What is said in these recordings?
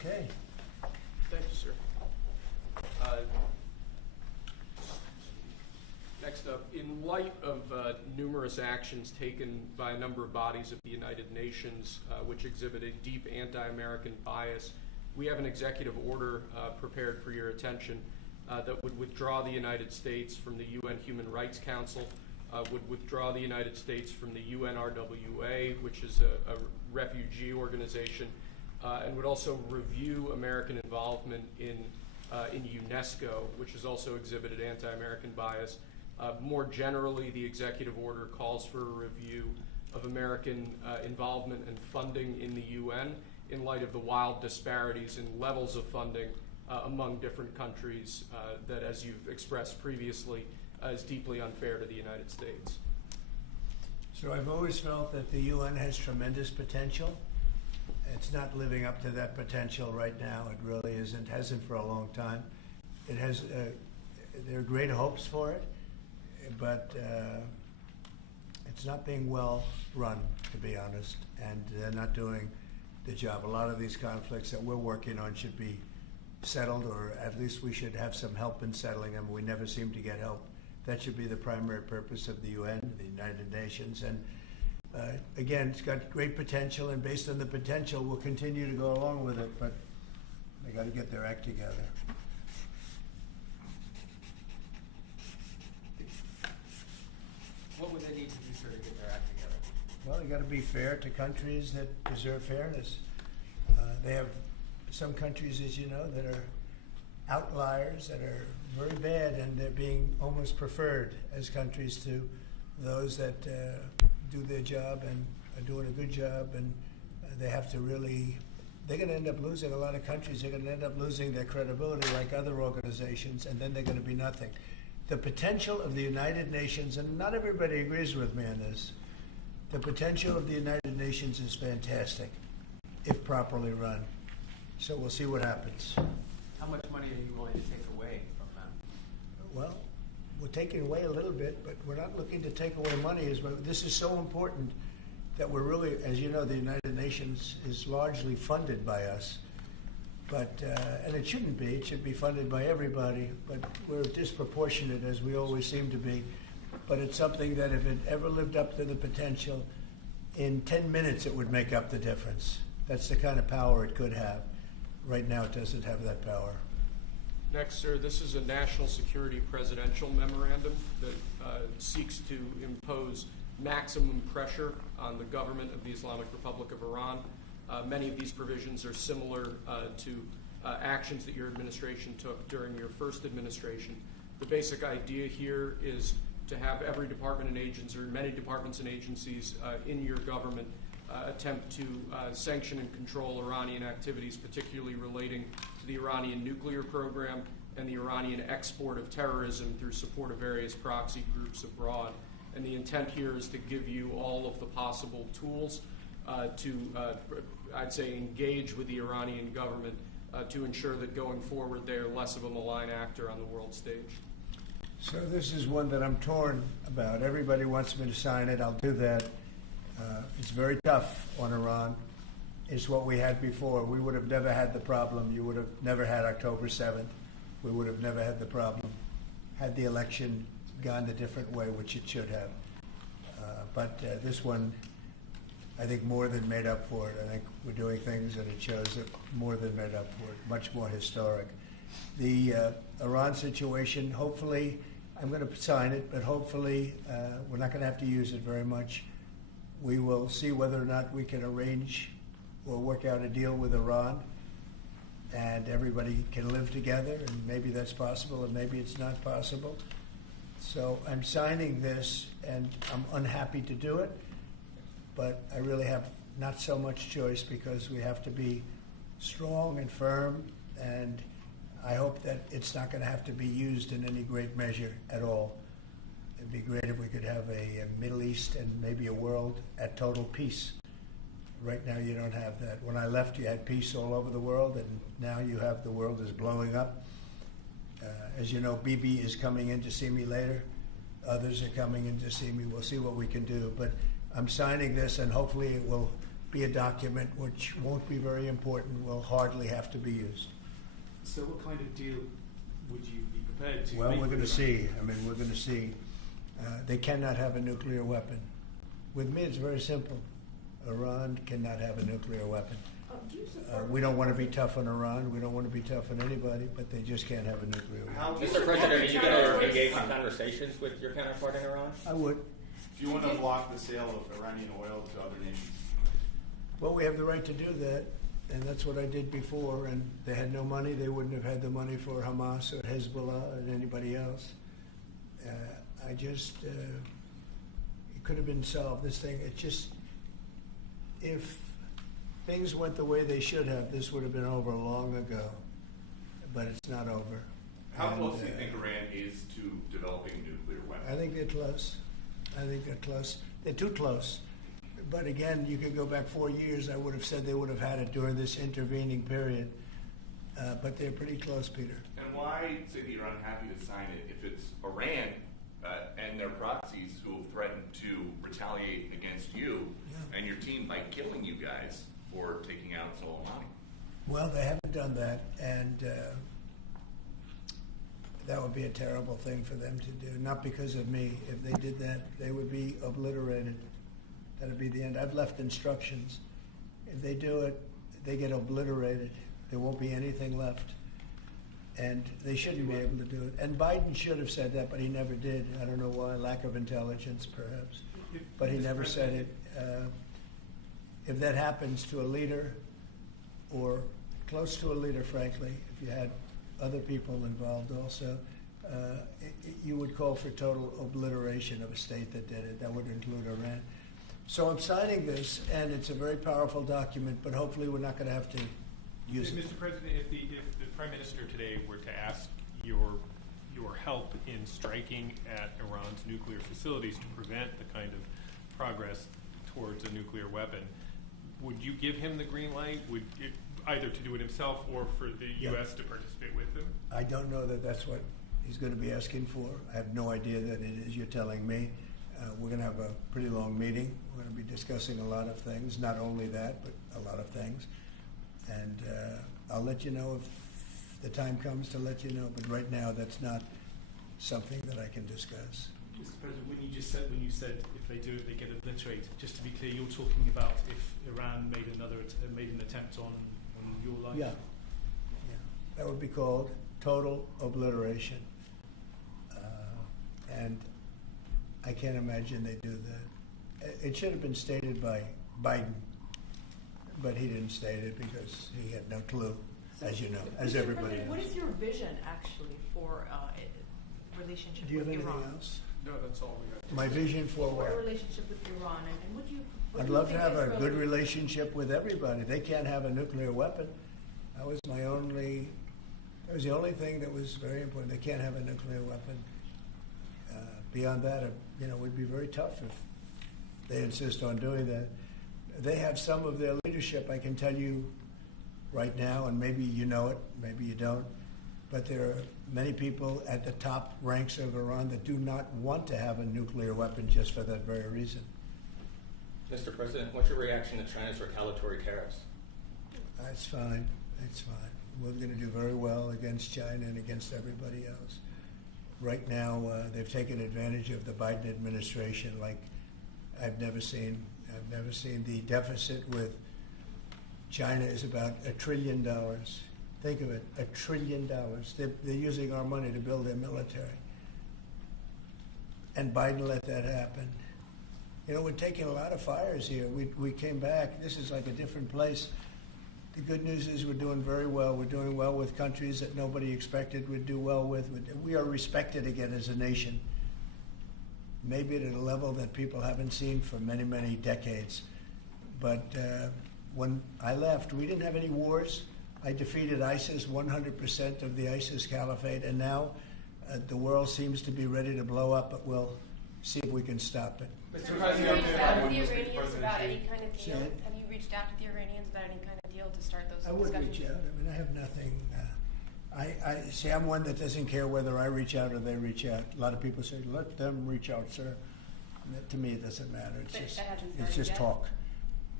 Okay. Thank you, sir. Next up, in light of numerous actions taken by a number of bodies of the United Nations which exhibit a deep anti-American bias, we have an executive order prepared for your attention that would withdraw the United States from the UN Human Rights Council, would withdraw the United States from the UNRWA, which is a refugee organization, and would also review American involvement in UNESCO, which has also exhibited anti-American bias. More generally, the executive order calls for a review of American involvement and funding in the UN in light of the wild disparities in levels of funding among different countries that, as you've expressed previously, is deeply unfair to the United States. So I've always felt that the UN has tremendous potential. It's not living up to that potential right now. It really isn't, hasn't for a long time. It has, there are great hopes for it, but it's not being well run, to be honest, and they're not doing the job. A lot of these conflicts that we're working on should be settled, or at least we should have some help in settling them. We never seem to get help. That should be the primary purpose of the UN, the United Nations. And again, it's got great potential, and based on the potential, we'll continue to go along with it, but they got to get their act together. What would they need to do, sir, to get their act together? Well, you got to be fair to countries that deserve fairness. They have some countries, as you know, that are outliers, that are very bad, and they're being almost preferred as countries to those that do their job and are doing a good job, and they have to really, they're going to end up losing, a lot of countries, they're going to end up losing their credibility like other organizations, and then they're going to be nothing. The potential of the United Nations, and not everybody agrees with me on this, the potential of the United Nations is fantastic if properly run. So we'll see what happens. How much money are you willing to take away from them? Well, we're taking away a little bit, but we're not looking to take away money. This is so important that we're really, as you know, the United Nations is largely funded by us. But, and it shouldn't be. It should be funded by everybody, but we're disproportionate, as we always seem to be. But it's something that if it ever lived up to the potential, in 10 minutes it would make up the difference. That's the kind of power it could have. Right now it doesn't have that power. Next, sir, this is a national security presidential memorandum that seeks to impose maximum pressure on the government of the Islamic Republic of Iran. Many of these provisions are similar to actions that your administration took during your first administration. The basic idea here is to have every department and agency, or many departments and agencies in your government attempt to sanction and control Iranian activities, particularly relating to the Iranian nuclear program and the Iranian export of terrorism through support of various proxy groups abroad. And the intent here is to give you all of the possible tools to, I'd say, engage with the Iranian government to ensure that going forward they're less of a malign actor on the world stage. So this is one that I'm torn about. Everybody wants me to sign it. I'll do that. It's very tough on Iran. It's what we had before. We would have never had the problem. You would have never had October 7th. We would have never had the problem had the election gone a different way, which it should have. But this one, I think, more than made up for it. I think we're doing things, and it shows that more than made up for it, much more historic. The Iran situation, hopefully, I'm going to sign it, but hopefully we're not going to have to use it very much. We will see whether or not we can arrange or work out a deal with Iran, and everybody can live together, and maybe that's possible, and maybe it's not possible. So I'm signing this, and I'm unhappy to do it, but I really have not so much choice because we have to be strong and firm, and I hope that it's not going to have to be used in any great measure at all. It'd be great if we could have a Middle East and maybe a world at total peace. Right now you don't have that. When I left, you had peace all over the world, and now you have the world is blowing up. As you know, Bibi is coming in to see me later. Others are coming in to see me. We'll see what we can do. But I'm signing this, and hopefully it will be a document which won't be very important, will hardly have to be used. So what kind of deal would you be prepared to Well, make we're going to with Iran? see. I mean, we're going to see. They cannot have a nuclear weapon. With me, it's very simple. Iran cannot have a nuclear weapon. Do you support We don't want to be tough on Iran. We don't want to be tough on anybody, but they just can't have a nuclear weapon. Mr. President, are you going to engage in conversations with your counterpart in Iran? I would. Do you want to block the sale of Iranian oil to other nations? Well, we have the right to do that, and that's what I did before. And they had no money. They wouldn't have had the money for Hamas or Hezbollah and anybody else. It could have been solved. This thing, if things went the way they should have, this would have been over long ago. But it's not over. How And, close do you think Iran is to developing a nuclear weapon? I think they're close. I think they're close. They're too close. But again, you could go back 4 years. I would have said they would have had it during this intervening period. But they're pretty close, Peter. And why say that you're unhappy to sign it if it's Iran and their proxies who have threatened to retaliate against you and your team by killing you guys for taking out Soleimani? Well, they haven't done that, and that would be a terrible thing for them to do. Not because of me. If they did that, they would be obliterated. That would be the end. I've left instructions. If they do it, they get obliterated. There won't be anything left. And they shouldn't be able to do it. And Biden should have said that, but he never did. I don't know why. Lack of intelligence, perhaps. But he never said it. If that happens to a leader, or close to a leader, frankly, if you had other people involved also, you would call for total obliteration of a state that did it. That would include Iran. So I'm signing this, and it's a very powerful document, but hopefully we're not going to have to use it. Mr. President, if the Prime Minister today were to ask your help in striking at Iran's nuclear facilities to prevent the kind of progress towards a nuclear weapon, would you give him the green light? Would it, either to do it himself or for the U.S. to participate with him? I don't know that that's what he's going to be asking for. I have no idea that it is. You're telling me. We're going to have a pretty long meeting. We're going to be discussing a lot of things, not only that, but a lot of things. And I'll let you know if the time comes to let you know. But right now, that's not something that I can discuss. Mr. President, when you said if they do it, they get obliterated. Just to be clear, you're talking about if Iran made an attempt on your life. Yeah. That would be called total obliteration. And I can't imagine they do that. It should have been stated by Biden, but he didn't state it because he had no clue, as you know, as everybody knows. What is your vision, actually, for relationship Do you have with anything Iran? else? No, that's all we got. My vision for For a what? relationship with Iran, and what do you? I'd love to have a good relationship with everybody. They can't have a nuclear weapon. That was the only thing that was very important. They can't have a nuclear weapon. Beyond that, it would be very tough if they insist on doing that. They have some of their leadership, I can tell you right now, and maybe you know it, maybe you don't, but there are many people at the top ranks of Iran that do not want to have a nuclear weapon just for that very reason. Mr. President, what's your reaction to China's retaliatory tariffs? That's fine. That's fine. We're going to do very well against China and against everybody else. Right now, they've taken advantage of the Biden administration like I've never seen. I've never seen. The deficit with China is about $1 trillion. Think of it, $1 trillion. They're using our money to build their military. And Biden let that happen. We're taking a lot of fires here. We came back. This is like a different place. The good news is we're doing very well. We're doing well with countries that nobody expected we'd do well with. We are respected again as a nation, maybe at a level that people haven't seen for many, many decades. But when I left, we didn't have any wars. I defeated ISIS, 100% of the ISIS caliphate, and now the world seems to be ready to blow up, but we'll see if we can stop it. Have you reached out to the Iranians about any kind of deal? Say it. Have you reached out to the Iranians about any kind of deal to start those I would discussions? reach out. I mean, I have nothing. I see. I'm one that doesn't care whether I reach out or they reach out. A lot of people say, "Let them reach out, sir." And that, to me, it doesn't matter. But that hasn't It's started just yet? talk.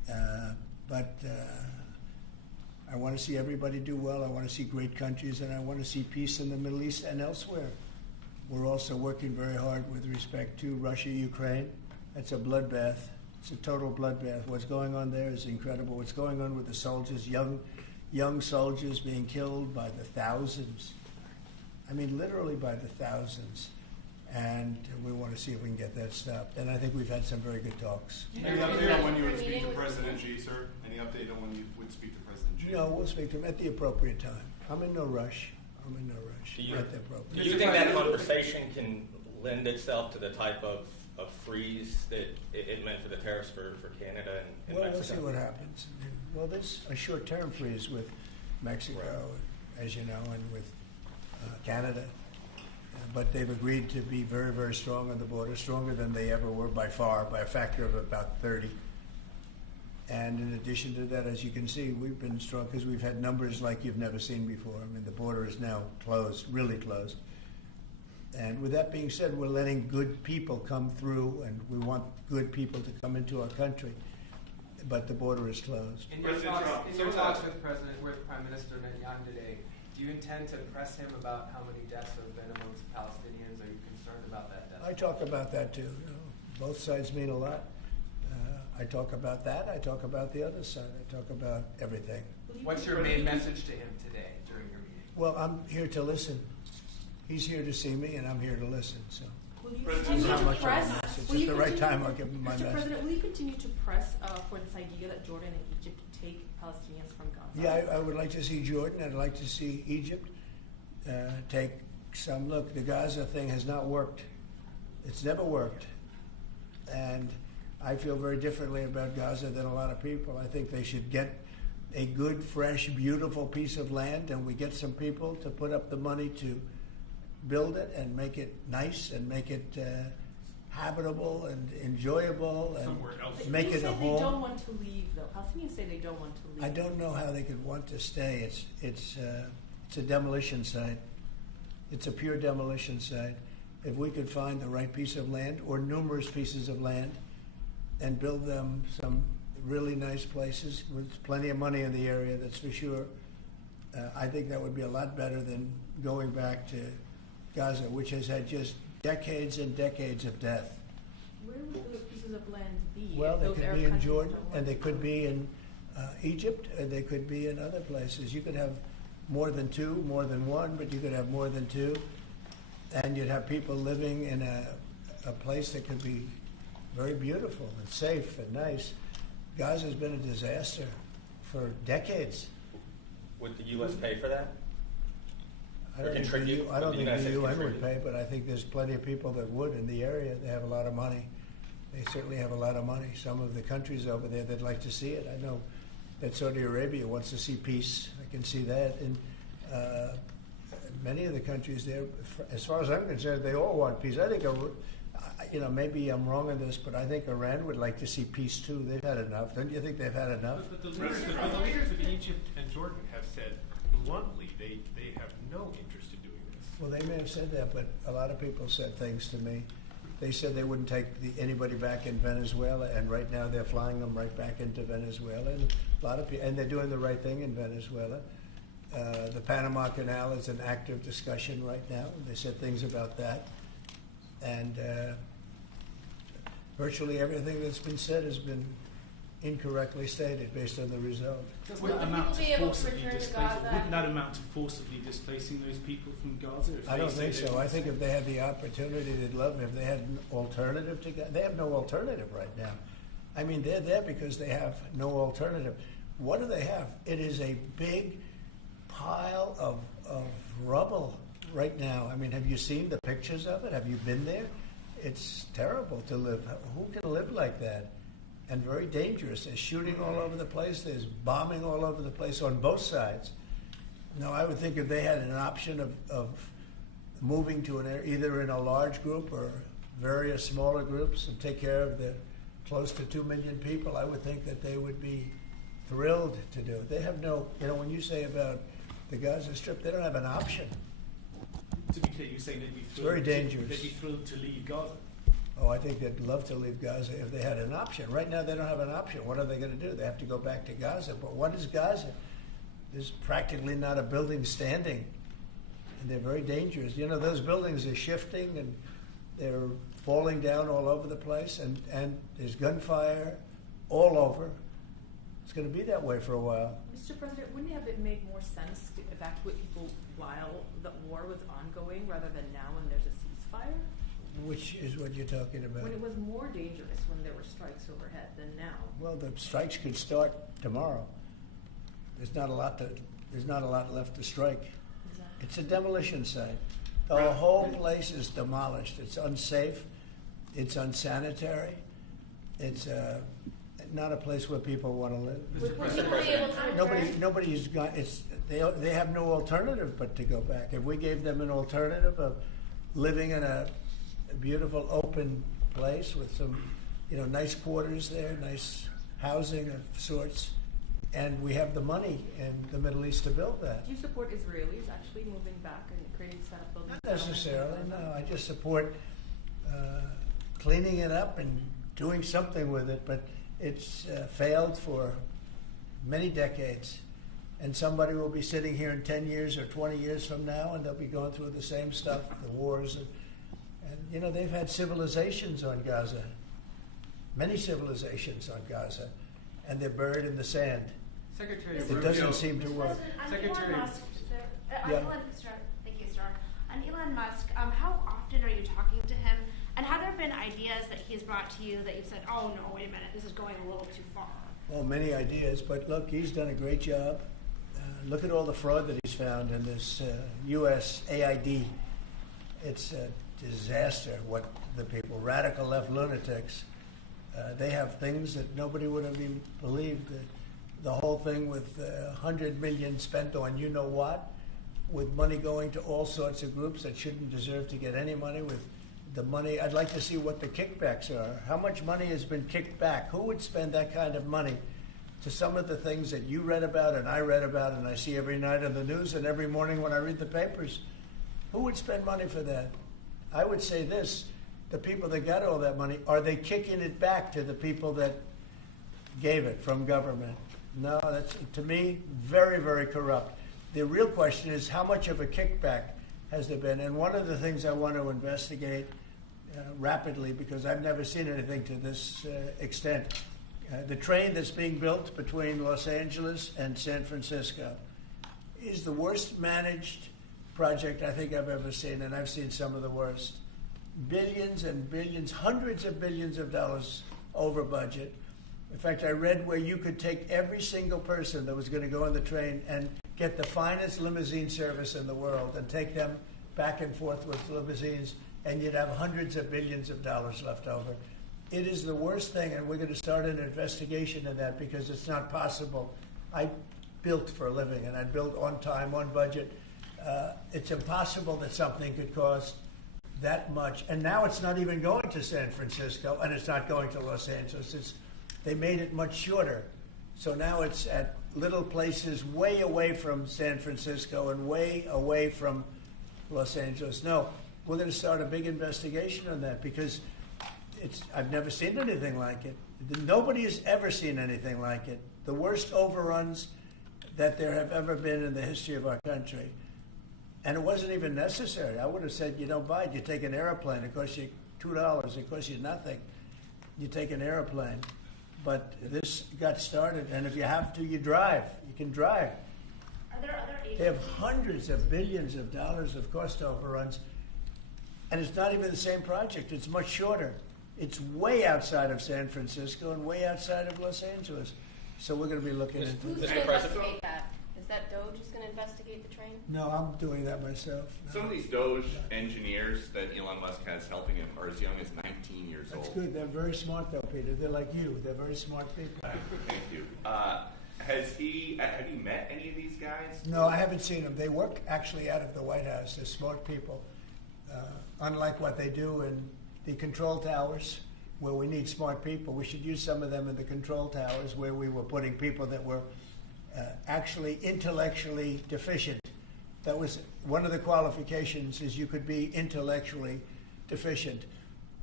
But I want to see everybody do well. I want to see great countries, and I want to see peace in the Middle East and elsewhere. We're also working very hard with respect to Russia, Ukraine. It's a bloodbath. It's a total bloodbath. What's going on there is incredible. What's going on with the soldiers, young soldiers being killed by the thousands. I mean, literally by the thousands. And we want to see if we can get that stopped. And I think we've had some very good talks. Any update on when you would speak to President Xi, sir? Any update on when you would speak to President Xi? No, we'll speak to him at the appropriate time. I'm in no rush. Do you, At the appropriate do you think that conversation can lend itself to the type of freeze that it meant for the tariffs for Canada and Well, Mexico? we'll see what happens. Well, there's a short-term freeze with Mexico, as you know, and with Canada. But they've agreed to be very, very strong on the border, stronger than they ever were by far, by a factor of about 30. And in addition to that, as you can see, we've been strong because we've had numbers like you've never seen before. I mean, the border is now closed, really closed. And with that being said, we're letting good people come through, and we want good people to come into our country. But the border is closed. In your President Trump, talks with Prime Minister Netanyahu today, do you intend to press him about how many deaths have been amongst Palestinians? Are you concerned about that death? I talk about that too. Both sides mean a lot. I talk about that. I talk about the other side. I talk about everything. What's your main message to him today during your meeting? Well, I'm here to listen. He's here to see me, and I'm here to listen. So, Will you President continue not to much of a press? message. Will At you the right continue- time, I'll give him my Mr. message. President, will you continue to press for this idea that Jordan and Egypt take Palestinians from Gaza? Yeah, I would like to see Jordan. I'd like to see Egypt take some look. The Gaza thing has not worked. It's never worked, and I feel very differently about Gaza than a lot of people. I think they should get a good, fresh, beautiful piece of land, and we get some people to put up the money to build it and make it nice and make it habitable and enjoyable and Somewhere else. make They it a say home. they don't want to leave, though. Palestinians say they don't want to leave. I don't know how they could want to stay. It's a demolition site. It's a pure demolition site. If we could find the right piece of land or numerous pieces of land and build them some really nice places with plenty of money in the area, that's for sure, I think that would be a lot better than going back to Gaza, which has had just decades and decades of death. Where would those pieces of land be? Well, if they those could Arab be in countries Jordan, don't want and they to could go? be in Egypt, and they could be in other places. You could have more than two, more than one, but you could have more than two. And you'd have people living in a place that could be very beautiful and safe and nice. Gaza's been a disaster for decades. Would the U.S. pay for that? I Or don't think contribute? I don't Would the think United the States UN would contribute? pay, but I think there's plenty of people that would in the area. They have a lot of money. They certainly have a lot of money. Some of the countries over there, they'd like to see it. I know that Saudi Arabia wants to see peace. I can see that. And many of the countries there, as far as I'm concerned, they all want peace. I think, maybe I'm wrong on this, but I think Iran would like to see peace too. They've had enough. Don't you think they've had enough? But the leaders of Egypt and Jordan have said bluntly they have no interest in doing this. Well, they may have said that, but a lot of people said things to me. They said they wouldn't take anybody back in Venezuela, and right now they're flying them right back into Venezuela. And a lot of people, and they're doing the right thing in Venezuela. The Panama Canal is an active discussion right now. They said things about that, and virtually everything that's been said has been incorrectly stated based on the result. Doesn't Will that the amount people be to able to forcibly return to displacing? Gaza? Wouldn't that amount to forcibly displacing those people from Gaza? If I they don't say think they so. want I to think stay? if they had the opportunity, they'd love it. If they had an alternative to Gaza, they have no alternative right now. I mean, they're there because they have no alternative. What do they have? It is a big pile of rubble right now. I mean, have you seen the pictures of it? Have you been there? It's terrible to live. Who can live like that? And very dangerous. There's shooting all over the place. There's bombing all over the place on both sides. Now, I would think if they had an option of moving to an area, either in a large group or various smaller groups, and take care of the close to 2 million people, I would think that they would be thrilled to do it. They have no, when you say about the Gaza Strip, they don't have an option. To be clear, you're saying they'd be thrilled. very dangerous. They'd be thrilled to leave Gaza. Oh, I think they'd love to leave Gaza if they had an option. Right now, they don't have an option. What are they going to do? They have to go back to Gaza. But what is Gaza? There's practically not a building standing, and they're very dangerous. You know, those buildings are shifting, and they're falling down all over the place, and there's gunfire all over. It's going to be that way for a while. Mr. President, wouldn't it have made more sense to evacuate people while the war was ongoing rather than now when there's a ceasefire? Which is what you're talking about. When it was more dangerous when there were strikes overhead than now. Well, the strikes could start tomorrow. There's not a lot left to strike. Exactly. It's a demolition site. The whole place is demolished. It's unsafe. It's unsanitary. It's not a place where people want to live. Would people be able to return? Nobody's got. They have no alternative but to go back. If we gave them an alternative of living in a beautiful open place with some, nice quarters there, nice housing of sorts, and we have the money in the Middle East to build that. Do you support Israelis actually moving back and creating setup buildings? Not necessarily, no. I just support cleaning it up and doing something with it, but it's failed for many decades. And somebody will be sitting here in 10 years or 20 years from now, and they'll be going through the same stuff, the wars. And they've had civilizations on Gaza, many civilizations on Gaza, and they're buried in the sand. Secretary It Rubio. doesn't seem to work. Secretary- Elon Musk, Yeah. thank you, Star. On Elon Musk, how often are you talking to him? And have there been ideas that he's brought to you that you've said, oh no, wait a minute, this is going a little too far? Well, many ideas, but look, he's done a great job. Look at all the fraud that he's found in this U.S. AID. It's a disaster what the people, radical left lunatics, they have things that nobody would have even believed. The whole thing with $100 million spent on you-know-what, with money going to all sorts of groups that shouldn't deserve to get any money, with the money. I'd like to see what the kickbacks are. How much money has been kicked back? Who would spend that kind of money to some of the things that you read about and I read about and I see every night on the news and every morning when I read the papers? Who would spend money for that? I would say this, the people that got all that money, are they kicking it back to the people that gave it from government? No, that's, to me, very, very corrupt. The real question is, how much of a kickback has there been? And one of the things I want to investigate rapidly, because I've never seen anything to this extent, the train that's being built between Los Angeles and San Francisco is the worst managed project I think I've ever seen, and I've seen some of the worst. Billions and billions, hundreds of billions of dollars over budget. In fact, I read where you could take every single person that was going to go on the train and get the finest limousine service in the world and take them back and forth with limousines, and you'd have hundreds of billions of dollars left over. It is the worst thing, and we're going to start an investigation of that because it's not possible. I built for a living, and I built on time, on budget. It's impossible that something could cost that much. And now it's not even going to San Francisco, and it's not going to Los Angeles. They made it much shorter. So now it's at little places way away from San Francisco and way away from Los Angeles. No, we're going to start a big investigation on that because I've never seen anything like it. Nobody has ever seen anything like it. The worst overruns that there have ever been in the history of our country. And it wasn't even necessary. I would have said, you don't buy it. You take an airplane. It costs you $2. It costs you nothing. You take an airplane. But this got started, and if you have to, you drive. You can drive. Are there other agencies? They have hundreds of billions of dollars of cost overruns, and it's not even the same project. It's much shorter. It's way outside of San Francisco and way outside of Los Angeles. So we're going to be looking into Who's this. going to investigate that? Is that DOJ who's going to investigate the train? No, I'm doing that myself. No. Some of these Doge engineers that Elon Musk has helping him are as young as 19 years That's old. good. They're very smart, though, Peter. They're like you. They're very smart people. Thank you. Have you met any of these guys? No, I haven't seen them. They work actually out of the White House. They're smart people. Unlike what they do in the control towers, where we need smart people, we should use some of them in the control towers where we were putting people that were actually intellectually deficient. That was one of the qualifications, is you could be intellectually deficient.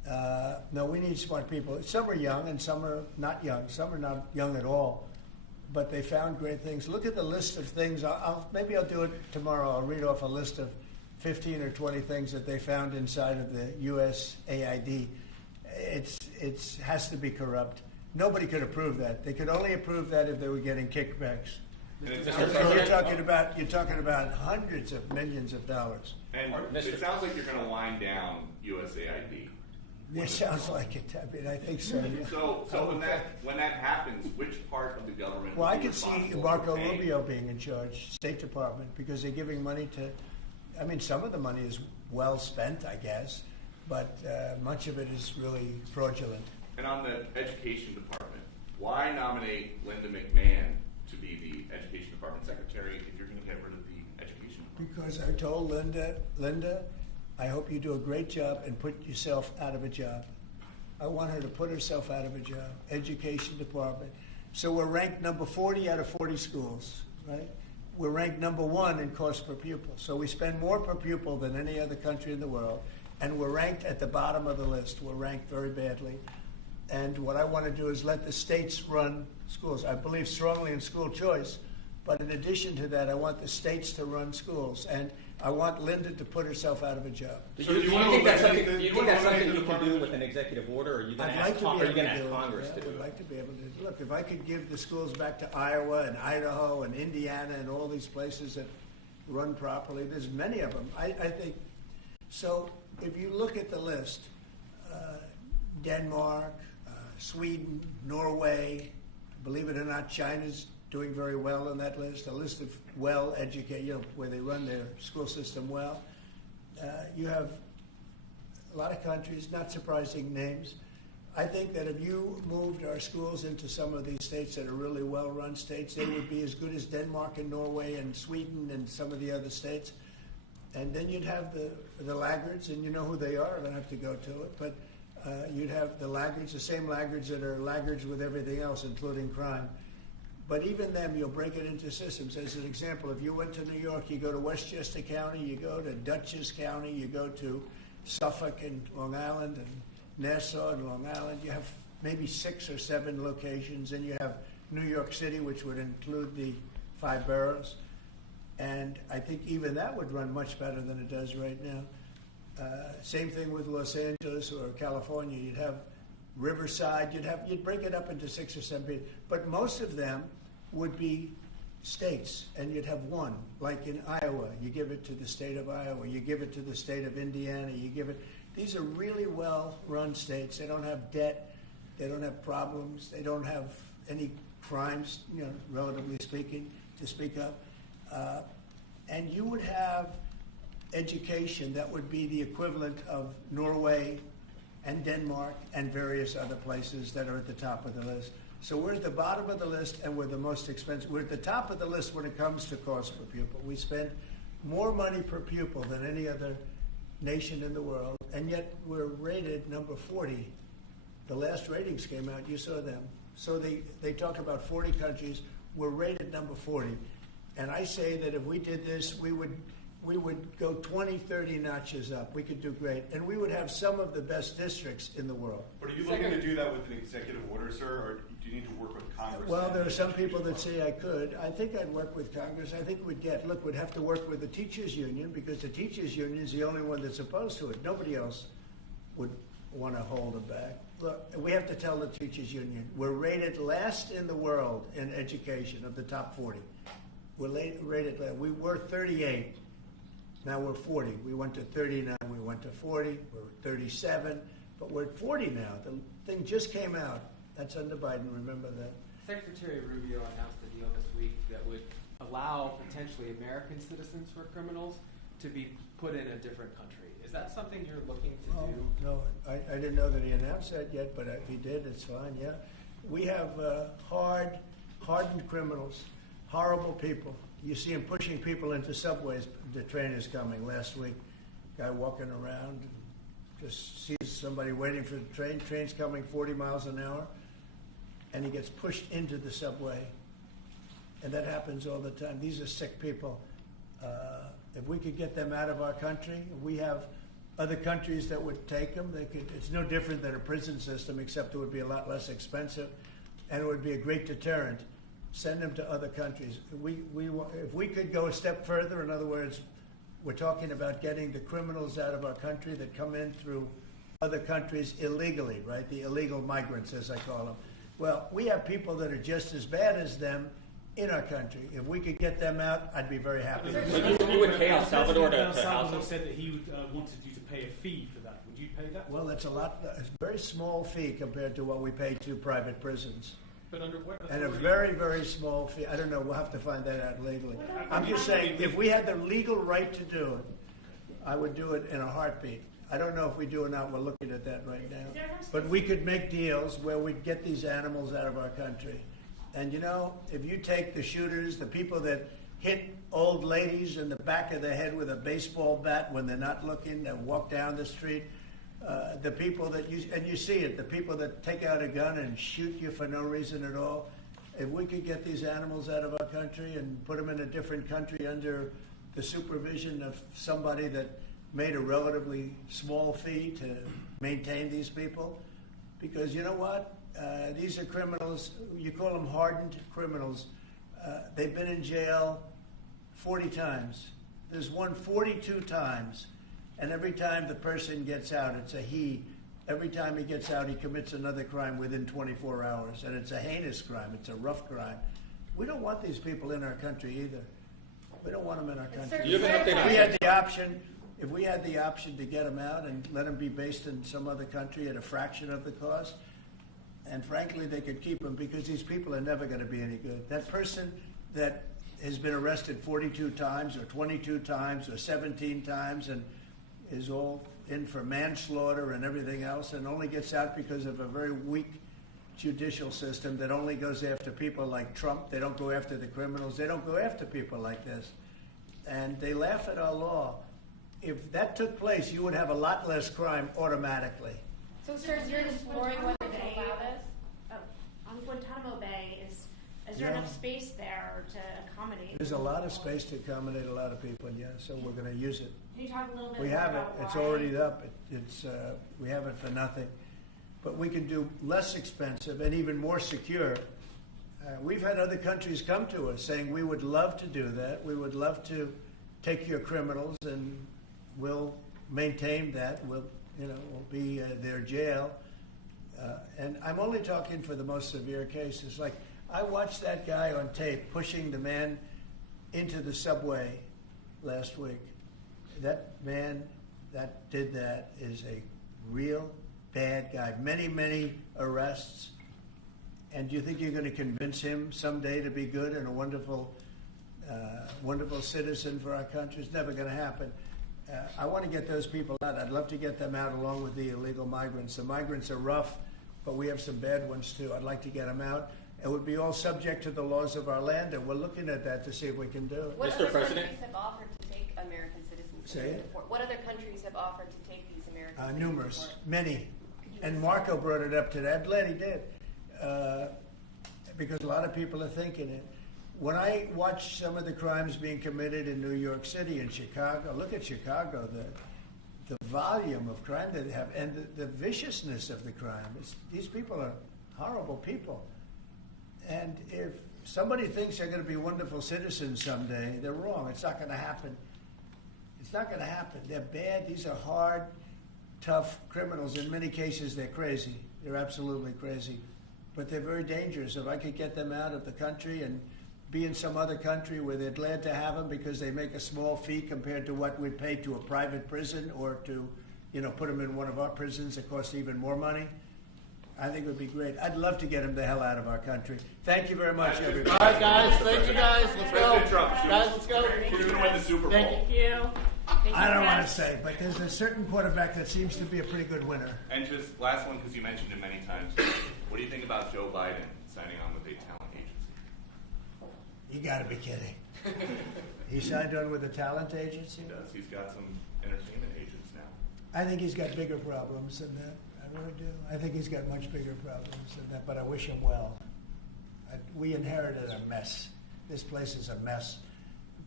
No, we need smart people. Some are young and some are not young. Some are not young at all. But they found great things. Look at the list of things. Maybe I'll do it tomorrow. I'll read off a list of 15 or 20 things that they found inside of the USAID. It has to be corrupt. Nobody could approve that. They could only approve that if they were getting kickbacks. You're talking about hundreds of millions of dollars. And it sounds like you're going to wind down USAID. It sounds like it. I mean, I think so. Yeah. So when that happens, which part of the government? Well, I could see Marco Rubio being in charge, State Department, because they're giving money to. I mean, some of the money is well spent, I guess, but much of it is really fraudulent. And on the Education Department, why nominate Linda McMahon to be the Education Department Secretary if you're going to get rid of the Education Department? Because I told Linda, I hope you do a great job and put yourself out of a job. I want her to put herself out of a job. Education Department. So we're ranked number 40 out of 40 schools, right? We're ranked number 1 in cost per pupil. So we spend more per pupil than any other country in the world. And we're ranked at the bottom of the list. We're ranked very badly. And what I want to do is let the states run schools. I believe strongly in school choice. But in addition to that, I want the states to run schools. And I want Linda to put herself out of a job. So do you think that's something you can do with an executive order, or are you going to ask Congress to do it? I would like to be able to. Look, if I could give the schools back to Iowa and Idaho and Indiana and all these places that run properly, there's many of them. I think. So if you look at the list, Denmark, Sweden, Norway, believe it or not, China's doing very well on that list, a list of well-educated, where they run their school system well. You have a lot of countries, not surprising names. I think that if you moved our schools into some of these states that are really well-run states, they would be as good as Denmark and Norway and Sweden and some of the other states. And then you'd have the laggards, and you know who they are. I don't have to go to it. But you'd have the laggards, the same laggards that are laggards with everything else, including crime. But even them, you'll break it into systems. As an example, if you went to New York, you go to Westchester County, you go to Dutchess County, you go to Suffolk and Long Island and Nassau and Long Island. You have maybe 6 or 7 locations. And you have New York City, which would include the 5 boroughs. And I think even that would run much better than it does right now. Same thing with Los Angeles or California. You'd have Riverside. You'd break it up into 6 or 7. But most of them would be states, and you'd have one. Like in Iowa, you give it to the state of Iowa. You give it to the state of Indiana. You give it. These are really well-run states. They don't have debt. They don't have problems. They don't have any crimes, relatively speaking, to speak of. And you would have education that would be the equivalent of Norway and Denmark and various other places that are at the top of the list. So we're at the bottom of the list, and we're the most expensive. We're at the top of the list when it comes to cost per pupil. We spend more money per pupil than any other nation in the world, and yet we're rated number 40. The last ratings came out, you saw them. So they talk about 40 countries. We're rated number 40. And I say that if we did this, we would go 20, 30 notches up. We could do great. And we would have some of the best districts in the world. But are you looking to do that with an executive order, sir, or do you need to work with Congress? Well, there are some people that say I could. I think I'd work with Congress. I think we'd have to work with the teachers union, because the teachers union is the only one that's opposed to it. Nobody else would want to hold it back. Look, we have to tell the teachers union, we're rated last in the world in education of the top 40. We're rated last. We were 38. Now we're 40. We went to 39. We went to 40. We're 37. But we're at 40 now. The thing just came out. That's under Biden. Remember that. Secretary Rubio announced a deal this week that would allow potentially American citizens who are criminals to be put in a different country. Is that something you're looking to do? No, I didn't know that he announced that yet, but if he did, it's fine, yeah. We have hardened criminals, horrible people. You see them pushing people into subways. The train is coming. Last week, guy walking around, just sees somebody waiting for the train. Train's coming 40 miles an hour, and he gets pushed into the subway. And that happens all the time. These are sick people. If we could get them out of our country, we have other countries that would take them. It's no different than a prison system, except it would be a lot less expensive, and it would be a great deterrent. Send them to other countries. If we could go a step further, in other words, we're talking about getting the criminals out of our country that come in through other countries illegally, right? The illegal migrants, as I call them. Well, we have people that are just as bad as them in our country. If we could get them out, I'd be very happy. You would pay El Salvador to El house Salvador them? said that he would, wanted you to pay a fee for that. Would you pay that? Well, it's a very small fee compared to what we pay to private prisons. But under what And a authority? very, very small fee. I don't know. We'll have to find that out legally. I'm just saying, if we had the legal right to do it, I would do it in a heartbeat. I don't know if we do or not. We're looking at that right now. But we could make deals where we'd get these animals out of our country. And you know, if you take the shooters, the people that hit old ladies in the back of the head with a baseball bat when they're not looking, and walk down the street, the people that you see it, the people that take out a gun and shoot you for no reason at all. If we could get these animals out of our country and put them in a different country under the supervision of somebody that made a relatively small fee to maintain these people, because you know what? These are criminals. You call them hardened criminals. They've been in jail 40 times. There's one 42 times. And every time the person gets out, it's a he. Every time he gets out, he commits another crime within 24 hours. And it's a heinous crime. It's a rough crime. We don't want these people in our country either. We don't want them in our country. You have an update on If we had the option to get them out and let them be based in some other country at a fraction of the cost, and frankly, they could keep them, because these people are never going to be any good. That person that has been arrested 42 times or 22 times or 17 times and is all in for manslaughter and everything else, and only gets out because of a very weak judicial system that only goes after people like Trump. They don't go after the criminals. They don't go after people like this. And they laugh at our law. If that took place, you would have a lot less crime automatically. So, sir, you're exploring whether to allow this? On Guantanamo Bay, is there enough space there to accommodate? There's a lot of space to accommodate a lot of people, yeah, so we're going to use it. Can you talk a little bit We more have it. about It's why? already up. We have it for nothing. But we can do less expensive and even more secure. We've had other countries come to us saying, we would love to do that. We would love to take your criminals and we'll maintain that. We'll be their jail. And I'm only talking for the most severe cases. Like, I watched that guy on tape pushing the man into the subway last week. That man that did that is a real bad guy. Many, many arrests. And do you think you're going to convince him someday to be good and a wonderful, wonderful citizen for our country? It's never going to happen. I want to get those people out. I'd love to get them out along with the illegal migrants. The migrants are rough, but we have some bad ones too. I'd like to get them out. It would be all subject to the laws of our land, and we're looking at that to see if we can do it. What Mr. other President? countries have offered to take American citizens? Say it. What other countries have offered to take these American citizens? Numerous, many. And Marco brought it up today. I'm glad he did, because a lot of people are thinking it. When I watch some of the crimes being committed in New York City and Chicago, look at Chicago, the volume of crime that they have, and the viciousness of the crime. These people are horrible people. And if somebody thinks they're going to be wonderful citizens someday, they're wrong. It's not going to happen. It's not going to happen. They're bad. These are hard, tough criminals. In many cases, they're crazy. They're absolutely crazy. But they're very dangerous. If I could get them out of the country and be in some other country where they're glad to have them because they make a small fee compared to what we'd pay to a private prison, or to, put them in one of our prisons that cost even more money, I think it would be great. I'd love to get them the hell out of our country. Thank you very much, everybody. All right, guys. Thank you, guys. Let's go. President Trump, Guys, let's go. who's going to win the Super Bowl? Thank you. I don't want to say, but there's a certain quarterback that seems to be a pretty good winner. And just last one, because you mentioned it many times. What do you think about Joe Biden signing on with a talent agency? You got to be kidding. He signed on with a talent agency? He does. He's got some entertainment agents now. I think he's got bigger problems than that. I really do. I think he's got much bigger problems than that, but I wish him well. We inherited a mess. This place is a mess.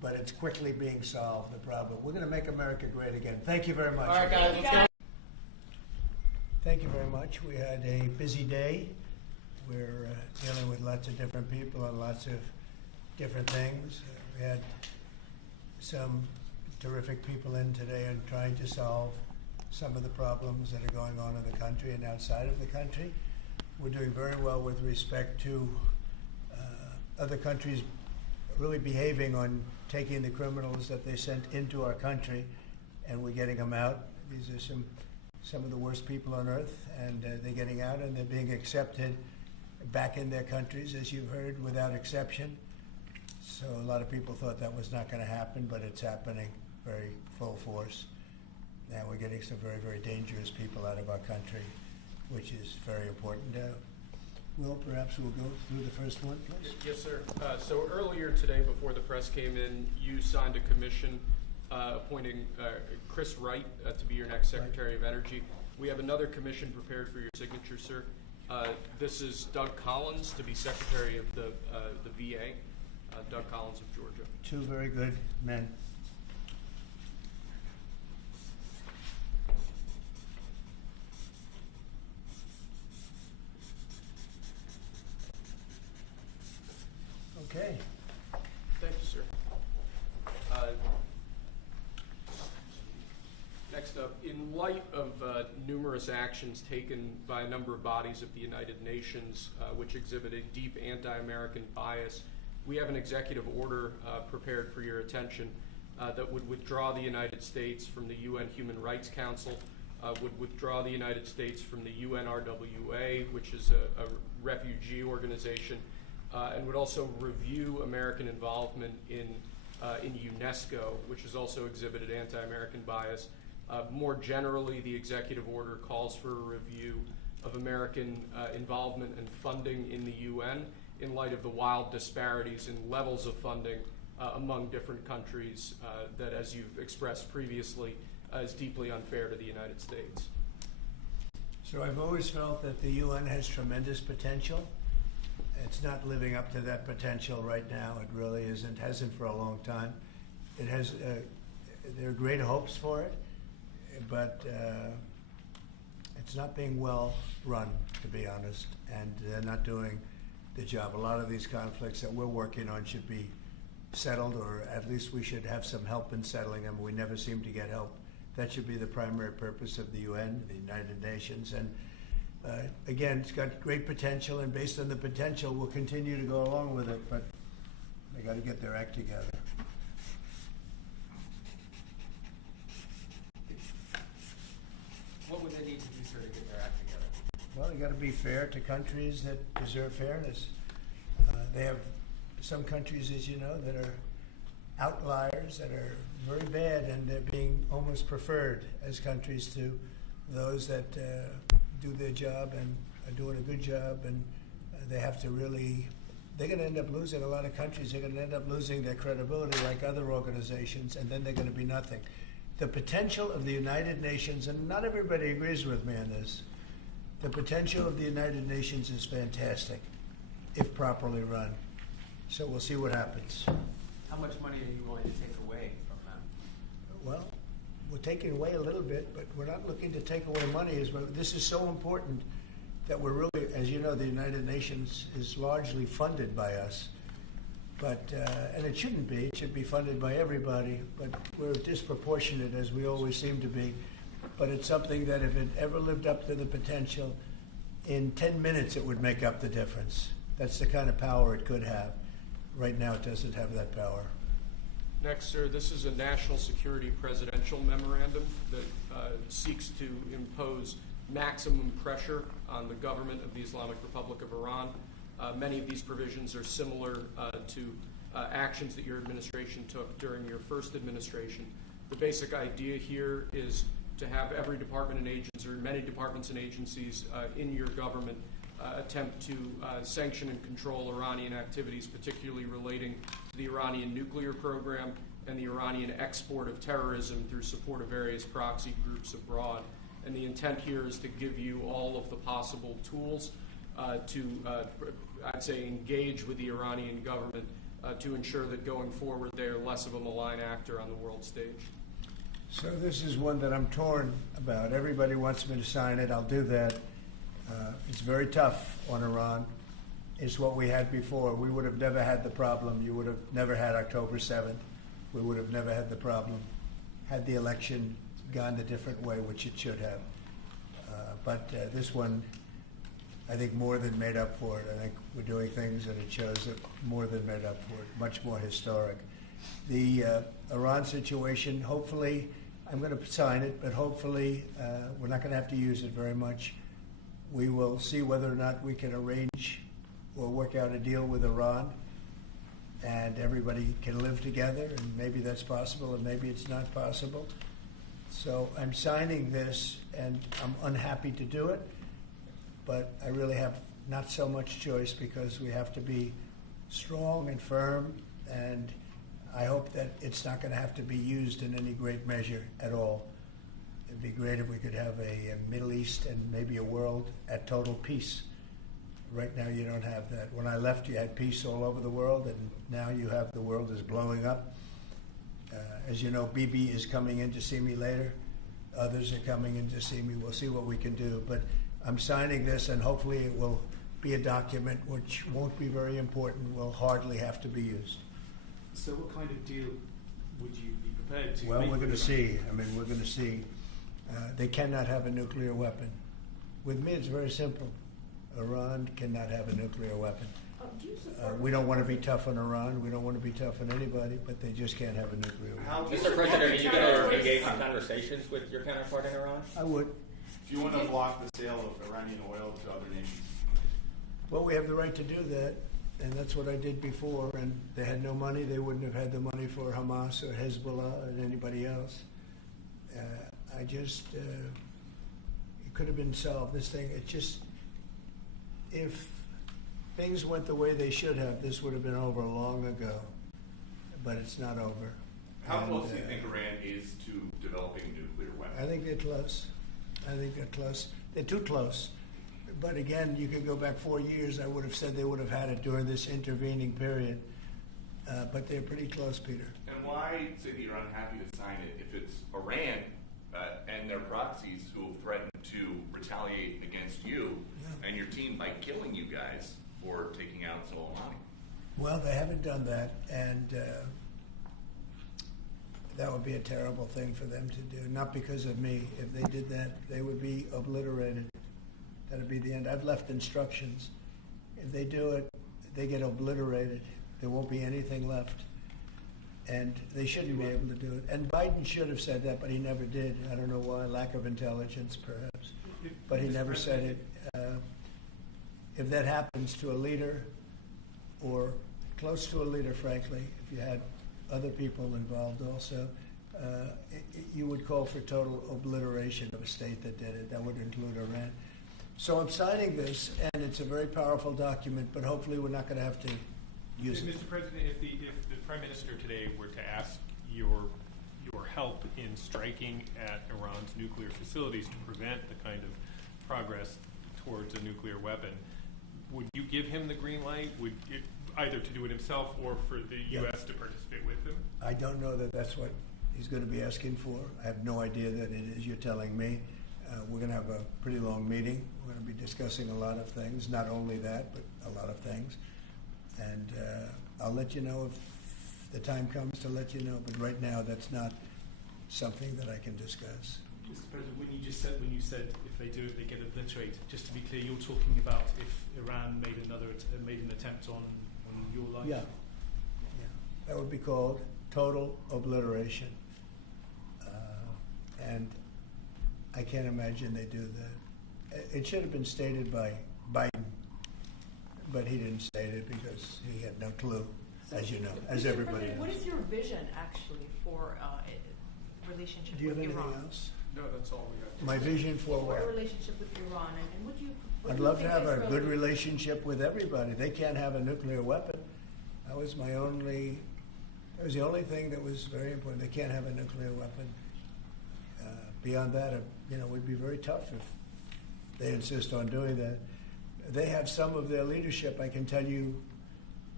but it's quickly being solved, the problem. We're going to make America great again. Thank you very much. All right, guys, let's go. Thank you very much. We had a busy day. We're dealing with lots of different people on lots of different things. We had some terrific people in today and trying to solve some of the problems that are going on in the country and outside of the country. We're doing very well with respect to other countries really behaving on taking the criminals that they sent into our country, and we're getting them out. These are some of the worst people on earth, and they're getting out and they're being accepted back in their countries, as you've heard, without exception. So a lot of people thought that was not going to happen, but it's happening very full force. And we're getting some very, very dangerous people out of our country, which is very important. Will, perhaps we'll go through the first one, please. Yes, sir. So earlier today, before the press came in, you signed a commission appointing Chris Wright to be your next Secretary of Energy. We have another commission prepared for your signature, sir. This is Doug Collins to be Secretary of the VA. Doug Collins of Georgia. Two very good men. Okay. Thank you, sir. Next up, in light of numerous actions taken by a number of bodies of the United Nations which exhibit a deep anti-American bias, we have an executive order prepared for your attention that would withdraw the United States from the UN Human Rights Council, would withdraw the United States from the UNRWA, which is a refugee organization, and would also review American involvement in UNESCO, which has also exhibited anti-American bias. More generally, the executive order calls for a review of American involvement and funding in the UN in light of the wild disparities in levels of funding among different countries that, as you've expressed previously, is deeply unfair to the United States. So I've always felt that the UN has tremendous potential. It's not living up to that potential right now. It really isn't, hasn't for a long time. It has, there are great hopes for it, but it's not being well run, to be honest, and they're not doing the job. A lot of these conflicts that we're working on should be settled, or at least we should have some help in settling them. We never seem to get help. That should be the primary purpose of the UN, the United Nations. And again, it's got great potential, and based on the potential, we'll continue to go along with it, but they got to get their act together. What would they need to do, sir, to get their act together? Well, they got to be fair to countries that deserve fairness. They have some countries, as you know, that are outliers, that are very bad, and they're being almost preferred as countries to those that do their job and are doing a good job, and they have to really, they're going to end up losing a lot of countries. They're going to end up losing their credibility like other organizations, and then they're going to be nothing. The potential of the United Nations, and not everybody agrees with me on this, the potential of the United Nations is fantastic if properly run. So we'll see what happens. How much money are you willing to take away from them? Well, we're taking away a little bit, but we're not looking to take away money. This is so important that we're really, as you know, the United Nations is largely funded by us. But, and it shouldn't be. It should be funded by everybody, but we're disproportionate, as we always seem to be. But it's something that if it ever lived up to the potential, in 10 minutes it would make up the difference. That's the kind of power it could have. Right now it doesn't have that power. Next, sir, this is a national security presidential memorandum that seeks to impose maximum pressure on the government of the Islamic Republic of Iran. Many of these provisions are similar to actions that your administration took during your first administration. The basic idea here is to have every department and agency, or many departments and agencies in your government attempt to sanction and control Iranian activities, particularly relating to the Iranian nuclear program and the Iranian export of terrorism through support of various proxy groups abroad. And the intent here is to give you all of the possible tools to, I'd say, engage with the Iranian government to ensure that going forward they are less of a malign actor on the world stage? So this is one that I'm torn about. Everybody wants me to sign it. I'll do that. It's very tough on Iran. It's what we had before. We would have never had the problem. You would have never had October 7th. We would have never had the problem had the election gone a different way, which it should have. But this one, I think, more than made up for it. I think we're doing things, and it shows that more than made up for it, much more historic. The Iran situation, hopefully, I'm going to sign it, but hopefully we're not going to have to use it very much. We will see whether or not we can arrange or work out a deal with Iran, and everybody can live together, and maybe that's possible, and maybe it's not possible. So I'm signing this, and I'm unhappy to do it, but I really have not so much choice because we have to be strong and firm, and I hope that it's not going to have to be used in any great measure at all. It'd be great if we could have a Middle East and maybe a world at total peace. Right now you don't have that. When I left, you had peace all over the world, and now you have the world is blowing up. As you know, Bibi is coming in to see me later. Others are coming in to see me. We'll see what we can do. But I'm signing this, and hopefully it will be a document which won't be very important, will hardly have to be used. So what kind of deal would you be prepared to Well, make we're going to with Iran? see. I mean, we're going to see. They cannot have a nuclear weapon. With me, it's very simple. Iran cannot have a nuclear weapon. We don't want to be tough on Iran. We don't want to be tough on anybody, but they just can't have a nuclear weapon. Mr. President, are you going to engage in conversations with your counterpart in Iran? I would. Do you want to block the sale of Iranian oil to other nations? Well, we have the right to do that, and that's what I did before. And they had no money. They wouldn't have had the money for Hamas or Hezbollah or anybody else. It could have been solved. This thing, if things went the way they should have, this would have been over long ago. But it's not over. How close do you think Iran is to developing a nuclear weapon? I think they're close. They're too close. But again, you could go back 4 years. I would have said they would have had it during this intervening period. But they're pretty close, Peter. And why say that you're unhappy to sign it if it's Iran and their proxies who have threatened to retaliate against you and your team by killing you guys for taking out Soleimani? Well, they haven't done that, and that would be a terrible thing for them to do. Not because of me. If they did that, they would be obliterated. That would be the end. I've left instructions. If they do it, they get obliterated. There won't be anything left. And they shouldn't be able to do it. And Biden should have said that, but he never did. I don't know why. Lack of intelligence, perhaps. But he never said it. If that happens to a leader, or close to a leader, frankly, if you had other people involved also, you would call for total obliteration of a state that did it. That would include Iran. So I'm signing this, and it's a very powerful document, but hopefully we're not going to have to use it. Mr. President, if the Prime Minister today were to ask your help in striking at Iran's nuclear facilities to prevent the kind of progress towards a nuclear weapon, would you give him the green light? Would it, either to do it himself or for the U.S. to participate with him? I don't know that that's what he's going to be asking for. I have no idea that it is. You're telling me. We're going to have a pretty long meeting. We're going to be discussing a lot of things, not only that, but a lot of things. And I'll let you know if the time comes to let you know. But right now, that's not something that I can discuss. Mr. President, when you said if they do it, they get obliterated. Just to be clear, you're talking about if Iran made an attempt on your life. Yeah. That would be called total obliteration. And I can't imagine they do that. It should have been stated by Biden, but he didn't state it because he had no clue, as you know, as everybody knows. What is your vision, actually, for relationship Do you have with anything Iran? else? No, that's all we got. My vision for For what? a relationship with Iran, and would you? I'd love to have a good relationship with everybody. They can't have a nuclear weapon. That was the only thing that was very important. They can't have a nuclear weapon. Beyond that, it would be very tough if they insist on doing that. They have some of their leadership, I can tell you,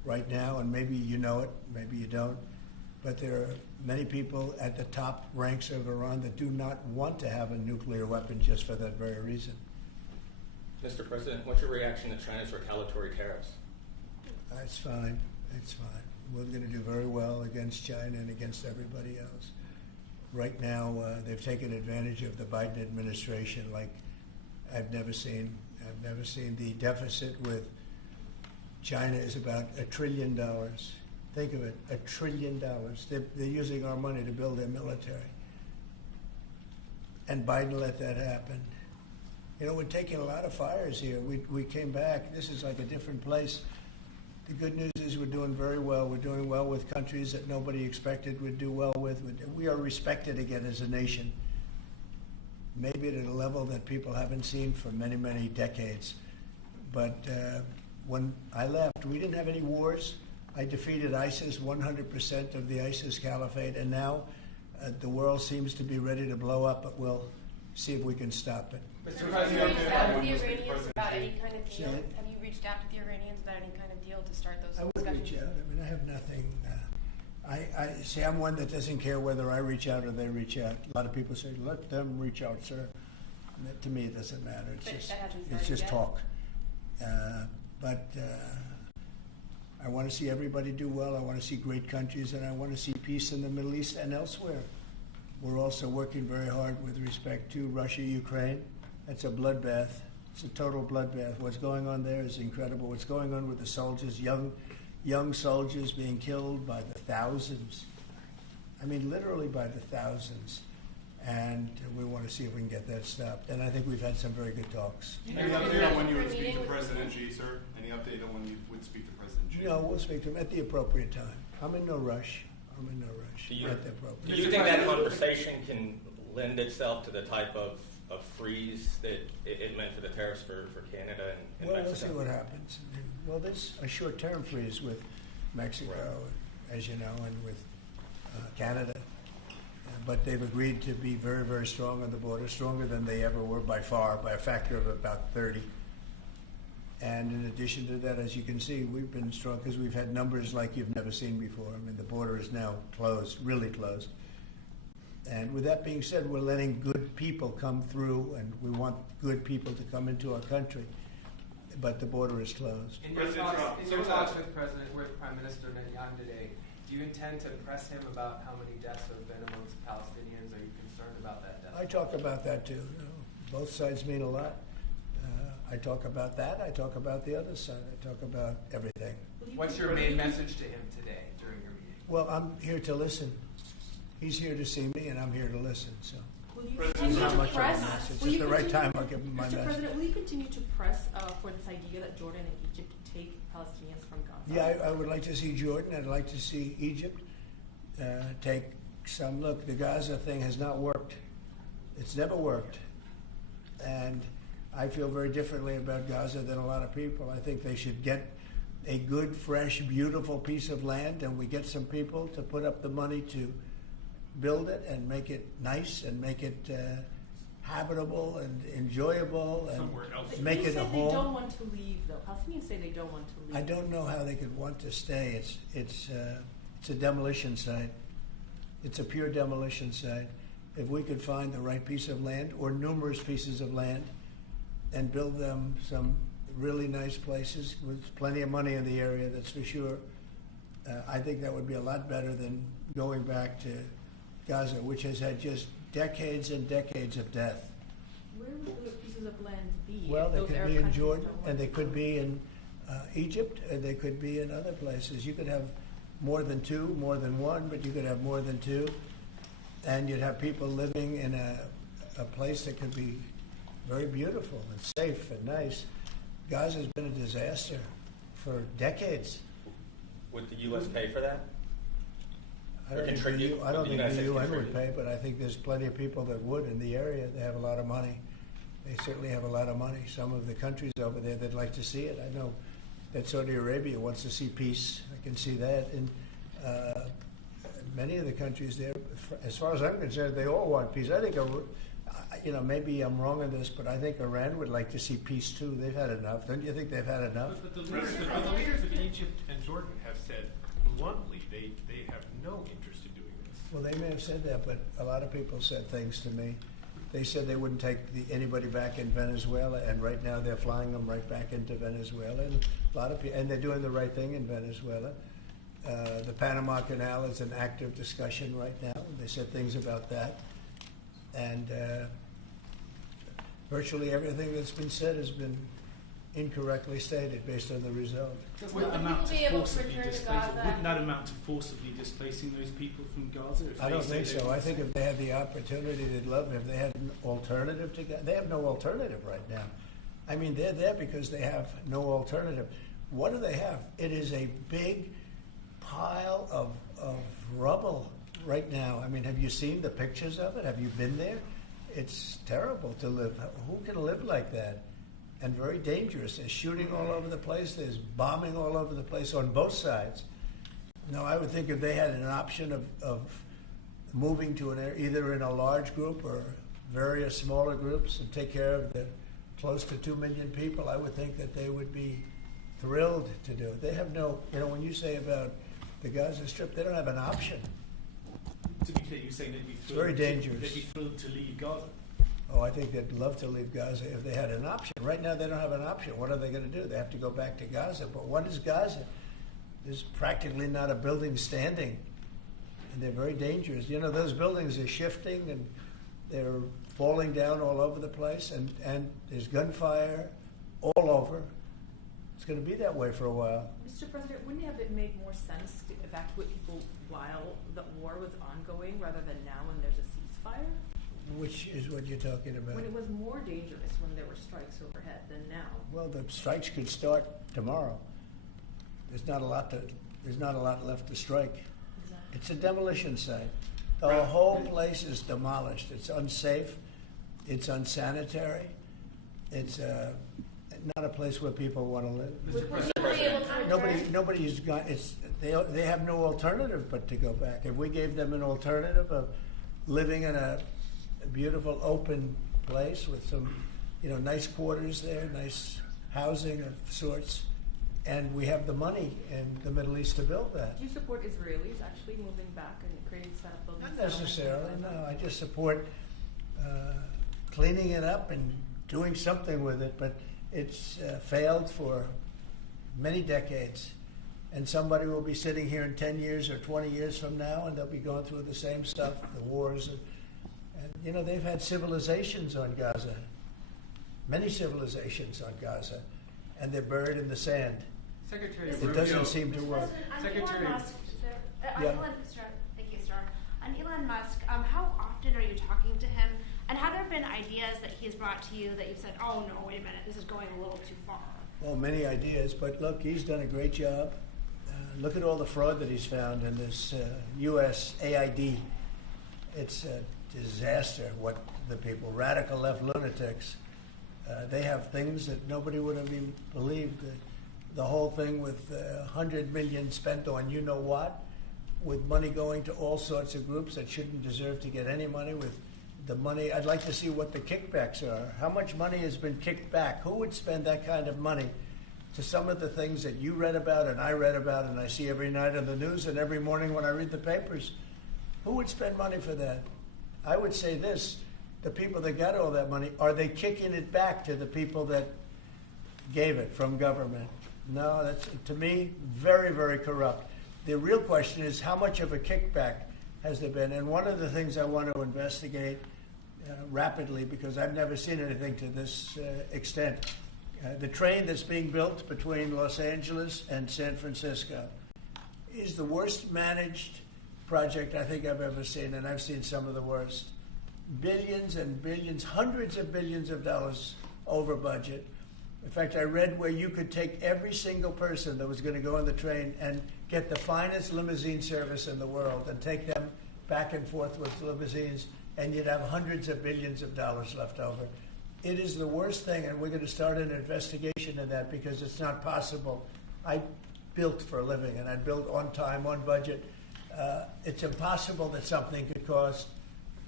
right now, and maybe you know it, maybe you don't, but there are many people at the top ranks of Iran that do not want to have a nuclear weapon just for that very reason. Mr. President, what's your reaction to China's retaliatory tariffs? It's fine. It's fine. We're going to do very well against China and against everybody else. Right now, they've taken advantage of the Biden administration like I've never seen. I've never seen. The deficit with China is about $1 trillion. Think of it, $1 trillion. They're using our money to build their military. And Biden let that happen. You know, we're taking a lot of fires here. We came back. This is like a different place. The good news is we're doing very well. We're doing well with countries that nobody expected we'd do well with. We are respected again as a nation, maybe at a level that people haven't seen for many, many decades. But when I left, we didn't have any wars. I defeated ISIS, 100% of the ISIS caliphate, and now the world seems to be ready to blow up, but we'll see if we can stop it. Mr. President, have you reached out to the Iranians about any kind of deal? Have you reached out to the Iranians about any kind of deal to start those discussions? I would reach out. I mean, I have nothing. I see. I'm one that doesn't care whether I reach out or they reach out. A lot of people say, "Let them reach out, sir." And that, to me, it doesn't matter. It's just talk. But I want to see everybody do well. I want to see great countries, and I want to see peace in the Middle East and elsewhere. We're also working very hard with respect to Russia, Ukraine. That's a bloodbath. It's a total bloodbath. What's going on there is incredible. What's going on with the soldiers, young soldiers being killed by the thousands. I mean, literally by the thousands. And we want to see if we can get that stopped. And I think we've had some very good talks. Any update on when you would speak to President Xi, sir? Any update on when you would speak to President Xi? No, we'll speak to him at the appropriate time. I'm in no rush. Do you, At the appropriate do you think that conversation can lend itself to the type of freeze that it meant for the tariffs for Canada and Well, Mexico? we'll see what happens. Well, there's a short-term freeze with Mexico, as you know, and with Canada. But they've agreed to be very, very strong on the border, stronger than they ever were by far, by a factor of about 30. And in addition to that, as you can see, we've been strong because we've had numbers like you've never seen before. I mean, the border is now closed, really closed. And with that being said, we're letting good people come through, and we want good people to come into our country. But the border is closed. In your talks with Prime Minister Netanyahu today, do you intend to press him about how many deaths have been amongst Palestinians? Are you concerned about that death? I talk about that too. You know, both sides mean a lot. I talk about that. I talk about the other side. I talk about everything. What's your main message to him today during your meeting? Well, I'm here to listen. He's here to see me, and I'm here to listen. So, Will you it's continue not to much of a press? message. Will At you the right continue- time, I'll give him my Mr. message. President, will you continue to press for this idea that Jordan and Egypt take Palestinians from Gaza? Yeah, I would like to see Jordan. I'd like to see Egypt take some look. The Gaza thing has not worked. It's never worked. And I feel very differently about Gaza than a lot of people. I think they should get a good, fresh, beautiful piece of land, and we get some people to put up the money to build it and make it nice and make it habitable and enjoyable and Somewhere else. make it a They say home. they don't want to leave, though. Palestinians say they don't want to leave. I don't know how they could want to stay. It's a demolition site. It's a pure demolition site. If we could find the right piece of land or numerous pieces of land and build them some really nice places with plenty of money in the area, that's for sure, I think that would be a lot better than going back to Gaza, which has had just decades and decades of death. Where would those pieces of land be? Well, if they those could Arab be in countries Jordan, don't want and they to could go? be in Egypt, and they could be in other places. You could have more than two, more than one, but you could have more than two, and you'd have people living in a place that could be very beautiful and safe and nice. Gaza's been a disaster for decades. Would the U.S. pay for that? I don't think the contribute? I don't Would the think United the States UN would contribute? pay, but I think there's plenty of people that would in the area. They have a lot of money. They certainly have a lot of money. Some of the countries over there, they'd like to see it. I know that Saudi Arabia wants to see peace. I can see that. And many of the countries there, as far as I'm concerned, they all want peace. I think maybe I'm wrong on this, but I think Iran would like to see peace too. They've had enough. Don't you think they've had enough? But the leaders of Egypt and Jordan have said bluntly they have no interest in doing this. Well, they may have said that, but a lot of people said things to me. They said they wouldn't take anybody back in Venezuela, and right now they're flying them right back into Venezuela. And a lot of people, and they're doing the right thing in Venezuela. The Panama Canal is an active discussion right now. They said things about that. And virtually everything that's been said has been incorrectly stated based on the result. Will the people be able to return to Gaza? Wouldn't that amount to forcibly displacing those people from Gaza? I don't think so. I think if they had the opportunity, they'd love it. If they had an alternative to Gaza, they have no alternative right now. I mean, they're there because they have no alternative. What do they have? It is a big pile of rubble right now. I mean, have you seen the pictures of it? Have you been there? It's terrible to live. Who can live like that? And very dangerous. There's shooting all over the place. There's bombing all over the place on both sides. Now, I would think if they had an option of moving to an area, either in a large group or various smaller groups, and take care of the close to 2 million people, I would think that they would be thrilled to do it. They have no, when you say about the Gaza Strip, they don't have an option. To be clear, you're saying they'd be thrilled, very dangerous. They'd be thrilled to leave Gaza. Oh, I think they'd love to leave Gaza if they had an option. Right now, they don't have an option. What are they going to do? They have to go back to Gaza. But what is Gaza? There's practically not a building standing, and they're very dangerous. Those buildings are shifting, and they're falling down all over the place, and there's gunfire all over. It's going to be that way for a while. Mr. President, wouldn't it have made more sense to evacuate people while the war was ongoing rather than now when there's a ceasefire? Which is what you're talking about? When it was more dangerous when there were strikes overhead than now. Well, the strikes could start tomorrow. There's not a lot left to strike. Exactly. It's a demolition site. The whole place is demolished. It's unsafe. It's unsanitary. It's not a place where people want to live. Nobody's got. They have no alternative but to go back. If we gave them an alternative of living in a beautiful open place with some, nice quarters there, nice housing of sorts, and we have the money in the Middle East to build that. Do you support Israelis actually moving back and creating building? Not necessarily, no. I just support cleaning it up and doing something with it, but it's failed for many decades. And somebody will be sitting here in 10 years or 20 years from now, and they'll be going through the same stuff, the wars. And they've had civilizations on Gaza, many civilizations on Gaza, and they're buried in the sand. Secretary It doesn't seem to work. Secretary. Thank you, sir. On Elon Musk, how often are you talking to him? And have there been ideas that he's brought to you that you've said, oh no, wait a minute, this is going a little too far? Well, many ideas, but look, he's done a great job. Look at all the fraud that he's found in this U.S. AID. It's a disaster what the people, radical left lunatics, they have things that nobody would have even believed. The whole thing with $100 million spent on you-know-what, with money going to all sorts of groups that shouldn't deserve to get any money, with the money. I'd like to see what the kickbacks are. How much money has been kicked back? Who would spend that kind of money to some of the things that you read about and I read about and I see every night on the news and every morning when I read the papers? Who would spend money for that? I would say this, the people that got all that money, are they kicking it back to the people that gave it from government? No, that's, to me, very, very corrupt. The real question is, how much of a kickback has there been? And one of the things I want to investigate rapidly, because I've never seen anything to this extent, the train that's being built between Los Angeles and San Francisco is the worst managed project I think I've ever seen, and I've seen some of the worst. Billions and billions, hundreds of billions of dollars over budget. In fact, I read where you could take every single person that was going to go on the train and get the finest limousine service in the world and take them back and forth with limousines, and you'd have hundreds of billions of dollars left over. It is the worst thing, and we're going to start an investigation of that because it's not possible. I built for a living, and I built on time, on budget. It's impossible that something could cost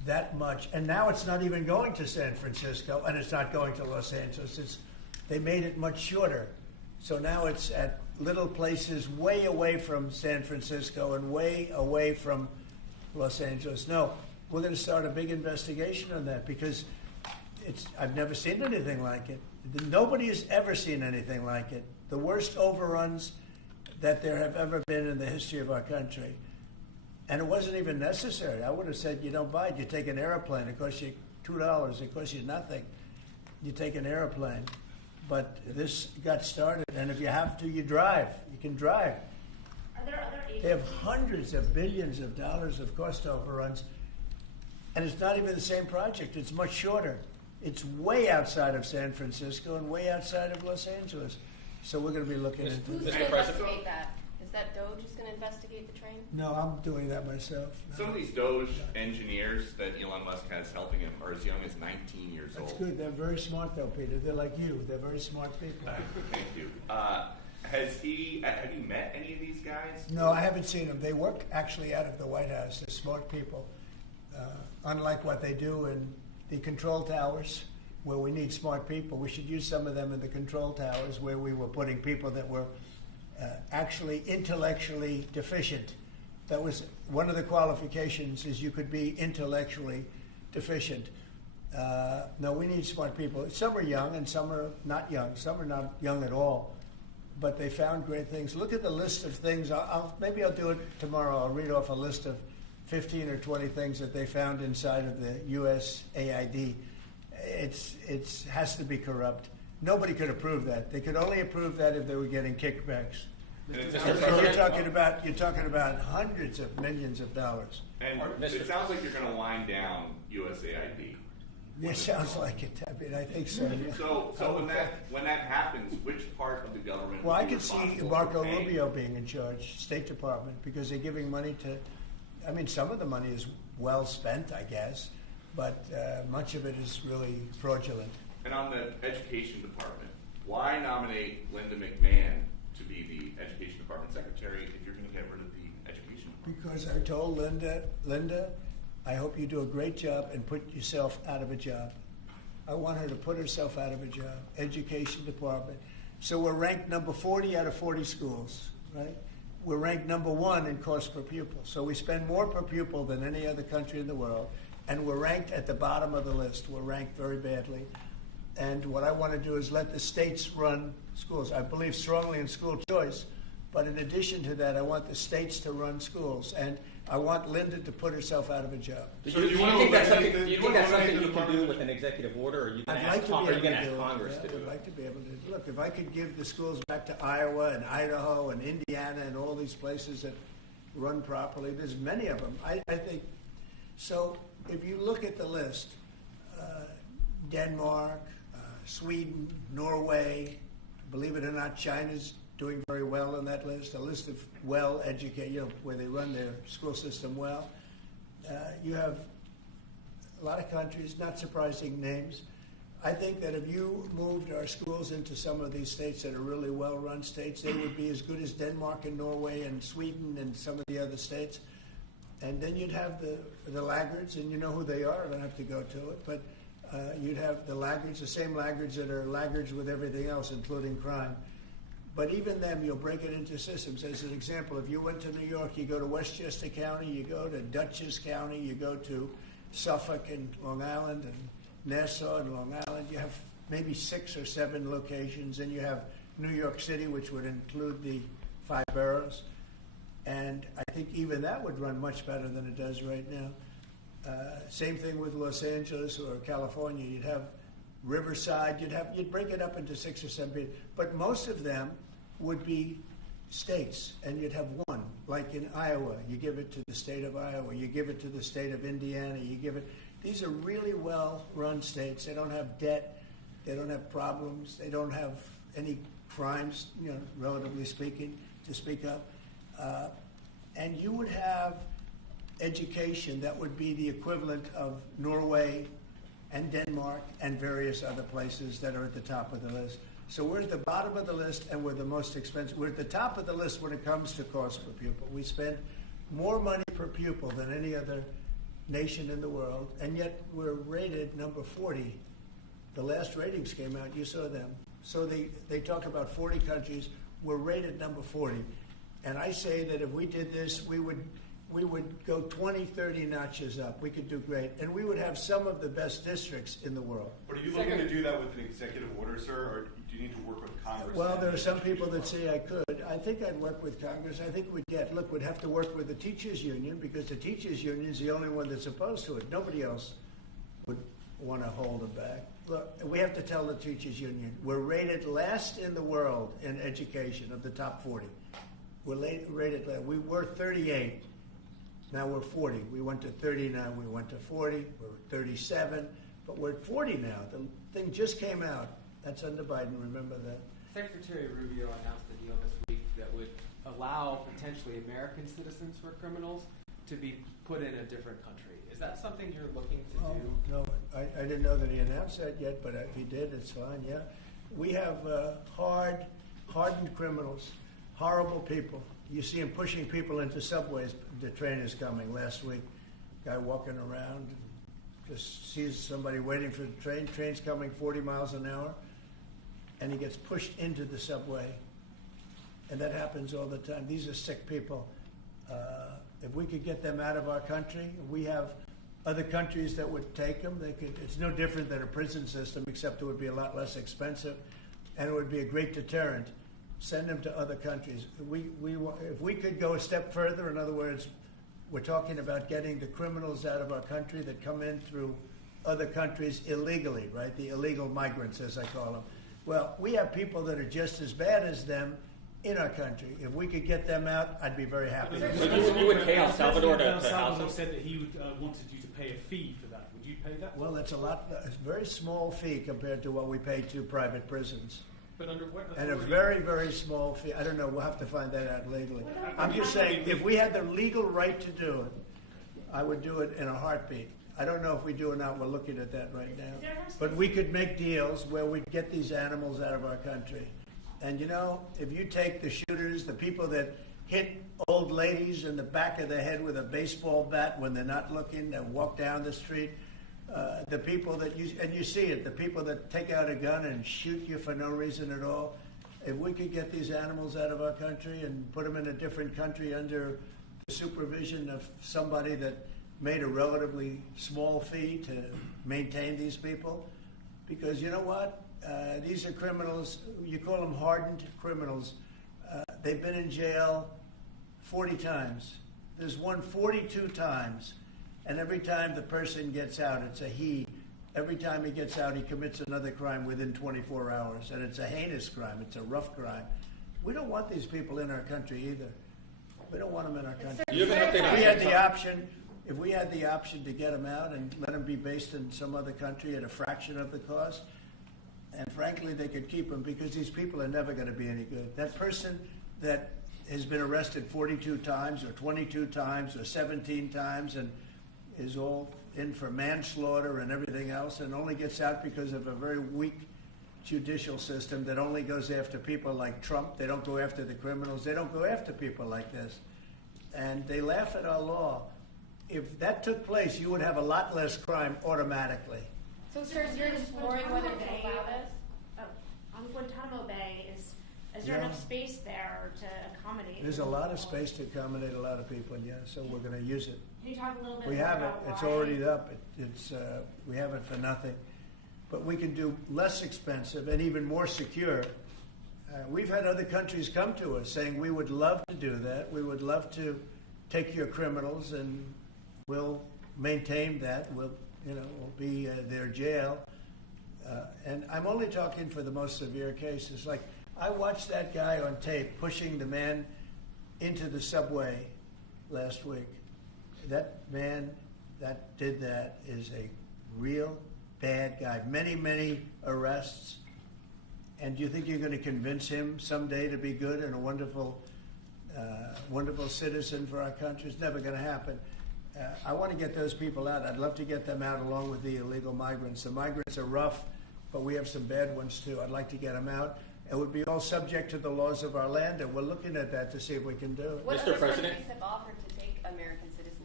that much. And now it's not even going to San Francisco, and it's not going to Los Angeles. They made it much shorter. So now it's at little places way away from San Francisco and way away from Los Angeles. No, we're going to start a big investigation on that because I've never seen anything like it. Nobody has ever seen anything like it. The worst overruns that there have ever been in the history of our country. And it wasn't even necessary. I would have said, you don't buy it. You take an airplane. It costs you $2. It costs you nothing. You take an airplane. But this got started. And if you have to, you drive. You can drive. Are there other agencies? They have hundreds of billions of dollars of cost overruns. And it's not even the same project. It's much shorter. It's way outside of San Francisco and way outside of Los Angeles. So we're going to be looking into Who's this. going to investigate that? Is that DOJ who's going to investigate the train? No, I'm doing that myself. No. Some of these Doge engineers that Elon Musk has helping him are as young as 19 years That's old. good. They're very smart, though, Peter. They're like you. They're very smart people. Thank you. Have you met any of these guys? No, I haven't seen them. They work actually out of the White House. They're smart people. Unlike what they do in the control towers, where we need smart people, we should use some of them in the control towers where we were putting people that were actually intellectually deficient. That was one of the qualifications, is you could be intellectually deficient. No, we need smart people. Some are young and some are not young. Some are not young at all. But they found great things. Look at the list of things. Maybe I'll do it tomorrow. I'll read off a list of 15 or 20 things that they found inside of the USAID. It has to be corrupt. Nobody could approve that. They could only approve that if they were getting kickbacks. You're talking about hundreds of millions of dollars. And it sounds like you're going to wind down USAID. It sounds like it. I mean, I think so. Yeah. So when that happens, which part of the government? Well, will I be could see responsible Marco for paying? Rubio being in charge, State Department, because they're giving money to. I mean, some of the money is well spent, I guess, but much of it is really fraudulent. And on the education department, why nominate Linda McMahon to be the education department secretary if you're going to get rid of the education department? Because I told Linda, I hope you do a great job and put yourself out of a job. I want her to put herself out of a job. Education department. So we're ranked number 40 out of 40 schools, right? We're ranked number 1 in cost per pupil. So we spend more per pupil than any other country in the world. And we're ranked at the bottom of the list. We're ranked very badly. And what I want to do is let the states run schools. I believe strongly in school choice. But in addition to that, I want the states to run schools. And I want Linda to put herself out of a job. Do you think that's something you can do with an executive order, or are you going to ask Congress to do it? I would like to be able to. Look, if I could give the schools back to Iowa and Idaho and Indiana and all these places that run properly, there's many of them. I think. So if you look at the list, Denmark, Sweden, Norway, believe it or not, China's doing very well on that list, a list of well-educated, where they run their school system well. You have a lot of countries, not surprising names. I think that if you moved our schools into some of these states that are really well-run states, they would be as good as Denmark and Norway and Sweden and some of the other states. And then you'd have the laggards, and you know who they are. I don't have to go to it. But you'd have the laggards, the same laggards that are laggards with everything else, including crime. But even them, you'll break it into systems. As an example, if you went to New York, you go to Westchester County, you go to Dutchess County, you go to Suffolk and Long Island and Nassau and Long Island. You have maybe 6 or 7 locations. And you have New York City, which would include the 5 boroughs. And I think even that would run much better than it does right now. Same thing with Los Angeles or California. You'd have Riverside. You'd break it up into 6 or 7. But most of them would be states, and you'd have one. Like in Iowa, you give it to the state of Iowa. You give it to the state of Indiana. You give it. These are really well-run states. They don't have debt. They don't have problems. They don't have any crimes, relatively speaking, to speak of. And you would have education that would be the equivalent of Norway and Denmark and various other places that are at the top of the list. So we're at the bottom of the list, and we're the most expensive. We're at the top of the list when it comes to cost per pupil. We spend more money per pupil than any other nation in the world, and yet we're rated number 40. The last ratings came out, you saw them. So they talk about 40 countries, we're rated number 40. And I say that if we did this, we would go 20, 30 notches up. We could do great. And we would have some of the best districts in the world. But are you looking to do that with an executive order, sir, or do you need to work with Congress? Well, there are some people that say I could. I think I'd work with Congress. I think we'd have to work with the teachers union, because the teachers union is the only one that's opposed to it. Nobody else would want to hold it back. Look, we have to tell the teachers union, we're rated last in the world in education of the top 40. We're rated last. We were 38. Now we're 40. We went to 39. We went to 40. We're 37. But we're at 40 now. The thing just came out. That's under Biden. Remember that. Secretary Rubio announced a deal this week that would allow potentially American citizens who are criminals to be put in a different country. Is that something you're looking to do? No, I didn't know that he announced that yet, but if he did, it's fine, yeah. We have hardened criminals, horrible people. You see them pushing people into subways. The train is coming. Last week, guy walking around, just sees somebody waiting for the train. Train's coming 40 miles an hour, and he gets pushed into the subway. And that happens all the time. These are sick people. If we could get them out of our country, we have other countries that would take them. It's no different than a prison system, except it would be a lot less expensive, and it would be a great deterrent. Send them to other countries. If we could go a step further, in other words, we're talking about getting the criminals out of our country that come in through other countries illegally, right? The illegal migrants, as I call them. Well, we have people that are just as bad as them in our country. If we could get them out, I'd be very happy. You would pay El Salvador to house them? said that he wanted you to pay a fee for that. Would you pay that? Well, it's a very small fee compared to what we pay to private prisons. But under what And a authority? very, very small fee. I don't know. We'll have to find that out legally. I'm just saying, if we had the legal right to do it, I would do it in a heartbeat. I don't know if we do or not. We're looking at that right now. But we could make deals where we'd get these animals out of our country. And you know, if you take the shooters, the people that hit old ladies in the back of the head with a baseball bat when they're not looking and walk down the street, the people that you see it, the people that take out a gun and shoot you for no reason at all, if we could get these animals out of our country and put them in a different country under the supervision of somebody that made a relatively small fee to maintain these people, because you know what? These are criminals. You call them hardened criminals. They've been in jail 40 times. There's one 42 times. And every time the person gets out, it's a he. Every time he gets out, he commits another crime within 24 hours. And it's a heinous crime. It's a rough crime. We don't want these people in our country either. We don't want them in our country. If we had the option to get them out and let them be based in some other country at a fraction of the cost, and frankly, they could keep them, because these people are never going to be any good. That person that has been arrested 42 times or 22 times or 17 times and is all in for manslaughter and everything else and only gets out because of a very weak judicial system that only goes after people like Trump. They don't go after the criminals. They don't go after people like this. And they laugh at our law. If that took place, you would have a lot less crime automatically. So, sir, you're exploring whether to allow this? On Guantanamo Bay, is there enough space there to accommodate? There's a lot of space to accommodate a lot of people, yeah, so we're going to use it. Can you talk a little bit We more have it. about It's why? already up. We have it for nothing. But we can do less expensive and even more secure. We've had other countries come to us saying, we would love to do that. We would love to take your criminals and we'll maintain that. We'll be their jail. And I'm only talking for the most severe cases. Like, I watched that guy on tape pushing the man into the subway last week. That man that did that is a real bad guy. Many, many arrests. And do you think you're going to convince him someday to be good and a wonderful citizen for our country? It's never going to happen. I want to get those people out. I'd love to get them out along with the illegal migrants. The migrants are rough, but we have some bad ones too. I'd like to get them out. It would be all subject to the laws of our land, and we're looking at that to see if we can do it. What other countries have offered to take American citizens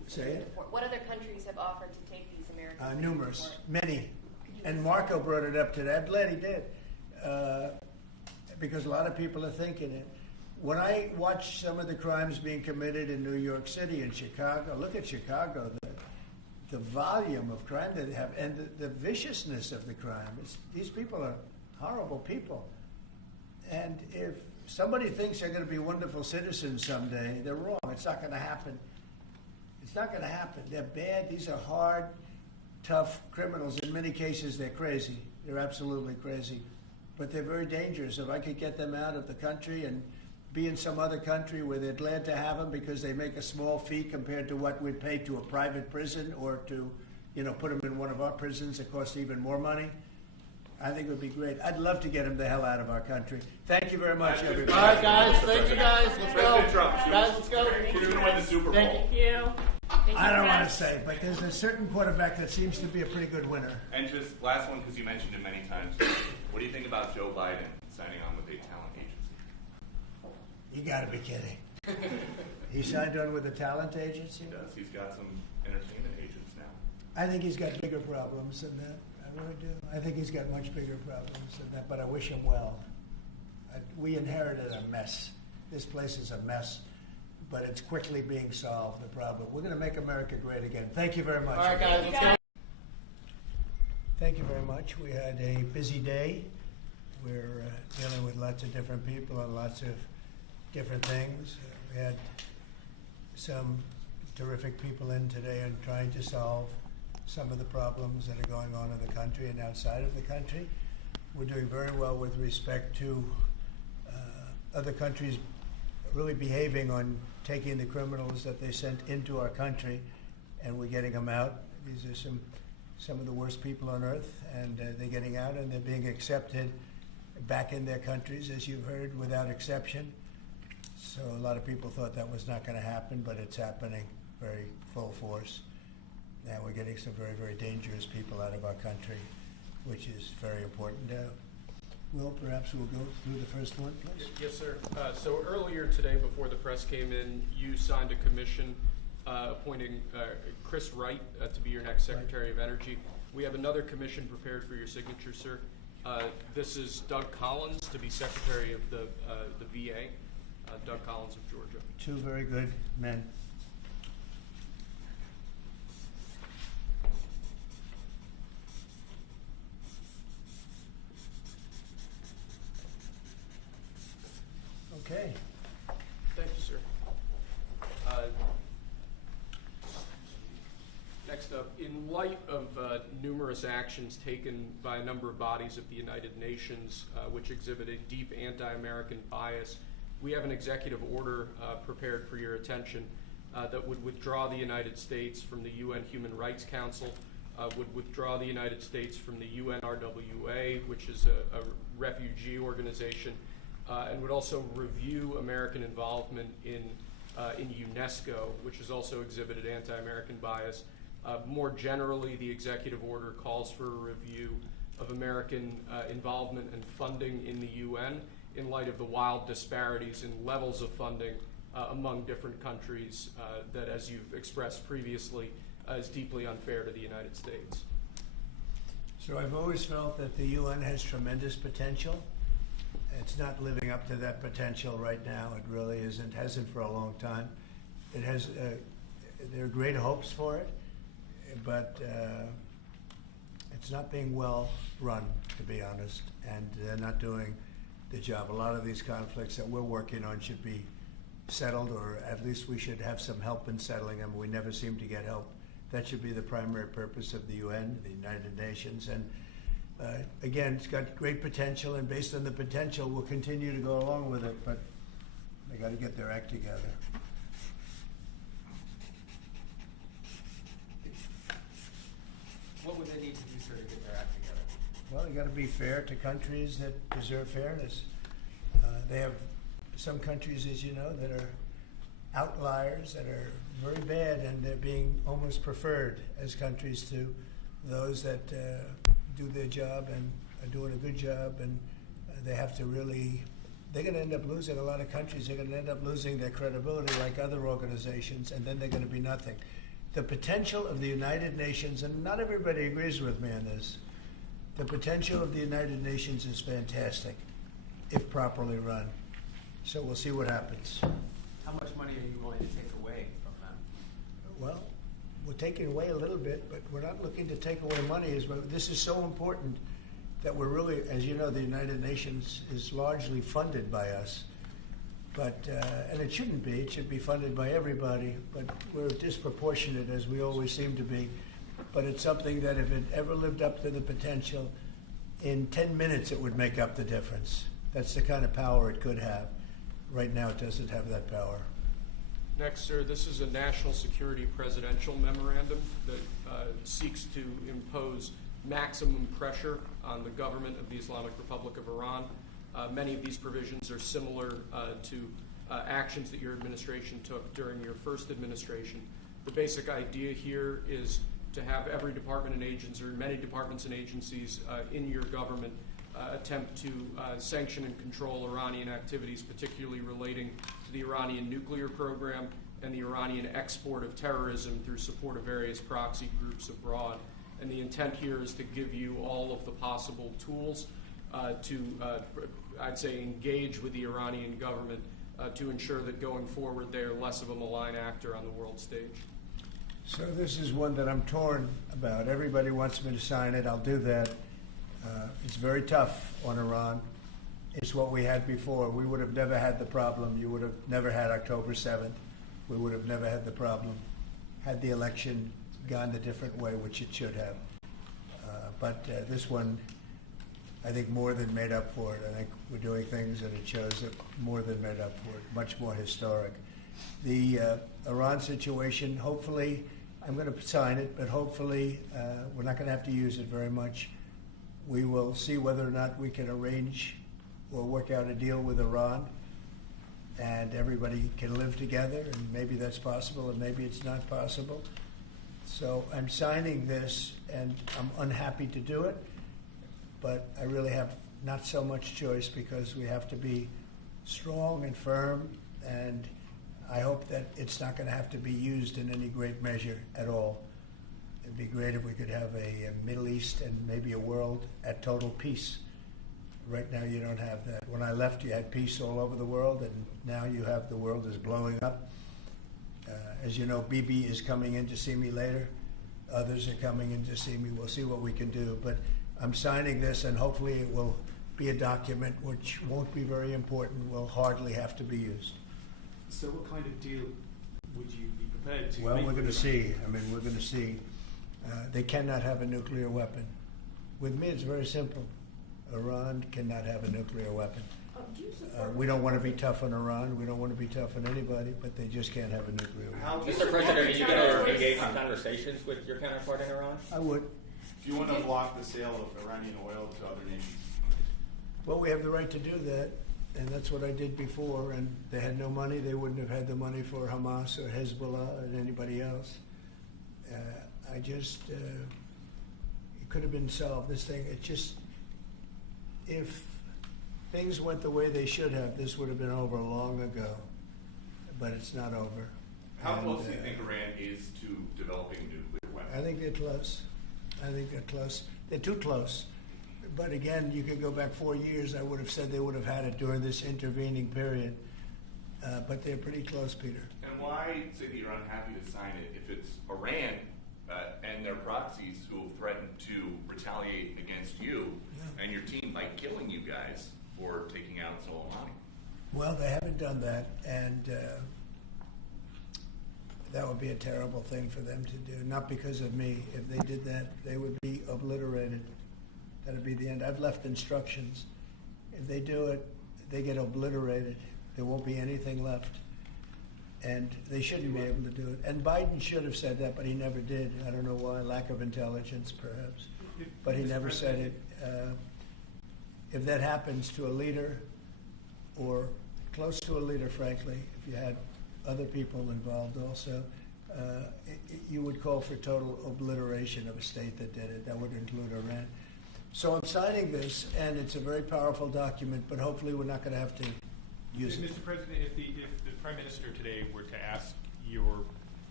Say it. What other countries have offered to take these Americans? Numerous, many. And Marco brought it up today. I'm glad he did. Because a lot of people are thinking it. When I watch some of the crimes being committed in New York City and Chicago, look at Chicago, the volume of crime that they have, and the viciousness of the crime. These people are horrible people. And if somebody thinks they're going to be wonderful citizens someday, they're wrong. It's not going to happen. It's not going to happen. They're bad. These are hard, tough criminals. In many cases, they're crazy. They're absolutely crazy. But they're very dangerous. If I could get them out of the country and be in some other country where they're glad to have them because they make a small fee compared to what we'd pay to a private prison, or to, put them in one of our prisons that cost even more money, I think it would be great. I'd love to get them the hell out of our country. Thank you very much, everybody. All right, guys. Thank you, guys. Let's go. Guys, let's go. Who's going to win the Super Bowl? Thank you. I don't want to say, but there's a certain quarterback that seems to be a pretty good winner. And just last one, because you mentioned it many times. What do you think about Joe Biden signing on with a talent agency? You got to be kidding. He signed on with a talent agency? He does. He's got some entertainment agents now. I think he's got bigger problems than that. I really do. I think he's got much bigger problems than that, but I wish him well. We inherited a mess. This place is a mess, but it's quickly being solved, the problem. We're going to make America great again. Thank you very much. All right, guys, let's go. Thank you very much. We had a busy day. We're dealing with lots of different people and lots of different things. We had some terrific people in today and trying to solve some of the problems that are going on in the country and outside of the country. We're doing very well with respect to other countries really behaving on taking the criminals that they sent into our country, and we're getting them out. These are some of the worst people on earth, and they're getting out and they're being accepted back in their countries, as you've heard, without exception. So a lot of people thought that was not going to happen, but it's happening very full force. And we're getting some very, very dangerous people out of our country, which is very important. Will, perhaps we'll go through the first one, please. Yes, sir. So earlier today, before the press came in, you signed a commission appointing Chris Wright to be your next Secretary of Energy. We have another commission prepared for your signature, sir. This is Doug Collins to be Secretary of the VA. Doug Collins of Georgia. Two very good men. Okay. Thank you, sir. Next up, in light of numerous actions taken by a number of bodies of the United Nations which exhibit a deep anti-American bias, we have an executive order prepared for your attention that would withdraw the United States from the UN Human Rights Council, would withdraw the United States from the UNRWA, which is a refugee organization, and would also review American involvement in UNESCO, which has also exhibited anti-American bias. More generally, the executive order calls for a review of American involvement and funding in the UN in light of the wild disparities in levels of funding among different countries that, as you've expressed previously, is deeply unfair to the United States. So I've always felt that the UN has tremendous potential. It's not living up to that potential right now. It really isn't, hasn't for a long time. It has, there are great hopes for it, but it's not being well run, to be honest, and they're not doing the job. A lot of these conflicts that we're working on should be settled, or at least we should have some help in settling them. We never seem to get help. That should be the primary purpose of the UN, the United Nations. And again, it's got great potential, and based on the potential, we'll continue to go along with it, but they got to get their act together. What would they need to do, sir, to get their act together? Well, they got to be fair to countries that deserve fairness. They have some countries, as you know, that are outliers, that are very bad, and they're being almost preferred as countries to those that do their job and are doing a good job, and they have to really, they're going to end up losing, a lot of countries are going to end up losing their credibility like other organizations, and then they're going to be nothing. the potential of the United Nations, and not everybody agrees with me on this, the potential of the United Nations is fantastic if properly run. So we'll see what happens. How much money are you willing to take away from them? Well, we're taking away a little bit, but we're not looking to take away money. This is so important that we're really, as you know, the United Nations is largely funded by us. But, and it shouldn't be. It should be funded by everybody. But we're disproportionate, as we always seem to be. But it's something that if it ever lived up to the potential, in 10 minutes it would make up the difference. That's the kind of power it could have. Right now it doesn't have that power. Next, sir, this is a national security presidential memorandum that seeks to impose maximum pressure on the government of the Islamic Republic of Iran. Many of these provisions are similar to actions that your administration took during your first administration. The basic idea here is to have every department and agency, or many departments and agencies in your government attempt to sanction and control Iranian activities, particularly relating to the Iranian nuclear program and the Iranian export of terrorism through support of various proxy groups abroad. And the intent here is to give you all of the possible tools to, I'd say, engage with the Iranian government to ensure that going forward they're less of a malign actor on the world stage. So this is one that I'm torn about. Everybody wants me to sign it. I'll do that. It's very tough on Iran. It's what we had before. We would have never had the problem. You would have never had October 7th. We would have never had the problem had the election gone the different way, which it should have. But this one, I think, more than made up for it. I think we're doing things, and it shows that more than made up for it, much more historic. The Iran situation, hopefully, I'm going to sign it, but hopefully we're not going to have to use it very much. We will see whether or not we can arrange or work out a deal with Iran, and everybody can live together, and maybe that's possible, and maybe it's not possible. So I'm signing this, and I'm unhappy to do it, but I really have not so much choice because we have to be strong and firm, and I hope that it's not going to have to be used in any great measure at all. It'd be great if we could have a Middle East and maybe a world at total peace. Right now you don't have that. When I left, you had peace all over the world, and now you have the world is blowing up. As you know, Bibi is coming in to see me later. Others are coming in to see me. We'll see what we can do. But I'm signing this, and hopefully it will be a document which won't be very important, will hardly have to be used. So what kind of deal would you be prepared to Well, make? we're going to see. I mean, we're going to see. They cannot have a nuclear weapon. With me, it's very simple. Iran cannot have a nuclear weapon. We don't want to be tough on Iran. We don't want to be tough on anybody, but they just can't have a nuclear weapon. Mr. President, are you going to engage in conversations with your counterpart in Iran? I would. Do you want to block the sale of Iranian oil to other nations? Well, we have the right to do that, and that's what I did before, and they had no money. They wouldn't have had the money for Hamas or Hezbollah and anybody else. It could have been solved, this thing. It just, if things went the way they should have, this would have been over long ago, but it's not over. How close do you think Iran is to developing a nuclear weapon? I think they're close. I think they're close. They're too close. But again, you could go back 4 years. I would have said they would have had it during this intervening period. But they're pretty close, Peter. And why say that you're unhappy to sign it if it's Iran and their proxies who have threatened to retaliate against you and your team by killing you guys for taking out Soleimani? Well, they haven't done that, and that would be a terrible thing for them to do. Not because of me. If they did that, they would be obliterated. That would be the end. I've left instructions. If they do it, they get obliterated. There won't be anything left. And they shouldn't be able to do it. And Biden should have said that, but he never did. I don't know why. Lack of intelligence, perhaps. But he never said it. If that happens to a leader, or close to a leader, frankly, if you had other people involved also, you would call for total obliteration of a state that did it. That would include Iran. So I'm signing this, and it's a very powerful document, but hopefully we're not going to have to use it. Mr. President, if the Prime Minister today were to ask your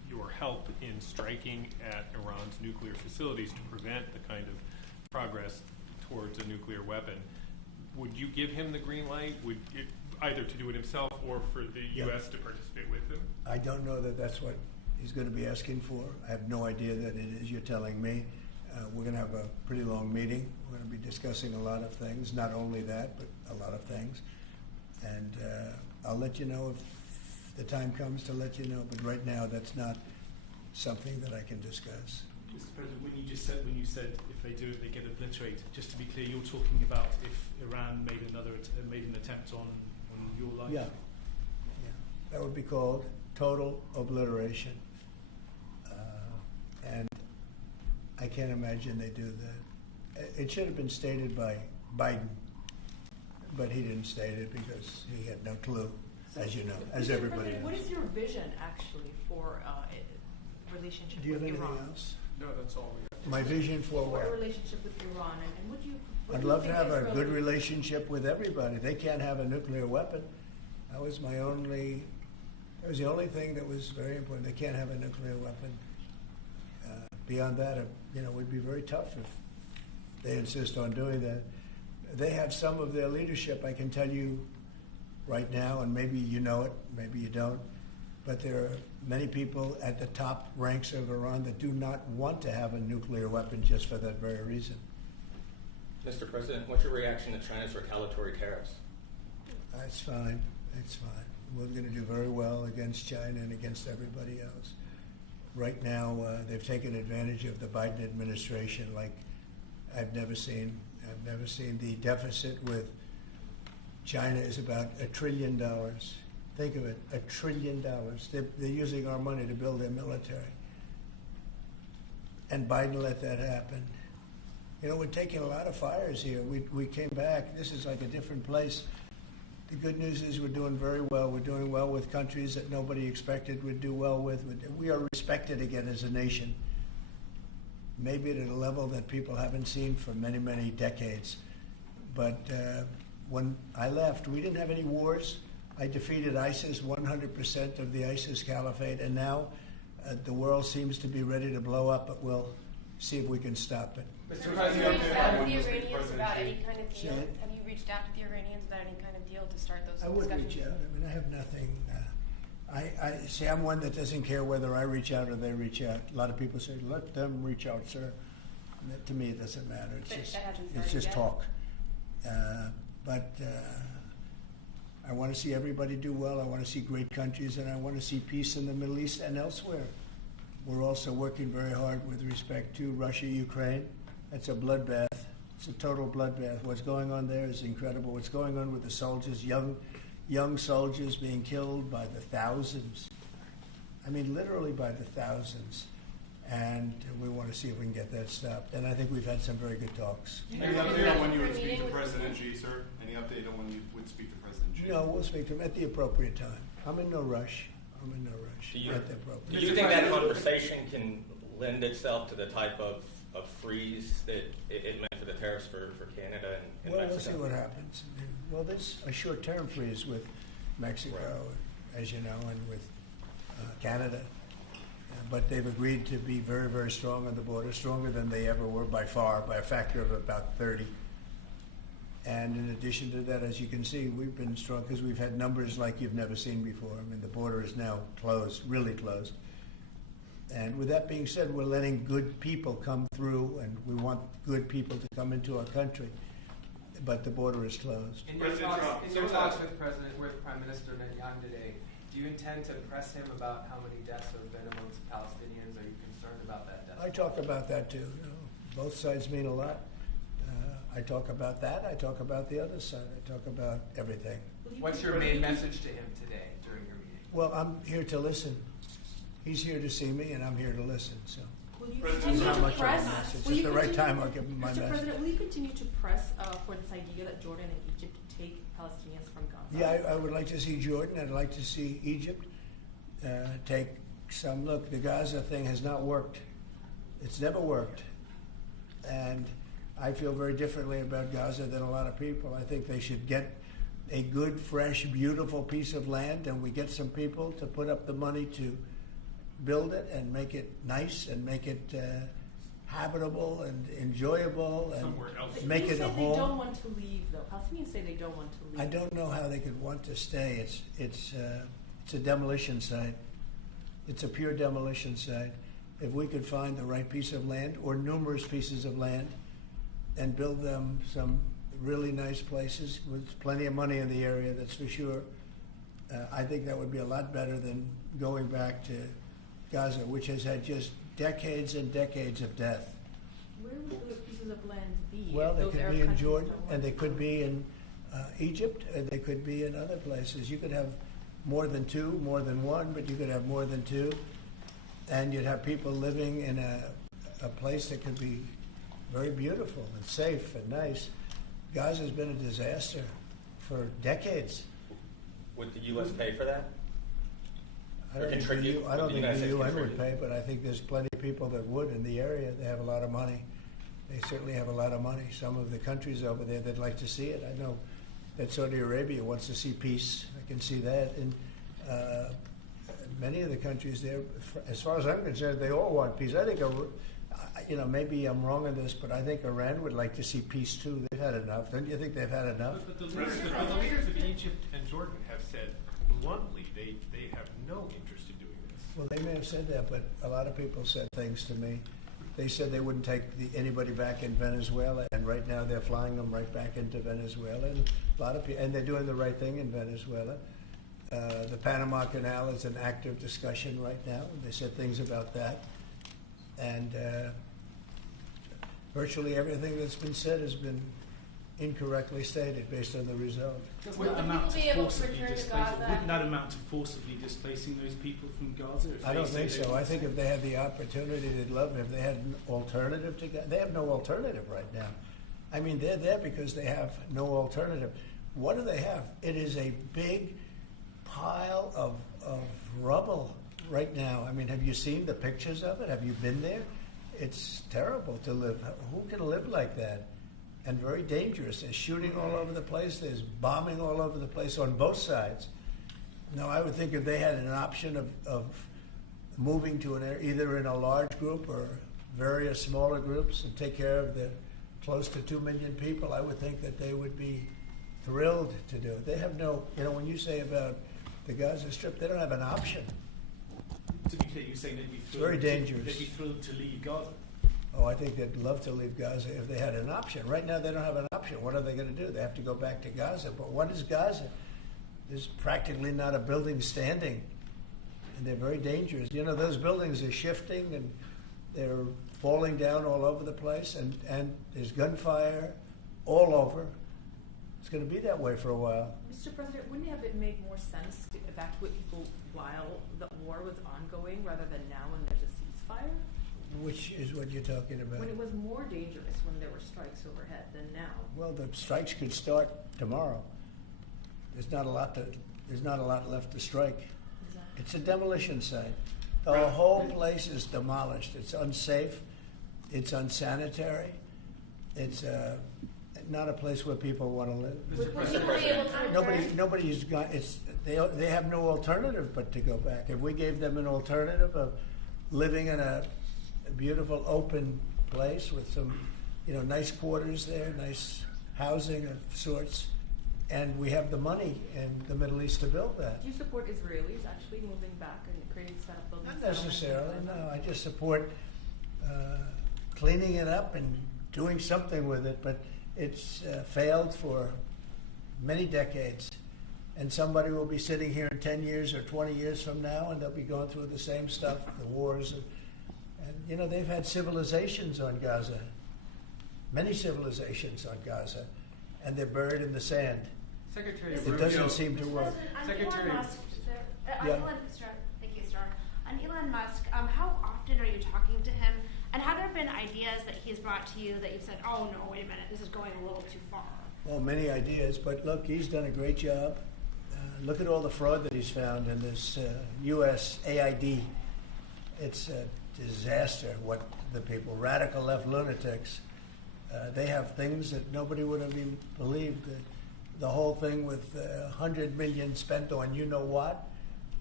your help in striking at Iran's nuclear facilities to prevent the kind of progress towards a nuclear weapon. Would you give him the green light? Either to do it himself or for the U.S. to participate with him? I don't know that that's what he's going to be asking for. I have no idea that it is. You're telling me. We're going to have a pretty long meeting. We're going to be discussing a lot of things, not only that, but a lot of things. And I'll let you know if the time comes to let you know. But right now, that's not something that I can discuss. Mr. President, when you said if they do it, they get obliterated. Just to be clear, you're talking about if Iran made an attempt on your life. Yeah, that would be called total obliteration. And I can't imagine they do that. It should have been stated by Biden, but he didn't state it because he had no clue, as you know, as everybody knows. What is your vision actually for relationship with Iran? Do you have anything else? No, that's all we have. My vision for For what? a relationship with Iran, and would you? I'd love to have a good relationship with everybody. They can't have a nuclear weapon. That was the only thing that was very important. They can't have a nuclear weapon. Beyond that, it would be very tough if they insist on doing that. They have some of their leadership, I can tell you right now, and maybe you know it, maybe you don't, but there are many people at the top ranks of Iran that do not want to have a nuclear weapon just for that very reason. Mr. President, what's your reaction to China's retaliatory tariffs? It's fine. It's fine. We're going to do very well against China and against everybody else. Right now, they've taken advantage of the Biden administration like I've never seen. I've never seen. The deficit with China is about $1 trillion. Think of it, $1 trillion. They're using our money to build their military. And Biden let that happen. We're taking a lot of fires here. We came back. This is like a different place. The good news is we're doing very well. We're doing well with countries that nobody expected we'd do well with. We are respected again as a nation, maybe at a level that people haven't seen for many, many decades. But when I left, we didn't have any wars. I defeated ISIS, 100% of the ISIS caliphate, and now the world seems to be ready to blow up, but we'll see if we can stop it. Mr. President, have you reached out to the Iranians about any kind of deal? Have you reached out to the Iranians about any kind of deal to start those discussions? I would reach out. I have nothing. I see. I'm one that doesn't care whether I reach out or they reach out. A lot of people say, "Let them reach out, sir." To me, it doesn't matter. It's just talk. But I want to see everybody do well. I want to see great countries, and I want to see peace in the Middle East and elsewhere. We're also working very hard with respect to Russia, Ukraine. That's a bloodbath. It's a total bloodbath. What's going on there is incredible. What's going on with the soldiers, young soldiers being killed by the thousands. I mean, literally by the thousands. And we want to see if we can get that stopped. And I think we've had some very good talks. Any update on when you would speak to President Xi, sir? Any update on when you would speak to President Xi? No, we'll speak to him at the appropriate time. I'm in no rush. Do you, At the appropriate do you think that conversation can lend itself to the type of freeze that it meant for the tariffs for Canada and Well, Mexico? we'll see what happens. Well, there's a short-term freeze with Mexico, as you know, and with Canada. But they've agreed to be very, very strong on the border, stronger than they ever were by far, by a factor of about 30. And in addition to that, as you can see, we've been strong because we've had numbers like you've never seen before. I mean, the border is now closed, really closed. And with that being said, we're letting good people come through, and we want good people to come into our country. But the border is closed. In your talks with Prime Minister Netanyahu today, do you intend to press him about how many deaths have been amongst Palestinians? Are you concerned about that death? I talk about that too. Both sides mean a lot. I talk about that. I talk about the other side. I talk about everything. What's your main message to him today during your meeting? Well, I'm here to listen. He's here to see me, and I'm here to listen. So, Will you it's continue not to much of a press? message. Will At you the right continue- time, I'll give him my Mr. message. President, will you continue to press for this idea that Jordan and Egypt take Palestinians from Gaza? Yeah, I would like to see Jordan. I'd like to see Egypt take some look. The Gaza thing has not worked. It's never worked. And I feel very differently about Gaza than a lot of people. I think they should get a good, fresh, beautiful piece of land, and we get some people to put up the money to build it and make it nice and make it habitable and enjoyable and Somewhere else. make You it a said home. they don't want to leave, though. Palestinians say they don't want to leave. I don't know how they could want to stay. It's a demolition site. It's a pure demolition site. If we could find the right piece of land or numerous pieces of land and build them some really nice places with plenty of money in the area, that's for sure, I think that would be a lot better than going back to Gaza, which has had just decades and decades of death. Where would those pieces of land be? Well, if they those could Arab be in countries Jordan, don't want and they to could go? be in Egypt, and they could be in other places. You could have more than two, more than one, but you could have more than two, and you'd have people living in a place that could be very beautiful and safe and nice. Gaza's been a disaster for decades. Would the U.S. pay for that? I Or don't think contribute? I don't Would the think United the States UN would contribute? pay, but I think there's plenty of people that would in the area. They have a lot of money. They certainly have a lot of money. Some of the countries over there, they'd like to see it. I know that Saudi Arabia wants to see peace. I can see that. And many of the countries there, as far as I'm concerned, they all want peace. I think, maybe I'm wrong on this, but I think Iran would like to see peace too. They've had enough. Don't you think they've had enough? But the leaders of Egypt and Jordan have said bluntly they have no interest in doing this. Well, they may have said that, but a lot of people said things to me. They said they wouldn't take anybody back in Venezuela, and right now they're flying them right back into Venezuela. And a lot of people, and they're doing the right thing in Venezuela. The Panama Canal is an active discussion right now. They said things about that, and virtually everything that's been said has been incorrectly stated based on the result. Will the people be able to return to Gaza? Wouldn't that amount to forcibly displacing those people from Gaza? If I don't they say think they so. want I think to? if they had the opportunity, they'd love it. If they had an alternative to Gaza, they have no alternative right now. I mean, they're there because they have no alternative. What do they have? It is a big pile of rubble right now. I mean, have you seen the pictures of it? Have you been there? It's terrible to live. Who can live like that? And very dangerous. There's shooting all over the place. There's bombing all over the place on both sides. Now, I would think if they had an option of moving to either in a large group or various smaller groups and take care of the close to 2 million people, I would think that they would be thrilled to do it. They have no, when you say about the Gaza Strip, they don't have an option. To be clear, you're saying they'd be thrilled. Very dangerous. They'd be thrilled to leave Gaza. Oh, I think they'd love to leave Gaza if they had an option. Right now, they don't have an option. What are they going to do? They have to go back to Gaza. But what is Gaza? There's practically not a building standing, and they're very dangerous. Those buildings are shifting, and they're falling down all over the place, and there's gunfire all over. It's going to be that way for a while. Mr. President, wouldn't it have made more sense to evacuate people while the war was ongoing rather than now when there's a ceasefire? Which is what you're talking about. When it was more dangerous when there were strikes overhead than now. Well, the strikes could start tomorrow. There's not a lot left to strike. It's a demolition site. The whole place is demolished. It's unsafe. It's unsanitary. It's not a place where people want to live. Would people be able to return? Nobody's got. They have no alternative but to go back. If we gave them an alternative of living in a beautiful open place with some, nice quarters there, nice housing of sorts, and we have the money in the Middle East to build that. Do you support Israelis actually moving back and creating building? Not necessarily, no. I just support cleaning it up and doing something with it, but it's failed for many decades. And somebody will be sitting here in 10 years or 20 years from now, and they'll be going through the same stuff, the wars. And they've had civilizations on Gaza, many civilizations on Gaza, and they're buried in the sand. Secretary It Rubio. doesn't seem to work. Secretary. Thank you, Star. On Elon Musk, how often are you talking to him? And have there been ideas that he's brought to you that you've said, oh no, wait a minute, this is going a little too far? Well, many ideas, but look, he's done a great job. Look at all the fraud that he's found in this U.S. AID. It's a disaster what the people, radical left lunatics, they have things that nobody would have even believed. The whole thing with $100 million spent on you know what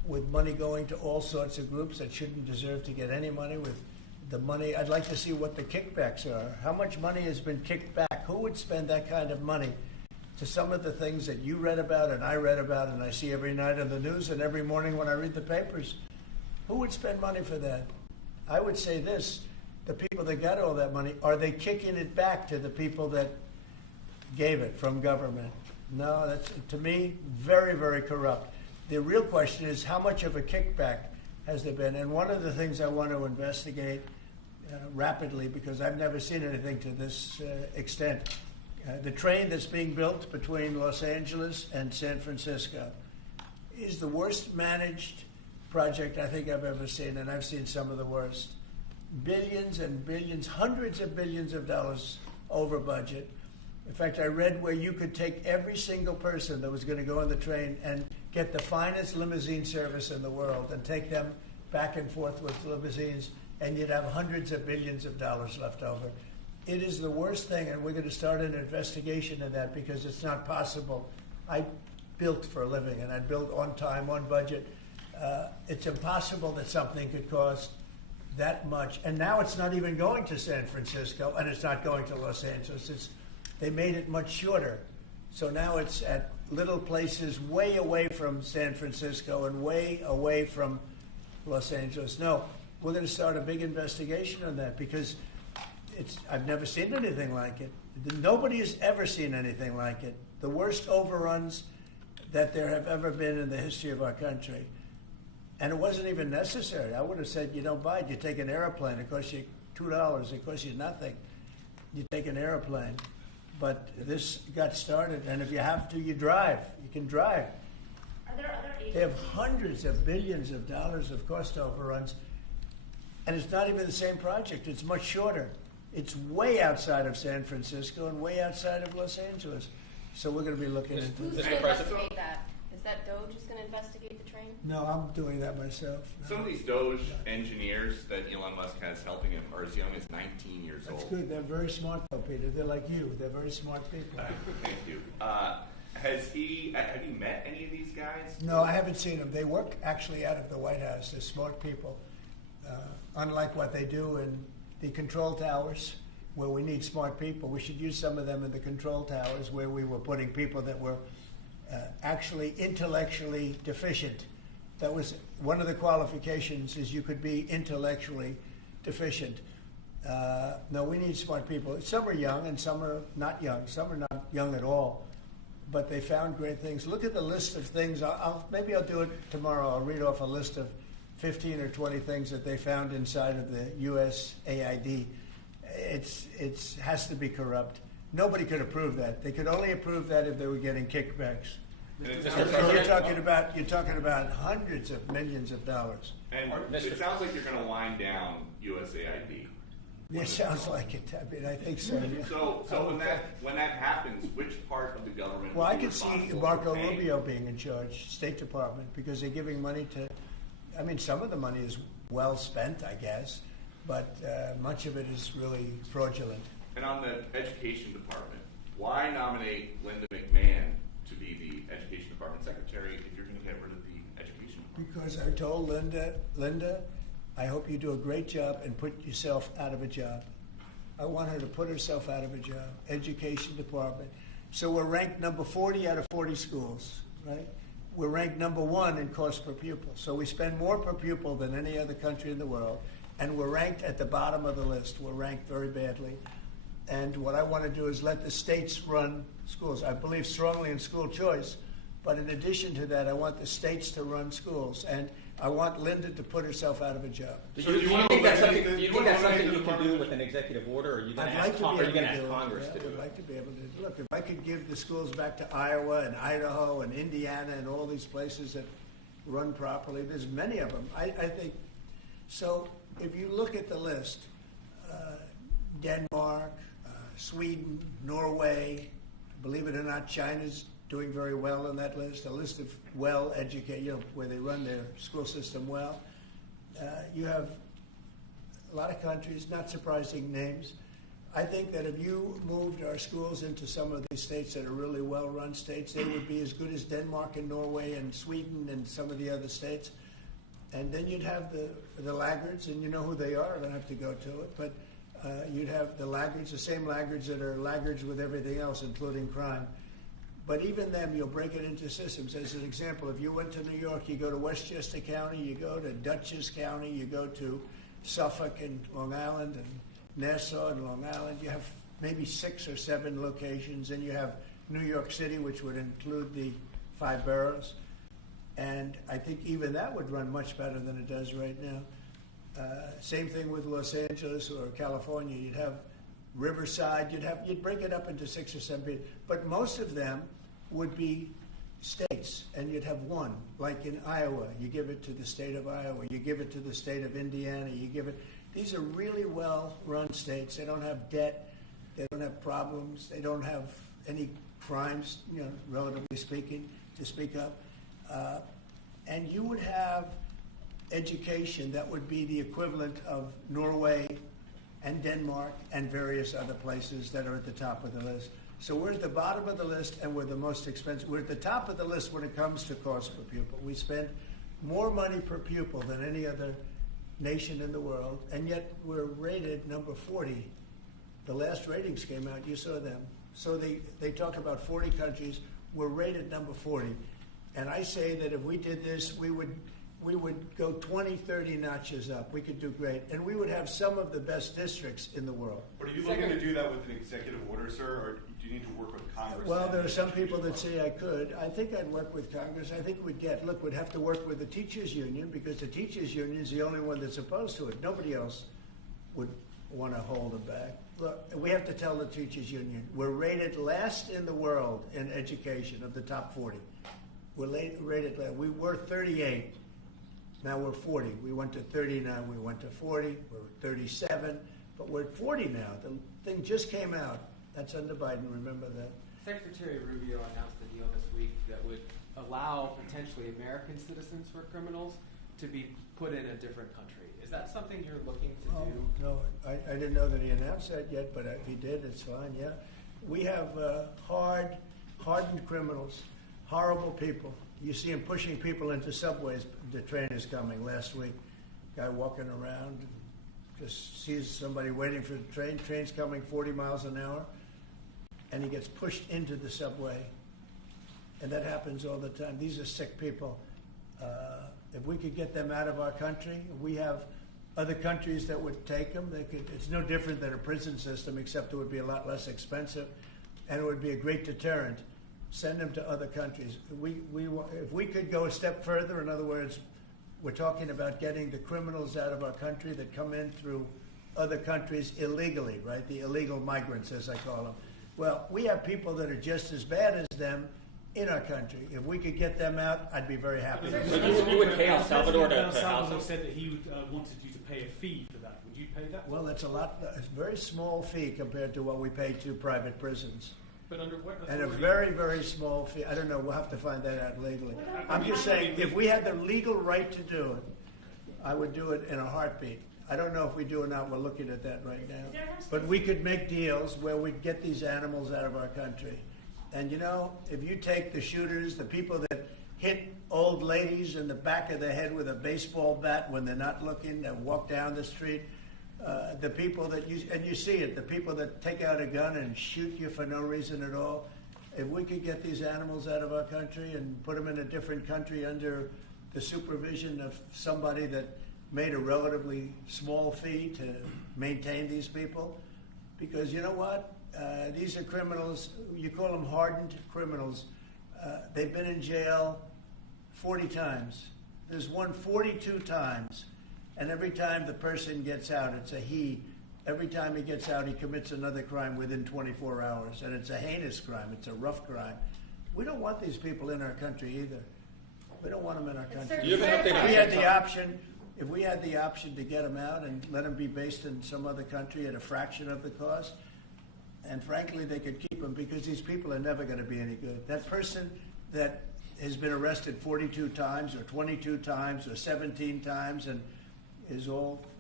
with money going to all sorts of groups that shouldn't deserve to get any money. With the money, I'd like to see what the kickbacks are. How much money has been kicked back? Who would spend that kind of money to some of the things that you read about and I read about and I see every night on the news and every morning when I read the papers? Who would spend money for that? I would say this, the people that got all that money, are they kicking it back to the people that gave it from government? No, that's, to me, very, very corrupt. The real question is, how much of a kickback has there been? And one of the things I want to investigate rapidly, because I've never seen anything to this extent, the train that's being built between Los Angeles and San Francisco is the worst managed project I think I've ever seen, and I've seen some of the worst. Billions and billions, hundreds of billions of dollars over budget. In fact, I read where you could take every single person that was going to go on the train and get the finest limousine service in the world and take them back and forth with limousines, and you'd have hundreds of billions of dollars left over. It is the worst thing, and we're going to start an investigation of that because it's not possible. I built for a living, and I built on time, on budget. It's impossible that something could cost that much. And now it's not even going to San Francisco, and it's not going to Los Angeles. They made it much shorter. So now it's at little places way away from San Francisco and way away from Los Angeles. No, we're going to start a big investigation on that because I've never seen anything like it. Nobody has ever seen anything like it. The worst overruns that there have ever been in the history of our country. And it wasn't even necessary. I would have said, you don't buy it. You take an airplane. It costs you $2. It costs you nothing. You take an airplane. But this got started, and if you have to, you drive. You can drive. Are there other agencies? They have hundreds of billions of dollars of cost overruns, and it's not even the same project. It's much shorter. It's way outside of San Francisco and way outside of Los Angeles. So we're going to be looking into Who's this. going to investigate that? Is that DOJ just going to investigate the train? No, I'm doing that myself. No. Some of these Doge engineers that Elon Musk has helping him are as young as 19 years old. That's good. They're very smart, though, Peter. They're like you. They're very smart people. Thank you. Have you met any of these guys? No, I haven't seen them. They work actually out of the White House. They're smart people. Unlike what they do in the control towers, where we need smart people, we should use some of them in the control towers where we were putting people that were actually intellectually deficient. That was one of the qualifications, is you could be intellectually deficient. No, we need smart people. Some are young and some are not young. Some are not young at all. But they found great things. Look at the list of things. Maybe I'll do it tomorrow. I'll read off a list of 15 or 20 things that they found inside of the USAID. It has to be corrupt. Nobody could approve that. They could only approve that if they were getting kickbacks. And you're talking about hundreds of millions of dollars. And it sounds like you're going to wind down USAID. It sounds like it. I mean, I think so. Yeah. So when that happens, which part of the government? Well, I could see Marco Rubio being in charge, State Department, because they're giving money to. I mean, some of the money is well spent, I guess, but much of it is really fraudulent. And on the Education Department, why nominate Linda McMahon to be the Education Department Secretary if you're going to get rid of the Education Department? Because I told Linda, I hope you do a great job and put yourself out of a job. I want her to put herself out of a job. Education Department. So we're ranked number 40 out of 40 schools, right? We're ranked number 1 in cost per pupil. So we spend more per pupil than any other country in the world. And we're ranked at the bottom of the list. We're ranked very badly. And what I want to do is let the states run schools. I believe strongly in school choice. But in addition to that, I want the states to run schools. And I want Linda to put herself out of a job. So do you think that's something you can do with an executive order, or are you going to ask Congress to do it? I would like to be able to. Look, if I could give the schools back to Iowa and Idaho and Indiana and all these places that run properly, there's many of them. I think. So if you look at the list, Denmark, Sweden, Norway, believe it or not, China's doing very well on that list, a list of well-educated, where they run their school system well. You have a lot of countries, not surprising names. I think that if you moved our schools into some of these states that are really well-run states, they would be as good as Denmark and Norway and Sweden and some of the other states. And then you'd have the laggards, and you know who they are. I don't have to go to it. But you'd have the laggards, the same laggards that are laggards with everything else, including crime. But even them, you'll break it into systems. As an example, if you went to New York, you go to Westchester County, you go to Dutchess County, you go to Suffolk and Long Island and Nassau and Long Island. You have maybe 6 or 7 locations. And you have New York City, which would include the 5 boroughs. And I think even that would run much better than it does right now. Same thing with Los Angeles or California. You'd have Riverside. You'd break it up into 6 or 7. But most of them would be states, and you'd have one. Like in Iowa, you give it to the state of Iowa. You give it to the state of Indiana. You give it. These are really well-run states. They don't have debt. They don't have problems. They don't have any crimes, relatively speaking, to speak of. And you would have education that would be the equivalent of Norway and Denmark and various other places that are at the top of the list. So we're at the bottom of the list, and we're the most expensive. We're at the top of the list when it comes to cost per pupil. We spend more money per pupil than any other nation in the world, and yet we're rated number 40. The last ratings came out, you saw them. So they talk about 40 countries. We're rated number 40. And I say that if we did this, we would go 20, 30 notches up. We could do great. And we would have some of the best districts in the world. But are you looking to do that with an executive order, sir, or do you need to work with Congress? Well, there are some people that say I could. I think I'd work with Congress. I think we'd have to work with the teachers union, because the teachers union is the only one that's opposed to it. Nobody else would want to hold it back. Look, we have to tell the teachers union, we're rated last in the world in education of the top 40. We're rated last. We were 38. Now we're 40. We went to 39. We went to 40. We're 37. But we're at 40 now. The thing just came out. That's under Biden. Remember that. Secretary Rubio announced a deal this week that would allow potentially American citizens who are criminals to be put in a different country. Is that something you're looking to do? No, I didn't know that he announced that yet, but if he did, it's fine, yeah. We have hardened criminals, horrible people. You see him pushing people into subways. The train is coming last week. Guy walking around, just sees somebody waiting for the train. Train's coming 40 miles an hour, and he gets pushed into the subway. And that happens all the time. These are sick people. If we could get them out of our country, we have other countries that would take them. It's no different than a prison system, except it would be a lot less expensive, and it would be a great deterrent. Send them to other countries. If we could go a step further, in other words, we're talking about getting the criminals out of our country that come in through other countries illegally, right? The illegal migrants, as I call them. Well, we have people that are just as bad as them in our country. If we could get them out, I'd be very happy. You would pay El Salvador to house them? Said that he wanted you to pay a fee for that. Would you pay that? Well, it's a very small fee compared to what we pay to private prisons. But under what and a very, very small fee. I don't know. We'll have to find that out legally. I'm just saying, if we had the legal right to do it, I would do it in a heartbeat. I don't know if we do or not. We're looking at that right now. But we could make deals where we'd get these animals out of our country. And, if you take the shooters, the people that hit old ladies in the back of the head with a baseball bat when they're not looking and walk down the street, the people that you see it, the people that take out a gun and shoot you for no reason at all, if we could get these animals out of our country and put them in a different country under the supervision of somebody that made a relatively small fee to maintain these people, because you know what? These are criminals. You call them hardened criminals. They've been in jail 40 times. There's one 42 times. And every time the person gets out, it's a he. Every time he gets out, he commits another crime within 24 hours. And it's a heinous crime. It's a rough crime. We don't want these people in our country either. We don't want them in our country. If we had the option to get them out and let them be based in some other country at a fraction of the cost, and frankly, they could keep them, because these people are never going to be any good. That person that has been arrested 42 times or 22 times or 17 times and is all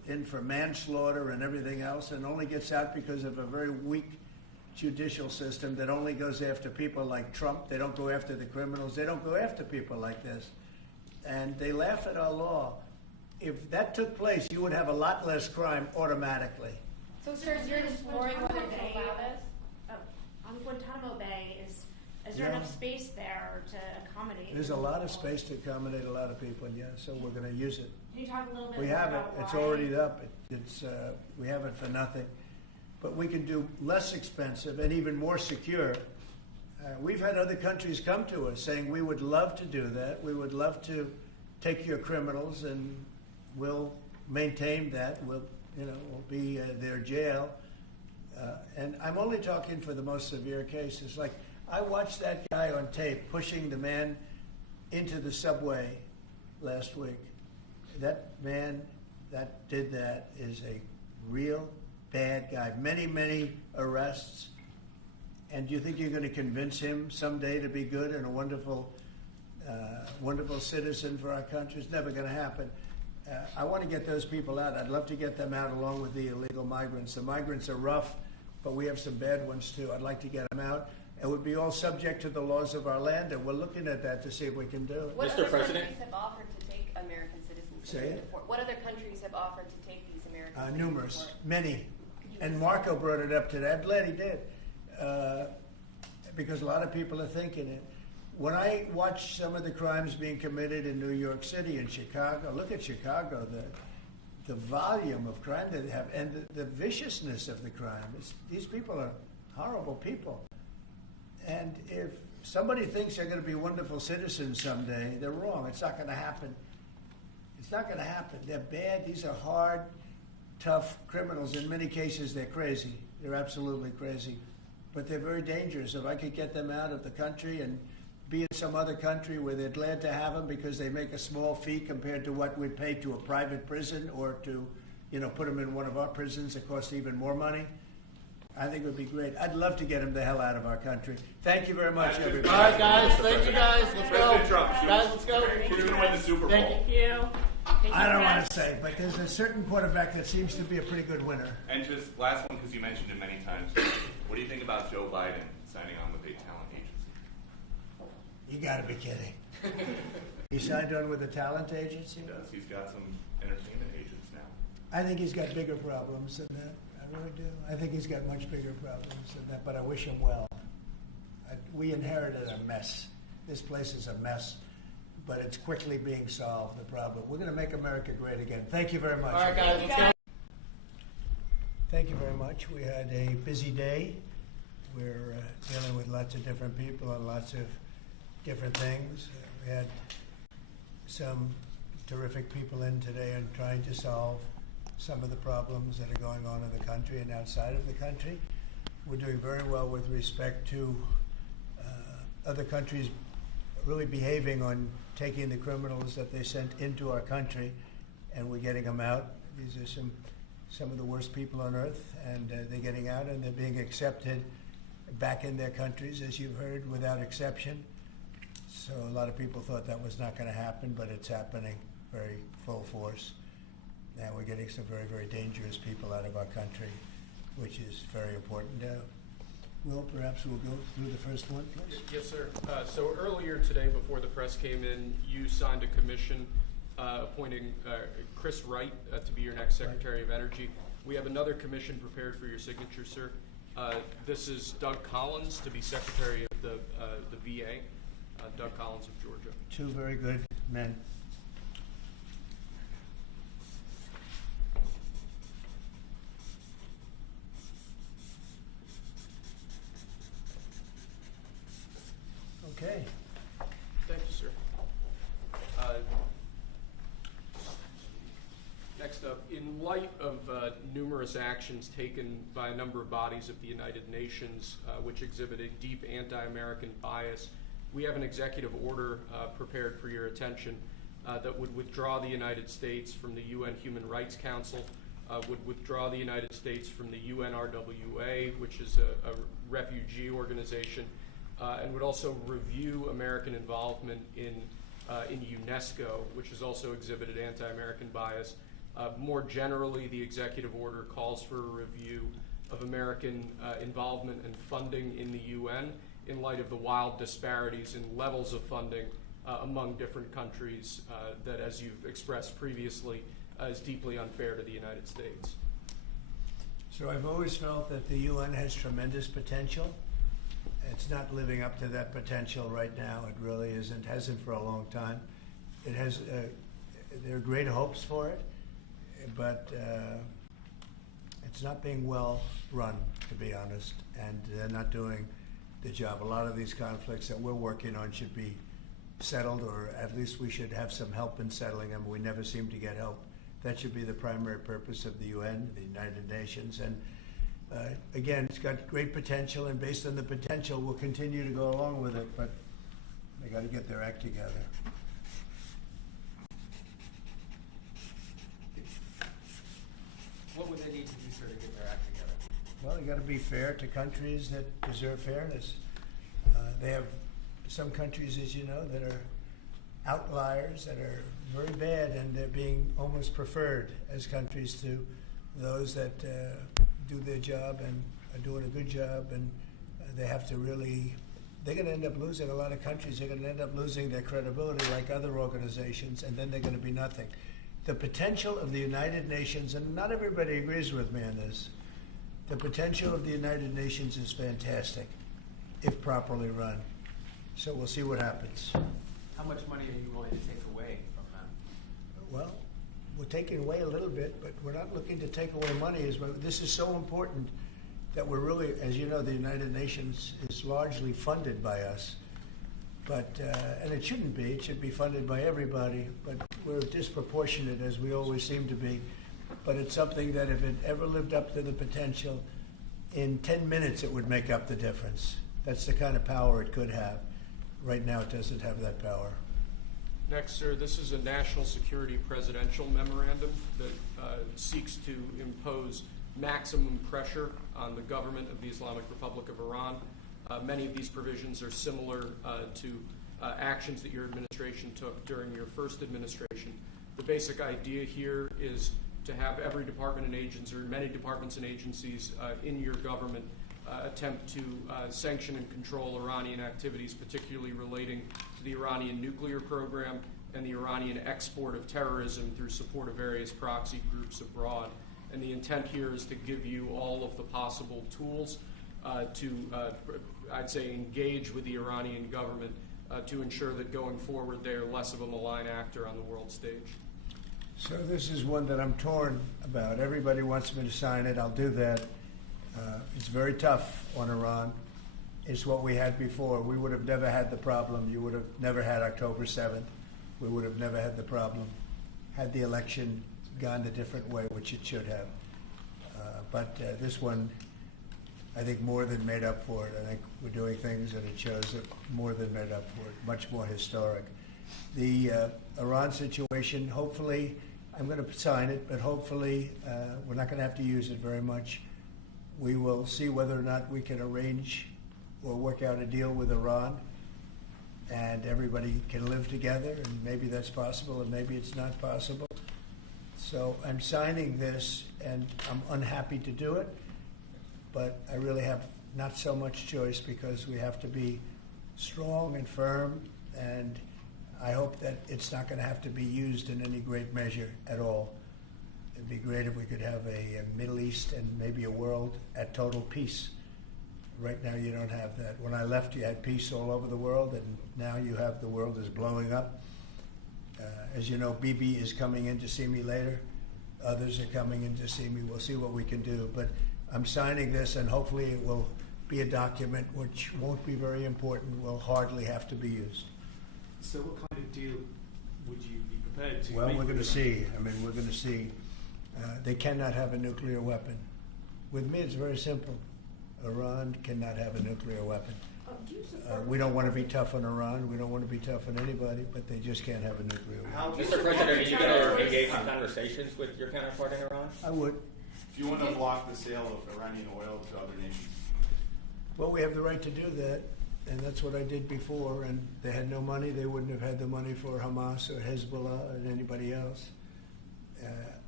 in for manslaughter and everything else, and only gets out because of a very weak judicial system that only goes after people like Trump. They don't go after the criminals. They don't go after people like this. And they laugh at our law. If that took place, you would have a lot less crime automatically. So, sir, you're exploring whether to allow this? On Guantanamo Bay, is there enough space there to accommodate? There's a lot of space to accommodate a lot of people, yeah, so we're going to use it. Can you talk a little bit We more have it. about It's why? already up. We have it for nothing. But we can do less expensive and even more secure. We've had other countries come to us saying, we would love to do that. We would love to take your criminals and we'll maintain that. We'll be their jail. And I'm only talking for the most severe cases. Like, I watched that guy on tape pushing the man into the subway last week. That man that did that is a real bad guy. Many, many arrests. And do you think you're going to convince him someday to be good and a wonderful citizen for our country? It's never going to happen. I want to get those people out. I'd love to get them out along with the illegal migrants. The migrants are rough, but we have some bad ones too. I'd like to get them out. It would be all subject to the laws of our land, and we're looking at that to see if we can do it. What other countries have offered to take American citizens? Say it? What other countries have offered to take these American citizens? Numerous, many. And Marco brought it up today. I'm glad he did, because a lot of people are thinking it. When I watch some of the crimes being committed in New York City and Chicago, look at Chicago, the volume of crime that they have, and the viciousness of the crime. These people are horrible people. And if somebody thinks they're going to be wonderful citizens someday, they're wrong. It's not going to happen. It's not going to happen. They're bad. These are hard, tough criminals. In many cases, they're crazy. They're absolutely crazy. But they're very dangerous. If I could get them out of the country and be in some other country where they're glad to have them because they make a small fee compared to what we'd pay to a private prison or to, put them in one of our prisons that cost even more money, I think it would be great. I'd love to get them the hell out of our country. Thank you very much, everybody. All right, guys. Thank you, guys. Let's go. Guys, let's go. Who's going to win the Super Bowl? Thank you. I don't want to say, but there's a certain quarterback that seems to be a pretty good winner. And just last one, because you mentioned it many times. What do you think about Joe Biden signing on with a talent agency? You got to be kidding. He signed on with a talent agency? He does. He's got some entertainment agents now. I think he's got bigger problems than that. I really do. I think he's got much bigger problems than that, but I wish him well. We inherited a mess. This place is a mess, but it's quickly being solved, the problem. We're going to make America great again. Thank you very much. All right, guys, let's go. Thank you very much. We had a busy day. We're dealing with lots of different people and lots of different things. We had some terrific people in today and trying to solve some of the problems that are going on in the country and outside of the country. We're doing very well with respect to other countries really behaving on taking the criminals that they sent into our country, and we're getting them out. These are some of the worst people on earth, and they're getting out and they're being accepted back in their countries, as you've heard, without exception. So a lot of people thought that was not going to happen, but it's happening very full force. And we're getting some very, very dangerous people out of our country, which is very important. Will, perhaps we'll go through the first one, please. Yes, sir. So earlier today, before the press came in, you signed a commission appointing Chris Wright to be your next Secretary of Energy. We have another commission prepared for your signature, sir. This is Doug Collins to be Secretary of the VA, Doug Collins of Georgia. Two very good men. Okay. Thank you, sir. Next up, in light of numerous actions taken by a number of bodies of the United Nations which exhibit a deep anti-American bias, we have an executive order prepared for your attention that would withdraw the United States from the UN Human Rights Council, would withdraw the United States from the UNRWA, which is a refugee organization, and would also review American involvement in UNESCO, which has also exhibited anti-American bias, More generally, the executive order calls for a review of American involvement and funding in the UN in light of the wild disparities in levels of funding among different countries that, as you've expressed previously, is deeply unfair to the United States. So I've always felt that the UN has tremendous potential. It's not living up to that potential right now. It really isn't, hasn't for a long time. It has, there are great hopes for it, but it's not being well run, to be honest, and they're not doing the job. A lot of these conflicts that we're working on should be settled, or at least we should have some help in settling them. We never seem to get help. That should be the primary purpose of the UN, the United Nations. And again, it's got great potential, and based on the potential, we'll continue to go along with it, but they got to get their act together. What would they need to do, sir, to get their act together? Well, you got to be fair to countries that deserve fairness. They have some countries, as you know, that are outliers, that are very bad, and they're being almost preferred as countries to those that do their job and are doing a good job, and they have to really, they're going to end up losing a lot of countries. They're going to end up losing their credibility like other organizations, and then they're going to be nothing. The potential of the United Nations, and not everybody agrees with me on this, the potential of the United Nations is fantastic if properly run. So we'll see what happens. How much money are you willing to take away from them? Well, we're taking away a little bit, but we're not looking to take away money. This is so important that we're really, as you know, the United Nations is largely funded by us. But, and it shouldn't be. It should be funded by everybody. But we're disproportionate, as we always seem to be. But it's something that if it ever lived up to the potential, in 10 minutes it would make up the difference. That's the kind of power it could have. Right now it doesn't have that power. Next, sir, this is a national security presidential memorandum that seeks to impose maximum pressure on the government of the Islamic Republic of Iran. Many of these provisions are similar to actions that your administration took during your first administration. The basic idea here is to have every department and agency, or many departments and agencies in your government attempt to sanction and control Iranian activities, particularly relating to the Iranian nuclear program and the Iranian export of terrorism through support of various proxy groups abroad. And the intent here is to give you all of the possible tools to, I'd say, engage with the Iranian government to ensure that going forward they are less of a malign actor on the world stage. So this is one that I'm torn about. Everybody wants me to sign it. I'll do that. It's very tough on Iran. It's what we had before. We would have never had the problem. You would have never had October 7th. We would have never had the problem had the election gone a different way, which it should have. But this one, I think, more than made up for it. I think we're doing things, and it shows that more than made up for it, much more historic. The Iran situation, hopefully, I'm going to sign it, but hopefully we're not going to have to use it very much. We will see whether or not we can arrange or work out a deal with Iran, and everybody can live together, and maybe that's possible, and maybe it's not possible. So I'm signing this, and I'm unhappy to do it, but I really have not so much choice because we have to be strong and firm, and I hope that it's not going to have to be used in any great measure at all. It'd be great if we could have a Middle East and maybe a world at total peace. Right now you don't have that. When I left, you had peace all over the world, and now you have the world is blowing up. As you know, Bibi is coming in to see me later. Others are coming in to see me. We'll see what we can do. But I'm signing this, and hopefully it will be a document which won't be very important, will hardly have to be used. So what kind of deal would you be prepared to Well, make we're going to with see. I mean, we're going to see. They cannot have a nuclear weapon. With me, it's very simple. Iran cannot have a nuclear weapon. We don't want to be tough on Iran. We don't want to be tough on anybody, but they just can't have a nuclear weapon. Mr. President, are you going to engage in conversations with your counterpart in Iran? I would. Do you want to block the sale of Iranian oil to other nations? Well, we have the right to do that, and that's what I did before, and they had no money. They wouldn't have had the money for Hamas or Hezbollah or anybody else.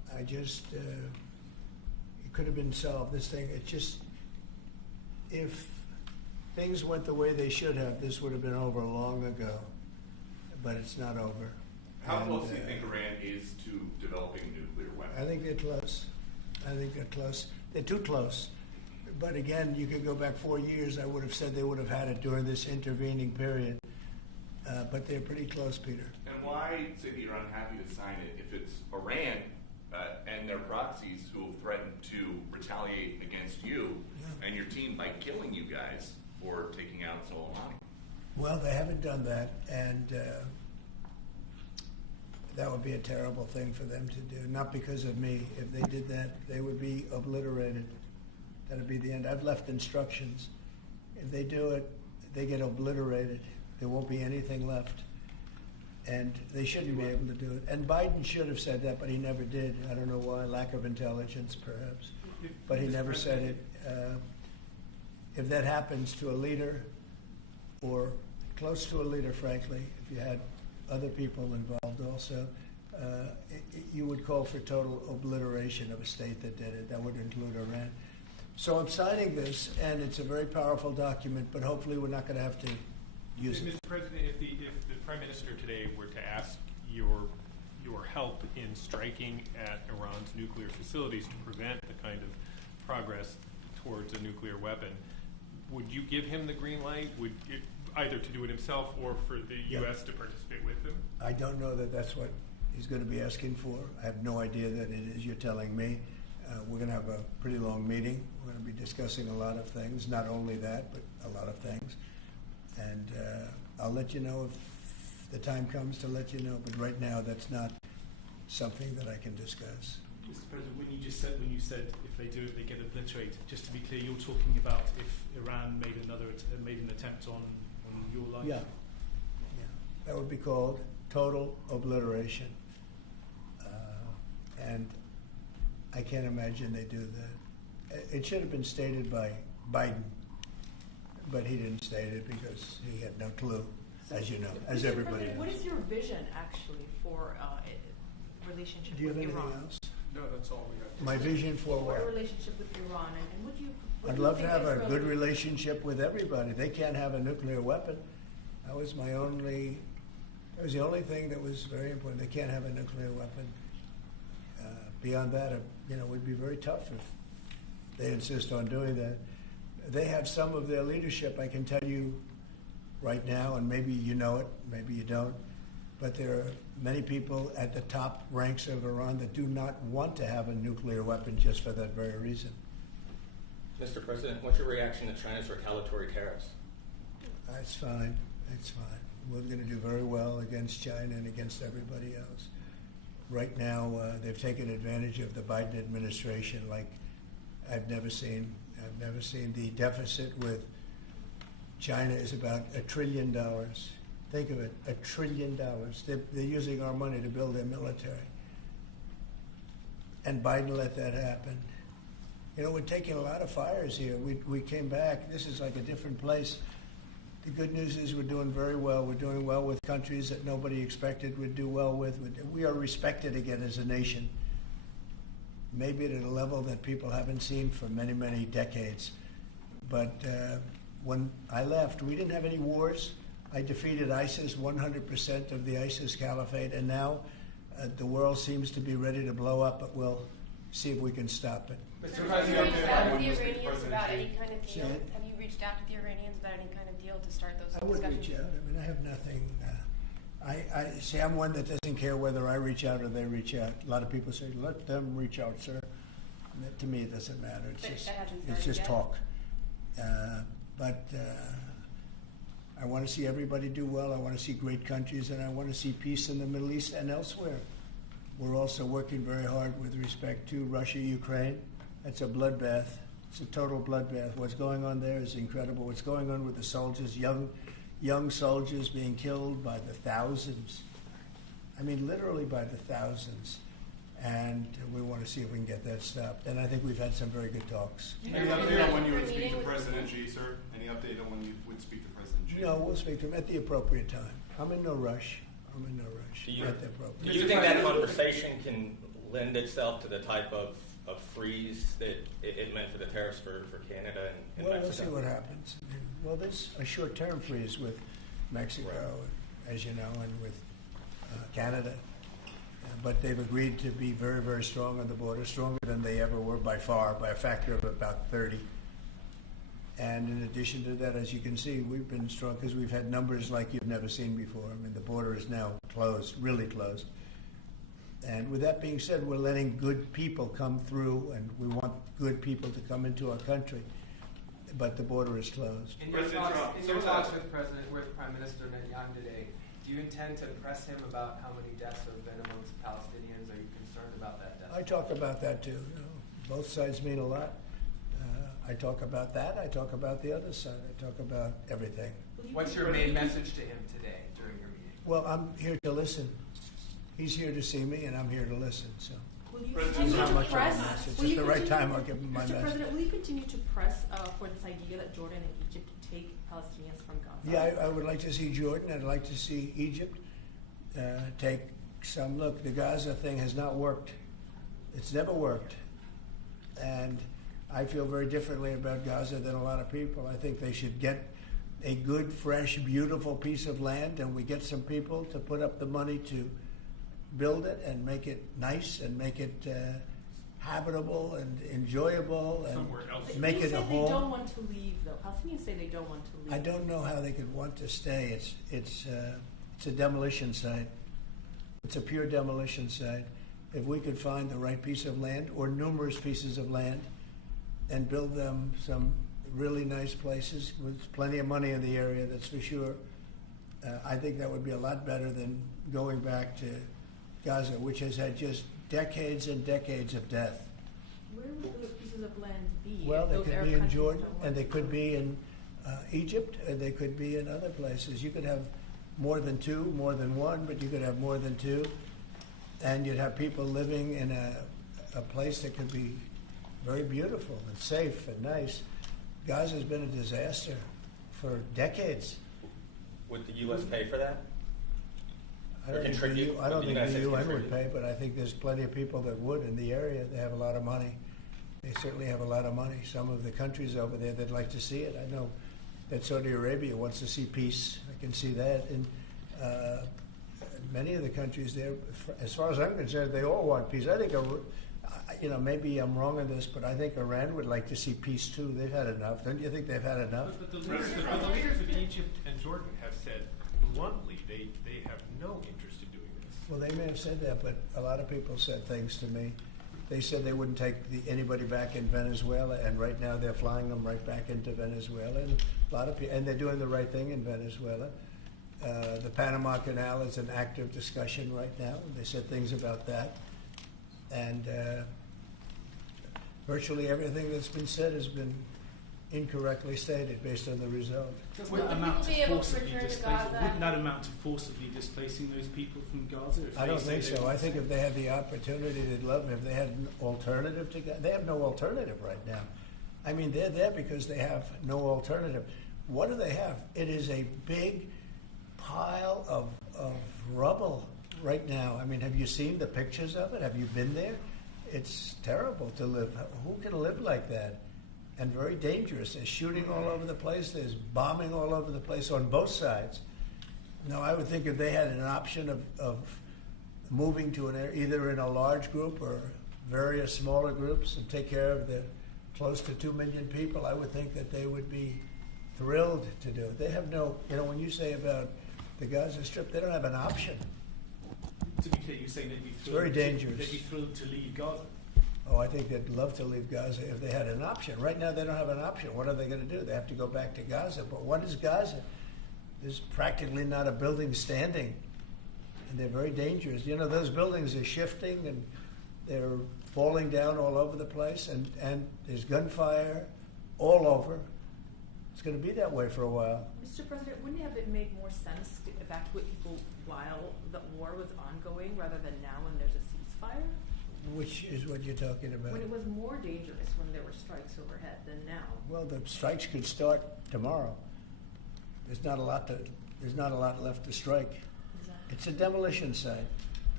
I just, it could have been solved. This thing, it just, if things went the way they should have, this would have been over long ago. But it's not over. How close do you think Iran is to developing a nuclear weapon? I think they're close. I think they're close. They're too close. But again, you could go back 4 years. I would have said they would have had it during this intervening period. But they're pretty close, Peter. And why say that you're unhappy to sign it if it's Iran and their proxies who have threatened to retaliate against you and your team by killing you guys or taking out Soleimani? Well, they haven't done that, and that would be a terrible thing for them to do. Not because of me. If they did that, they would be obliterated. That would be the end. I've left instructions. If they do it, they get obliterated. There won't be anything left. And they shouldn't be able to do it. And Biden should have said that, but he never did. I don't know why. Lack of intelligence, perhaps. But he never said it. If that happens to a leader, or close to a leader, frankly, if you had other people involved also, you would call for total obliteration of a state that did it. That would include Iran. So I'm signing this, and it's a very powerful document, but hopefully we're not going to have to use it. Mr. President, if the Prime Minister today were to ask your help in striking at Iran's nuclear facilities to prevent the kind of progress towards a nuclear weapon, would you give him the green light? Would it, either to do it himself or for the U.S. to participate with him? I don't know that that's what he's going to be asking for. I have no idea that it is. You're telling me. We're going to have a pretty long meeting. We're going to be discussing a lot of things, not only that, but a lot of things. And I'll let you know if the time comes to let you know. But right now, that's not something that I can discuss. Mr. President, when you said if they do it, they get obliterated. Just to be clear, you're talking about if Iran made an attempt on your life. Yeah, that would be called total obliteration. And I can't imagine they do that. It should have been stated by Biden, but he didn't state it because he had no clue, as you know, as everybody knows. What is your vision actually for relationship Do you have with anything Iran? else? No, that's all we got. My vision for what? A relationship with Iran, and would you? I'd love to have a good relationship with everybody. They can't have a nuclear weapon. That was the only thing that was very important. They can't have a nuclear weapon. Beyond that, it would be very tough if they insist on doing that. They have some of their leadership, I can tell you right now, and maybe you know it, maybe you don't, but there are many people at the top ranks of Iran that do not want to have a nuclear weapon just for that very reason. Mr. President, what's your reaction to China's retaliatory tariffs? That's fine. That's fine. We're going to do very well against China and against everybody else. Right now, they've taken advantage of the Biden administration like I've never seen. I've never seen. The deficit with China is about $1 trillion. Think of it, $1 trillion. They're using our money to build their military. And Biden let that happen. We're taking a lot of fires here. We came back. This is like a different place. The good news is we're doing very well. We're doing well with countries that nobody expected we'd do well with. We are respected again as a nation, maybe at a level that people haven't seen for many, many decades. But when I left, we didn't have any wars. I defeated ISIS, 100% of the ISIS caliphate, and now the world seems to be ready to blow up, but we'll see if we can stop it. Mr. President, have you reached out to the Iranians about any kind of deal? Have you reached out to the Iranians about any kind of deal to start those discussions? I would reach out. I have nothing. I see. I'm one that doesn't care whether I reach out or they reach out. A lot of people say, "Let them reach out, sir." And to me, it doesn't matter. It's just talk. But I want to see everybody do well. I want to see great countries, and I want to see peace in the Middle East and elsewhere. We're also working very hard with respect to Russia, Ukraine. That's a bloodbath. It's a total bloodbath. What's going on there is incredible. What's going on with the soldiers, young soldiers being killed by the thousands. I mean, literally by the thousands. And we want to see if we can get that stopped. And I think we've had some very good talks. Any update on when you would speak to President Xi, sir? Any update on when you would speak to President Xi? No, we'll speak to him at the appropriate time. I'm in no rush. Do you think that conversation can lend itself to the type of freeze that it meant for the tariffs for Canada and Well, Mexico? we'll see what happens. Well, there's a short-term freeze with Mexico, as you know, and with Canada. But they've agreed to be very, very strong on the border, stronger than they ever were by far, by a factor of about 30. And in addition to that, as you can see, we've been strong because we've had numbers like you've never seen before. I mean, the border is now closed, really closed. And with that being said, we're letting good people come through, and we want good people to come into our country. But the border is closed. In your talks with Prime Minister Netanyahu today, do you intend to press him about how many deaths have been amongst Palestinians? Are you concerned about that death? I talk about that too. You know, both sides mean a lot. I talk about that. I talk about the other side. I talk about everything. What's your main message to him today during your meeting? Well, I'm here to listen. He's here to see me, and I'm here to listen. So. Will you It's continue not to much of a press? message. Will At you the right continue- time, I'll give him my Mr. message. President, will you continue to press for this idea that Jordan and Egypt take Palestinians from Gaza? Yeah, I would like to see Jordan. I'd like to see Egypt take some look. The Gaza thing has not worked. It's never worked. And I feel very differently about Gaza than a lot of people. I think they should get a good, fresh, beautiful piece of land, and we get some people to put up the money to build it and make it nice and make it habitable and enjoyable and Somewhere else. make it a They say home. they don't want to leave, though. Palestinians say they don't want to leave. I don't know how they could want to stay. It's a demolition site. It's a pure demolition site. If we could find the right piece of land or numerous pieces of land and build them some really nice places with plenty of money in the area, that's for sure, I think that would be a lot better than going back to Gaza, which has had just decades and decades of death. Where would those pieces of land be? Well, if they those could Arab be in countries Jordan, don't want and they to could go? be in Egypt, and they could be in other places. You could have more than two, more than one, but you could have more than two, and you'd have people living in a place that could be very beautiful and safe and nice. Gaza's been a disaster for decades. Would the U.S. pay for that? I Or don't think contribute? I don't Would the think United the States UN would contribute? pay, but I think there's plenty of people that would in the area. They have a lot of money. They certainly have a lot of money. Some of the countries over there, they'd like to see it. I know that Saudi Arabia wants to see peace. I can see that. And many of the countries there, as far as I'm concerned, they all want peace. I think, maybe I'm wrong on this, but I think Iran would like to see peace too. They've had enough. Don't you think they've had enough? But the leaders of Egypt and Jordan have said bluntly they have no interest in doing this. Well, they may have said that, but a lot of people said things to me. They said they wouldn't take anybody back in Venezuela, and right now they're flying them right back into Venezuela. And a lot of people, and they're doing the right thing in Venezuela. The Panama Canal is an active discussion right now. They said things about that, and virtually everything that's been said has been incorrectly stated based on the result. Doesn't Will that the amount people to be able to forcibly return to displacing? Gaza? Wouldn't that amount to forcibly displacing those people from Gaza? If I they don't say think they so. want I think to? if they had the opportunity, they'd love it. If they had an alternative to Gaza, they have no alternative right now. I mean, they're there because they have no alternative. What do they have? It is a big pile of rubble right now. I mean, have you seen the pictures of it? Have you been there? It's terrible to live. Who can live like that? And very dangerous. There's shooting all over the place. There's bombing all over the place on both sides. Now, I would think if they had an option of moving to an area, either in a large group or various smaller groups, and take care of the close to 2 million people, I would think that they would be thrilled to do it. They have no, when you say about the Gaza Strip, they don't have an option. To be clear, you're saying they'd be thrilled. Very dangerous. They'd be thrilled to leave Gaza. Oh, I think they'd love to leave Gaza if they had an option. Right now, they don't have an option. What are they going to do? They have to go back to Gaza. But what is Gaza? There's practically not a building standing, and they're very dangerous. Those buildings are shifting, and they're falling down all over the place, and there's gunfire all over. It's going to be that way for a while. Mr. President, wouldn't it have made more sense to evacuate people while the war was ongoing rather than now when there's a ceasefire? Which is what you're talking about. When it was more dangerous when there were strikes overhead than now. Well, the strikes could start tomorrow. There's not a lot left to strike. Exactly. It's a demolition site.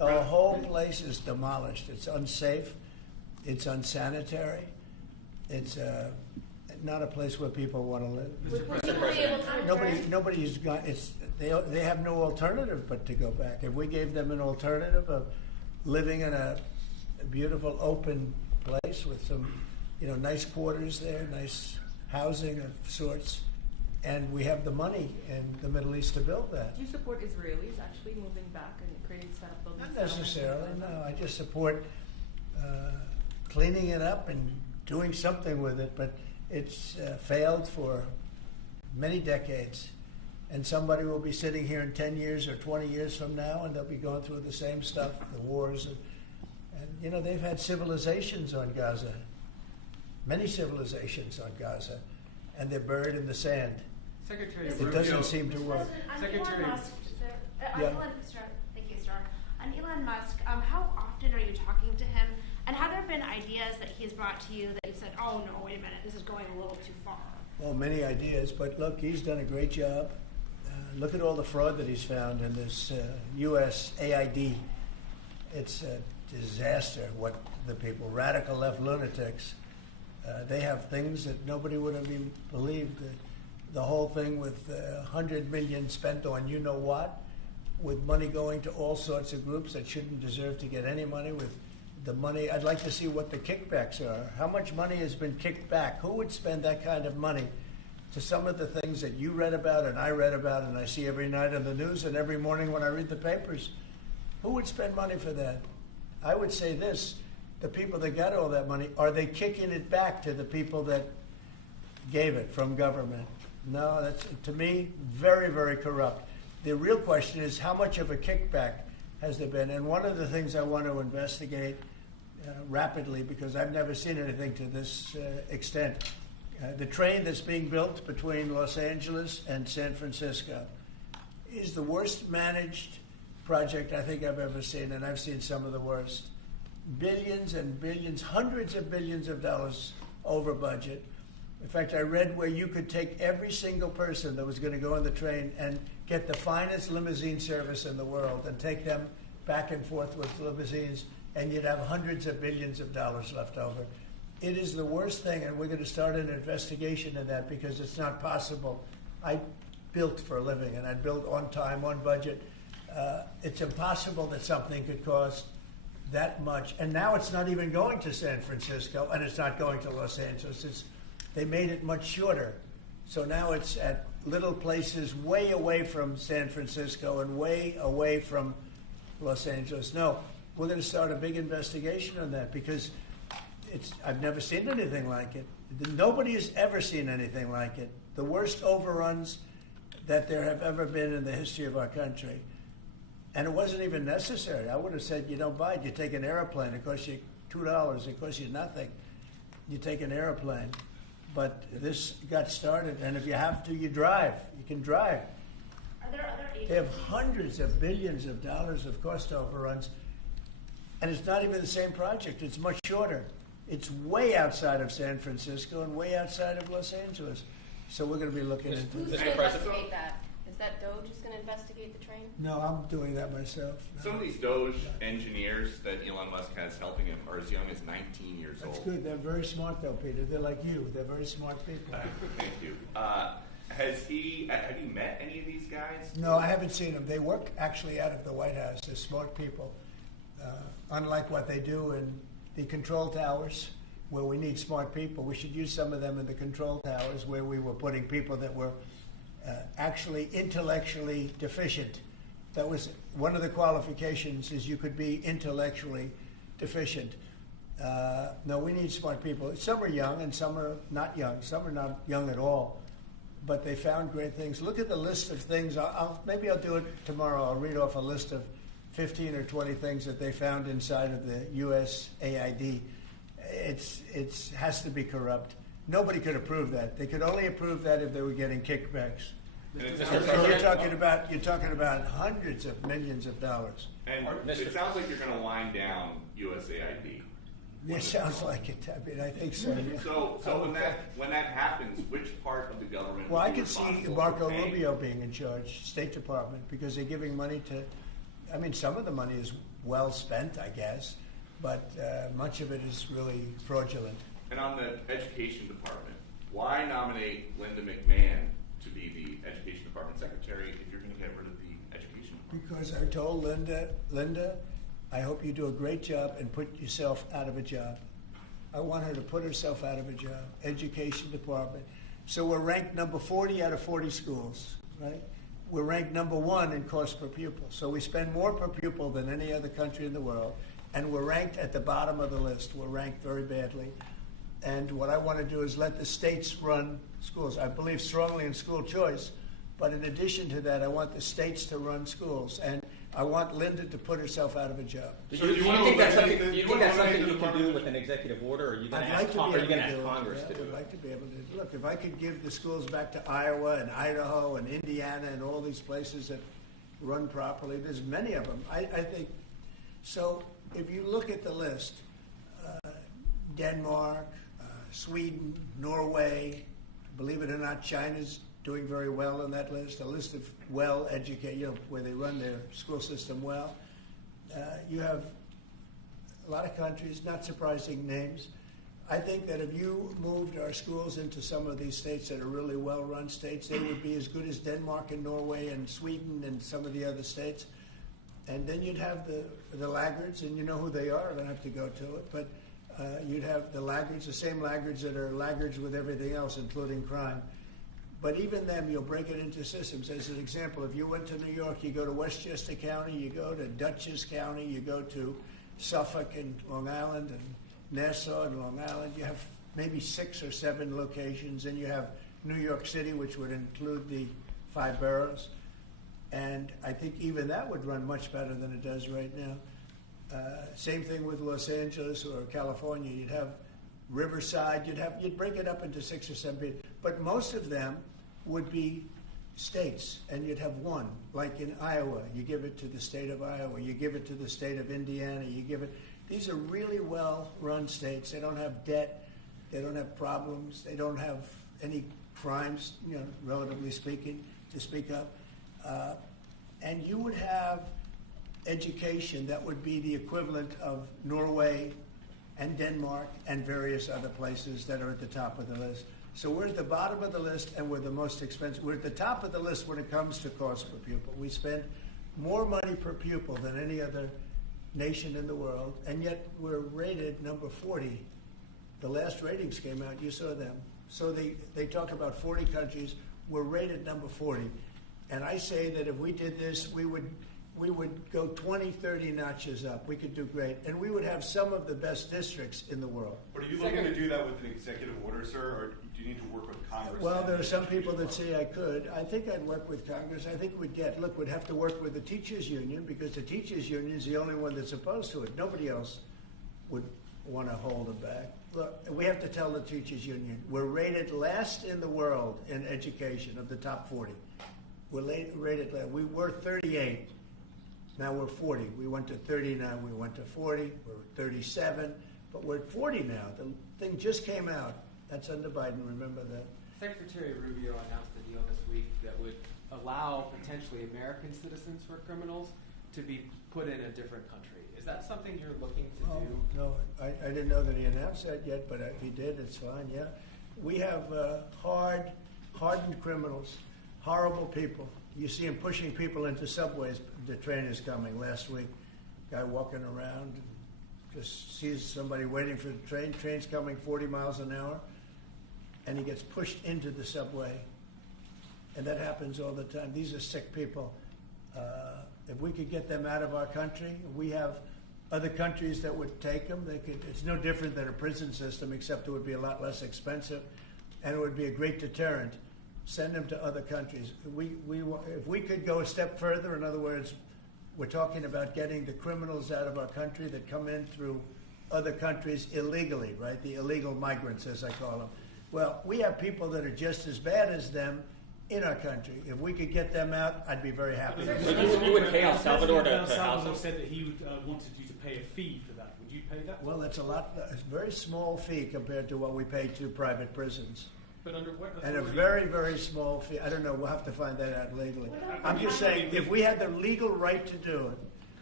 The whole place is demolished. It's unsafe. It's unsanitary. It's not a place where people want to live. Nobody's got. They have no alternative but to go back. If we gave them an alternative of living in a beautiful open place with some, nice quarters there, nice housing of sorts, and we have the money in the Middle East to build that. Do you support Israelis actually moving back and creating settlements? Not necessarily, no. I just support cleaning it up and doing something with it, but it's failed for many decades. And somebody will be sitting here in 10 years or 20 years from now, and they'll be going through the same stuff, the wars. And they've had civilizations on Gaza, many civilizations on Gaza, and they're buried in the sand. Secretary It doesn't seem to work. Secretary Secretary. Thank you, Star. On Elon Musk, how often are you talking to him? And have there been ideas that he's brought to you that you said, oh no, wait a minute, this is going a little too far? Well, many ideas, but look, he's done a great job. Look at all the fraud that he's found in this U.S. AID. It's a disaster what the people, radical left lunatics, they have things that nobody would have even believed. The whole thing with $100 million spent on you-know-what, with money going to all sorts of groups that shouldn't deserve to get any money, with the money. I'd like to see what the kickbacks are. How much money has been kicked back? Who would spend that kind of money to some of the things that you read about and I read about and I see every night on the news and every morning when I read the papers? Who would spend money for that? I would say this, the people that got all that money, are they kicking it back to the people that gave it from government? No, that's, to me, very, very corrupt. The real question is, how much of a kickback has there been? And one of the things I want to investigate rapidly, because I've never seen anything to this extent, the train that's being built between Los Angeles and San Francisco is the worst managed project I think I've ever seen, and I've seen some of the worst. Billions and billions, hundreds of billions of dollars over budget. In fact, I read where you could take every single person that was going to go on the train and get the finest limousine service in the world and take them back and forth with limousines, and you'd have hundreds of billions of dollars left over. It is the worst thing, and we're going to start an investigation of that because it's not possible. I built for a living, and I built on time, on budget. It's impossible that something could cost that much. And now it's not even going to San Francisco, and it's not going to Los Angeles. They made it much shorter. So now it's at little places way away from San Francisco and way away from Los Angeles. No, we're going to start a big investigation on that because I've never seen anything like it. Nobody has ever seen anything like it. The worst overruns that there have ever been in the history of our country. And it wasn't even necessary. I would have said, you don't buy it. You take an airplane. It costs you $2. It costs you nothing. You take an airplane. But this got started, and if you have to, you drive. You can drive. Are there other agencies? They have hundreds of billions of dollars of cost overruns, and it's not even the same project. It's much shorter. It's way outside of San Francisco and way outside of Los Angeles. So we're going to be looking into Who's this. going to investigate that? Is that DOJ who's going to investigate the train? No, I'm doing that myself. No. Some of these Doge engineers that Elon Musk has helping him are as young as 19 years That's old. good. They're very smart, though, Peter. They're like you. They're very smart people. Thank you. Have you met any of these guys? No, I haven't seen them. They work actually out of the White House. They're smart people. Unlike what they do in the control towers, where we need smart people, we should use some of them in the control towers where we were putting people that were actually intellectually deficient. That was one of the qualifications, is you could be intellectually deficient. No, we need smart people. Some are young and some are not young. Some are not young at all. But they found great things. Look at the list of things. Maybe I'll do it tomorrow. I'll read off a list of 15 or 20 things that they found inside of the U.S. AID. It has to be corrupt. Nobody could approve that. They could only approve that if they were getting kickbacks. And you're talking about hundreds of millions of dollars. And it sounds like you're going to wind down USAID. It sounds like it. I mean, I think so. Yeah. So when that happens, which part of the government? Well, I could see Marco Rubio being in charge, State Department, because they're giving money to I mean, some of the money is well spent, I guess, but much of it is really fraudulent. And on the education department, why nominate Linda McMahon to be the education department secretary if you're going to get rid of the education department? Because I told Linda, I hope you do a great job and put yourself out of a job. I want her to put herself out of a job. Education department. So we're ranked number 40 out of 40 schools, right? We're ranked number 1 in cost per pupil. So we spend more per pupil than any other country in the world. And we're ranked at the bottom of the list. We're ranked very badly. And what I want to do is let the states run schools. I believe strongly in school choice. But in addition to that, I want the states to run schools. And I want Linda to put herself out of a job. So do you think that's something you can do with an executive order, or are you going to ask Congress to do it? I would like to be able to. Look, if I could give the schools back to Iowa and Idaho and Indiana and all these places that run properly, there's many of them. I think. So if you look at the list, Denmark, Sweden, Norway, believe it or not, China's doing very well on that list, a list of well-educated, where they run their school system well. You have a lot of countries, not surprising names. I think that if you moved our schools into some of these states that are really well-run states, they would be as good as Denmark and Norway and Sweden and some of the other states. And then you'd have the laggards, and you know who they are. I don't have to go to it. But you'd have the laggards, the same laggards that are laggards with everything else, including crime. But even them, you'll break it into systems. As an example, if you went to New York, you go to Westchester County, you go to Dutchess County, you go to Suffolk and Long Island and Nassau and Long Island. You have maybe 6 or 7 locations. And you have New York City, which would include the 5 boroughs. And I think even that would run much better than it does right now. Same thing with Los Angeles or California. You'd have Riverside. You'd break it up into 6 or 7. But most of them would be states, and you'd have one. Like in Iowa, you give it to the state of Iowa. You give it to the state of Indiana. You give it. These are really well-run states. They don't have debt. They don't have problems. They don't have any crimes, relatively speaking, to speak of. And you would have education that would be the equivalent of Norway and Denmark and various other places that are at the top of the list. So we're at the bottom of the list, and we're the most expensive. We're at the top of the list when it comes to cost per pupil. We spend more money per pupil than any other nation in the world, and yet we're rated number 40. The last ratings came out, you saw them. So they talk about 40 countries. We're rated number 40. And I say that if we did this, we would go 20, 30 notches up. We could do great. And we would have some of the best districts in the world. But are you looking to do that with an executive order, sir, or do you need to work with Congress? Well, there are some people that say I could. I think I'd work with Congress. I think we'd have to work with the teachers union, because the teachers union is the only one that's opposed to it. Nobody else would want to hold it back. Look, we have to tell the teachers union, we're rated last in the world in education of the top 40. We're rated last. We were 38. Now we're 40. We went to 39. We went to 40. We're 37. But we're at 40 now. The thing just came out. That's under Biden. Remember that. Secretary Rubio announced a deal this week that would allow potentially American citizens who are criminals to be put in a different country. Is that something you're looking to do? No, I didn't know that he announced that yet, but if he did, it's fine, yeah. We have hardened criminals, horrible people. You see them pushing people into subways. The train is coming. Last week, guy walking around, just sees somebody waiting for the train. Train's coming 40 miles an hour, and he gets pushed into the subway. And that happens all the time. These are sick people. If we could get them out of our country, we have other countries that would take them. It's no different than a prison system, except it would be a lot less expensive, and it would be a great deterrent. Send them to other countries. If we could go a step further, in other words, we're talking about getting the criminals out of our country that come in through other countries illegally, right? The illegal migrants, as I call them. Well, we have people that are just as bad as them in our country. If we could get them out, I'd be very happy. You would pay El Salvador to house them? said that he wanted you to pay a fee for that. Would you pay that? Well, it's a very small fee compared to what we pay to private prisons. But under what and a very, very small fee. I don't know. We'll have to find that out legally. I'm just saying, if we had the legal right to do it,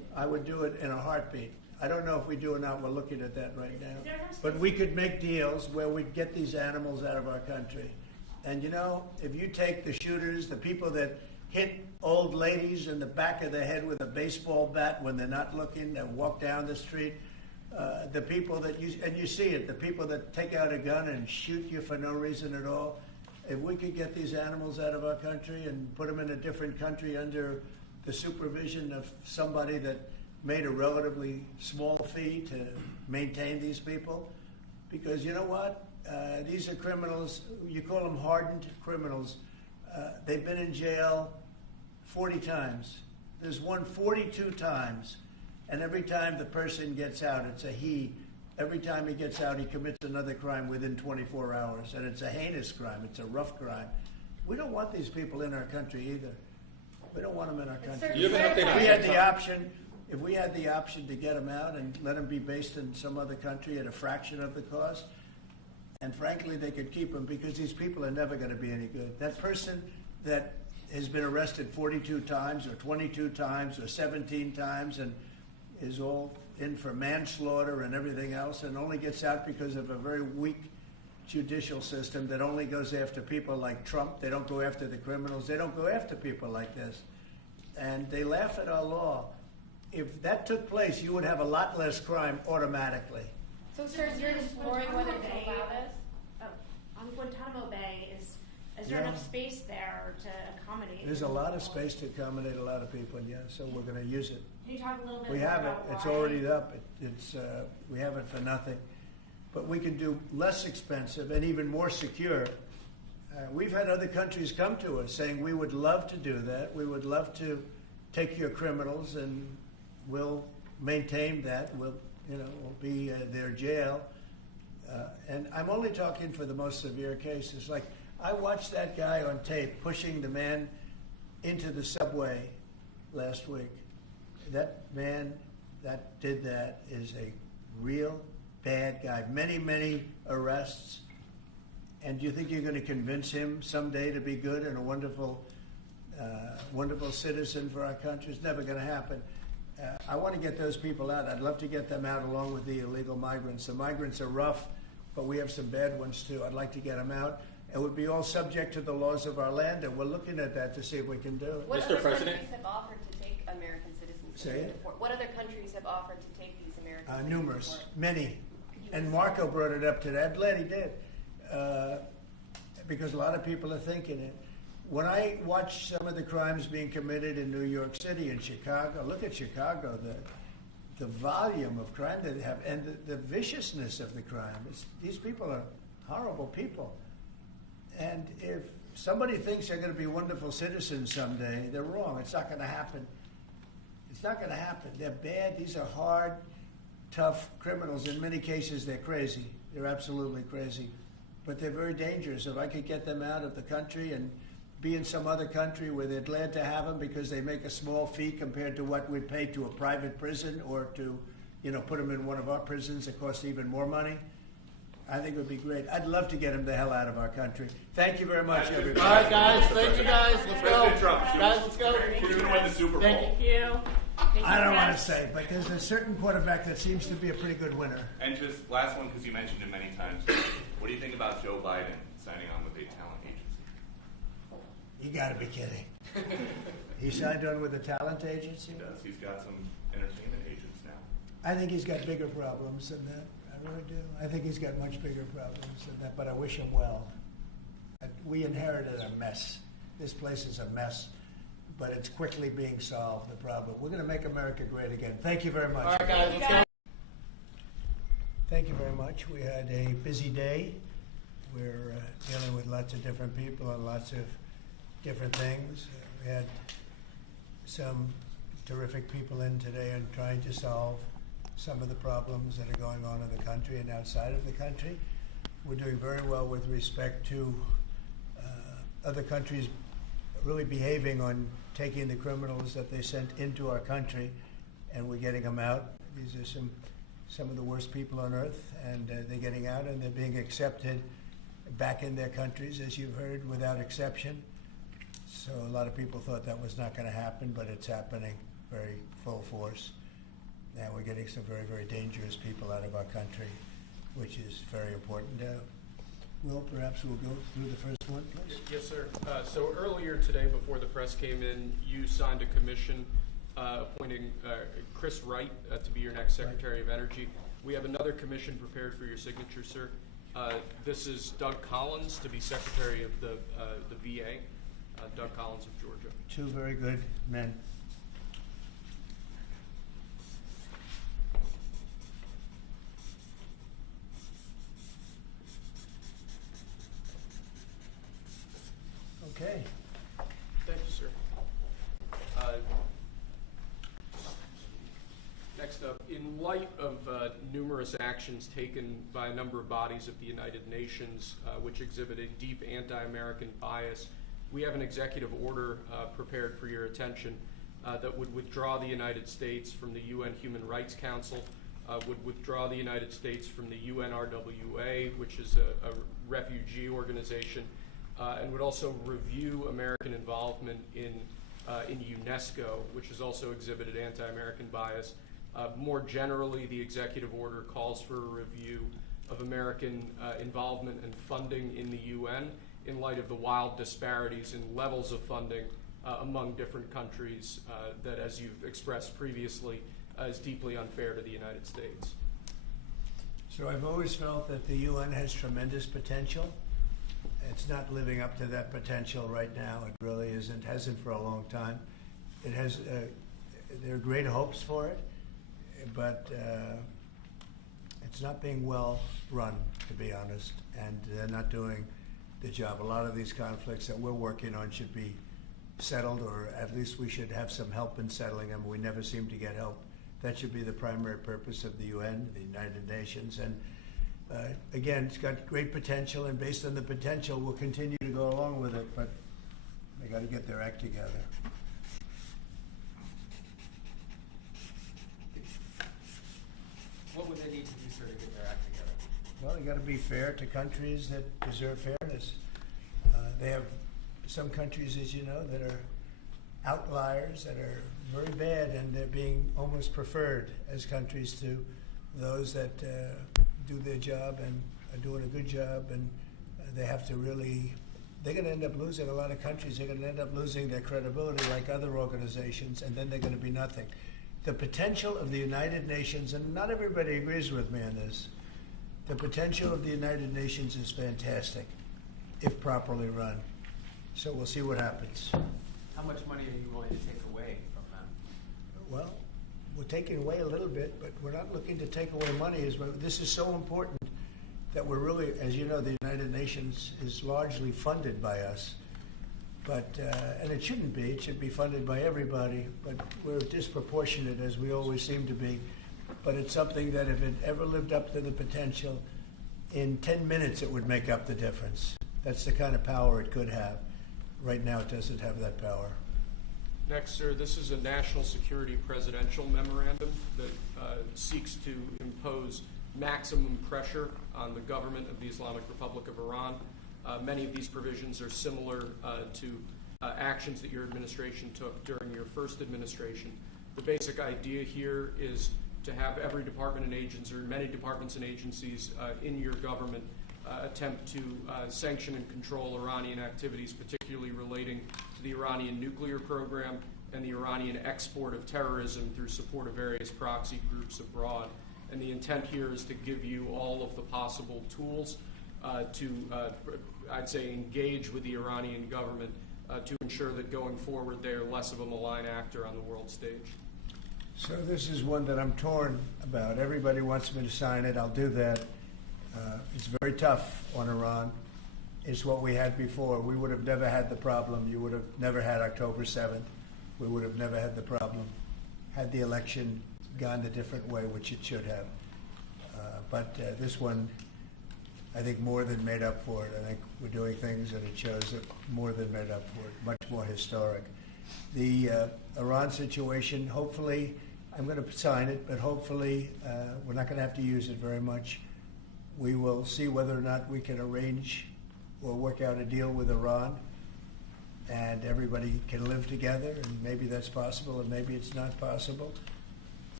I would do it in a heartbeat. I don't know if we do or not. We're looking at that right now. But we could make deals where we'd get these animals out of our country. And you know, if you take the shooters, the people that hit old ladies in the back of the head with a baseball bat when they're not looking, that walk down the street, the people that you see it, the people that take out a gun and shoot you for no reason at all. If we could get these animals out of our country and put them in a different country under the supervision of somebody that made a relatively small fee to maintain these people, because you know what? These are criminals. You call them hardened criminals. They've been in jail 40 times. There's one 42 times. And every time the person gets out, it's a he. Every time he gets out, he commits another crime within 24 hours. And it's a heinous crime. It's a rough crime. We don't want these people in our country either. We don't want them in our country. If we had the option to get them out and let them be based in some other country at a fraction of the cost, and frankly, they could keep them because these people are never going to be any good. That person that has been arrested 42 times or 22 times or 17 times and is all in for manslaughter and everything else and only gets out because of a very weak judicial system that only goes after people like Trump. They don't go after the criminals. They don't go after people like this. And they laugh at our law. If that took place, you would have a lot less crime automatically. So, sir, you're exploring whether to allow this? On Guantanamo Bay, is there enough space there to accommodate? There's a lot of space to accommodate a lot of people, yeah, so we're going to use it. Can you talk a little bit We more have it. about It's why? already up. We have it for nothing. But we can do less expensive and even more secure. We've had other countries come to us saying, we would love to do that. We would love to take your criminals and we'll maintain that. We'll be their jail. And I'm only talking for the most severe cases. Like, I watched that guy on tape pushing the man into the subway last week. That man that did that is a real bad guy. Many, many arrests. And do you think you're going to convince him someday to be good and a wonderful, wonderful citizen for our country? It's never going to happen. I want to get those people out. I'd love to get them out along with the illegal migrants. The migrants are rough, but we have some bad ones too. I'd like to get them out. It would be all subject to the laws of our land, and we're looking at that to see if we can do it. What other countries have offered to take American citizens? Say it? What other countries have offered to take these American citizens? Numerous, many. And Marco brought it up today. I'm glad he did, because a lot of people are thinking it. When I watch some of the crimes being committed in New York City and Chicago, look at Chicago, the volume of crime that they have, and the viciousness of the crime. These people are horrible people. And if somebody thinks they're going to be wonderful citizens someday, they're wrong. It's not going to happen. It's not going to happen. They're bad. These are hard, tough criminals. In many cases, they're crazy. They're absolutely crazy. But they're very dangerous. If I could get them out of the country and be in some other country where they're glad to have them because they make a small fee compared to what we'd pay to a private prison or to, put them in one of our prisons that costs even more money, I think it would be great. I'd love to get them the hell out of our country. Thank you very much, everybody. All right, guys. Thank you, guys. Let's go. President Trump, Guys, let's go. who's going to win the Super Bowl? Thank you. I don't want to say, but there's a certain quarterback that seems to be a pretty good winner. And just last one, because you mentioned it many times. What do you think about Joe Biden signing on with a talent agency? You got to be kidding. He signed on with a talent agency? He does. He's got some entertainment agents now. I think he's got bigger problems than that. I really do. I think he's got much bigger problems than that, but I wish him well. We inherited a mess. This place is a mess, but it's quickly being solved, the problem. We're going to make America great again. Thank you very much. All right, guys, let's go. Thank you very much. We had a busy day. We're dealing with lots of different people and lots of different things. We had some terrific people in today and trying to solve some of the problems that are going on in the country and outside of the country. We're doing very well with respect to other countries really behaving on taking the criminals that they sent into our country, and we're getting them out. These are some of the worst people on earth, and they're getting out and they're being accepted back in their countries, as you've heard, without exception. So a lot of people thought that was not going to happen, but it's happening very full force. and we're getting some very, very dangerous people out of our country, which is very important. Will, perhaps we'll go through the first one, please. Yes, sir. So earlier today, before the press came in, you signed a commission appointing Chris Wright to be your next Secretary of Energy. We have another commission prepared for your signature, sir. This is Doug Collins to be Secretary of the VA, Doug Collins of Georgia. Two very good men. Okay. Thank you, sir. Next up, in light of numerous actions taken by a number of bodies of the United Nations which exhibit a deep anti-American bias, we have an executive order prepared for your attention that would withdraw the United States from the UN Human Rights Council, would withdraw the United States from the UNRWA, which is a refugee organization, and would also review American involvement in UNESCO, which has also exhibited anti-American bias. More generally, the executive order calls for a review of American involvement and funding in the UN in light of the wild disparities in levels of funding among different countries that, as you've expressed previously, is deeply unfair to the United States. So I've always felt that the UN has tremendous potential. It's not living up to that potential right now. It really isn't, hasn't for a long time. It has, there are great hopes for it, but it's not being well run, to be honest, and they're not doing the job. A lot of these conflicts that we're working on should be settled, or at least we should have some help in settling them. We never seem to get help. That should be the primary purpose of the UN, the United Nations, and again, it's got great potential, and based on the potential, we'll continue to go along with it, but they got to get their act together. What would they need to do, sir, to get their act together? Well, they got to be fair to countries that deserve fairness. They have some countries, as you know, that are outliers, that are very bad, and they're being almost preferred as countries to those that do their job and are doing a good job, and they have to really, they're going to end up losing, a lot of countries, they're going to end up losing their credibility like other organizations, and then they're going to be nothing. The potential of the United Nations, and not everybody agrees with me on this, the potential of the United Nations is fantastic if properly run. So we'll see what happens. How much money are you willing to take away from them? Well, we're taking away a little bit, but we're not looking to take away money. This is so important that we're really, as you know, the United Nations is largely funded by us. But, and it shouldn't be. It should be funded by everybody, but we're disproportionate, as we always seem to be. But it's something that if it ever lived up to the potential, in 10 minutes it would make up the difference. That's the kind of power it could have. Right now it doesn't have that power. Next, sir, this is a national security presidential memorandum that seeks to impose maximum pressure on the government of the Islamic Republic of Iran. Many of these provisions are similar to actions that your administration took during your first administration. The basic idea here is to have every department and agency, or many departments and agencies in your government attempt to sanction and control Iranian activities, particularly relating to the Iranian nuclear program and the Iranian export of terrorism through support of various proxy groups abroad. And the intent here is to give you all of the possible tools to, I'd say, engage with the Iranian government to ensure that going forward they're less of a malign actor on the world stage. So this is one that I'm torn about. Everybody wants me to sign it. I'll do that. It's very tough on Iran. It's what we had before. We would have never had the problem. You would have never had October 7th. We would have never had the problem had the election gone a different way, which it should have. But this one, I think, more than made up for it. I think we're doing things that it shows that more than made up for it, much more historic. The Iran situation, hopefully, I'm going to sign it, but hopefully we're not going to have to use it very much. We will see whether or not we can arrange or work out a deal with Iran, and everybody can live together, and maybe that's possible, and maybe it's not possible.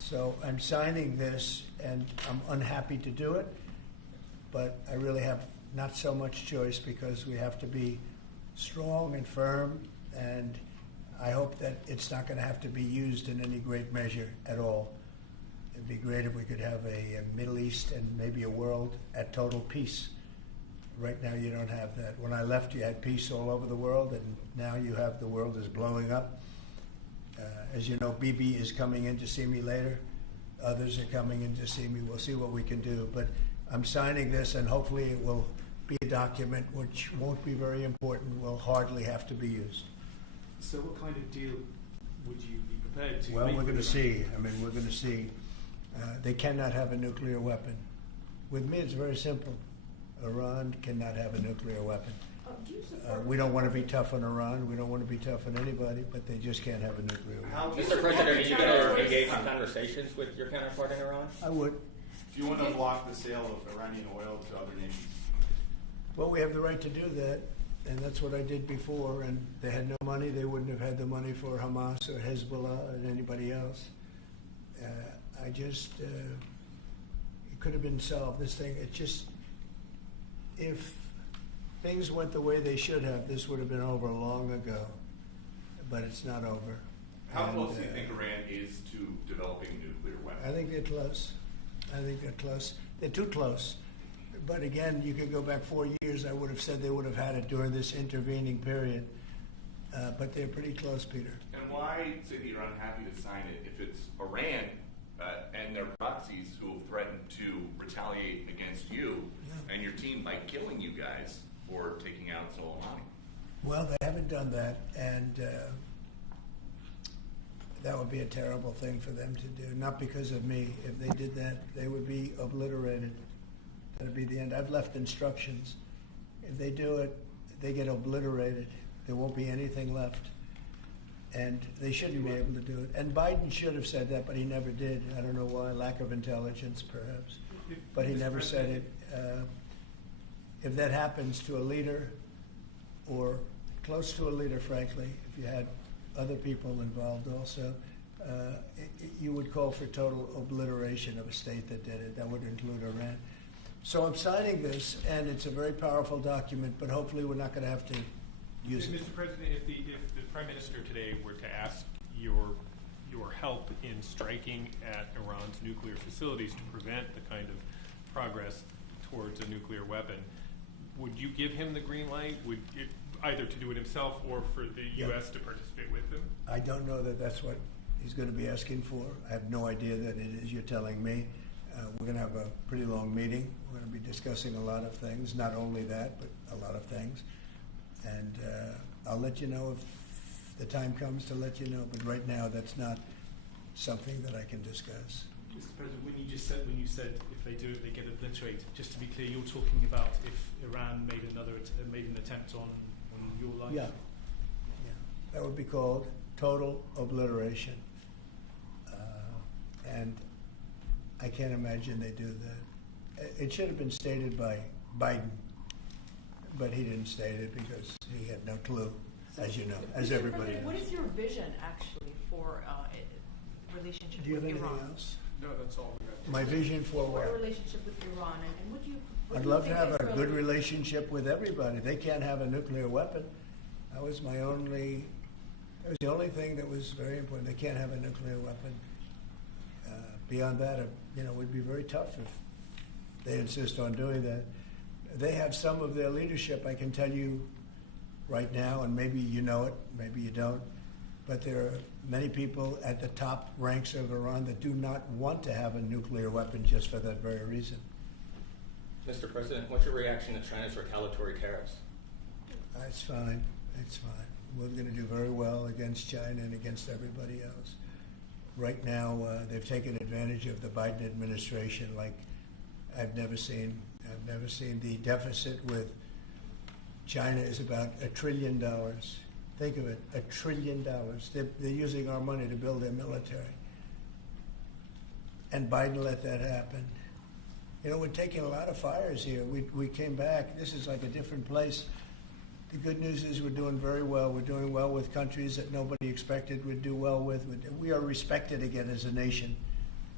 So I'm signing this, and I'm unhappy to do it, but I really have not so much choice because we have to be strong and firm, and I hope that it's not going to have to be used in any great measure at all. It'd be great if we could have a Middle East and maybe a world at total peace. Right now you don't have that. When I left, you had peace all over the world, and now you have the world is blowing up. As you know, Bibi is coming in to see me later. Others are coming in to see me. We'll see what we can do. But I'm signing this, and hopefully it will be a document which won't be very important, will hardly have to be used. So what kind of deal would you be prepared to Well, make we're going to with see. I mean, we're going to see. They cannot have a nuclear weapon. With me, it's very simple. Iran cannot have a nuclear weapon. Do you support We don't want to be tough on Iran. We don't want to be tough on anybody, but they just can't have a nuclear weapon. Mr. President, are you going to engage in conversations with your counterpart in Iran? I would. Do you want to block the sale of Iranian oil to other nations? Well, we have the right to do that, and that's what I did before. And they had no money. They wouldn't have had the money for Hamas or Hezbollah and anybody else. It could have been solved. This thing, if things went the way they should have, this would have been over long ago. But it's not over. How close do you think Iran is to developing a nuclear weapon? I think they're close. They're too close. But again, you could go back 4 years. I would have said they would have had it during this intervening period. But they're pretty close, Peter. And why say that you're unhappy to sign it if it's Iran and their proxies who have threatened to retaliate against you and your team by killing you guys for taking out Soleimani? Well, they haven't done that, and that would be a terrible thing for them to do. Not because of me. If they did that, they would be obliterated. That would be the end. I've left instructions. If they do it, they get obliterated. There won't be anything left. And they shouldn't be able to do it. And Biden should have said that, but he never did. I don't know why. Lack of intelligence, perhaps. But he never said it. If that happens to a leader, or close to a leader, frankly, if you had other people involved also, you would call for total obliteration of a state that did it. That would include Iran. So I'm signing this, and it's a very powerful document, but hopefully we're not going to have to use it. Mr. President, if the Prime Minister today were to ask your help in striking at Iran's nuclear facilities to prevent the kind of progress towards a nuclear weapon, would you give him the green light? Would it, either to do it himself or for the U.S. to participate with him? I don't know that that's what he's going to be asking for. I have no idea that it is. You're telling me. We're going to have a pretty long meeting. We're going to be discussing a lot of things, not only that, but a lot of things. And I'll let you know if the time comes to let you know. But right now, that's not something that I can discuss. Mr. President, when you said if they do it, they get obliterated. Just to be clear, you're talking about if Iran made an attempt on your life. Yeah, that would be called total obliteration. And I can't imagine they do that. It should have been stated by Biden, but he didn't state it because he had no clue, as you know, as everybody knows. What is your vision actually for relationship Do you have with anything Iran? else? No, that's all we got. My vision for For a what? relationship with Iran, and what do you? I'd love to have a good relationship with everybody. They can't have a nuclear weapon. That was the only thing that was very important. They can't have a nuclear weapon. Beyond that, it would be very tough if they insist on doing that. They have some of their leadership, I can tell you right now, and maybe you know it, maybe you don't, but there are many people at the top ranks of Iran that do not want to have a nuclear weapon just for that very reason. Mr. President, what's your reaction to China's retaliatory tariffs? It's fine. It's fine. We're going to do very well against China and against everybody else. Right now, they've taken advantage of the Biden administration like I've never seen. I've never seen. The deficit with China is about $1 trillion. Think of it, $1 trillion. They're using our money to build their military. And Biden let that happen. We're taking a lot of fires here. We came back. This is like a different place. The good news is we're doing very well. We're doing well with countries that nobody expected we'd do well with. We are respected again as a nation.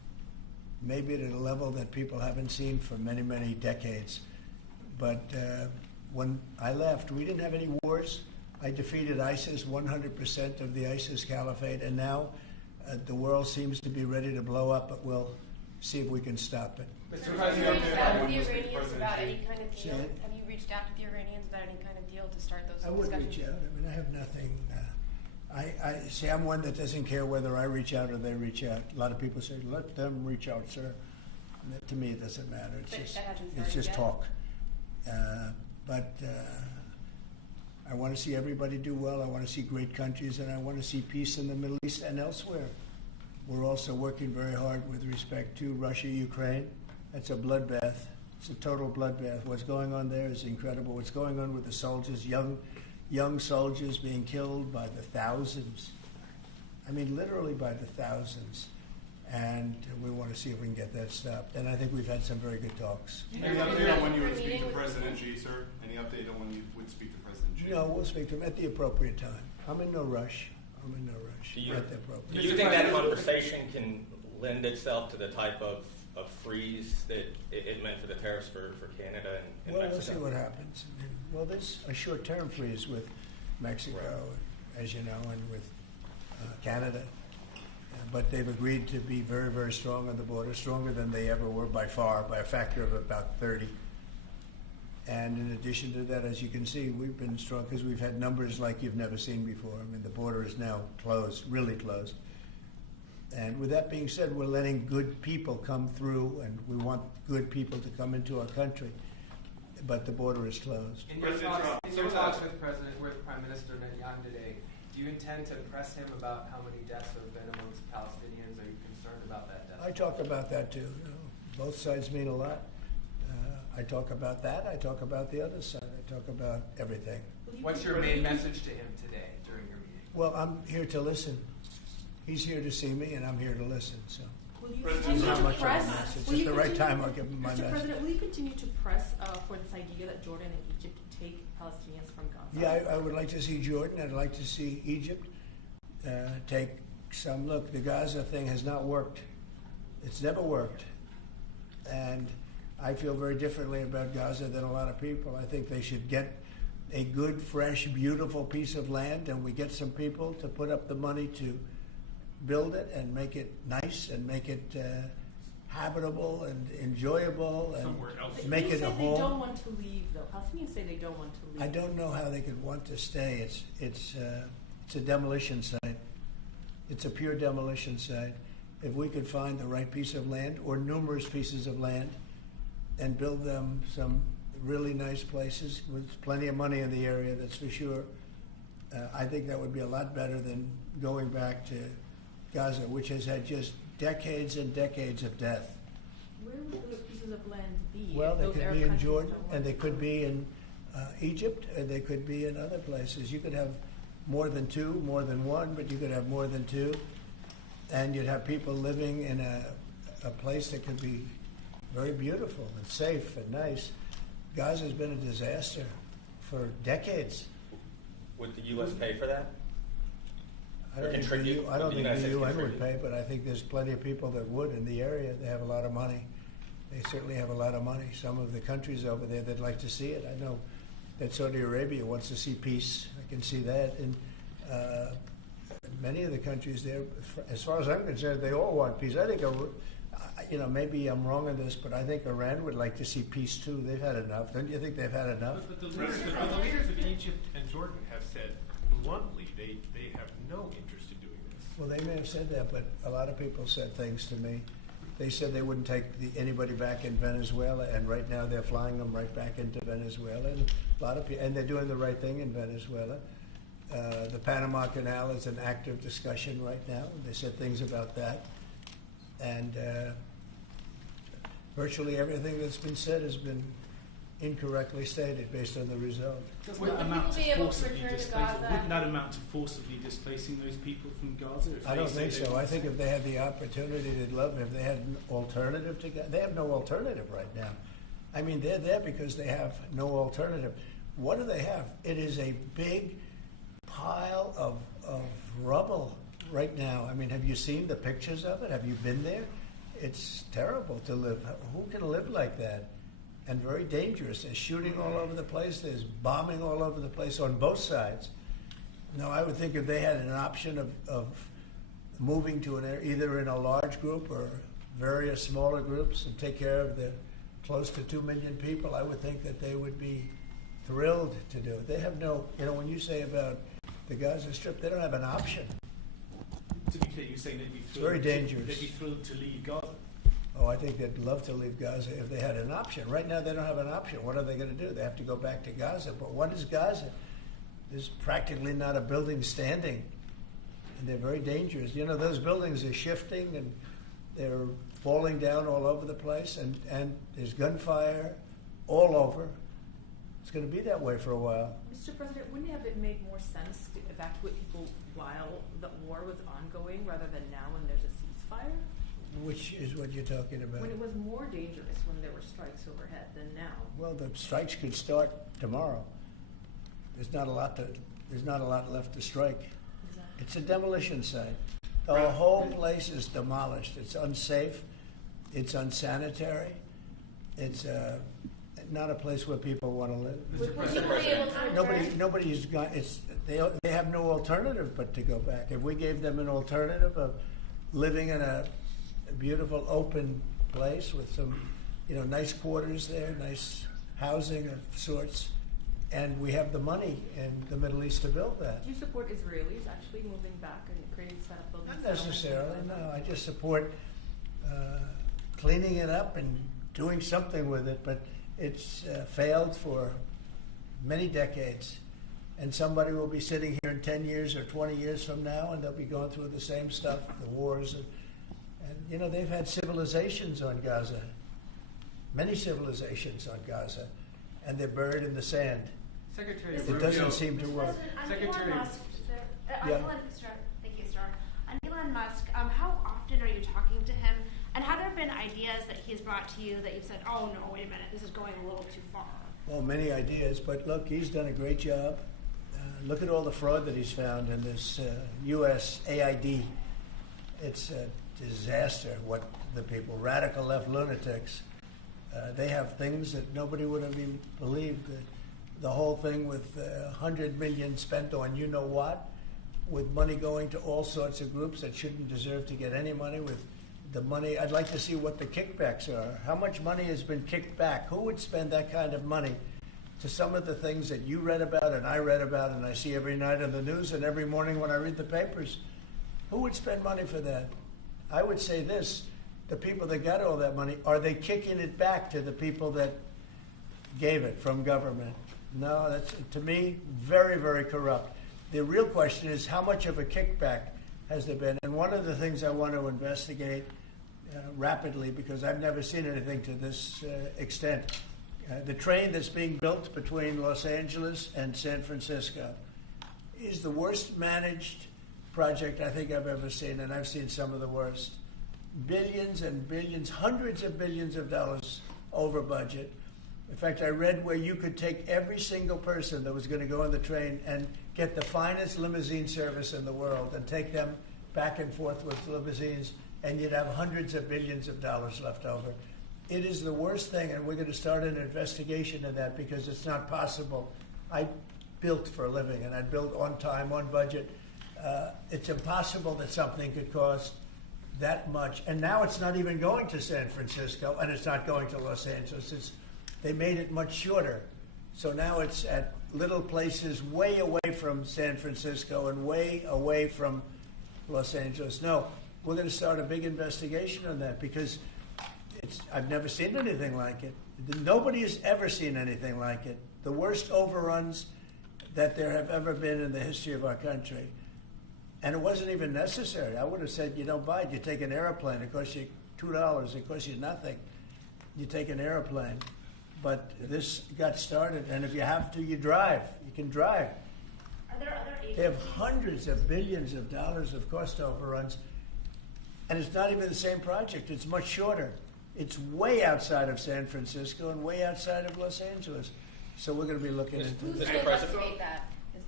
maybe at a level that people haven't seen for many, many decades. But when I left, we didn't have any wars. I defeated ISIS, 100% of the ISIS caliphate, and now the world seems to be ready to blow up, but we'll see if we can stop it. Mr. President, have you reached out to the Iranians about any kind of deal? Have you reached out to the Iranians about any kind of deal to start those I would discussions? reach out. I mean, I have nothing. I see. I'm one that doesn't care whether I reach out or they reach out. A lot of people say, "Let them reach out, sir." And that, to me, it doesn't matter. It's But just that hasn't it's just started talk. But I want to see everybody do well. I want to see great countries, and I want to see peace in the Middle East and elsewhere. We're also working very hard with respect to Russia, Ukraine. That's a bloodbath. It's a total bloodbath. What's going on there is incredible. What's going on with the soldiers, young soldiers being killed by the thousands. I mean, literally by the thousands. And we want to see if we can get that stopped. And I think we've had some very good talks. Any update on when you would speak to President Xi, sir? Any update on when you would speak to President Xi? No, we'll speak to him at the appropriate time. I'm in no rush. Do you, At the appropriate do you think that conversation can lend itself to the type of freeze that it meant for the tariffs for Canada and Well, Mexico? we'll see what happens. I mean, well, there's a short-term freeze with Mexico, as you know, and with Canada. But they've agreed to be very, very strong on the border, stronger than they ever were by far, by a factor of about 30. And in addition to that, as you can see, we've been strong because we've had numbers like you've never seen before. I mean, the border is now closed, really closed. And with that being said, we're letting good people come through, and we want good people to come into our country. But the border is closed. In your talks with Prime Minister Netanyahu today, do you intend to press him about how many deaths have been amongst Palestinians? Are you concerned about that death? I talk about that too. You know, both sides mean a lot. I talk about that. I talk about the other side. I talk about everything. What's your main message to him today during your meeting? Well, I'm here to listen. He's here to see me, and I'm here to listen. So, Will you it's continue not to much of a press? message. Will At you the right continue- time, I'll give him my Mr. message. President, will you continue to press for this idea that Jordan and Egypt take Palestinians from Gaza? Yeah, I would like to see Jordan. I'd like to see Egypt take some look. The Gaza thing has not worked. It's never worked. And I feel very differently about Gaza than a lot of people. I think they should get a good, fresh, beautiful piece of land, and we get some people to put up the money to build it and make it nice and make it habitable and enjoyable and Somewhere else. make it a They home. don't want to leave, though. Palestinians say they don't want to leave. I don't know how they could want to stay. It's a demolition site. It's a pure demolition site. If we could find the right piece of land or numerous pieces of land and build them some really nice places with plenty of money in the area, that's for sure, I think that would be a lot better than going back to Gaza, which has had just decades and decades of death. Where would those pieces of land be? Well, if they those could Arab be in countries Jordan, don't want and they to? could be in Egypt, and they could be in other places. You could have more than two, more than one, but you could have more than two. And you'd have people living in a place that could be very beautiful and safe and nice. Gaza's been a disaster for decades. Would the U.S. pay for that? I don't think the Contribute? I don't Would the think United the States UN would contribute? pay, but I think there's plenty of people that would in the area. They have a lot of money. They certainly have a lot of money. Some of the countries over there, they'd like to see it. I know that Saudi Arabia wants to see peace. I can see that. And many of the countries there, as far as I'm concerned, they all want peace. I think, maybe I'm wrong on this, but I think Iran would like to see peace too. They've had enough. Don't you think they've had enough? But the leaders of Egypt and Jordan have said bluntly they have no interest in doing this. Well, they may have said that, but a lot of people said things to me. They said they wouldn't take anybody back in Venezuela, and right now they're flying them right back into Venezuela. And a lot of people, and they're doing the right thing in Venezuela. The Panama Canal is an active discussion right now. They said things about that, and virtually everything that's been said has been incorrectly stated based on the result. Doesn't Will that the amount people to be able to forcibly return to displacing? Gaza? Wouldn't that amount to forcibly displacing those people from Gaza? If I they don't say think they so. want I think to? if they had the opportunity, they'd love it. If they had an alternative to Gaza, they have no alternative right now. I mean, they're there because they have no alternative. What do they have? It is a big pile of rubble right now. I mean, have you seen the pictures of it? Have you been there? it's terrible to live. Who can live like that? And very dangerous. There's shooting all over the place. There's bombing all over the place on both sides. Now, I would think if they had an option of moving to either in a large group or various smaller groups and take care of the close to 2 million people, I would think that they would be thrilled to do it. They have no, when you say about the Gaza Strip, they don't have an option. To be clear, you're saying they'd be thrilled, very dangerous. They'd be thrilled to leave Gaza. Oh, I think they'd love to leave Gaza if they had an option. Right now, they don't have an option. What are they going to do? They have to go back to Gaza. But what is Gaza? There's practically not a building standing, and they're very dangerous. Those buildings are shifting, and they're falling down all over the place, and there's gunfire all over. It's going to be that way for a while. Mr. President, wouldn't it have made more sense to evacuate people while the war was ongoing rather than now when there's a ceasefire? Which is what you're talking about? When it was more dangerous when there were strikes overhead than now. Well, the strikes could start tomorrow. There's not a lot left to strike. Exactly. It's a demolition site. The whole place is demolished. It's unsafe. It's unsanitary. It's not a place where people want to live. Would people be able to return? Nobody's got. They have no alternative but to go back. If we gave them an alternative of living in a beautiful open place with some, nice quarters there, nice housing of sorts, and we have the money in the Middle East to build that. Do you support Israelis actually moving back and creating set-up buildings? Not necessarily, no. I just support cleaning it up and doing something with it, but it's failed for many decades. And somebody will be sitting here in 10 years or 20 years from now, and they'll be going through the same stuff, the wars. And they've had civilizations on Gaza, many civilizations on Gaza, and they're buried in the sand. Secretary It Rubio. doesn't seem to work. Secretary. Thank you, Star. On Elon Musk, how often are you talking to him? And have there been ideas that he's brought to you that you've said, oh no, wait a minute, this is going a little too far? Well, many ideas, but look, he's done a great job. Look at all the fraud that he's found in this U.S. AID. It's a disaster what the people, radical left lunatics, they have things that nobody would have even believed. The whole thing with $100 million spent on you-know-what, with money going to all sorts of groups that shouldn't deserve to get any money, with the money. I'd like to see what the kickbacks are. How much money has been kicked back? Who would spend that kind of money to some of the things that you read about and I read about and I see every night on the news and every morning when I read the papers? Who would spend money for that? I would say this, the people that got all that money, are they kicking it back to the people that gave it from government? No, that's, to me, very, very corrupt. The real question is, how much of a kickback has there been? And one of the things I want to investigate rapidly, because I've never seen anything to this extent, the train that's being built between Los Angeles and San Francisco is the worst managed project I think I've ever seen, and I've seen some of the worst. Billions and billions, hundreds of billions of dollars over budget. In fact, I read where you could take every single person that was going to go on the train and get the finest limousine service in the world and take them back and forth with limousines, and you'd have hundreds of billions of dollars left over. It is the worst thing, and we're going to start an investigation of that because it's not possible. I built for a living, and I built on time, on budget. It's impossible that something could cost that much. And now it's not even going to San Francisco, and it's not going to Los Angeles. They made it much shorter. So now it's at little places way away from San Francisco and way away from Los Angeles. No, we're going to start a big investigation on that because I've never seen anything like it. Nobody has ever seen anything like it. The worst overruns that there have ever been in the history of our country. And it wasn't even necessary. I would have said, you don't buy it. You take an airplane. It costs you $2. It costs you nothing. You take an airplane. But this got started, and if you have to, you drive. You can drive. Are there other agencies? They have hundreds of billions of dollars of cost overruns, and it's not even the same project. It's much shorter. It's way outside of San Francisco and way outside of Los Angeles. So we're going to be looking into Who's this. going to investigate that? Is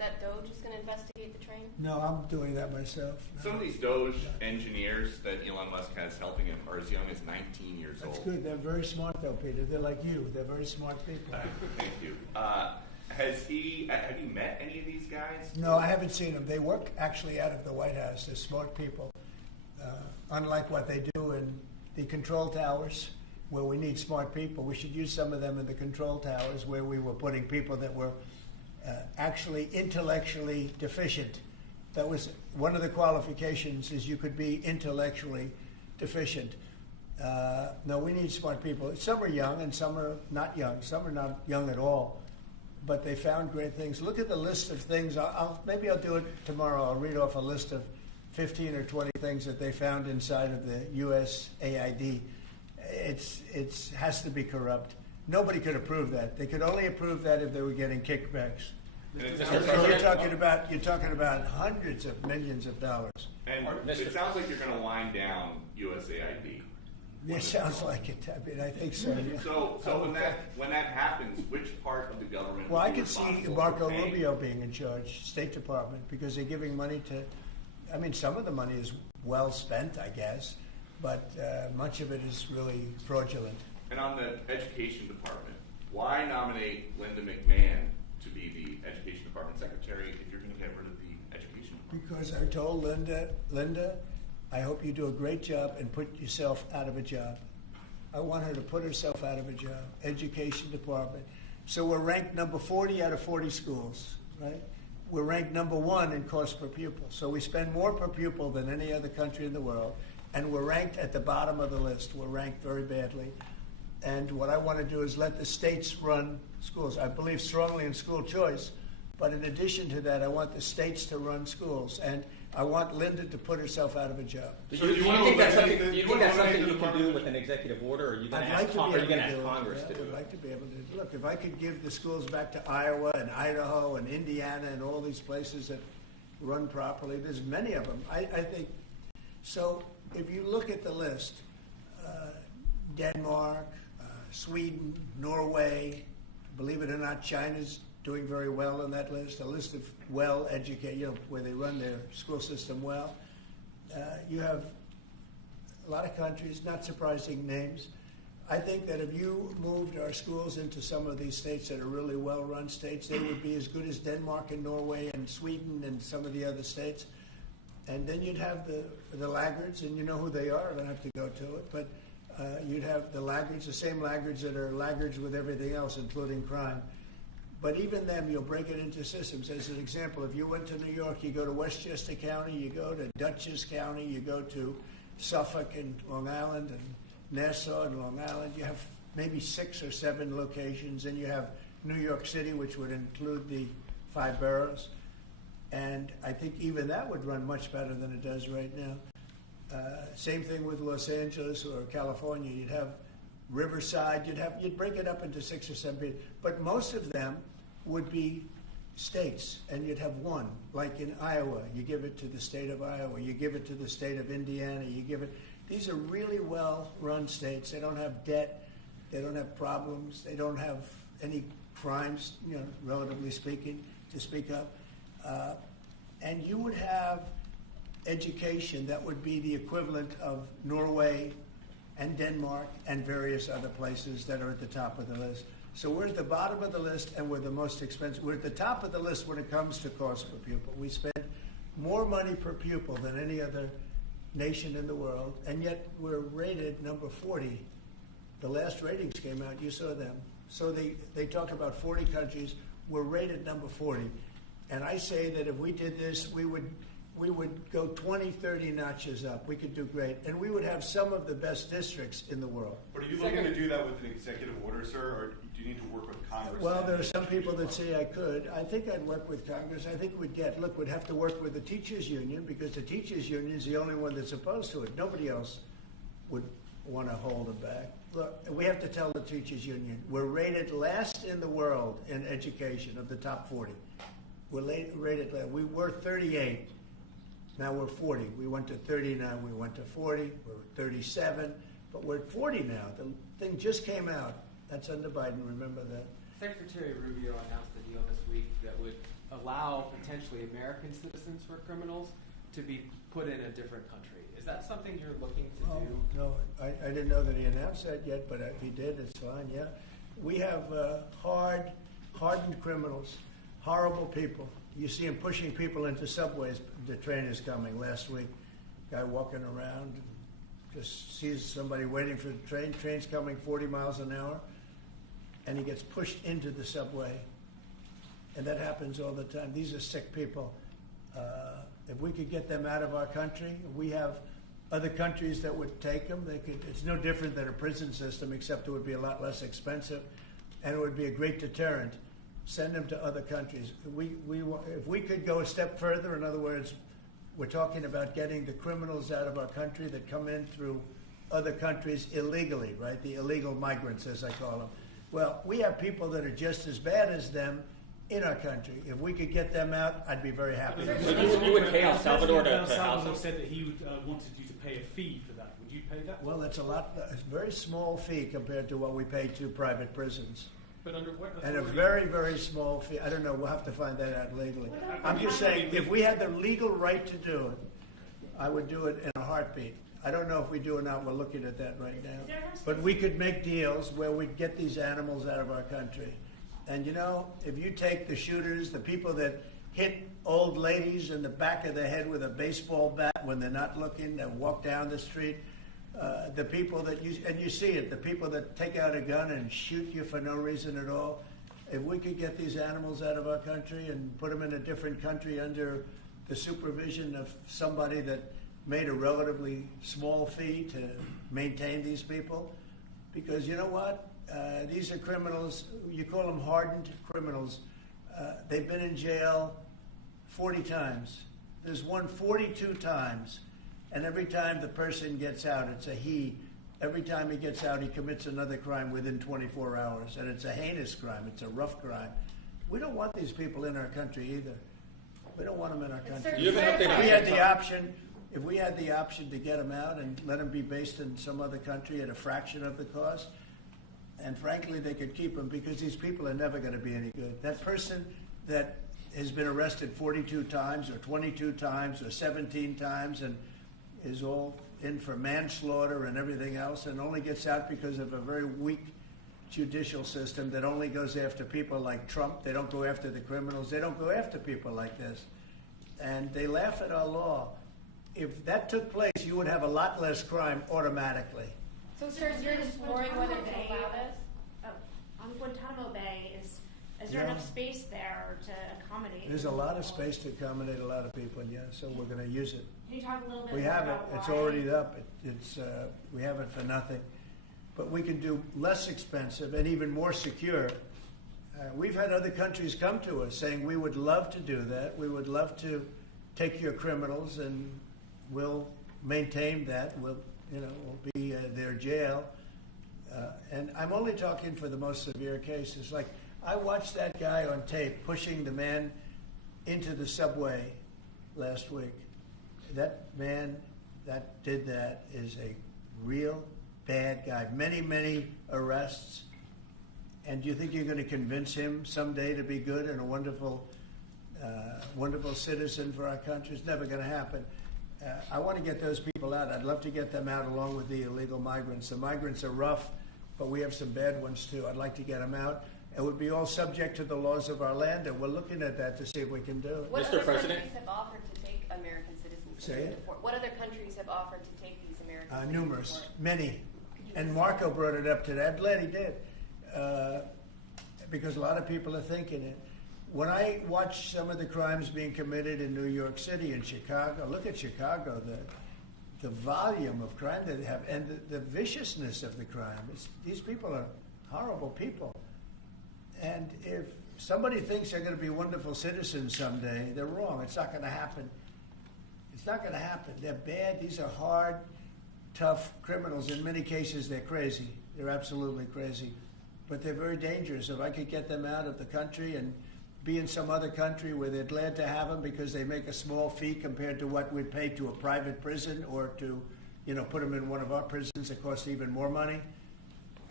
that DOJ is going to investigate the train? No, I'm doing that myself. No. Some of these Doge engineers that Elon Musk has helping him are as young as 19 years That's old. good. They're very smart, though, Peter. They're like you. They're very smart people. Thank you. Have you met any of these guys? No, I haven't seen them. They work actually out of the White House. They're smart people. Unlike what they do in the control towers, where we need smart people, we should use some of them in the control towers where we were putting people that were actually intellectually deficient. That was one of the qualifications, is you could be intellectually deficient. No, we need smart people. Some are young and some are not young. Some are not young at all. But they found great things. Look at the list of things. Maybe I'll do it tomorrow. I'll read off a list of 15 or 20 things that they found inside of the USAID. It has to be corrupt. Nobody could approve that. They could only approve that if they were getting kickbacks. And you're talking about hundreds of millions of dollars. And it sounds like you're going to wind down USAID. It sounds like it. I mean, I think so. Yeah. So when that happens, which part of the government? Well, will I be could see responsible Marco for paying? Rubio being in charge, State Department, because they're giving money to. I mean, some of the money is well spent, I guess, but much of it is really fraudulent. And on the education department, why nominate Linda McMahon to be the education department secretary if you're going to get rid of the education department? Because I told Linda, I hope you do a great job and put yourself out of a job. I want her to put herself out of a job. Education department. So we're ranked number 40 out of 40 schools, right? We're ranked number 1 in cost per pupil. So we spend more per pupil than any other country in the world. And we're ranked at the bottom of the list. We're ranked very badly. And what I want to do is let the states run schools. I believe strongly in school choice. But in addition to that, I want the states to run schools. And I want Linda to put herself out of a job. So do you think that's something you can do with an executive order, or are you going to ask Congress to do it? I would like to be able to. Look, if I could give the schools back to Iowa and Idaho and Indiana and all these places that run properly, there's many of them. I think. So if you look at the list, Denmark, Sweden, Norway, believe it or not, China's doing very well on that list, a list of well-educated, where they run their school system well. You have a lot of countries, not surprising names. I think that if you moved our schools into some of these states that are really well-run states, they would be as good as Denmark and Norway and Sweden and some of the other states. And then you'd have the laggards, and you know who they are. I don't have to go to it. But you'd have the laggards, the same laggards that are laggards with everything else, including crime. But even them, you'll break it into systems. As an example, if you went to New York, you go to Westchester County, you go to Dutchess County, you go to Suffolk and Long Island and Nassau and Long Island. You have maybe 6 or 7 locations. And you have New York City, which would include the 5 boroughs. And I think even that would run much better than it does right now. Same thing with Los Angeles or California. You'd have Riverside. You'd break it up into 6 or 7. But most of them would be states, and you'd have one. Like in Iowa, you give it to the state of Iowa. You give it to the state of Indiana. You give it. These are really well-run states. They don't have debt. They don't have problems. They don't have any crimes, relatively speaking, to speak of. And you would have education that would be the equivalent of Norway and Denmark and various other places that are at the top of the list. So we're at the bottom of the list, and we're the most expensive. We're at the top of the list when it comes to cost per pupil. We spend more money per pupil than any other nation in the world, and yet we're rated number 40. The last ratings came out, you saw them. So they talk about 40 countries. We're rated number 40. And I say that if we did this, we would go 20, 30 notches up. We could do great. And we would have some of the best districts in the world. But are you looking to do that with an executive order, sir, or do you need to work with Congress? Well, there are some people that say I could. I think I'd work with Congress. I think we'd have to work with the teachers union, because the teachers union is the only one that's opposed to it. Nobody else would want to hold it back. Look, we have to tell the teachers union, we're rated last in the world in education of the top 40. We're rated last. We were 38. Now we're 40. We went to 39. We went to 40. We're 37. But we're at 40 now. The thing just came out. That's under Biden. Remember that. Secretary Rubio announced a deal this week that would allow potentially American citizens who are criminals to be put in a different country. Is that something you're looking to do? No, I didn't know that he announced that yet, but if he did, it's fine, yeah. We have hardened criminals, horrible people. You see him pushing people into subways. The train is coming last week. Guy walking around, just sees somebody waiting for the train. Train's coming 40 miles an hour, and he gets pushed into the subway. And that happens all the time. These are sick people. If we could get them out of our country, we have other countries that would take them. They could. It's no different than a prison system, except it would be a lot less expensive, and it would be a great deterrent. Send them to other countries. If we could go a step further, in other words, we're talking about getting the criminals out of our country that come in through other countries illegally, right? The illegal migrants, as I call them. Well, we have people that are just as bad as them in our country. If we could get them out, I'd be very happy. You would pay El Salvador to El Salvador house said that he would, wanted you to pay a fee for that. Would you pay that? Well, it's a very small fee compared to what we pay to private prisons. But under what And a authority? very, very small fee. I don't know. We'll have to find that out legally. I'm just saying, if we had the legal right to do it, I would do it in a heartbeat. I don't know if we do or not. We're looking at that right now. But we could make deals where we'd get these animals out of our country. And you know, if you take the shooters, the people that hit old ladies in the back of the head with a baseball bat when they're not looking, that walk down the street, the people that you see it, the people that take out a gun and shoot you for no reason at all. If we could get these animals out of our country and put them in a different country under the supervision of somebody that made a relatively small fee to maintain these people, because you know what? These are criminals. You call them hardened criminals. They've been in jail 40 times. There's one 42 times. And every time the person gets out, it's a he. Every time he gets out, he commits another crime within 24 hours. And it's a heinous crime. It's a rough crime. We don't want these people in our country either. We don't want them in our country. If we had the option to get them out and let them be based in some other country at a fraction of the cost, and frankly, they could keep them because these people are never going to be any good. That person that has been arrested 42 times or 22 times or 17 times and is all in for manslaughter and everything else and only gets out because of a very weak judicial system that only goes after people like Trump. They don't go after the criminals. They don't go after people like this. And they laugh at our law. If that took place, you would have a lot less crime automatically. So, sir, you're exploring whether to allow this? On Guantanamo Bay, is there enough space there to accommodate? There's a lot of space to accommodate a lot of people, yeah, so we're going to use it. Can you talk a little bit We more have it. about It's why? already up. We have it for nothing. But we can do less expensive and even more secure. We've had other countries come to us saying, we would love to do that. We would love to take your criminals and we'll maintain that. We'll be their jail. And I'm only talking for the most severe cases. Like, I watched that guy on tape pushing the man into the subway last week. That man that did that is a real bad guy. Many, many arrests. And do you think you're going to convince him someday to be good and a wonderful, wonderful citizen for our country? It's never going to happen. I want to get those people out. I'd love to get them out along with the illegal migrants. The migrants are rough, but we have some bad ones too. I'd like to get them out. It would be all subject to the laws of our land, and we're looking at that to see if we can do it. What other countries have offered to take American citizens? Say it? What other countries have offered to take these American citizens? Numerous, many. And Marco brought it up today. I'm glad he did, because a lot of people are thinking it. When I watch some of the crimes being committed in New York City and Chicago, look at Chicago, the volume of crime that they have and the viciousness of the crime. These people are horrible people. And if somebody thinks they're going to be wonderful citizens someday, they're wrong. It's not going to happen. It's not going to happen. They're bad. These are hard, tough criminals. In many cases, they're crazy. They're absolutely crazy. But they're very dangerous. If I could get them out of the country and be in some other country where they're glad to have them because they make a small fee compared to what we'd pay to a private prison or to, put them in one of our prisons that costs even more money,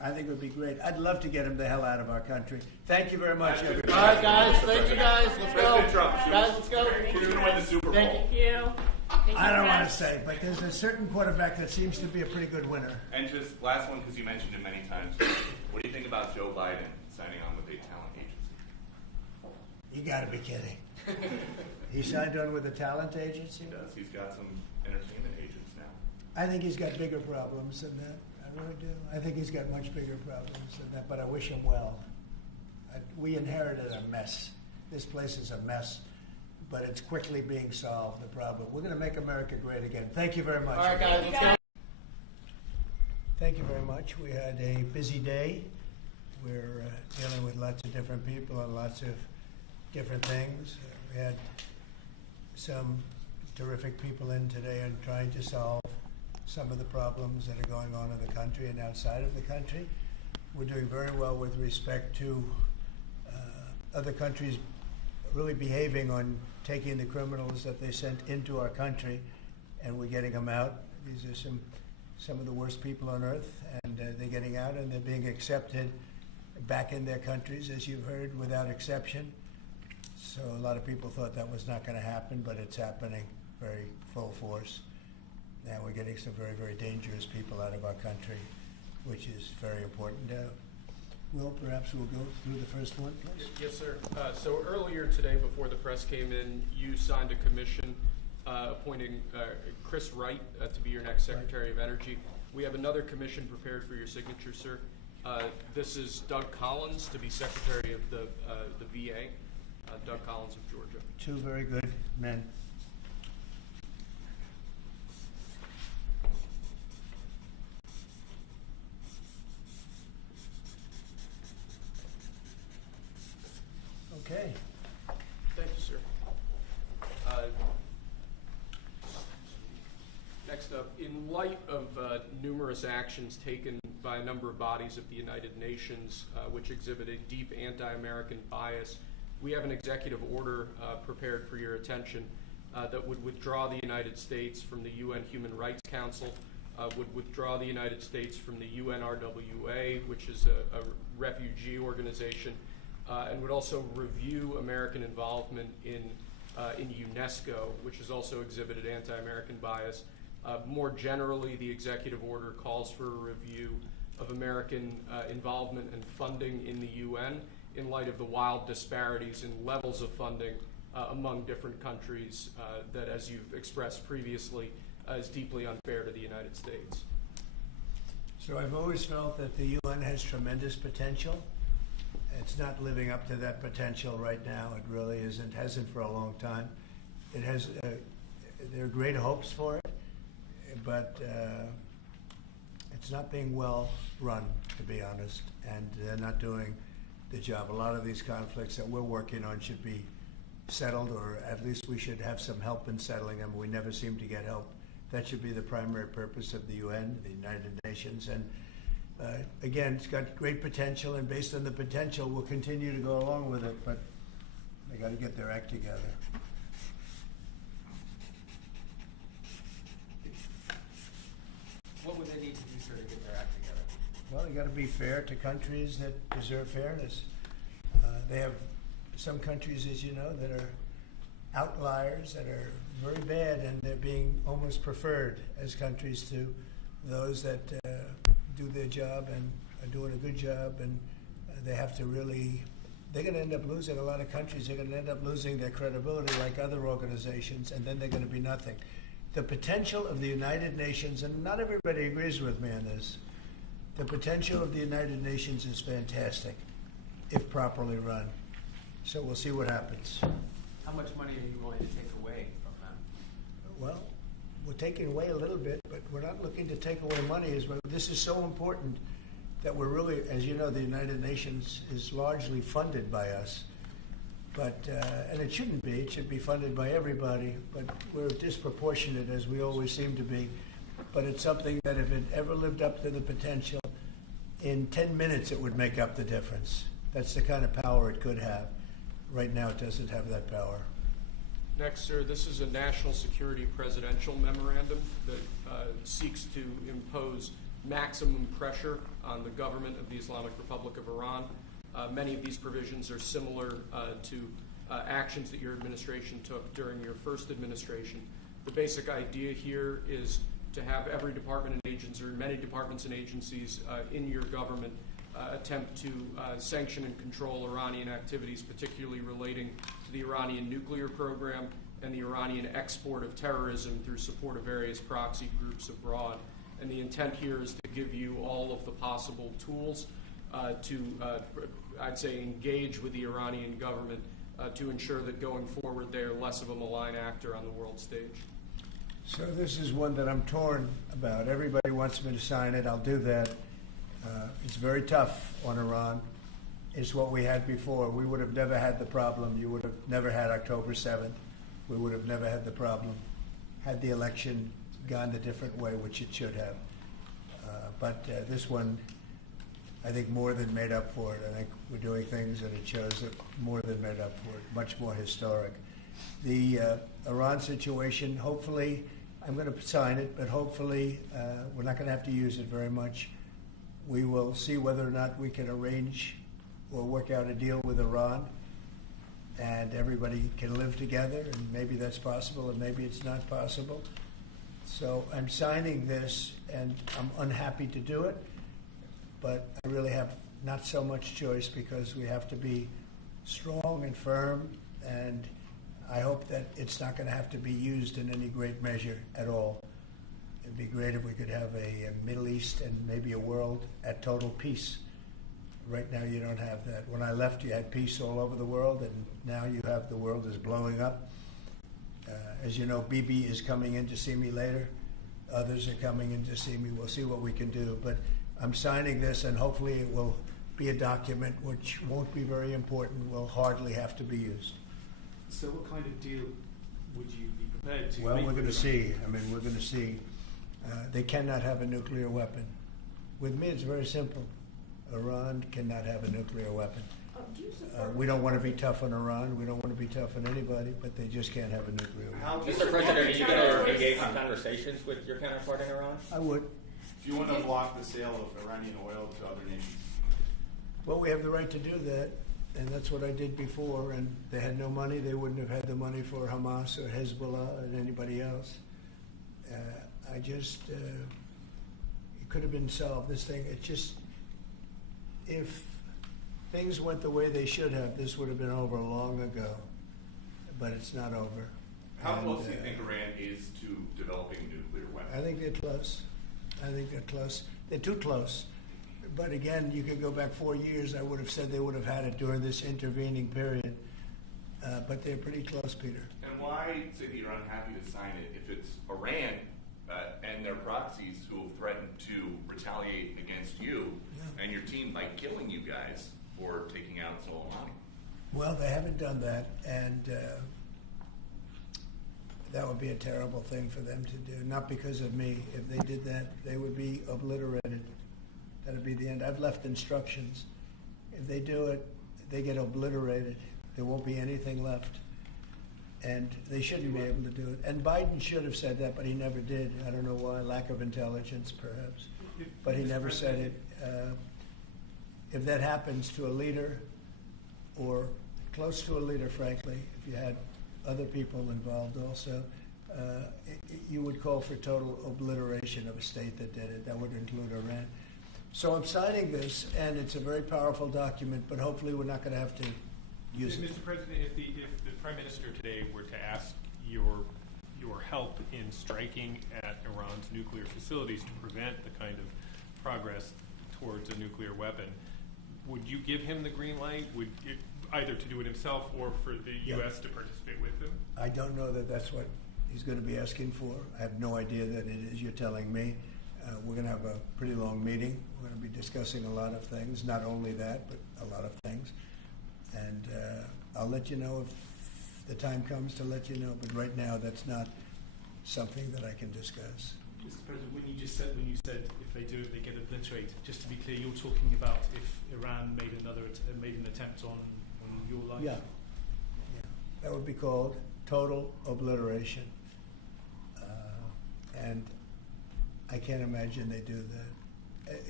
I think it would be great. I'd love to get him the hell out of our country. Thank you very much, everybody. All right, guys. Thank you, guys. Let's go. President Trump, Guys, let's go. who's going to win the Super Bowl? Thank you. I don't want to say, but there's a certain quarterback that seems to be a pretty good winner. And just last one, because you mentioned it many times. What do you think about Joe Biden signing on with a talent agency? You got to be kidding. He signed on with a talent agency? He does. He's got some entertainment agents now. I think he's got bigger problems than that. I really do. I think he's got much bigger problems than that, but I wish him well. We inherited a mess. This place is a mess, but it's quickly being solved, the problem. We're going to make America great again. Thank you very much. All right, guys, let's go. Thank you very much. We had a busy day. We're dealing with lots of different people and lots of different things. We had some terrific people in today and trying to solve some of the problems that are going on in the country and outside of the country. We're doing very well with respect to other countries really behaving on taking the criminals that they sent into our country, and we're getting them out. These are some of the worst people on earth, and they're getting out and they're being accepted back in their countries, as you've heard, without exception. So a lot of people thought that was not going to happen, but it's happening very full force. And we're getting some very, very dangerous people out of our country, which is very important. Will, perhaps we'll go through the first one, please. Yes, sir. So earlier today, before the press came in, you signed a commission appointing Chris Wright to be your next Secretary of Energy. We have another commission prepared for your signature, sir. This is Doug Collins to be Secretary of the VA. Doug Collins of Georgia. Two very good men. Okay. Thank you, sir. Next up, in light of numerous actions taken by a number of bodies of the United Nations which exhibit a deep anti-American bias, we have an executive order prepared for your attention that would withdraw the United States from the UN Human Rights Council, would withdraw the United States from the UNRWA, which is a refugee organization, and would also review American involvement in UNESCO, which has also exhibited anti-American bias. More generally, the executive order calls for a review of American involvement and funding in the UN in light of the wild disparities in levels of funding among different countries that, as you've expressed previously, is deeply unfair to the United States. So I've always felt that the UN has tremendous potential. It's not living up to that potential right now. It really isn't, hasn't for a long time. It has, there are great hopes for it, but it's not being well run, to be honest, and they're not doing the job. A lot of these conflicts that we're working on should be settled, or at least we should have some help in settling them. We never seem to get help. That should be the primary purpose of the UN, the United Nations, and again, it's got great potential, and based on the potential, we'll continue to go along with it, but they got to get their act together. What would they need to do, sir, to get their act together? Well, they got to be fair to countries that deserve fairness. They have some countries, as you know, that are outliers, that are very bad, and they're being almost preferred as countries to those that do their job and are doing a good job, and they have to really, they're going to end up losing, a lot of countries are going to end up losing their credibility like other organizations, and then they're going to be nothing. The potential of the United Nations, and not everybody agrees with me on this, the potential of the United Nations is fantastic if properly run. So we'll see what happens. How much money are you willing to take away from them? Well, we're taking away a little bit, but we're not looking to take away money. This is so important that we're really, as you know, the United Nations is largely funded by us. But, and it shouldn't be. It should be funded by everybody, but we're disproportionate, as we always seem to be. But it's something that if it ever lived up to the potential, in 10 minutes it would make up the difference. That's the kind of power it could have. Right now it doesn't have that power. Next, sir, this is a national security presidential memorandum that seeks to impose maximum pressure on the government of the Islamic Republic of Iran. Many of these provisions are similar to actions that your administration took during your first administration. The basic idea here is to have every department and agency, or many departments and agencies in your government attempt to sanction and control Iranian activities, particularly relating to the Iranian nuclear program and the Iranian export of terrorism through support of various proxy groups abroad. And the intent here is to give you all of the possible tools I'd say, engage with the Iranian government to ensure that going forward they're less of a malign actor on the world stage. So this is one that I'm torn about. Everybody wants me to sign it. I'll do that. It's very tough on Iran. It's what we had before. We would have never had the problem. You would have never had October 7th. We would have never had the problem had the election gone a different way, which it should have. But this one, I think, more than made up for it. I think we're doing things, and it shows that more than made up for it, much more historic. The Iran situation, hopefully, I'm going to sign it, but hopefully we're not going to have to use it very much. We will see whether or not we can arrange or work out a deal with Iran, and everybody can live together, and maybe that's possible, and maybe it's not possible. So I'm signing this, and I'm unhappy to do it, but I really have not so much choice because we have to be strong and firm, and I hope that it's not going to have to be used in any great measure at all. It'd be great if we could have a Middle East and maybe a world at total peace. Right now you don't have that. When I left, you had peace all over the world, and now you have the world is blowing up. As you know, Bibi is coming in to see me later. Others are coming in to see me. We'll see what we can do. But I'm signing this, and hopefully it will be a document which won't be very important, will hardly have to be used. So what kind of deal would you be prepared to Well, make? we're going to see. I mean, we're going to see. They cannot have a nuclear weapon. With me, it's very simple. Iran cannot have a nuclear weapon. We don't want to be tough on Iran. We don't want to be tough on anybody, but they just can't have a nuclear weapon. Mr. President, are you going to engage in conversations with your counterpart in Iran? I would. Do you want to block the sale of Iranian oil to other nations? Well, we have the right to do that, and that's what I did before. And they had no money. They wouldn't have had the money for Hamas or Hezbollah and anybody else. It could have been solved. This thing, if things went the way they should have, this would have been over long ago. But it's not over. How close do you think Iran is to developing a nuclear weapon? I think they're close. They're too close. But again, you could go back 4 years. I would have said they would have had it during this intervening period. But they're pretty close, Peter. And why say that you're unhappy to sign it if it's Iran and their proxies who have threatened to retaliate against you and your team by killing you guys for taking out Soleimani? Well, they haven't done that, and that would be a terrible thing for them to do. Not because of me. If they did that, they would be obliterated. That would be the end. I've left instructions. If they do it, they get obliterated. There won't be anything left. And they shouldn't be able to do it. And Biden should have said that, but he never did. I don't know why. Lack of intelligence, perhaps. But he never said it. If that happens to a leader, or close to a leader, frankly, if you had other people involved also, you would call for total obliteration of a state that did it. That would include Iran. So I'm signing this, and it's a very powerful document, but hopefully we're not going to have to use it. Mr. President, if the Prime Minister today were to ask your help in striking at Iran's nuclear facilities to prevent the kind of progress towards a nuclear weapon, would you give him the green light? Either to do it himself or for the U.S. to participate with him? I don't know that that's what he's going to be asking for. I have no idea that it is. You're telling me. We're going to have a pretty long meeting. We're going to be discussing a lot of things, not only that, but a lot of things. And I'll let you know if the time comes to let you know. But right now, that's not something that I can discuss. Mr. President, when you said if they do it, they get obliterated. Just to be clear, you're talking about if Iran made an attempt on your life. Yeah, that would be called total obliteration. And I can't imagine they do that.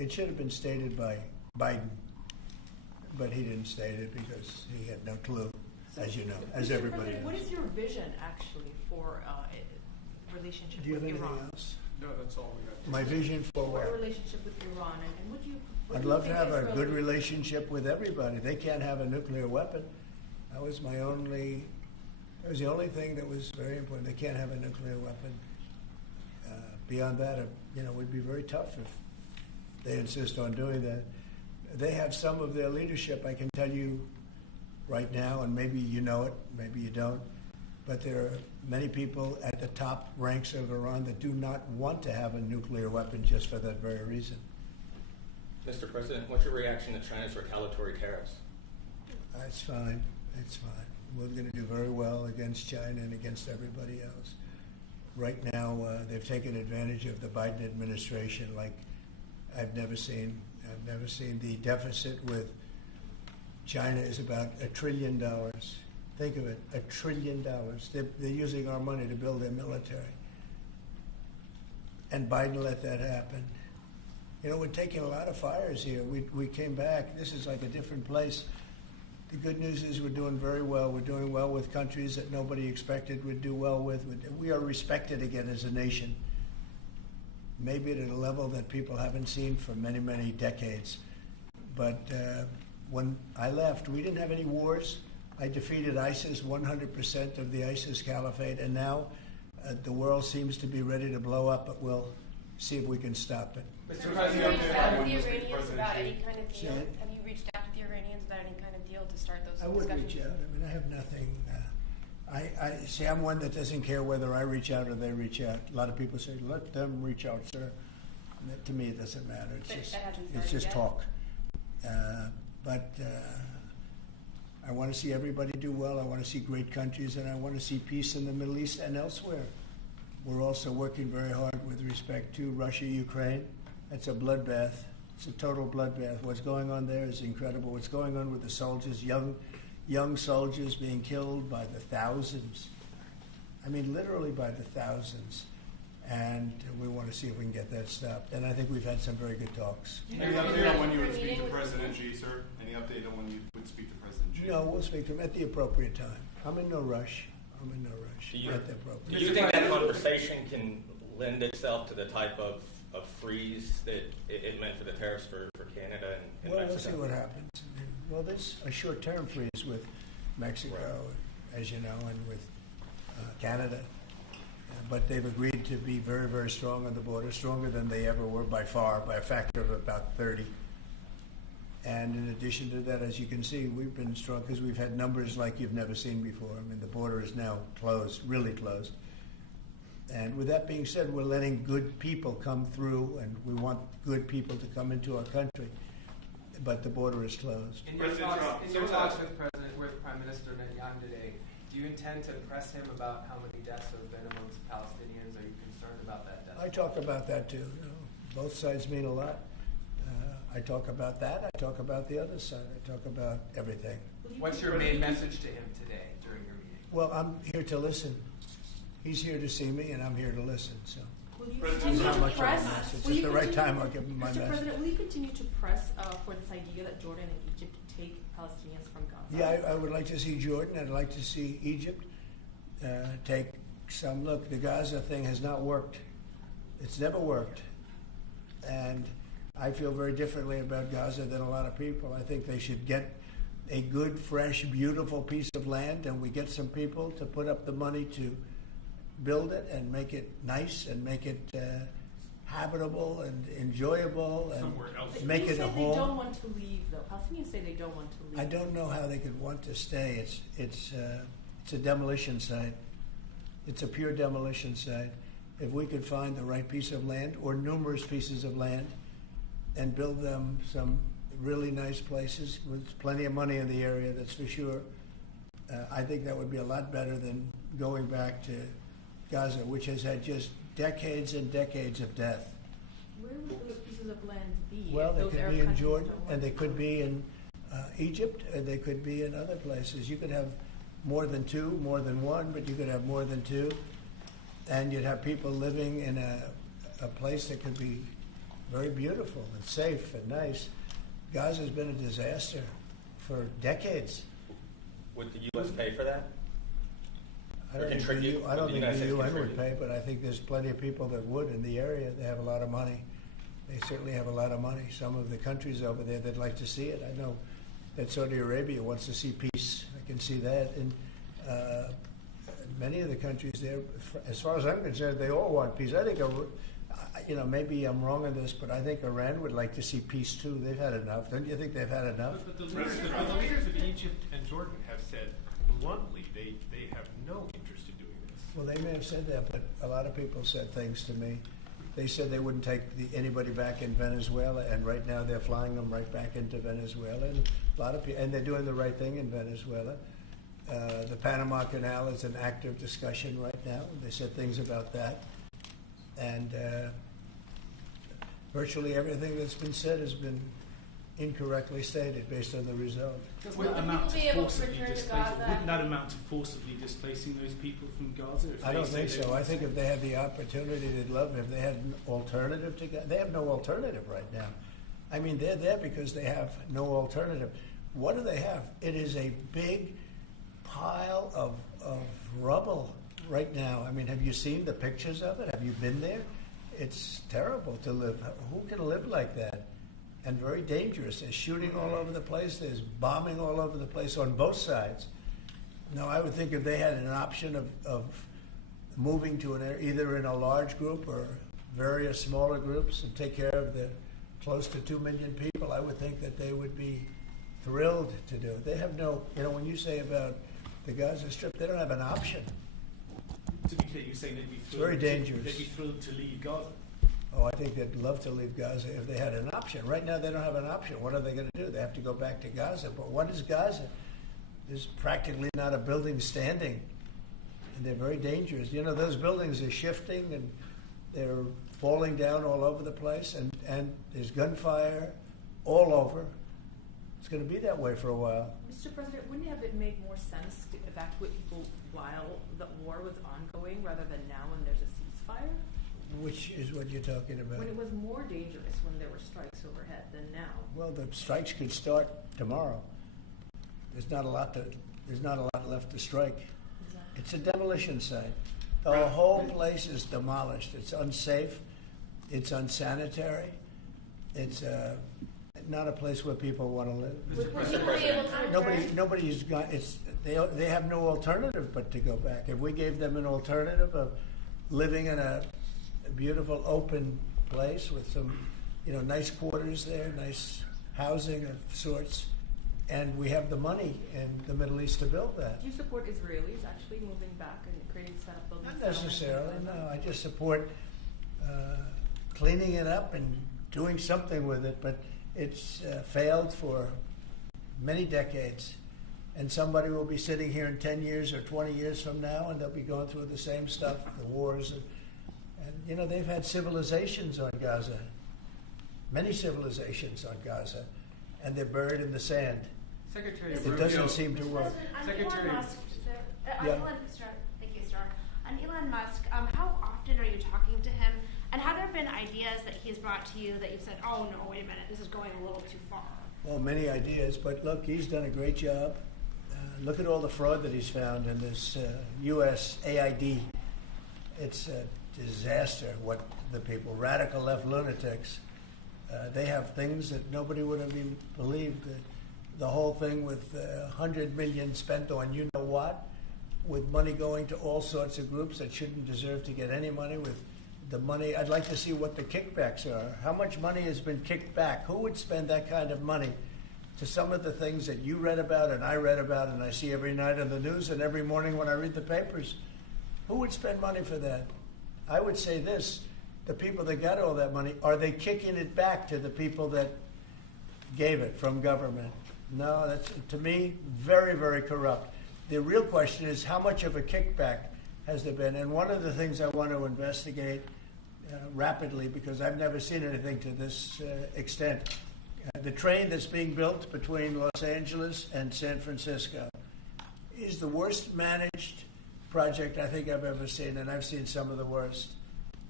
It should have been stated by Biden, but he didn't state it because he had no clue, as you know, as Mr. everybody President, knows. what is your vision actually for relationship Do you have with anything Iran? else? No, that's all we got. My vision for Or what? a relationship with Iran, and would you? What I'd do you love to think have a Israel good would- relationship with everybody. They can't have a nuclear weapon. That was the only thing that was very important. They can't have a nuclear weapon. Beyond that, it would be very tough if they insist on doing that. They have some of their leadership, I can tell you right now, and maybe you know it, maybe you don't, but there are many people at the top ranks of Iran that do not want to have a nuclear weapon just for that very reason. Mr. President, what's your reaction to China's retaliatory tariffs? It's fine. It's fine. We're going to do very well against China and against everybody else. Right now, they've taken advantage of the Biden administration like I've never seen. I've never seen. The deficit with China is about $1 trillion. Think of it, $1 trillion. They're using our money to build their military. And Biden let that happen. We're taking a lot of fires here. We came back. This is like a different place. The good news is we're doing very well. We're doing well with countries that nobody expected we'd do well with. We are respected again as a nation, maybe at a level that people haven't seen for many, many decades. But when I left, we didn't have any wars. I defeated ISIS, 100% of the ISIS caliphate, and now the world seems to be ready to blow up, but we'll see if we can stop it. Mr. President, have you reached out with the Iranians about any kind of deal? Say it. Have you reached out with the Iranians about any kind of deal to start those I would discussions? reach out. I mean, I have nothing. I see. I'm one that doesn't care whether I reach out or they reach out. A lot of people say, "Let them reach out, sir." And to me, it doesn't matter. But It's that hasn't just started yet? talk. But I want to see everybody do well. I want to see great countries, and I want to see peace in the Middle East and elsewhere. We're also working very hard with respect to Russia, Ukraine. It's a bloodbath. It's a total bloodbath. What's going on there is incredible. What's going on with the soldiers, young soldiers being killed by the thousands. I mean, literally by the thousands. And we want to see if we can get that stopped. And I think we've had some very good talks. Any update on when you would speak to President Xi, sir? Any update on when you would speak to President Xi? No, we'll speak to him at the appropriate time. I'm in no rush. Do you, At the appropriate do you think that conversation can lend itself to the type of freeze that it meant for the tariffs for Canada and Well, Mexico? we'll see what happens. Well, there's a short-term freeze with Mexico, as you know, and with Canada. But they've agreed to be very, very strong on the border, stronger than they ever were by far, by a factor of about 30. And in addition to that, as you can see, we've been strong because we've had numbers like you've never seen before. I mean, the border is now closed, really closed. And with that being said, we're letting good people come through, and we want good people to come into our country. But the border is closed. In your President talks, Trump, in your so, talks with Prime Minister Netanyahu today, do you intend to press him about how many deaths have been amongst Palestinians? Are you concerned about that death? I talk about that too. Both sides mean a lot. I talk about that. I talk about the other side. I talk about everything. What's your main message to him today during your meeting? Well, I'm here to listen. He's here to see me, and I'm here to listen. So, Will you President continue not to much of a press? message. Will At you the right continue- time, I'll give him my Mr. message. President, will you continue to press for this idea that Jordan and Egypt take Palestinians from Gaza? Yeah, I would like to see Jordan. I'd like to see Egypt take some look. The Gaza thing has not worked. It's never worked. And I feel very differently about Gaza than a lot of people. I think they should get a good, fresh, beautiful piece of land, and we get some people to put up the money to build it and make it nice and make it habitable and enjoyable and Somewhere else. make it a They don't home. want to leave, though. Palestinians say they don't want to leave. I don't know how they could want to stay. It's a demolition site. It's a pure demolition site. If we could find the right piece of land or numerous pieces of land and build them some really nice places with plenty of money in the area, that's for sure, I think that would be a lot better than going back to Gaza, which has had just decades and decades of death. Where would those pieces of land be? Well, if they those could Arab be in countries Jordan, don't want and they to could go? be in Egypt, and they could be in other places. You could have more than two, more than one, but you could have more than two. And you'd have people living in a place that could be very beautiful and safe and nice. Gaza's been a disaster for decades. Would the U.S. pay for that? I don't think the UN would pay, but I think there's plenty of people that would in the area. They have a lot of money. They certainly have a lot of money. Some of the countries over there, they'd like to see it. I know that Saudi Arabia wants to see peace. I can see that. And many of the countries there, as far as I'm concerned, they all want peace. I think, maybe I'm wrong on this, but I think Iran would like to see peace too. They've had enough. Don't you think they've had enough? But the leaders of Egypt and Jordan have said bluntly they have no interest in doing this. Well, they may have said that, but a lot of people said things to me. They said they wouldn't take anybody back in Venezuela, and right now they're flying them right back into Venezuela. And a lot of people, and they're doing the right thing in Venezuela. The Panama Canal is an active discussion right now. They said things about that, and virtually everything that's been said has been incorrectly stated based on the result. Wouldn't that amount to forcibly displacing those people from Gaza? I don't think so. I think if they had the opportunity, they'd love it. If they had an alternative to Gaza, they have no alternative right now. I mean, they're there because they have no alternative. What do they have? It is a big pile of rubble right now. I mean, have you seen the pictures of it? Have you been there? It's terrible to live. Who can live like that? And very dangerous. There's shooting all over the place. There's bombing all over the place on both sides. Now, I would think if they had an option of moving to an area, either in a large group or various smaller groups, and take care of the close to 2 million people, I would think that they would be thrilled to do it. They have no, when you say about the Gaza Strip, they don't have an option. To be clear, you're saying they'd be thrilled, it's very dangerous. They'd be thrilled to leave Gaza. Oh, I think they'd love to leave Gaza if they had an option. Right now, they don't have an option. What are they going to do? They have to go back to Gaza. But what is Gaza? There's practically not a building standing, and they're very dangerous. Those buildings are shifting, and they're falling down all over the place, and there's gunfire all over. It's going to be that way for a while. Mr. President, wouldn't it have made more sense to evacuate people while the war was ongoing rather than now when there's a ceasefire? Which is what you're talking about? When it was more dangerous when there were strikes overhead than now. Well, the strikes could start tomorrow. There's not a lot left to strike. Exactly. It's a demolition site. The whole place is demolished. It's unsafe. It's unsanitary. It's not a place where people want to live. Would people be able to Nobody's got. They have no alternative but to go back. If we gave them an alternative of living in a beautiful open place with some, nice quarters there, nice housing of sorts, and we have the money in the Middle East to build that. Do you support Israelis actually moving back and creating setup buildings? Not necessarily, no. I just support cleaning it up and doing something with it, but it's failed for many decades. And somebody will be sitting here in 10 years or 20 years from now, and they'll be going through the same stuff, the wars. And they've had civilizations on Gaza, many civilizations on Gaza, and they're buried in the sand. Secretary It doesn't seem to work. Secretary. Elon Musk, thank you, Star. On Elon Musk, how often are you talking to him? And have there been ideas that he's brought to you that you've said, oh no, wait a minute, this is going a little too far? Well, many ideas, but look, he's done a great job. Look at all the fraud that he's found in this U.S. AID. It's a disaster what the people, radical left lunatics, they have things that nobody would have even believed. The whole thing with $100 million spent on you-know-what, with money going to all sorts of groups that shouldn't deserve to get any money, with the money. I'd like to see what the kickbacks are. How much money has been kicked back? Who would spend that kind of money to some of the things that you read about and I read about and I see every night on the news and every morning when I read the papers? Who would spend money for that? I would say this, the people that got all that money, are they kicking it back to the people that gave it from government? No, that's, to me, very, very corrupt. The real question is, how much of a kickback has there been? And one of the things I want to investigate rapidly, because I've never seen anything to this extent, the train that's being built between Los Angeles and San Francisco is the worst managed project I think I've ever seen, and I've seen some of the worst.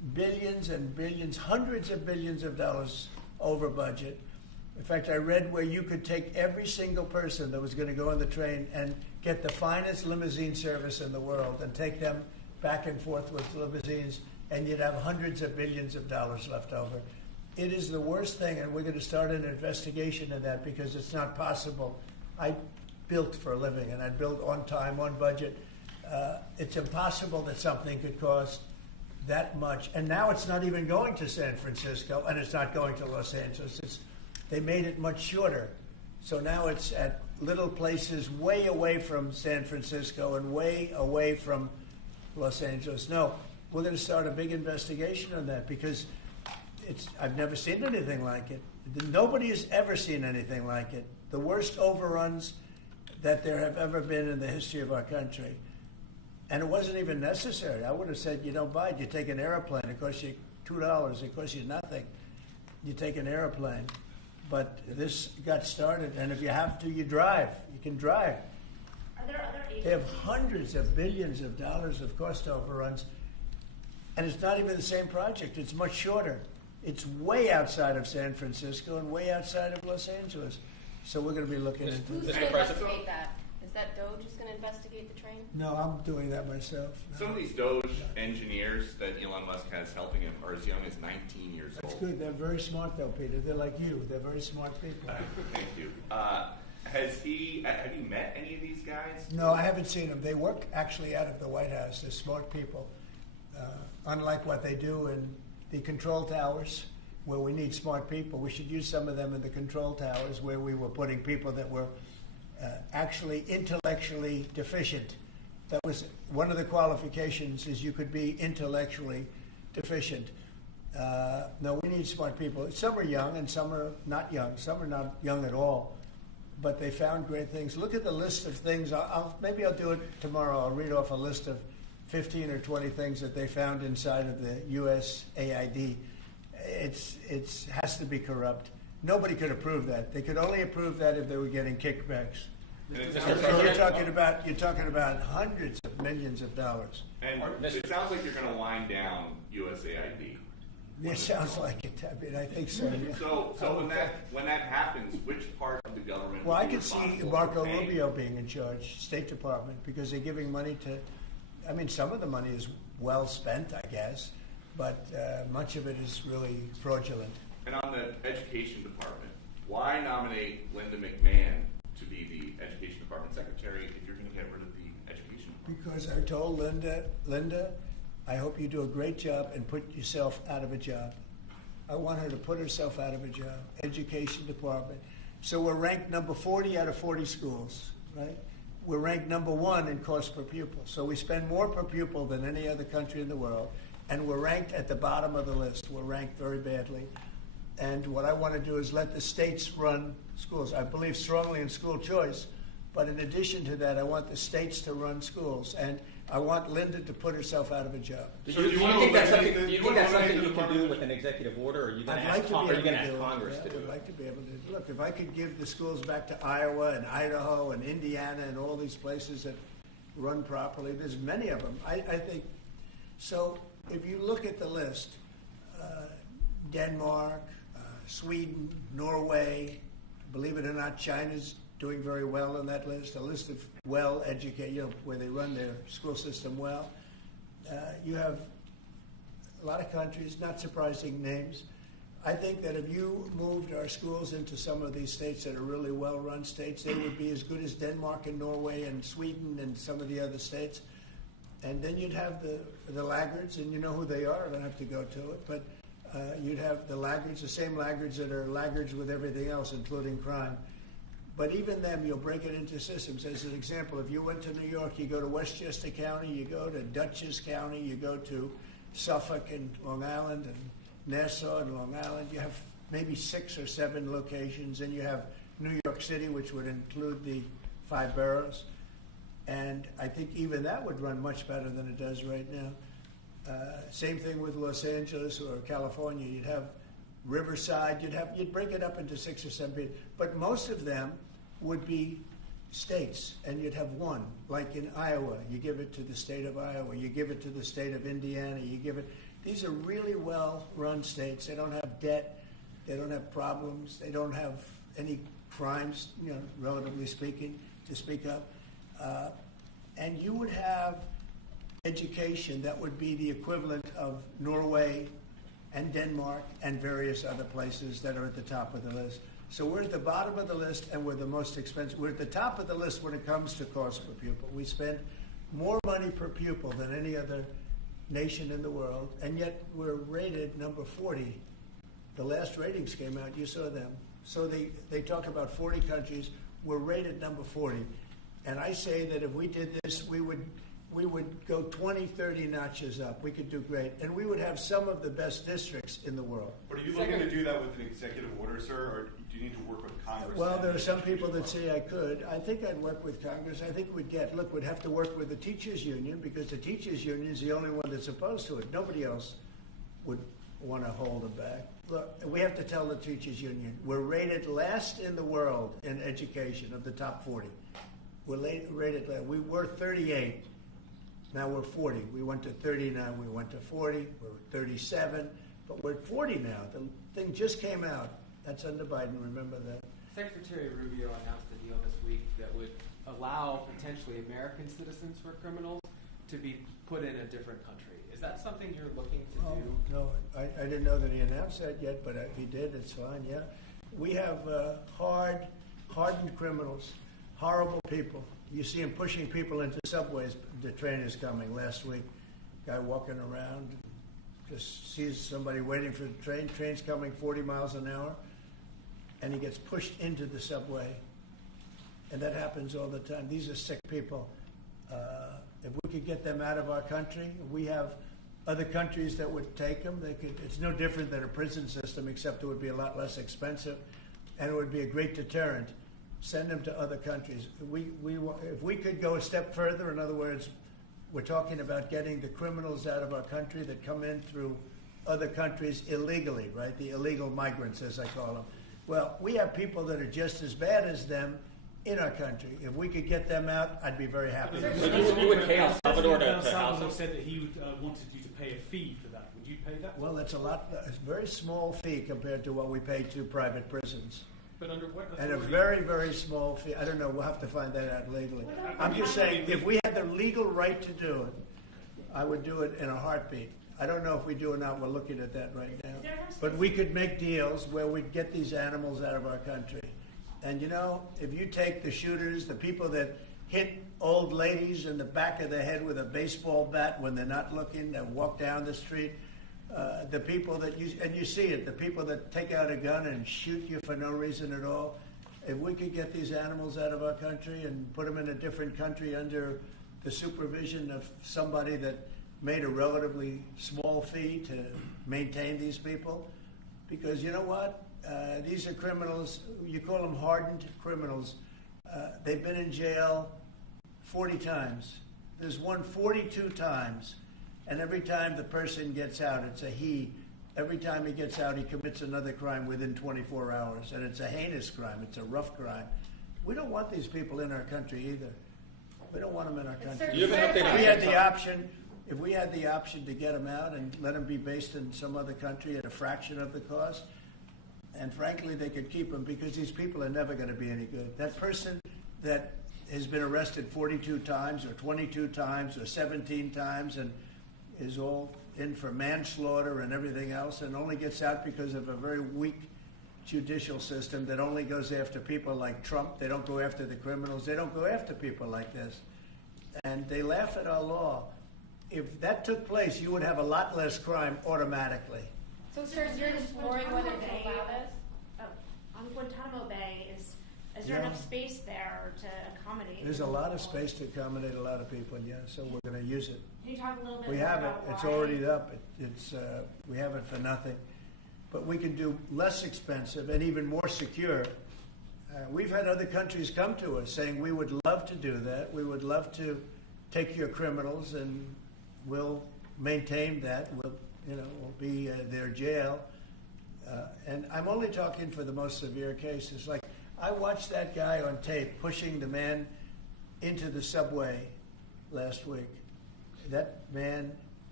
billions and billions, hundreds of billions of dollars over budget. In fact, I read where you could take every single person that was going to go on the train and get the finest limousine service in the world and take them back and forth with limousines, and you'd have hundreds of billions of dollars left over. It is the worst thing, and we're going to start an investigation of that because it's not possible. I built for a living, and I built on time, on budget. It's impossible that something could cost that much. And now it's not even going to San Francisco, and it's not going to Los Angeles. They made it much shorter. So now it's at little places way away from San Francisco and way away from Los Angeles. No, we're going to start a big investigation on that because I've never seen anything like it. Nobody has ever seen anything like it. The worst overruns that there have ever been in the history of our country. And it wasn't even necessary. I would have said, you don't buy it. You take an airplane. It costs you $2. It costs you nothing. You take an airplane. But this got started, and if you have to, you drive. You can drive. Are there other agencies? They have hundreds of billions of dollars of cost overruns, and it's not even the same project. It's much shorter. It's way outside of San Francisco and way outside of Los Angeles. So we're going to be looking into Who's this. going to investigate that? Is that DOJ who's going to investigate the train? No, I'm doing that myself. Some of these Doge engineers that Elon Musk has helping him are as young as 19 years old. That's good. They're very smart, though, Peter. They're like you. They're very smart people. Thank you. Have you met any of these guys? No, I haven't seen them. They work actually out of the White House. They're smart people. Unlike what they do in the control towers, where we need smart people, we should use some of them in the control towers where we were putting people that were actually intellectually deficient. That was one of the qualifications, is you could be intellectually deficient. No, we need smart people. Some are young and some are not young. Some are not young at all, but they found great things. Look at the list of things. Maybe I'll do it tomorrow. I'll read off a list of 15 or 20 things that they found inside of the USAID. It has to be corrupt. Nobody could approve that. They could only approve that if they were getting kickbacks. You're talking about hundreds of millions of dollars. And it sounds like you're going to wind down USAID. It sounds like it. I mean, I think so. Yeah. So when that happens, which part of the government? Well, I could see Marco Rubio being in charge, State Department, because they're giving money to. I mean, some of the money is well spent, I guess, but much of it is really fraudulent. And on the Education Department, why nominate Linda McMahon to be the Education Department Secretary if you're going to get rid of the Education Department? Because I told Linda, I hope you do a great job and put yourself out of a job. I want her to put herself out of a job. Education Department. So we're ranked number 40 out of 40 schools, right? We're ranked number 1 in cost per pupil. So we spend more per pupil than any other country in the world, and we're ranked at the bottom of the list. We're ranked very badly. And what I want to do is let the states run schools. I believe strongly in school choice, but in addition to that, I want the states to run schools, and I want Linda to put herself out of a job. Do you think that's something you can do with an executive order, or are you going to ask Congress to do it? I'd like to be able to. Look, if I could give the schools back to Iowa and Idaho and Indiana and all these places that run properly, there's many of them. I think, so if you look at the list, Denmark, Sweden, Norway, believe it or not, China's doing very well on that list, a list of well-educated, where they run their school system well. You have a lot of countries, not surprising names. I think that if you moved our schools into some of these states that are really well-run states, they would be as good as Denmark and Norway and Sweden and some of the other states. And then you'd have the laggards, and you know who they are. I don't have to go to it, but you'd have the laggards, the same laggards that are laggards with everything else, including crime. But even them, you'll break it into systems. As an example, if you went to New York, you go to Westchester County, you go to Dutchess County, you go to Suffolk and Long Island and Nassau and Long Island. You have maybe 6 or 7 locations, and you have New York City, which would include the 5 boroughs. And I think even that would run much better than it does right now. Same thing with Los Angeles or California. You'd have Riverside. You'd break it up into 6 or 7, but most of them would be states, and you'd have one. Like in Iowa, you give it to the state of Iowa. You give it to the state of Indiana. You give it. These are really well-run states. They don't have debt. They don't have problems. They don't have any crimes, relatively speaking, to speak of. And you would have education that would be the equivalent of Norway and Denmark and various other places that are at the top of the list. So we're at the bottom of the list, and we're the most expensive. We're at the top of the list when it comes to cost per pupil. We spend more money per pupil than any other nation in the world, and yet we're rated number 40. The last ratings came out, you saw them. So they talk about 40 countries. We're rated number 40. And I say that if we did this, we would go 20, 30 notches up. We could do great. And we would have some of the best districts in the world. But are you looking to do that with an executive order, sir, or do you need to work with Congress? Well, there are some people that say I could. I think I'd work with Congress. I think we'd have to work with the teachers' union, because the teachers' union is the only one that's opposed to it. Nobody else would want to hold it back. Look, we have to tell the teachers' union, we're rated last in the world in education of the top 40. We're rated last. We were 38. Now we're 40. We went to 39. We went to 40. We're 37. But we're at 40 now. The thing just came out. That's under Biden. Remember that. Secretary Rubio announced a deal this week that would allow potentially American citizens who are criminals to be put in a different country. Is that something you're looking to do? No, I didn't know that he announced that yet, but if he did, it's fine, yeah. We have hardened criminals, horrible people. You see them pushing people into subways. The train is coming last week. Guy walking around, just sees somebody waiting for the train. Train's coming 40 miles an hour, and he gets pushed into the subway. And that happens all the time. These are sick people. If we could get them out of our country, we have other countries that would take them. It's no different than a prison system, except it would be a lot less expensive, and it would be a great deterrent. Send them to other countries. If we could go a step further, in other words, we're talking about getting the criminals out of our country that come in through other countries illegally, right? The illegal migrants, as I call them. Well, we have people that are just as bad as them in our country. If we could get them out, I'd be very happy. You would pay El Salvador to house them? Said that he wanted you to pay a fee for that. Would you pay that? Well, that's a very small fee compared to what we pay to private prisons. But under what authority? And a very, very small fee. I don't know. We'll have to find that out legally. I'm just saying, if we had the legal right to do it, I would do it in a heartbeat. I don't know if we do or not. We're looking at that right now. But we could make deals where we'd get these animals out of our country. And if you take the shooters, the people that hit old ladies in the back of the head with a baseball bat when they're not looking, that walk down the street, the people that you see it, the people that take out a gun and shoot you for no reason at all. If we could get these animals out of our country and put them in a different country under the supervision of somebody that made a relatively small fee to maintain these people, because you know what? These are criminals. You call them hardened criminals. They've been in jail 40 times. There's one 42 times. And every time the person gets out, it's a he. Every time he gets out, he commits another crime within 24 hours. And it's a heinous crime. It's a rough crime. We don't want these people in our country either. We don't want them in our country. If we had the option to get them out and let them be based in some other country at a fraction of the cost, and frankly, they could keep them, because these people are never going to be any good. That person that has been arrested 42 times or 22 times or 17 times and is all in for manslaughter and everything else and only gets out because of a very weak judicial system that only goes after people like Trump. They don't go after the criminals. They don't go after people like this. And they laugh at our law. If that took place, you would have a lot less crime automatically. So, sir, you're exploring whether to allow this? On Guantanamo Bay, is there enough space there to accommodate? There's a lot of space to accommodate a lot of people, yeah, so we're going to use it. Can you talk a little bit We more have it. about It's why? already up. We have it for nothing. But we can do less expensive and even more secure. We've had other countries come to us saying, we would love to do that. We would love to take your criminals and we'll maintain that. We'll be their jail. And I'm only talking for the most severe cases. Like, I watched that guy on tape pushing the man into the subway last week. That man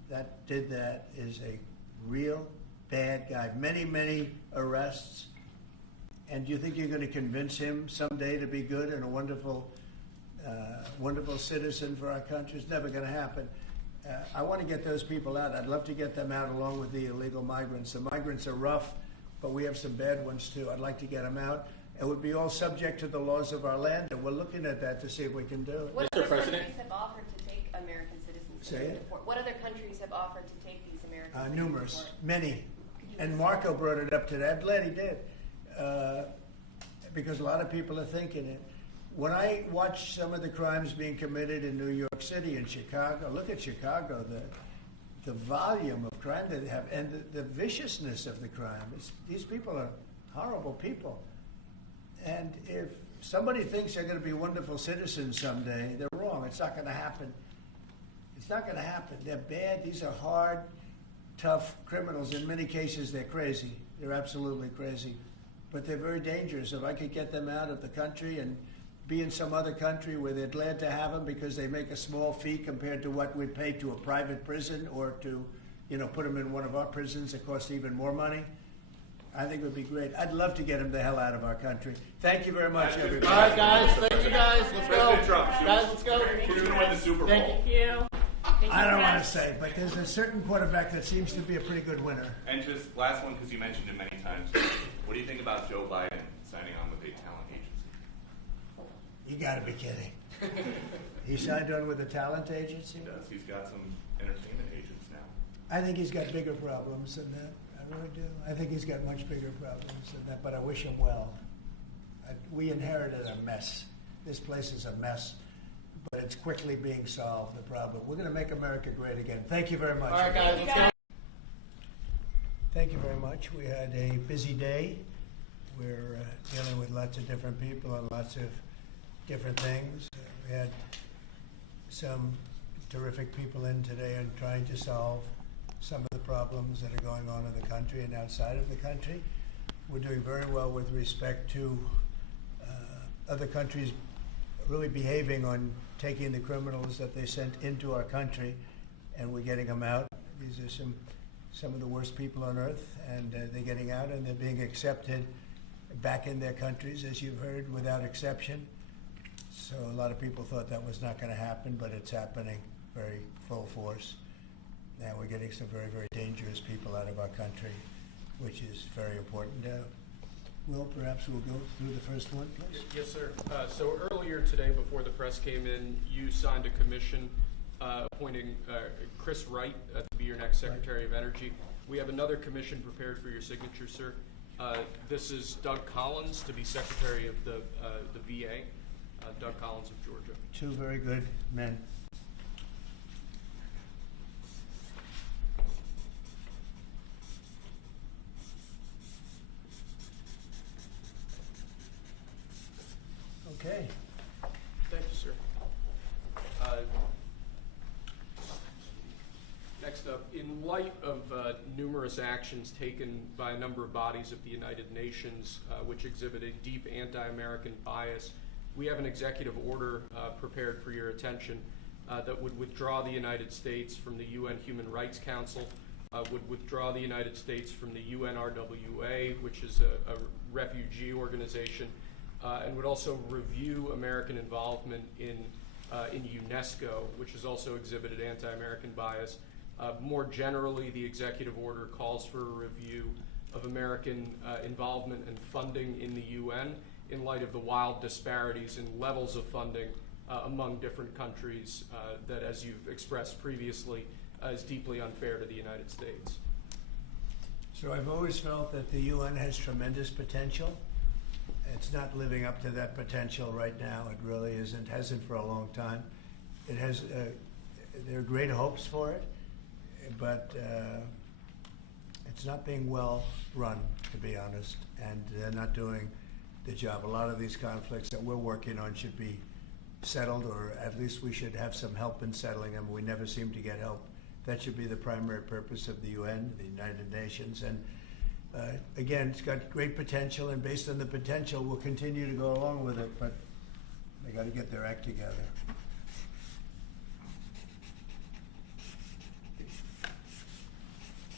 that did that is a real bad guy. Many, many arrests. And do you think you're going to convince him someday to be good and a wonderful, wonderful citizen for our country? It's never going to happen. I want to get those people out. I'd love to get them out along with the illegal migrants. The migrants are rough, but we have some bad ones too. I'd like to get them out. It would be all subject to the laws of our land, and we're looking at that to see if we can do it. What other countries have offered to take American citizens? Say it? Deport? What other countries have offered to take these Americans? Numerous, many. And Marco brought it up today. I'm glad he did, because a lot of people are thinking it. When I watch some of the crimes being committed in New York City and Chicago, look at Chicago, the volume of crime that they have, and the viciousness of the crime. These people are horrible people. And if somebody thinks they're going to be wonderful citizens someday, they're wrong. It's not going to happen. It's not going to happen. They're bad. These are hard, tough criminals. In many cases, they're crazy. They're absolutely crazy. But they're very dangerous. If I could get them out of the country and be in some other country where they're glad to have them because they make a small fee compared to what we'd pay to a private prison, or to, put them in one of our prisons that costs even more money, I think it would be great. I'd love to get them the hell out of our country. Thank you very much, everybody. All right, guys. Thank you, guys. Let's go. Guys, let's go. Who's going to win the Super Bowl? Thank you. I don't want to say, but there's a certain quarterback that seems to be a pretty good winner. And just last one, because you mentioned it many times. What do you think about Joe Biden signing on with a talent agency? You got to be kidding. He signed on with a talent agency? He does. He's got some entertainment agents now. I think he's got bigger problems than that. I really do. I think he's got much bigger problems than that, but I wish him well. We inherited a mess. This place is a mess, but it's quickly being solved, the problem. We're going to make America great again. Thank you very much. All right, guys, let's go. Thank you very much. We had a busy day. We're dealing with lots of different people on lots of different things. We had some terrific people in today and trying to solve some of the problems that are going on in the country and outside of the country. We're doing very well with respect to other countries really behaving on taking the criminals that they sent into our country, and we're getting them out. These are some of the worst people on earth, and they're getting out and they're being accepted back in their countries, as you've heard, without exception. So a lot of people thought that was not going to happen, but it's happening very full force. And we're getting some very, very dangerous people out of our country, which is very important. Will, perhaps we'll go through the first one, please. Yes, sir. So earlier today, before the press came in, you signed a commission appointing Chris Wright to be your next Secretary of Energy. We have another commission prepared for your signature, sir. This is Doug Collins to be Secretary of the VA. Doug Collins of Georgia. Two very good men. Okay. Thank you, sir. Next up, in light of numerous actions taken by a number of bodies of the United Nations which exhibit a deep anti-American bias, we have an executive order prepared for your attention that would withdraw the United States from the UN Human Rights Council, would withdraw the United States from the UNRWA, which is a refugee organization, and would also review American involvement in UNESCO, which has also exhibited anti-American bias. More generally, the executive order calls for a review of American involvement and funding in the UN in light of the wild disparities in levels of funding among different countries that, as you've expressed previously, is deeply unfair to the United States. So I've always felt that the UN has tremendous potential. It's not living up to that potential right now. It really isn't, hasn't for a long time. It has, there are great hopes for it, but it's not being well run, to be honest, and they're not doing the job. A lot of these conflicts that we're working on should be settled, or at least we should have some help in settling them. We never seem to get help. That should be the primary purpose of the UN, the United Nations. And again, it's got great potential, and based on the potential, we'll continue to go along with it, but they got to get their act together.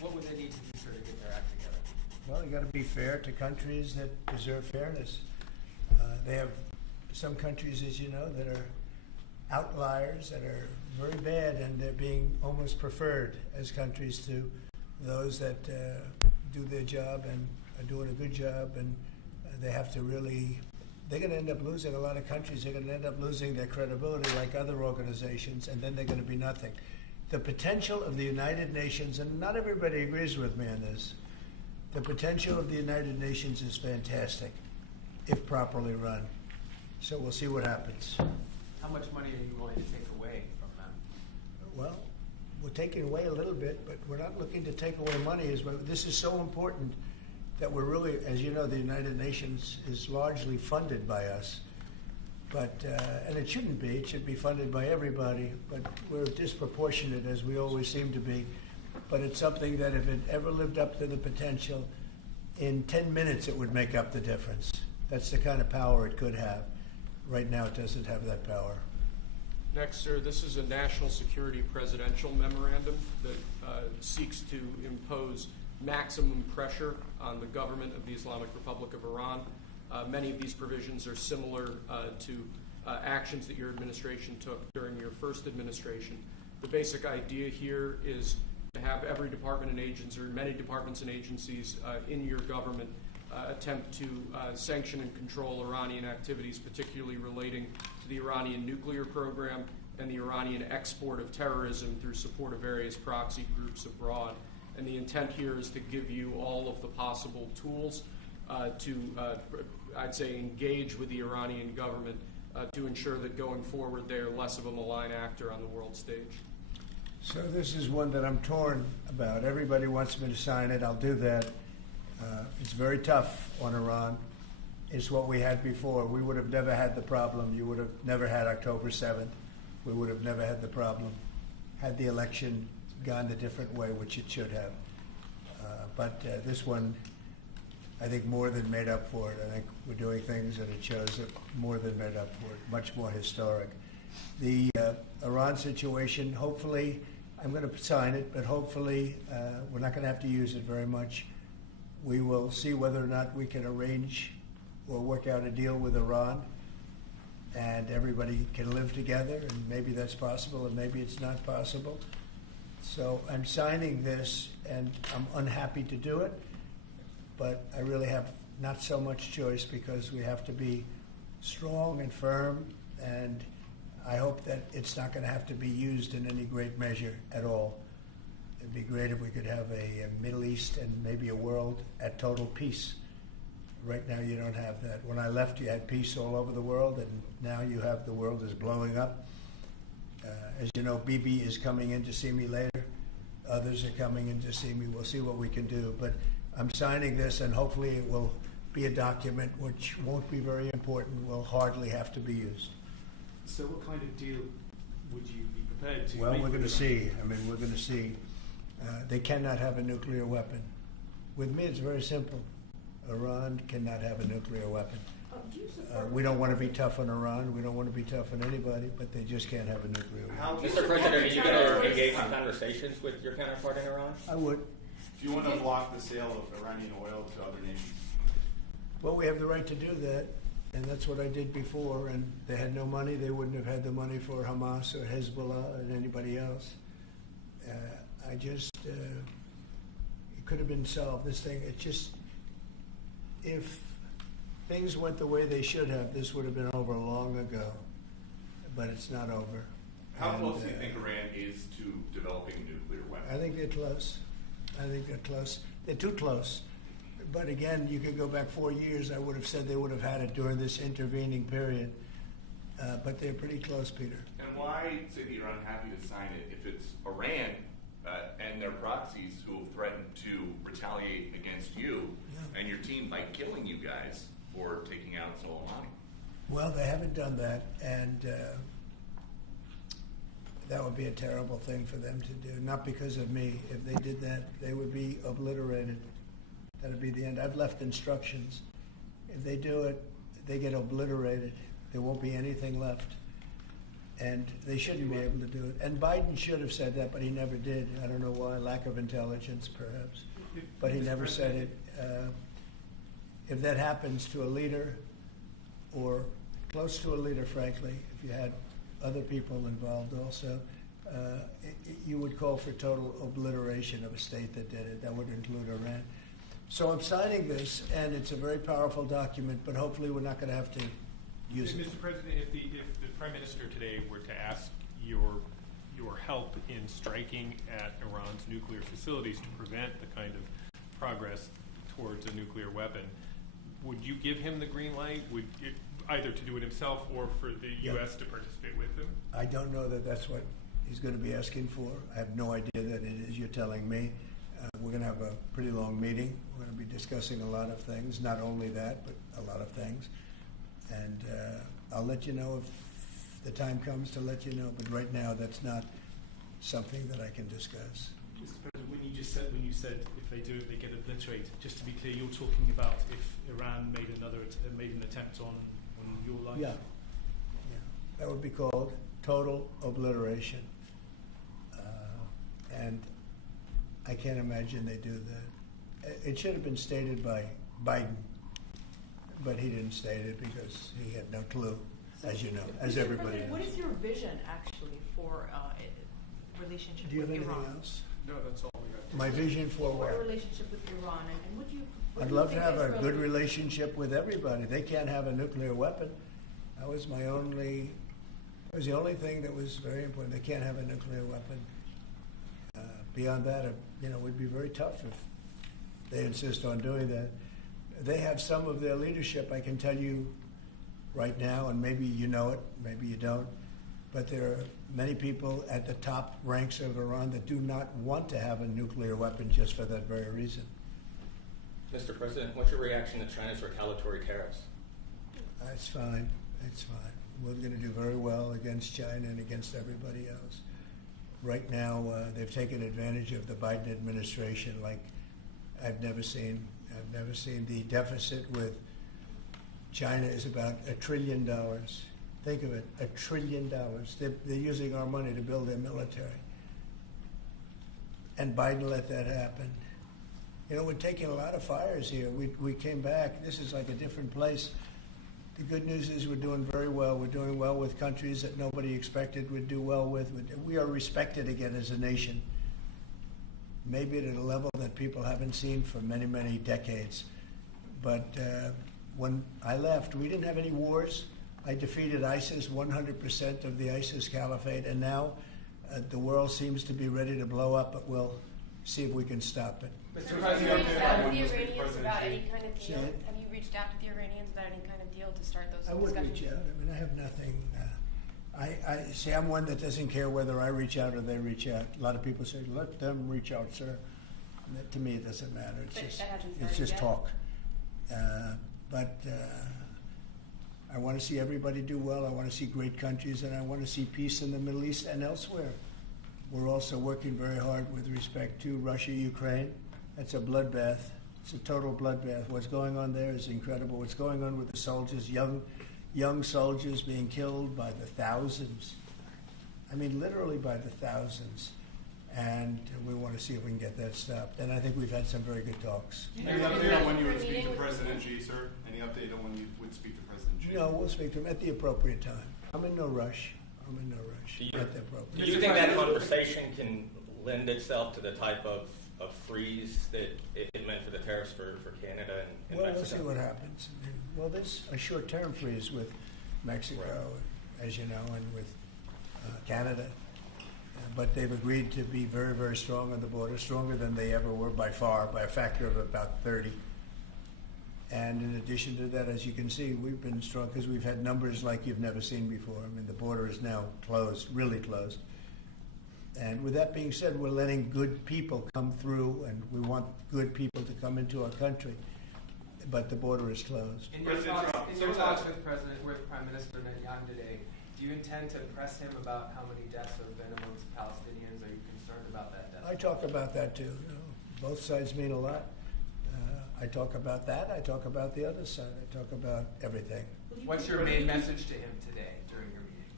What would they need to do, sir, to get their act together? Well, you got to be fair to countries that deserve fairness. They have some countries, as you know, that are outliers, that are very bad, and they're being almost preferred as countries to those that do their job and are doing a good job, and they have to really, they're going to end up losing a lot of countries. They're going to end up losing their credibility like other organizations, and then they're going to be nothing. The potential of the United Nations, and not everybody agrees with me on this, the potential of the United Nations is fantastic if properly run. So we'll see what happens. How much money are you willing to take away from them? Well, we're taking away a little bit, but we're not looking to take away money. This is so important that we're really, as you know, the United Nations is largely funded by us. But, and it shouldn't be. It should be funded by everybody. But we're disproportionate, as we always seem to be. But it's something that if it ever lived up to the potential, in 10 minutes it would make up the difference. That's the kind of power it could have. Right now it doesn't have that power. Next, sir, this is a national security presidential memorandum that seeks to impose maximum pressure on the government of the Islamic Republic of Iran. Many of these provisions are similar to actions that your administration took during your first administration. The basic idea here is to have every department and agency, or many departments and agencies in your government attempt to sanction and control Iranian activities, particularly relating to the Iranian nuclear program and the Iranian export of terrorism through support of various proxy groups abroad. And the intent here is to give you all of the possible tools to, I'd say, engage with the Iranian government to ensure that going forward they are less of a malign actor on the world stage. So this is one that I'm torn about. Everybody wants me to sign it. I'll do that. It's very tough on Iran. It's what we had before. We would have never had the problem. You would have never had October 7th. We would have never had the problem had the election gone a different way, which it should have. But this one, I think, more than made up for it. I think we're doing things that it shows that more than made up for it, much more historic. The Iran situation, hopefully, I'm going to sign it, but hopefully we're not going to have to use it very much. We will see whether or not we can arrange or work out a deal with Iran, and everybody can live together, and maybe that's possible, and maybe it's not possible. So I'm signing this, and I'm unhappy to do it, but I really have not so much choice because we have to be strong and firm, and I hope that it's not going to have to be used in any great measure at all. It'd be great if we could have a Middle East and maybe a world at total peace. Right now you don't have that. When I left, you had peace all over the world, and now you have the world is blowing up. As you know, Bibi is coming in to see me later. Others are coming in to see me. We'll see what we can do. But I'm signing this, and hopefully it will be a document which won't be very important, will hardly have to be used. So what kind of deal would you be prepared to Well, make we're going to with see. I mean, we're going to see. They cannot have a nuclear weapon. With me, it's very simple. Iran cannot have a nuclear weapon. We don't want to be tough on Iran. We don't want to be tough on anybody, but they just can't have a nuclear weapon. Mr. President, are you going to engage in conversations with your counterpart in Iran? I would. Do you want to block the sale of Iranian oil to other nations? Well, we have the right to do that, and that's what I did before, and they had no money. They wouldn't have had the money for Hamas or Hezbollah and anybody else. It could have been solved, this thing. It just, if things went the way they should have, this would have been over long ago, but it's not over. How close do you think Iran is to developing a nuclear weapon? I think they're close. I think they're close. They're too close. But again, you could go back 4 years. I would have said they would have had it during this intervening period. But they're pretty close, Peter. And why say that you're unhappy to sign it if it's Iran and their proxies who have threatened to retaliate against you and your team by killing you guys for taking out Soleimani? Well, they haven't done that, and that would be a terrible thing for them to do. Not because of me. If they did that, they would be obliterated. That would be the end. I've left instructions. If they do it, they get obliterated. There won't be anything left. And they shouldn't be able to do it. And Biden should have said that, but he never did. I don't know why. Lack of intelligence, perhaps. But he never said it. If that happens to a leader, or close to a leader, frankly, if you had other people involved also, you would call for total obliteration of a state that did it. That would include Iran. So I'm signing this, and it's a very powerful document, but hopefully we're not going to have to use it. Mr. President, if the Prime Minister today were to ask your help in striking at Iran's nuclear facilities to prevent the kind of progress towards a nuclear weapon, would you give him the green light? Would it, either to do it himself or for the U.S. to participate with him? I don't know that that's what he's going to be asking for. I have no idea that it is. You're telling me. We're going to have a pretty long meeting. We're going to be discussing a lot of things, not only that, but a lot of things. And I'll let you know if the time comes to let you know. But right now, that's not something that I can discuss. Mr. President, when you said if they do it, they get obliterated. Just to be clear, you're talking about if Iran made an attempt on your life. Yeah, that would be called total obliteration. And I can't imagine they do that. It should have been stated by Biden, but he didn't state it because he had no clue, as you know, as everybody knows. What is your vision, actually, for relationship Do you have with anything Iran? else? No, that's all we got. My vision for what? A relationship with Iran, and would you? I'd love to have a good relationship with everybody. They can't have a nuclear weapon. That was the only thing that was very important. They can't have a nuclear weapon. Beyond that, it would be very tough if they insist on doing that. They have some of their leadership, I can tell you right now, and maybe you know it, maybe you don't, but there are many people at the top ranks of Iran that do not want to have a nuclear weapon just for that very reason. Mr. President, what's your reaction to China's retaliatory tariffs? It's fine. It's fine. We're going to do very well against China and against everybody else. Right now, they've taken advantage of the Biden administration like I've never seen. I've never seen. The deficit with China is about $1 trillion. Think of it, $1 trillion. They're using our money to build their military. And Biden let that happen. We're taking a lot of fires here. We came back. This is like a different place. The good news is we're doing very well. We're doing well with countries that nobody expected we'd do well with. We are respected again as a nation, maybe at a level that people haven't seen for many, many decades. But when I left, we didn't have any wars. I defeated ISIS, 100% of the ISIS caliphate, and now the world seems to be ready to blow up, but we'll see if we can stop it. Mr. President, have you reached out to the Iranians about any kind of deal? Have you reached out to the Iranians about any kind of deal to start those discussions? I would reach out. I have nothing. I see. I'm one that doesn't care whether I reach out or they reach out. A lot of people say, "Let them reach out, sir." And that, to me, it doesn't matter. It's just talk. But I want to see everybody do well. I want to see great countries, and I want to see peace in the Middle East and elsewhere. We're also working very hard with respect to Russia, Ukraine. That's a bloodbath. It's a total bloodbath. What's going on there is incredible. What's going on with the soldiers, young soldiers being killed by the thousands. I mean, literally by the thousands. And we want to see if we can get that stopped. And I think we've had some very good talks. Any update on when you would speak to President Xi, sir? Any update on when you would speak to President Xi? No, we'll speak to him at the appropriate time. I'm in no rush. Do you think that conversation can lend itself to the type of freeze that it meant for the tariffs for Canada and Mexico? Mexico? We'll see what happens. Well, there's a short-term freeze with Mexico, as you know, and with Canada. But they've agreed to be very, very strong on the border, stronger than they ever were by far, by a factor of about 30. And in addition to that, as you can see, we've been strong because we've had numbers like you've never seen before. I mean, the border is now closed, really closed. And with that being said, we're letting good people come through, and we want good people to come into our country. But the border is closed. In your talks with Prime Minister Netanyahu today, do you intend to press him about how many deaths have been amongst Palestinians? Are you concerned about that death? I talk about that too. Both sides mean a lot. I talk about that. I talk about the other side. I talk about everything. What's your main message to him today during your meeting?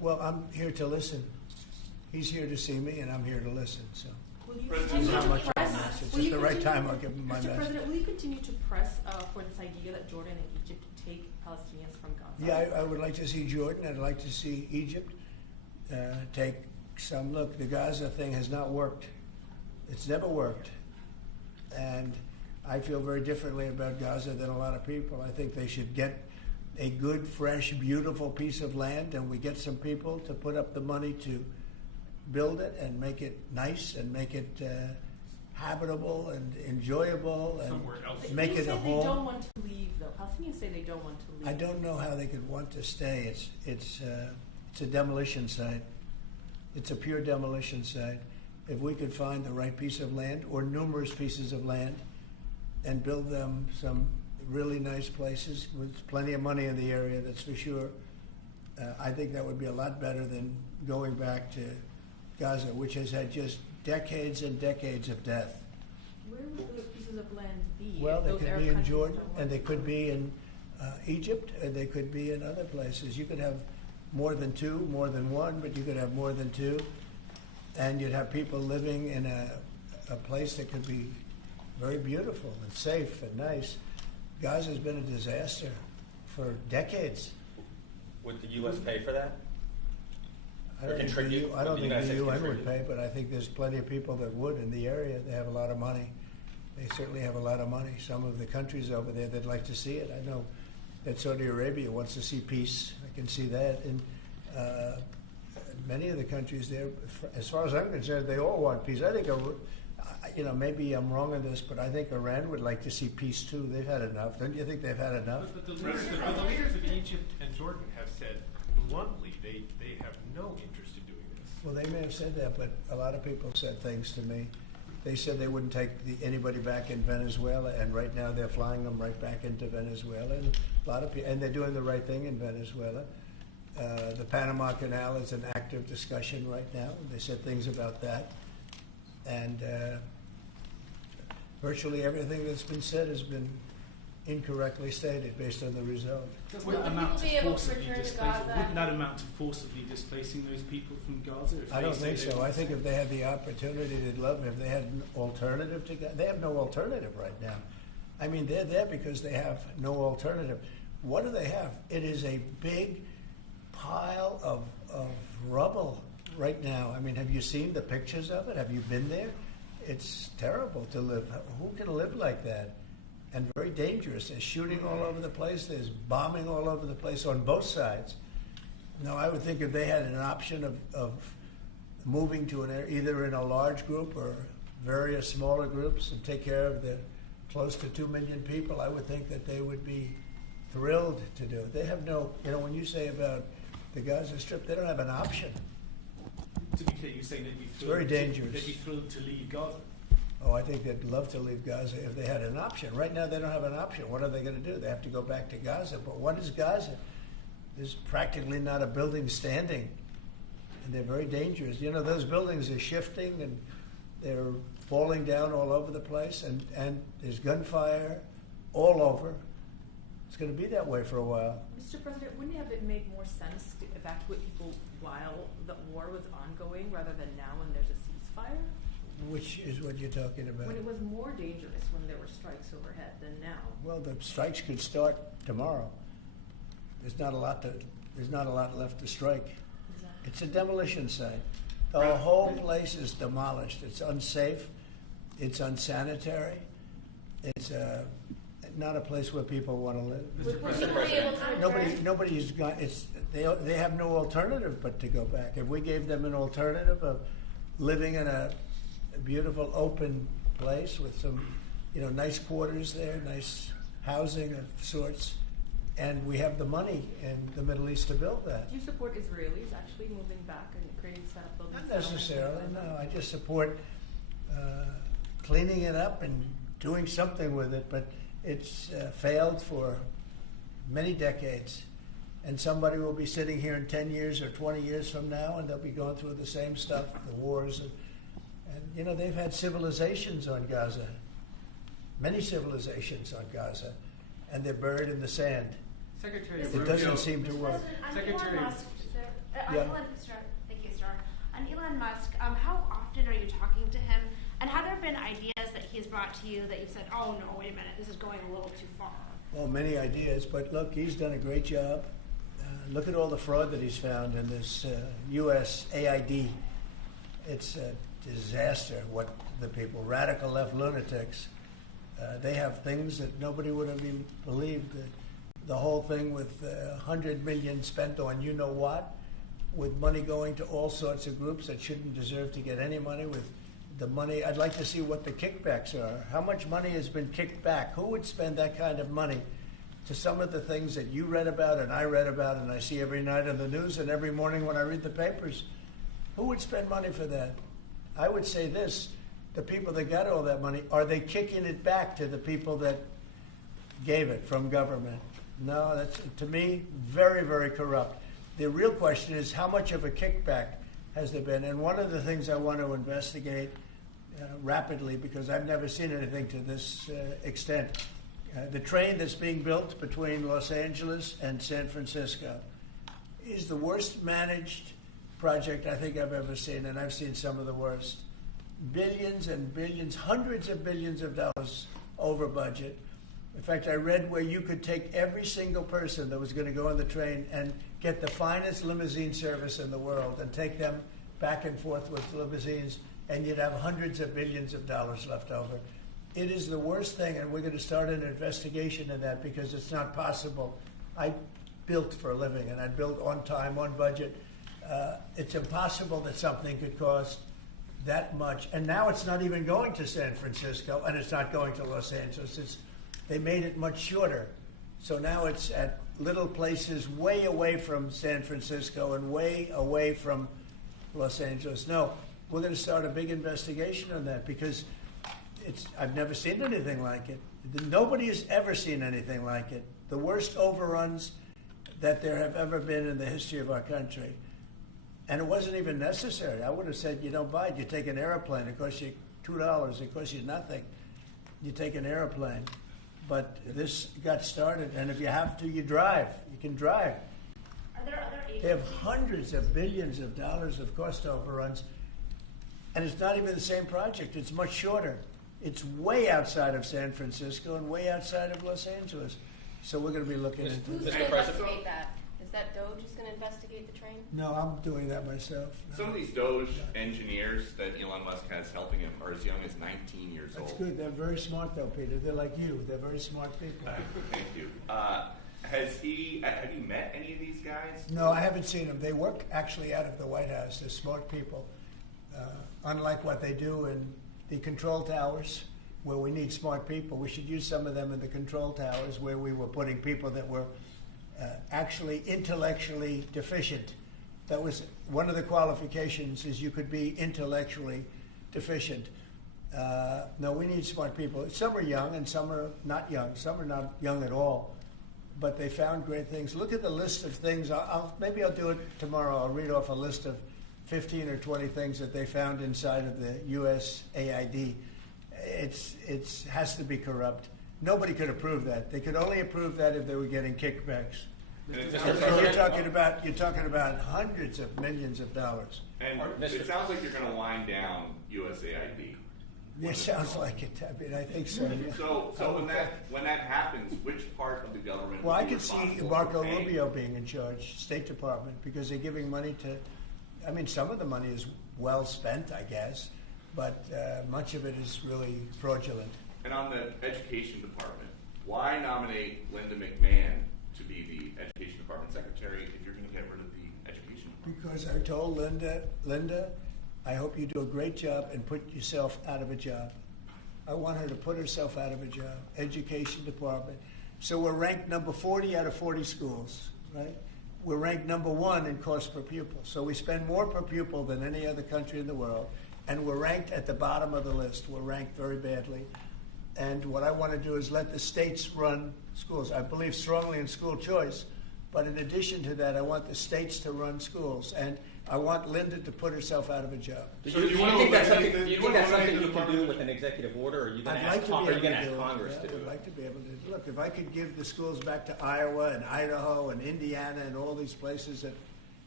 Well, I'm here to listen. He's here to see me, and I'm here to listen, so. Will you President, continue how to much press? I message. Will It's you the right continue- time I'll give him my Mr. message. President, will you continue to press for this idea that Jordan and Egypt take Palestinians from Gaza? Yeah, I would like to see Jordan. I'd like to see Egypt take some look. The Gaza thing has not worked. It's never worked. And I feel very differently about Gaza than a lot of people. I think they should get a good, fresh, beautiful piece of land, and we get some people to put up the money to build it and make it nice and make it habitable and enjoyable and Somewhere else. make it a They say home. they don't want to leave, though. Palestinians say they don't want to leave. I don't know how they could want to stay. It's a demolition site. It's a pure demolition site. If we could find the right piece of land or numerous pieces of land and build them some really nice places with plenty of money in the area, that's for sure, I think that would be a lot better than going back to Gaza, which has had just decades and decades of death. Where would those pieces of land be? Well, if they those could Arab be in countries Jordan, don't want and they to? could be in Egypt, and they could be in other places. You could have more than two, more than one, but you could have more than two, and you'd have people living in a place that could be very beautiful and safe and nice. Gaza's been a disaster for decades. Would the U.S. pay for that? I Or don't think contribute? I don't Would the think United the States UN would contribute? pay, but I think there's plenty of people that would in the area. They have a lot of money. They certainly have a lot of money. Some of the countries over there, they'd like to see it. I know that Saudi Arabia wants to see peace. I can see that. And many of the countries there, as far as I'm concerned, they all want peace. I think, maybe I'm wrong on this, but I think Iran would like to see peace too. They've had enough. Don't you think they've had enough? But the leaders of Egypt and Jordan have said bluntly they have no interest in doing this. Well, they may have said that, but a lot of people said things to me. They said they wouldn't take anybody back in Venezuela, and right now they're flying them right back into Venezuela. And a lot of people, and they're doing the right thing in Venezuela. The Panama Canal is an active discussion right now. They said things about that, and virtually everything that's been said has been incorrectly stated based on the result. Will Wouldn't the that amount people be to able to forcibly return to displacing? Gaza? Wouldn't that amount to forcibly displacing those people from Gaza? If I they don't say think they so. want I to think stay? if they had the opportunity, they'd love it. If they had an alternative to Gaza, they have no alternative right now. I mean, they're there because they have no alternative. What do they have? It is a big pile of rubble right now. I mean, have you seen the pictures of it? Have you been there? It's terrible to live. Who can live like that? And very dangerous. There's shooting all over the place. There's bombing all over the place on both sides. Now, I would think if they had an option of moving to either in a large group or various smaller groups and take care of the close to 2 million people, I would think that they would be thrilled to do it. They have no, when you say about the Gaza Strip, they don't have an option. To be clear, you're saying they'd be It's very dangerous. They'd be thrilled to leave Gaza. Oh, I think they'd love to leave Gaza if they had an option. Right now, they don't have an option. What are they going to do? They have to go back to Gaza. But what is Gaza? There's practically not a building standing, and they're very dangerous. Those buildings are shifting, and they're falling down all over the place, and there's gunfire all over. It's going to be that way for a while. Mr. President, wouldn't it have made more sense to evacuate people while the war was ongoing rather than now when there's a ceasefire? Which is what you're talking about. When it was more dangerous when there were strikes overhead than now. Well, the strikes could start tomorrow. There's not a lot left to strike. Exactly. It's a demolition site. The whole place is demolished. It's unsafe. It's unsanitary. It's not a place where people want to live. Would people be able to return? Nobody's got. They have no alternative but to go back. If we gave them an alternative of living in a beautiful open place with some, nice quarters there, nice housing of sorts, and we have the money in the Middle East to build that. Do you support Israelis actually moving back and creating building Not settlements? necessarily, no. I just support cleaning it up and doing something with it, but it's failed for many decades. And somebody will be sitting here in 10 years or 20 years from now, and they'll be going through the same stuff, the wars. And they've had civilizations on Gaza, many civilizations on Gaza, and they're buried in the sand. Secretary It Rubio, doesn't seem to work. President, Secretary- Elon Musk, Yeah. Thank you, Star. On Elon Musk, how often are you talking to him? And have there been ideas that he's brought to you that you've said, oh no, wait a minute, this is going a little too far? Well, many ideas, but look, he's done a great job. Look at all the fraud that he's found in this U.S. AID. It's a disaster what the people, radical left lunatics, they have things that nobody would have even believed. The whole thing with $100 million spent on you-know-what, with money going to all sorts of groups that shouldn't deserve to get any money, with the money. I'd like to see what the kickbacks are. How much money has been kicked back? Who would spend that kind of money to some of the things that you read about and I read about and I see every night on the news and every morning when I read the papers? Who would spend money for that? I would say this, the people that got all that money, are they kicking it back to the people that gave it from government? No, that's, to me, very, very corrupt. The real question is, how much of a kickback has there been? And one of the things I want to investigate rapidly, because I've never seen anything to this extent, the train that's being built between Los Angeles and San Francisco is the worst managed project I think I've ever seen, and I've seen some of the worst. Billions and billions, hundreds of billions of dollars over budget. In fact, I read where you could take every single person that was going to go on the train and get the finest limousine service in the world and take them back and forth with limousines, and you'd have hundreds of billions of dollars left over. It is the worst thing, and we're going to start an investigation in that because it's not possible. I built for a living, and I built on time, on budget. It's impossible that something could cost that much. And now it's not even going to San Francisco, and it's not going to Los Angeles. They made it much shorter. So now it's at little places way away from San Francisco and way away from Los Angeles. No, we're going to start a big investigation on that because I've never seen anything like it. Nobody has ever seen anything like it. The worst overruns that there have ever been in the history of our country. And it wasn't even necessary. I would have said, you don't buy it. You take an airplane. It costs you $2. It costs you nothing. You take an airplane. But this got started, and if you have to, you drive. You can drive. Are there other agencies? They have hundreds of billions of dollars of cost overruns, and it's not even the same project. It's much shorter. It's way outside of San Francisco and way outside of Los Angeles. So we're going to be looking into Who's this. going to investigate that? Is that DOJ who's going to investigate the train? No, I'm doing that myself. No. Some of these Doge engineers that Elon Musk has helping him are as young as 19 years old. That's good. They're very smart, though, Peter. They're like you. They're very smart people. Thank you. Have you met any of these guys? No, I haven't seen them. They work actually out of the White House. They're smart people. Unlike what they do in the control towers, where we need smart people, we should use some of them in the control towers where we were putting people that were actually intellectually deficient. That was one of the qualifications, is you could be intellectually deficient. No, we need smart people. Some are young and some are not young. Some are not young at all. But they found great things. Look at the list of things. Maybe I'll do it tomorrow. I'll read off a list of 15 or 20 things that they found inside of the U.S. AID. It has to be corrupt. Nobody could approve that. They could only approve that if they were getting kickbacks. You're talking about hundreds of millions of dollars. And it sounds like you're going to wind down USAID. It sounds like it. I mean, I think so. Yeah. So when that happens, which part of the government? Well, I could see Marco Rubio being in charge, State Department, because they're giving money to. I mean, some of the money is well spent, I guess, but much of it is really fraudulent. And on the Education Department, why nominate Linda McMahon to be the Education Department Secretary if you're going to get rid of the Education Department? Because I told Linda, I hope you do a great job and put yourself out of a job. I want her to put herself out of a job. Education Department. So we're ranked number 40 out of 40 schools, right? We're ranked number 1 in cost per pupil. So we spend more per pupil than any other country in the world, and we're ranked at the bottom of the list. We're ranked very badly. And what I want to do is let the states run schools. I believe strongly in school choice, but in addition to that, I want the states to run schools. And I want Linda to put herself out of a job. So do you think that's something you can do with an executive order, or are you going to ask Congress to do it? I'd like to be able to. Look, if I could give the schools back to Iowa and Idaho and Indiana and all these places that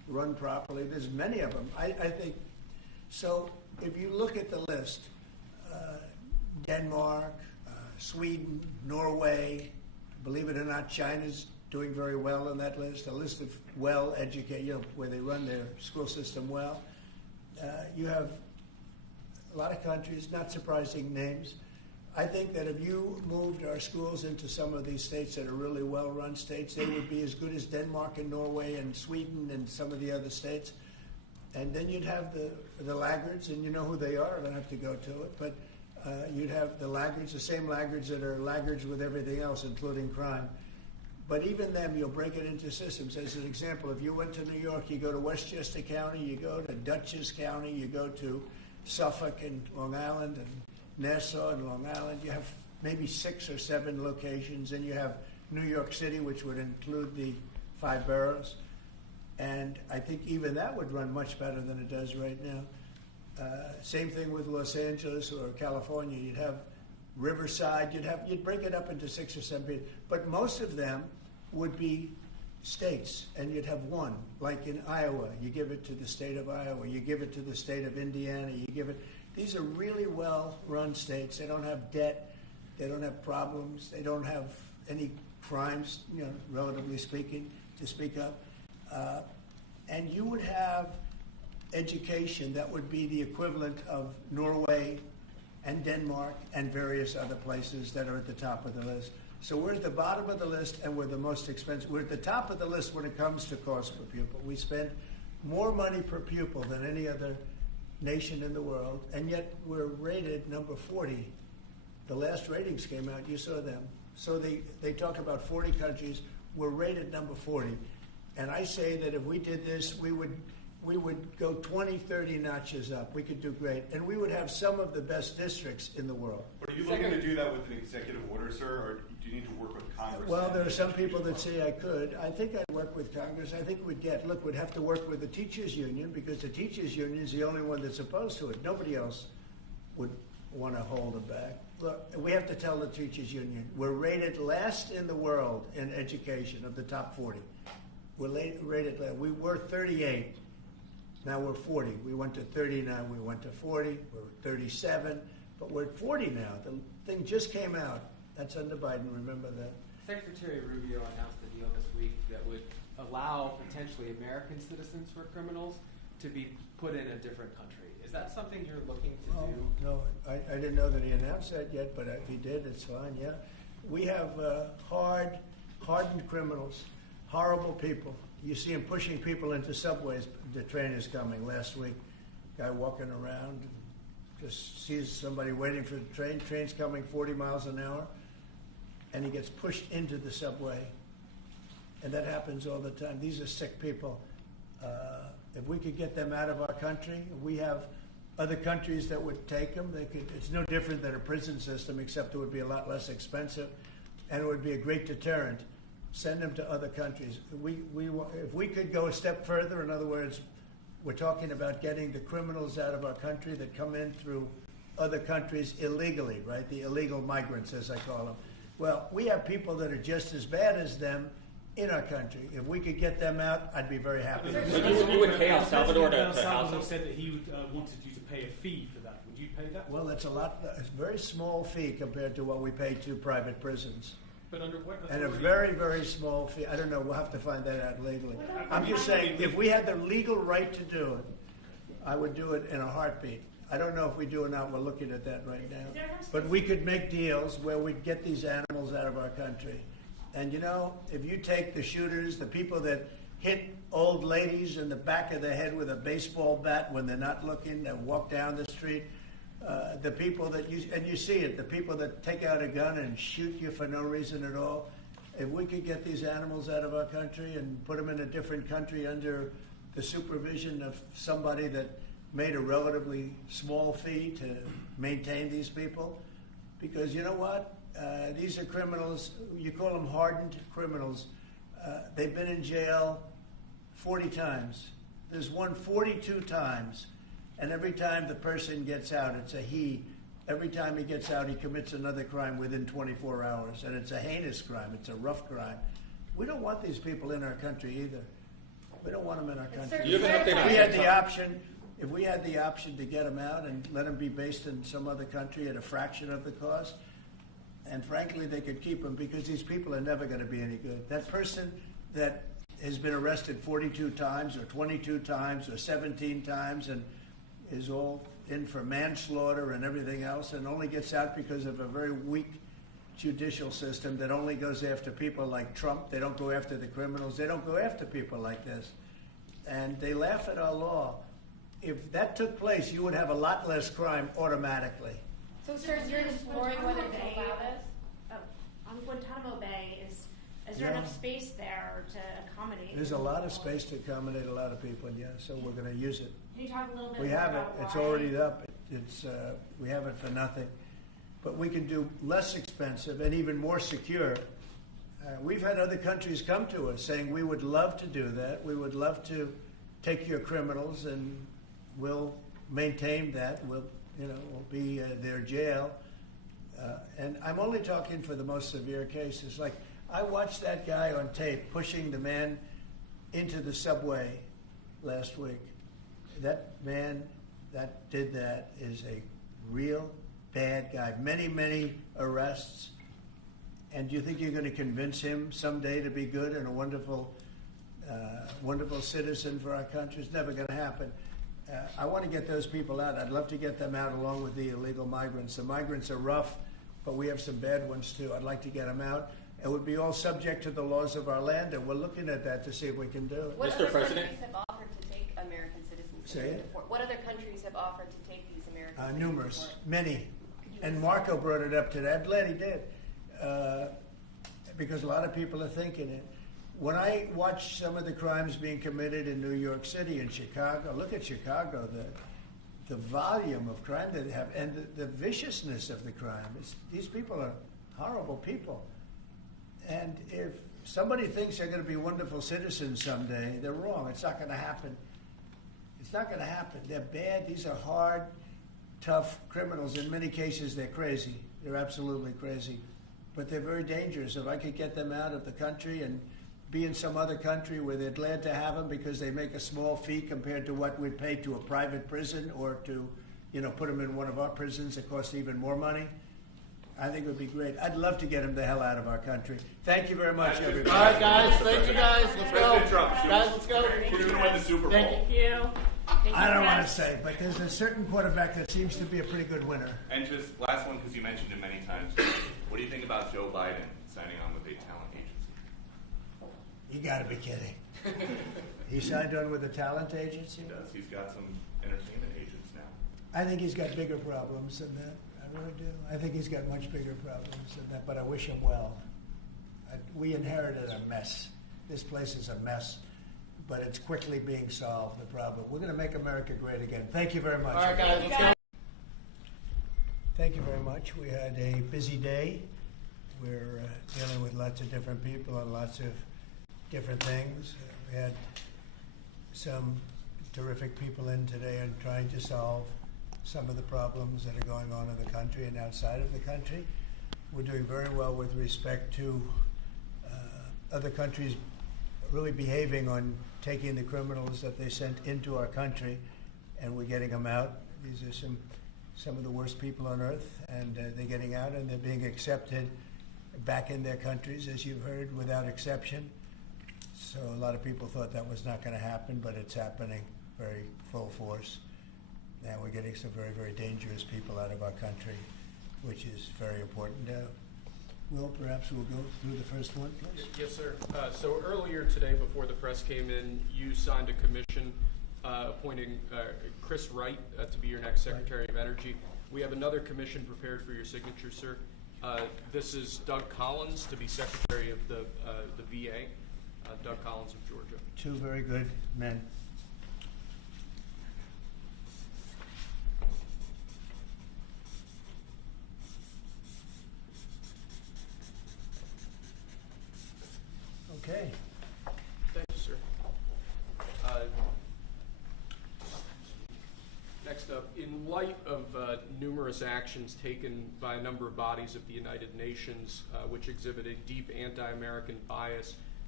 run properly. There's many of them. I think, so if you look at the list, Denmark, Sweden, Norway, believe it or not, China's doing very well on that list, a list of well-educated, where they run their school system well. You have a lot of countries, not surprising names. I think that if you moved our schools into some of these states that are really well-run states, they would be as good as Denmark and Norway and Sweden and some of the other states. And then you'd have the laggards, and you know who they are. I don't have to go to it. But you'd have the laggards, the same laggards that are laggards with everything else, including crime. But even them, you'll break it into systems. As an example, if you went to New York, you go to Westchester County, you go to Dutchess County, you go to Suffolk and Long Island and Nassau and Long Island. You have maybe 6 or 7 locations, and you have New York City, which would include the 5 boroughs. And I think even that would run much better than it does right now. Same thing with Los Angeles or California. You'd have Riverside. You'd break it up into 6 or 7, but most of them would be states, and you'd have one. Like in Iowa, you give it to the state of Iowa. You give it to the state of Indiana. You give it. These are really well-run states. They don't have debt. They don't have problems. They don't have any crimes, relatively speaking, to speak of. And you would have education that would be the equivalent of Norway and Denmark and various other places that are at the top of the list. So we're at the bottom of the list, and we're the most expensive. We're at the top of the list when it comes to cost per pupil. We spend more money per pupil than any other nation in the world, and yet we're rated number 40. The last ratings came out, you saw them. So they talk about 40 countries. We're rated number 40. And I say that if we did this, we would go 20, 30 notches up. We could do great. And we would have some of the best districts in the world. But are you looking to do that with an executive order, sir, or do you need to work with Congress? Well, there are some people that say I could. I think I'd work with Congress. I think we'd have to work with the teachers union, because the teachers union is the only one that's opposed to it. Nobody else would want to hold it back. Look, we have to tell the teachers union, we're rated last in the world in education of the top 40. We're rated last. We were 38. Now we're 40. We went to 39. We went to 40. We're 37. But we're at 40 now. The thing just came out. That's under Biden. Remember that. Secretary Rubio announced a deal this week that would allow potentially American citizens who are criminals to be put in a different country. Is that something you're looking to do? No, I didn't know that he announced that yet, but if he did, it's fine, yeah. We have hardened criminals, horrible people. You see them pushing people into subways. The train is coming last week. Guy walking around, just sees somebody waiting for the train. Train's coming 40 miles an hour, and he gets pushed into the subway. And that happens all the time. These are sick people. If we could get them out of our country, we have other countries that would take them. It's no different than a prison system, except it would be a lot less expensive, and it would be a great deterrent. Send them to other countries. If we could go a step further, in other words, we're talking about getting the criminals out of our country that come in through other countries illegally, right? The illegal migrants, as I call them. Well, we have people that are just as bad as them in our country. If we could get them out, I'd be very happy. So you would pay El Salvador to house Salvador them? said that he wanted you to pay a fee for that. Would you pay that? Well, it's a very small fee compared to what we pay to private prisons. But under what And a authority? very, very small fee. I don't know. We'll have to find that out legally. I'm just saying, if we had the legal right to do it, I would do it in a heartbeat. I don't know if we do or not. We're looking at that right now. But we could make deals where we'd get these animals out of our country. And if you take the shooters, the people that hit old ladies in the back of the head with a baseball bat when they're not looking and walk down the street, the people that you see it, the people that take out a gun and shoot you for no reason at all. If we could get these animals out of our country and put them in a different country under the supervision of somebody that made a relatively small fee to maintain these people, because you know what? These are criminals. You call them hardened criminals. They've been in jail 40 times. There's one 42 times. And every time the person gets out, it's a he. Every time he gets out, he commits another crime within 24 hours. And it's a heinous crime. It's a rough crime. We don't want these people in our country either. We don't want them in our country. You have an update on If we had the option to get them out and let them be based in some other country at a fraction of the cost, and frankly, they could keep them because these people are never going to be any good. That person that has been arrested 42 times or 22 times or 17 times and is all in for manslaughter and everything else and only gets out because of a very weak judicial system that only goes after people like Trump. They don't go after the criminals. They don't go after people like this. And they laugh at our law. If that took place, you would have a lot less crime automatically. So, sir, you're exploring whether to allow this? On Guantanamo Bay, is there enough space there to accommodate? There's a lot of space to accommodate a lot of people, yeah, so we're going to use it. Can you talk a little bit We more have it. about It's why? already up. We have it for nothing. But we can do less expensive and even more secure. We've had other countries come to us saying, we would love to do that. We would love to take your criminals and we'll maintain that. We'll be their jail. And I'm only talking for the most severe cases. Like, I watched that guy on tape pushing the man into the subway last week. That man that did that is a real bad guy. Many, many arrests. And do you think you're going to convince him someday to be good and a wonderful, wonderful citizen for our country? It's never going to happen. I want to get those people out. I'd love to get them out along with the illegal migrants. The migrants are rough, but we have some bad ones too. I'd like to get them out. It would be all subject to the laws of our land, and we're looking at that to see if we can do it. What Mr. other President? countries have offered to take American citizens? Say it? What other countries have offered to take these American citizens? Numerous, many. And Marco brought it up today. I'm glad he did, because a lot of people are thinking it. When I watch some of the crimes being committed in New York City and Chicago, look at Chicago, the volume of crime that they have, and the viciousness of the crime. These people are horrible people. And if somebody thinks they're going to be wonderful citizens someday, they're wrong. It's not going to happen. It's not going to happen. They're bad. These are hard, tough criminals. In many cases, they're crazy. They're absolutely crazy. But they're very dangerous. If I could get them out of the country and be in some other country where they're glad to have them because they make a small fee compared to what we'd pay to a private prison or to, put them in one of our prisons that costs even more money, I think it would be great. I'd love to get them the hell out of our country. Thank you very much, everybody. All right, guys. Thank you, guys. Let's go. Guys, let's go. Who's going to win the Super Bowl? Thank you. I don't want to say, but there's a certain quarterback that seems to be a pretty good winner. And just last one, because you mentioned it many times. What do you think about Joe Biden signing on with a talent agency? You got to be kidding. He signed on with a talent agency? He does. He's got some entertainment agents now. I think he's got bigger problems than that. I really do. I think he's got much bigger problems than that, but I wish him well. We inherited a mess. This place is a mess, but it's quickly being solved, the problem. We're going to make America great again. Thank you very much. All right, guys, let's go. Thank you very much. We had a busy day. We're dealing with lots of different people and lots of different things. We had some terrific people in today and trying to solve some of the problems that are going on in the country and outside of the country. We're doing very well with respect to other countries really behaving on taking the criminals that they sent into our country, and we're getting them out. These are some of the worst people on earth, and they're getting out and they're being accepted back in their countries, as you've heard, without exception. So a lot of people thought that was not going to happen, but it's happening very full force. And we're getting some very, very dangerous people out of our country, which is very important. Will, perhaps we'll go through the first one, please. Yes, sir. So earlier today, before the press came in, you signed a commission appointing Chris Wright to be your next Secretary of Energy. We have another commission prepared for your signature, sir. This is Doug Collins to be Secretary of the VA. Doug Collins of Georgia. Two very good men. Okay. Thank you, sir. Next up, in light of numerous actions taken by a number of bodies of the United Nations which exhibit a deep anti-American bias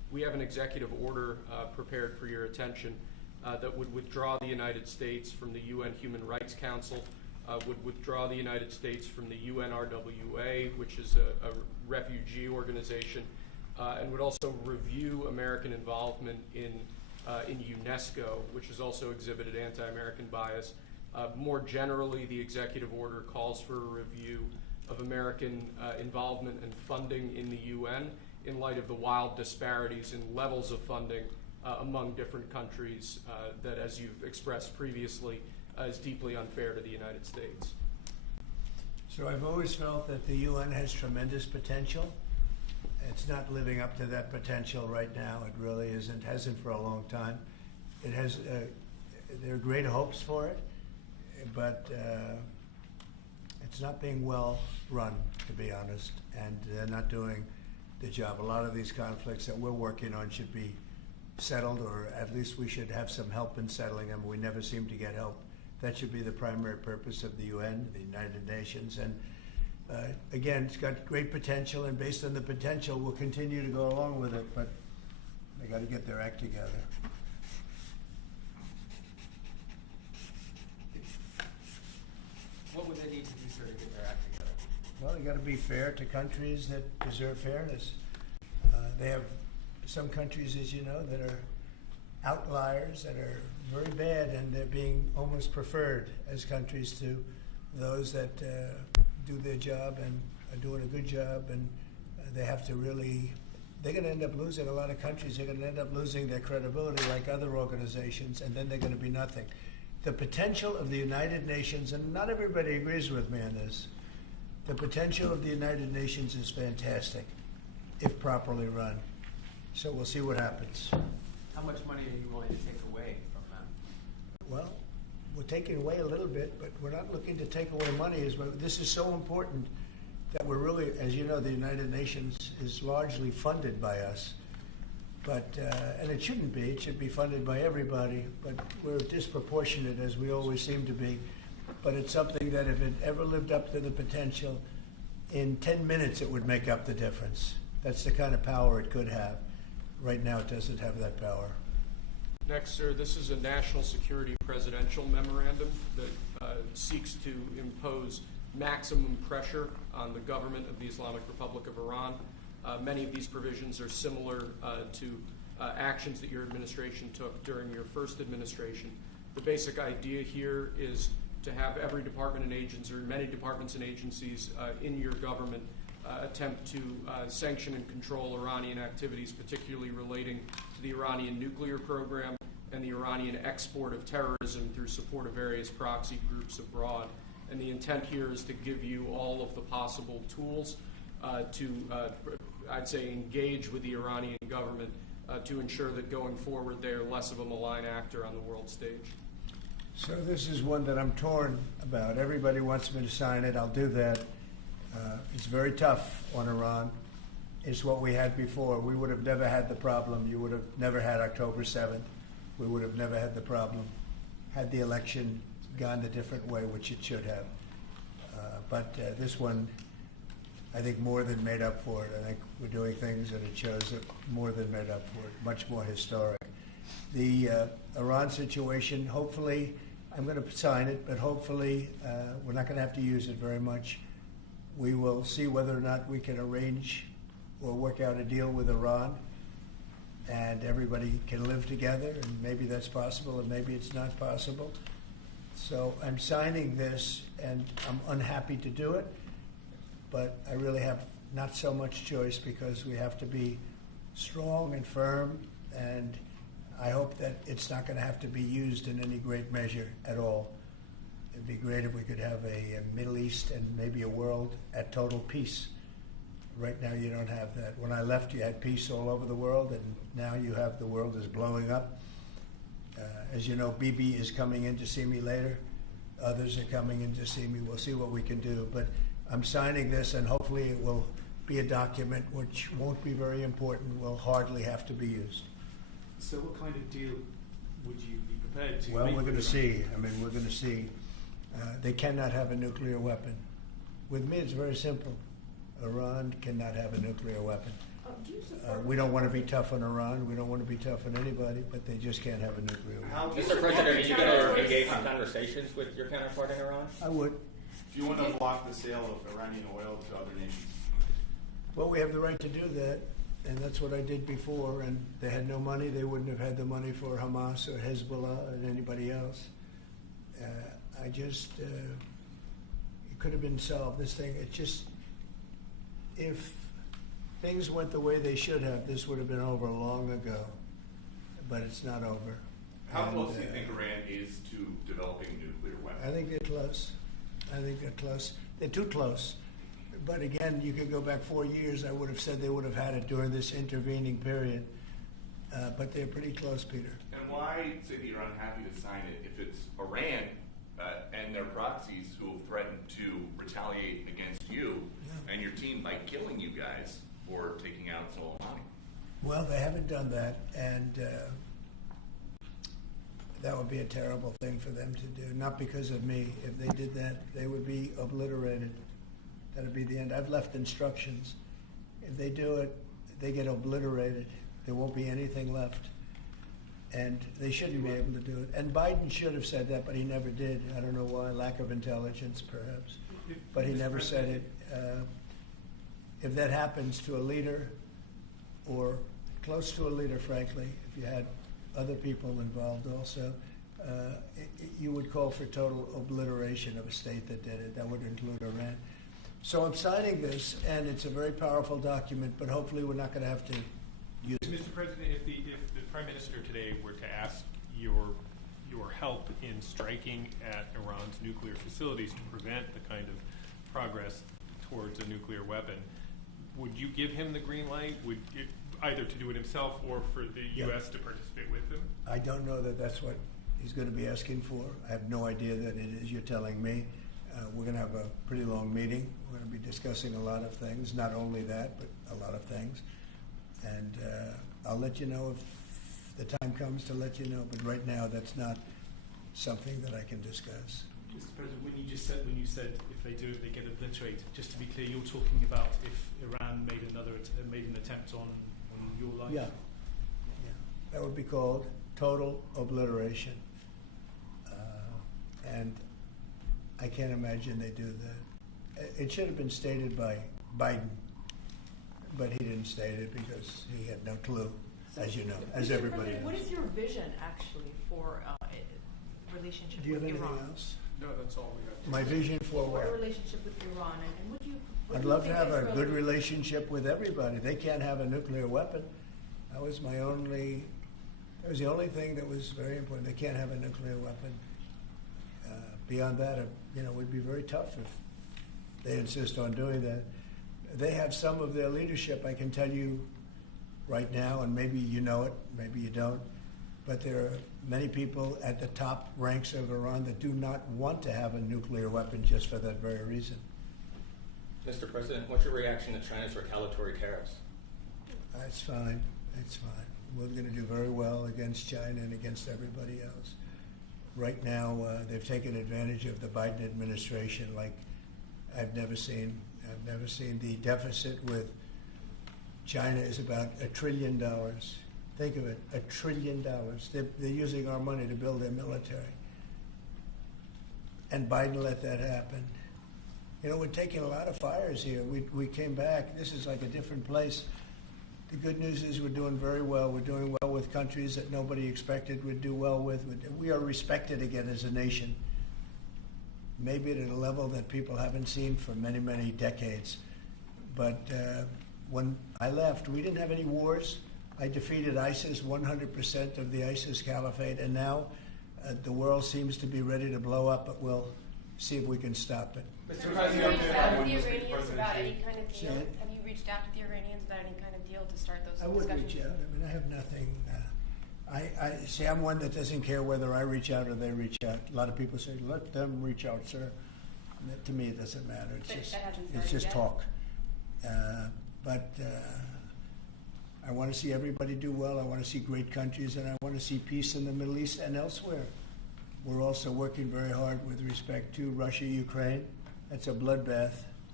we have an executive order prepared for your attention that would withdraw the United States from the UN Human Rights Council, would withdraw the United States from the UNRWA, which is a refugee organization, and would also review American involvement in UNESCO, which has also exhibited anti-American bias. More generally, the executive order calls for a review of American involvement and funding in the UN in light of the wild disparities in levels of funding among different countries that, as you've expressed previously, is deeply unfair to the United States. So I've always felt that the UN has tremendous potential. It's not living up to that potential right now. It really isn't, hasn't for a long time. It has, there are great hopes for it, but it's not being well run, to be honest, and they're not doing the job. A lot of these conflicts that we're working on should be settled, or at least we should have some help in settling them. We never seem to get help. That should be the primary purpose of the UN, the United Nations. And again, it's got great potential, and based on the potential, we'll continue to go along with it, but they got to get their act together. What would they need to do, sir, to get their act together? Well, they got to be fair to countries that deserve fairness. They have some countries, as you know, that are outliers, that are very bad, and they're being almost preferred as countries to those that do their job and are doing a good job, and they have to really, they're going to end up losing, a lot of countries, they're going to end up losing their credibility like other organizations, and then they're going to be nothing. The potential of the United Nations, and not everybody agrees with me on this, the potential of the United Nations is fantastic if properly run. So we'll see what happens. How much money are you willing to take away from them? Well, we're taking away a little bit, but we're not looking to take away money. This is so important that we're really, as you know, the United Nations is largely funded by us. But, and it shouldn't be. It should be funded by everybody, but we're disproportionate, as we always seem to be. But it's something that if it ever lived up to the potential, in 10 minutes it would make up the difference. That's the kind of power it could have. Right now it doesn't have that power. Next, sir, this is a national security presidential memorandum that seeks to impose maximum pressure on the government of the Islamic Republic of Iran. Many of these provisions are similar to actions that your administration took during your first administration. The basic idea here is to have every department and agency, or many departments and agencies in your government attempt to sanction and control Iranian activities, particularly relating to the Iranian nuclear program and the Iranian export of terrorism through support of various proxy groups abroad. And the intent here is to give you all of the possible tools to, I'd say, engage with the Iranian government to ensure that going forward they're less of a malign actor on the world stage. So this is one that I'm torn about. Everybody wants me to sign it. I'll do that. It's very tough on Iran. It's what we had before. We would have never had the problem. You would have never had October 7th. We would have never had the problem had the election gone a different way, which it should have. But this one, I think, more than made up for it. I think we're doing things that it shows that more than made up for it, much more historic. The Iran situation, hopefully, I'm going to sign it, but hopefully we're not going to have to use it very much. We will see whether or not we can arrange or work out a deal with Iran, and everybody can live together, and maybe that's possible, and maybe it's not possible. So I'm signing this, and I'm unhappy to do it, but I really have not so much choice because we have to be strong and firm, and I hope that it's not going to have to be used in any great measure at all. It'd be great if we could have a Middle East and maybe a world at total peace. Right now you don't have that. When I left, you had peace all over the world, and now you have the world is blowing up. As you know, Bibi is coming in to see me later. Others are coming in to see me. We'll see what we can do. But I'm signing this, and hopefully it will be a document which won't be very important, will hardly have to be used. So what kind of deal would you be prepared to Well, make we're going to with Iran? see. I mean, we're going to see. They cannot have a nuclear weapon. With me, it's very simple. Iran cannot have a nuclear weapon. Do you support We don't want to be tough on Iran. We don't want to be tough on anybody, but they just can't have a nuclear weapon. Mr. President, are you going to engage in conversations with your counterpart in Iran? I would. Do you want to block the sale of Iranian oil to other nations? Well, we have the right to do that, and that's what I did before. And they had no money; they wouldn't have had the money for Hamas or Hezbollah and anybody else. It could have been solved. This thing, if things went the way they should have, this would have been over long ago. But it's not over. How close do you think Iran is to developing a nuclear weapon? I think they're close. They're too close. But again, you could go back 4 years. I would have said they would have had it during this intervening period. But they're pretty close, Peter. And why say that you're unhappy to sign it if it's Iran and their proxies who have threatened to retaliate against you and your team by killing you guys or taking out Soleimani? Well, they haven't done that, and that would be a terrible thing for them to do. Not because of me. If they did that, they would be obliterated. That would be the end. I've left instructions. If they do it, they get obliterated. There won't be anything left. And they shouldn't be able to do it. And Biden should have said that, but he never did. I don't know why. Lack of intelligence, perhaps. But he never said it. If that happens to a leader, or close to a leader, frankly, if you had other people involved also, you would call for total obliteration of a state that did it. That would include Iran. So I'm signing this, and it's a very powerful document, but hopefully we're not going to have to use it. Mr. President, if the Prime Minister today were to ask your help in striking at Iran's nuclear facilities to prevent the kind of progress towards a nuclear weapon, would you give him the green light? Would it, either to do it himself or for the U.S. to participate with him? I don't know that that's what he's going to be asking for. I have no idea that it is. You're telling me. We're going to have a pretty long meeting. We're going to be discussing a lot of things, not only that, but a lot of things. And I'll let you know if the time comes to let you know. But right now, that's not something that I can discuss. Mr. President, when you said if they do it, they get obliterated. Just to be clear, you're talking about if Iran made an attempt on your life. Yeah, that would be called total obliteration. And I can't imagine they do that. It should have been stated by Biden, but he didn't state it because he had no clue, as you know, as everybody knows. What is your vision actually for relationship Do you have with anything Iran? else? No, that's all we got. My vision for For what? a relationship with Iran, and what do you? I'd love to have a good relationship with everybody. They can't have a nuclear weapon. That was the only thing that was very important. They can't have a nuclear weapon. Beyond that, it would be very tough if they insist on doing that. They have some of their leadership, I can tell you right now, and maybe you know it, maybe you don't, but there are many people at the top ranks of Iran that do not want to have a nuclear weapon just for that very reason. Mr. President, what's your reaction to China's retaliatory tariffs? It's fine. It's fine. We're going to do very well against China and against everybody else. Right now, they've taken advantage of the Biden administration like I've never seen. I've never seen. The deficit with China is about $1 trillion. Think of it, $1 trillion. They're using our money to build their military. And Biden let that happen. We're taking a lot of fires here. We came back. This is like a different place. The good news is we're doing very well. We're doing well with countries that nobody expected we'd do well with. We are respected again as a nation, maybe at a level that people haven't seen for many, many decades. But when I left, we didn't have any wars. I defeated ISIS, 100% of the ISIS caliphate, and now the world seems to be ready to blow up, but we'll see if we can stop it. Mr. President, have you reached out to the Iranians about any kind of deal? Have you reached out to the Iranians about any kind of deal to start those discussions? I would reach out. I have nothing. I see. I'm one that doesn't care whether I reach out or they reach out. A lot of people say, "Let them reach out, sir." To me, it doesn't matter. It's just talk. But I want to see everybody do well. I want to see great countries, and I want to see peace in the Middle East and elsewhere. We're also working very hard with respect to Russia, Ukraine. That's a bloodbath.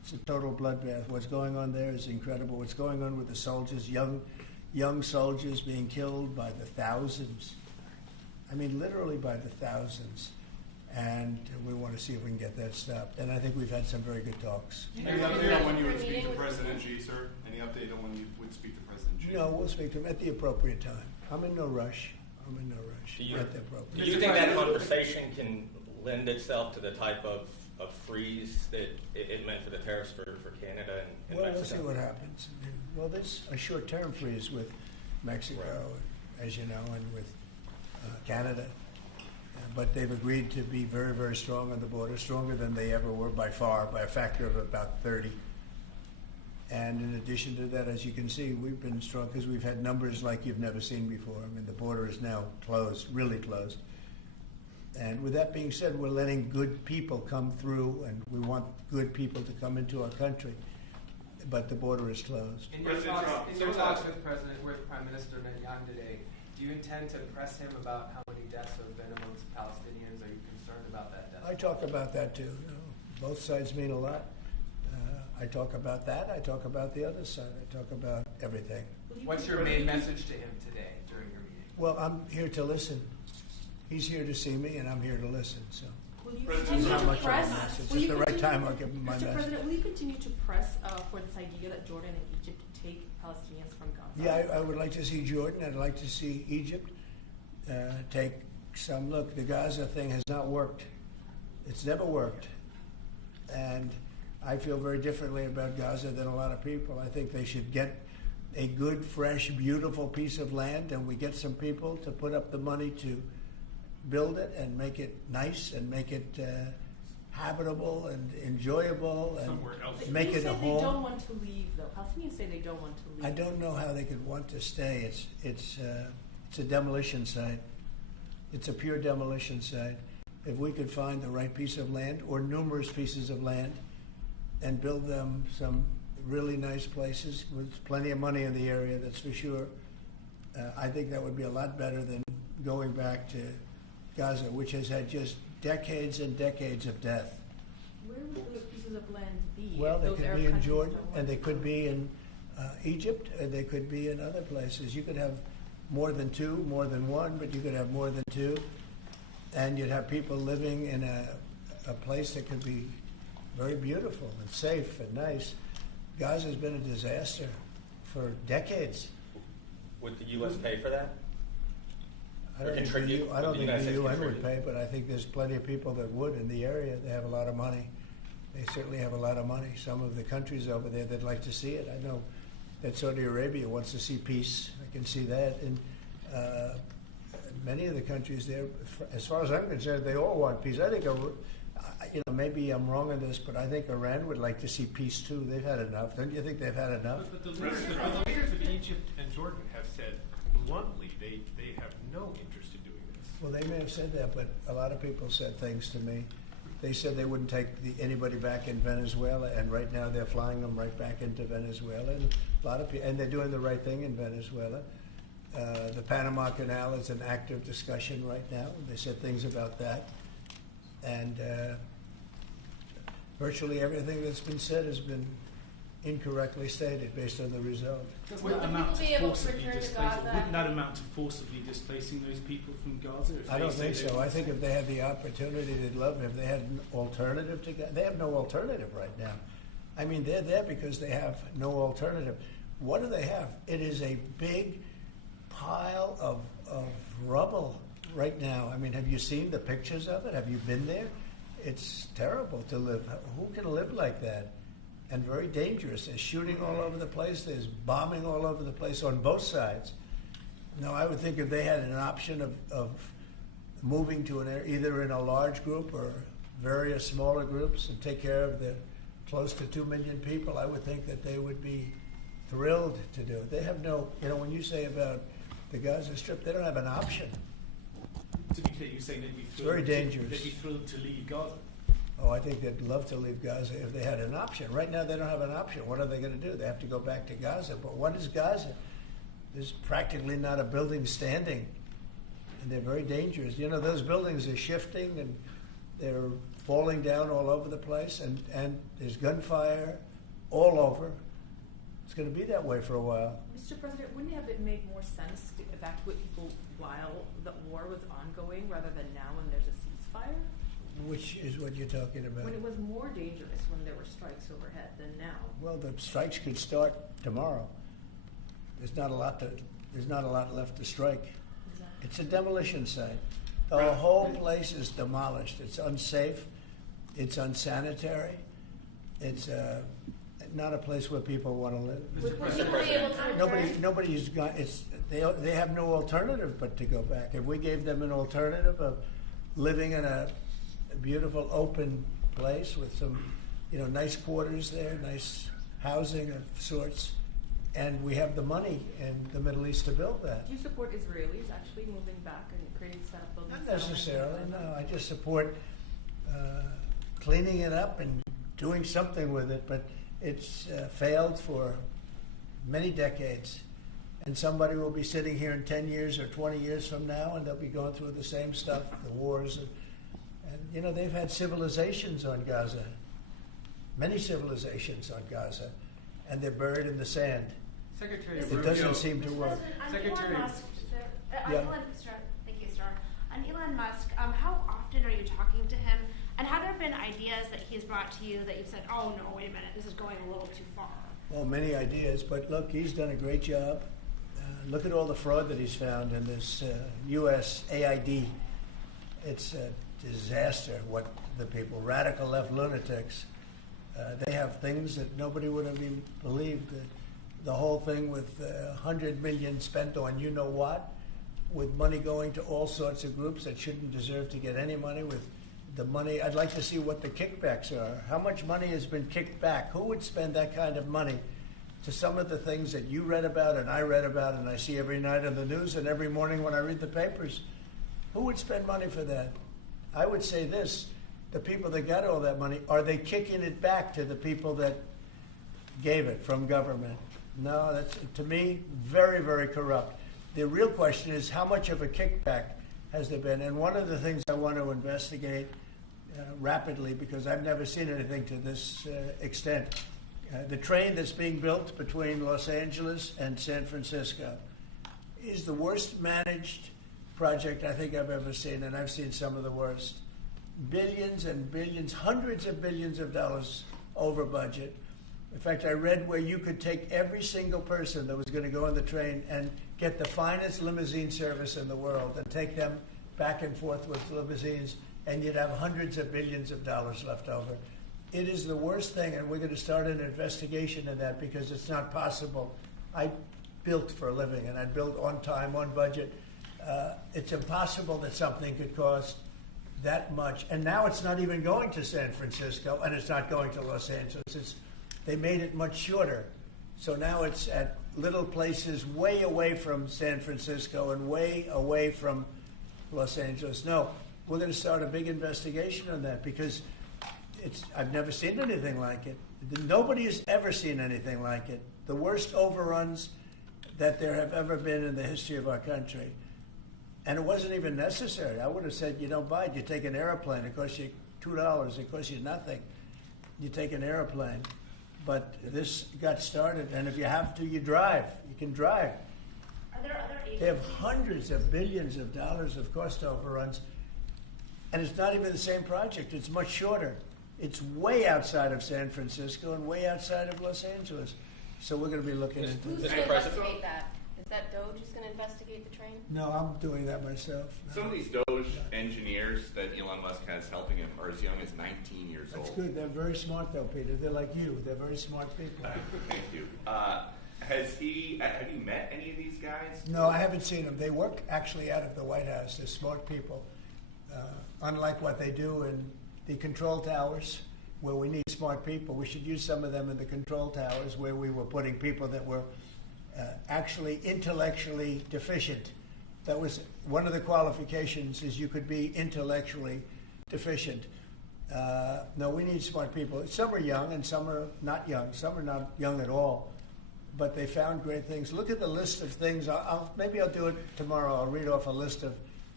It's a total bloodbath. What's going on there is incredible. What's going on with the soldiers, young soldiers being killed by the thousands. I mean, literally by the thousands. And we want to see if we can get that stopped. And I think we've had some very good talks. Any update on when you would speak to President Xi, sir? Any update on when you would speak to President Xi? No, we'll speak to him at the appropriate time. I'm in no rush. Do you, At the appropriate do you think that conversation can lend itself to the type of freeze that it meant for the tariffs for Canada and Well, Mexico? we'll see what happens. Well, there's a short-term freeze with Mexico, as you know, and with Canada. But they've agreed to be very, very strong on the border, stronger than they ever were by far, by a factor of about 30. And in addition to that, as you can see, we've been strong because we've had numbers like you've never seen before. I mean, the border is now closed, really closed. And with that being said, we're letting good people come through, and we want good people to come into our country. But the border is closed. In your talks with Prime Minister Netanyahu today, do you intend to press him about how many deaths have been amongst Palestinians? Are you concerned about that death? I talk about that too. Both sides mean a lot. I talk about that. I talk about the other side. I talk about everything. What's your main message to him today during your meeting? Well, I'm here to listen. He's here to see me, and I'm here to listen. So, will you continue to press? It's just the right time. I'll give him my Mr. message. President, will you continue to press for this idea that Jordan and Egypt take Palestinians from Gaza? Yeah, I would like to see Jordan. I'd like to see Egypt take some look. The Gaza thing has not worked. It's never worked. And I feel very differently about Gaza than a lot of people. I think they should get a good, fresh, beautiful piece of land, and we get some people to put up the money to build it and make it nice and make it habitable and enjoyable and make it a home. They don't want to leave, though. Palestinians say they don't want to leave. I don't know how they could want to stay. It's a demolition site. It's a pure demolition site. If we could find the right piece of land or numerous pieces of land and build them some really nice places with plenty of money in the area, that's for sure, I think that would be a lot better than going back to Gaza, which has had just decades and decades of death. Where would those pieces of land be? Well, they could be in Jordan, and they could be in Egypt, and they could be in other places. You could have more than two, more than one, but you could have more than two, and you'd have people living in a place that could be very beautiful and safe and nice. Gaza's been a disaster for decades. Would the U.S. pay for that? I don't think the UN would pay, but I think there's plenty of people that would in the area. They have a lot of money. They certainly have a lot of money. Some of the countries over there, they'd like to see it. I know that Saudi Arabia wants to see peace. I can see that. And many of the countries there, as far as I'm concerned, they all want peace. I think, maybe I'm wrong on this, but I think Iran would like to see peace too. They've had enough. Don't you think they've had enough? But the leaders of Egypt and Jordan have said bluntly they have no interest in doing this. Well, they may have said that, but a lot of people said things to me. They said they wouldn't take anybody back in Venezuela, and right now they're flying them right back into Venezuela. And a lot of people, and they're doing the right thing in Venezuela. The Panama Canal is an active discussion right now. They said things about that, and virtually everything that's been said has been incorrectly stated based on the result. Wouldn't that amount to forcibly displacing those people from Gaza? I don't think so. I think if they had the opportunity, they'd love it. If they had an alternative to Gaza, they have no alternative right now. I mean, they're there because they have no alternative. What do they have? It is a big pile of rubble right now. I mean, have you seen the pictures of it? Have you been there? It's terrible to live. Who can live like that? And very dangerous. There's shooting all over the place. There's bombing all over the place on both sides. Now, I would think if they had an option of moving to either in a large group or various smaller groups and take care of the close to 2 million people, I would think that they would be thrilled to do it. They have no, when you say about the Gaza Strip, they don't have an option. To be clear, you're saying they'd be thrilled, very dangerous. They'd be thrilled to leave Gaza. Oh, I think they'd love to leave Gaza if they had an option. Right now, they don't have an option. What are they going to do? They have to go back to Gaza. But what is Gaza? There's practically not a building standing, and they're very dangerous. Those buildings are shifting, and They're falling down all over the place, and there's gunfire all over. It's going to be that way for a while. Mr. President, wouldn't it have made more sense to evacuate people while the war was ongoing rather than now when there's a ceasefire? Which is what you're talking about. When it was more dangerous when there were strikes overhead than now. Well, the strikes could start tomorrow. There's not a lot left to strike. Exactly. It's a demolition site. The whole place is demolished. It's unsafe. It's unsanitary. It's not a place where people want to live. Would people be able to return? Nobody's got. They have no alternative but to go back. If we gave them an alternative of living in a beautiful open place with some, nice quarters there, nice housing of sorts, and we have the money in the Middle East to build that. Do you support Israelis actually moving back and creating buildings? Not necessarily, no. I just support cleaning it up and doing something with it, but it's failed for many decades. And somebody will be sitting here in 10 years or 20 years from now, and they'll be going through the same stuff, the wars. And they've had civilizations on Gaza, many civilizations on Gaza, and they're buried in the sand. Secretary It Rubio. doesn't seem to work. Secretary. Thank you, Star. On Elon Musk, how often are you talking to him? And have there been ideas that he's brought to you that you've said, oh no, wait a minute, this is going a little too far? Well, many ideas, but look, he's done a great job. Look at all the fraud that he's found in this U.S. AID. It's a disaster what the people, radical left lunatics, they have things that nobody would have even believed. The whole thing with $100 million spent on you-know-what, with money going to all sorts of groups that shouldn't deserve to get any money, with the money. I'd like to see what the kickbacks are. How much money has been kicked back? Who would spend that kind of money to some of the things that you read about and I read about and I see every night on the news and every morning when I read the papers? Who would spend money for that? I would say this, the people that got all that money, are they kicking it back to the people that gave it from government? No, that's, to me, very, very corrupt. The real question is, how much of a kickback has there been? And one of the things I want to investigate rapidly, because I've never seen anything to this extent, the train that's being built between Los Angeles and San Francisco is the worst managed project I think I've ever seen, and I've seen some of the worst. Billions and billions, hundreds of billions of dollars over budget. In fact, I read where you could take every single person that was going to go on the train and get the finest limousine service in the world and take them back and forth with limousines, and you'd have hundreds of billions of dollars left over. It is the worst thing, and we're going to start an investigation of that because it's not possible. I built for a living, and I built on time, on budget. It's impossible that something could cost that much. And now it's not even going to San Francisco, and it's not going to Los Angeles. They made it much shorter. So now it's at little places way away from San Francisco and way away from Los Angeles. No, we're going to start a big investigation on that because I've never seen anything like it. Nobody has ever seen anything like it. The worst overruns that there have ever been in the history of our country. And it wasn't even necessary. I would have said, you don't buy it. You take an airplane. It costs you $2. It costs you nothing. You take an airplane. But this got started, and if you have to, you drive. You can drive. Are there other agencies? They have hundreds of billions of dollars of cost overruns, and it's not even the same project. It's much shorter. It's way outside of San Francisco and way outside of Los Angeles. So we're going to be looking into Who's this. going to investigate that? Is that Doge who's going to investigate the train? No, I'm doing that myself. No. Some of these Doge engineers that Elon Musk has helping him are as young as 19 years old. That's good. They're very smart, though, Peter. They're like you. They're very smart people. Thank you. Have you met any of these guys? No, I haven't seen them. They work actually out of the White House. They're smart people. Unlike what they do in the control towers, where we need smart people, we should use some of them in the control towers where we were putting people that were actually intellectually deficient. That was one of the qualifications, is you could be intellectually deficient. No, we need smart people. Some are young and some are not young. Some are not young at all. But they found great things. Look at the list of things. Maybe I'll do it tomorrow. I'll read off a list of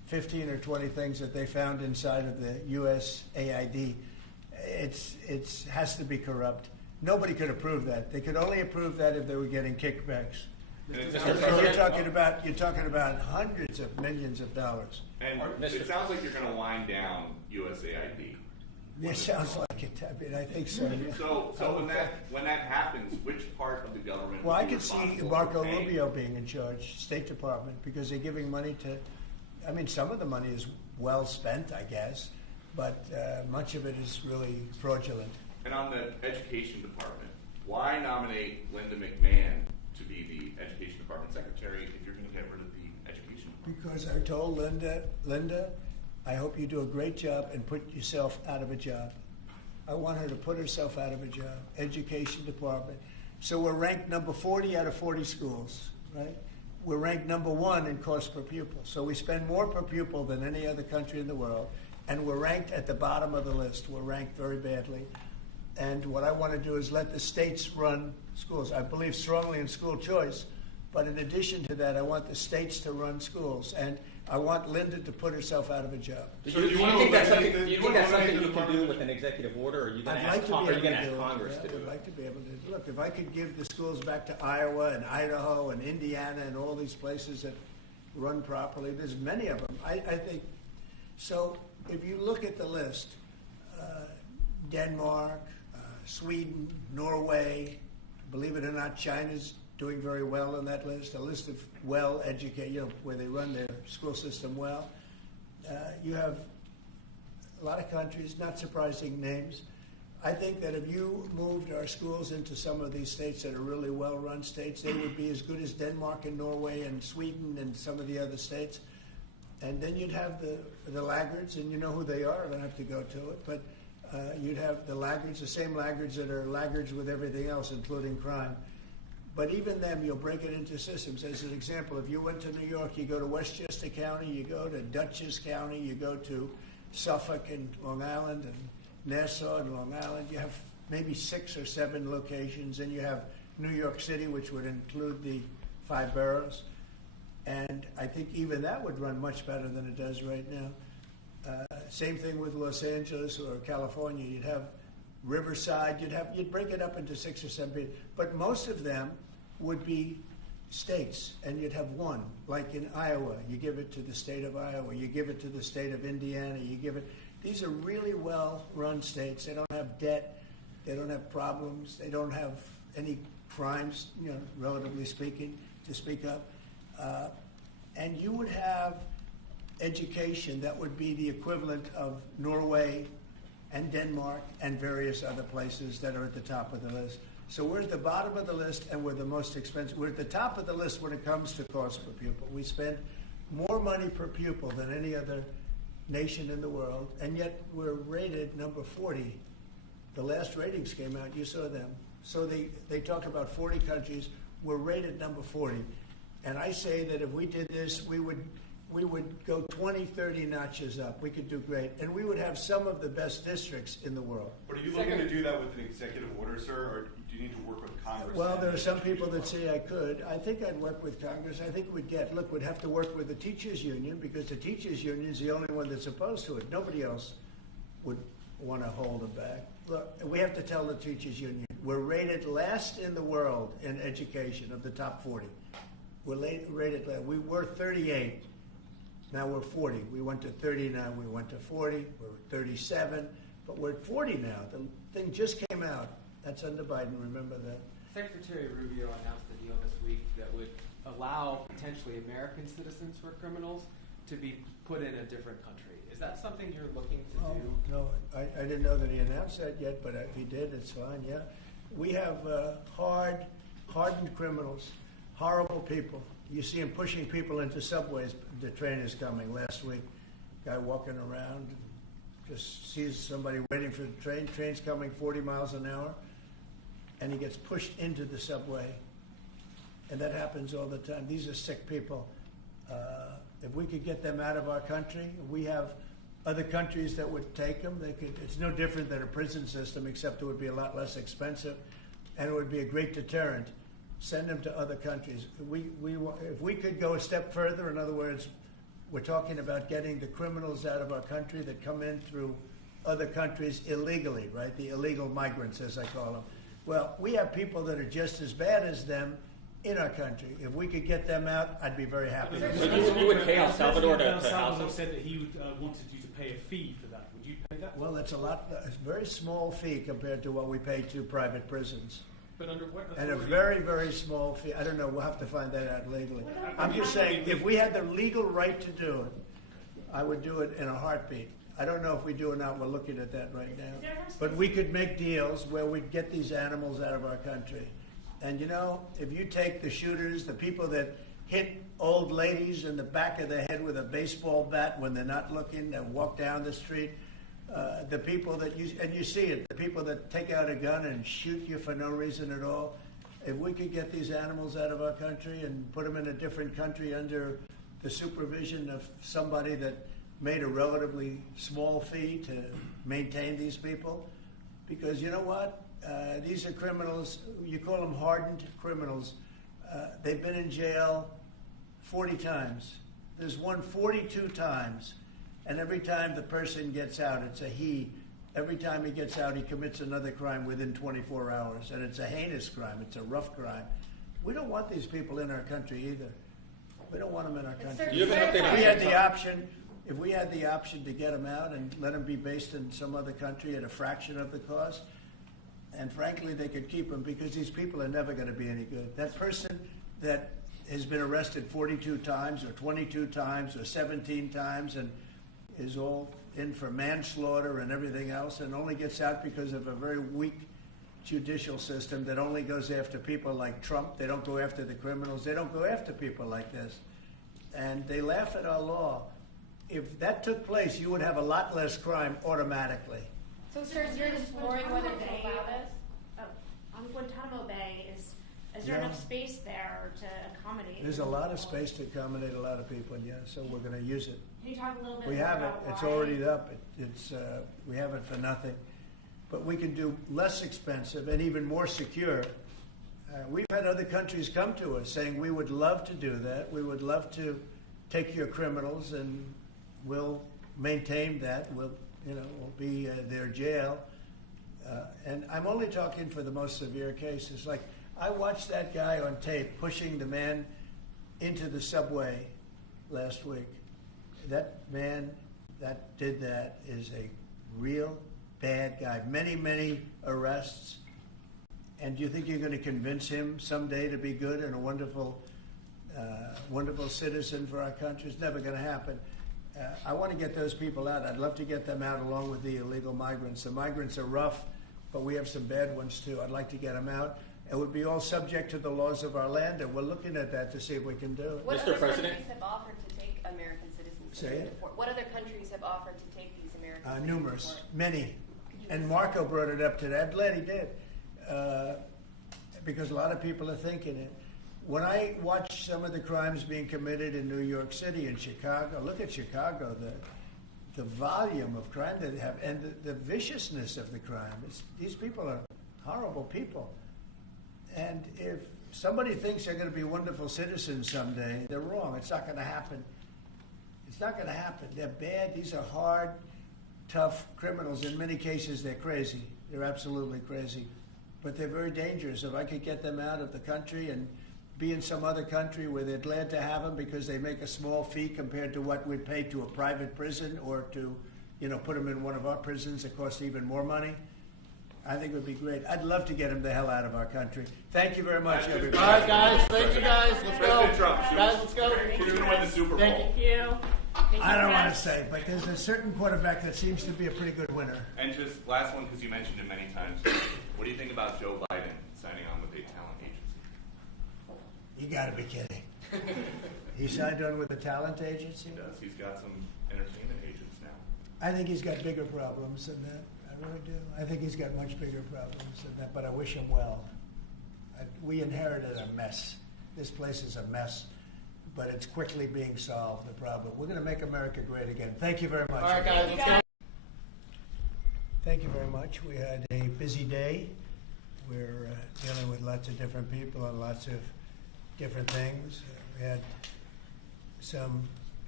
15 or 20 things that they found inside of the USAID. It has to be corrupt. Nobody could approve that. They could only approve that if they were getting kickbacks. And you're talking about hundreds of millions of dollars. And it sounds like you're going to wind down USAID. It sounds like it. I mean, I think so. Yeah. So when that happens, which part of the government? Well, I could see Marco Rubio being in charge, State Department, because they're giving money to. I mean, some of the money is well spent, I guess, but much of it is really fraudulent. And on the education department, why nominate Linda McMahon to be the education department secretary if you're going to get rid of the education department? Because I told Linda, I hope you do a great job and put yourself out of a job. I want her to put herself out of a job. Education department. So we're ranked number 40 out of 40 schools, right? We're ranked number 1 in cost per pupil. So we spend more per pupil than any other country in the world. And we're ranked at the bottom of the list. We're ranked very badly. And what I want to do is let the states run schools. I believe strongly in school choice. But in addition to that, I want the states to run schools. And I want Linda to put herself out of a job. So do you think that's something you can do with an executive order, or are you going to ask Congress to do it? I'd like to be able to. Look, if I could give the schools back to Iowa and Idaho and Indiana and all these places that run properly, there's many of them. I think. So if you look at the list, Denmark, Sweden, Norway, believe it or not, China's doing very well on that list, a list of well-educated, where they run their school system well. You have a lot of countries, not surprising names. I think that if you moved our schools into some of these states that are really well-run states, they would be as good as Denmark and Norway and Sweden and some of the other states. And then you'd have the laggards, and you know who they are. I don't have to go to it. But you'd have the laggards, the same laggards that are laggards with everything else, including crime. But even them, you'll break it into systems. As an example, if you went to New York, you go to Westchester County, you go to Dutchess County, you go to Suffolk and Long Island and Nassau and Long Island. You have maybe 6 or 7 locations. And you have New York City, which would include the 5 boroughs. And I think even that would run much better than it does right now. Same thing with Los Angeles or California. You'd have Riverside. You'd break it up into 6 or 7. But most of them would be states, and you'd have one. Like in Iowa, you give it to the state of Iowa. You give it to the state of Indiana. You give it. These are really well-run states. They don't have debt. They don't have problems. They don't have any crimes, relatively speaking, to speak of. And you would have education that would be the equivalent of Norway and Denmark and various other places that are at the top of the list. So we're at the bottom of the list, and we're the most expensive. We're at the top of the list when it comes to cost per pupil. We spend more money per pupil than any other nation in the world, and yet we're rated number 40. The last ratings came out, you saw them. So they talked about 40 countries. We're rated number 40. And I say that if we did this, we would go 20, 30 notches up. We could do great. And we would have some of the best districts in the world. But are you looking to do that with an executive order, sir, or do you need to work with Congress? Well, there are some people that say I could. I think I'd work with Congress. I think we'd have to work with the teachers union, because the teachers union is the only one that's opposed to it. Nobody else would want to hold it back. Look, we have to tell the teachers union, we're rated last in the world in education of the top 40. We're rated last. We were 38. Now we're 40. We went to 39. We went to 40. We're 37. But we're at 40 now. The thing just came out. That's under Biden. Remember that. Secretary Rubio announced a deal this week that would allow potentially American citizens who are criminals to be put in a different country. Is that something you're looking to do? No, I didn't know that he announced that yet, but if he did, it's fine, yeah. We have hardened criminals, horrible people. You see him pushing people into subways. The train is coming last week. Guy walking around, just sees somebody waiting for the train. Train's coming 40 miles an hour, and he gets pushed into the subway. And that happens all the time. These are sick people. If we could get them out of our country, we have other countries that would take them. It's no different than a prison system, except it would be a lot less expensive, and it would be a great deterrent. Send them to other countries. If we could go a step further, in other words, We're talking about getting the criminals out of our country that come in through other countries illegally, right? The illegal migrants, as I call them. Well, we have people that are just as bad as them in our country. If we could get them out, I'd be very happy. You would pay El Salvador to house them? Said that he wanted you to pay a fee for that. Would you pay that? Well, it's a very small fee compared to what we pay to private prisons. But under what And a authority? very, very small fee. I don't know. We'll have to find that out legally. I'm just saying, if we had the legal right to do it, I would do it in a heartbeat. I don't know if we do or not. We're looking at that right now. But we could make deals where we'd get these animals out of our country. And, you know, if you take the shooters, the people that hit old ladies in the back of the head with a baseball bat when they're not looking and walk down the street, the people that you see it, the people that take out a gun and shoot you for no reason at all. If we could get these animals out of our country and put them in a different country under the supervision of somebody that made a relatively small fee to maintain these people, because you know what? These are criminals. You call them hardened criminals. They've been in jail 40 times. There's one 42 times. And every time the person gets out, it's a he. Every time he gets out, he commits another crime within 24 hours. And it's a heinous crime. It's a rough crime. We don't want these people in our country either. We don't want them in our country. If we had the option to get them out and let them be based in some other country at a fraction of the cost, and frankly, they could keep them because these people are never going to be any good. That person that has been arrested 42 times or 22 times or 17 times and is all in for manslaughter and everything else and only gets out because of a very weak judicial system that only goes after people like Trump. They don't go after the criminals. They don't go after people like this. And they laugh at our law. If that took place, you would have a lot less crime automatically. So, sir, you're exploring whether to allow this? On Guantanamo Bay, is there enough space there to accommodate? There's a lot of space to accommodate a lot of people, yeah, so we're going to use it. Can you talk a little bit We more have it. about It's why? already up. We have it for nothing. But we can do less expensive and even more secure. We've had other countries come to us saying, we would love to do that. We would love to take your criminals and we'll maintain that. We'll be their jail. And I'm only talking for the most severe cases. Like, I watched that guy on tape pushing the man into the subway last week. That man that did that is a real bad guy. Many, many arrests. And do you think you're going to convince him someday to be good and a wonderful citizen for our country? It's never going to happen. I want to get those people out. I'd love to get them out along with the illegal migrants. The migrants are rough, but we have some bad ones too. I'd like to get them out. It would be all subject to the laws of our land, and we're looking at that to see if we can do it. What other countries have offered to take American citizens? Say it? What other countries have offered to take these American citizens? Numerous, many. And Marco brought it up today. I'm glad he did, because a lot of people are thinking it. When I watch some of the crimes being committed in New York City and Chicago, look at Chicago, the volume of crime that they have and the viciousness of the crime. These people are horrible people. And if somebody thinks they're going to be wonderful citizens someday, they're wrong. It's not going to happen. It's not going to happen. They're bad. These are hard, tough criminals. In many cases, they're crazy. They're absolutely crazy. But they're very dangerous. If I could get them out of the country and be in some other country where they're glad to have them because they make a small fee compared to what we'd pay to a private prison or to, put them in one of our prisons that costs even more money, I think it would be great. I'd love to get them the hell out of our country. Thank you very much, everybody. All right, guys. Thank you, guys. Let's go. Guys, let's go. Who's going to win the Super Bowl? Thank you. I don't want to say, but there's a certain quarterback that seems to be a pretty good winner. And just last one, because you mentioned it many times. What do you think about Joe Biden signing on with a talent agency? You got to be kidding. He signed on with a talent agency? He does. He's got some entertainment agents now. I think he's got bigger problems than that. I really do. I think he's got much bigger problems than that, but I wish him well. We inherited a mess. This place is a mess, but it's quickly being solved, the problem. We're going to make America great again. Thank you very much. All right, guys, let's go. Thank you very much. We had a busy day. We're dealing with lots of different people and lots of different things. We had some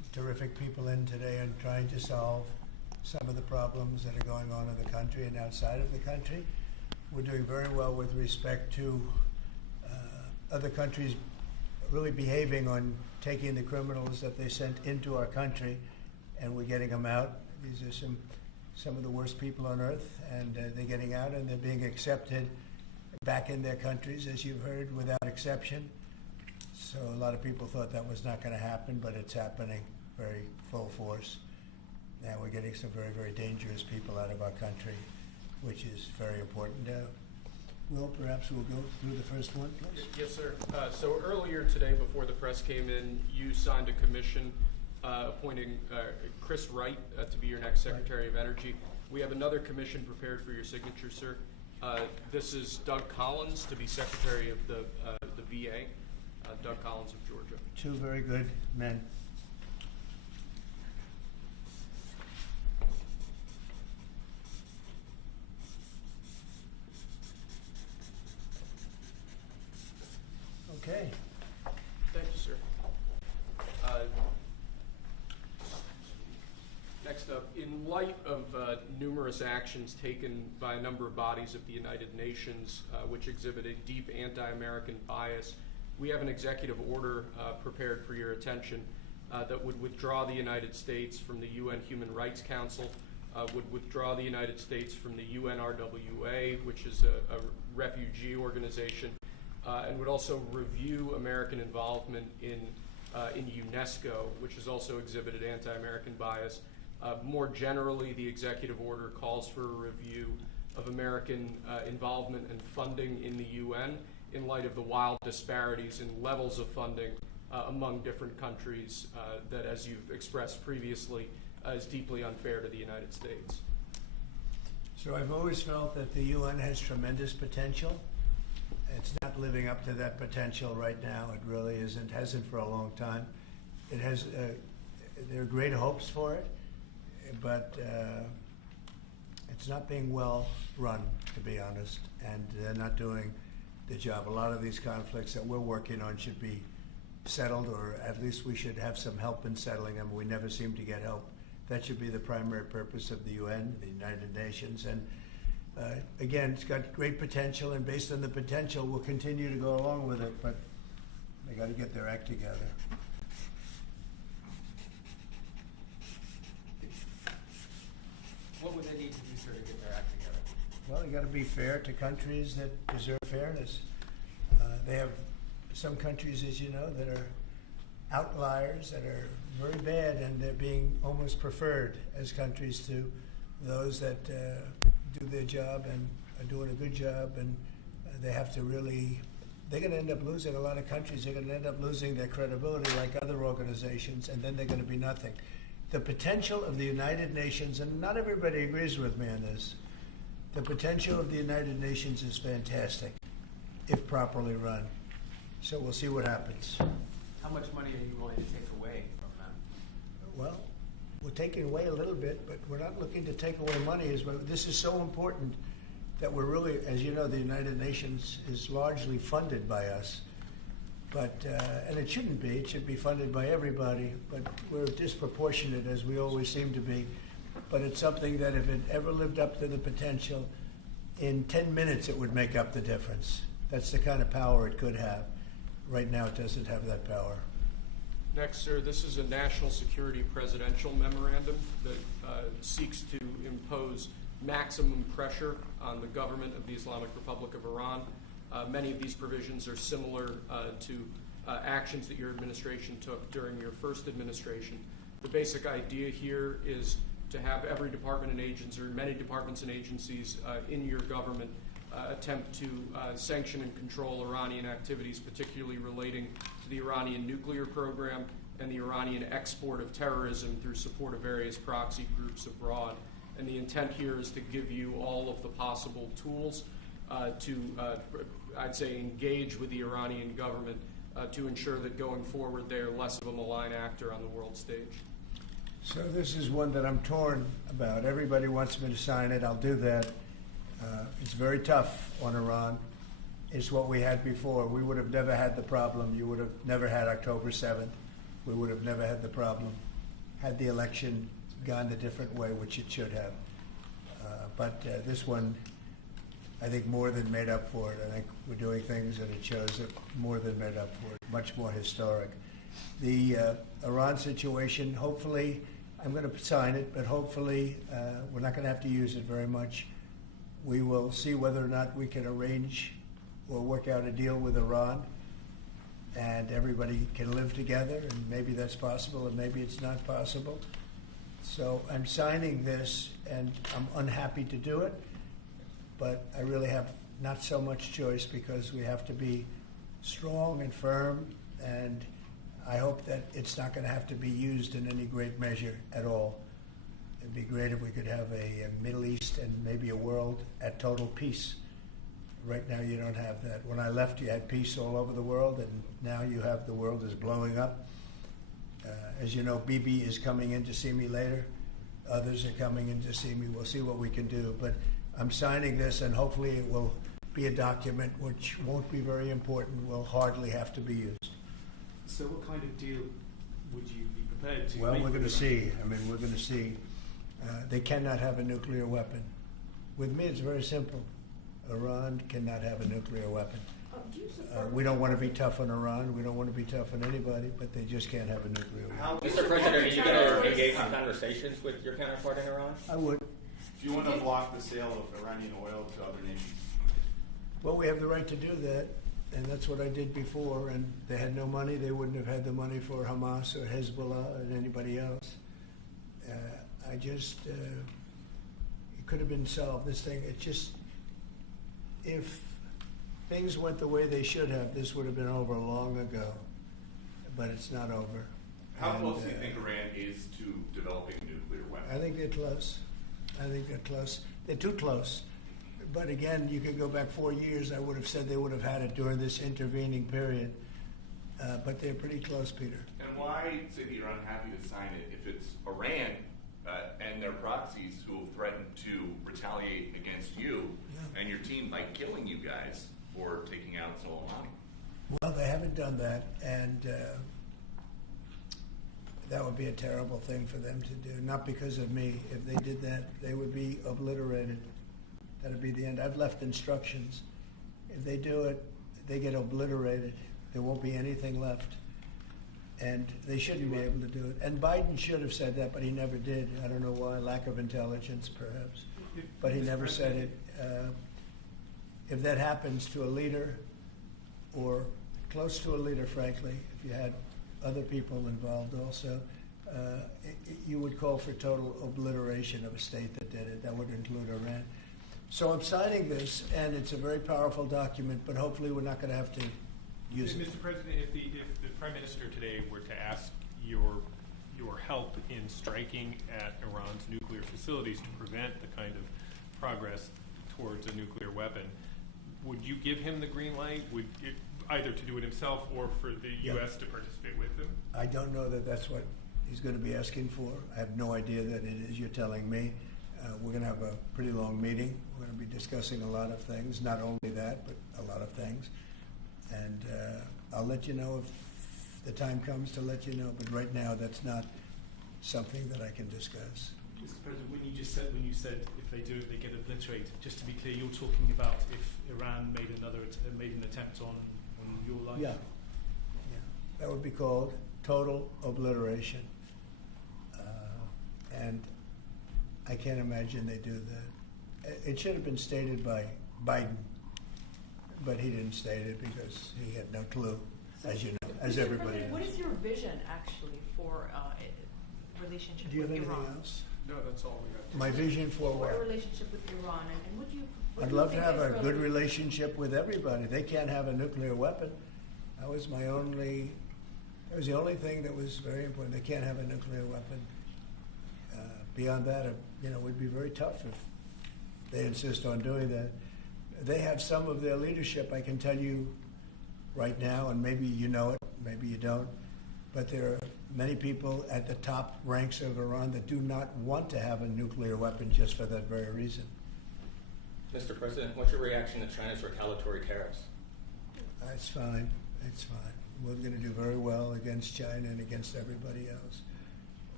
terrific people in today and trying to solve some of the problems that are going on in the country and outside of the country. We're doing very well with respect to other countries really behaving on taking the criminals that they sent into our country, and we're getting them out. These are some of the worst people on earth, and they're getting out and they're being accepted back in their countries, as you've heard, without exception. So a lot of people thought that was not going to happen, but it's happening very full force. Now we're getting some very, very dangerous people out of our country, which is very important. Will, perhaps we'll go through the first one, please. Yes, sir. So earlier today, before the press came in, you signed a commission appointing Chris Wright to be your next Secretary of Energy. We have another commission prepared for your signature, sir. This is Doug Collins to be Secretary of the VA. Doug Collins of Georgia. Two very good men. Okay. Thank you, sir. Next up, in light of numerous actions taken by a number of bodies of the United Nations which exhibit a deep anti-American bias, we have an executive order prepared for your attention that would withdraw the United States from the UN Human Rights Council, would withdraw the United States from the UNRWA, which is a refugee organization, and would also review American involvement in UNESCO, which has also exhibited anti-American bias. More generally, the executive order calls for a review of American involvement and funding in the UN in light of the wild disparities in levels of funding among different countries that, as you've expressed previously, is deeply unfair to the United States. So I've always felt that the UN has tremendous potential. It's not living up to that potential right now. It really isn't, hasn't for a long time. It has, there are great hopes for it, but it's not being well run, to be honest, and they're not doing the job. A lot of these conflicts that we're working on should be settled, or at least we should have some help in settling them. We never seem to get help. That should be the primary purpose of the UN, the United Nations. And again, it's got great potential, and based on the potential, we'll continue to go along with it, but they got to get their act together. What would they need to do, sir, to get their act together? Well, you got to be fair to countries that deserve fairness. They have some countries, as you know, that are outliers, that are very bad, and they're being almost preferred as countries to those that do their job and are doing a good job, and they have to really, they're going to end up losing, a lot of countries are going to end up losing their credibility like other organizations, and then they're going to be nothing. The potential of the United Nations, and not everybody agrees with me on this, the potential of the United Nations is fantastic if properly run. So we'll see what happens. How much money are you willing to take away from them? Well, we're taking away a little bit, but we're not looking to take away money. This is so important that we're really, as you know, the United Nations is largely funded by us. But, and it shouldn't be. It should be funded by everybody, but we're disproportionate, as we always seem to be. But it's something that if it ever lived up to the potential, in 10 minutes it would make up the difference. That's the kind of power it could have. Right now it doesn't have that power. Next, sir, this is a national security presidential memorandum that seeks to impose maximum pressure on the government of the Islamic Republic of Iran. Many of these provisions are similar to actions that your administration took during your first administration. The basic idea here is to have every department and agency, or many departments and agencies in your government attempt to sanction and control Iranian activities, particularly relating to the Iranian nuclear program and the Iranian export of terrorism through support of various proxy groups abroad. And the intent here is to give you all of the possible tools to, I'd say, engage with the Iranian government to ensure that going forward they're less of a malign actor on the world stage. So this is one that I'm torn about. Everybody wants me to sign it. I'll do that. It's very tough on Iran. It's what we had before. We would have never had the problem. You would have never had October 7th. We would have never had the problem had the election gone a different way, which it should have. But this one, I think, more than made up for it. I think we're doing things, and it shows that more than made up for it, much more historic. The Iran situation, hopefully, I'm going to sign it, but hopefully we're not going to have to use it very much. We will see whether or not we can arrange or work out a deal with Iran, and everybody can live together, and maybe that's possible, and maybe it's not possible. So I'm signing this, and I'm unhappy to do it, but I really have not so much choice because we have to be strong and firm, and I hope that it's not going to have to be used in any great measure at all. It'd be great if we could have a Middle East and maybe a world at total peace. Right now you don't have that. When I left, you had peace all over the world, and now you have the world is blowing up. As you know, Bibi is coming in to see me later. Others are coming in to see me. We'll see what we can do. But I'm signing this, and hopefully it will be a document which won't be very important, will hardly have to be used. So what kind of deal would you be prepared to Well, make? we're going to see. I mean, we're going to see. They cannot have a nuclear weapon. With me, it's very simple. Iran cannot have a nuclear weapon. We don't want to be tough on Iran. We don't want to be tough on anybody, but they just can't have a nuclear weapon. Mr. President, are you going to engage in conversations with your counterpart in Iran? I would. Do you want to block the sale of Iranian oil to other nations? Well, we have the right to do that, and that's what I did before. And they had no money. They wouldn't have had the money for Hamas or Hezbollah and anybody else. It could have been solved. This thing, if things went the way they should have, this would have been over long ago. But it's not over. How close do you think Iran is to developing a nuclear weapon? I think they're close. They're too close. But again, you could go back 4 years. I would have said they would have had it during this intervening period. But they're pretty close, Peter. And why say that you're unhappy to sign it if it's Iran and their proxies who have threatened to retaliate against you and your team by killing you guys for taking out Soleimani? Well, they haven't done that, and that would be a terrible thing for them to do. Not because of me. If they did that, they would be obliterated. That would be the end. I've left instructions. If they do it, they get obliterated. There won't be anything left. And they shouldn't be able to do it. And Biden should have said that, but he never did. I don't know why. Lack of intelligence, perhaps. But he never said it. If that happens to a leader, or close to a leader, frankly, if you had other people involved also, you would call for total obliteration of a state that did it. That would include Iran. So I'm signing this, and it's a very powerful document, but hopefully we're not going to have to use it. Mr. President, if the Prime Minister today were to ask your help in striking at Iran's nuclear facilities to prevent the kind of progress towards a nuclear weapon, would you give him the green light? Either to do it himself or for the U.S. to participate with him? I don't know that that's what he's going to be asking for. I have no idea that it is. You're telling me. We're going to have a pretty long meeting. We're going to be discussing a lot of things, not only that, but a lot of things. And I'll let you know if the time comes to let you know. But right now, that's not something that I can discuss. Mr. President, when you said if they do it, they get obliterated. Just to be clear, you're talking about if Iran made an attempt on your life. Yeah, that would be called total obliteration. And I can't imagine they do that. It should have been stated by Biden, but he didn't state it because he had no clue, as you know, as everybody knows. What is your vision actually for relationship Do you have with anything Iran? else? No, that's all we got. My vision for What what? relationship with Iran, and would you? I'd love to have a good relationship with everybody. They can't have a nuclear weapon. That was the only thing that was very important. They can't have a nuclear weapon. Beyond that, it would be very tough if they insist on doing that. They have some of their leadership, I can tell you right now, and maybe you know it, maybe you don't, but there are many people at the top ranks of Iran that do not want to have a nuclear weapon just for that very reason. Mr. President, what's your reaction to China's retaliatory tariffs? It's fine. It's fine. We're going to do very well against China and against everybody else.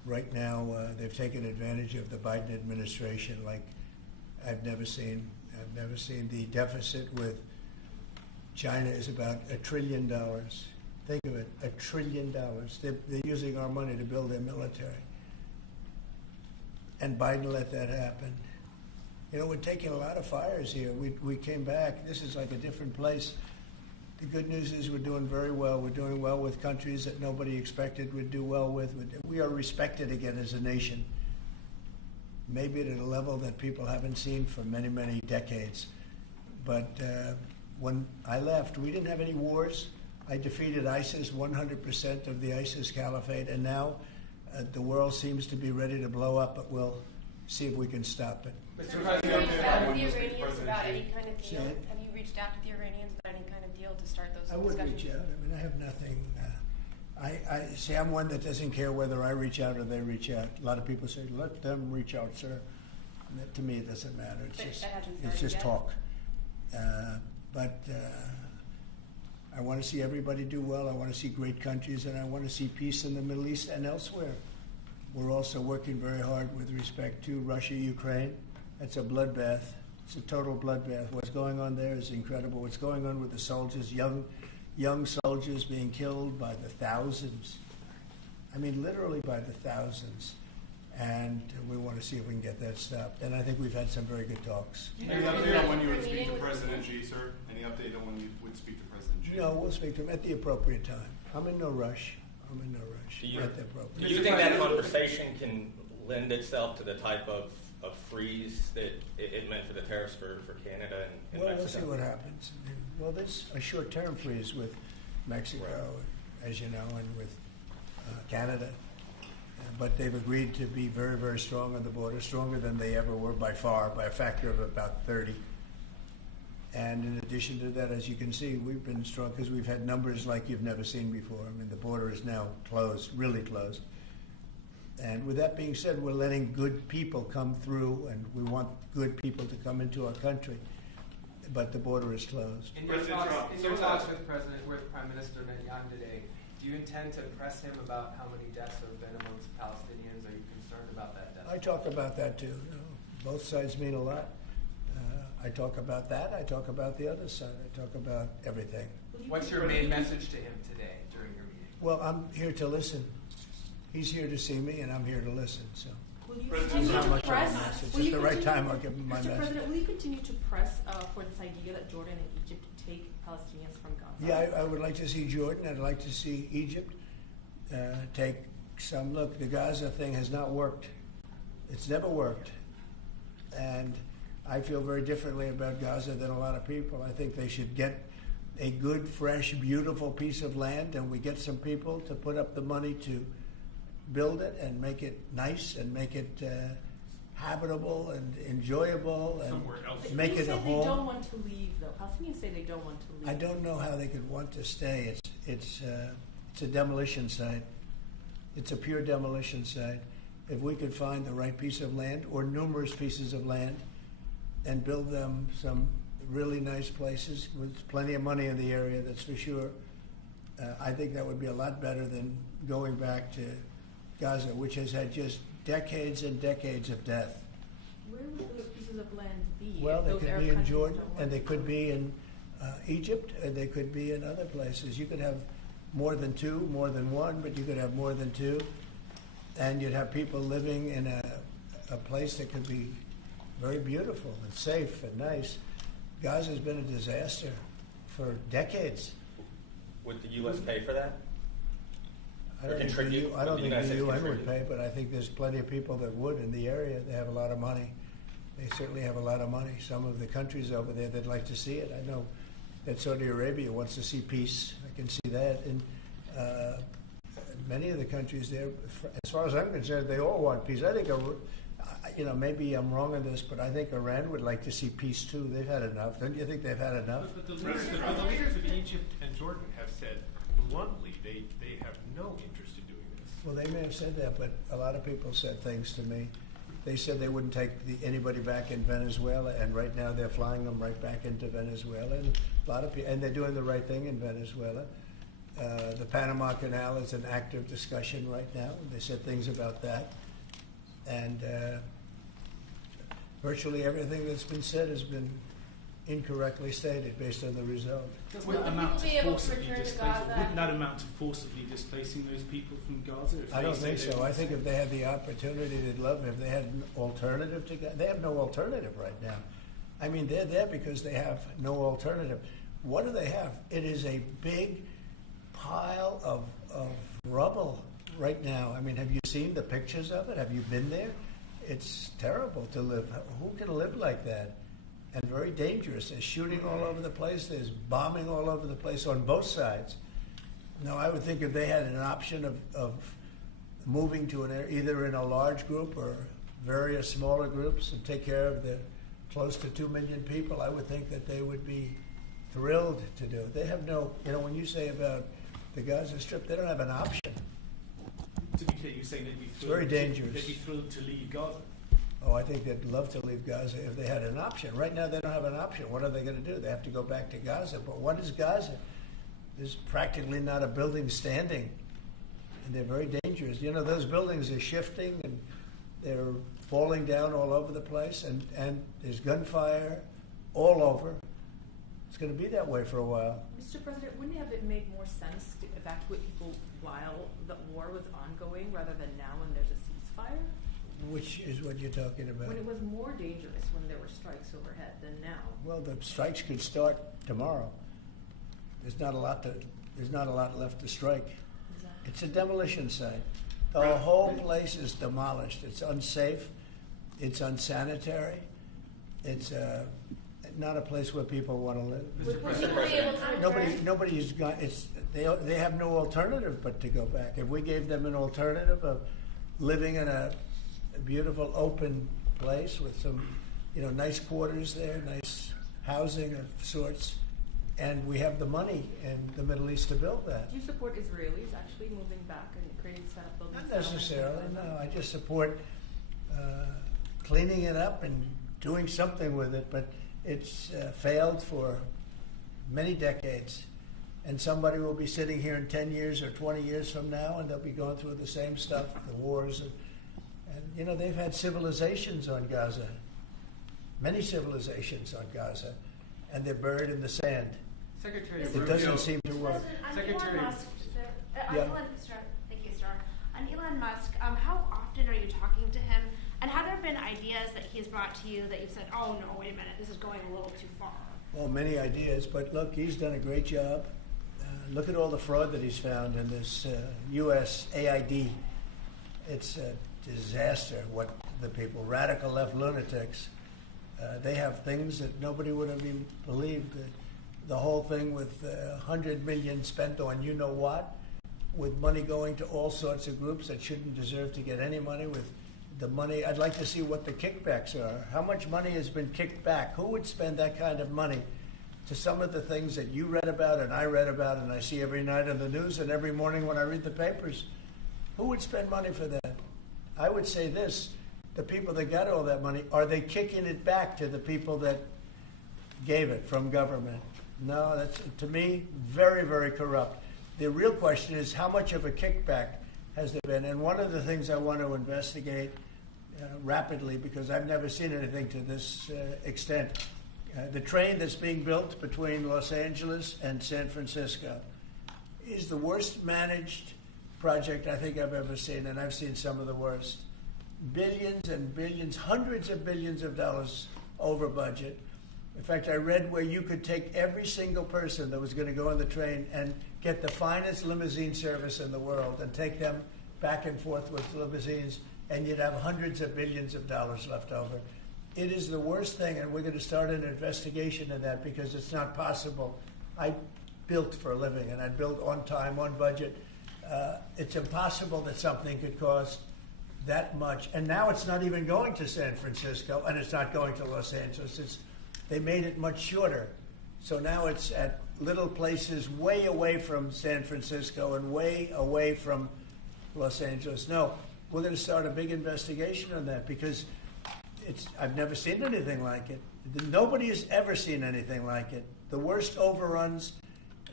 right now, they've taken advantage of the Biden administration like I've never seen. I've never seen. The deficit with China is about $1 trillion. Think of it, $1 trillion. They're using our money to build their military. And Biden let that happen. You know, we're taking a lot of fires here. We came back. This is like a different place. The good news is we're doing very well. We're doing well with countries that nobody expected we'd do well with. We are respected again as a nation, maybe at a level that people haven't seen for many, many decades. But when I left, we didn't have any wars. I defeated ISIS, 100% of the ISIS caliphate, and now the world seems to be ready to blow up, but we'll see if we can stop it. Mr. President, have you reached out to the Iranians about any kind of deal? Have you reached out to the Iranians about any kind of deal to start those I would discussions? reach out. I mean, I have nothing. I see. I'm one that doesn't care whether I reach out or they reach out. A lot of people say, "Let them reach out, sir." And that, to me, it doesn't matter. It's just talk. But I want to see everybody do well. I want to see great countries, and I want to see peace in the Middle East and elsewhere. We're also working very hard with respect to Russia, Ukraine. That's a bloodbath. It's a total bloodbath. What's going on there is incredible. What's going on with the soldiers, young soldiers being killed by the thousands. I mean, literally by the thousands. And we want to see if we can get that stopped. And I think we've had some very good talks. Any update on when you would speak to President Xi, sir? Any update on when you would speak to President Xi? No, we'll speak to him at the appropriate time. I'm in no rush. Do you, At the appropriate do you think that conversation can lend itself to the type of freeze that it meant for the tariffs for Canada and Well, Mexico? we'll see what happens. Well, there's a short-term freeze with Mexico, as you know, and with Canada. But they've agreed to be very, very strong on the border, stronger than they ever were by far, by a factor of about 30. And in addition to that, as you can see, we've been strong because we've had numbers like you've never seen before. I mean, the border is now closed, really closed. And with that being said, we're letting good people come through, and we want good people to come into our country. But the border is closed. In your talks with Prime Minister Netanyahu today, do you intend to press him about how many deaths have been amongst Palestinians? Are you concerned about that death? I talk about that too. You know, both sides mean a lot. I talk about that. I talk about the other side. I talk about everything. What's your main message to him today during your meeting? Well, I'm here to listen. He's here to see me, and I'm here to listen. So. Will you continue to press? At the right time, I'll give him my message. Mr. President, will you continue to press for this idea that Jordan and Egypt take Palestinians from Gaza? Yeah, I would like to see Jordan. I'd like to see Egypt take some. Look, the Gaza thing has not worked. It's never worked. And I feel very differently about Gaza than a lot of people. I think they should get a good, fresh, beautiful piece of land, and we get some people to put up the money to build it and make it nice and make it habitable and enjoyable and somewhere else. make it a home. They don't want to leave, though. Palestinians say they don't want to leave. I don't know how they could want to stay. It's a demolition site. It's a pure demolition site. If we could find the right piece of land or numerous pieces of land and build them some really nice places with plenty of money in the area, that's for sure, I think that would be a lot better than going back to Gaza, which has had just decades and decades of death. Where would those pieces of land be? Well, they those could Arab be in countries Jordan, don't want and they to could go? be in Egypt, and they could be in other places. You could have more than two, more than one, but you could have more than two. And you'd have people living in a place that could be very beautiful and safe and nice. Gaza's been a disaster for decades. Would the U.S. pay for that? I don't think the UN would pay, but I think there's plenty of people that would in the area. They have a lot of money. They certainly have a lot of money. Some of the countries over there, they'd like to see it. I know that Saudi Arabia wants to see peace. I can see that. And many of the countries there, as far as I'm concerned, they all want peace. I think, maybe I'm wrong on this, but I think Iran would like to see peace too. They've had enough. Don't you think they've had enough? But the leaders of Egypt and Jordan have said bluntly they have no interest in doing this. Well, they may have said that, but a lot of people said things to me. They said they wouldn't take anybody back in Venezuela, and right now they're flying them right back into Venezuela. And a lot of people, and they're doing the right thing in Venezuela. The Panama Canal is an active discussion right now. They said things about that. And virtually everything that's been said has been incorrectly stated based on the result. Wouldn't that amount to forcibly displacing those people from Gaza? I don't think so. I think if they had the opportunity, they'd love it. If they had an alternative to Gaza, they have no alternative right now. I mean, they're there because they have no alternative. What do they have? It is a big pile of rubble right now. I mean, have you seen the pictures of it? Have you been there? It's terrible to live. Who can live like that? And very dangerous. There's shooting all over the place. There's bombing all over the place on both sides. No, I would think if they had an option of moving to either in a large group or various smaller groups and take care of the close to 2 million people, I would think that they would be thrilled to do it. They have no, when you say about the Gaza Strip, they don't have an option. To be clear, you're saying they'd be thrilled, it's very dangerous. They'd be thrilled to leave Gaza. Oh, I think they'd love to leave Gaza if they had an option. Right now, they don't have an option. What are they going to do? They have to go back to Gaza. But what is Gaza? There's practically not a building standing, and they're very dangerous. Those buildings are shifting, and they're falling down all over the place, and there's gunfire all over. It's going to be that way for a while. Mr. President, wouldn't it have made more sense to evacuate people while the war was ongoing rather than now when there's a ceasefire? Which is what you're talking about? When it was more dangerous when there were strikes overhead than now. Well, the strikes could start tomorrow. There's not a lot left to strike. Exactly. It's a demolition site. The whole place is demolished. It's unsafe. It's unsanitary. It's not a place where people want to live. Would people be able to return? Nobody's got. They have no alternative but to go back. If we gave them an alternative of living in a beautiful open place with some, nice quarters there, nice housing of sorts, and we have the money in the Middle East to build that. Do you support Israelis actually moving back and creating setup buildings? Not necessarily, no. I just support cleaning it up and doing something with it, but it's failed for many decades. And somebody will be sitting here in 10 years or 20 years from now, and they'll be going through the same stuff, the wars. And they've had civilizations on Gaza, many civilizations on Gaza, and they're buried in the sand. Secretary It Rubio. doesn't seem to work. Secretary. Elon Musk, Yeah. thank you, sir. On Elon Musk, how often are you talking to him? And have there been ideas that he's brought to you that you've said, oh no, wait a minute, this is going a little too far? Well, many ideas, but look, he's done a great job. Look at all the fraud that he's found in this U.S. AID. It's a disaster what the people, radical left lunatics, they have things that nobody would have even believed. The whole thing with $100 million spent on you-know-what, with money going to all sorts of groups that shouldn't deserve to get any money, with the money. I'd like to see what the kickbacks are. How much money has been kicked back? Who would spend that kind of money to some of the things that you read about and I read about and I see every night on the news and every morning when I read the papers? Who would spend money for that? I would say this, the people that got all that money, are they kicking it back to the people that gave it from government? No, that's, to me, very, very corrupt. The real question is, how much of a kickback has there been? And one of the things I want to investigate rapidly, because I've never seen anything to this extent, the train that's being built between Los Angeles and San Francisco is the worst managed project I think I've ever seen, and I've seen some of the worst. Billions and billions, hundreds of billions of dollars over budget. In fact, I read where you could take every single person that was going to go on the train and get the finest limousine service in the world and take them back and forth with limousines, and you'd have hundreds of billions of dollars left over. It is the worst thing, and we're going to start an investigation in that because it's not possible. I built for a living, and I built on time, on budget. It's impossible that something could cost that much. And now it's not even going to San Francisco, and it's not going to Los Angeles. They made it much shorter. So now it's at little places way away from San Francisco and way away from Los Angeles. No, we're going to start a big investigation on that because I've never seen anything like it. Nobody has ever seen anything like it. The worst overruns,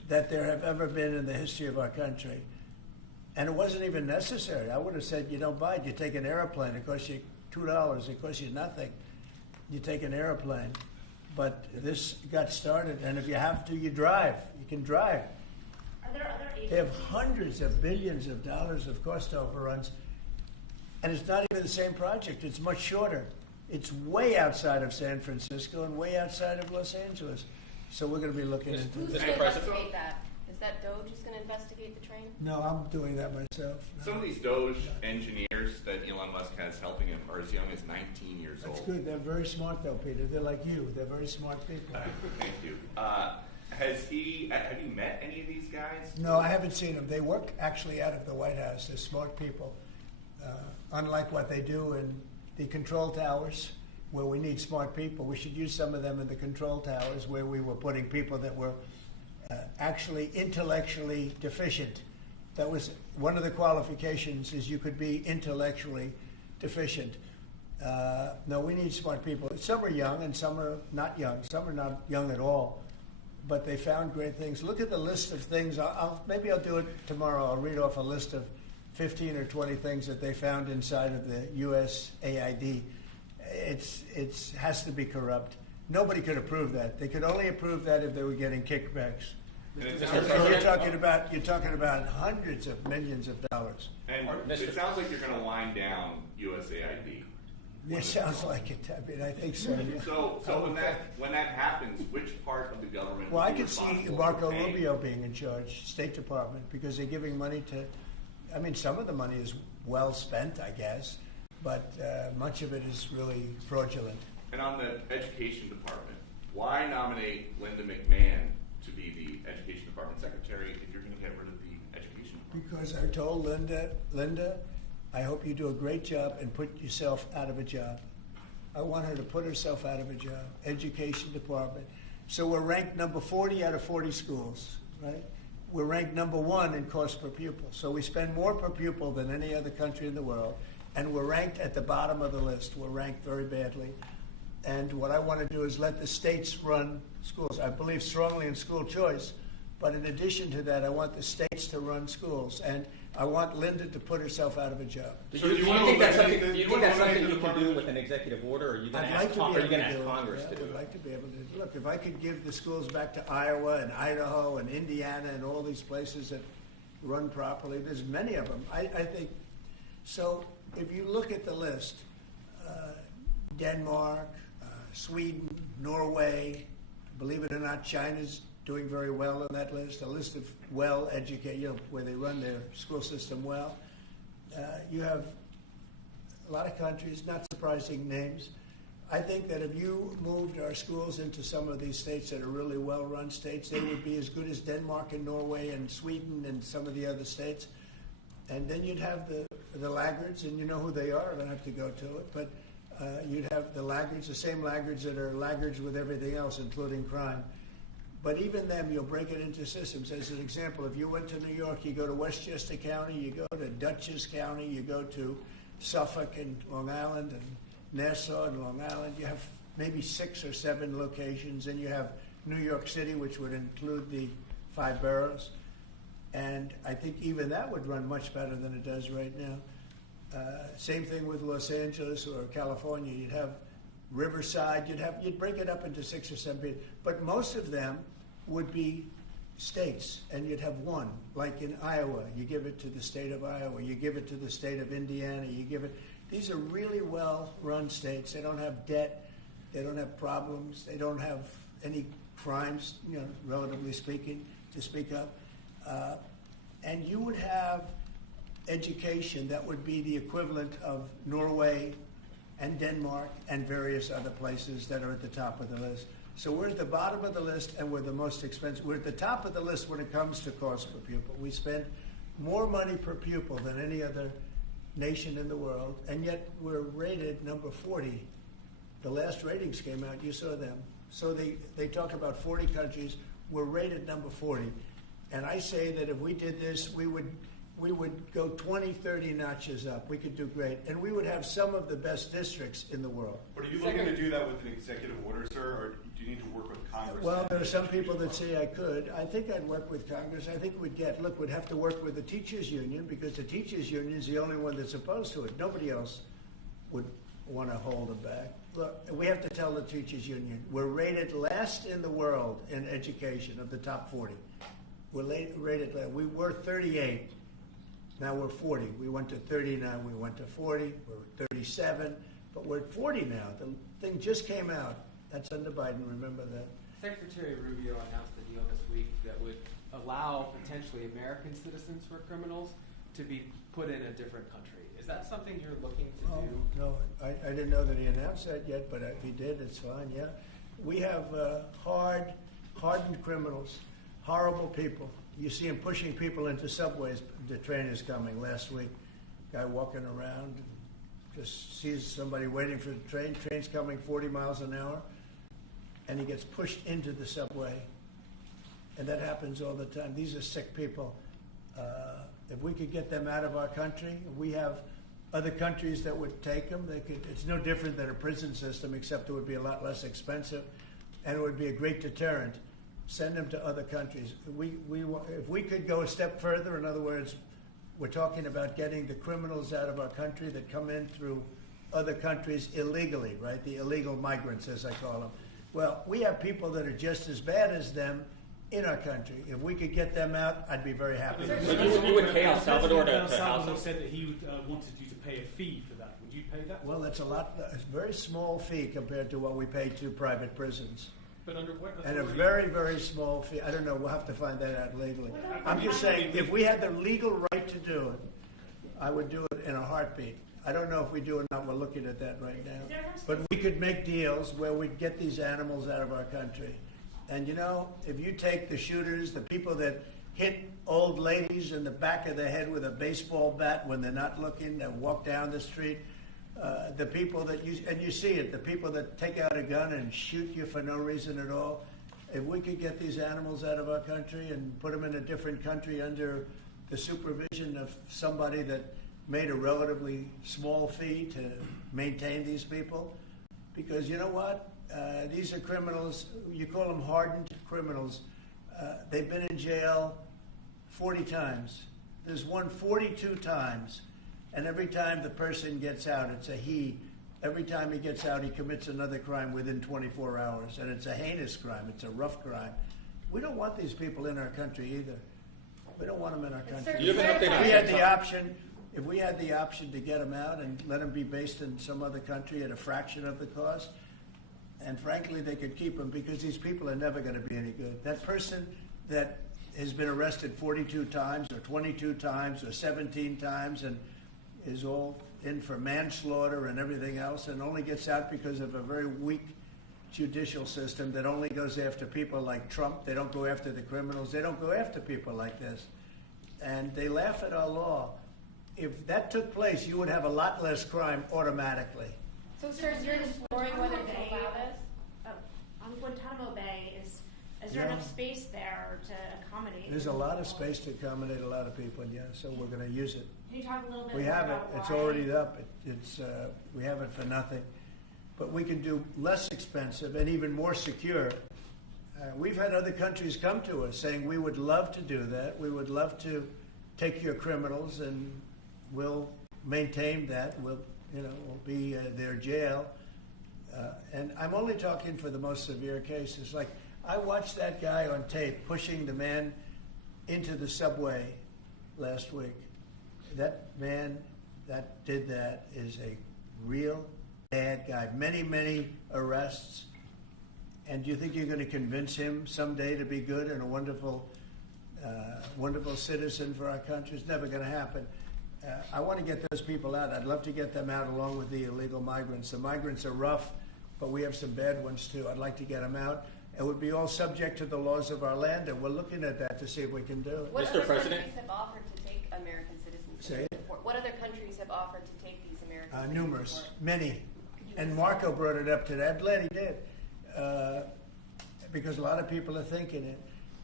that there have ever been in the history of our country. And it wasn't even necessary. I would have said, you don't buy it. You take an airplane. It costs you $2. It costs you nothing. You take an airplane. But this got started, and if you have to, you drive. You can drive. Are there other agencies? They have hundreds of billions of dollars of cost overruns, and it's not even the same project. It's much shorter. It's way outside of San Francisco and way outside of Los Angeles. So we're going to be looking into Who's this. going to investigate that? Is that DOJ who's going to investigate the train? No, I'm doing that myself. No. Some of these Doge engineers that Elon Musk has helping him are as young as 19 years That's old. good. They're very smart, though, Peter. They're like you. They're very smart people. Thank you. Have you met any of these guys? No, I haven't seen them. They work actually out of the White House. They're smart people. Unlike what they do in the control towers, where we need smart people, we should use some of them in the control towers, where we were putting people that were actually intellectually deficient. That was one of the qualifications, is you could be intellectually deficient. No, we need smart people. Some are young and some are not young. Some are not young at all. But they found great things. Look at the list of things. Maybe I'll do it tomorrow. I'll read off a list of 15 or 20 things that they found inside of the USAID. It has to be corrupt. Nobody could approve that. They could only approve that if they were getting kickbacks. You're talking about hundreds of millions of dollars. And it sounds like you're going to wind down USAID. It sounds like it. I mean, I think so. Yeah. So when that happens, which part of the government? Well, will I be could see responsible Marco for paying? Rubio being in charge, State Department, because they're giving money to. I mean, some of the money is well spent, I guess, but much of it is really fraudulent. And on the education department, why nominate Linda McMahon to be the education department secretary if you're going to get rid of the education department? Because I told Linda, I hope you do a great job and put yourself out of a job. I want her to put herself out of a job. Education department. So we're ranked number 40 out of 40 schools, right? We're ranked number 1 in cost per pupil. So we spend more per pupil than any other country in the world, and we're ranked at the bottom of the list. We're ranked very badly. And what I want to do is let the states run schools. I believe strongly in school choice, but in addition to that, I want the states to run schools. And I want Linda to put herself out of a job. Do you think that's something you can do with an executive order, or are you going to ask Congress to do it? I'd like to be able to. Look, if I could give the schools back to Iowa and Idaho and Indiana and all these places that run properly, there's many of them. I think, so if you look at the list, Denmark, Sweden, Norway, believe it or not, China's doing very well on that list, a list of well-educated, where they run their school system well. You have a lot of countries, not surprising names. I think that if you moved our schools into some of these states that are really well-run states, they would be as good as Denmark and Norway and Sweden and some of the other states. And then you'd have the laggards, and you know who they are. I don't have to go to it. But you'd have the laggards, the same laggards that are laggards with everything else, including crime. But even them, you'll break it into systems. As an example, if you went to New York, you go to Westchester County, you go to Dutchess County, you go to Suffolk and Long Island and Nassau and Long Island. You have maybe 6 or 7 locations, and you have New York City, which would include the 5 boroughs. And I think even that would run much better than it does right now. Same thing with Los Angeles or California. You'd have Riverside, you'd break it up into 6 or 7, but most of them would be states, and you'd have one. Like in Iowa, you give it to the state of Iowa, you give it to the state of Indiana, you give it. These are really well-run states. They don't have debt, they don't have problems, they don't have any crimes, relatively speaking, to speak of. And you would have education that would be the equivalent of Norway and Denmark and various other places that are at the top of the list. So we're at the bottom of the list, and we're the most expensive. We're at the top of the list when it comes to cost per pupil. We spend more money per pupil than any other nation in the world, and yet we're rated number 40. The last ratings came out, you saw them. So they talk about 40 countries. We're rated number 40. And I say that if we did this, we would we would go 20, 30 notches up. We could do great. And we would have some of the best districts in the world. But are you looking to do that with an executive order, sir, or do you need to work with Congress? Well, there are some people that say I could. I think I'd work with Congress. I think we'd have to work with the teachers union, because the teachers union is the only one that's opposed to it. Nobody else would want to hold it back. Look, we have to tell the teachers union, we're rated last in the world in education of the top 40. We're rated last. We were 38. Now we're 40. We went to 39. We went to 40. We're 37. But we're at 40 now. The thing just came out. That's under Biden. Remember that. Secretary Rubio announced a deal this week that would allow potentially American citizens who are criminals to be put in a different country. Is that something you're looking to do? No, I didn't know that he announced that yet, but if he did, it's fine, yeah. We have hardened criminals, horrible people. You see him pushing people into subways. The train is coming last week. Guy walking around, just sees somebody waiting for the train. Train's coming 40 miles an hour, and he gets pushed into the subway. And that happens all the time. These are sick people. If we could get them out of our country, we have other countries that would take them. It's no different than a prison system, except it would be a lot less expensive, and it would be a great deterrent. Send them to other countries. If we could go a step further, in other words, we're talking about getting the criminals out of our country that come in through other countries illegally, right? The illegal migrants, as I call them. Well, we have people that are just as bad as them in our country. If we could get them out, I'd be very happy. So you would pay El Salvador to house them? El Salvador said that he wanted you to pay a fee for that. Would you pay that? Well, it's a very small fee compared to what we pay to private prisons. But under what And a very, very small fee. I don't know. We'll have to find that out legally. I'm just saying, if we had the legal right to do it, I would do it in a heartbeat. I don't know if we do or not. We're looking at that right now. But we could make deals where we'd get these animals out of our country. And you know, if you take the shooters, the people that hit old ladies in the back of the head with a baseball bat when they're not looking, that walk down the street, the people that you see it, the people that take out a gun and shoot you for no reason at all. If we could get these animals out of our country and put them in a different country under the supervision of somebody that made a relatively small fee to maintain these people, because you know what? These are criminals. You call them hardened criminals. They've been in jail 40 times. There's one 42 times. And every time the person gets out, it's a he. Every time he gets out, he commits another crime within 24 hours. And it's a heinous crime. It's a rough crime. We don't want these people in our country either. We don't want them in our country. If we had the option to get them out and let them be based in some other country at a fraction of the cost, and frankly, they could keep them, because these people are never going to be any good. That person that has been arrested 42 times or 22 times or 17 times and is all in for manslaughter and everything else and only gets out because of a very weak judicial system that only goes after people like Trump. They don't go after the criminals. They don't go after people like this. And they laugh at our law. If that took place, you would have a lot less crime automatically. So, sir, you're exploring whether to allow this? On Guantanamo Bay, is there enough space there to accommodate? There's a lot of space to accommodate a lot of people, yeah, so we're going to use it. Can you talk a little bit We more have it. about It's why? already up. We have it for nothing. But we can do less expensive and even more secure. We've had other countries come to us saying, we would love to do that. We would love to take your criminals and we'll maintain that. We'll be their jail. And I'm only talking for the most severe cases. Like, I watched that guy on tape pushing the man into the subway last week. That man that did that is a real bad guy. Many, many arrests. And do you think you're going to convince him someday to be good and a wonderful citizen for our country? It's never going to happen. I want to get those people out. I'd love to get them out along with the illegal migrants. The migrants are rough, but we have some bad ones too. I'd like to get them out. It would be all subject to the laws of our land, and we're looking at that to see if we can do it. What Mr. other President? countries have offered to take American citizens? Say it. What other countries have offered to take these American citizens? Numerous, many. And Marco brought it up today. I'm glad he did, because a lot of people are thinking it.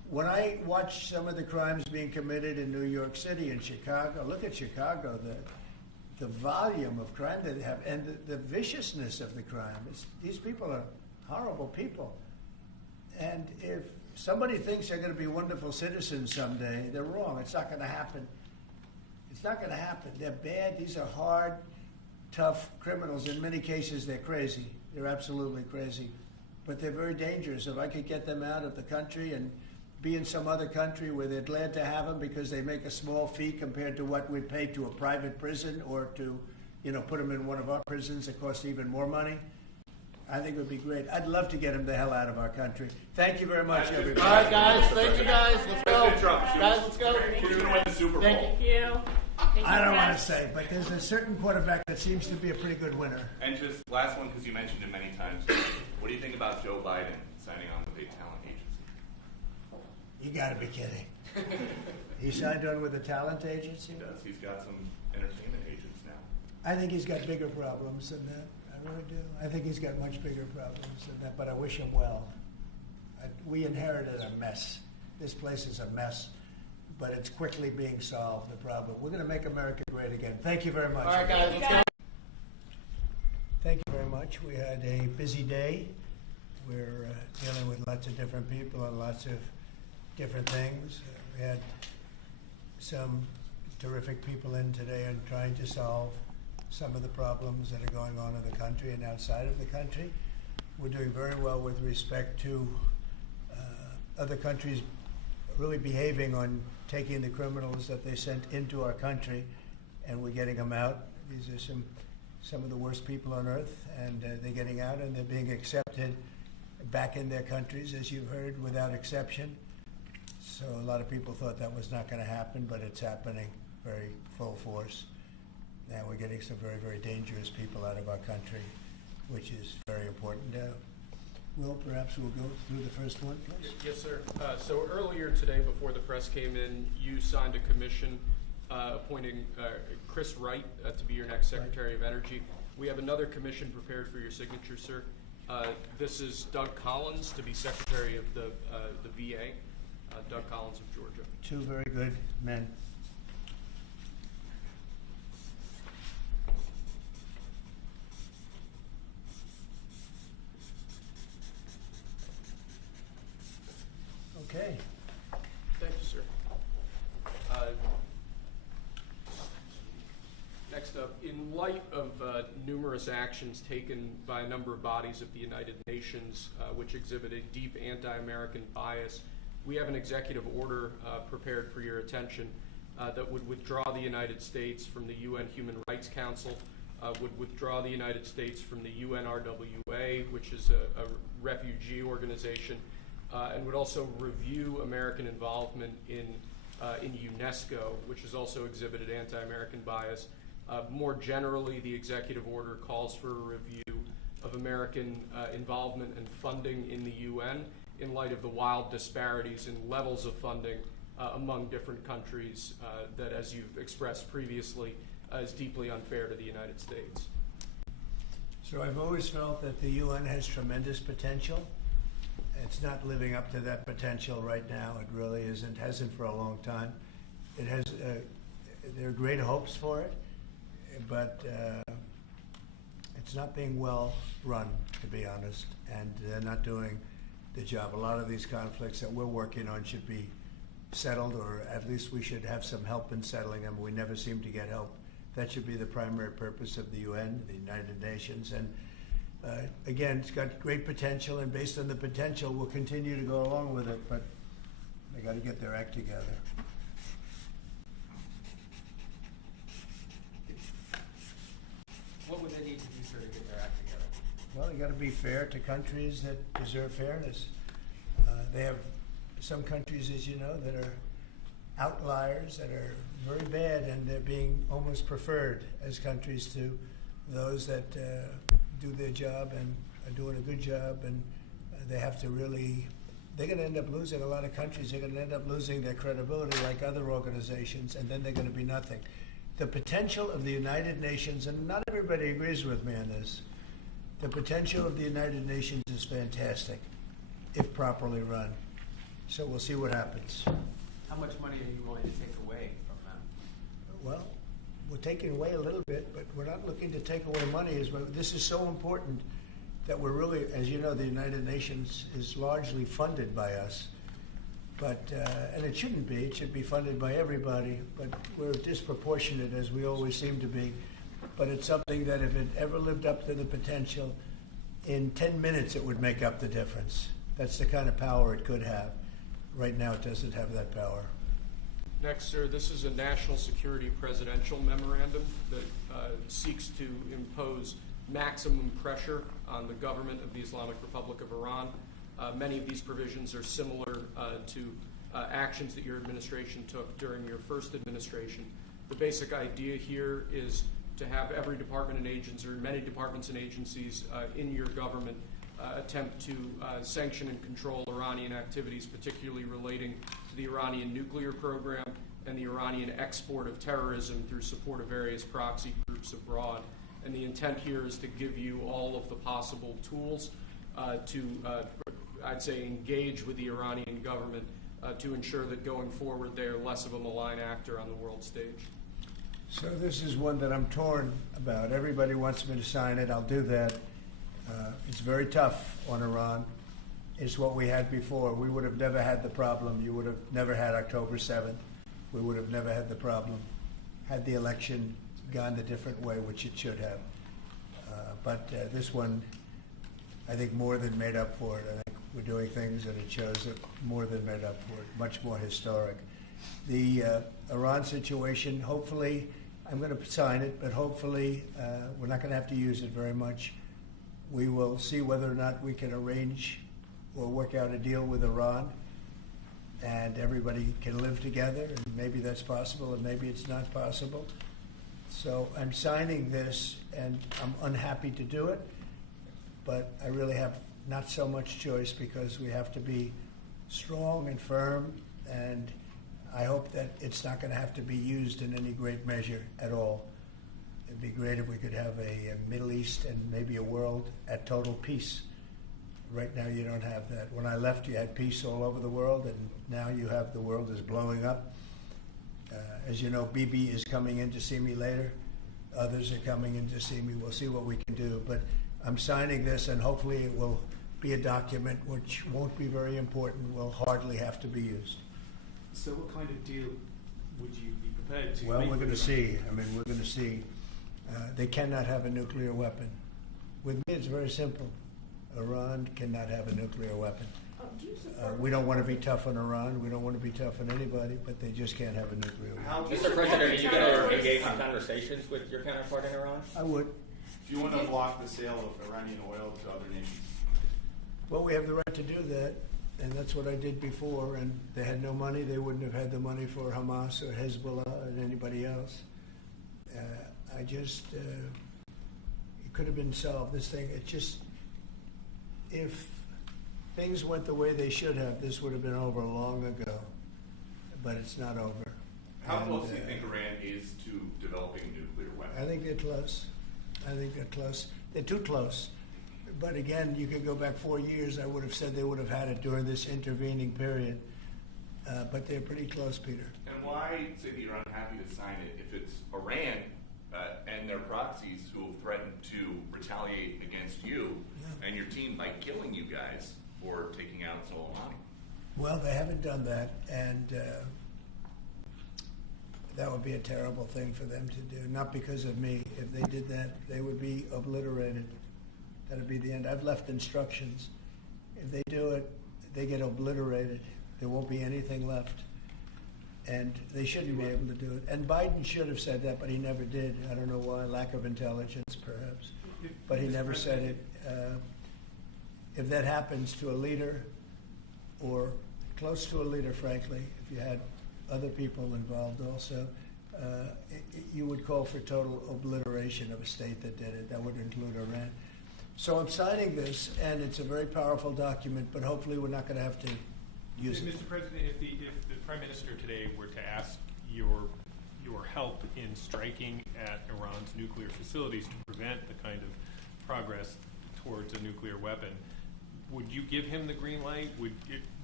when I watch some of the crimes being committed in New York City and Chicago, look at Chicago, the volume of crime that they have and the viciousness of the crime. These people are horrible people. And if somebody thinks they're going to be wonderful citizens someday, they're wrong. It's not going to happen. It's not going to happen. They're bad. These are hard, tough criminals. In many cases, they're crazy. They're absolutely crazy. But they're very dangerous. If I could get them out of the country and be in some other country where they're glad to have them because they make a small fee compared to what we'd pay to a private prison or to, put them in one of our prisons that costs even more money, I think it would be great. I'd love to get them the hell out of our country. Thank you very much, everybody. All right, guys. Thank you, guys. Let's go. Guys, let's go. We're going to win the Super Bowl. Thank you. I don't want to say, but there's a certain quarterback that seems to be a pretty good winner. And just last one, because you mentioned it many times. What do you think about Joe Biden signing on with a talent agency? You got to be kidding. He signed on with a talent agency? He does. He's got some entertainment agents now. I think he's got bigger problems than that. I really do. I think he's got much bigger problems than that, but I wish him well. We inherited a mess. This place is a mess, but it's quickly being solved, the problem. We're going to make America great again. Thank you very much. All right, guys, let's go. Thank you very much. We had a busy day. We're dealing with lots of different people and lots of different things. We had some terrific people in today and trying to solve some of the problems that are going on in the country and outside of the country. We're doing very well with respect to other countries really behaving on taking the criminals that they sent into our country, and we're getting them out. These are some of the worst people on earth, and they're getting out and they're being accepted back in their countries, as you've heard, without exception. So a lot of people thought that was not going to happen, but it's happening very full force. And we're getting some very, very dangerous people out of our country, which is very important. Will, perhaps we'll go through the first one, please. Yes, sir. So earlier today, before the press came in, you signed a commission appointing Chris Wright to be your next Secretary of Energy. We have another commission prepared for your signature, sir. This is Doug Collins to be Secretary of the VA. Doug Collins of Georgia. Two very good men. Okay. Thank you, sir. Next up, in light of numerous actions taken by a number of bodies of the United Nations which exhibit a deep anti-American bias, we have an executive order prepared for your attention that would withdraw the United States from the UN Human Rights Council, would withdraw the United States from the UNRWA, which is a refugee organization, and would also review American involvement in UNESCO, which has also exhibited anti-American bias. More generally, the executive order calls for a review of American involvement and funding in the UN in light of the wild disparities in levels of funding among different countries that, as you've expressed previously, is deeply unfair to the United States. So I've always felt that the UN has tremendous potential. It's not living up to that potential right now. It really isn't, hasn't for a long time. It has, there are great hopes for it, but it's not being well run, to be honest, and they're not doing the job. A lot of these conflicts that we're working on should be settled, or at least we should have some help in settling them. We never seem to get help. That should be the primary purpose of the UN, the United Nations. And again, it's got great potential, and based on the potential, we'll continue to go along with it, but they got to get their act together. What would they need to do, sir, to get their act together? Well, they got to be fair to countries that deserve fairness. They have some countries, as you know, that are outliers, that are very bad, and they're being almost preferred as countries to those that do their job and are doing a good job, and they have to really, they're going to end up losing, a lot of countries, they're going to end up losing their credibility like other organizations, and then they're going to be nothing. The potential of the United Nations, and not everybody agrees with me on this, the potential of the United Nations is fantastic if properly run. So we'll see what happens. How much money are you willing to take away from them? Well, we're taking away a little bit, but we're not looking to take away money. This is so important that we're really, as you know, the United Nations is largely funded by us. But, and it shouldn't be. It should be funded by everybody. But we're disproportionate, as we always seem to be. But it's something that if it ever lived up to the potential, in 10 minutes it would make up the difference. That's the kind of power it could have. Right now it doesn't have that power. Next, sir, this is a national security presidential memorandum that seeks to impose maximum pressure on the government of the Islamic Republic of Iran. Many of these provisions are similar to actions that your administration took during your first administration. The basic idea here is to have every department and agency, or many departments and agencies in your government attempt to sanction and control Iranian activities, particularly relating to the Iranian nuclear program and the Iranian export of terrorism through support of various proxy groups abroad. And the intent here is to give you all of the possible tools to, I'd say, engage with the Iranian government to ensure that going forward they are less of a malign actor on the world stage. So this is one that I'm torn about. Everybody wants me to sign it. I'll do that. It's very tough on Iran. It's what we had before. We would have never had the problem. You would have never had October 7th. We would have never had the problem had the election gone the different way, which it should have. But this one, I think, more than made up for it. I think we're doing things, and it shows that more than made up for it, much more historic. The Iran situation, hopefully, I'm going to sign it, but hopefully we're not going to have to use it very much. We will see whether or not we can arrange or work out a deal with Iran, and everybody can live together, and maybe that's possible, and maybe it's not possible. So I'm signing this, and I'm unhappy to do it, but I really have not so much choice because we have to be strong and firm, and I hope that it's not going to have to be used in any great measure at all. It'd be great if we could have a Middle East and maybe a world at total peace. Right now you don't have that. When I left, you had peace all over the world, and now you have the world is blowing up. As you know, Bibi is coming in to see me later. Others are coming in to see me. We'll see what we can do. But I'm signing this, and hopefully it will be a document which won't be very important, will hardly have to be used. So what kind of deal would you be prepared to Well, make we're going to with see. I mean, we're going to see. They cannot have a nuclear weapon. With me, it's very simple. Iran cannot have a nuclear weapon. We don't want to be tough on Iran. We don't want to be tough on anybody, but they just can't have a nuclear weapon. Mr. President, are you going to engage in conversations with your counterpart in Iran? I would. Do you want to block the sale of Iranian oil to other nations? Well, we have the right to do that, and that's what I did before, and they had no money. They wouldn't have had the money for Hamas or Hezbollah and anybody else. It could have been solved, this thing. It just, if things went the way they should have, this would have been over long ago, but it's not over. How close do you think Iran is to developing a nuclear weapon? I think they're close. I think they're close. They're too close. But again, you could go back 4 years. I would have said they would have had it during this intervening period. But they're pretty close, Peter. And why say that you're unhappy to sign it if it's Iran and their proxies who have threatened to retaliate against you and your team by killing you guys for taking out Soleimani? Well, they haven't done that, and that would be a terrible thing for them to do. Not because of me. If they did that, they would be obliterated. That would be the end. I've left instructions. If they do it, they get obliterated. There won't be anything left. And they shouldn't be able to do it. And Biden should have said that, but he never did. I don't know why. Lack of intelligence, perhaps. But he never said it. If that happens to a leader, or close to a leader, frankly, if you had other people involved also, you would call for total obliteration of a state that did it. That would include Iran. So I'm signing this, and it's a very powerful document, but hopefully we're not going to have to use it. Mr. President, if the Prime Minister today were to ask your help in striking at Iran's nuclear facilities to prevent the kind of progress towards a nuclear weapon, would you give him the green light?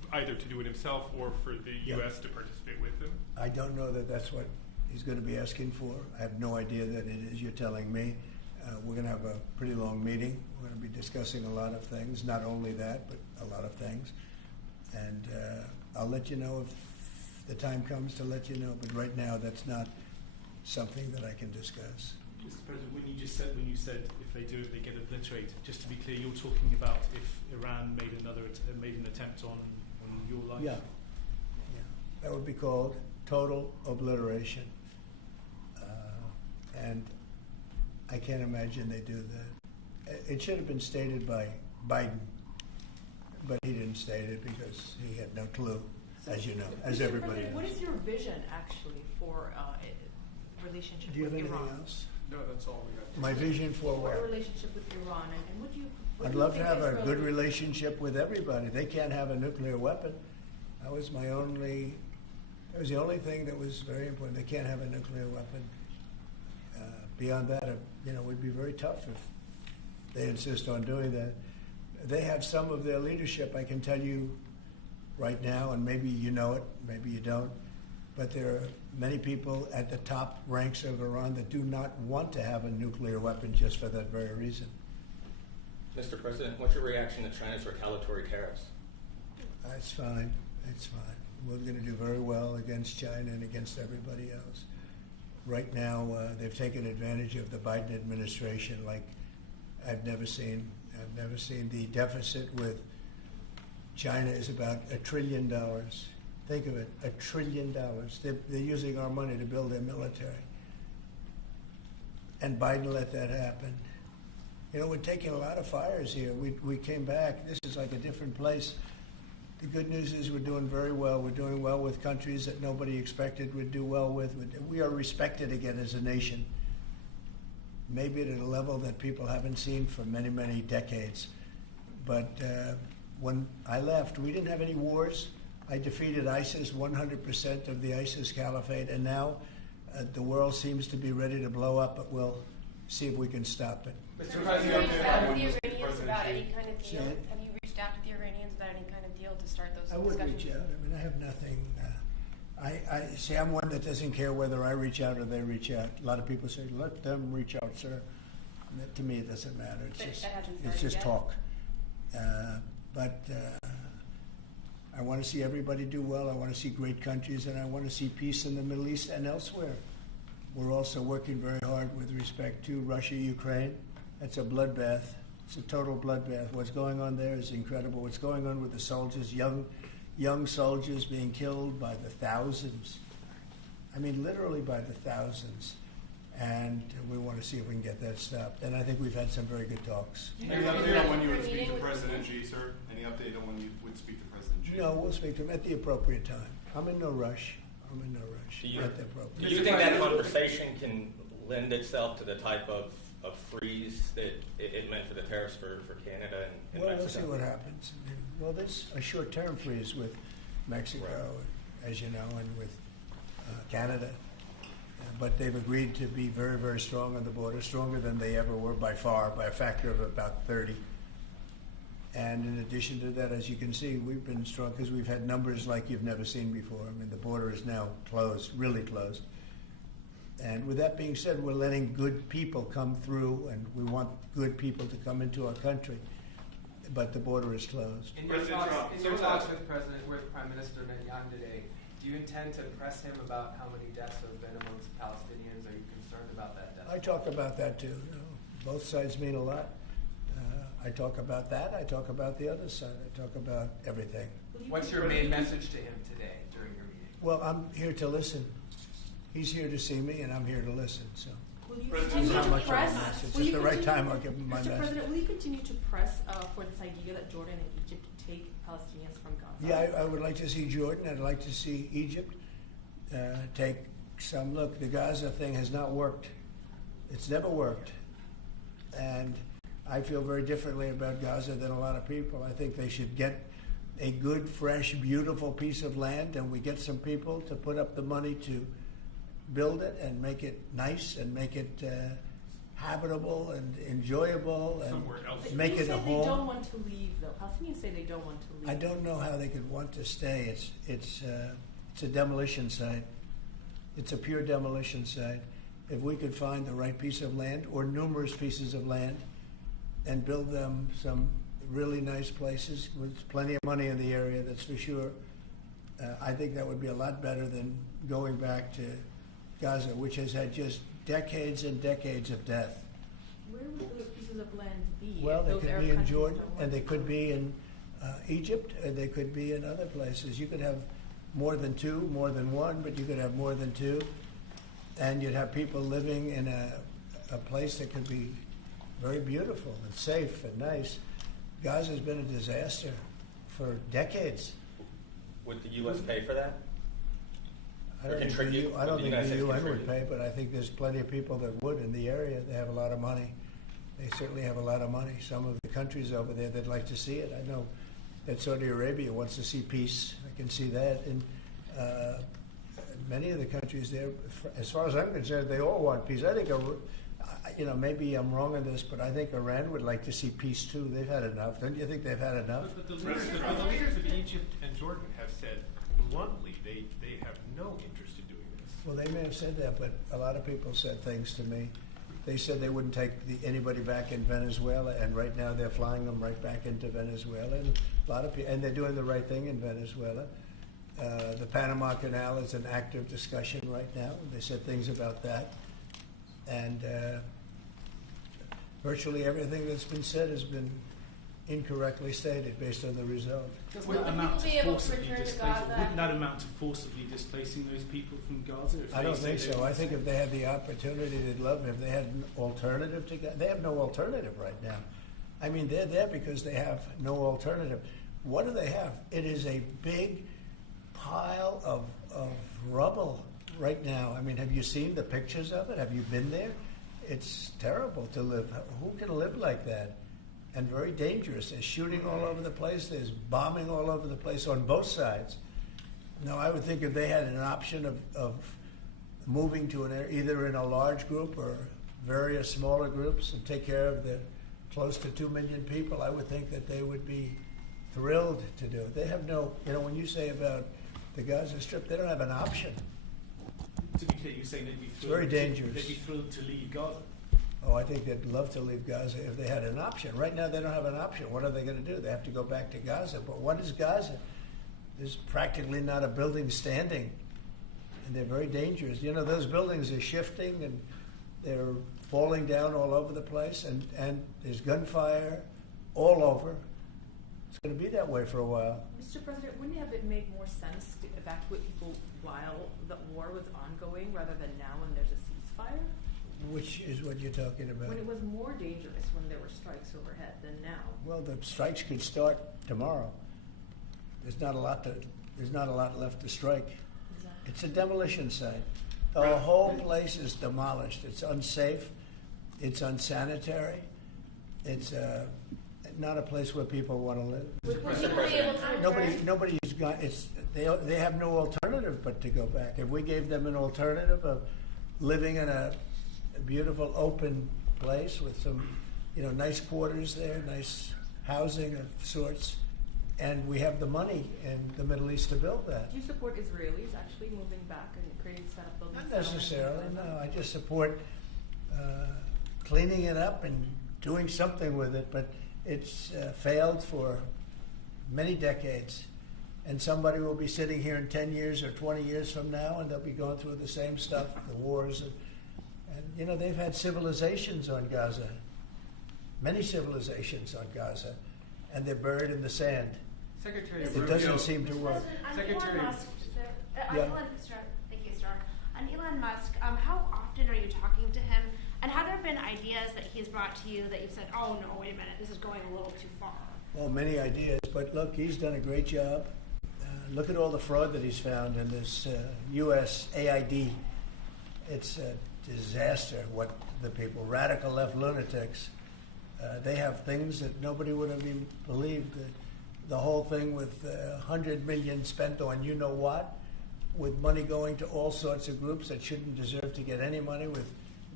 either to do it himself or for the U.S. to participate with him? I don't know that that's what he's going to be asking for. I have no idea that it is. You're telling me. We're going to have a pretty long meeting. We're going to be discussing a lot of things, not only that, but a lot of things. And I'll let you know if the time comes to let you know. But right now, that's not something that I can discuss. Mr. President, when you said if they do it, they get obliterated. Just to be clear, you're talking about if Iran made an attempt on your life. Yeah, that would be called total obliteration. And I can't imagine they do that. It should have been stated by Biden, but he didn't state it because he had no clue, as you know, as everybody knows. What is your vision actually for relationship with Iran? Do you have anything else? No, that's all we got. My vision for For a what? relationship with Iran, and would you? I'd love to have a good relationship with everybody. They can't have a nuclear weapon. That was the only thing that was very important. They can't have a nuclear weapon. Beyond that, it would be very tough if they insist on doing that. They have some of their leadership, I can tell you right now, and maybe you know it, maybe you don't, but there are many people at the top ranks of Iran that do not want to have a nuclear weapon just for that very reason. Mr. President, what's your reaction to China's retaliatory tariffs? It's fine. It's fine. We're going to do very well against China and against everybody else. Right now, they've taken advantage of the Biden administration like I've never seen. I've never seen. The deficit with China is about $1 trillion. Think of it, $1 trillion. They're using our money to build their military. And Biden let that happen. We're taking a lot of fires here. We came back. This is like a different place. The good news is we're doing very well. We're doing well with countries that nobody expected we'd do well with. We are respected again as a nation, maybe at a level that people haven't seen for many, many decades. But when I left, we didn't have any wars. I defeated ISIS, 100% of the ISIS caliphate, and now the world seems to be ready to blow up, but we'll see if we can stop it. Mr. President, have you reached out to the Iranians about any kind of deal? Have you reached out to the Iranians about any kind of deal to start those discussions? I would reach out. I mean, I have nothing. I see. I'm one that doesn't care whether I reach out or they reach out. A lot of people say, "Let them reach out, sir." And that, to me, it doesn't matter. It's just talk. But I want to see everybody do well. I want to see great countries, and I want to see peace in the Middle East and elsewhere. We're also working very hard with respect to Russia, Ukraine. It's a bloodbath. It's a total bloodbath. What's going on there is incredible. What's going on with the soldiers, young soldiers being killed by the thousands. I mean, literally by the thousands. And we want to see if we can get that stopped. And I think we've had some very good talks. Any update on when you would speak to President Xi, sir? Any update on when you would speak to President Xi? No, we'll speak to him at the appropriate time. I'm in no rush. Do you, at the appropriate do you think that conversation can lend itself to the type of freeze that it meant for the tariffs for Canada and Well, Mexico? we'll see what happens. Well, there's a short-term freeze with Mexico, as you know, and with Canada. But they've agreed to be very, very strong on the border, stronger than they ever were by far, by a factor of about 30. And in addition to that, as you can see, we've been strong because we've had numbers like you've never seen before. I mean, the border is now closed, really closed. And with that being said, we're letting good people come through, and we want good people to come into our country. But the border is closed. In your talks with Prime Minister Netanyahu today, do you intend to press him about how many deaths have been amongst Palestinians? Are you concerned about that death? I talk about that too. Both sides mean a lot. I talk about that. I talk about the other side. I talk about everything. What's your main message to him today during your meeting? Well, I'm here to listen. He's here to see me, and I'm here to listen. So, will you continue to press? At the right time, I'll give him my message. Mr. President, will you continue to press for this idea that Jordan and Egypt take Palestinians from Gaza? Yeah, I would like to see Jordan. I'd like to see Egypt take some. Look, the Gaza thing has not worked. It's never worked, and I feel very differently about Gaza than a lot of people. I think they should get a good, fresh, beautiful piece of land, and we get some people to put up the money to build it and make it nice and make it habitable and enjoyable and Somewhere else. But make you it a said they home. don't want to leave, though. How can you say they don't want to leave? I don't know how they could want to stay. It's a demolition site. It's a pure demolition site. If we could find the right piece of land or numerous pieces of land and build them some really nice places with plenty of money in the area, that's for sure, I think that would be a lot better than going back to Gaza, which has had just decades and decades of death. Where would those pieces of land be? Well, if they those could Arab be in countries Jordan, don't want and they to could go? be in Egypt, and they could be in other places. You could have more than two, more than one, but you could have more than two. And you'd have people living in a place that could be very beautiful and safe and nice. Gaza's been a disaster for decades. Would the U.S. pay for that? I Or don't think contribute? I don't Would the think United the States UN would contribute? pay, but I think there's plenty of people that would in the area. They have a lot of money. They certainly have a lot of money. Some of the countries over there, they'd like to see it. I know that Saudi Arabia wants to see peace. I can see that. And many of the countries there, as far as I'm concerned, they all want peace. I think, maybe I'm wrong on this, but I think Iran would like to see peace too. They've had enough. Don't you think they've had enough? But the leaders of Egypt and Jordan have said bluntly they have no interest in doing this. Well, they may have said that, but a lot of people said things to me. They said they wouldn't take anybody back in Venezuela, and right now they're flying them right back into Venezuela. And a lot of people, and they're doing the right thing in Venezuela. The Panama Canal is an active discussion right now. They said things about that, and virtually everything that's been said has been incorrectly stated based on the result. Wouldn't that amount to Will people be able to forcibly return to displacing? Gaza? Wouldn't that amount to forcibly displacing those people from Gaza? If I they don't say think they so. want I to think stay? if they had the opportunity, they'd love it. If they had an alternative to Gaza, they have no alternative right now. I mean, they're there because they have no alternative. What do they have? It is a big pile of rubble right now. I mean, have you seen the pictures of it? Have you been there? It's terrible to live. Who can live like that? And very dangerous. There's shooting all over the place. There's bombing all over the place on both sides. No, I would think if they had an option of moving to an area, either in a large group or various smaller groups, and take care of the close to 2 million people, I would think that they would be thrilled to do it. They have no, when you say about the Gaza Strip, they don't have an option. To be clear, you're saying they'd be It's thrilled. very dangerous. They'd be thrilled to leave Gaza. Oh, I think they'd love to leave Gaza if they had an option. Right now, they don't have an option. What are they going to do? They have to go back to Gaza. But what is Gaza? There's practically not a building standing, and they're very dangerous. Those buildings are shifting, and they're falling down all over the place, and there's gunfire all over. It's going to be that way for a while. Mr. President, wouldn't it have made more sense to evacuate people while the war was ongoing rather than now when there's a ceasefire? Which is what you're talking about. When it was more dangerous when there were strikes overhead than now. Well, the strikes could start tomorrow. There's not a lot left to strike. Exactly. It's a demolition site. The whole place is demolished. It's unsafe. It's unsanitary. It's not a place where people want to live. Would people be able to return? Nobody's got. They have no alternative but to go back. If we gave them an alternative of living in a beautiful open place with some, nice quarters there, nice housing of sorts, and we have the money in the Middle East to build that. Do you support Israelis actually moving back and creating setup buildings? Not necessarily, no. I just support cleaning it up and doing something with it, but it's failed for many decades. And somebody will be sitting here in 10 years or 20 years from now, and they'll be going through the same stuff, the wars. And they've had civilizations on Gaza, many civilizations on Gaza, and they're buried in the sand. Secretary It Rubio, doesn't seem to work. Secretary- Elon Musk, Yeah. thank you, Star. On Elon Musk, how often are you talking to him? And have there been ideas that he's brought to you that you've said, oh no, wait a minute, this is going a little too far? Well, many ideas, but look, he's done a great job. Look at all the fraud that he's found in this U.S. AID. It's a disaster what the people, radical left lunatics, they have things that nobody would have even believed. The whole thing with $100 million spent on you-know-what, with money going to all sorts of groups that shouldn't deserve to get any money, with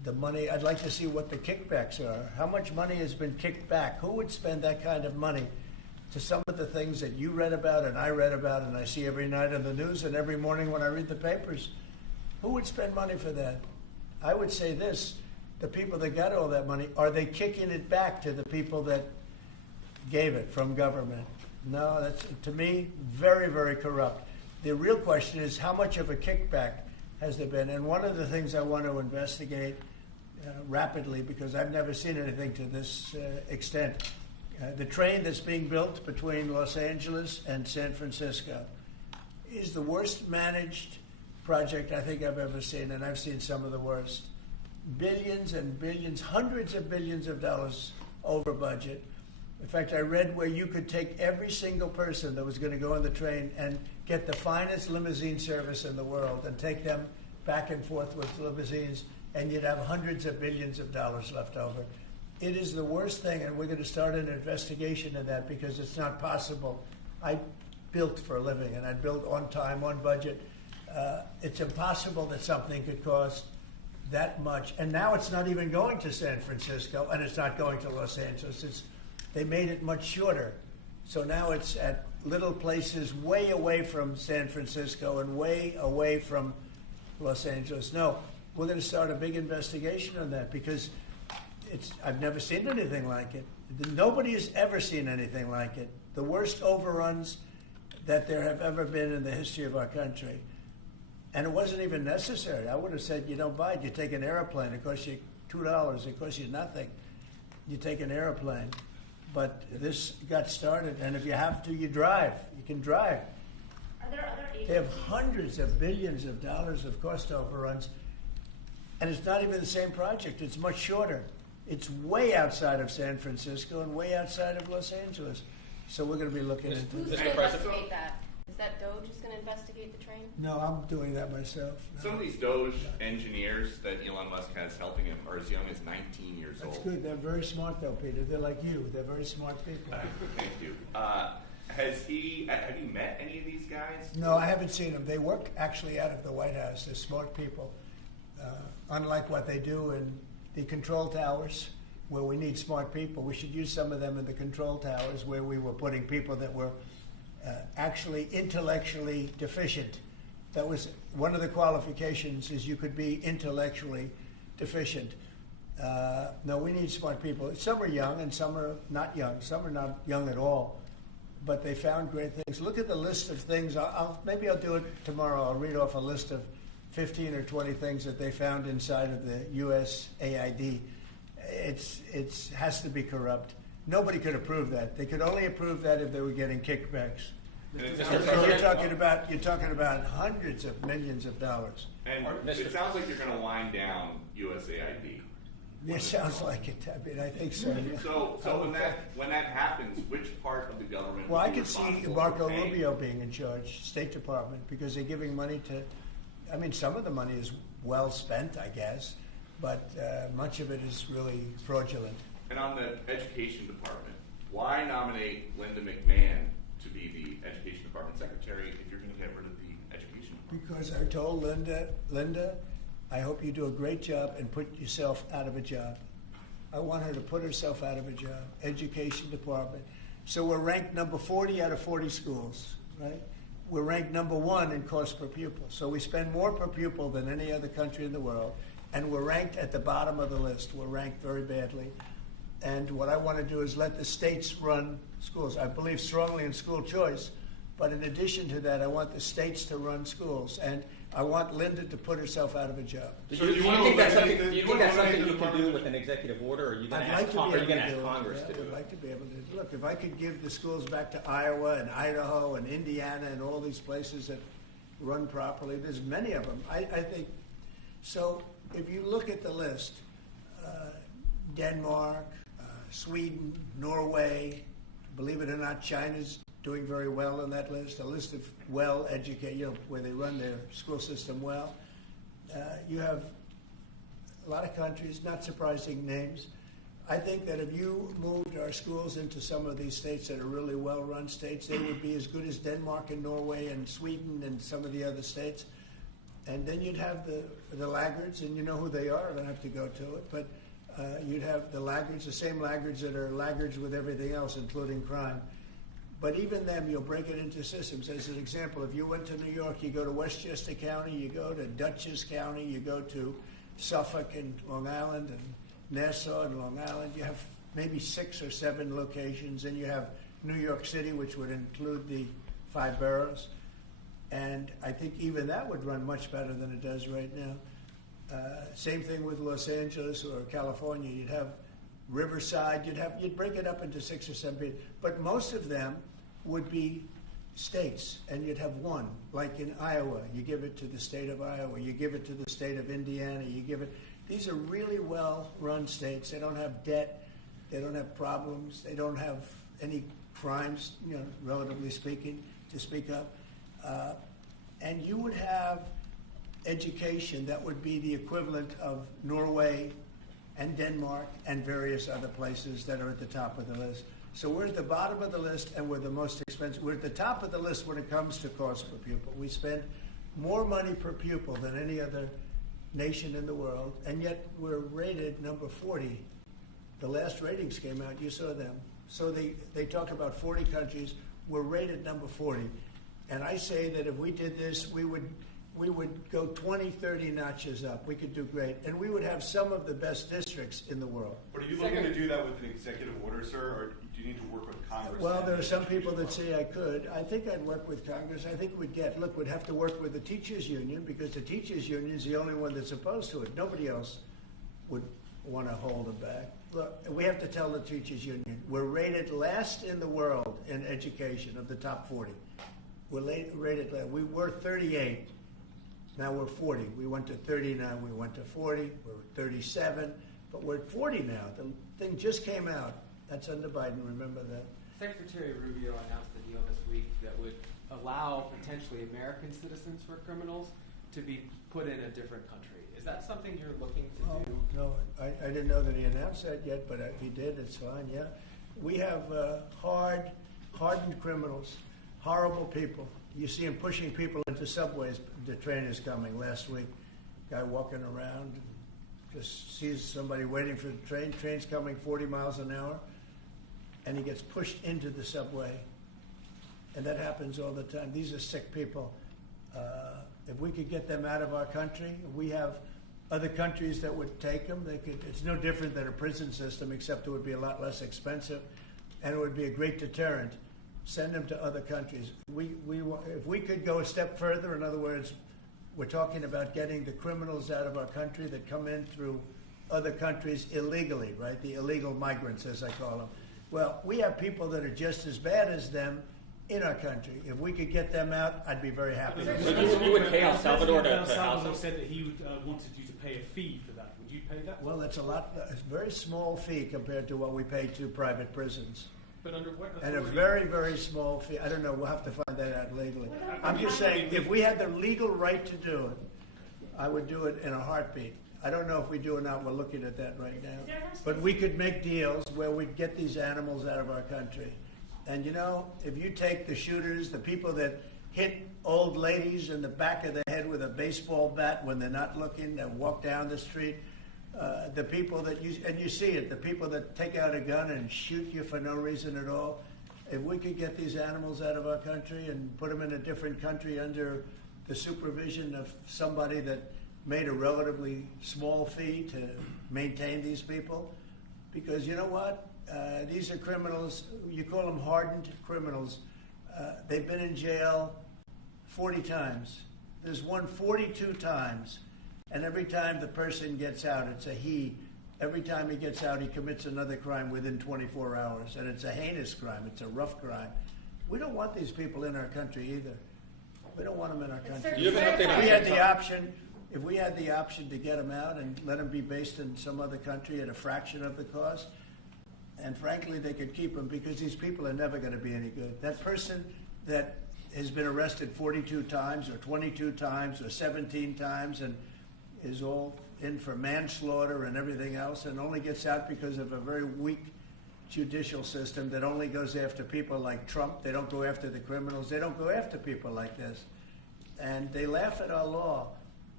the money. I'd like to see what the kickbacks are. How much money has been kicked back? Who would spend that kind of money to some of the things that you read about and I read about and I see every night on the news and every morning when I read the papers? Who would spend money for that? I would say this, the people that got all that money, are they kicking it back to the people that gave it from government? No, that's, to me, very, very corrupt. The real question is, how much of a kickback has there been? And one of the things I want to investigate rapidly, because I've never seen anything to this extent, the train that's being built between Los Angeles and San Francisco is the worst managed project I think I've ever seen, and I've seen some of the worst. Billions and billions, hundreds of billions of dollars over budget. In fact, I read where you could take every single person that was going to go on the train and get the finest limousine service in the world and take them back and forth with limousines, and you'd have hundreds of billions of dollars left over. It is the worst thing, and we're going to start an investigation of that because it's not possible. I built for a living, and I built on time, on budget. It's impossible that something could cost that much. And now it's not even going to San Francisco, and it's not going to Los Angeles. They made it much shorter. So now it's at little places way away from San Francisco and way away from Los Angeles. No, we're going to start a big investigation on that because I've never seen anything like it. Nobody has ever seen anything like it. The worst overruns that there have ever been in the history of our country. And it wasn't even necessary. I would have said, you don't buy it. You take an airplane. It costs you $2. It costs you nothing. You take an airplane. But this got started, and if you have to, you drive. You can drive. Are there other agencies? They have hundreds of billions of dollars of cost overruns, and it's not even the same project. It's much shorter. It's way outside of San Francisco and way outside of Los Angeles. So we're going to be looking into Who's this. going to investigate that? Is that DOJ who's going to investigate the train? No, I'm doing that myself. No. Some of these Doge engineers that Elon Musk has helping him are as young as 19 years old. That's good. They're very smart, though, Peter. They're like you. They're very smart people. Thank you. Have you met any of these guys? No, I haven't seen them. They work actually out of the White House. They're smart people. Unlike what they do in the control towers, where we need smart people, we should use some of them in the control towers, where we were putting people that were actually intellectually deficient. That was one of the qualifications, is you could be intellectually deficient. No, we need smart people. Some are young and some are not young. Some are not young at all, but they found great things. Look at the list of things. Maybe I'll do it tomorrow. I'll read off a list of 15 or 20 things that they found inside of the USAID. It has to be corrupt. Nobody could approve that. They could only approve that if they were getting kickbacks. You're talking about hundreds of millions of dollars. And it sounds like you're going to wind down USAID. It sounds like it. I mean, I think so. Yeah. So when that happens, which part of the government? Well, I could see Marco Rubio being in charge, State Department, because they're giving money to. I mean, some of the money is well spent, I guess, but much of it is really fraudulent. And on the education department, why nominate Linda McMahon to be the education department secretary if you're going to get rid of the education department? Because I told Linda, I hope you do a great job and put yourself out of a job. I want her to put herself out of a job. Education department. So we're ranked number 40 out of 40 schools, right? We're ranked number 1 in cost per pupil. So we spend more per pupil than any other country in the world. And we're ranked at the bottom of the list. We're ranked very badly. And what I want to do is let the states run schools. I believe strongly in school choice. But in addition to that, I want the states to run schools. And I want Linda to put herself out of a job. So do you think that's something you can do with an executive order, or are you going to ask Congress to do it? I would like to be able to. Look, if I could give the schools back to Iowa and Idaho and Indiana and all these places that run properly, there's many of them. I think. So if you look at the list, Denmark, Sweden, Norway, believe it or not, China's doing very well on that list, a list of well-educated, where they run their school system well. You have a lot of countries, not surprising names. I think that if you moved our schools into some of these states that are really well-run states, they would be as good as Denmark and Norway and Sweden and some of the other states. And then you'd have the laggards, and you know who they are. I don't have to go to it, but you'd have the laggards, the same laggards that are laggards with everything else, including crime. But even them, you'll break it into systems. As an example, if you went to New York, you go to Westchester County, you go to Dutchess County, you go to Suffolk and Long Island and Nassau and Long Island. You have maybe 6 or 7 locations, and you have New York City, which would include the 5 boroughs. And I think even that would run much better than it does right now. Same thing with Los Angeles or California. You'd have Riverside. You'd break it up into 6 or 7 people, but most of them would be states, and you'd have one. Like in Iowa, you give it to the state of Iowa. You give it to the state of Indiana. You give it. These are really well-run states. They don't have debt. They don't have problems. They don't have any crimes, relatively speaking, to speak of. And you would have education that would be the equivalent of Norway and Denmark and various other places that are at the top of the list. So we're at the bottom of the list, and we're the most expensive. We're at the top of the list when it comes to cost per pupil. We spend more money per pupil than any other nation in the world, and yet we're rated number 40. The last ratings came out, you saw them. So they talk about 40 countries. We're rated number 40. And I say that if we did this, we would go 20, 30 notches up. We could do great. And we would have some of the best districts in the world. But are you looking to do that with an executive order, sir, or do you need to work with Congress? Well, there are some people that say I could. I think I'd work with Congress. I think we'd have to work with the teachers union, because the teachers union is the only one that's opposed to it. Nobody else would want to hold it back. Look, we have to tell the teachers union, we're rated last in the world in education of the top 40. We're rated last. We were 38. Now we're 40. We went to 39. We went to 40. We're 37. But we're at 40 now. The thing just came out. That's under Biden. Remember that. Secretary Rubio announced a deal this week that would allow potentially American citizens who are criminals to be put in a different country. Is that something you're looking to do? No, I didn't know that he announced that yet, but if he did, it's fine, yeah. We have hardened criminals, horrible people. You see them pushing people into subways. The train is coming last week. Guy walking around, just sees somebody waiting for the train. Train's coming 40 miles an hour, and he gets pushed into the subway. And that happens all the time. These are sick people. If we could get them out of our country, we have other countries that would take them. It's no different than a prison system, except it would be a lot less expensive, and it would be a great deterrent. Send them to other countries. If we could go a step further, in other words, we're talking about getting the criminals out of our country that come in through other countries illegally, right? The illegal migrants, as I call them. Well, we have people that are just as bad as them in our country. If we could get them out, I'd be very happy. You would pay El Salvador to house them? Said that he wanted you to pay a fee for that. Would you pay that? Well, that's a very small fee compared to what we pay to private prisons. But under what authority? And a very, very small fee. I don't know. We'll have to find that out legally. I'm just saying, if we had the legal right to do it, I would do it in a heartbeat. I don't know if we do or not. We're looking at that right now. But we could make deals where we'd get these animals out of our country. And if you take the shooters, the people that hit old ladies in the back of the head with a baseball bat when they're not looking, that walk down the street, the people that you see it, the people that take out a gun and shoot you for no reason at all. If we could get these animals out of our country and put them in a different country under the supervision of somebody that made a relatively small fee to maintain these people, because you know what? These are criminals. You call them hardened criminals. They've been in jail 40 times. There's one 42 times. And every time the person gets out, it's a he. Every time he gets out, he commits another crime within 24 hours. And it's a heinous crime. It's a rough crime. We don't want these people in our country either. We don't want them in our country. If we had the option to get them out and let them be based in some other country at a fraction of the cost, and frankly, they could keep them, because these people are never going to be any good. That person that has been arrested 42 times or 22 times or 17 times and is all in for manslaughter and everything else, and only gets out because of a very weak judicial system that only goes after people like Trump. They don't go after the criminals. They don't go after people like this. And they laugh at our law.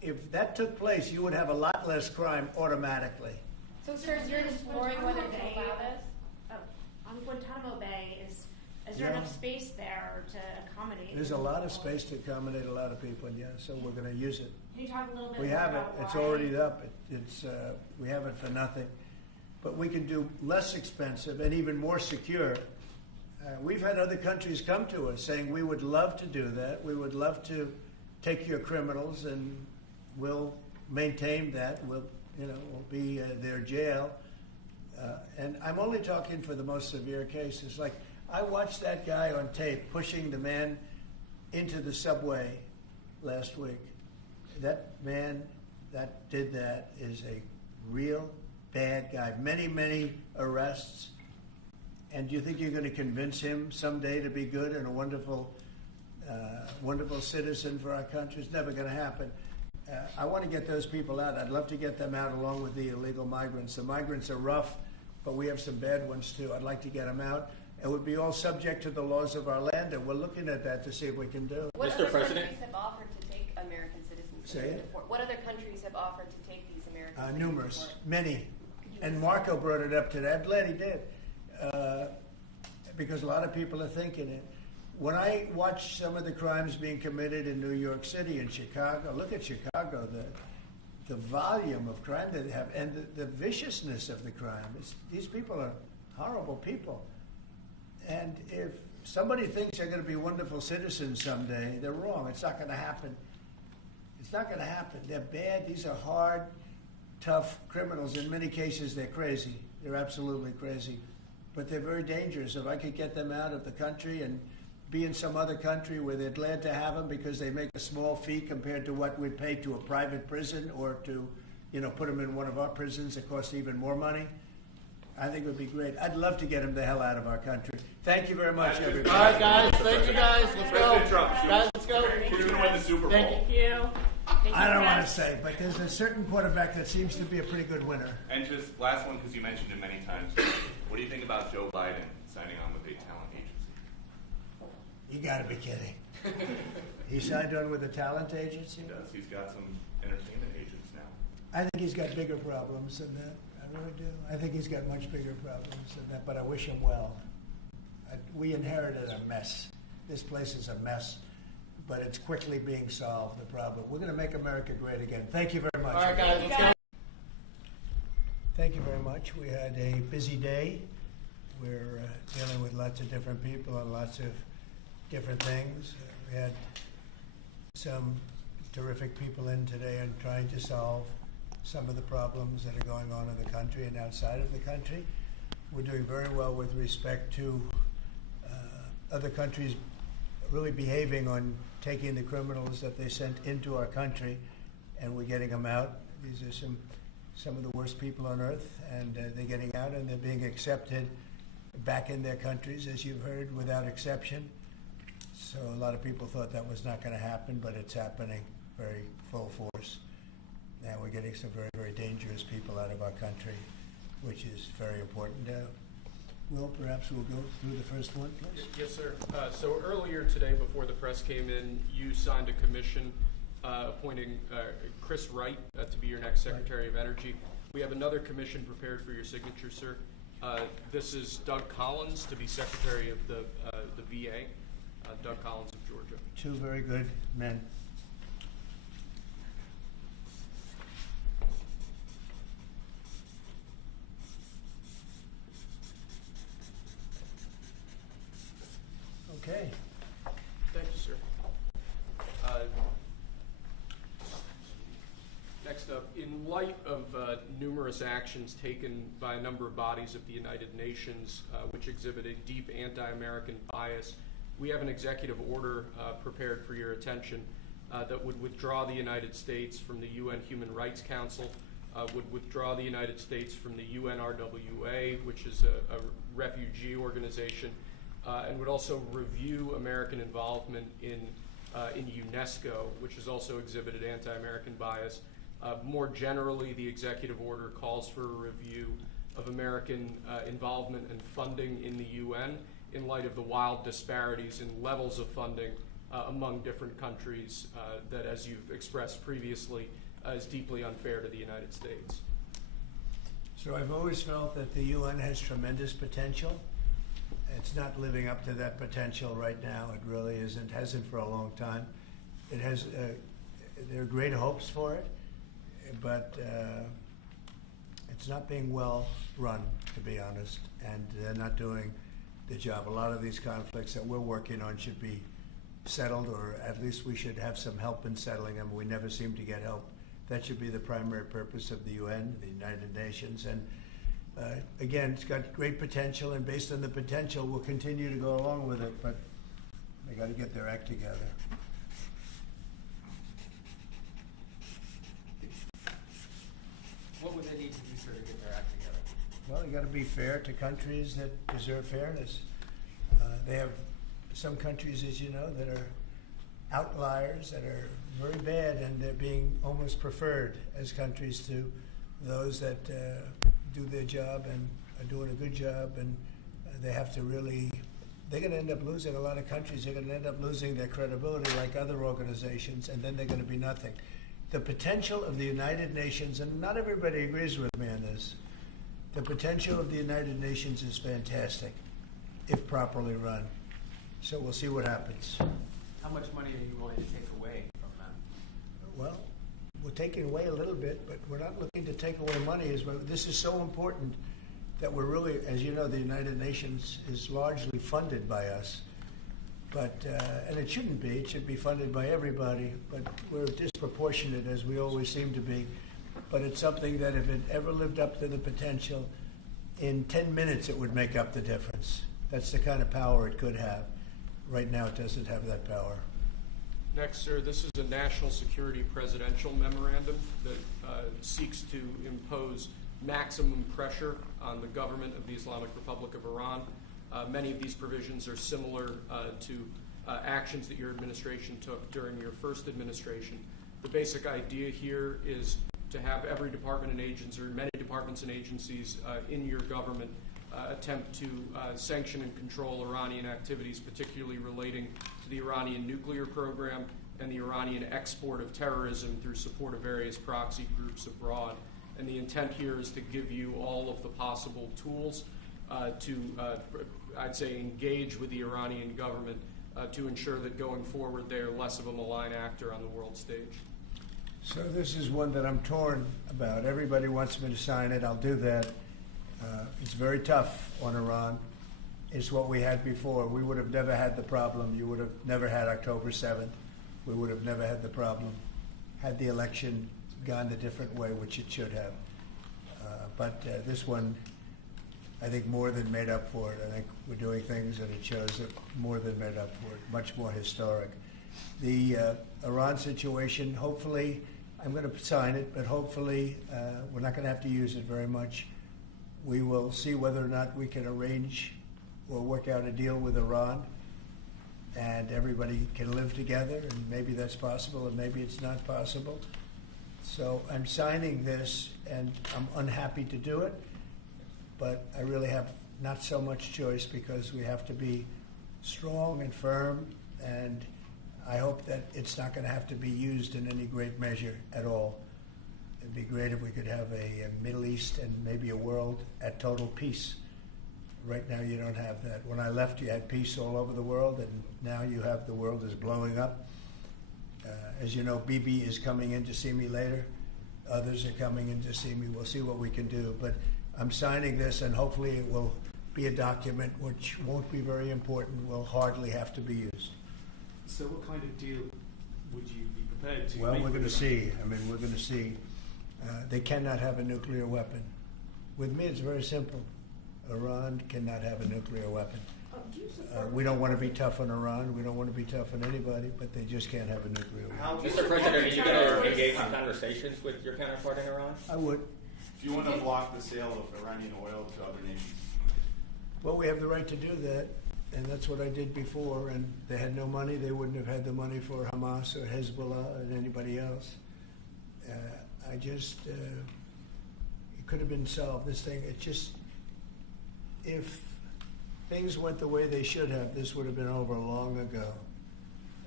if that took place, you would have a lot less crime automatically. So, sir, you're exploring whether to allow this? On Guantanamo Bay, is there Yeah. enough space there to accommodate? There's a lot of space to accommodate a lot of people, yeah, so we're going to use it. Can you talk a little bit We more have it, about it's why? already up, we have it for nothing. But we can do less expensive and even more secure. We've had other countries come to us saying, we would love to do that, we would love to take your criminals and we'll maintain that, we'll be their jail. And I'm only talking for the most severe cases. Like, I watched that guy on tape pushing the man into the subway last week. That man that did that is a real bad guy. Many, many arrests. And do you think you're going to convince him someday to be good and a wonderful citizen for our country? It's never going to happen. I want to get those people out. I'd love to get them out along with the illegal migrants. The migrants are rough, but we have some bad ones too. I'd like to get them out. It would be all subject to the laws of our land, and we're looking at that to see what we can do. What Mr. other President? countries have offered to take American citizens? Say it. What other countries have offered to take these American citizens? Numerous, many. And Marco brought it up today. I'm glad he did, because a lot of people are thinking it. When I watch some of the crimes being committed in New York City and Chicago, look at Chicago, the volume of crime that they have, and the viciousness of the crime. These people are horrible people. And if somebody thinks they're going to be wonderful citizens someday, they're wrong. It's not going to happen. It's not going to happen. They're bad. These are hard, tough criminals. In many cases, they're crazy. They're absolutely crazy. But they're very dangerous. If I could get them out of the country and be in some other country where they're glad to have them because they make a small fee compared to what we'd pay to a private prison or to, put them in one of our prisons that costs even more money, I think it would be great. I'd love to get them the hell out of our country. Thank you very much, everybody. All right, guys. Thank you, guys. Let's go. President Trump, Guys, let's go. who's going to win the Super Bowl? Thank you. I don't want to say, but there's a certain quarterback that seems to be a pretty good winner. And just last one, because you mentioned it many times. What do you think about Joe Biden signing on with a talent agency? You got to be kidding. He signed on with a talent agency? He does. He's got some entertainment agents now. I think he's got bigger problems than that. I really do. I think he's got much bigger problems than that, but I wish him well. We inherited a mess. This place is a mess, but it's quickly being solved, the problem. We're going to make America great again. Thank you very much. All right, guys, let's go. Thank you very much. We had a busy day. We're dealing with lots of different people on lots of different things. We had some terrific people in today and trying to solve some of the problems that are going on in the country and outside of the country. We're doing very well with respect to other countries really behaving on taking the criminals that they sent into our country, and we're getting them out. These are some of the worst people on earth, and they're getting out and they're being accepted back in their countries, as you've heard, without exception. So a lot of people thought that was not going to happen, but it's happening very full force. And we're getting some very, very dangerous people out of our country, which is very important. Will, perhaps we'll go through the first one, please. Yes, sir. So earlier today, before the press came in, you signed a commission appointing Chris Wright to be your next Secretary of Energy. We have another commission prepared for your signature, sir. This is Doug Collins to be Secretary of the VA. Doug Collins of Georgia. Two very good men. Okay. Thank you, sir. Next up, in light of numerous actions taken by a number of bodies of the United Nations which exhibit a deep anti-American bias, we have an executive order prepared for your attention that would withdraw the United States from the UN Human Rights Council, would withdraw the United States from the UNRWA, which is a refugee organization, and would also review American involvement in UNESCO, which has also exhibited anti-American bias. More generally, the executive order calls for a review of American involvement and funding in the UN in light of the wild disparities in levels of funding among different countries that, as you've expressed previously, is deeply unfair to the United States. So I've always felt that the UN has tremendous potential. It's not living up to that potential right now. It really isn't, hasn't for a long time. It has, there are great hopes for it, but it's not being well run, to be honest, and they're not doing the job. A lot of these conflicts that we're working on should be settled, or at least we should have some help in settling them. We never seem to get help. That should be the primary purpose of the UN, the United Nations. And again, it's got great potential, and based on the potential, we'll continue to go along with it, but they got to get their act together. What would they need to do, sir, to get their act together? Well, you got to be fair to countries that deserve fairness. They have some countries, as you know, that are outliers, that are very bad, and they're being almost preferred as countries to those that do their job and are doing a good job, and they have to really, they're going to end up losing, a lot of countries are going to end up losing their credibility like other organizations, and then they're going to be nothing. The potential of the United Nations, and not everybody agrees with me on this, the potential of the United Nations is fantastic if properly run. So we'll see what happens. How much money are you willing to take away from them? Well, we're taking away a little bit, but we're not looking to take away money. This is so important that we're really, as you know, the United Nations is largely funded by us. But, and it shouldn't be. It should be funded by everybody. But we're disproportionate, as we always seem to be. But it's something that if it ever lived up to the potential, in 10 minutes it would make up the difference. That's the kind of power it could have. Right now it doesn't have that power. Next, sir, this is a national security presidential memorandum that seeks to impose maximum pressure on the government of the Islamic Republic of Iran. Many of these provisions are similar to actions that your administration took during your first administration. The basic idea here is to have every department and agency, or many departments and agencies in your government attempt to sanction and control Iranian activities, particularly relating to the Iranian nuclear program and the Iranian export of terrorism through support of various proxy groups abroad. And the intent here is to give you all of the possible tools to, I'd say, engage with the Iranian government to ensure that going forward they are less of a malign actor on the world stage. So this is one that I'm torn about. Everybody wants me to sign it. I'll do that. It's very tough on Iran. It's what we had before. We would have never had the problem. You would have never had October 7th. We would have never had the problem had the election gone a different way, which it should have. But this one, I think, more than made up for it. I think we're doing things, and it shows that more than made up for it, much more historic. The Iran situation, hopefully, I'm going to sign it, but hopefully we're not going to have to use it very much. We will see whether or not we can arrange or work out a deal with Iran, and everybody can live together, and maybe that's possible, and maybe it's not possible. So I'm signing this, and I'm unhappy to do it, but I really have not so much choice because we have to be strong and firm, and I hope that it's not going to have to be used in any great measure at all. It'd be great if we could have a Middle East and maybe a world at total peace. Right now you don't have that. When I left, you had peace all over the world, and now you have the world is blowing up. As you know, Bibi is coming in to see me later. Others are coming in to see me. We'll see what we can do. But I'm signing this, and hopefully it will be a document which won't be very important, will hardly have to be used. So what kind of deal would you be prepared to Well, make? we're going to see. I mean, we're going to see. They cannot have a nuclear weapon. With me, it's very simple. Iran cannot have a nuclear weapon. We don't want to be tough on Iran. We don't want to be tough on anybody, but they just can't have a nuclear weapon. Mr. President, are you going to engage in conversations with your counterpart in Iran? I would. Do you want to block the sale of Iranian oil to other nations? Well, we have the right to do that, and that's what I did before, and they had no money. They wouldn't have had the money for Hamas or Hezbollah and anybody else. It could have been solved, this thing. It just, if things went the way they should have, this would have been over long ago.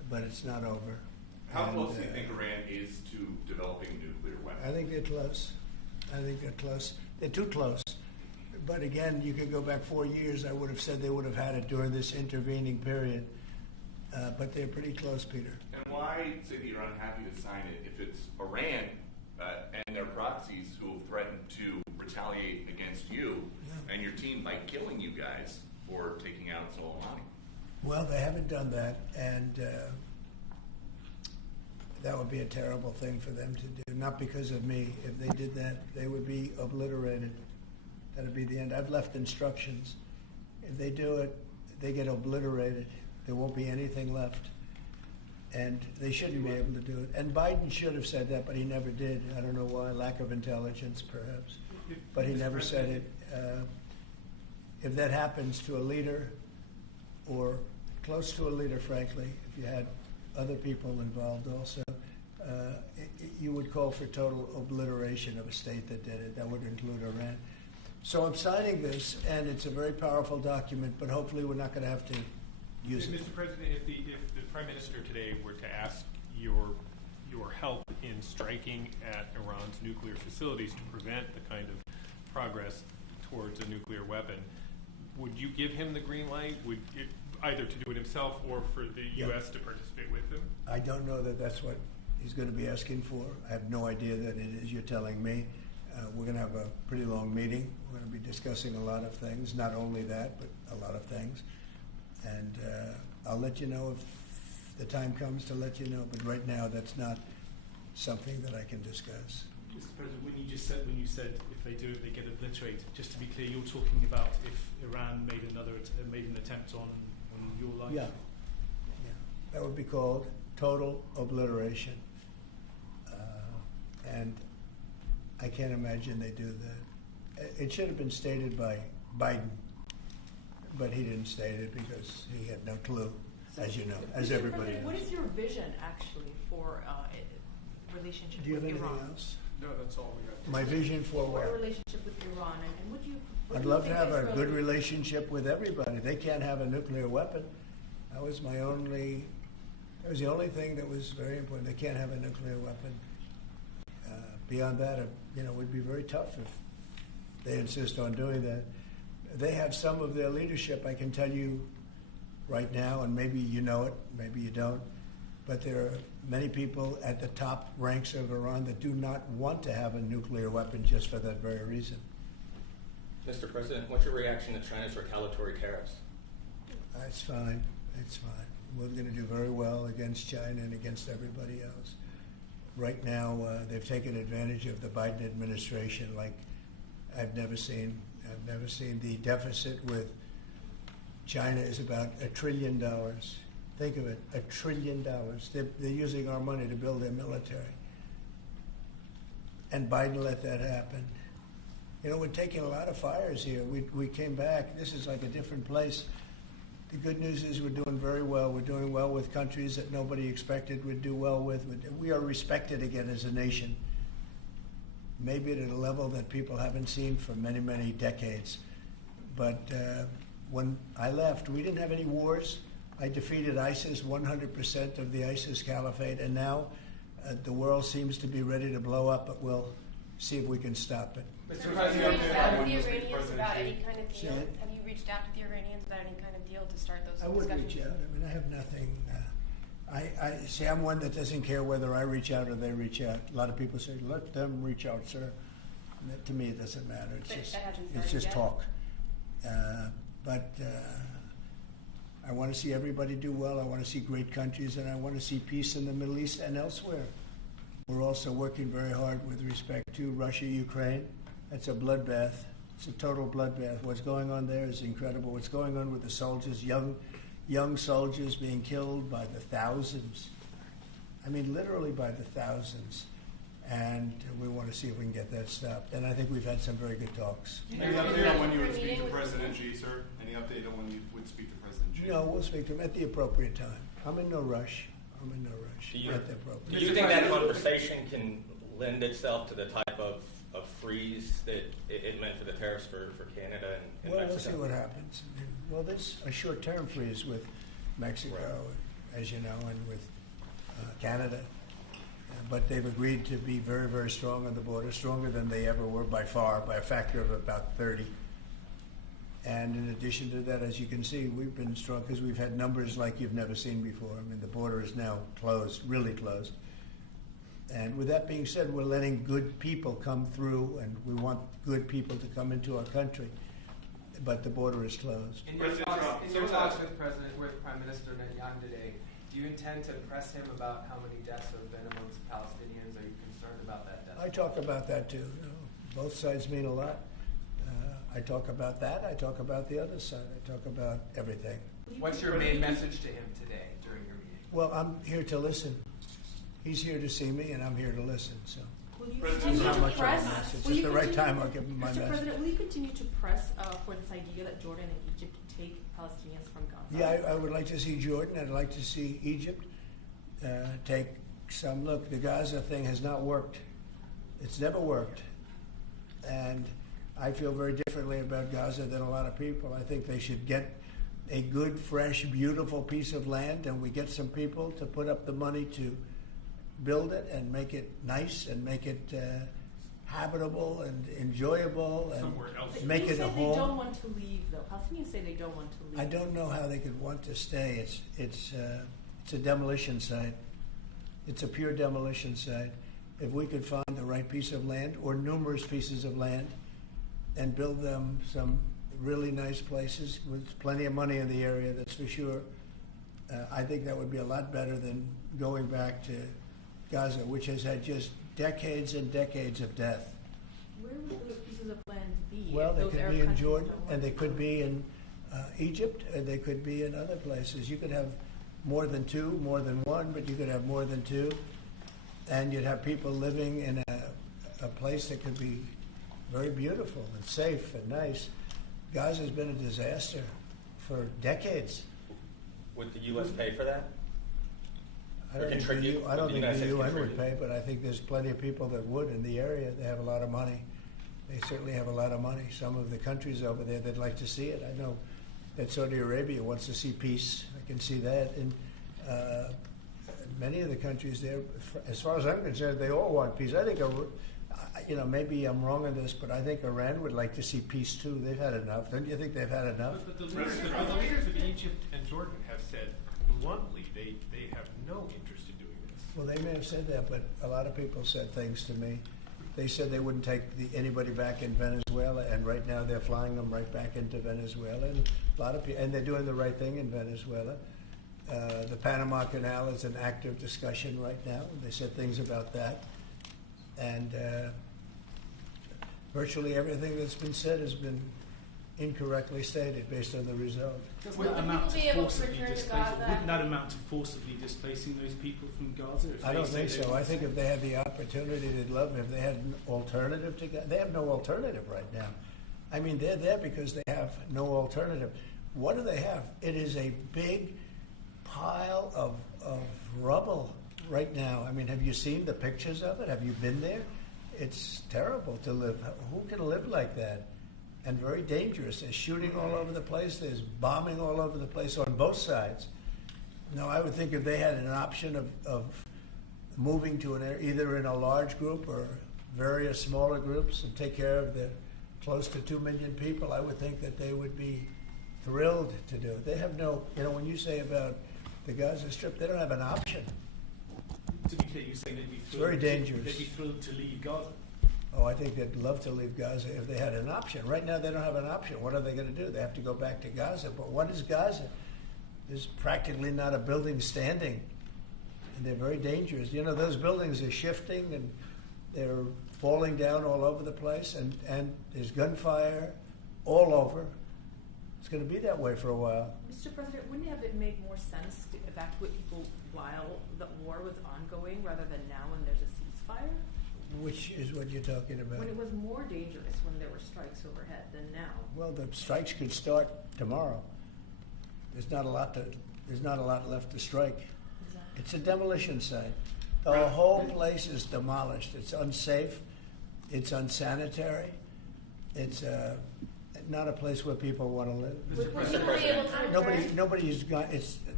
but it's not over. How And, close do you think Iran is to developing a nuclear weapon? I think they're close. I think they're close. They're too close. But again, you could go back 4 years. I would have said they would have had it during this intervening period. But they're pretty close, Peter. And why say that you're unhappy to sign it if it's Iran and their proxies who have threatened to retaliate against you and your team by killing you guys for taking out Soleimani? Well, they haven't done that, and that would be a terrible thing for them to do. Not because of me. If they did that, they would be obliterated. That would be the end. I've left instructions. If they do it, they get obliterated. There won't be anything left. And they shouldn't be able to do it. And Biden should have said that, but he never did. I don't know why. Lack of intelligence, perhaps. But he never said it. If that happens to a leader, or close to a leader, frankly, if you had other people involved also, you would call for total obliteration of a state that did it. That would include Iran. So I'm signing this, and it's a very powerful document, but hopefully we're not going to have to use it. Mr. President, if the Prime Minister today were to ask your help in striking at Iran's nuclear facilities to prevent the kind of progress towards a nuclear weapon, would you give him the green light? Would it, either to do it himself or for the U.S. to participate with him? I don't know that that's what he's going to be asking for. I have no idea that it is. You're telling me. We're going to have a pretty long meeting. We're going to be discussing a lot of things, not only that, but a lot of things. And I'll let you know if the time comes to let you know. But right now, that's not something that I can discuss. Mr. President, when you said if they do it, they get obliterated. Just to be clear, you're talking about if Iran made an attempt on your life. Yeah. That would be called total obliteration. And I can't imagine they do that. It should have been stated by Biden, but he didn't state it because he had no clue, as you know, as everybody knows. What is your vision, actually, for relationship Do you have with anything Iran? else? No, that's all we got. My vision for For a what? relationship with Iran, and would you? I'd love to have a good relationship with everybody. They can't have a nuclear weapon. That was the only thing that was very important. They can't have a nuclear weapon. Beyond that, it would be very tough if they insist on doing that. They have some of their leadership, I can tell you right now, and maybe you know it, maybe you don't, but there are many people at the top ranks of Iran that do not want to have a nuclear weapon just for that very reason. Mr. President, what's your reaction to China's retaliatory tariffs? It's fine. It's fine. We're going to do very well against China and against everybody else. Right now, they've taken advantage of the Biden administration like I've never seen. I've never seen. The deficit with China is about $1 trillion. Think of it, $1 trillion. They're using our money to build their military. And Biden let that happen. We're taking a lot of fires here. We came back. This is like a different place. The good news is we're doing very well. We're doing well with countries that nobody expected we'd do well with. We are respected again as a nation, maybe at a level that people haven't seen for many, many decades. But when I left, we didn't have any wars. I defeated ISIS, 100% of the ISIS caliphate, and now the world seems to be ready to blow up, but we'll see if we can stop it. Mr. President, have you reached out to the Iranians about any kind of deal? Say it? Have you reached out to the Iranians about any kind of deal to start those I would discussions? reach out. I mean, I have nothing. I see. I'm one that doesn't care whether I reach out or they reach out. A lot of people say, "Let them reach out, sir." And that, to me, it doesn't matter. It's But just that hasn't it's started just yet? talk. But I want to see everybody do well. I want to see great countries, and I want to see peace in the Middle East and elsewhere. We're also working very hard with respect to Russia, Ukraine. That's a bloodbath. It's a total bloodbath. What's going on there is incredible. What's going on with the soldiers, young soldiers being killed by the thousands. I mean, literally by the thousands. And we want to see if we can get that stopped. And I think we've had some very good talks. Any update on when you would speak to President Xi, sir? Any update on when you would speak to President Xi? No, we'll speak to him at the appropriate time. I'm in no rush. Do you, At the appropriate do you think that conversation can lend itself to the type of freeze that it meant for the tariffs for Canada and Well, Mexico? we'll see what happens. Well, there's a short-term freeze with Mexico as you know, and with Canada. But they've agreed to be very, very strong on the border, stronger than they ever were by far, by a factor of about 30. And in addition to that, as you can see, we've been strong because we've had numbers like you've never seen before. I mean, the border is now closed, really closed. And with that being said, we're letting good people come through, and we want good people to come into our country. But the border is closed. In your talks with Prime Minister Netanyahu today, do you intend to press him about how many deaths have been amongst Palestinians? Are you concerned about that death? I talk about that too. Both sides mean a lot. I talk about that. I talk about the other side. I talk about everything. What's your main message to him today during your meeting? Well, I'm here to listen. He's here to see me, and I'm here to listen. So. Will you continue to press? It's the right time. I'll give him my message. Mr. President, will you continue to press for this idea that Jordan and Egypt take Palestinians from Gaza? Yeah, I would like to see Jordan. I'd like to see Egypt take some. Look, the Gaza thing has not worked. It's never worked. And I feel very differently about Gaza than a lot of people. I think they should get a good, fresh, beautiful piece of land, and we get some people to put up the money to build it and make it nice and make it habitable and enjoyable and make it a home. They don't want to leave, though. Palestinians say they don't want to leave. I don't know how they could want to stay. It's a demolition site. It's a pure demolition site. If we could find the right piece of land or numerous pieces of land and build them some really nice places with plenty of money in the area, that's for sure, I think that would be a lot better than going back to Gaza, which has had just decades and decades of death. Where would those pieces of land be? Well, they could be in Jordan, and they could be in Egypt, and they could be in other places. You could have more than two, more than one, but you could have more than two. And you'd have people living in a place that could be very beautiful and safe and nice. Gaza's been a disaster for decades. Would the U.S. pay for that? I don't think the UN would pay, but I think there's plenty of people that would in the area. They have a lot of money. They certainly have a lot of money. Some of the countries over there, they'd like to see it. I know that Saudi Arabia wants to see peace. I can see that. And many of the countries there, as far as I'm concerned, they all want peace. I think, maybe I'm wrong on this, but I think Iran would like to see peace too. They've had enough. Don't you think they've had enough? But the leaders of Egypt and Jordan have said bluntly they have no interest in doing this. Well, they may have said that, but a lot of people said things to me. They said they wouldn't take anybody back in Venezuela, and right now they're flying them right back into Venezuela. And a lot of people, and they're doing the right thing in Venezuela. The Panama Canal is an active discussion right now. They said things about that. And virtually everything that's been said has been incorrectly stated based on the result. Wouldn't that amount to forcibly displacing those people from Gaza? I don't think so. I think if they had the opportunity, they'd love it. If they had an alternative to Gaza, they have no alternative right now. I mean, they're there because they have no alternative. What do they have? It is a big pile of rubble right now. I mean, have you seen the pictures of it? Have you been there? It's terrible to live. Who can live like that? And very dangerous. There's shooting all over the place. There's bombing all over the place on both sides. No, I would think if they had an option of moving to either in a large group or various smaller groups and take care of the close to 2 million people, I would think that they would be thrilled to do it. They have no, when you say about the Gaza Strip, they don't have an option. To be clear, you're saying they'd be thrilled, it's very dangerous. They'd be thrilled to leave Gaza. Oh, I think they'd love to leave Gaza if they had an option. Right now, they don't have an option. What are they going to do? They have to go back to Gaza. But what is Gaza? There's practically not a building standing. And they're very dangerous. Those buildings are shifting and they're falling down all over the place. And there's gunfire all over. It's going to be that way for a while. Mr. President, wouldn't it have made more sense to evacuate people while the war was ongoing rather than now when there's a ceasefire? Which is what you're talking about? When it was more dangerous when there were strikes overhead than now. Well, the strikes could start tomorrow. There's not a lot left to strike. Exactly. It's a demolition site. The whole place is demolished. It's unsafe. It's unsanitary. It's not a place where people want to live. Would you be able to Nobody's got.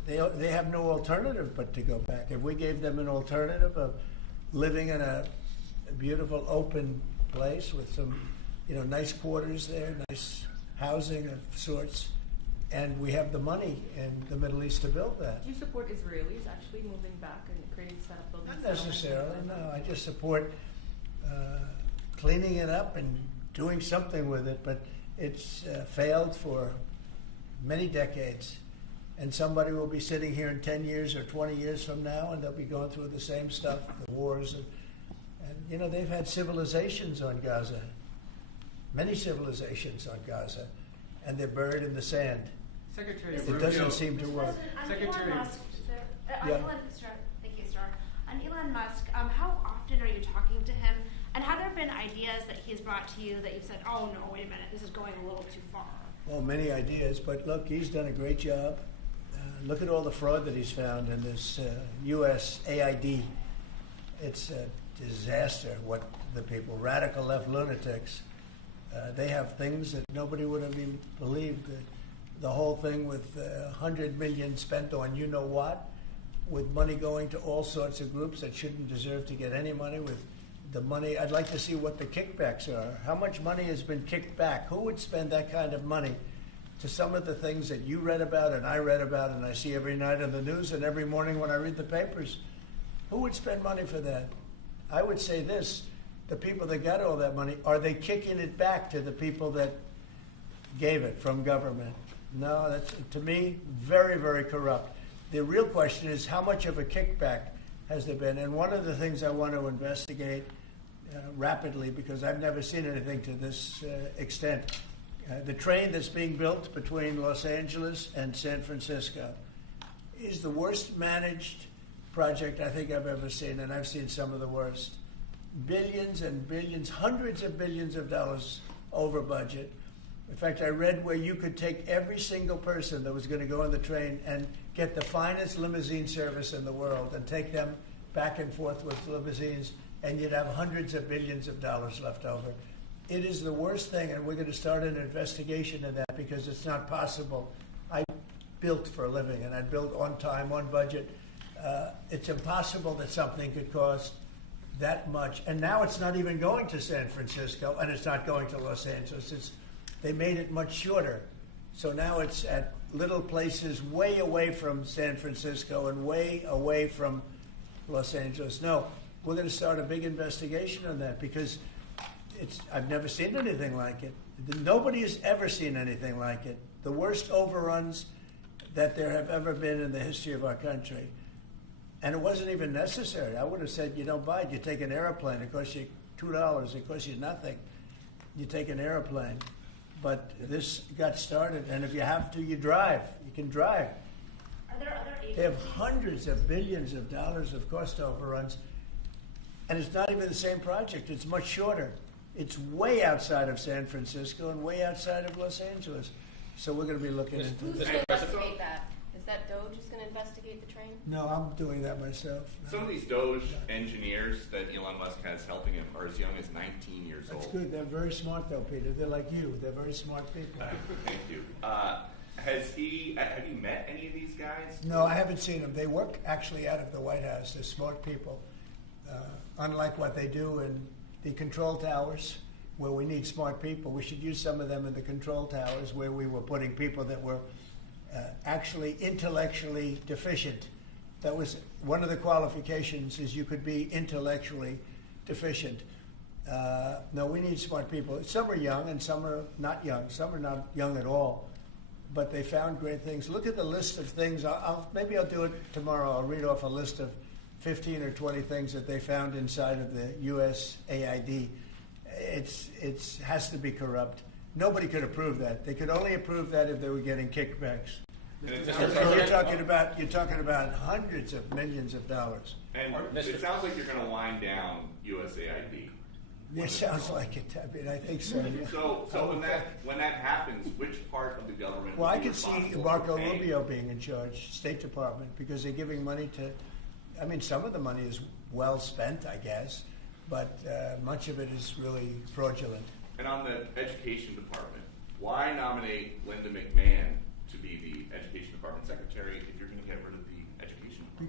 they have no alternative but to go back. If we gave them an alternative of living in a beautiful open place with some, nice quarters there, nice housing of sorts, and we have the money in the Middle East to build that. Do you support Israelis actually moving back and creating setup buildings? Not necessarily, no. I just support cleaning it up and doing something with it, but it's failed for many decades. And somebody will be sitting here in 10 years or 20 years from now, and they'll be going through the same stuff, the wars. And they've had civilizations on Gaza, many civilizations on Gaza, and they're buried in the sand. Secretary It doesn't seem to work. Secretary. Elon Musk, thank you, sir. On Elon Musk, how often are you talking to him? And have there been ideas that he's brought to you that you've said, oh no, wait a minute, this is going a little too far? Well, many ideas, but look, he's done a great job. Look at all the fraud that he's found in this U.S. AID. It's a disaster what the people, radical left lunatics, they have things that nobody would have even believed. The whole thing with $100 million spent on you-know-what, with money going to all sorts of groups that shouldn't deserve to get any money, with the money. I'd like to see what the kickbacks are. How much money has been kicked back? Who would spend that kind of money to some of the things that you read about and I read about and I see every night on the news and every morning when I read the papers? Who would spend money for that? I would say this, the people that got all that money, are they kicking it back to the people that gave it from government? No, that's, to me, very, very corrupt. The real question is how much of a kickback has there been? And one of the things I want to investigate rapidly, because I've never seen anything to this extent, the train that's being built between Los Angeles and San Francisco is the worst managed project I think I've ever seen, and I've seen some of the worst. Billions and billions, hundreds of billions of dollars over budget. In fact, I read where you could take every single person that was going to go on the train and get the finest limousine service in the world and take them back and forth with limousines, and you'd have hundreds of billions of dollars left over. It is the worst thing, and we're going to start an investigation of that because it's not possible. I built for a living, and I built on time, on budget. It's impossible that something could cost that much. And now it's not even going to San Francisco, and it's not going to Los Angeles. They made it much shorter. So now it's at little places way away from San Francisco and way away from Los Angeles. No, we're going to start a big investigation on that because I've never seen anything like it. Nobody has ever seen anything like it. The worst overruns that there have ever been in the history of our country. And it wasn't even necessary. I would have said, you don't buy it. You take an airplane. It costs you $2. It costs you nothing. You take an airplane. But this got started, and if you have to, you drive. You can drive. Are there other agencies? They have hundreds of billions of dollars of cost overruns, and it's not even the same project. It's much shorter. It's way outside of San Francisco and way outside of Los Angeles. So we're going to be looking into Who's this. going to investigate that? Is that Doge who's going to investigate the train? No, I'm doing that myself. No. Some of these Doge engineers that Elon Musk has helping him are as young as 19 years old. That's good. They're very smart, though, Peter. They're like you. They're very smart people. Thank you. Have you met any of these guys? No, I haven't seen them. They work actually out of the White House. They're smart people. Unlike what they do in the control towers, where we need smart people, we should use some of them in the control towers where we were putting people that were actually intellectually deficient. That was one of the qualifications, is you could be intellectually deficient. No, we need smart people. Some are young and some are not young. Some are not young at all. But they found great things. Look at the list of things. Maybe I'll do it tomorrow. I'll read off a list of 15 or 20 things that they found inside of the U.S. AID. It has to be corrupt. Nobody could approve that. They could only approve that if they were getting kickbacks. So you're talking about hundreds of millions of dollars. And it sounds like you're going to wind down USAID. It sounds like it. I mean, I think so. Yeah. So when that happens, which part of the government? Well, I could see Marco Rubio being in charge, State Department, because they're giving money to. I mean, some of the money is well spent, I guess, but much of it is really fraudulent. And on the Education Department, why nominate Linda McMahon to be the Education Department Secretary if you're going to get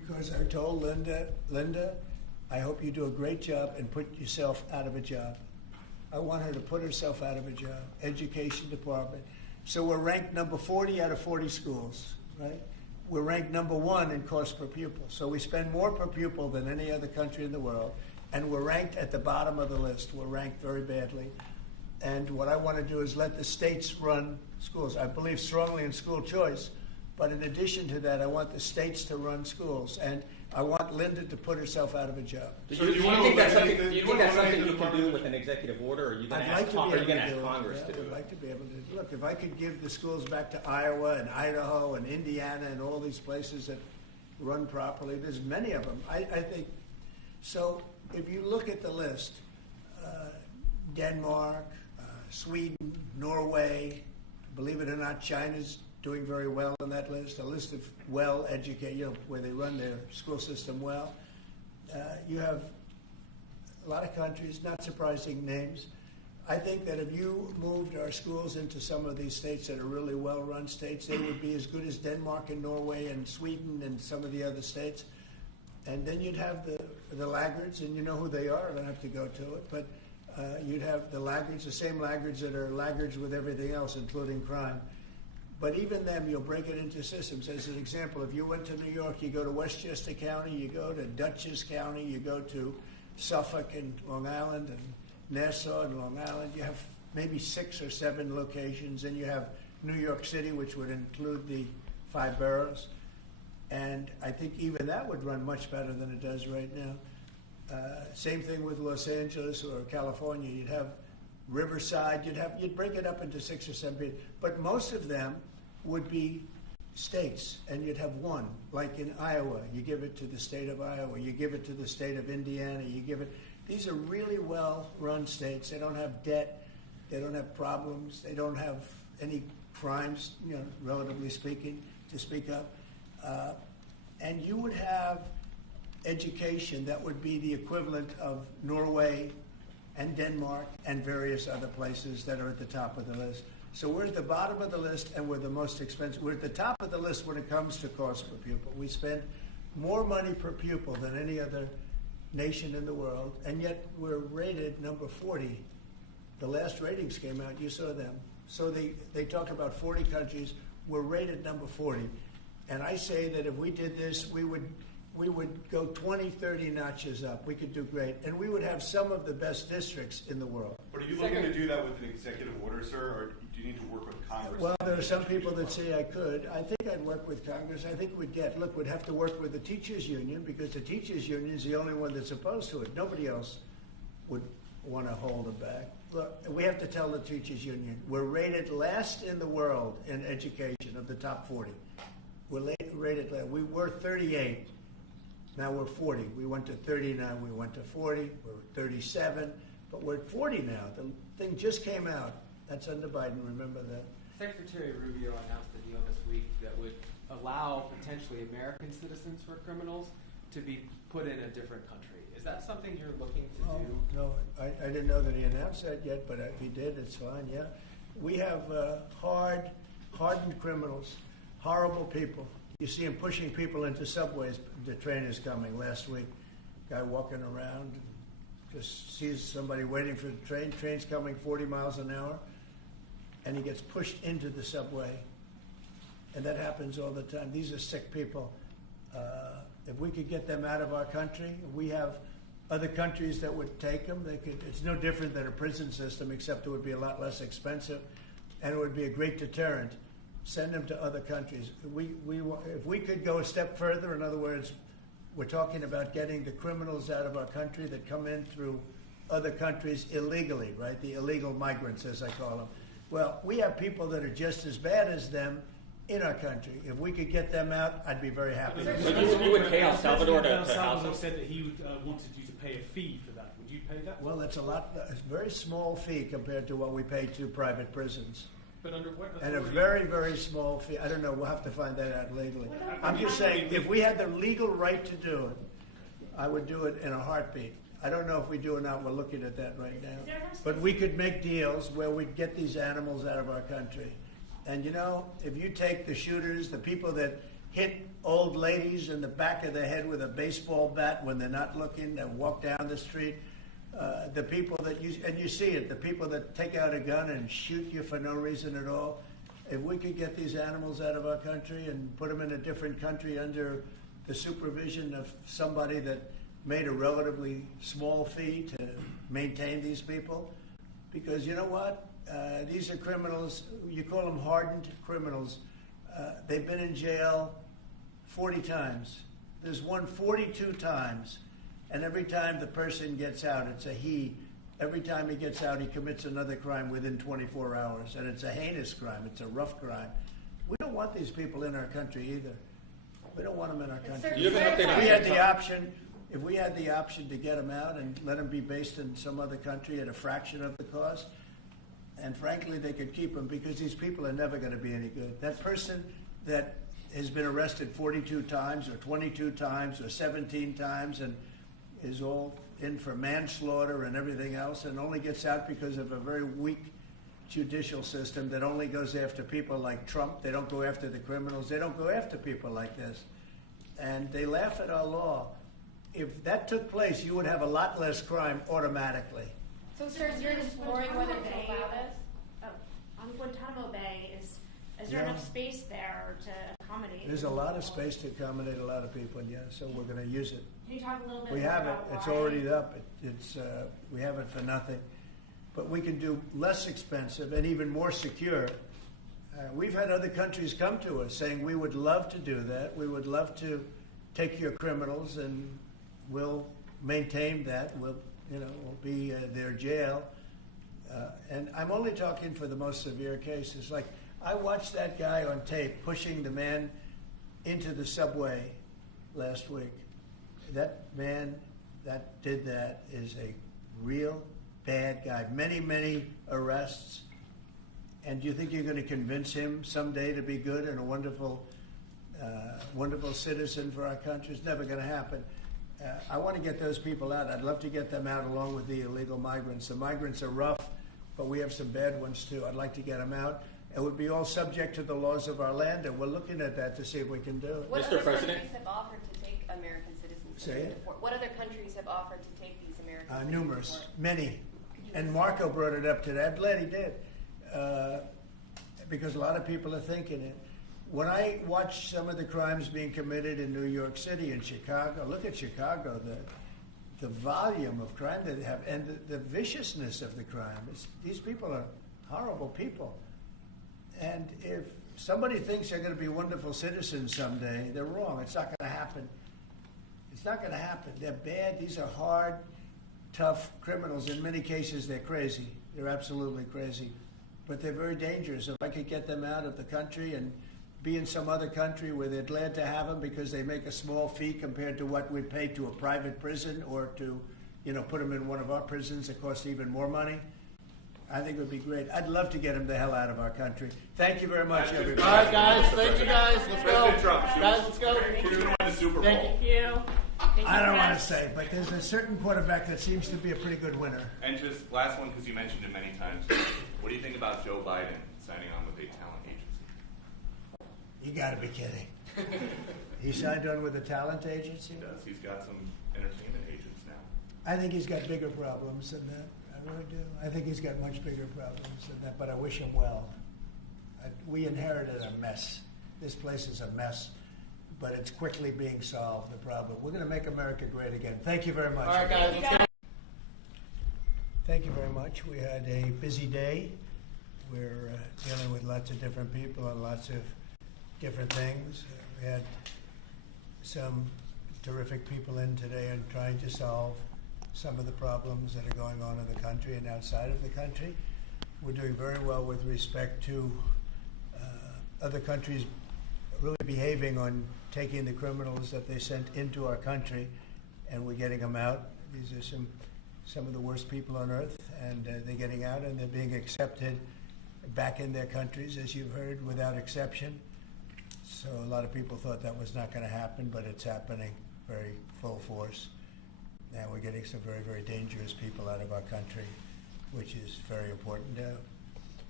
Because I told Linda, I hope you do a great job and put yourself out of a job. I want her to put herself out of a job. Education department. So we're ranked number 40 out of 40 schools, right? We're ranked number 1 in cost per pupil. So we spend more per pupil than any other country in the world. And we're ranked at the bottom of the list. We're ranked very badly. And what I want to do is let the states run schools. I believe strongly in school choice. But in addition to that, I want the states to run schools. And I want Linda to put herself out of a job. Do you think that's something you can do with an executive order, or are you going to ask Congress to do it? I'd like to be able to. Look, if I could give the schools back to Iowa and Idaho and Indiana and all these places that run properly, there's many of them. I think. So if you look at the list, Denmark, Sweden, Norway, believe it or not, China's doing very well on that list, a list of well-educated, where they run their school system well. You have a lot of countries, not surprising names. I think that if you moved our schools into some of these states that are really well-run states, they would be as good as Denmark and Norway and Sweden and some of the other states. And then you'd have the laggards, and you know who they are. I don't have to go to it. But you'd have the laggards, the same laggards that are laggards with everything else, including crime. But even them, you'll break it into systems. As an example, if you went to New York, you go to Westchester County, you go to Dutchess County, you go to Suffolk and Long Island and Nassau and Long Island. You have maybe 6 or 7 locations. And you have New York City, which would include the 5 boroughs. And I think even that would run much better than it does right now. Same thing with Los Angeles or California. You'd have Riverside, you'd break it up into 6 or 7, but most of them would be states, and you'd have one. Like in Iowa, you give it to the state of Iowa, you give it to the state of Indiana, you give it. These are really well-run states. They don't have debt, they don't have problems, they don't have any crimes, relatively speaking, to speak of. And you would have education that would be the equivalent of Norway and Denmark and various other places that are at the top of the list. So we're at the bottom of the list, and we're the most expensive. We're at the top of the list when it comes to cost per pupil. We spend more money per pupil than any other nation in the world, and yet we're rated number 40. The last ratings came out, you saw them. So they talk about 40 countries. We're rated number 40. And I say that if we did this, we would go 20, 30 notches up. We could do great. And we would have some of the best districts in the world. But are you looking to do that with an executive order, sir, or do you need to work with Congress? Well, there are some people that say I could. I think I'd work with Congress. I think we'd have to work with the teachers union, because the teachers union is the only one that's opposed to it. Nobody else would want to hold it back. Look, we have to tell the teachers union, we're rated last in the world in education of the top 40. We're rated last. We were 38. Now we're 40. We went to 39. We went to 40. We're 37. But we're at 40 now. The thing just came out. That's under Biden. Remember that. Secretary Rubio announced a deal this week that would allow potentially American citizens who are criminals to be put in a different country. Is that something you're looking to do? No, I didn't know that he announced that yet, but if he did, it's fine, yeah. We have hardened criminals, horrible people. You see them pushing people into subways. The train is coming. Last week, guy walking around, just sees somebody waiting for the train. Train's coming 40 miles an hour, and he gets pushed into the subway. And that happens all the time. These are sick people. If we could get them out of our country, we have other countries that would take them. It's no different than a prison system, except it would be a lot less expensive, and it would be a great deterrent. Send them to other countries. If we could go a step further, in other words, we're talking about getting the criminals out of our country that come in through other countries illegally, right? The illegal migrants, as I call them. Well, we have people that are just as bad as them in our country. If we could get them out, I'd be very happy. So you would pay El Salvador to house them? El Salvador said that he wanted you to pay a fee for that. Would you pay that? Well, it's a very small fee compared to what we pay to private prisons. But under what and a very, very small fee. I don't know. We'll have to find that out legally. I'm just saying, if we had the legal right to do it, I would do it in a heartbeat. I don't know if we do or not. We're looking at that right now. But we could make deals where we'd get these animals out of our country. And, if you take the shooters, the people that hit old ladies in the back of the head with a baseball bat when they're not looking, and walk down the street. The people that you see it, the people that take out a gun and shoot you for no reason at all. If we could get these animals out of our country and put them in a different country under the supervision of somebody that made a relatively small fee to maintain these people, because you know what? These are criminals. You call them hardened criminals. They've been in jail 40 times. There's one 42 times. And every time the person gets out, it's a he. Every time he gets out, he commits another crime within 24 hours. And it's a heinous crime. It's a rough crime. We don't want these people in our country either. We don't want them in our country. If we had the option to get them out and let them be based in some other country at a fraction of the cost, and frankly, they could keep them, because these people are never going to be any good. That person that has been arrested 42 times or 22 times or 17 times and is all in for manslaughter and everything else, and only gets out because of a very weak judicial system that only goes after people like Trump. They don't go after the criminals. They don't go after people like this. And they laugh at our law. If that took place, you would have a lot less crime automatically. So, sir, you're exploring whether to allow this? On Guantanamo Bay, is there enough space there to accommodate? There's a lot of space to accommodate a lot of people, yeah, so we're going to use it. Can you talk a little bit We more have it. about It's why? already up. We have it for nothing. But we can do less expensive and even more secure. We've had other countries come to us saying, we would love to do that. We would love to take your criminals and we'll maintain that. We'll be their jail. And I'm only talking for the most severe cases. Like, I watched that guy on tape pushing the man into the subway last week. That man that did that is a real bad guy. Many, many arrests. And do you think you're going to convince him someday to be good and a wonderful citizen for our country? It's never going to happen. I want to get those people out. I'd love to get them out along with the illegal migrants. The migrants are rough, but we have some bad ones too. I'd like to get them out. It would be all subject to the laws of our land, and we're looking at that to see if we can do it. What other countries have offered to take American citizens? Say it? What other countries have offered to take these American citizens? Numerous, many. And Marco brought it up today. I'm glad he did, because a lot of people are thinking it. When I watch some of the crimes being committed in New York City and Chicago, look at Chicago, the volume of crime that they have, and the viciousness of the crime. These people are horrible people. And if somebody thinks they're going to be wonderful citizens someday, they're wrong. It's not going to happen. It's not going to happen. They're bad. These are hard, tough criminals. In many cases, they're crazy. They're absolutely crazy. But they're very dangerous. If I could get them out of the country and be in some other country where they're glad to have them because they make a small fee compared to what we'd pay to a private prison, or to, put them in one of our prisons that costs even more money, I think it would be great. I'd love to get them the hell out of our country. Thank you very much, everybody. All right, guys. Thank you, guys. Let's go. Guys, let's go. Who's going to win the Super Bowl? Thank you. I don't want to say, but there's a certain quarterback that seems to be a pretty good winner. And just last one, because you mentioned it many times. What do you think about Joe Biden signing on with a talent agency? You got to be kidding. He signed on with a talent agency? He does. He's got some entertainment agents now. I think he's got bigger problems than that. I really do. I think he's got much bigger problems than that, but I wish him well. We inherited a mess. This place is a mess, but it's quickly being solved, the problem. We're going to make America great again. Thank you very much. All right, guys, let's go. Thank you very much. We had a busy day. We're dealing with lots of different people and lots of different things. We had some terrific people in today and trying to solve some of the problems that are going on in the country and outside of the country. We're doing very well with respect to other countries really behaving on taking the criminals that they sent into our country, and we're getting them out. These are some of the worst people on earth, and they're getting out and they're being accepted back in their countries, as you've heard, without exception. So a lot of people thought that was not going to happen, but it's happening very full force. And we're getting some very, very dangerous people out of our country, which is very important.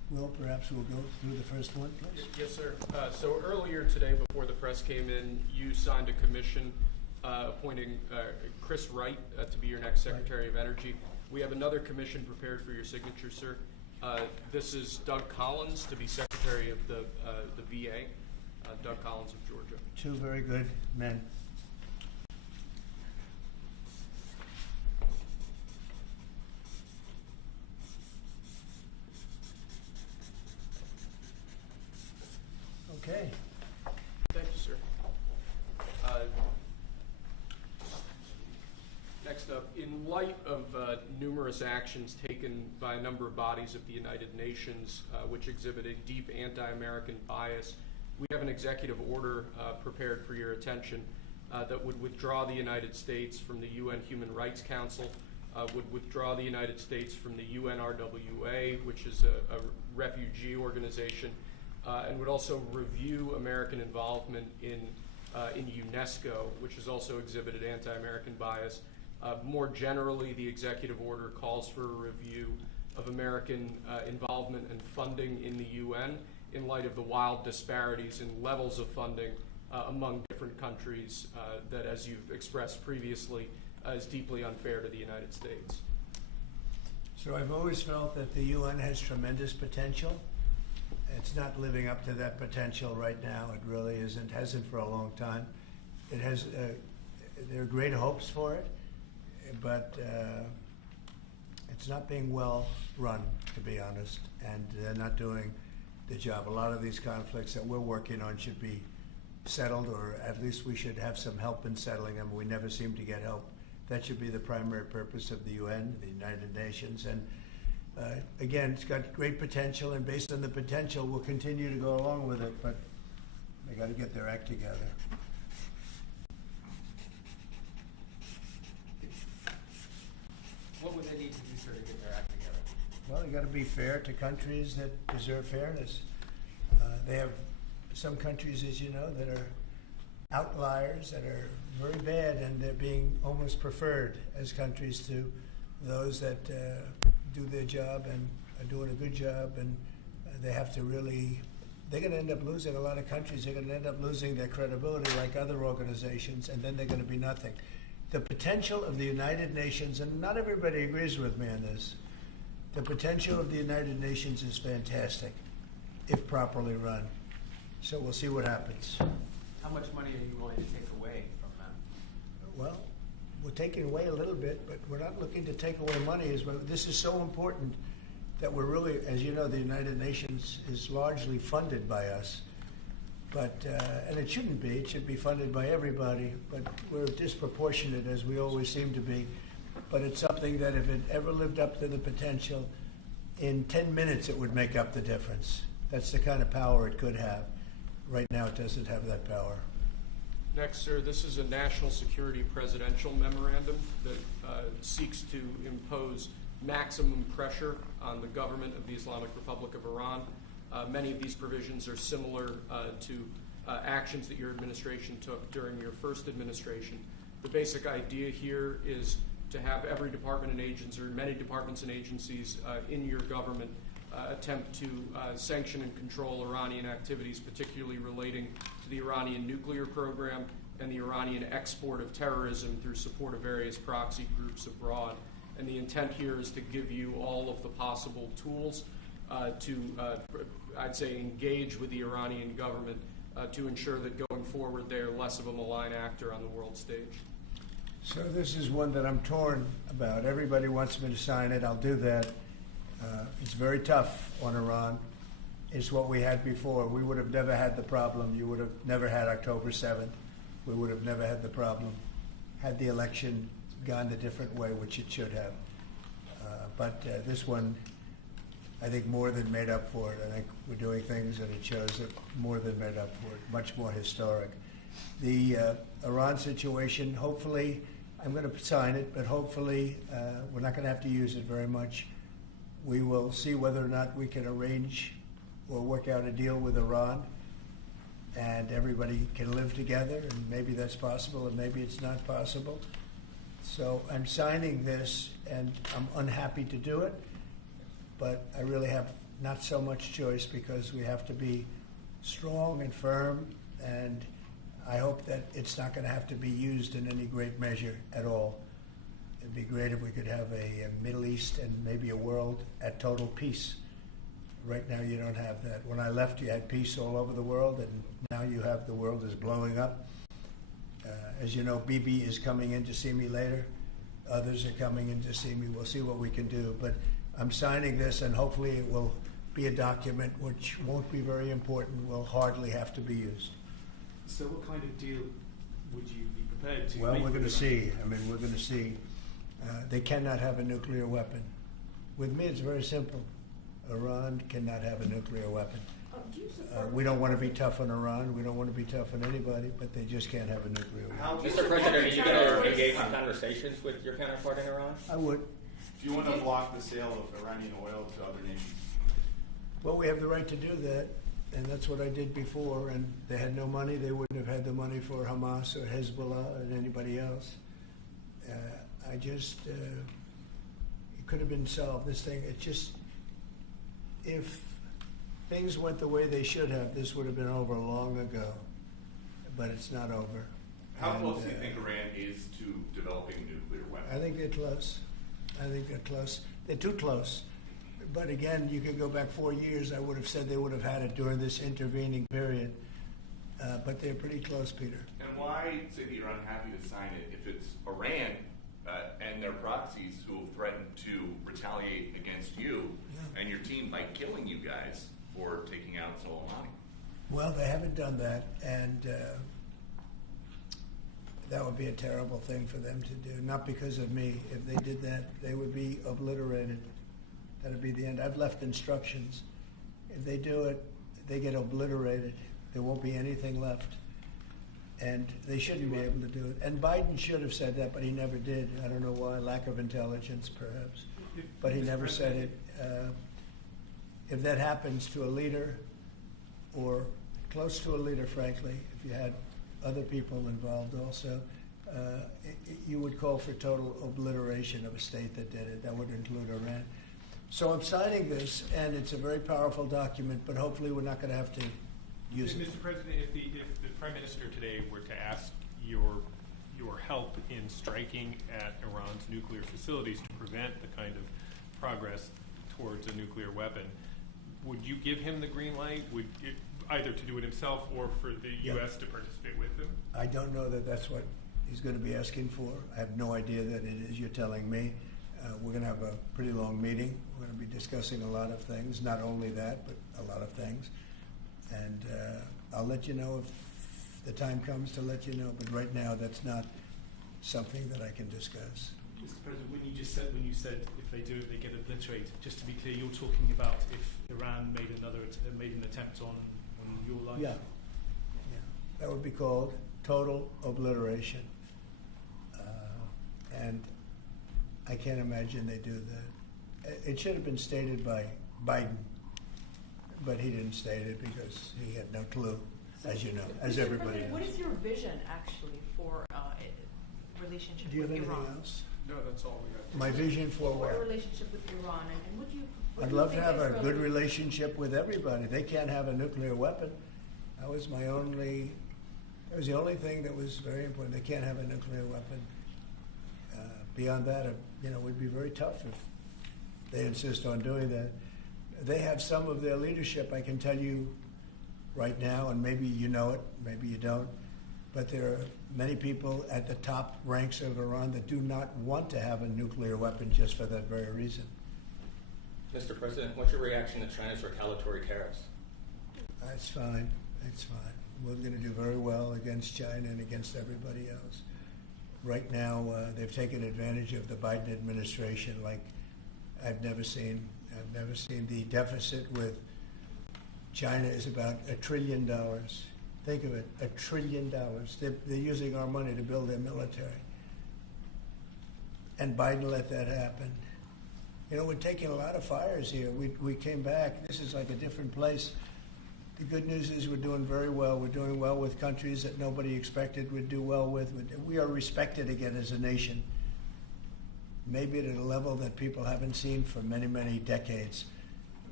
Will, perhaps we'll go through the first one, please. Yes, sir. So earlier today, before the press came in, you signed a commission appointing Chris Wright to be your next Secretary of Energy. We have another commission prepared for your signature, sir. This is Doug Collins to be Secretary of the VA, Doug Collins of Georgia. Two very good men. Okay. Thank you, sir. Next up, in light of numerous actions taken by a number of bodies of the United Nations which exhibit a deep anti-American bias, we have an executive order prepared for your attention that would withdraw the United States from the UN Human Rights Council, would withdraw the United States from the UNRWA, which is a refugee organization, and would also review American involvement in UNESCO, which has also exhibited anti-American bias. More generally, the executive order calls for a review of American involvement and funding in the UN in light of the wild disparities in levels of funding among different countries that, as you've expressed previously, is deeply unfair to the United States. So I've always felt that the UN has tremendous potential. It's not living up to that potential right now. It really isn't, hasn't for a long time. It has, there are great hopes for it, but it's not being well run, to be honest, and they're not doing the job. A lot of these conflicts that we're working on should be settled, or at least we should have some help in settling them. We never seem to get help. That should be the primary purpose of the UN, the United Nations, and again, it's got great potential, and based on the potential, we'll continue to go along with it, but they got to get their act together. What would they need to do, sir, to get their act together? Well, they got to be fair to countries that deserve fairness. They have some countries, as you know, that are outliers, that are very bad, and they're being almost preferred as countries to those that do their job and are doing a good job, and they have to really, they're going to end up losing, a lot of countries, they're going to end up losing their credibility like other organizations, and then they're going to be nothing. The potential of the United Nations, and not everybody agrees with me on this, the potential of the United Nations is fantastic if properly run. So we'll see what happens. How much money are you willing to take away from them? Well, we're taking away a little bit, but we're not looking to take away money. This is so important that we're really, as you know, the United Nations is largely funded by us. But, and it shouldn't be. It should be funded by everybody, but we're disproportionate, as we always seem to be. But it's something that if it ever lived up to the potential, in 10 minutes it would make up the difference. That's the kind of power it could have. Right now it doesn't have that power. Next, sir, this is a national security presidential memorandum that seeks to impose maximum pressure on the government of the Islamic Republic of Iran. Many of these provisions are similar to actions that your administration took during your first administration. The basic idea here is to have every department and agency, or many departments and agencies in your government attempt to sanction and control Iranian activities, particularly relating to the Iranian nuclear program and the Iranian export of terrorism through support of various proxy groups abroad. And the intent here is to give you all of the possible tools to, I'd say, engage with the Iranian government to ensure that going forward they're less of a malign actor on the world stage. So this is one that I'm torn about. Everybody wants me to sign it. I'll do that. It's very tough on Iran. It's what we had before. We would have never had the problem. You would have never had October 7th. We would have never had the problem had the election gone a different way, which it should have. But this one, I think, more than made up for it. I think we're doing things, and it shows that more than made up for it, much more historic. The Iran situation, hopefully, I'm going to sign it, but hopefully we're not going to have to use it very much. We will see whether or not we can arrange or work out a deal with Iran, and everybody can live together, and maybe that's possible, and maybe it's not possible. So I'm signing this, and I'm unhappy to do it, but I really have not so much choice because we have to be strong and firm, and I hope that it's not going to have to be used in any great measure at all. It'd be great if we could have a Middle East and maybe a world at total peace. Right now you don't have that. When I left, you had peace all over the world, and now you have the world is blowing up. As you know, Bibi is coming in to see me later. Others are coming in to see me. We'll see what we can do. But I'm signing this, and hopefully it will be a document which won't be very important, will hardly have to be used. So what kind of deal would you be prepared to Well, make we're going to with Iran? see. I mean, we're going to see. They cannot have a nuclear weapon. With me, it's very simple. Iran cannot have a nuclear weapon. Do you support We don't want to be tough on Iran. We don't want to be tough on anybody, but they just can't have a nuclear weapon. Mr. President, are you going to engage in conversations with your counterpart in Iran? I would. Do you want to block the sale of Iranian oil to other nations? Well, we have the right to do that, and that's what I did before. And they had no money. They wouldn't have had the money for Hamas or Hezbollah and anybody else. It could have been solved. This thing, if things went the way they should have, this would have been over long ago. But it's not over. How close do you think Iran is to developing a nuclear weapon? I think they're close. They're too close. But again, you could go back 4 years. I would have said they would have had it during this intervening period. But they're pretty close, Peter. And why say that you're unhappy to sign it if it's Iran and their proxies who have threatened to retaliate against you and your team by killing you guys for taking out Soleimani? Well, they haven't done that, and that would be a terrible thing for them to do. Not because of me. If they did that, they would be obliterated. That would be the end. I've left instructions. If they do it, they get obliterated. There won't be anything left. And they shouldn't be able to do it. And Biden should have said that, but he never did. I don't know why. Lack of intelligence, perhaps. But he never said it. If that happens to a leader, or close to a leader, frankly, if you had other people involved also, you would call for total obliteration of a state that did it. That would include Iran. So I'm signing this, and it's a very powerful document, but hopefully we're not going to have to use it. Mr. President, if the Prime Minister today were to ask your help in striking at Iran's nuclear facilities to prevent the kind of progress towards a nuclear weapon, would you give him the green light? Either to do it himself or for the U.S. to participate with him? I don't know that that's what he's going to be asking for. I have no idea that it is. You're telling me. We're going to have a pretty long meeting. We're going to be discussing a lot of things, not only that, but a lot of things. And I'll let you know if the time comes to let you know. But right now, that's not something that I can discuss. Mr. President, when you said if they do it, they get obliterated. Just to be clear, you're talking about if Iran made an attempt on your life. Yeah. That would be called total obliteration. And I can't imagine they do that. It should have been stated by Biden, but he didn't state it because he had no clue, as you know, as everybody knows. What is your vision, actually, for relationship Do you have with anything Iran? else? No, that's all we got. My vision for For a what? relationship with Iran, and what do you? I'd love to have a good relationship with everybody. They can't have a nuclear weapon. That was the only thing that was very important. They can't have a nuclear weapon. Beyond that, it would be very tough if they insist on doing that. They have some of their leadership, I can tell you right now, and maybe you know it, maybe you don't, but there are many people at the top ranks of Iran that do not want to have a nuclear weapon just for that very reason. Mr. President, what's your reaction to China's retaliatory tariffs? That's fine. It's fine. We're going to do very well against China and against everybody else. Right now, they've taken advantage of the Biden administration like I've never seen. I've never seen. The deficit with China is about $1 trillion. Think of it, $1 trillion. They're using our money to build their military. And Biden let that happen. We're taking a lot of fires here. We came back. This is like a different place. The good news is we're doing very well. We're doing well with countries that nobody expected we'd do well with. We are respected again as a nation, maybe at a level that people haven't seen for many, many decades.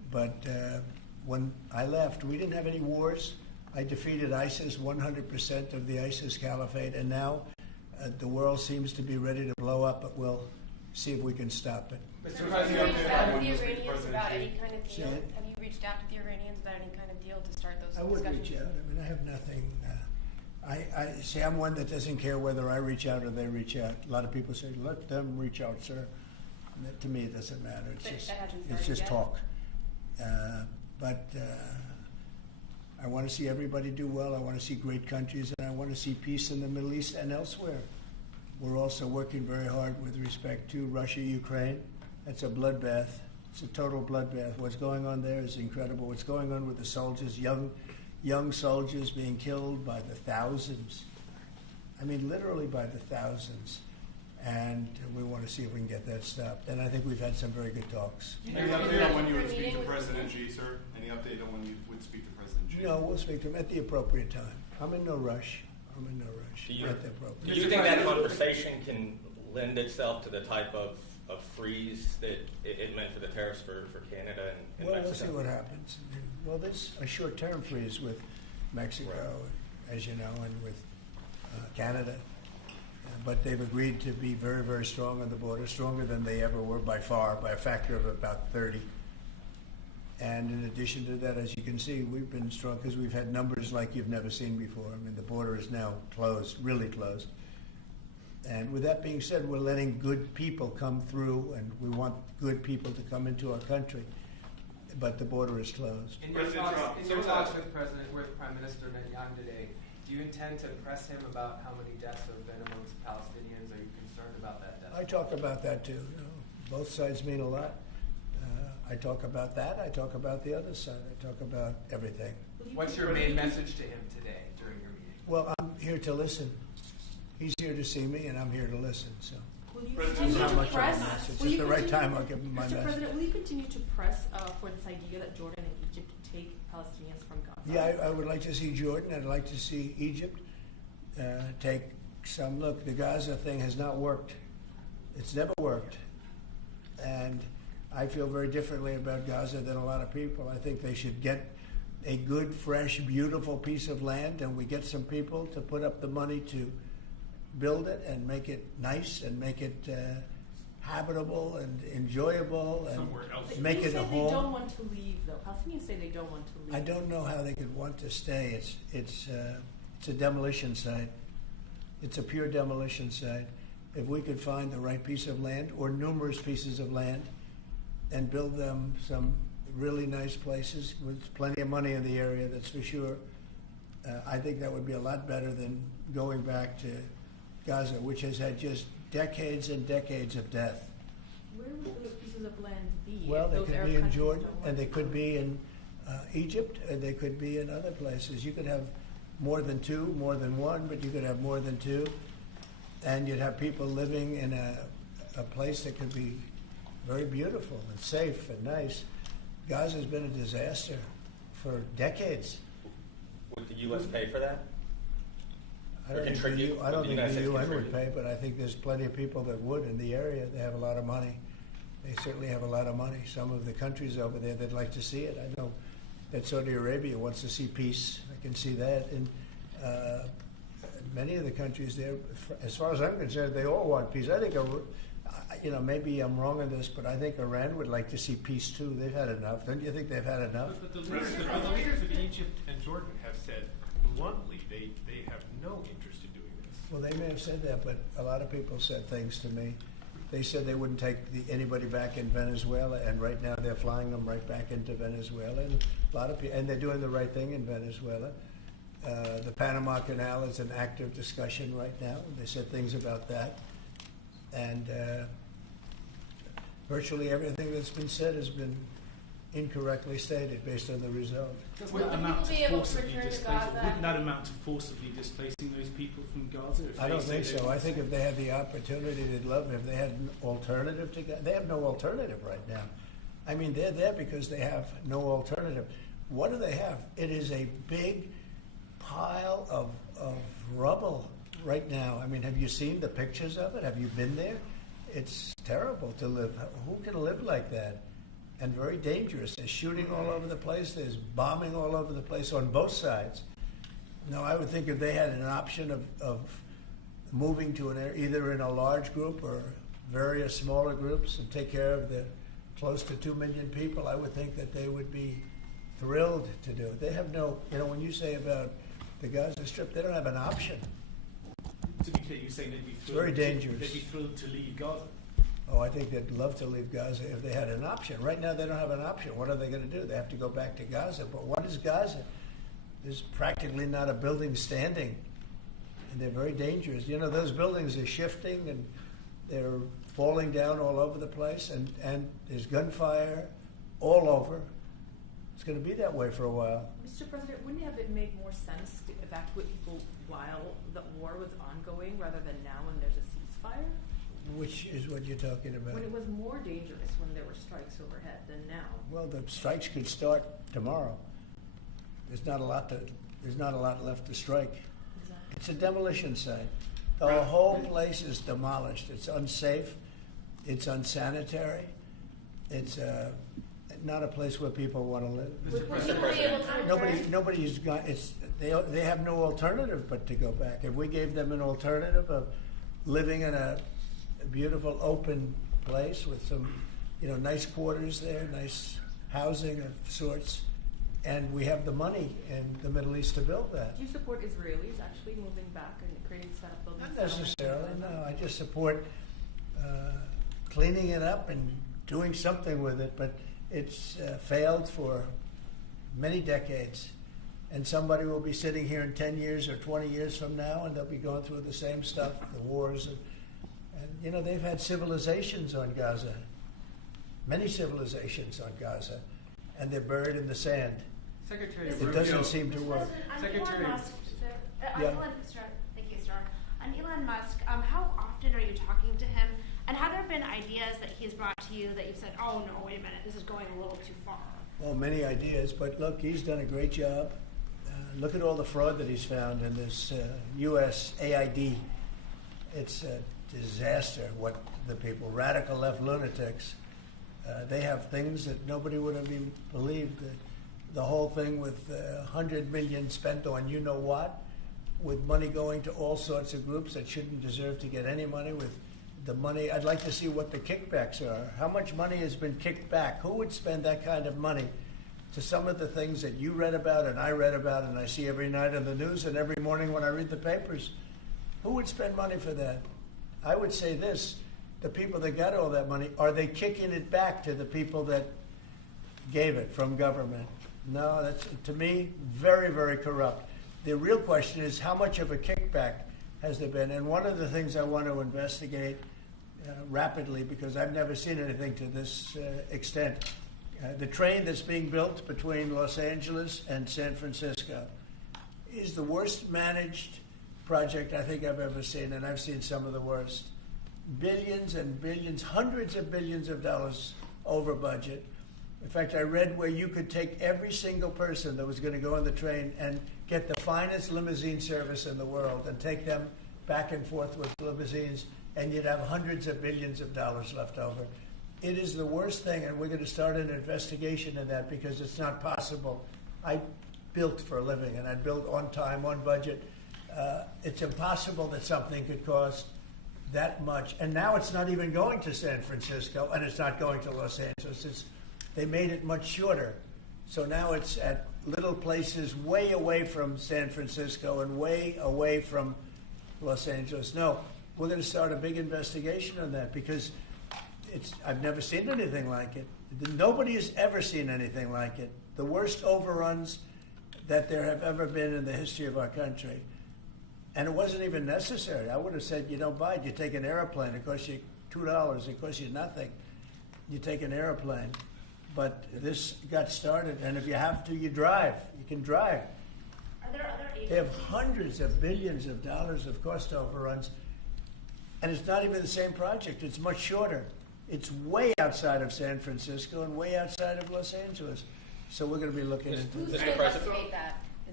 But when I left, we didn't have any wars. I defeated ISIS, 100% of the ISIS caliphate, and now the world seems to be ready to blow up, but we'll see if we can stop it. Mr. President, have you reached out to the Iranians about any kind of deal? Have you reached out to the Iranians about any kind of deal to start those I would discussions? reach out. I mean, I have nothing. I see. I'm one that doesn't care whether I reach out or they reach out. A lot of people say, "Let them reach out, sir." And that, to me, it doesn't matter. It's But just that hasn't it's started just yet? talk. But I want to see everybody do well. I want to see great countries, and I want to see peace in the Middle East and elsewhere. We're also working very hard with respect to Russia, Ukraine. That's a bloodbath. It's a total bloodbath. What's going on there is incredible. What's going on with the soldiers, young soldiers being killed by the thousands. I mean, literally by the thousands. And we want to see if we can get that stopped. And I think we've had some very good talks. Any update on when you would speak to President Xi, sir? Any update on when you would speak to President Xi? No, we'll speak to him at the appropriate time. I'm in no rush. Do you, At the appropriate do you think that conversation can lend itself to the type of freeze that it meant for the tariffs for Canada and Well, Mexico? we'll see what happens. Well, there's a short-term freeze with Mexico, as you know, and with Canada. But they've agreed to be very, very strong on the border, stronger than they ever were by far, by a factor of about 30. And in addition to that, as you can see, we've been strong because we've had numbers like you've never seen before. I mean, the border is now closed, really closed. And with that being said, we're letting good people come through, and we want good people to come into our country. But the border is closed. In your talks with Prime Minister Netanyahu today, do you intend to press him about how many deaths have been amongst Palestinians? Are you concerned about that death? I talk about that too. You know, both sides mean a lot. I talk about that. I talk about the other side. I talk about everything. What's your main message to him today during your meeting? Well, I'm here to listen. He's here to see me, and I'm here to listen. So, Will you it's continue not to much of a press? message. Will At you the right continue- time, I'll give him my Mr. message. President, will you continue to press for this idea that Jordan and Egypt take Palestinians from Gaza? Yeah, I would like to see Jordan. I'd like to see Egypt take some look. The Gaza thing has not worked. It's never worked. And I feel very differently about Gaza than a lot of people. I think they should get a good, fresh, beautiful piece of land, and we get some people to put up the money to build it and make it nice and make it habitable and enjoyable and Somewhere else. make it a They home. don't want to leave, though. Palestinians say they don't want to leave. I don't know how they could want to stay. It's a demolition site. It's a pure demolition site. If we could find the right piece of land or numerous pieces of land and build them some really nice places with plenty of money in the area, that's for sure, I think that would be a lot better than going back to Gaza, which has had just decades and decades of death. Where would those pieces of land be? Well, if they those could Arab be in countries Jordan, don't want and they to could go? be in Egypt, and they could be in other places. You could have more than two, more than one, but you could have more than two. And you'd have people living in a place that could be very beautiful and safe and nice. Gaza's been a disaster for decades. Would the U.S. pay for that? I don't think Contribute? I don't Would the think United the States UN would contribute? pay, but I think there's plenty of people that would in the area. They have a lot of money. They certainly have a lot of money. Some of the countries over there, they'd like to see it. I know that Saudi Arabia wants to see peace. I can see that. And many of the countries there, as far as I'm concerned, they all want peace. I think, maybe I'm wrong on this, but I think Iran would like to see peace too. They've had enough. Don't you think they've had enough? But the leaders of Egypt and Jordan have said bluntly they have no interest in doing this. Well, they may have said that, but a lot of people said things to me. They said they wouldn't take anybody back in Venezuela, and right now they're flying them right back into Venezuela. And a lot of people, and they're doing the right thing in Venezuela. The Panama Canal is an active discussion right now. They said things about that, and virtually everything that's been said has been incorrectly stated based on the result. Doesn't that amount to forcibly displacing? Wouldn't that amount to forcibly displacing those people from Gaza? If I don't they say think they so. want I think to? if they had the opportunity, they'd love it. If they had an alternative to Gaza, they have no alternative right now. I mean, they're there because they have no alternative. What do they have? It is a big pile of rubble right now. I mean, have you seen the pictures of it? Have you been there? It's terrible to live. Who can live like that? and very dangerous. There's shooting all over the place. There's bombing all over the place on both sides. No, I would think if they had an option of moving to an area, either in a large group or various smaller groups, and take care of the close to 2 million people, I would think that they would be thrilled to do it. They have no, when you say about the Gaza Strip, they don't have an option. To be clear, you're saying they'd be It's thrilled. very dangerous. They'd be thrilled to leave Gaza. Oh, I think they'd love to leave Gaza if they had an option. Right now, they don't have an option. What are they going to do? They have to go back to Gaza. But what is Gaza? There's practically not a building standing, and they're very dangerous. Those buildings are shifting, and they're falling down all over the place, and there's gunfire all over. It's going to be that way for a while. Mr. President, wouldn't it have made more sense to evacuate people while the war was ongoing rather than now when there's a ceasefire? Which is what you're talking about? When it was more dangerous when there were strikes overhead than now. Well, the strikes could start tomorrow. There's not a lot left to strike. Exactly. It's a demolition site. The whole place is demolished. It's unsafe. It's unsanitary. It's not a place where people want to live. Nobody's got. They have no alternative but to go back. If we gave them an alternative of living in a beautiful open place with some, nice quarters there, nice housing of sorts, and we have the money in the Middle East to build that. Do you support Israelis actually moving back and creating setup buildings? Not necessarily, no. I just support cleaning it up and doing something with it, but it's failed for many decades. And somebody will be sitting here in 10 years or 20 years from now, and they'll be going through the same stuff, the wars. And they've had civilizations on Gaza, many civilizations on Gaza, and they're buried in the sand. Secretary It Rubio. doesn't seem to work. Secretary. Thank you, Star. On Elon Musk, how often are you talking to him? And have there been ideas that he's brought to you that you've said, oh no, wait a minute, this is going a little too far? Well, many ideas, but look, he's done a great job. Look at all the fraud that he's found in this U.S. AID. It's a disaster what the people, radical left lunatics, they have things that nobody would have even believed. The whole thing with $100 million spent on you-know-what, with money going to all sorts of groups that shouldn't deserve to get any money, with the money. I'd like to see what the kickbacks are. How much money has been kicked back? Who would spend that kind of money to some of the things that you read about and I read about and I see every night on the news and every morning when I read the papers? Who would spend money for that? I would say this, the people that got all that money, are they kicking it back to the people that gave it from government? No, that's, to me, very, very corrupt. The real question is, how much of a kickback has there been? And one of the things I want to investigate rapidly, because I've never seen anything to this extent, the train that's being built between Los Angeles and San Francisco is the worst managed project I think I've ever seen, and I've seen some of the worst. Billions and billions, hundreds of billions of dollars over budget. In fact, I read where you could take every single person that was going to go on the train and get the finest limousine service in the world and take them back and forth with limousines, and you'd have hundreds of billions of dollars left over. It is the worst thing, and we're going to start an investigation in that because it's not possible. I built for a living, and I built on time, on budget. It's impossible that something could cost that much. And now it's not even going to San Francisco, and it's not going to Los Angeles. They made it much shorter. So now it's at little places way away from San Francisco and way away from Los Angeles. No, we're going to start a big investigation on that because I've never seen anything like it. Nobody has ever seen anything like it. The worst overruns that there have ever been in the history of our country. And it wasn't even necessary. I would have said, you don't buy it. You take an airplane. It costs you $2. It costs you nothing. You take an airplane. But this got started, and if you have to, you drive. You can drive. Are there other agencies? They have hundreds of billions of dollars of cost overruns, and it's not even the same project. It's much shorter. It's way outside of San Francisco and way outside of Los Angeles. So we're going to be looking into Who's this. going to investigate that? Is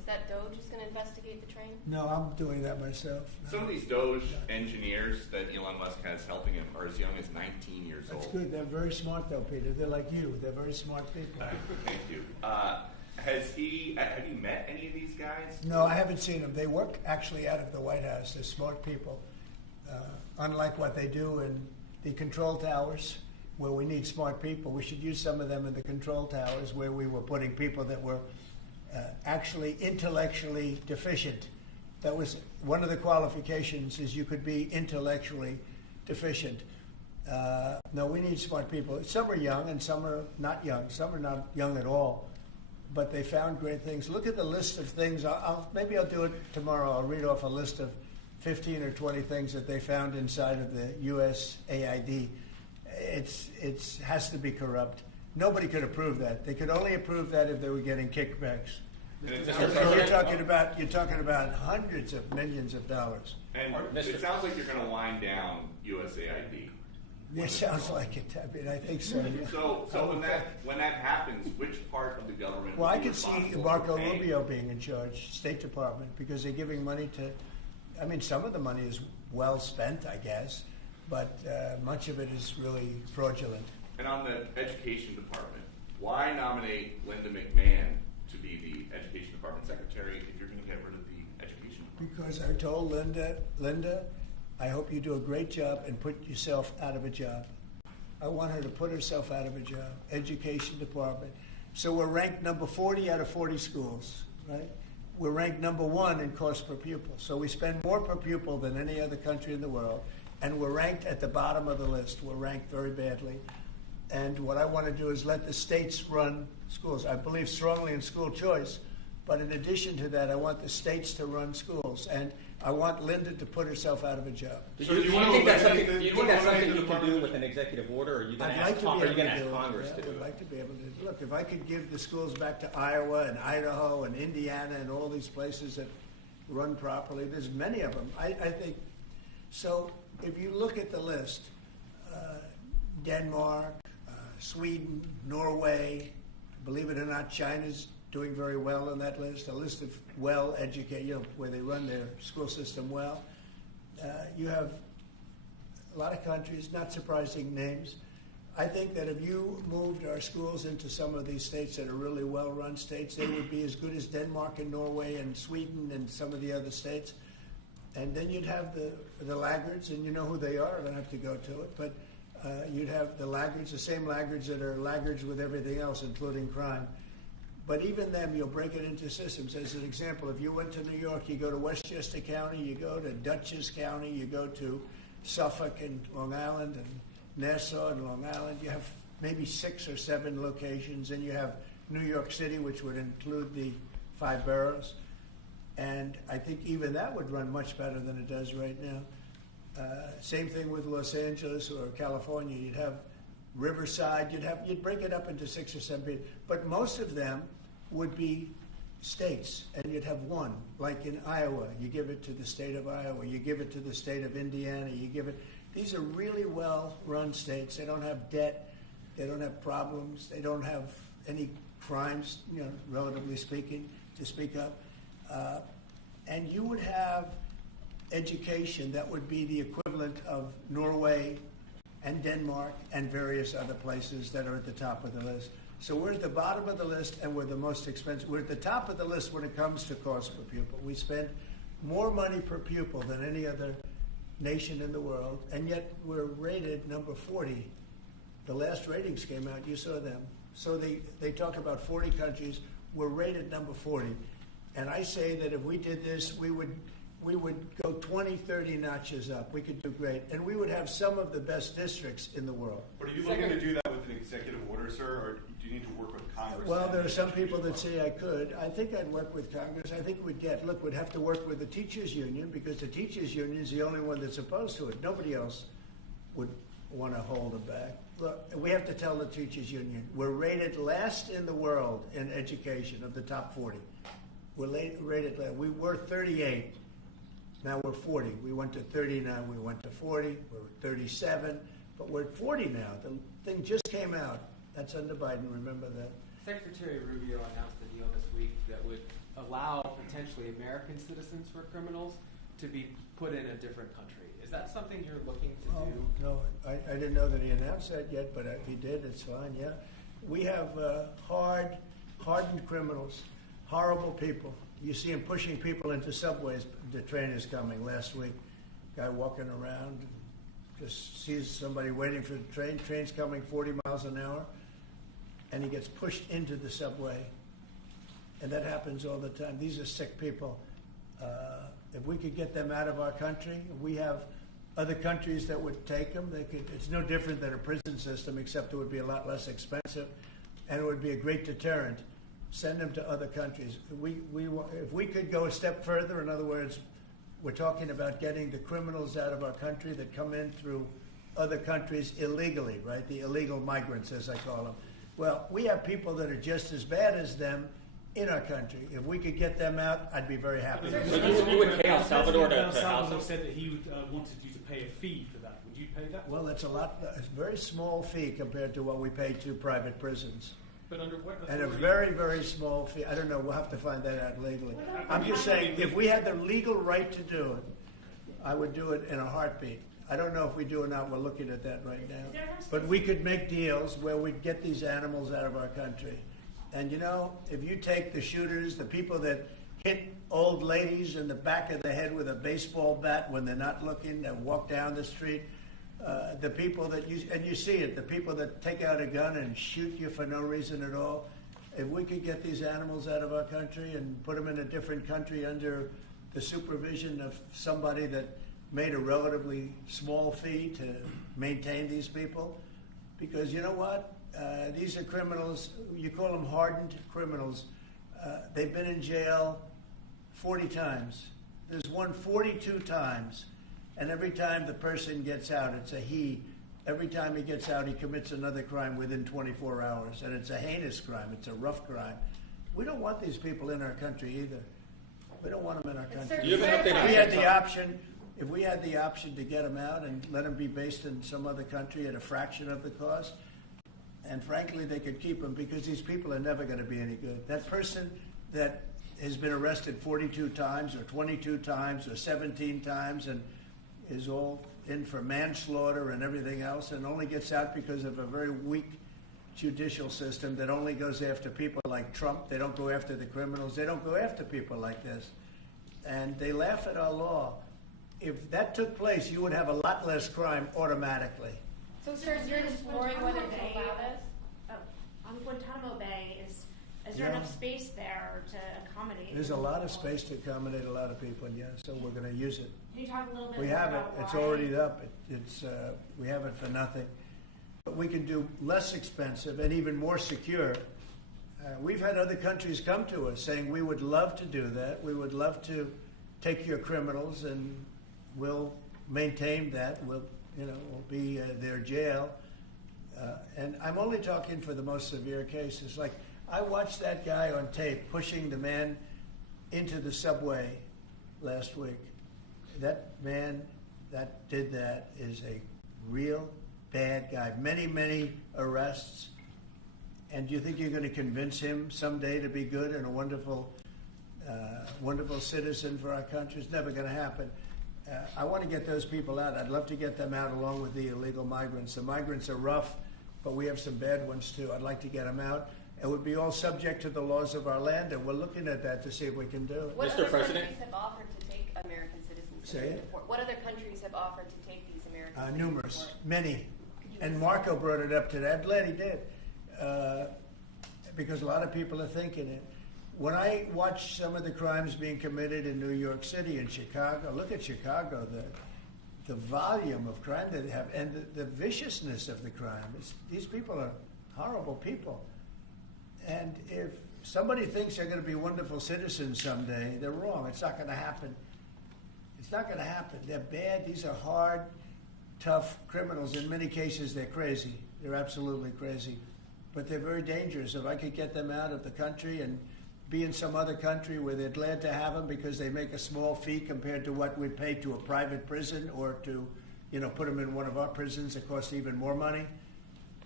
Is that DOJ just going to investigate the train? No, I'm doing that myself. Some of these Doge engineers that Elon Musk has helping him are as young as 19 years That's old. good. They're very smart, though, Peter. They're like you. They're very smart people. Thank you. Have you met any of these guys? No, I haven't seen them. They work actually out of the White House. They're smart people. Unlike what they do in the control towers, where we need smart people, we should use some of them in the control towers where we were putting people that were actually intellectually deficient. That was one of the qualifications, is you could be intellectually deficient. No, we need smart people. Some are young and some are not young. Some are not young at all. But they found great things. Look at the list of things. Maybe I'll do it tomorrow. I'll read off a list of 15 or 20 things that they found inside of the USAID. It has to be corrupt. Nobody could approve that. They could only approve that if they were getting kickbacks. You're talking about hundreds of millions of dollars. And it sounds like you're going to wind down USAID. It sounds like it. I mean, I think so. Yeah. So when that happens, which part of the government? Well, I could see Marco Rubio being in charge, State Department, because they're giving money to. I mean, some of the money is well spent, I guess, but much of it is really fraudulent. And on the Education Department, why nominate Linda McMahon to be the Education Department Secretary if you're going to get rid of the Education Department? Because I told Linda, I hope you do a great job and put yourself out of a job. I want her to put herself out of a job. Education Department. So we're ranked number 40 out of 40 schools, right? We're ranked number 1 in cost per pupil. So we spend more per pupil than any other country in the world. And we're ranked at the bottom of the list. We're ranked very badly. And what I want to do is let the states run schools. I believe strongly in school choice. But in addition to that, I want the states to run schools. And I want Linda to put herself out of a job. Do you think that's something you can do with an executive order, or are you going to ask Congress to do it? I'd like to be able to. Look, if I could give the schools back to Iowa and Idaho and Indiana and all these places that run properly, there's many of them. I think. So if you look at the list, Denmark, Sweden, Norway, believe it or not, China's doing very well on that list, a list of well-educated, where they run their school system well. You have a lot of countries, not surprising names. I think that if you moved our schools into some of these states that are really well-run states, they would be as good as Denmark and Norway and Sweden and some of the other states. And then you'd have the laggards, and you know who they are. I don't have to go to it. But you'd have the laggards, the same laggards that are laggards with everything else, including crime. But even them, you'll break it into systems. As an example, if you went to New York, you go to Westchester County, you go to Dutchess County, you go to Suffolk and Long Island and Nassau and Long Island. You have maybe 6 or 7 locations, and you have New York City, which would include the 5 boroughs. And I think even that would run much better than it does right now. Same thing with Los Angeles or California. You'd have Riverside, you'd break it up into 6 or 7, but most of them would be states, and you'd have one. Like in Iowa, you give it to the state of Iowa, you give it to the state of Indiana, you give it. These are really well-run states. They don't have debt, they don't have problems, they don't have any crimes, relatively speaking, to speak of. And you would have education that would be the equivalent of Norway and Denmark and various other places that are at the top of the list. So we're at the bottom of the list, and we're the most expensive. We're at the top of the list when it comes to cost per pupil. We spend more money per pupil than any other nation in the world, and yet we're rated number 40. The last ratings came out, you saw them. So they talk about 40 countries. We're rated number 40. And I say that if we did this, we would go 20, 30 notches up. We could do great. And we would have some of the best districts in the world. But are you looking to do that with an executive order, sir, or do you need to work with Congress? Well, there are some people that say I could. I think I'd work with Congress. I think we'd have to work with the teachers union, because the teachers union is the only one that's opposed to it. Nobody else would want to hold it back. Look, we have to tell the teachers union, we're rated last in the world in education of the top 40. We're rated last. We were 38. Now we're 40. We went to 39. We went to 40. We're 37. But we're at 40 now. The thing just came out. That's under Biden. Remember that. Secretary Rubio announced a deal this week that would allow potentially American citizens who are criminals to be put in a different country. Is that something you're looking to do? No, I didn't know that he announced that yet, but if he did, it's fine, yeah. We have hardened criminals, horrible people. You see them pushing people into subways. The train is coming last week. Guy walking around, just sees somebody waiting for the train. Train's coming 40 miles an hour, and he gets pushed into the subway. And that happens all the time. These are sick people. If we could get them out of our country, we have other countries that would take them. It's no different than a prison system, except it would be a lot less expensive, and it would be a great deterrent. Send them to other countries. If we could go a step further, in other words, we're talking about getting the criminals out of our country that come in through other countries illegally, right? The illegal migrants, as I call them. Well, we have people that are just as bad as them in our country. If we could get them out, I'd be very happy. So you would pay El Salvador to house them? said that he wanted you to pay a fee for that. Would you pay that? Well, it's a very small fee compared to what we pay to private prisons. But under what authority? And a very, very small fee. I don't know. We'll have to find that out legally. I'm just saying, if we had the legal right to do it, I would do it in a heartbeat. I don't know if we do or not. We're looking at that right now. But we could make deals where we'd get these animals out of our country. And you know, if you take the shooters, the people that hit old ladies in the back of the head with a baseball bat when they're not looking, that walk down the street, the people that you see it, the people that take out a gun and shoot you for no reason at all. If we could get these animals out of our country and put them in a different country under the supervision of somebody that made a relatively small fee to maintain these people, because you know what? These are criminals. You call them hardened criminals. They've been in jail 40 times. There's one 42 times. And every time the person gets out, it's a he. Every time he gets out, he commits another crime within 24 hours. And it's a heinous crime. It's a rough crime. We don't want these people in our country either. We don't want them in our country. If we had the option to get them out and let them be based in some other country at a fraction of the cost, and frankly, they could keep them because these people are never going to be any good. That person that has been arrested 42 times or 22 times or 17 times and is all in for manslaughter and everything else and only gets out because of a very weak judicial system that only goes after people like Trump. They don't go after the criminals. They don't go after people like this. And they laugh at our law. If that took place, you would have a lot less crime automatically. So, sir, you're exploring whether to allow this? On Guantanamo Bay, is there enough space there to accommodate? There's a lot of space to accommodate a lot of people, and so we're going to use it. Can you talk a little bit We more have it. about It's why? already up. We have it for nothing. But we can do less expensive and even more secure. We've had other countries come to us saying we would love to do that. We would love to take your criminals and we'll maintain that. We'll be their jail. And I'm only talking for the most severe cases. Like, I watched that guy on tape pushing the man into the subway last week. That man that did that is a real bad guy. Many, many arrests. And do you think you're going to convince him someday to be good and a wonderful citizen for our country? It's never going to happen. I want to get those people out. I'd love to get them out along with the illegal migrants. The migrants are rough, but we have some bad ones too. I'd like to get them out. It would be all subject to the laws of our land, and we're looking at that to see if we can do it. What Mr. other President? countries have offered to take American citizens? Say it? What other countries have offered to take these American citizens? Numerous, many. And Marco brought it up today. I'm glad he did, because a lot of people are thinking it. When I watch some of the crimes being committed in New York City and Chicago, look at Chicago, the volume of crime that they have and the viciousness of the crime. These people are horrible people. And if somebody thinks they're going to be wonderful citizens someday, they're wrong. It's not going to happen. It's not going to happen. They're bad. These are hard, tough criminals. In many cases, they're crazy. They're absolutely crazy. But they're very dangerous. If I could get them out of the country and be in some other country where they're glad to have them because they make a small fee compared to what we'd pay to a private prison or to, put them in one of our prisons that costs even more money,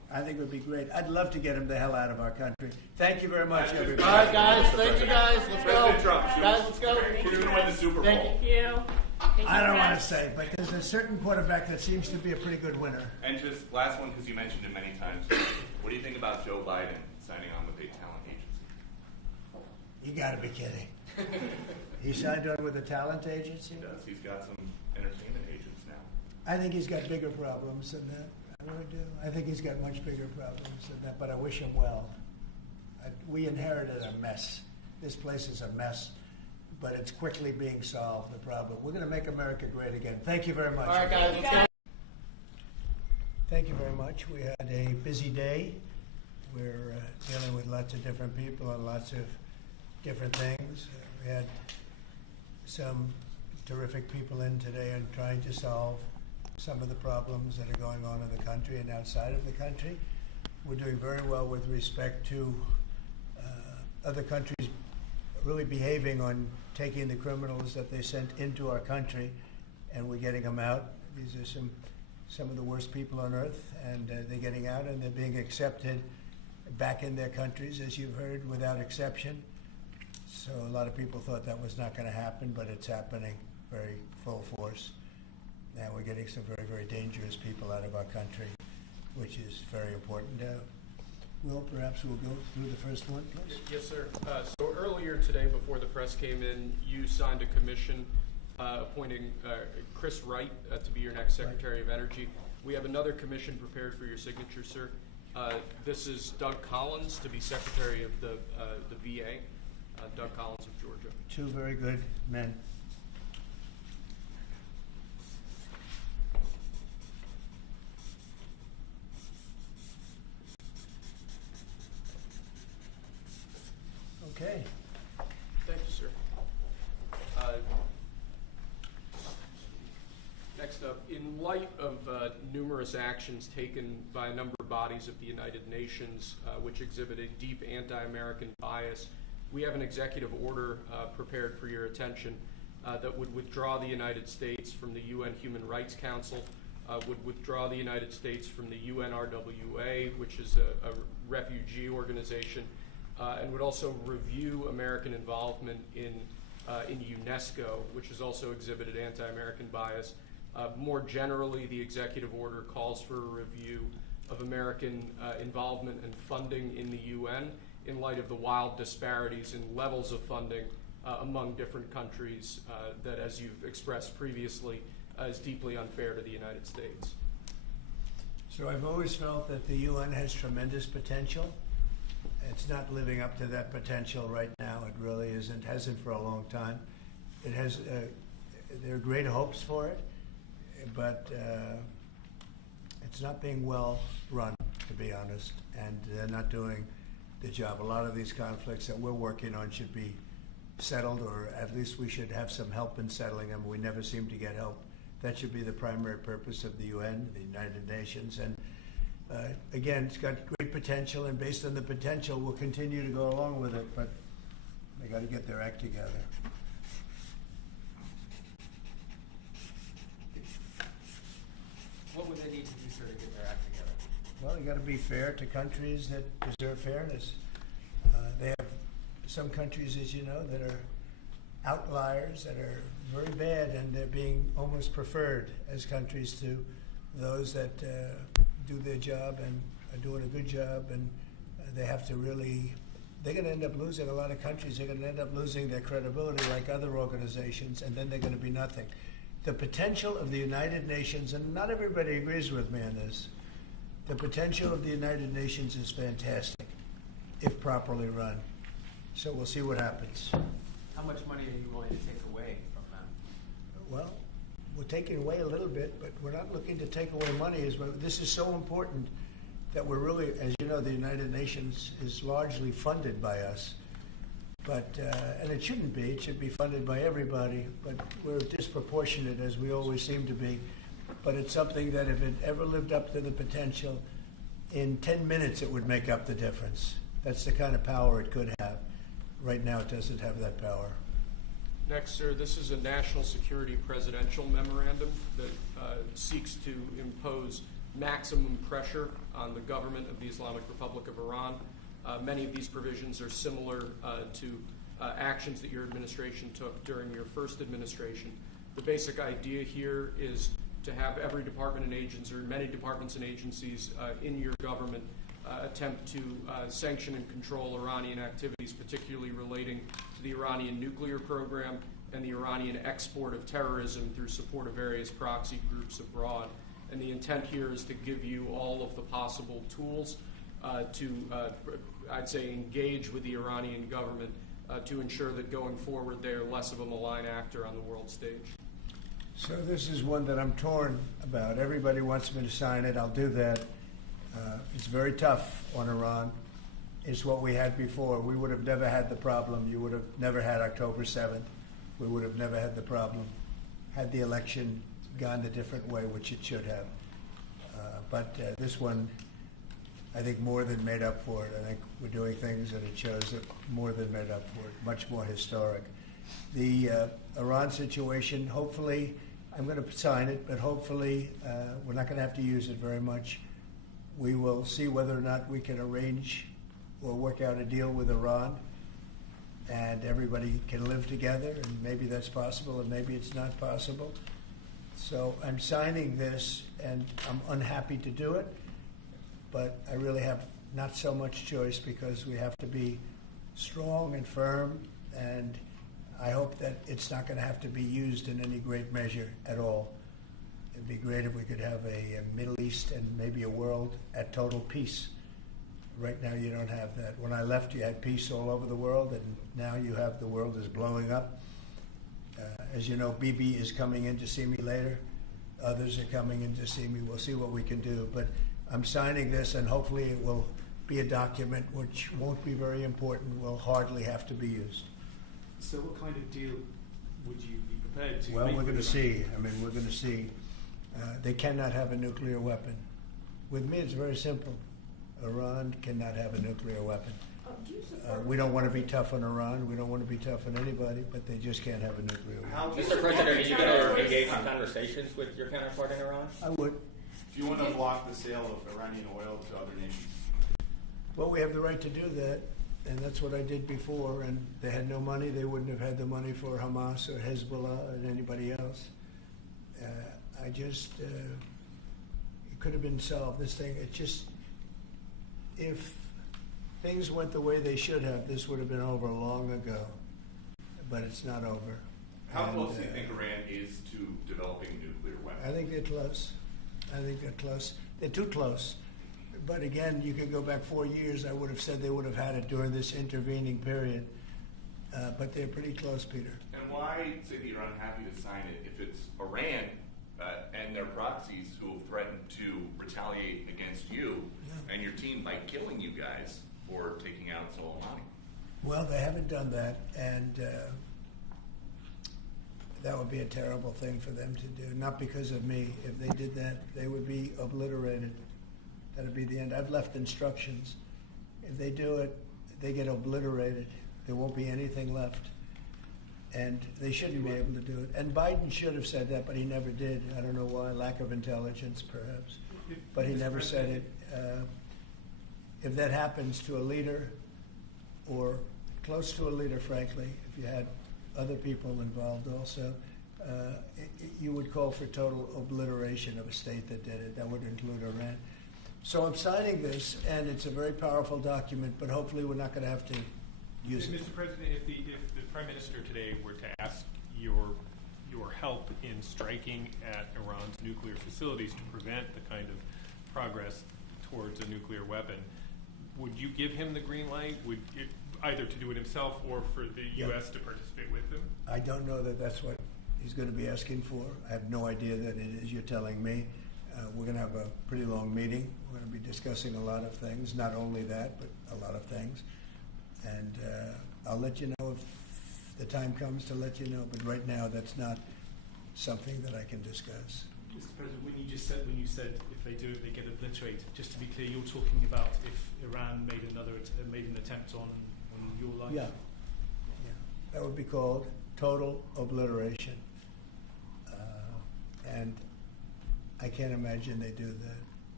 I think it would be great. I'd love to get him the hell out of our country. Thank you very much, everybody. All right, guys. Thank you, guys. Let's go. President Trump, Guys, let's go. Who's going to win the Super Bowl? Thank you. I don't want to say, but there's a certain quarterback that seems to be a pretty good winner. And just last one, because you mentioned it many times. What do you think about Joe Biden signing on with a talent agency? You got to be kidding. He signed on with a talent agency? He does. He's got some entertainment agents now. I think he's got bigger problems than that. I really do. I think he's got much bigger problems than that, but I wish him well. We inherited a mess. This place is a mess, but it's quickly being solved, the problem. We're going to make America great again. Thank you very much. All right, guys, let's go. Thank you very much. We had a busy day. We're dealing with lots of different people and lots of different things. We had some terrific people in today and trying to solve some of the problems that are going on in the country and outside of the country. We're doing very well with respect to other countries really behaving on taking the criminals that they sent into our country, and we're getting them out. These are some of the worst people on earth, and they're getting out and they're being accepted back in their countries, as you've heard, without exception. So a lot of people thought that was not going to happen, but it's happening very full force. And we're getting some very, very dangerous people out of our country, which is very important. Will, perhaps we'll go through the first one, please. Yes, sir. So earlier today, before the press came in, you signed a commission appointing Chris Wright to be your next Secretary of Energy. We have another commission prepared for your signature, sir. This is Doug Collins to be Secretary of the VA. Doug Collins of Georgia. Two very good men. Okay. Thank you, sir. Next up, in light of numerous actions taken by a number of bodies of the United Nations which exhibit a deep anti-American bias, we have an executive order prepared for your attention that would withdraw the United States from the UN Human Rights Council, would withdraw the United States from the UNRWA, which is a refugee organization, and would also review American involvement in UNESCO, which has also exhibited anti-American bias. More generally, the executive order calls for a review of American involvement and funding in the UN in light of the wild disparities in levels of funding among different countries that, as you've expressed previously, is deeply unfair to the United States. So I've always felt that the UN has tremendous potential. It's not living up to that potential right now. It really isn't, hasn't for a long time. It has, there are great hopes for it, but it's not being well run, to be honest, and they're not doing the job. A lot of these conflicts that we're working on should be settled, or at least we should have some help in settling them. We never seem to get help. That should be the primary purpose of the UN, the United Nations. And again, it's got great potential, and based on the potential, we'll continue to go along with it, but they got to get their act together. What would they need to do, sir, to get their act together? Well, you got to be fair to countries that deserve fairness. They have some countries, as you know, that are outliers, that are very bad, and they're being almost preferred as countries to those that do their job and are doing a good job, and they have to really, they're going to end up losing a lot of countries. They're going to end up losing their credibility like other organizations, and then they're going to be nothing. The potential of the United Nations, and not everybody agrees with me on this, the potential of the United Nations is fantastic if properly run. So we'll see what happens. How much money are you willing to take away from them? Well, we're taking away a little bit, but we're not looking to take away money. This is so important that we're really, as you know, the United Nations is largely funded by us. But, and it shouldn't be. It should be funded by everybody, but we're disproportionate, as we always seem to be. But it's something that if it ever lived up to the potential, in 10 minutes it would make up the difference. That's the kind of power it could have. Right now it doesn't have that power. Next, sir, this is a national security presidential memorandum that seeks to impose maximum pressure on the government of the Islamic Republic of Iran. Many of these provisions are similar to actions that your administration took during your first administration. The basic idea here is to have every department and agency, or many departments and agencies in your government attempt to sanction and control Iranian activities, particularly relating to the Iranian nuclear program and the Iranian export of terrorism through support of various proxy groups abroad. And the intent here is to give you all of the possible tools to, I'd say, engage with the Iranian government to ensure that going forward they are less of a malign actor on the world stage. So this is one that I'm torn about. Everybody wants me to sign it. I'll do that. It's very tough on Iran. It's what we had before. We would have never had the problem. You would have never had October 7th. We would have never had the problem had the election gone a different way, which it should have. But this one, I think, more than made up for it. I think we're doing things that it shows that more than made up for it, much more historic. The Iran situation, hopefully, I'm going to sign it, but hopefully we're not going to have to use it very much. We will see whether or not we can arrange or work out a deal with Iran, and everybody can live together, and maybe that's possible, and maybe it's not possible. So I'm signing this, and I'm unhappy to do it, but I really have not so much choice because we have to be strong and firm, and I hope that it's not going to have to be used in any great measure at all. It'd be great if we could have a Middle East and maybe a world at total peace. Right now you don't have that. When I left, you had peace all over the world, and now you have the world is blowing up. As you know, Bibi is coming in to see me later. Others are coming in to see me. We'll see what we can do. But I'm signing this, and hopefully it will be a document which won't be very important, will hardly have to be used. So what kind of deal would you be prepared to Well, make we're going to with Iran? see. I mean, we're going to see. They cannot have a nuclear weapon. With me, it's very simple. Iran cannot have a nuclear weapon. We don't want to be tough on Iran. We don't want to be tough on anybody, but they just can't have a nuclear weapon. Mr. President, are you going to engage in conversations with your counterpart in Iran? I would. Do you want to block the sale of Iranian oil to other nations? Well, we have the right to do that, and that's what I did before. And they had no money. They wouldn't have had the money for Hamas or Hezbollah and anybody else. It could have been solved. This thing, if things went the way they should have, this would have been over long ago. But it's not over. How close do you think Iran is to developing a nuclear weapon? I think they're close. They're too close. But again, you could go back 4 years. I would have said they would have had it during this intervening period. But they're pretty close, Peter. And why say that you're unhappy to sign it if it's Iran and their proxies who have threatened to retaliate against you and your team by killing you guys for taking out Soleimani? Well, they haven't done that, and that would be a terrible thing for them to do. Not because of me. If they did that, they would be obliterated. That would be the end. I've left instructions. If they do it, they get obliterated. There won't be anything left. And they shouldn't be able to do it. And Biden should have said that, but he never did. I don't know why. Lack of intelligence, perhaps. But he never said it. If that happens to a leader, or close to a leader, frankly, if you had other people involved also, you would call for total obliteration of a state that did it. That would include Iran. So I'm signing this, and it's a very powerful document, but hopefully we're not going to have to use it. Mr. President, if the Prime Minister today were to ask your help in striking at Iran's nuclear facilities to prevent the kind of progress towards a nuclear weapon, would you give him the green light? Would you, either to do it himself or for the U.S. to participate with him? I don't know that that's what he's going to be asking for. I have no idea that it is. You're telling me. We're going to have a pretty long meeting. We're going to be discussing a lot of things, not only that, but a lot of things. And I'll let you know if the time comes to let you know. But right now, that's not something that I can discuss. Mr. President, when you said if they do it, they get obliterated. Just to be clear, you're talking about if Iran made an attempt on your life. Yeah, that would be called total obliteration. And I can't imagine they do that.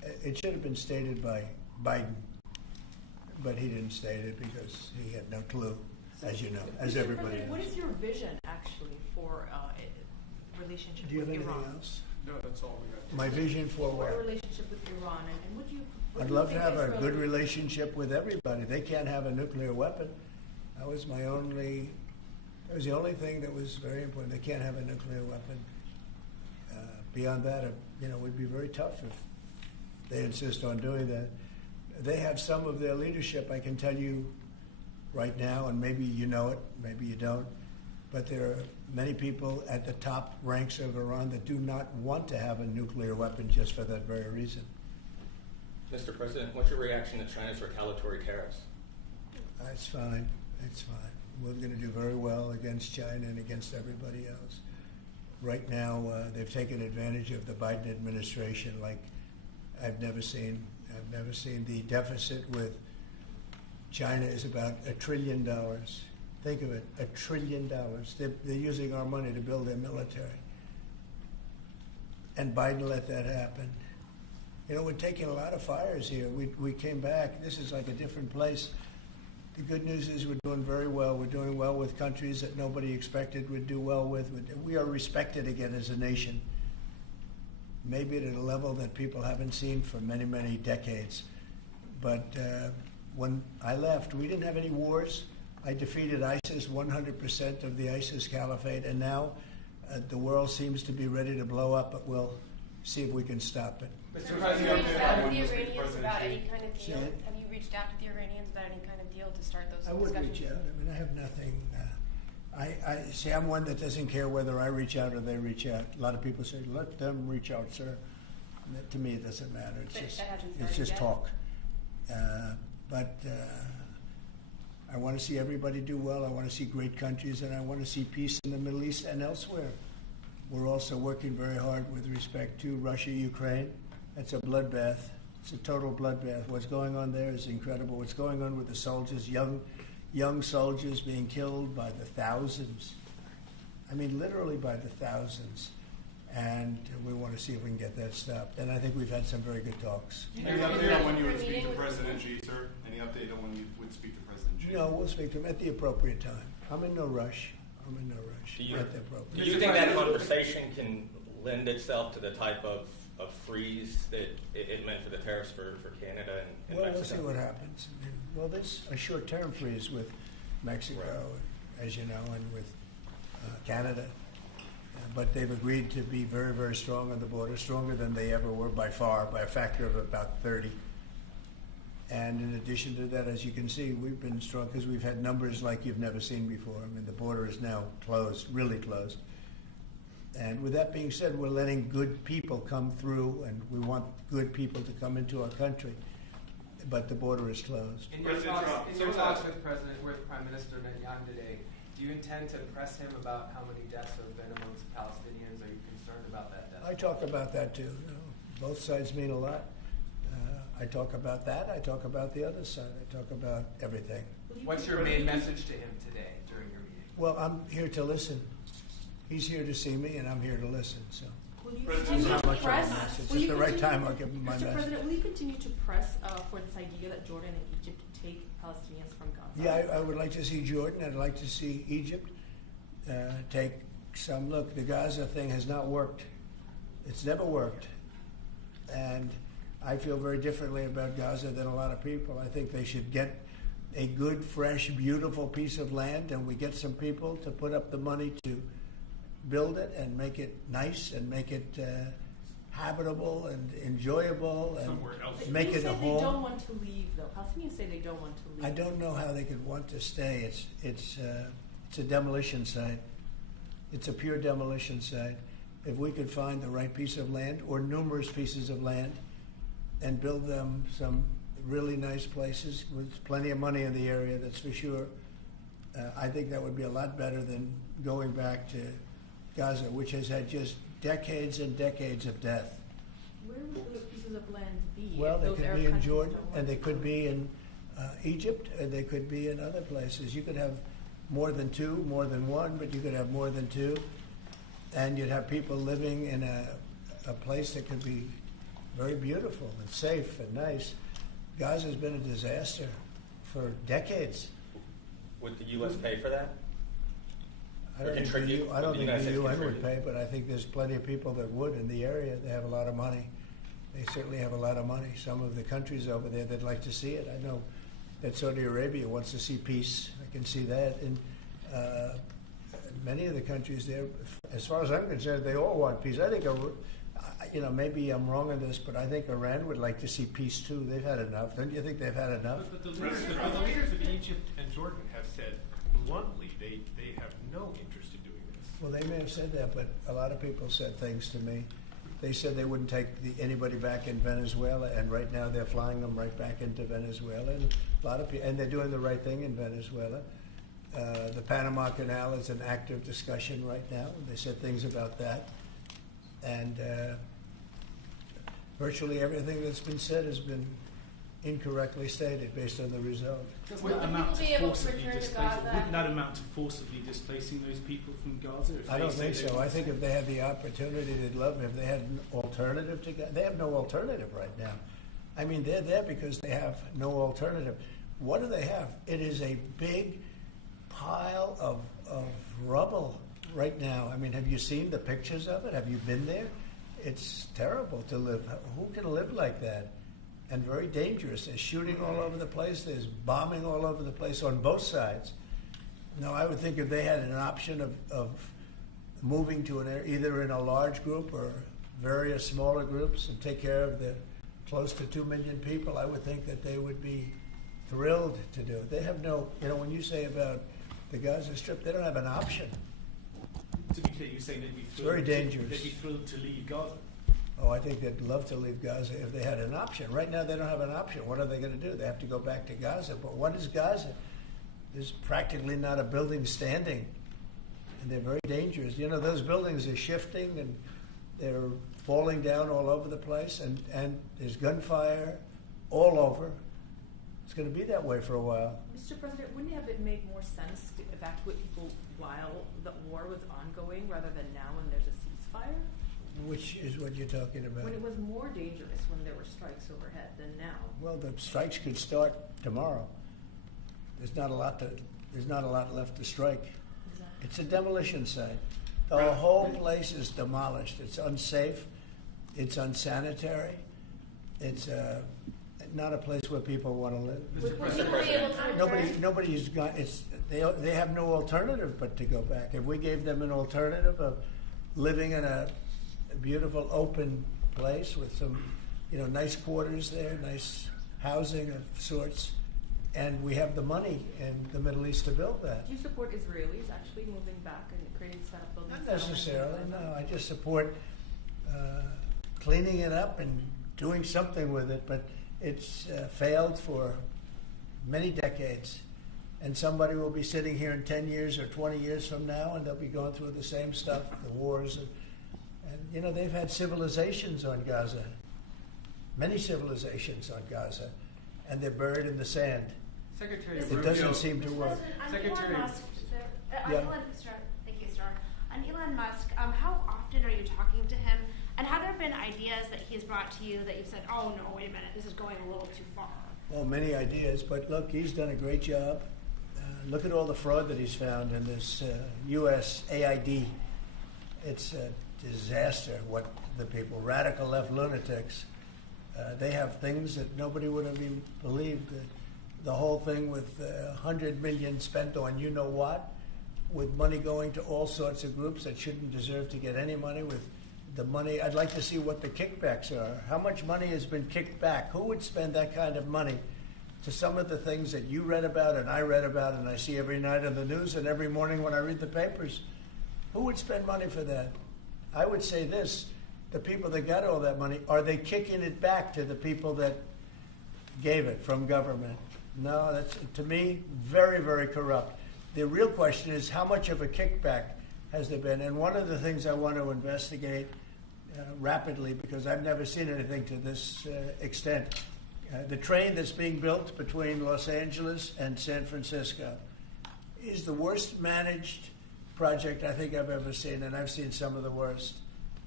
It should have been stated by Biden, but he didn't state it because he had no clue, as you know, as everybody knows. What is your vision, actually, for relationship Do you have with anything Iran? else? No, that's all we got. My vision for For what? a relationship with Iran, and would you? what I'd do you love to think have a Israel- good relationship with everybody. They can't have a nuclear weapon. That was the only thing that was very important. They can't have a nuclear weapon. Beyond that, it would be very tough if they insist on doing that. They have some of their leadership, I can tell you right now, and maybe you know it, maybe you don't, but there are many people at the top ranks of Iran that do not want to have a nuclear weapon just for that very reason. Mr. President, what's your reaction to China's retaliatory tariffs? It's fine. It's fine. We're going to do very well against China and against everybody else. Right now, they've taken advantage of the Biden administration like I've never seen. I've never seen. The deficit with China is about $1 trillion. Think of it, $1 trillion. They're using our money to build their military. And Biden let that happen. We're taking a lot of fires here. We came back. This is like a different place. The good news is we're doing very well. We're doing well with countries that nobody expected we'd do well with. We are respected again as a nation, maybe at a level that people haven't seen for many, many decades. But when I left, we didn't have any wars. I defeated ISIS, 100% of the ISIS caliphate, and now the world seems to be ready to blow up, but we'll see if we can stop it. Mr. President, have you reached out to the Iranians about any kind of deal? Have you reached out to the Iranians about any kind of deal to start those I would discussions? reach out. I have nothing. I see. I'm one that doesn't care whether I reach out or they reach out. A lot of people say, "Let them reach out, sir." And that, to me, it doesn't matter. But It's that hasn't just started yet? talk. But I want to see everybody do well. I want to see great countries, and I want to see peace in the Middle East and elsewhere. We're also working very hard with respect to Russia, Ukraine. It's a bloodbath. It's a total bloodbath. What's going on there is incredible. What's going on with the soldiers, young soldiers being killed by the thousands. I mean, literally by the thousands. And we want to see if we can get that stopped. And I think we've had some very good talks. Any update on when you would speak to President Xi, sir? Any update on when you would speak to President Xi? No, we'll speak to him at the appropriate time. I'm in no rush. Do you, At the appropriate do you think that conversation can lend itself to the type of freeze that it meant for the tariffs for Canada and Well, Mexico? we'll see what happens. Well, there's a short-term freeze with Mexico, as you know, and with Canada. But they've agreed to be very, very strong on the border, stronger than they ever were by far, by a factor of about 30. And in addition to that, as you can see, we've been strong because we've had numbers like you've never seen before. I mean, the border is now closed, really closed. And with that being said, we're letting good people come through, and we want good people to come into our country. But the border is closed. In your talks with Prime Minister Netanyahu today, do you intend to press him about how many deaths have been amongst Palestinians? Are you concerned about that death? I talk about that too. Both sides mean a lot. I talk about that. I talk about the other side. I talk about everything. What's your main message to him today during your meeting? Well, I'm here to listen. He's here to see me, and I'm here to listen. So, Will you There's continue not to much of a press? message. Will At you the right continue- time, I'll give him my Mr. message. President, will you continue to press for this idea that Jordan and Egypt take Palestinians from Gaza? Yeah, I would like to see Jordan. I'd like to see Egypt take some look. The Gaza thing has not worked. It's never worked. And I feel very differently about Gaza than a lot of people. I think they should get a good, fresh, beautiful piece of land, and we get some people to put up the money to build it and make it nice and make it habitable and enjoyable and Somewhere else. make it a They say home. they don't want to leave, though. Palestinians say they don't want to leave. I don't know how they could want to stay. It's a demolition site. It's a pure demolition site. If we could find the right piece of land or numerous pieces of land and build them some really nice places with plenty of money in the area, that's for sure, I think that would be a lot better than going back to Gaza, which has had just decades and decades of death. Where would those pieces of land be? Well, if they those could Arab be in countries Jordan, don't want and they to? could be in Egypt, and they could be in other places. You could have more than two, more than one, but you could have more than two. And you'd have people living in a place that could be very beautiful and safe and nice. Gaza's been a disaster for decades. Would the U.S. pay for that? I don't think the UN would pay, but I think there's plenty of people that would in the area. They have a lot of money. They certainly have a lot of money. Some of the countries over there, they'd like to see it. I know that Saudi Arabia wants to see peace. I can see that. And many of the countries there, as far as I'm concerned, they all want peace. I think, maybe I'm wrong on this, but I think Iran would like to see peace too. They've had enough. Don't you think they've had enough? But the leaders of Egypt and Jordan have said bluntly they have no interest in doing this. Well, they may have said that, but a lot of people said things to me. They said they wouldn't take anybody back in Venezuela, and right now they're flying them right back into Venezuela. And a lot of people, and they're doing the right thing in Venezuela. The Panama Canal is an active discussion right now. They said things about that, and virtually everything that's been said has been incorrectly stated based on the result. Wouldn't that amount to forcibly displacing those people from Gaza? I don't think so. I think if they had the opportunity, they'd love it. If they had an alternative to Gaza, they have no alternative right now. I mean, they're there because they have no alternative. What do they have? It is a big pile of rubble right now. I mean, have you seen the pictures of it? Have you been there? It's terrible to live. Who can live like that? And very dangerous. There's shooting all over the place. There's bombing all over the place on both sides. Now, I would think if they had an option of moving to an area, either in a large group or various smaller groups, and take care of the close to 2 million people, I would think that they would be thrilled to do it. They have no, when you say about the Gaza Strip, they don't have an option. To be clear, you're saying they'd be thrilled, very dangerous. They'd be thrilled to leave Gaza. Oh, I think they'd love to leave Gaza if they had an option. Right now, they don't have an option. What are they going to do? They have to go back to Gaza. But what is Gaza? There's practically not a building standing, and they're very dangerous. Those buildings are shifting, and they're falling down all over the place, and there's gunfire all over. It's going to be that way for a while. Mr. President, wouldn't it have made more sense to evacuate people while the war was ongoing rather than now when there's a ceasefire? Which is what you're talking about? When it was more dangerous when there were strikes overhead than now. Well, the strikes could start tomorrow. There's not a lot left to strike. Exactly. It's a demolition site. The whole place is demolished. It's unsafe. It's unsanitary. It's not a place where people want to live. Nobody's got. They have no alternative but to go back. If we gave them an alternative of living in a beautiful open place with some, nice quarters there, nice housing of sorts, and we have the money in the Middle East to build that. Do you support Israelis actually moving back and creating buildings? Not necessarily, no. I just support cleaning it up and doing something with it, but it's failed for many decades. And somebody will be sitting here in 10 years or 20 years from now, and they'll be going through the same stuff, the wars. And they've had civilizations on Gaza, many civilizations on Gaza, and they're buried in the sand. Secretary It doesn't seem to work. Secretary. Thank you, sir. On Elon Musk, how often are you talking to him? And have there been ideas that he's brought to you that you've said, oh, no, wait a minute, this is going a little too far? Well, many ideas, but look, he's done a great job. Look at all the fraud that he's found in this U.S. AID. It's a disaster what the people, radical left lunatics, they have things that nobody would have even believed. The whole thing with $100 million spent on you-know-what, with money going to all sorts of groups that shouldn't deserve to get any money, with the money. I'd like to see what the kickbacks are. How much money has been kicked back? Who would spend that kind of money to some of the things that you read about and I read about and I see every night on the news and every morning when I read the papers? Who would spend money for that? I would say this, the people that got all that money, are they kicking it back to the people that gave it from government? No, that's, to me, very, very corrupt. The real question is, how much of a kickback has there been? And one of the things I want to investigate rapidly, because I've never seen anything to this extent, the train that's being built between Los Angeles and San Francisco is the worst managed project I think I've ever seen, and I've seen some of the worst.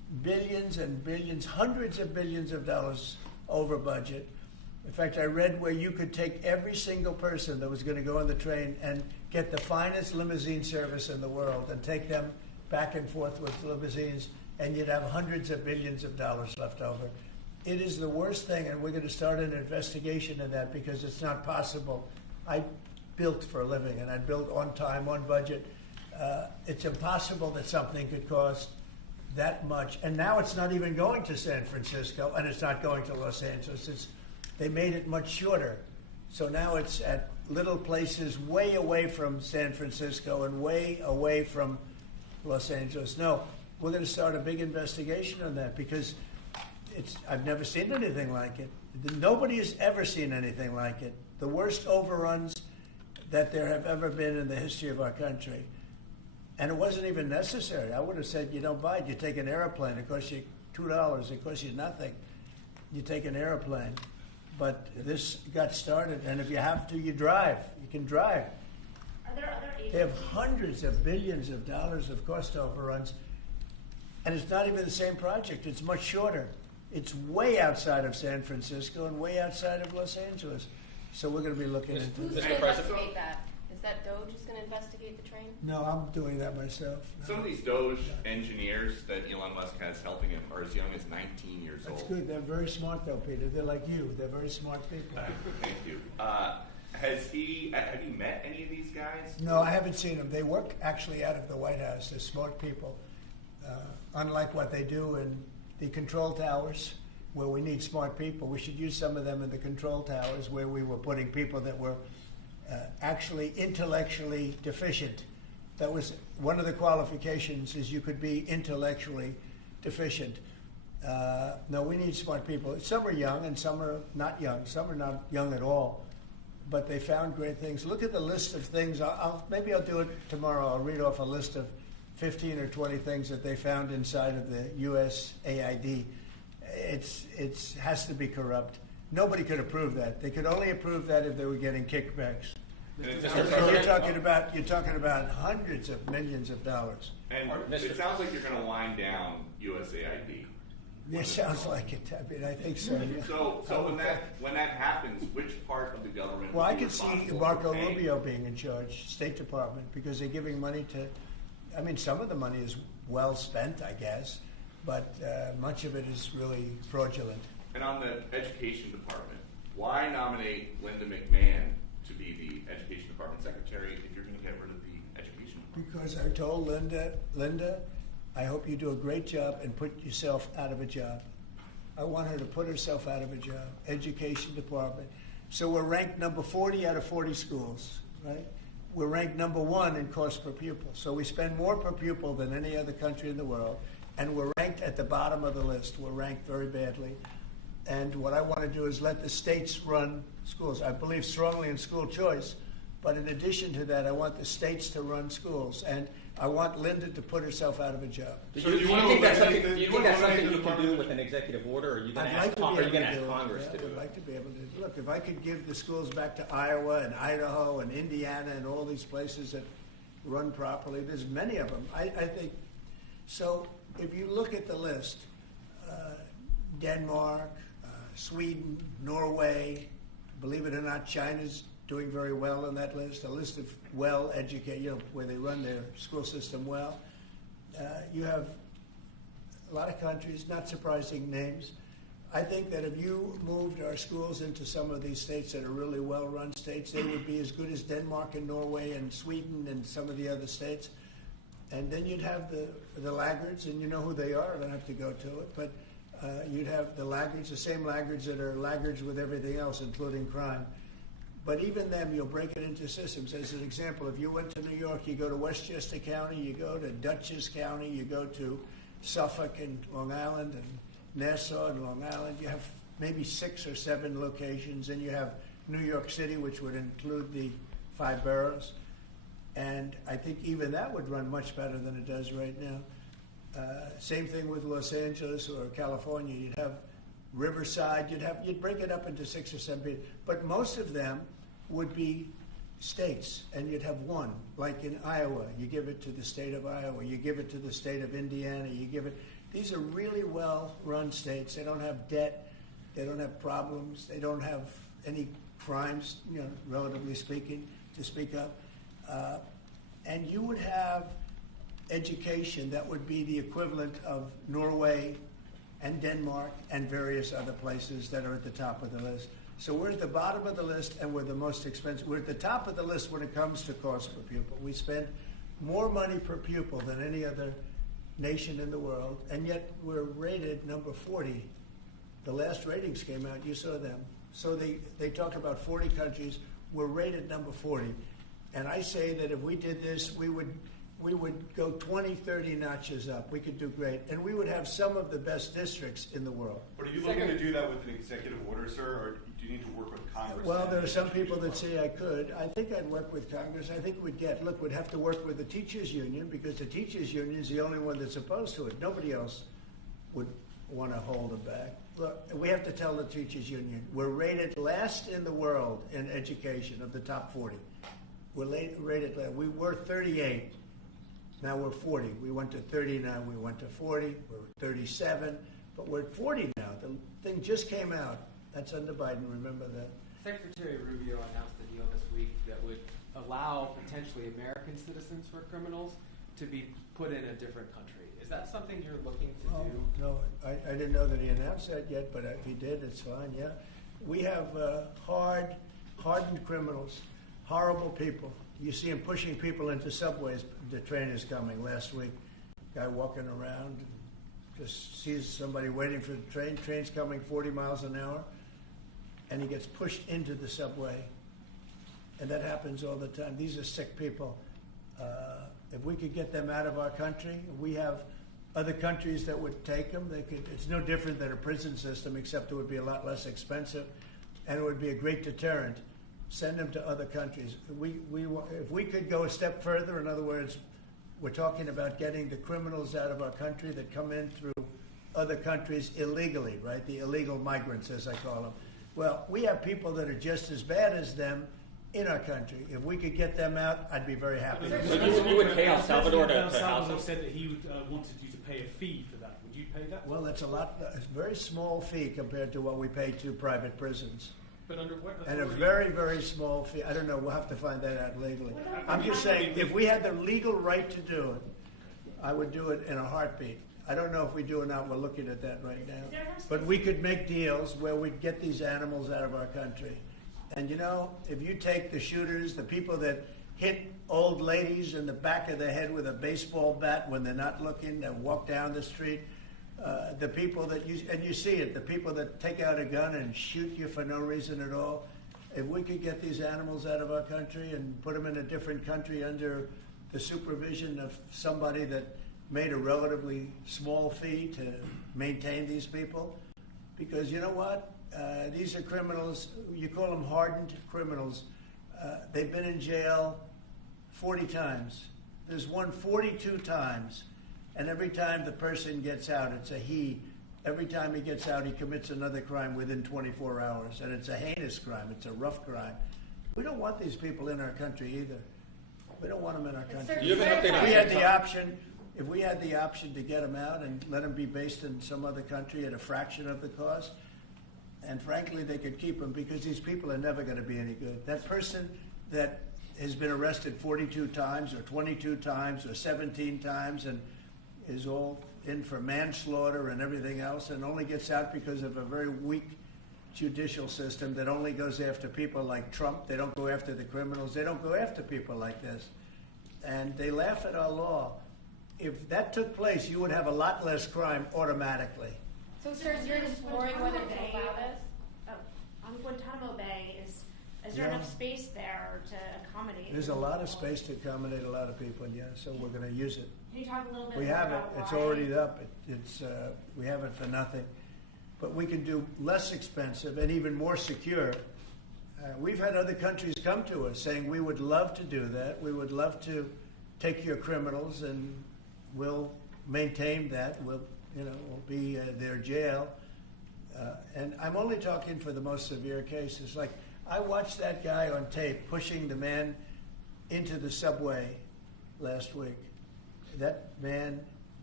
billions and billions, hundreds of billions of dollars over budget. In fact, I read where you could take every single person that was going to go on the train and get the finest limousine service in the world and take them back and forth with limousines, and you'd have hundreds of billions of dollars left over. It is the worst thing, and we're going to start an investigation of that because it's not possible. I built for a living, and I built on time, on budget. It's impossible that something could cost that much. And now it's not even going to San Francisco, and it's not going to Los Angeles. They made it much shorter. So now it's at little places way away from San Francisco and way away from Los Angeles. No, we're going to start a big investigation on that because I've never seen anything like it. Nobody has ever seen anything like it. The worst overruns that there have ever been in the history of our country. And it wasn't even necessary. I would have said, you don't buy it. You take an airplane. It costs you $2. It costs you nothing. You take an airplane. But this got started, and if you have to, you drive. You can drive. Are there other agencies? They have hundreds of billions of dollars of cost overruns, and it's not even the same project. It's much shorter. It's way outside of San Francisco and way outside of Los Angeles. So we're going to be looking into Who's this. going to investigate that? Is that DOJ who's going to investigate the train? No, I'm doing that myself. No. Some of these Doge engineers that Elon Musk has helping him are as young as 19 years That's old. good. They're very smart, though, Peter. They're like you. They're very smart people. Thank you. Have you met any of these guys? No, I haven't seen them. They work actually out of the White House. They're smart people. Unlike what they do in the control towers, where we need smart people, we should use some of them in the control towers where we were putting people that were actually intellectually deficient. That was one of the qualifications, is you could be intellectually deficient. No, we need smart people. Some are young and some are not young. Some are not young at all. But they found great things. Look at the list of things. Maybe I'll do it tomorrow. I'll read off a list of 15 or 20 things that they found inside of the USAID. It has to be corrupt. Nobody could approve that. They could only approve that if they were getting kickbacks. You're talking about hundreds of millions of dollars. And it sounds like you're going to wind down USAID. It sounds like it. I mean, I think so. Yeah. So when that happens, which part of the government? Well, I could see Marco Rubio being in charge, State Department, because they're giving money to. I mean, some of the money is well spent, I guess, but much of it is really fraudulent. And on the Education Department, why nominate Linda McMahon to be the Education Department Secretary if you're going to get rid of the Education Department? Because I told Linda, I hope you do a great job and put yourself out of a job. I want her to put herself out of a job. Education Department. So we're ranked number 40 out of 40 schools, right? We're ranked number 1 in cost per pupil. So we spend more per pupil than any other country in the world, and we're ranked at the bottom of the list. We're ranked very badly. And what I want to do is let the states run schools. I believe strongly in school choice, but in addition to that, I want the states to run schools. And I want Linda to put herself out of a job. So do you think that's something you can do with an executive order, or are you going to ask Congress to do it? I would like to be able to. Look, if I could give the schools back to Iowa and Idaho and Indiana and all these places that run properly, there's many of them. I think. So if you look at the list, Denmark, Sweden, Norway, believe it or not, China's doing very well on that list, a list of well-educated, where they run their school system well. You have a lot of countries, not surprising names. I think that if you moved our schools into some of these states that are really well-run states, they would be as good as Denmark and Norway and Sweden and some of the other states. And then you'd have the laggards, and you know who they are. I don't have to go to it, but you'd have the laggards, the same laggards that are laggards with everything else, including crime. But even them, you'll break it into systems. As an example, if you went to New York, you go to Westchester County, you go to Dutchess County, you go to Suffolk and Long Island and Nassau and Long Island. You have maybe 6 or 7 locations, and you have New York City, which would include the 5 boroughs. And I think even that would run much better than it does right now. Same thing with Los Angeles or California. You'd have Riverside. You'd break it up into 6 or 7, but most of them would be states, and you'd have one. Like in Iowa, you give it to the state of Iowa. You give it to the state of Indiana. You give it, These are really well-run states. They don't have debt. They don't have problems. They don't have any crimes, relatively speaking, to speak of. And you would have education that would be the equivalent of Norway and Denmark and various other places that are at the top of the list. So we're at the bottom of the list, and we're the most expensive. We're at the top of the list when it comes to cost per pupil. We spend more money per pupil than any other nation in the world, and yet we're rated number 40. The last ratings came out, you saw them. So they talk about 40 countries. We're rated number 40. And I say that if we did this, we would go 20, 30 notches up. We could do great. And we would have some of the best districts in the world. But are you looking to do that with an executive order, sir, or do you need to work with Congress? Well, there are some people that say I could. I think I'd work with Congress. I think we'd have to work with the teachers union, because the teachers union is the only one that's opposed to it. Nobody else would want to hold it back. Look, we have to tell the teachers union, we're rated last in the world in education of the top 40. We're rated last. We were 38. Now we're 40. We went to 39. We went to 40. We're 37. But we're at 40 now. The thing just came out. That's under Biden. Remember that. Secretary Rubio announced a deal this week that would allow potentially American citizens who are criminals to be put in a different country. Is that something you're looking to do? No, I didn't know that he announced that yet, but if he did, it's fine, yeah. We have hardened criminals, horrible people. You see them pushing people into subways. The train is coming last week. Guy walking around, just sees somebody waiting for the train. Train's coming 40 miles an hour, and he gets pushed into the subway. And that happens all the time. These are sick people. If we could get them out of our country, we have other countries that would take them. It's no different than a prison system, except it would be a lot less expensive, and it would be a great deterrent. Send them to other countries. If we could go a step further, in other words, we're talking about getting the criminals out of our country that come in through other countries illegally, right? The illegal migrants, as I call them. Well, we have people that are just as bad as them in our country. If we could get them out, I'd be very happy. You would pay El Salvador to house them? said that he wanted you to pay a fee for that. Would you pay that? Well, it's a very small fee compared to what we pay to private prisons. But under what And a authority? very, very small fee. I don't know. We'll have to find that out legally. I'm just saying, if we had the legal right to do it, I would do it in a heartbeat. I don't know if we do or not. We're looking at that right now. But we could make deals where we'd get these animals out of our country. And if you take the shooters, the people that hit old ladies in the back of the head with a baseball bat when they're not looking and walk down the street, the people that you see it, the people that take out a gun and shoot you for no reason at all. If we could get these animals out of our country and put them in a different country under the supervision of somebody that made a relatively small fee to maintain these people, because you know what? These are criminals. You call them hardened criminals. They've been in jail 40 times. There's one 42 times. And every time the person gets out, it's a he. Every time he gets out, he commits another crime within 24 hours. And it's a heinous crime. It's a rough crime. We don't want these people in our country either. We don't want them in our country. You have an update on If we had the option to get them out and let them be based in some other country at a fraction of the cost, and frankly, they could keep them, because these people are never going to be any good. That person that has been arrested 42 times or 22 times or 17 times and is all in for manslaughter and everything else, and only gets out because of a very weak judicial system that only goes after people like Trump. They don't go after the criminals. They don't go after people like this. And they laugh at our law. If that took place, you would have a lot less crime automatically. So, sir, you're exploring whether to allow this? On Guantanamo Bay, is there enough space there to accommodate? There's a lot of space to accommodate a lot of people, yeah, so we're going to use it. Can you talk a little bit We more have it. about It's why? already up. We have it for nothing. But we can do less expensive and even more secure. We've had other countries come to us saying, we would love to do that. We would love to take your criminals and we'll maintain that. We'll be their jail. And I'm only talking for the most severe cases. Like, I watched that guy on tape pushing the man into the subway last week. That man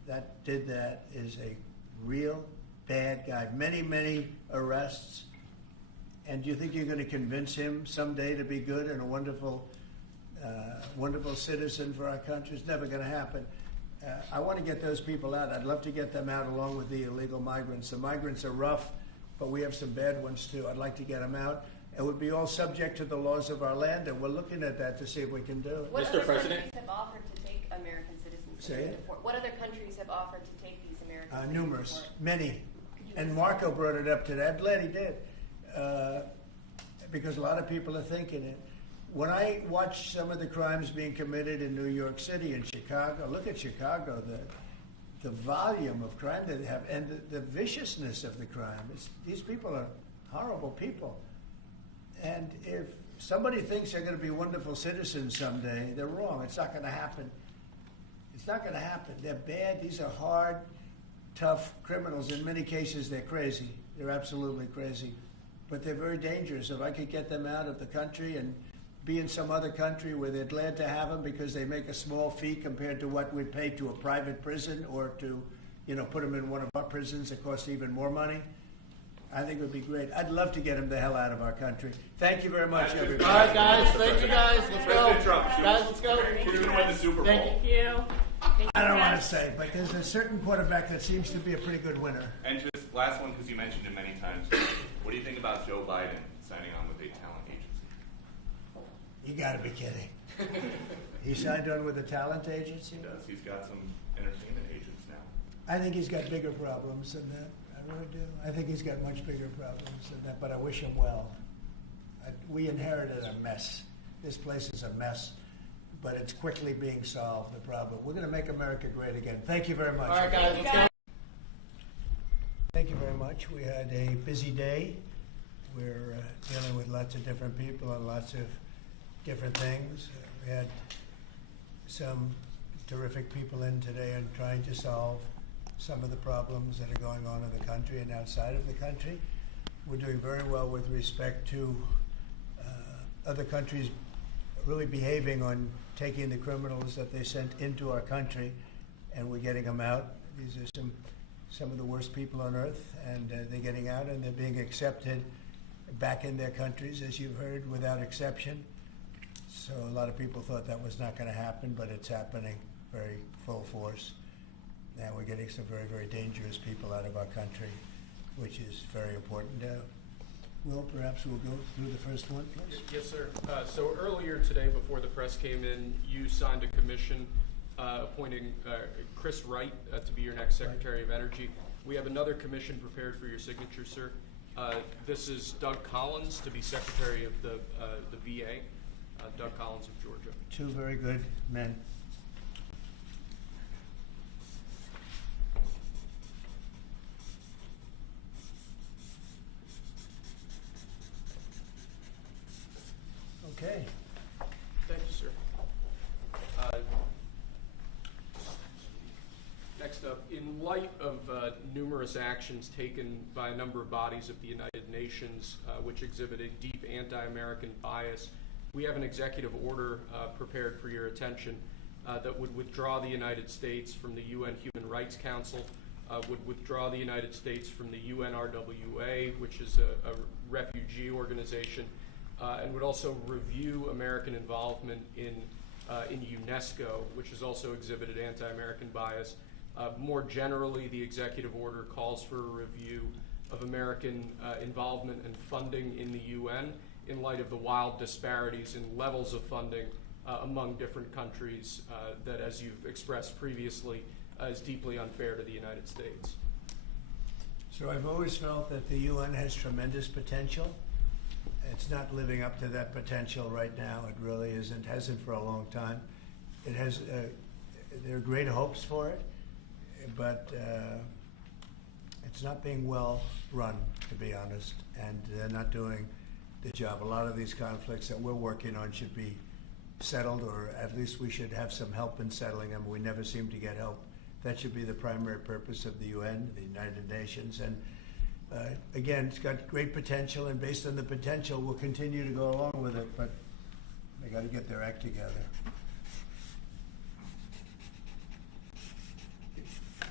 that did that is a real bad guy. Many, many arrests. And do you think you're going to convince him someday to be good and a wonderful, wonderful citizen for our country? It's never going to happen. I want to get those people out. I'd love to get them out along with the illegal migrants. The migrants are rough, but we have some bad ones too. I'd like to get them out. It would be all subject to the laws of our land, and we're looking at that to see if we can do it. What other countries have offered to take American citizens? Say it? What other countries have offered to take these American citizens? Numerous, many. And Marco brought it up today. I'm glad he did, because a lot of people are thinking it. When I watch some of the crimes being committed in New York City and Chicago, look at Chicago, the volume of crime that they have, and the viciousness of the crime. These people are horrible people. And if somebody thinks they're going to be wonderful citizens someday, they're wrong. It's not going to happen. It's not going to happen. They're bad. These are hard, tough criminals. In many cases, they're crazy. They're absolutely crazy. But they're very dangerous. If I could get them out of the country and be in some other country where they're glad to have them because they make a small fee compared to what we'd pay to a private prison or to, put them in one of our prisons that costs even more money, I think it would be great. I'd love to get them the hell out of our country. Thank you very much, everybody. All right, guys. Thank you, guys. Let's go. Guys, let's go. Who's going to win the Super Bowl? Thank you. I don't want to say, but there's a certain quarterback that seems to be a pretty good winner. And just last one, because you mentioned it many times. What do you think about Joe Biden signing on with a talent agency? You got to be kidding. He signed on with a talent agency? He does. He's got some entertainment agents now. I think he's got bigger problems than that. I really do. I think he's got much bigger problems than that, but I wish him well. We inherited a mess. This place is a mess, but it's quickly being solved, the problem. We're going to make America great again. Thank you very much. All right, guys, let's go. Thank you very much. We had a busy day. We're dealing with lots of different people and lots of different things. We had some terrific people in today and trying to solve some of the problems that are going on in the country and outside of the country. We're doing very well with respect to other countries really behaving on taking the criminals that they sent into our country, and we're getting them out. These are some of the worst people on earth, and they're getting out and they're being accepted back in their countries, as you've heard, without exception. So a lot of people thought that was not going to happen, but it's happening very full force. And we're getting some very, very dangerous people out of our country, which is very important. Will, perhaps we'll go through the first one, please. Yes, sir. So earlier today, before the press came in, you signed a commission appointing Chris Wright to be your next Secretary of Energy. We have another commission prepared for your signature, sir. This is Doug Collins to be Secretary of the VA, Doug Collins of Georgia. Two very good men. Okay. Thank you, sir. Next up, in light of numerous actions taken by a number of bodies of the United Nations which exhibit a deep anti-American bias, we have an executive order prepared for your attention that would withdraw the United States from the UN Human Rights Council, would withdraw the United States from the UNRWA, which is a refugee organization, and would also review American involvement in UNESCO, which has also exhibited anti-American bias. More generally, the executive order calls for a review of American involvement and funding in the UN in light of the wild disparities in levels of funding among different countries that, as you've expressed previously, is deeply unfair to the United States. So I've always felt that the UN has tremendous potential. It's not living up to that potential right now. It really isn't, hasn't for a long time. It has, there are great hopes for it, but it's not being well run, to be honest, and they're not doing the job. A lot of these conflicts that we're working on should be settled, or at least we should have some help in settling them. We never seem to get help. That should be the primary purpose of the UN, the United Nations, and again, it's got great potential, and based on the potential, we'll continue to go along with it, but they got to get their act together.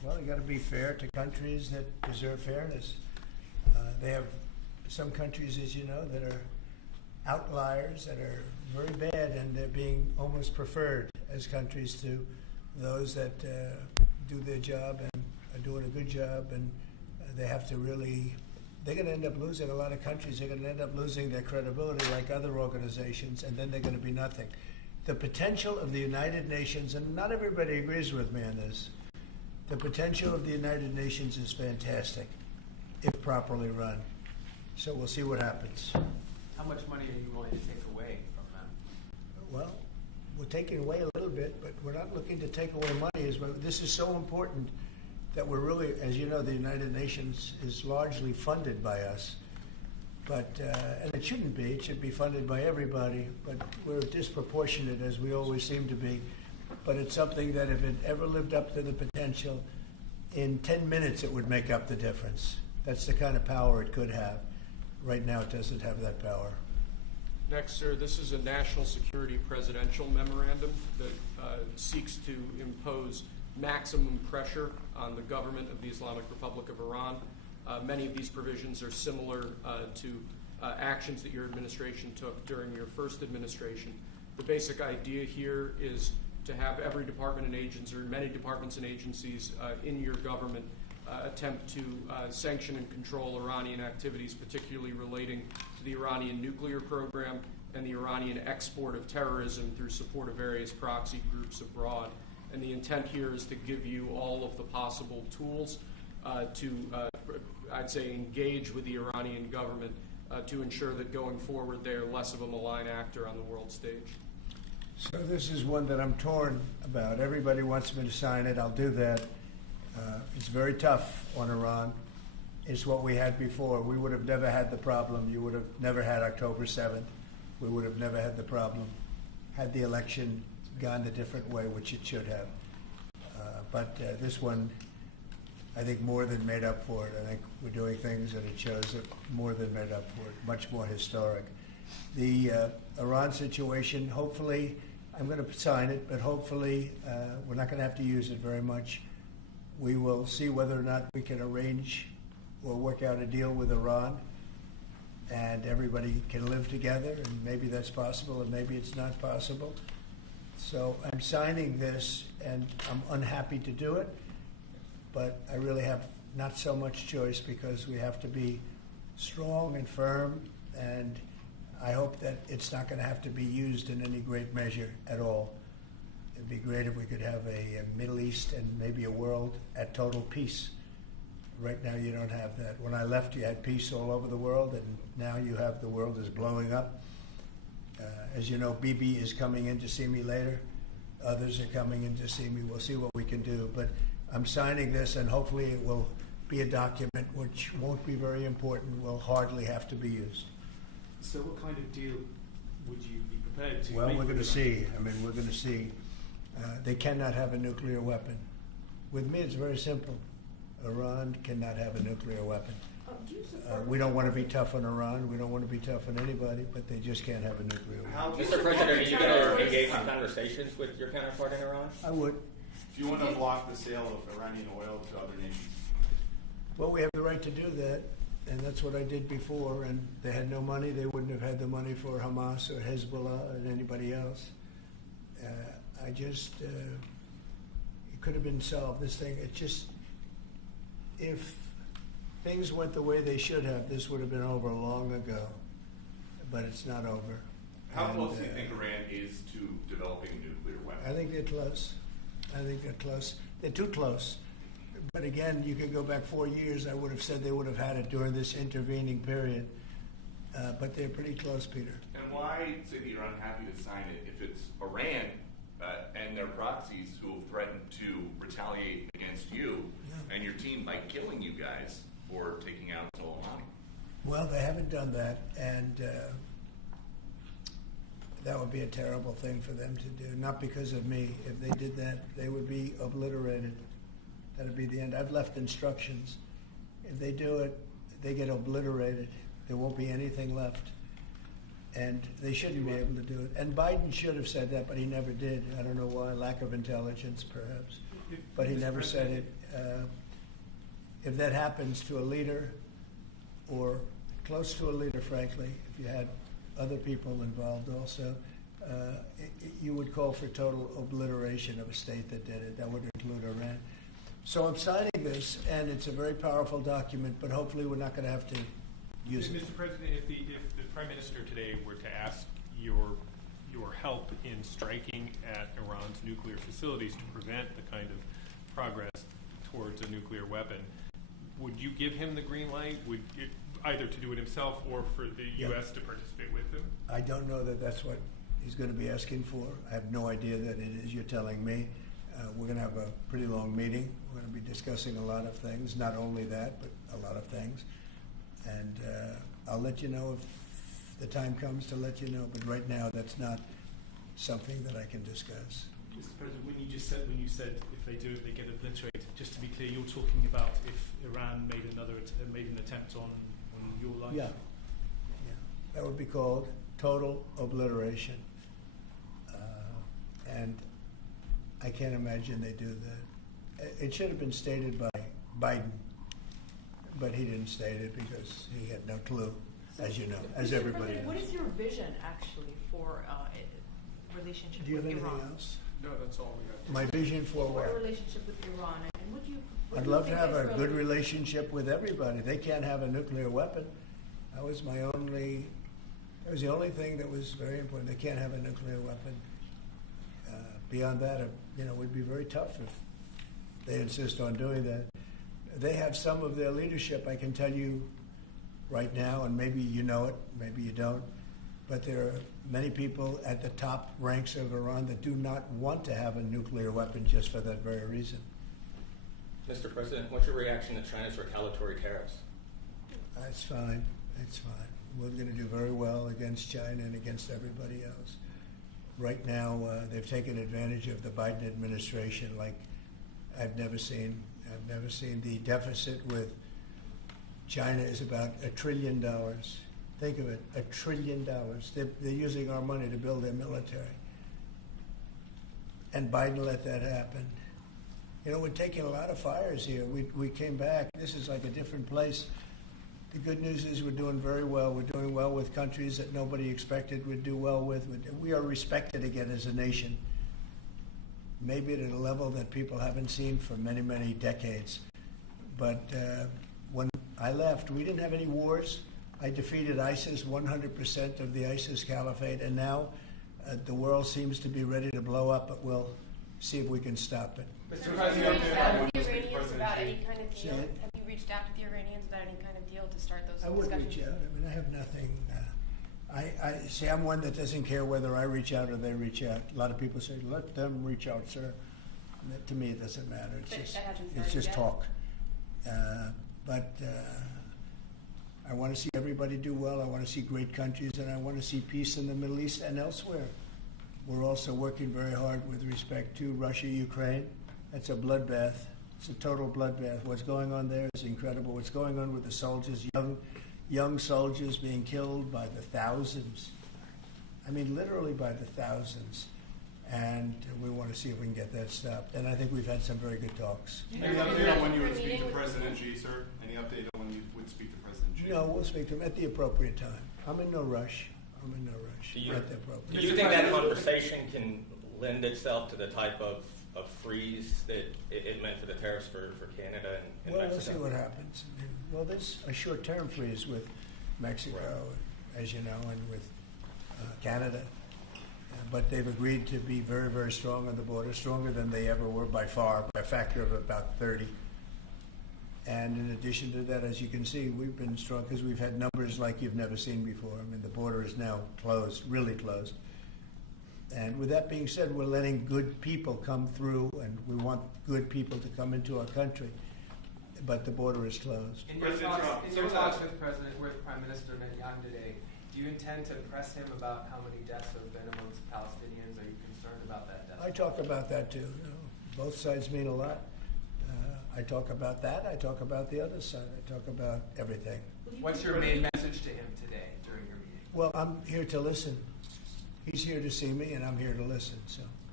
Well, you got to be fair to countries that deserve fairness. They have some countries, as you know, that are outliers, that are very bad, and they're being almost preferred as countries to those that do their job and are doing a good job, and they have to really, they're going to end up losing, a lot of countries, they're going to end up losing their credibility like other organizations, and then they're going to be nothing. The potential of the United Nations, and not everybody agrees with me on this, the potential of the United Nations is fantastic if properly run. So we'll see what happens. How much money are you willing to take away from them? Well, we're taking away a little bit, but we're not looking to take away money. This is so important that we're really, as you know, the United Nations is largely funded by us. But, and it shouldn't be. It should be funded by everybody. But we're disproportionate, as we always seem to be. But it's something that if it ever lived up to the potential, in 10 minutes it would make up the difference. That's the kind of power it could have. Right now it doesn't have that power. Next, sir, this is a national security presidential memorandum that seeks to impose maximum pressure on the government of the Islamic Republic of Iran. Many of these provisions are similar to actions that your administration took during your first administration. The basic idea here is to have every department and agency, or many departments and agencies in your government attempt to sanction and control Iranian activities, particularly relating to the Iranian nuclear program and the Iranian export of terrorism through support of various proxy groups abroad. And the intent here is to give you all of the possible tools to, I'd say, engage with the Iranian government to ensure that going forward they're less of a malign actor on the world stage. So this is one that I'm torn about. Everybody wants me to sign it. I'll do that. It's very tough on Iran. It's what we had before. We would have never had the problem. You would have never had October 7th. We would have never had the problem had the election gone a different way, which it should have. But this one, I think, more than made up for it. I think we're doing things, and it shows that more than made up for it, much more historic. The Iran situation, hopefully, I'm going to sign it, but hopefully we're not going to have to use it very much. We will see whether or not we can arrange or work out a deal with Iran, and everybody can live together, and maybe that's possible, and maybe it's not possible. So I'm signing this, and I'm unhappy to do it, but I really have not so much choice because we have to be strong and firm, and I hope that it's not going to have to be used in any great measure at all. It'd be great if we could have a Middle East and maybe a world at total peace. Right now you don't have that. When I left, you had peace all over the world, and now you have the world is blowing up. As you know, Bibi is coming in to see me later. Others are coming in to see me. We'll see what we can do. But I'm signing this, and hopefully it will be a document which won't be very important, will hardly have to be used. So what kind of deal would you be prepared to Well, make we're going to with see. I mean, we're going to see. They cannot have a nuclear weapon. With me, it's very simple. Iran cannot have a nuclear weapon. We don't want to be tough on Iran. We don't want to be tough on anybody, but they just can't have a nuclear weapon. Mr. President, are you going to engage in conversations with your counterpart in Iran? I would. Do you want to block the sale of Iranian oil to other nations? Well, we have the right to do that, and that's what I did before, and they had no money. They wouldn't have had the money for Hamas or Hezbollah and anybody else. It could have been solved, this thing. It just, if things went the way they should have, this would have been over long ago, but it's not over. How close do you think Iran is to developing a nuclear weapon? I think they're close. I think they're close. They're too close. But again, you could go back 4 years, I would have said they would have had it during this intervening period. But they're pretty close, Peter. And why say that you're unhappy to sign it if it's Iran and their proxies who have threatened to retaliate against you and your team by killing you guys for taking out Soleimani? Well, they haven't done that, and that would be a terrible thing for them to do. Not because of me. If they did that, they would be obliterated. That would be the end. I've left instructions. If they do it, they get obliterated. There won't be anything left. And they shouldn't be able to do it. And Biden should have said that, but he never did. I don't know why. Lack of intelligence, perhaps. but he never said it. If that happens to a leader or close to a leader, frankly, if you had other people involved also, you would call for total obliteration of a state that did it. That would include Iran. So I'm signing this, and it's a very powerful document, but hopefully we're not going to have to use it. Mr. President, if the Prime Minister today were to ask your help in striking at Iran's nuclear facilities to prevent the kind of progress towards a nuclear weapon, would you give him the green light? Would it, either to do it himself or for the U.S. to participate with him? I don't know that that's what he's going to be asking for. I have no idea that it is. You're telling me. We're going to have a pretty long meeting. We're going to be discussing a lot of things, not only that, but a lot of things. And I'll let you know if the time comes to let you know. But right now, that's not something that I can discuss. Mr. President, when you said if they do it, they get obliterated. Just to be clear, you're talking about if Iran made an attempt on your life. Yeah, that would be called total obliteration. And I can't imagine they do that. It should have been stated by Biden, but he didn't state it because he had no clue, as you know, as everybody knows. What is your vision actually for relationship Do you have with anything Iran? else? No, that's all we got. My vision for For what? a relationship with Iran, and what do you? I'd love to have a good relationship with everybody. They can't have a nuclear weapon. That was the only thing that was very important. They can't have a nuclear weapon. Beyond that, it would be very tough if they insist on doing that. They have some of their leadership, I can tell you right now, and maybe you know it, maybe you don't, but there are many people at the top ranks of Iran that do not want to have a nuclear weapon just for that very reason. Mr. President, what's your reaction to China's retaliatory tariffs? That's fine. It's fine. We're going to do very well against China and against everybody else. Right now, they've taken advantage of the Biden administration like I've never seen. I've never seen. The deficit with China is about $1 trillion. Think of it, $1 trillion. They're using our money to build their military. And Biden let that happen. We're taking a lot of fires here. We came back. This is like a different place. The good news is we're doing very well. We're doing well with countries that nobody expected we'd do well with. We are respected again as a nation, maybe at a level that people haven't seen for many, many decades. But when I left, we didn't have any wars. I defeated ISIS, 100% of the ISIS caliphate, and now the world seems to be ready to blow up, but we'll see if we can stop it. Mr. President, have you reached out to the Iranians about any kind of deal? Have you reached out to the Iranians about any kind of deal to start those discussions? I would reach out. I mean, I have nothing. I see. I'm one that doesn't care whether I reach out or they reach out. A lot of people say, "Let them reach out, sir." To me, it doesn't matter. It's just talk. But I want to see everybody do well. I want to see great countries, and I want to see peace in the Middle East and elsewhere. We're also working very hard with respect to Russia, Ukraine. That's a bloodbath. It's a total bloodbath. What's going on there is incredible. What's going on with the soldiers, young soldiers being killed by the thousands. I mean, literally by the thousands. And we want to see if we can get that stopped. And I think we've had some very good talks. Any update on when you would speak to President Xi, sir? Any update on when you would speak to President Xi? No, we'll speak to him at the appropriate time. I'm in no rush. Do you, at the appropriate do you think that conversation can lend itself to the type of freeze that it meant for the tariffs for Canada and Well, Mexico? we'll see what happens. Well, there's a short-term freeze with Mexico, as you know, and with Canada. But they've agreed to be very, very strong on the border, stronger than they ever were by far, by a factor of about 30. And in addition to that, as you can see, we've been strong because we've had numbers like you've never seen before. I mean, the border is now closed, really closed. And with that being said, we're letting good people come through, and we want good people to come into our country. But the border is closed. In your talks with Prime Minister Netanyahu today, do you intend to press him about how many deaths have been amongst Palestinians? Are you concerned about that death? I talk about that too. Both sides mean a lot. I talk about that. I talk about the other side. I talk about everything. What's your main message to him today during your meeting? Well, I'm here to listen. He's here to see me, and I'm here to listen. So.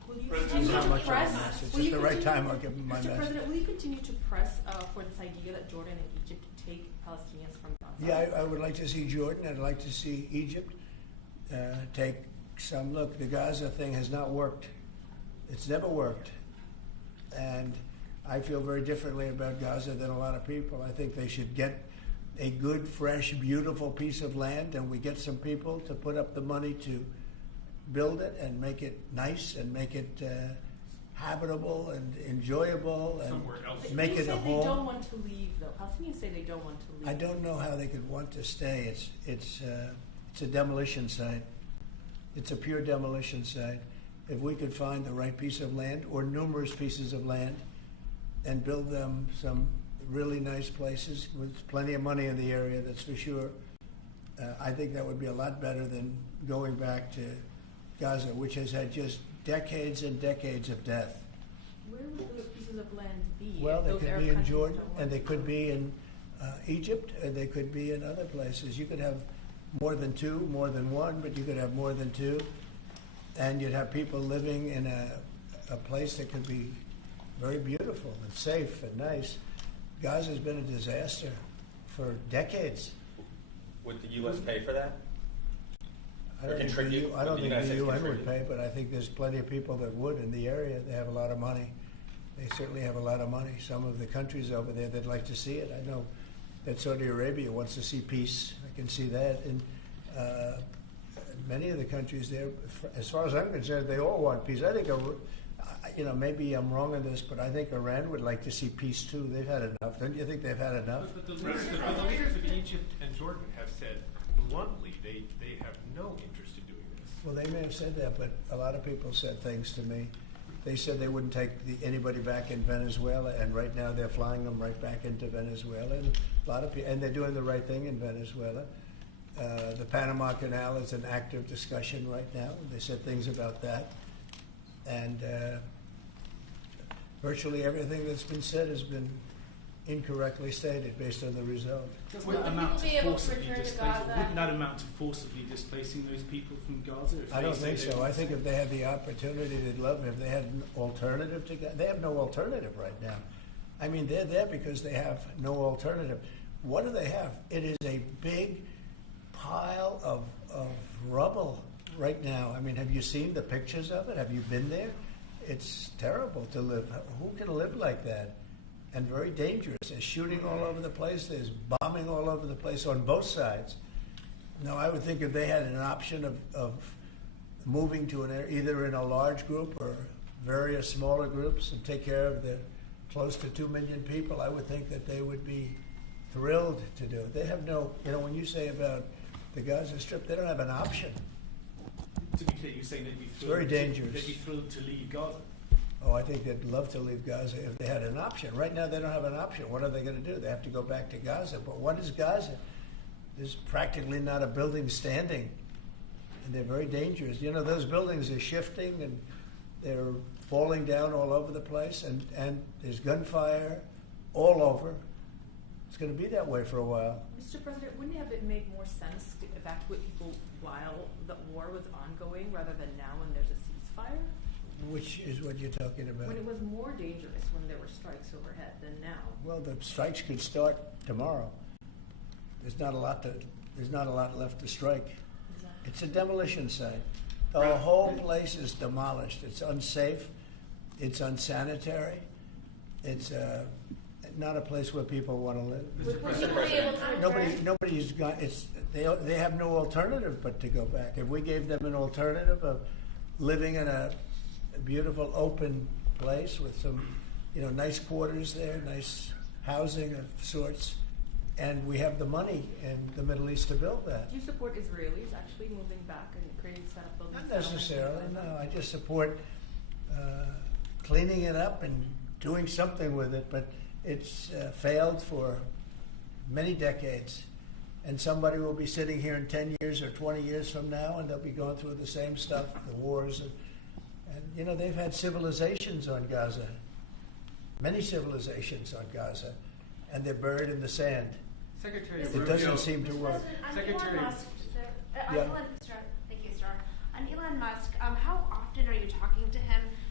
Will you President, continue Not to much of a press? message. Will At you the right continue- time, I'll give them my Mr. message. President, will you continue to press for this idea that Jordan and Egypt take Palestinians from Gaza? Yeah, I would like to see Jordan. I'd like to see Egypt take some look. The Gaza thing has not worked. It's never worked. And I feel very differently about Gaza than a lot of people. I think they should get a good, fresh, beautiful piece of land, and we get some people to put up the money to build it and make it nice and make it habitable and enjoyable and Somewhere else. make They it say a they home. don't want to leave, though. Palestinians say they don't want to leave. I don't know how they could want to stay. It's a demolition site. It's a pure demolition site. If we could find the right piece of land or numerous pieces of land and build them some really nice places with plenty of money in the area, that's for sure, I think that would be a lot better than going back to Gaza, which has had just decades and decades of death. Where would those pieces of land be? Well, if they those could Arab be in countries Jordan, don't want and they to could go? be in Egypt, and they could be in other places. You could have more than two, more than one, but you could have more than two. And you'd have people living in a place that could be very beautiful and safe and nice. Gaza's been a disaster for decades. Would the U.S. pay for that? I Or don't think contribute? I don't Would the think United the States UN would contribute? pay, but I think there's plenty of people that would in the area. They have a lot of money. They certainly have a lot of money. Some of the countries over there, they'd like to see it. I know that Saudi Arabia wants to see peace. I can see that. And many of the countries there, as far as I'm concerned, they all want peace. I think, maybe I'm wrong on this, but I think Iran would like to see peace too. They've had enough. Don't you think they've had enough? But the leaders of Egypt and Jordan have said bluntly they have no interest in doing this. Well, they may have said that, but a lot of people said things to me. They said they wouldn't take anybody back in Venezuela, and right now they're flying them right back into Venezuela. And a lot of people, and they're doing the right thing in Venezuela. The Panama Canal is an active discussion right now. They said things about that, and virtually everything that's been said has been incorrectly stated based on the result. Doesn't Would that the amount people to be able to forcibly return to displacing? Gaza? Wouldn't that amount to forcibly displacing those people from Gaza? If I they don't say think they so. want I to think stay? if they had the opportunity, they'd love it. If they had an alternative to Gaza, they have no alternative right now. I mean, they're there because they have no alternative. What do they have? It is a big pile of rubble right now. I mean, have you seen the pictures of it? Have you been there? It's terrible to live. Who can live like that? And very dangerous. There's shooting all over the place. There's bombing all over the place on both sides. No, I would think if they had an option of moving to an area, either in a large group or various smaller groups, and take care of the close to 2 million people, I would think that they would be thrilled to do it. They have no, when you say about the Gaza Strip, they don't have an option. To be clear, you're saying they'd be very dangerous. They'd be thrilled to leave Gaza. Oh, I think they'd love to leave Gaza if they had an option. Right now, they don't have an option. What are they going to do? They have to go back to Gaza. But what is Gaza? There's practically not a building standing, and they're very dangerous. Those buildings are shifting, and they're falling down all over the place, and there's gunfire all over. It's going to be that way for a while. Mr. President, wouldn't it have made more sense to evacuate people while the war was ongoing rather than now when there's a ceasefire? Which is what you're talking about. When it was more dangerous when there were strikes overhead than now. Well, the strikes could start tomorrow. There's not a lot left to strike. It's a demolition site. The whole place is demolished. It's unsafe. It's unsanitary. It's not a place where people want to live. Would people be able to return? Nobody's got. They have no alternative but to go back. If we gave them an alternative of living in a beautiful open place with some, nice quarters there, nice housing of sorts, and we have the money in the Middle East to build that. Do you support Israelis actually moving back and creating setup buildings? Not necessarily, no. I just support cleaning it up and doing something with it, but it's failed for many decades. And somebody will be sitting here in 10 years or 20 years from now, and they'll be going through the same stuff, the wars. And they've had civilizations on Gaza, many civilizations on Gaza, and they're buried in the sand. Secretary It Rubio. doesn't seem to work. Secretary. Thank you, Star. On Elon Musk, how often are you talking to him?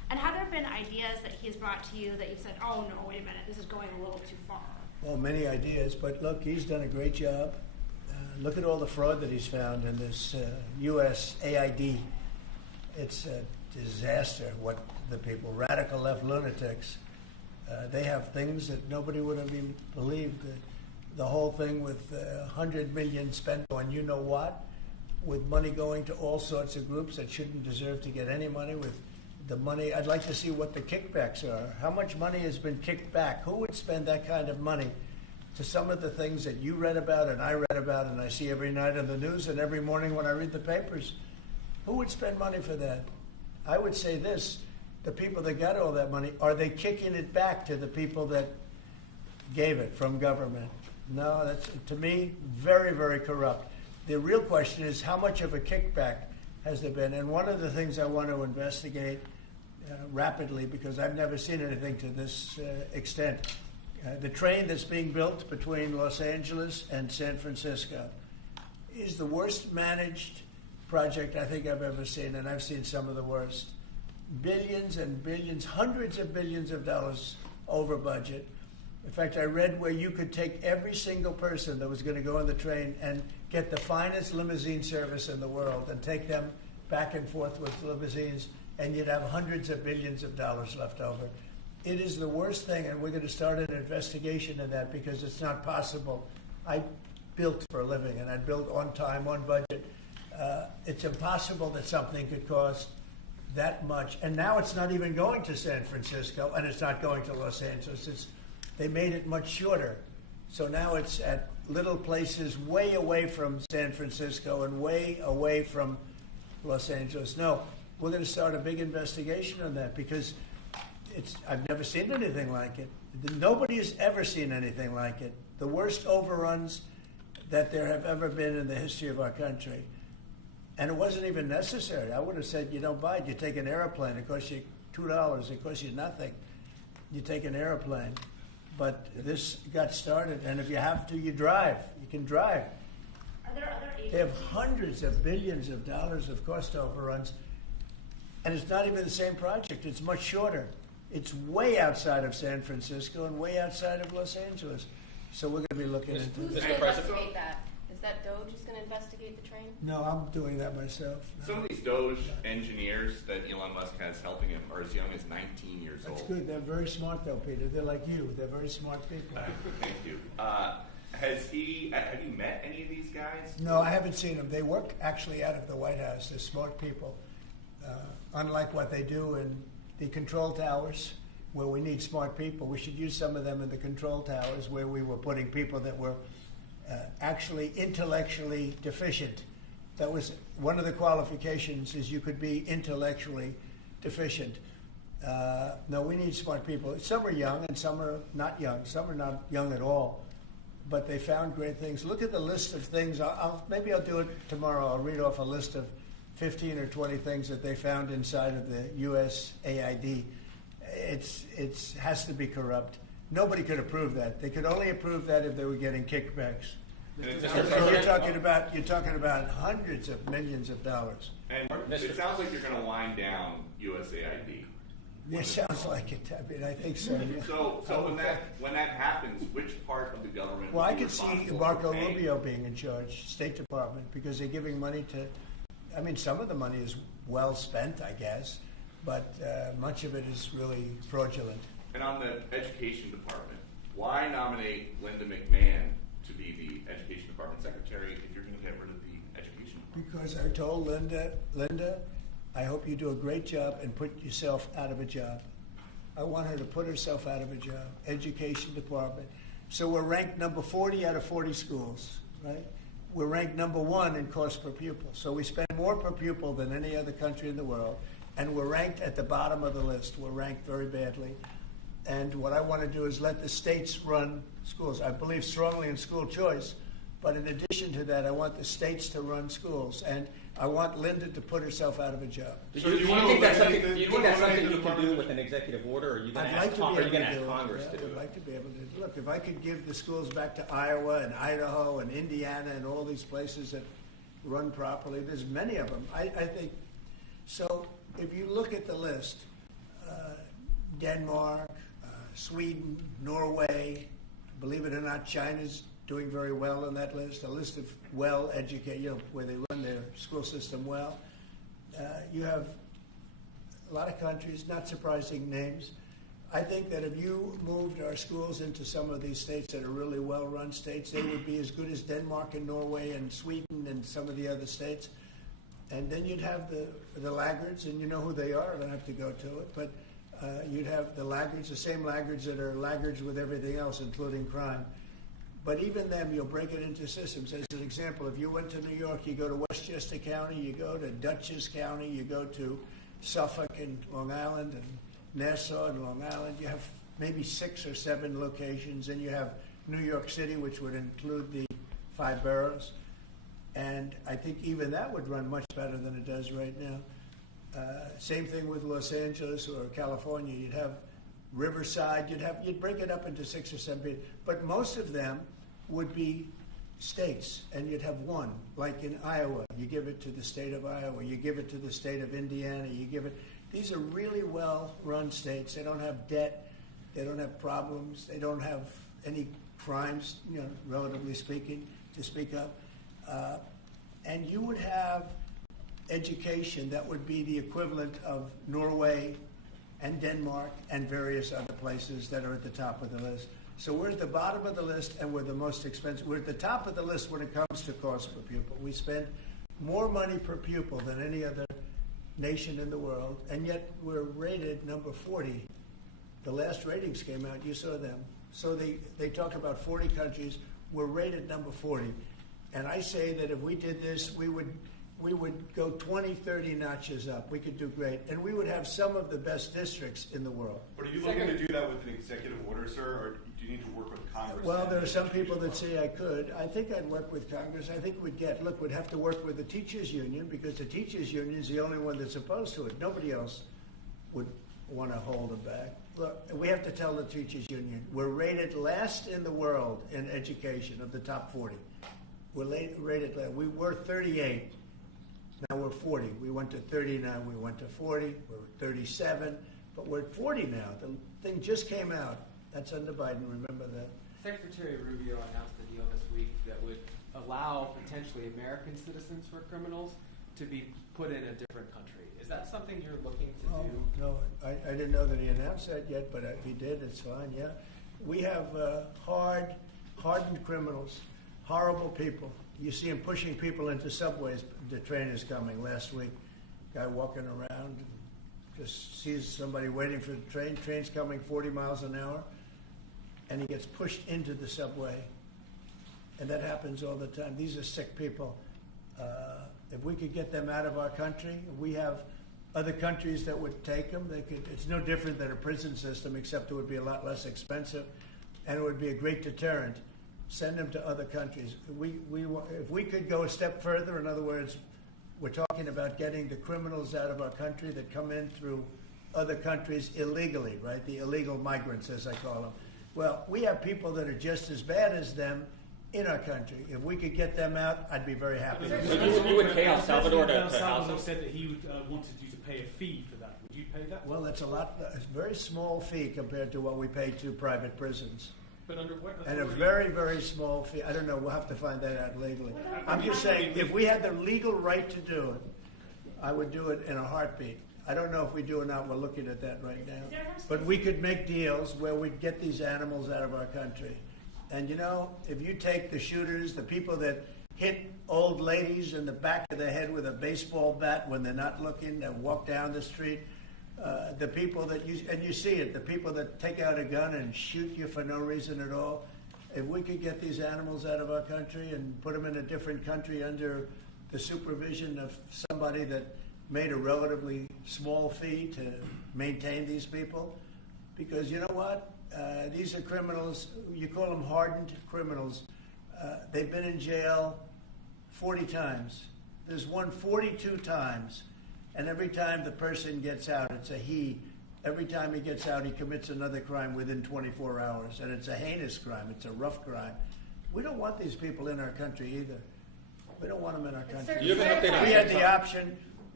And have there been ideas that he's brought to you that you've said, oh no, wait a minute, this is going a little too far? Well, many ideas, but look, he's done a great job. Look at all the fraud that he's found in this U.S. AID. It's a disaster what the people, radical left lunatics, they have things that nobody would have even believed. The whole thing with $100 million spent on you know what, with money going to all sorts of groups that shouldn't deserve to get any money, with the money. I'd like to see what the kickbacks are. How much money has been kicked back? Who would spend that kind of money to some of the things that you read about and I read about and I see every night on the news and every morning when I read the papers? Who would spend money for that? I would say this, the people that got all that money, are they kicking it back to the people that gave it from government? No, that's, to me, very, very corrupt. The real question is, how much of a kickback has there been? And one of the things I want to investigate rapidly, because I've never seen anything to this extent, the train that's being built between Los Angeles and San Francisco is the worst managed project I think I've ever seen, and I've seen some of the worst. Billions and billions, hundreds of billions of dollars over budget. In fact, I read where you could take every single person that was going to go on the train and get the finest limousine service in the world and take them back and forth with limousines, and you'd have hundreds of billions of dollars left over. It is the worst thing, and we're going to start an investigation of that because it's not possible. I built for a living, and I built on time, on budget. It's impossible that something could cost that much. And now it's not even going to San Francisco, and it's not going to Los Angeles. They made it much shorter. So now it's at little places way away from San Francisco and way away from Los Angeles. No, we're going to start a big investigation on that because I've never seen anything like it. Nobody has ever seen anything like it. The worst overruns that there have ever been in the history of our country. And it wasn't even necessary. I would have said, you don't buy it. You take an airplane. It costs you $2. It costs you nothing. You take an airplane. But this got started, and if you have to, you drive. You can drive. Are there other agencies? They have hundreds of billions of dollars of cost overruns, and it's not even the same project. It's much shorter. It's way outside of San Francisco and way outside of Los Angeles. So we're going to be looking into Who's this. going to investigate that? Is that DOJ who's going to investigate the train? No, I'm doing that myself. No. Some of these Doge engineers that Elon Musk has helping him are as young as 19 years old. That's good. They're very smart, though, Peter. They're like you. They're very smart people. Thank you. Have you met any of these guys? No, I haven't seen them. They work actually out of the White House. They're smart people. Unlike what they do in the control towers, where we need smart people, we should use some of them in the control towers where we were putting people that were actually intellectually deficient. That was one of the qualifications, is you could be intellectually deficient. No, we need smart people. Some are young and some are not young. Some are not young at all. But they found great things. Look at the list of things. Maybe I'll do it tomorrow. I'll read off a list of 15 or 20 things that they found inside of the U.S. AID. It has to be corrupt. Nobody could approve that. They could only approve that if they were getting kickbacks. And you're talking about hundreds of millions of dollars. And it sounds like you're going to wind down USAID. It sounds like it. I mean, I think so. Yeah. So when that happens, which part of the government? Well, I could see Marco Rubio being in charge, State Department, because they're giving money to. I mean, some of the money is well spent, I guess, but much of it is really fraudulent. And on the education department, why nominate Linda McMahon to be the education department secretary if you're going to get rid of the education department? Because I told Linda, I hope you do a great job and put yourself out of a job. I want her to put herself out of a job. Education department. So we're ranked number 40 out of 40 schools, right? We're ranked number 1 in cost per pupil. So we spend more per pupil than any other country in the world. And we're ranked at the bottom of the list. We're ranked very badly. And what I want to do is let the states run schools. I believe strongly in school choice. But in addition to that, I want the states to run schools. And I want Linda to put herself out of a job. So do you think that's something you can do with an executive order, or are you going to ask Congress to do it? I'd like to be able to. Look, if I could give the schools back to Iowa and Idaho and Indiana and all these places that run properly, there's many of them. I think. So if you look at the list, Denmark, Sweden, Norway. Believe it or not, China's doing very well on that list. A list of well-educated, where they run their school system well. You have a lot of countries, not surprising names. I think that if you moved our schools into some of these states that are really well-run states, they would be as good as Denmark and Norway and Sweden and some of the other states. And then you'd have the laggards, and you know who they are. I don't have to go to it. But you'd have the laggards, the same laggards that are laggards with everything else, including crime. But even them, you'll break it into systems. As an example, if you went to New York, you go to Westchester County, you go to Dutchess County, you go to Suffolk and Long Island and Nassau and Long Island. You have maybe 6 or 7 locations, and you have New York City, which would include the 5 boroughs. And I think even that would run much better than it does right now. Same thing with Los Angeles or California. You'd have Riverside. You'd break it up into 6 or 7, but most of them would be states, and you'd have one. Like in Iowa, you give it to the state of Iowa. You give it to the state of Indiana. You give it. These are really well-run states. They don't have debt. They don't have problems. They don't have any crimes, relatively speaking, to speak of. And you would have education that would be the equivalent of Norway and Denmark and various other places that are at the top of the list. So we're at the bottom of the list, and we're the most expensive. We're at the top of the list when it comes to cost per pupil. We spend more money per pupil than any other nation in the world, and yet we're rated number 40. The last ratings came out, you saw them. So they talk about 40 countries. We're rated number 40. And I say that if we did this, we would go 20, 30 notches up. We could do great. And we would have some of the best districts in the world. But are you looking to do that with an executive order, sir, or do you need to work with Congress? Well, there are some people that say I could. I think I'd work with Congress. I think we'd have to work with the teachers union, because the teachers union is the only one that's opposed to it. Nobody else would want to hold it back. Look, we have to tell the teachers union, we're rated last in the world in education of the top 40. We're rated last. We were 38. Now we're 40. We went to 39. We went to 40. We're 37. But we're at 40 now. The thing just came out. That's under Biden. Remember that. Secretary Rubio announced a deal this week that would allow potentially American citizens who are criminals to be put in a different country. Is that something you're looking to do? No, I didn't know that he announced that yet, but if he did, it's fine, yeah. We have hardened criminals, horrible people. You see him pushing people into subways. The train is coming last week. Guy walking around, just sees somebody waiting for the train. Train's coming 40 miles an hour, and he gets pushed into the subway. And that happens all the time. These are sick people. If we could get them out of our country, we have other countries that would take them. It's no different than a prison system, except it would be a lot less expensive, and it would be a great deterrent. Send them to other countries. If we could go a step further, in other words, we're talking about getting the criminals out of our country that come in through other countries illegally, right? The illegal migrants, as I call them. Well, we have people that are just as bad as them in our country. If we could get them out, I'd be very happy. You would pay El Salvador to house them? Salvador said that he wanted you to pay a fee for that. Would you pay that? Well, that's a very small fee compared to what we pay to private prisons. But under what authority? And a very, very small fee. I don't know. We'll have to find that out legally. I'm just saying, if we had the legal right to do it, I would do it in a heartbeat. I don't know if we do or not. We're looking at that right now. But we could make deals where we'd get these animals out of our country. And if you take the shooters, the people that hit old ladies in the back of the head with a baseball bat when they're not looking, that walk down the street, the people that you see it, the people that take out a gun and shoot you for no reason at all. If we could get these animals out of our country and put them in a different country under the supervision of somebody that made a relatively small fee to maintain these people, because you know what? These are criminals. You call them hardened criminals. They've been in jail 40 times. There's one 42 times. And every time the person gets out, it's a he. Every time he gets out, he commits another crime within 24 hours. And it's a heinous crime. It's a rough crime. We don't want these people in our country either. We don't want them in our country. You have an update on we had the option.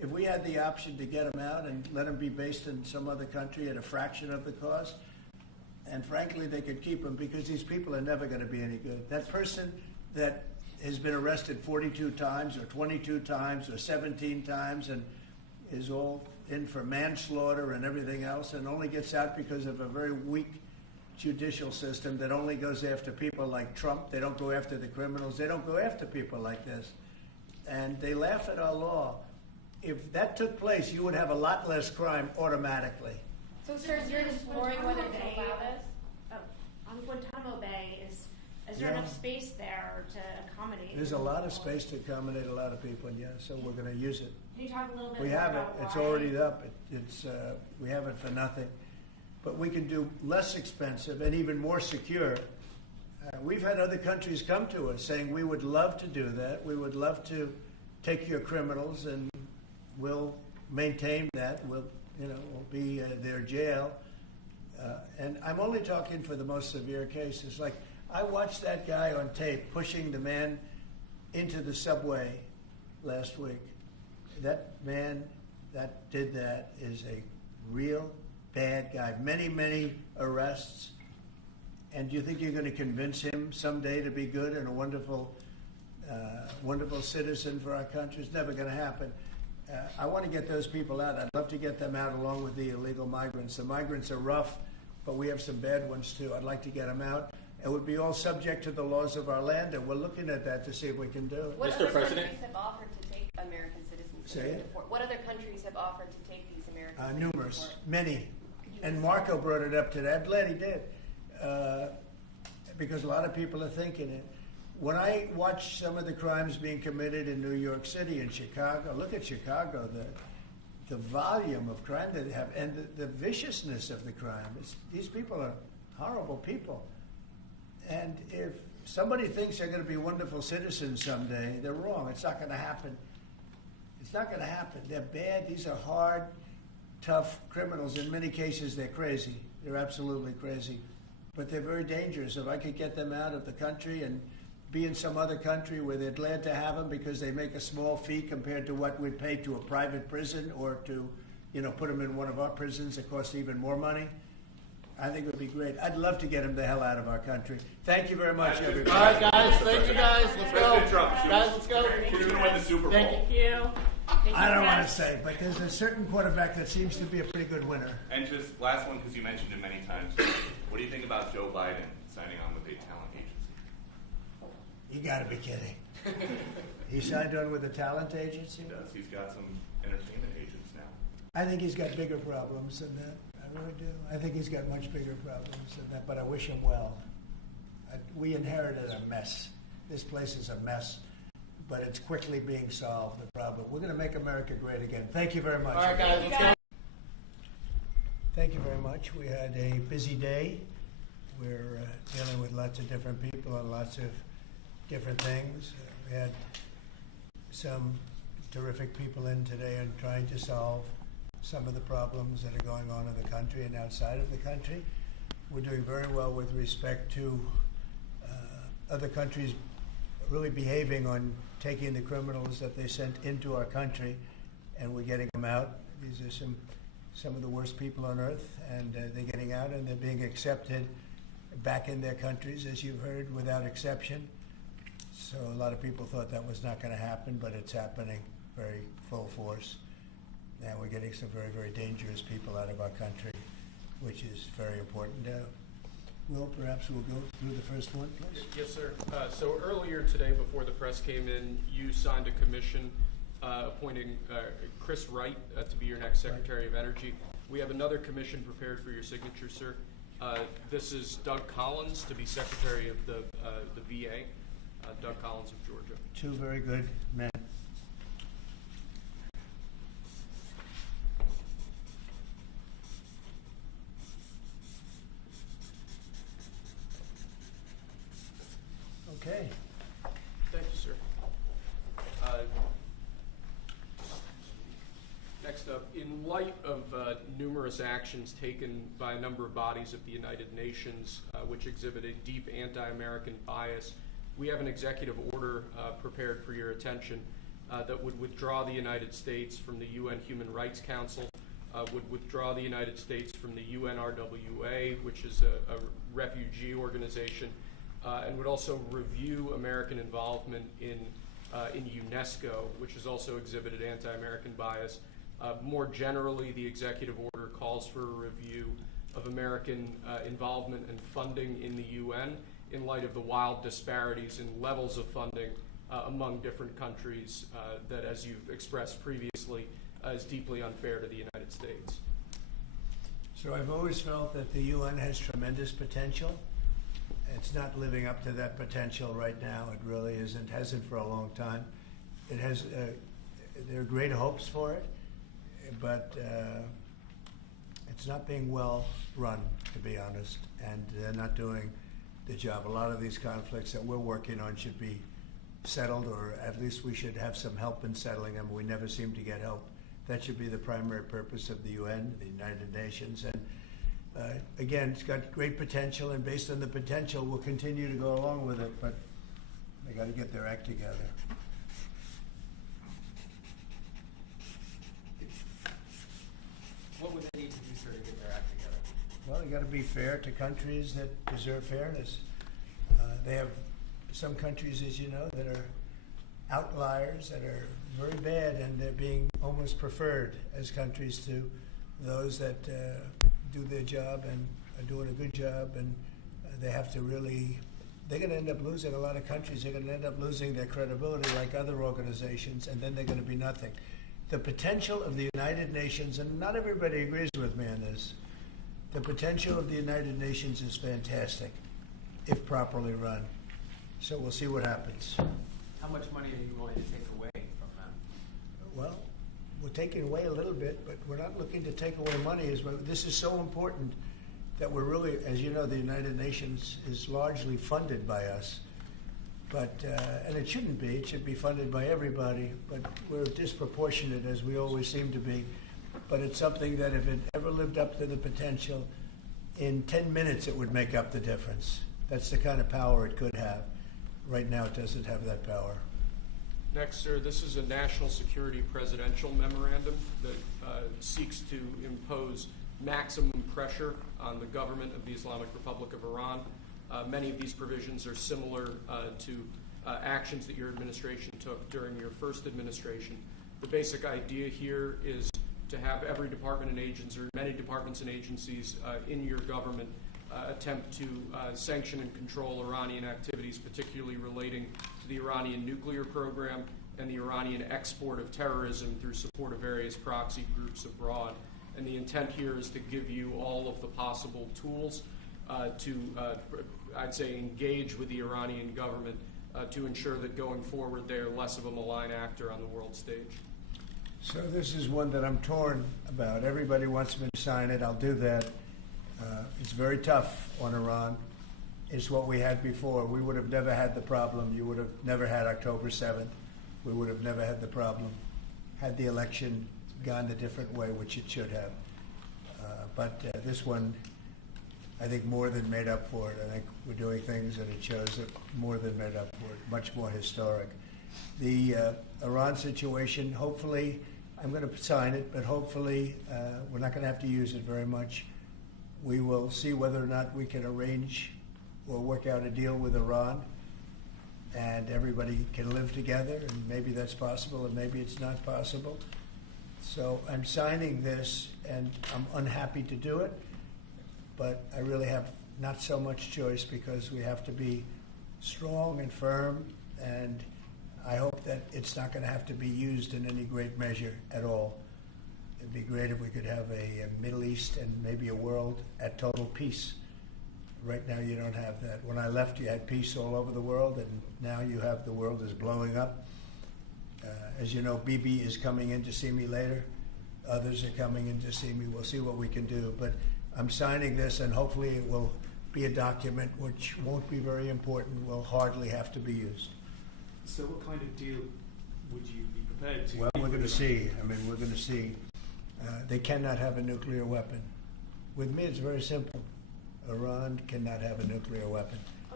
If we had the option to get them out and let them be based in some other country at a fraction of the cost, and frankly, they could keep them because these people are never going to be any good. That person that has been arrested 42 times or 22 times or 17 times and is all in for manslaughter and everything else and only gets out because of a very weak judicial system that only goes after people like Trump. They don't go after the criminals. They don't go after people like this. And they laugh at our law. If that took place, you would have a lot less crime automatically. So, sir, you're exploring whether to allow this? On Guantanamo Bay, is there enough space there to accommodate? There's a lot of space to accommodate a lot of people, and so we're going to use it. Can you talk a little bit We more have it. about It's why? already up. We have it for nothing. But we can do less expensive and even more secure. We've had other countries come to us saying, we would love to do that. We would love to take your criminals and we'll maintain that. We'll be their jail. And I'm only talking for the most severe cases. Like, I watched that guy on tape pushing the man into the subway last week. That man that did that is a real bad guy. Many, many arrests. And do you think you're going to convince him someday to be good and a wonderful citizen for our country? It's never going to happen. I want to get those people out. I'd love to get them out along with the illegal migrants. The migrants are rough, but we have some bad ones too. I'd like to get them out. It would be all subject to the laws of our land, and we're looking at that to see if we can do it. What Mr. other President? countries have offered to take American citizens? Say it? What other countries have offered to take these American citizens? Numerous, many. And Marco brought it up today. I'm glad he did, because a lot of people are thinking it. When I watch some of the crimes being committed in New York City and Chicago, look at Chicago, the volume of crime that they have and the viciousness of the crime. These people are horrible people. And if somebody thinks they're going to be wonderful citizens someday, they're wrong. It's not going to happen. It's not going to happen. They're bad. These are hard, tough criminals. In many cases, they're crazy. They're absolutely crazy. But they're very dangerous. If I could get them out of the country and be in some other country where they're glad to have them because they make a small fee compared to what we'd pay to a private prison or to, put them in one of our prisons that costs even more money, I think it would be great. I'd love to get them the hell out of our country. Thank you very much, everybody. All right, guys. Thank you, guys. Let's go. President Trump, Guys, let's go. Who's going to win the Super Bowl? Thank you. I don't want to say, but there's a certain quarterback that seems to be a pretty good winner. And just last one, because you mentioned it many times. What do you think about Joe Biden signing on with a talent agency? You got to be kidding. He signed on with a talent agency? He does. He's got some entertainment agents now. I think he's got bigger problems than that. I really do. I think he's got much bigger problems than that, but I wish him well. We inherited a mess. This place is a mess, but it's quickly being solved, the problem. We're going to make America great again. Thank you very much. All right, guys, let's go. Thank you very much. We had a busy day. We're dealing with lots of different people and lots of different things. We had some terrific people in today and trying to solve some of the problems that are going on in the country and outside of the country. We're doing very well with respect to other countries really behaving on taking the criminals that they sent into our country, and we're getting them out. These are some of the worst people on earth, and they're getting out and they're being accepted back in their countries, as you've heard, without exception. So a lot of people thought that was not going to happen, but it's happening very full force. And we're getting some very, very dangerous people out of our country, which is very important. Will, perhaps we'll go through the first one, please. Yes, sir. So earlier today, before the press came in, you signed a commission appointing Chris Wright to be your next Secretary of Energy. We have another commission prepared for your signature, sir. This is Doug Collins to be Secretary of the VA. Doug Collins of Georgia. Two very good men. Okay. Thank you, sir. Next up, in light of numerous actions taken by a number of bodies of the United Nations which exhibit a deep anti-American bias, we have an executive order prepared for your attention. that would withdraw the United States from the UN Human Rights Council, would withdraw the United States from the UNRWA, which is a refugee organization, and would also review American involvement in UNESCO, which has also exhibited anti-American bias. More generally, the executive order calls for a review of American involvement and funding in the UN in light of the wild disparities in levels of funding among different countries that, as you've expressed previously, is deeply unfair to the United States. So I've always felt that the UN has tremendous potential. It's not living up to that potential right now. It really isn't, hasn't for a long time. It has, there are great hopes for it, but it's not being well run, to be honest, and they're not doing the job. A lot of these conflicts that we're working on should be settled, or at least we should have some help in settling them. We never seem to get help. That should be the primary purpose of the UN, the United Nations. And again, it's got great potential, and based on the potential, we'll continue to go along with it, but they got to get their act together. What would they need to do, sir, to get their act together? Well, you got to be fair to countries that deserve fairness. They have some countries, as you know, that are outliers, that are very bad, and they're being almost preferred as countries to those that do their job and are doing a good job, and they have to really, they're going to end up losing a lot of countries. They're going to end up losing their credibility like other organizations, and then they're going to be nothing. The potential of the United Nations, and not everybody agrees with me on this, the potential of the United Nations is fantastic if properly run. So we'll see what happens. How much money are you willing to take away from them? Well, we're taking away a little bit, but we're not looking to take away money. This is so important that we're really, as you know, the United Nations is largely funded by us. But, and it shouldn't be. It should be funded by everybody, but we're disproportionate, as we always seem to be. But it's something that if it ever lived up to the potential, in 10 minutes it would make up the difference. That's the kind of power it could have. Right now it doesn't have that power. Next, sir, this is a national security presidential memorandum that seeks to impose maximum pressure on the government of the Islamic Republic of Iran. Many of these provisions are similar to actions that your administration took during your first administration. The basic idea here is to have every department and agency, or many departments and agencies in your government attempt to sanction and control Iranian activities, particularly relating to the Iranian nuclear program and the Iranian export of terrorism through support of various proxy groups abroad. And the intent here is to give you all of the possible tools to, I'd say, engage with the Iranian government to ensure that going forward they are less of a malign actor on the world stage. So this is one that I'm torn about. Everybody wants me to sign it. I'll do that. It's very tough on Iran. It's what we had before. We would have never had the problem. You would have never had October 7th. We would have never had the problem had the election gone a different way, which it should have. But this one, I think, more than made up for it. I think we're doing things, and it shows that more than made up for it, much more historic. The Iran situation, hopefully, I'm going to sign it, but hopefully we're not going to have to use it very much. We will see whether or not we can arrange or work out a deal with Iran, and everybody can live together, and maybe that's possible, and maybe it's not possible. So I'm signing this, and I'm unhappy to do it, but I really have not so much choice because we have to be strong and firm, and I hope that it's not going to have to be used in any great measure at all. It'd be great if we could have a Middle East and maybe a world at total peace. Right now you don't have that. When I left, you had peace all over the world, and now you have the world is blowing up. As you know, Bibi is coming in to see me later. Others are coming in to see me. We'll see what we can do. But I'm signing this, and hopefully it will be a document which won't be very important, will hardly have to be used. So what kind of deal would you be prepared to? Well, we're going to see. I mean, we're going to see. They cannot have a nuclear weapon. With me, it's very simple. Iran cannot have a nuclear weapon.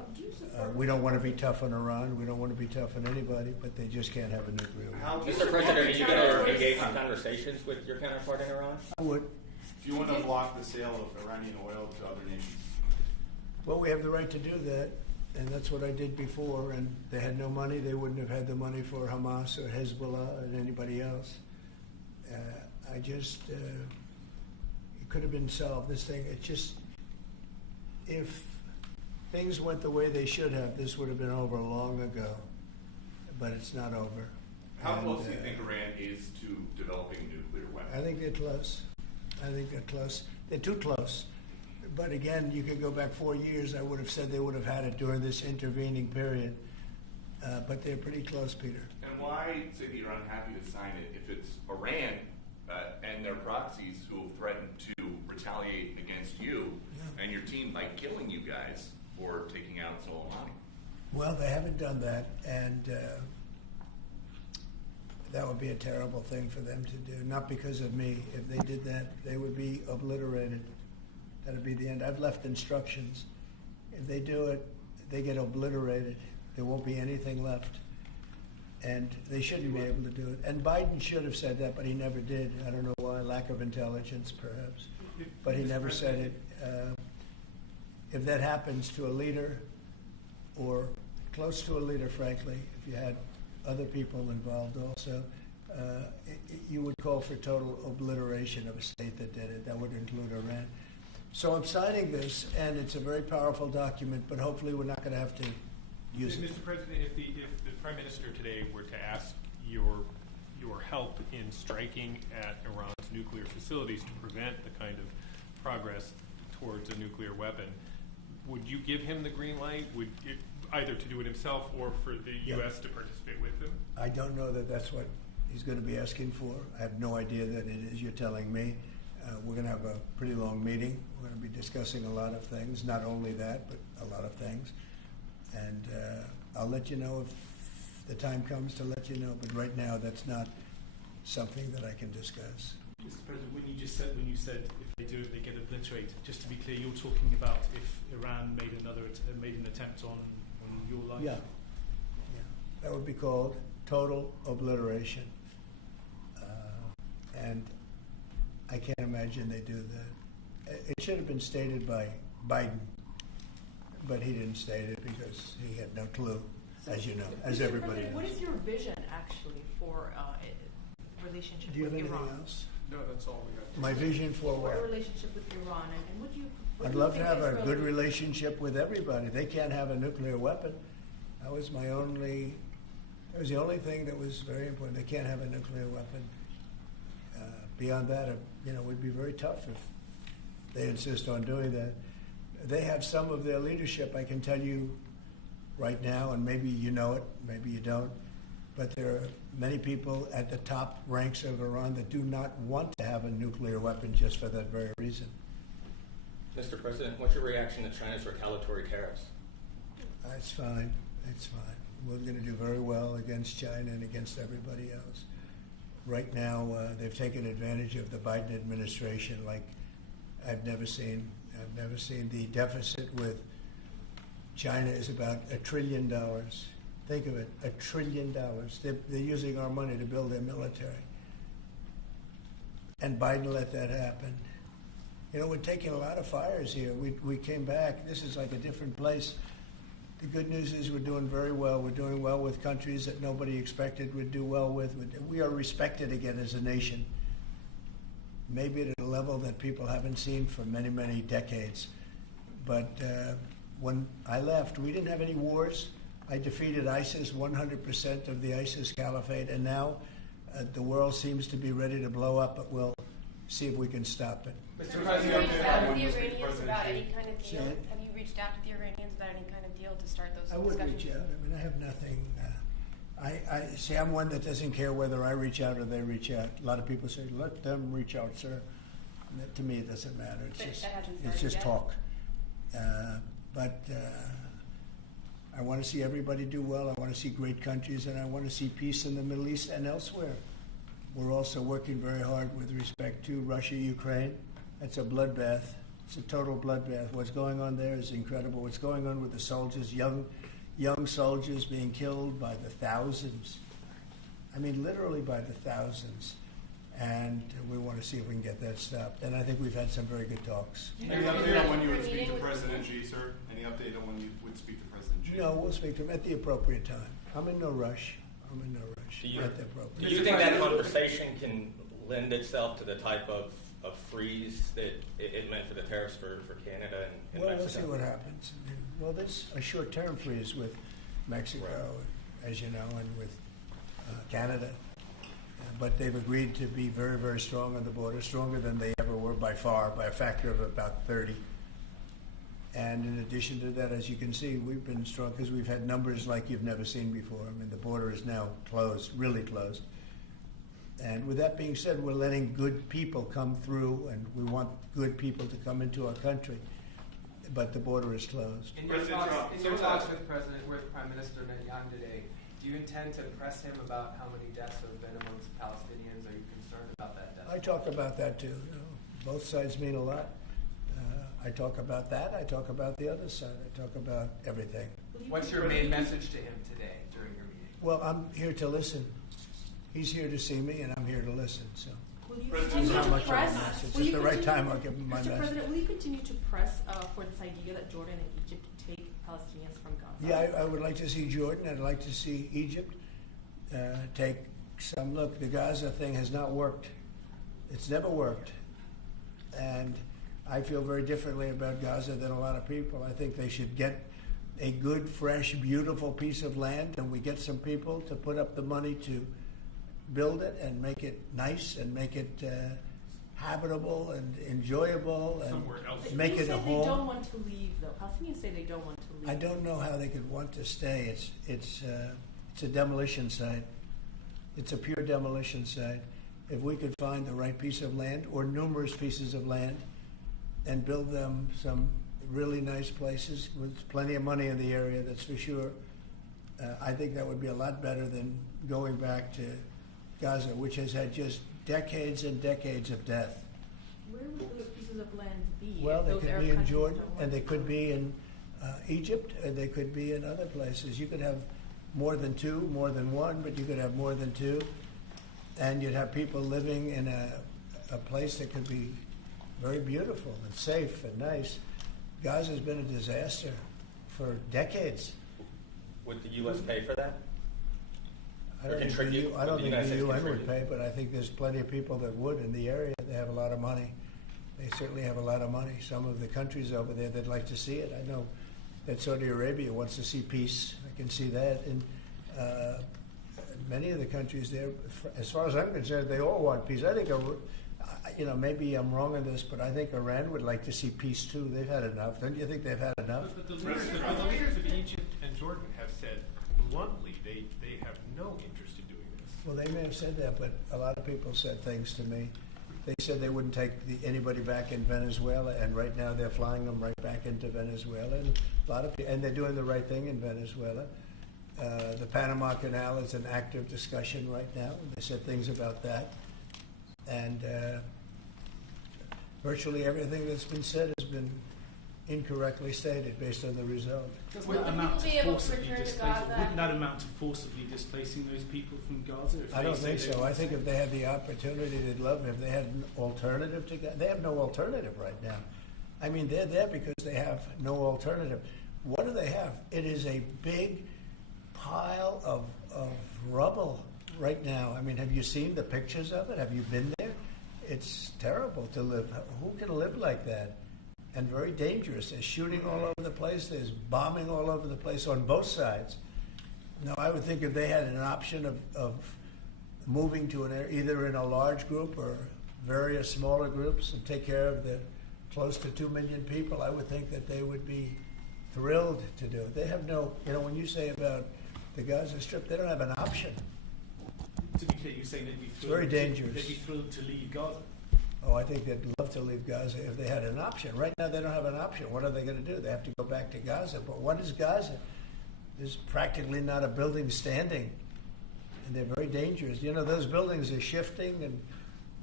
We don't want to be tough on Iran. We don't want to be tough on anybody, but they just can't have a nuclear weapon. Mr. President, are you going to engage in conversations with your counterpart in Iran? I would. Do you want to block the sale of Iranian oil to other nations? Well, we have the right to do that, and that's what I did before. And they had no money. They wouldn't have had the money for Hamas or Hezbollah and anybody else. It could have been solved. This thing, if things went the way they should have, this would have been over long ago. But it's not over. How close do you think Iran is to developing a nuclear weapon? I think they're close. They're too close. But again, you could go back 4 years. I would have said they would have had it during this intervening period. But they're pretty close, Peter. And why say that you're unhappy to sign it if it's Iran and their proxies who have threatened to retaliate against you and your team by killing you guys or taking out Soleimani? Well, they haven't done that, and that would be a terrible thing for them to do. Not because of me. If they did that, they would be obliterated. That would be the end. I've left instructions. If they do it, they get obliterated. There won't be anything left. And they shouldn't be able to do it. And Biden should have said that, but he never did. I don't know why. Lack of intelligence, perhaps. But he never said it. If that happens to a leader, or close to a leader, frankly, if you had other people involved also, you would call for total obliteration of a state that did it. That would include Iran. So I'm signing this, and it's a very powerful document, but hopefully we're not going to have to use it. Mr. President, if the Prime Minister today were to ask your help in striking at Iran's nuclear facilities to prevent the kind of progress towards a nuclear weapon, would you give him the green light? Would it, either to do it himself or for the U.S. to participate with him? I don't know that that's what he's going to be asking for. I have no idea that it is. You're telling me. We're going to have a pretty long meeting. We're going to be discussing a lot of things, not only that, but a lot of things. And I'll let you know if the time comes to let you know. But right now, that's not something that I can discuss. Mr. President, when you said if they do it, they get obliterated. Just to be clear, you're talking about if Iran made an attempt on your life. Yeah, that would be called total obliteration. And I can't imagine they do that. It should have been stated by Biden, but he didn't state it because he had no clue, as you know, as everybody knows. What is your vision, actually, for relationship Do you have with anything Iran? else? No, that's all we got. My vision for For a what? relationship with Iran, and would you? what I'd do you love to think have a Israel- good relationship with everybody. They can't have a nuclear weapon. That was the only thing that was very important. They can't have a nuclear weapon. Beyond that, it would be very tough if they insist on doing that. They have some of their leadership, I can tell you right now, and maybe you know it, maybe you don't, but there are many people at the top ranks of Iran that do not want to have a nuclear weapon just for that very reason. Mr. President, what's your reaction to China's retaliatory tariffs? It's fine. It's fine. We're going to do very well against China and against everybody else. Right now, they've taken advantage of the Biden administration like I've never seen. I've never seen. The deficit with China is about $1 trillion. Think of it, $1 trillion. They're using our money to build their military. And Biden let that happen. We're taking a lot of fires here. We came back. This is like a different place. The good news is we're doing very well. We're doing well with countries that nobody expected we'd do well with. We are respected again as a nation, maybe at a level that people haven't seen for many, many decades. But when I left, we didn't have any wars. I defeated ISIS, 100% of the ISIS caliphate, and now the world seems to be ready to blow up, but we'll see if we can stop it. Have you reached out to the Iranians about any kind of deal? Say it. Have you reached out to the Iranians about any kind of deal to start those I would discussions? reach out. I have nothing. I'm one that doesn't care whether I reach out or they reach out. A lot of people say, let them reach out, sir. And that, to me, it doesn't matter. It's just talk. But I want to see everybody do well. I want to see great countries, and I want to see peace in the Middle East and elsewhere. We're also working very hard with respect to Russia, Ukraine. That's a bloodbath. It's a total bloodbath. What's going on there is incredible. What's going on with the soldiers, young soldiers being killed by the thousands. I mean, literally by the thousands. And we want to see if we can get that stopped. And I think we've had some very good talks. Any update on when you would speak to President Xi, sir? Any update on when you would speak to President Xi? No, we'll speak to him at the appropriate time. I'm in no rush. Do you, At the appropriate do you think that conversation can lend itself to the type of freeze that it meant for the tariffs for Canada and Well, Mexico? we'll see what happens. Well, there's a short-term freeze with Mexico, as you know, and with Canada. But they've agreed to be very, very strong on the border, stronger than they ever were by far, by a factor of about 30. And in addition to that, as you can see, we've been strong because we've had numbers like you've never seen before. I mean, the border is now closed, really closed. And with that being said, we're letting good people come through, and we want good people to come into our country. But the border is closed. In your talks with Prime Minister Netanyahu today, do you intend to press him about how many deaths have been amongst Palestinians? Are you concerned about that death? I talk about that too. Both sides mean a lot. I talk about that. I talk about the other side. I talk about everything. What's your main message to him today during your meeting? Well, I'm here to listen. He's here to see me, and I'm here to listen. So, Will you this is continue how to much of a press? message. Will It's you the right continue- time I'll give him my Mr. message. President, will you continue to press for this idea that Jordan and Egypt take Palestinians from Gaza? Yeah, I would like to see Jordan. I'd like to see Egypt take some look. The Gaza thing has not worked. It's never worked. And I feel very differently about Gaza than a lot of people. I think they should get a good, fresh, beautiful piece of land, and we get some people to put up the money to build it and make it nice and make it habitable and enjoyable and Somewhere else. make it a They say home. they don't want to leave, though. Palestinians say they don't want to leave. I don't know how they could want to stay. It's a demolition site. It's a pure demolition site. If we could find the right piece of land or numerous pieces of land and build them some really nice places with plenty of money in the area, that's for sure, I think that would be a lot better than going back to Gaza, which has had just decades and decades of death. Where would those pieces of land be? Well, if they those could Arab be in countries Jordan, don't want and they to? could be in Egypt, and they could be in other places. You could have more than two, more than one, but you could have more than two, and you'd have people living in a place that could be very beautiful and safe and nice. Gaza's been a disaster for decades. Would the U.S. pay for that? I Or don't think contribute? I don't Would the think United the States UN would contribute? pay, but I think there's plenty of people that would in the area. They have a lot of money. They certainly have a lot of money. Some of the countries over there, they'd like to see it. I know that Saudi Arabia wants to see peace. I can see that. And many of the countries there, as far as I'm concerned, they all want peace. I think, maybe I'm wrong on this, but I think Iran would like to see peace too. They've had enough. Don't you think they've had enough? But the leaders of Egypt and Jordan have said bluntly they have no interest in doing this. Well, they may have said that, but a lot of people said things to me. They said they wouldn't take anybody back in Venezuela, and right now they're flying them right back into Venezuela. And and they're doing the right thing in Venezuela. The Panama Canal is an active discussion right now. They said things about that, and virtually everything that's been said has been incorrectly stated based on the result. Would Wouldn't that the amount people be to able to forcibly return to displacing? Gaza? Wouldn't that amount to forcibly displacing those people from Gaza? If I they don't say think they so. want I think to? if they had the opportunity, they'd love it. If they had an alternative to Gaza, they have no alternative right now. I mean, they're there because they have no alternative. What do they have? It is a big pile of rubble right now. I mean, have you seen the pictures of it? Have you been there? It's terrible to live. Who can live like that? And very dangerous. There's shooting all over the place. There's bombing all over the place on both sides. Now, I would think if they had an option of moving to an area, either in a large group or various smaller groups, and take care of the close to 2 million people, I would think that they would be thrilled to do it. They have no, when you say about the Gaza Strip, they don't have an option. To be clear, you're saying they'd be thrilled. Very dangerous. They'd be thrilled to leave Gaza. Oh, I think they'd love to leave Gaza if they had an option. Right now, they don't have an option. What are they going to do? They have to go back to Gaza. But what is Gaza? There's practically not a building standing, and they're very dangerous. Those buildings are shifting, and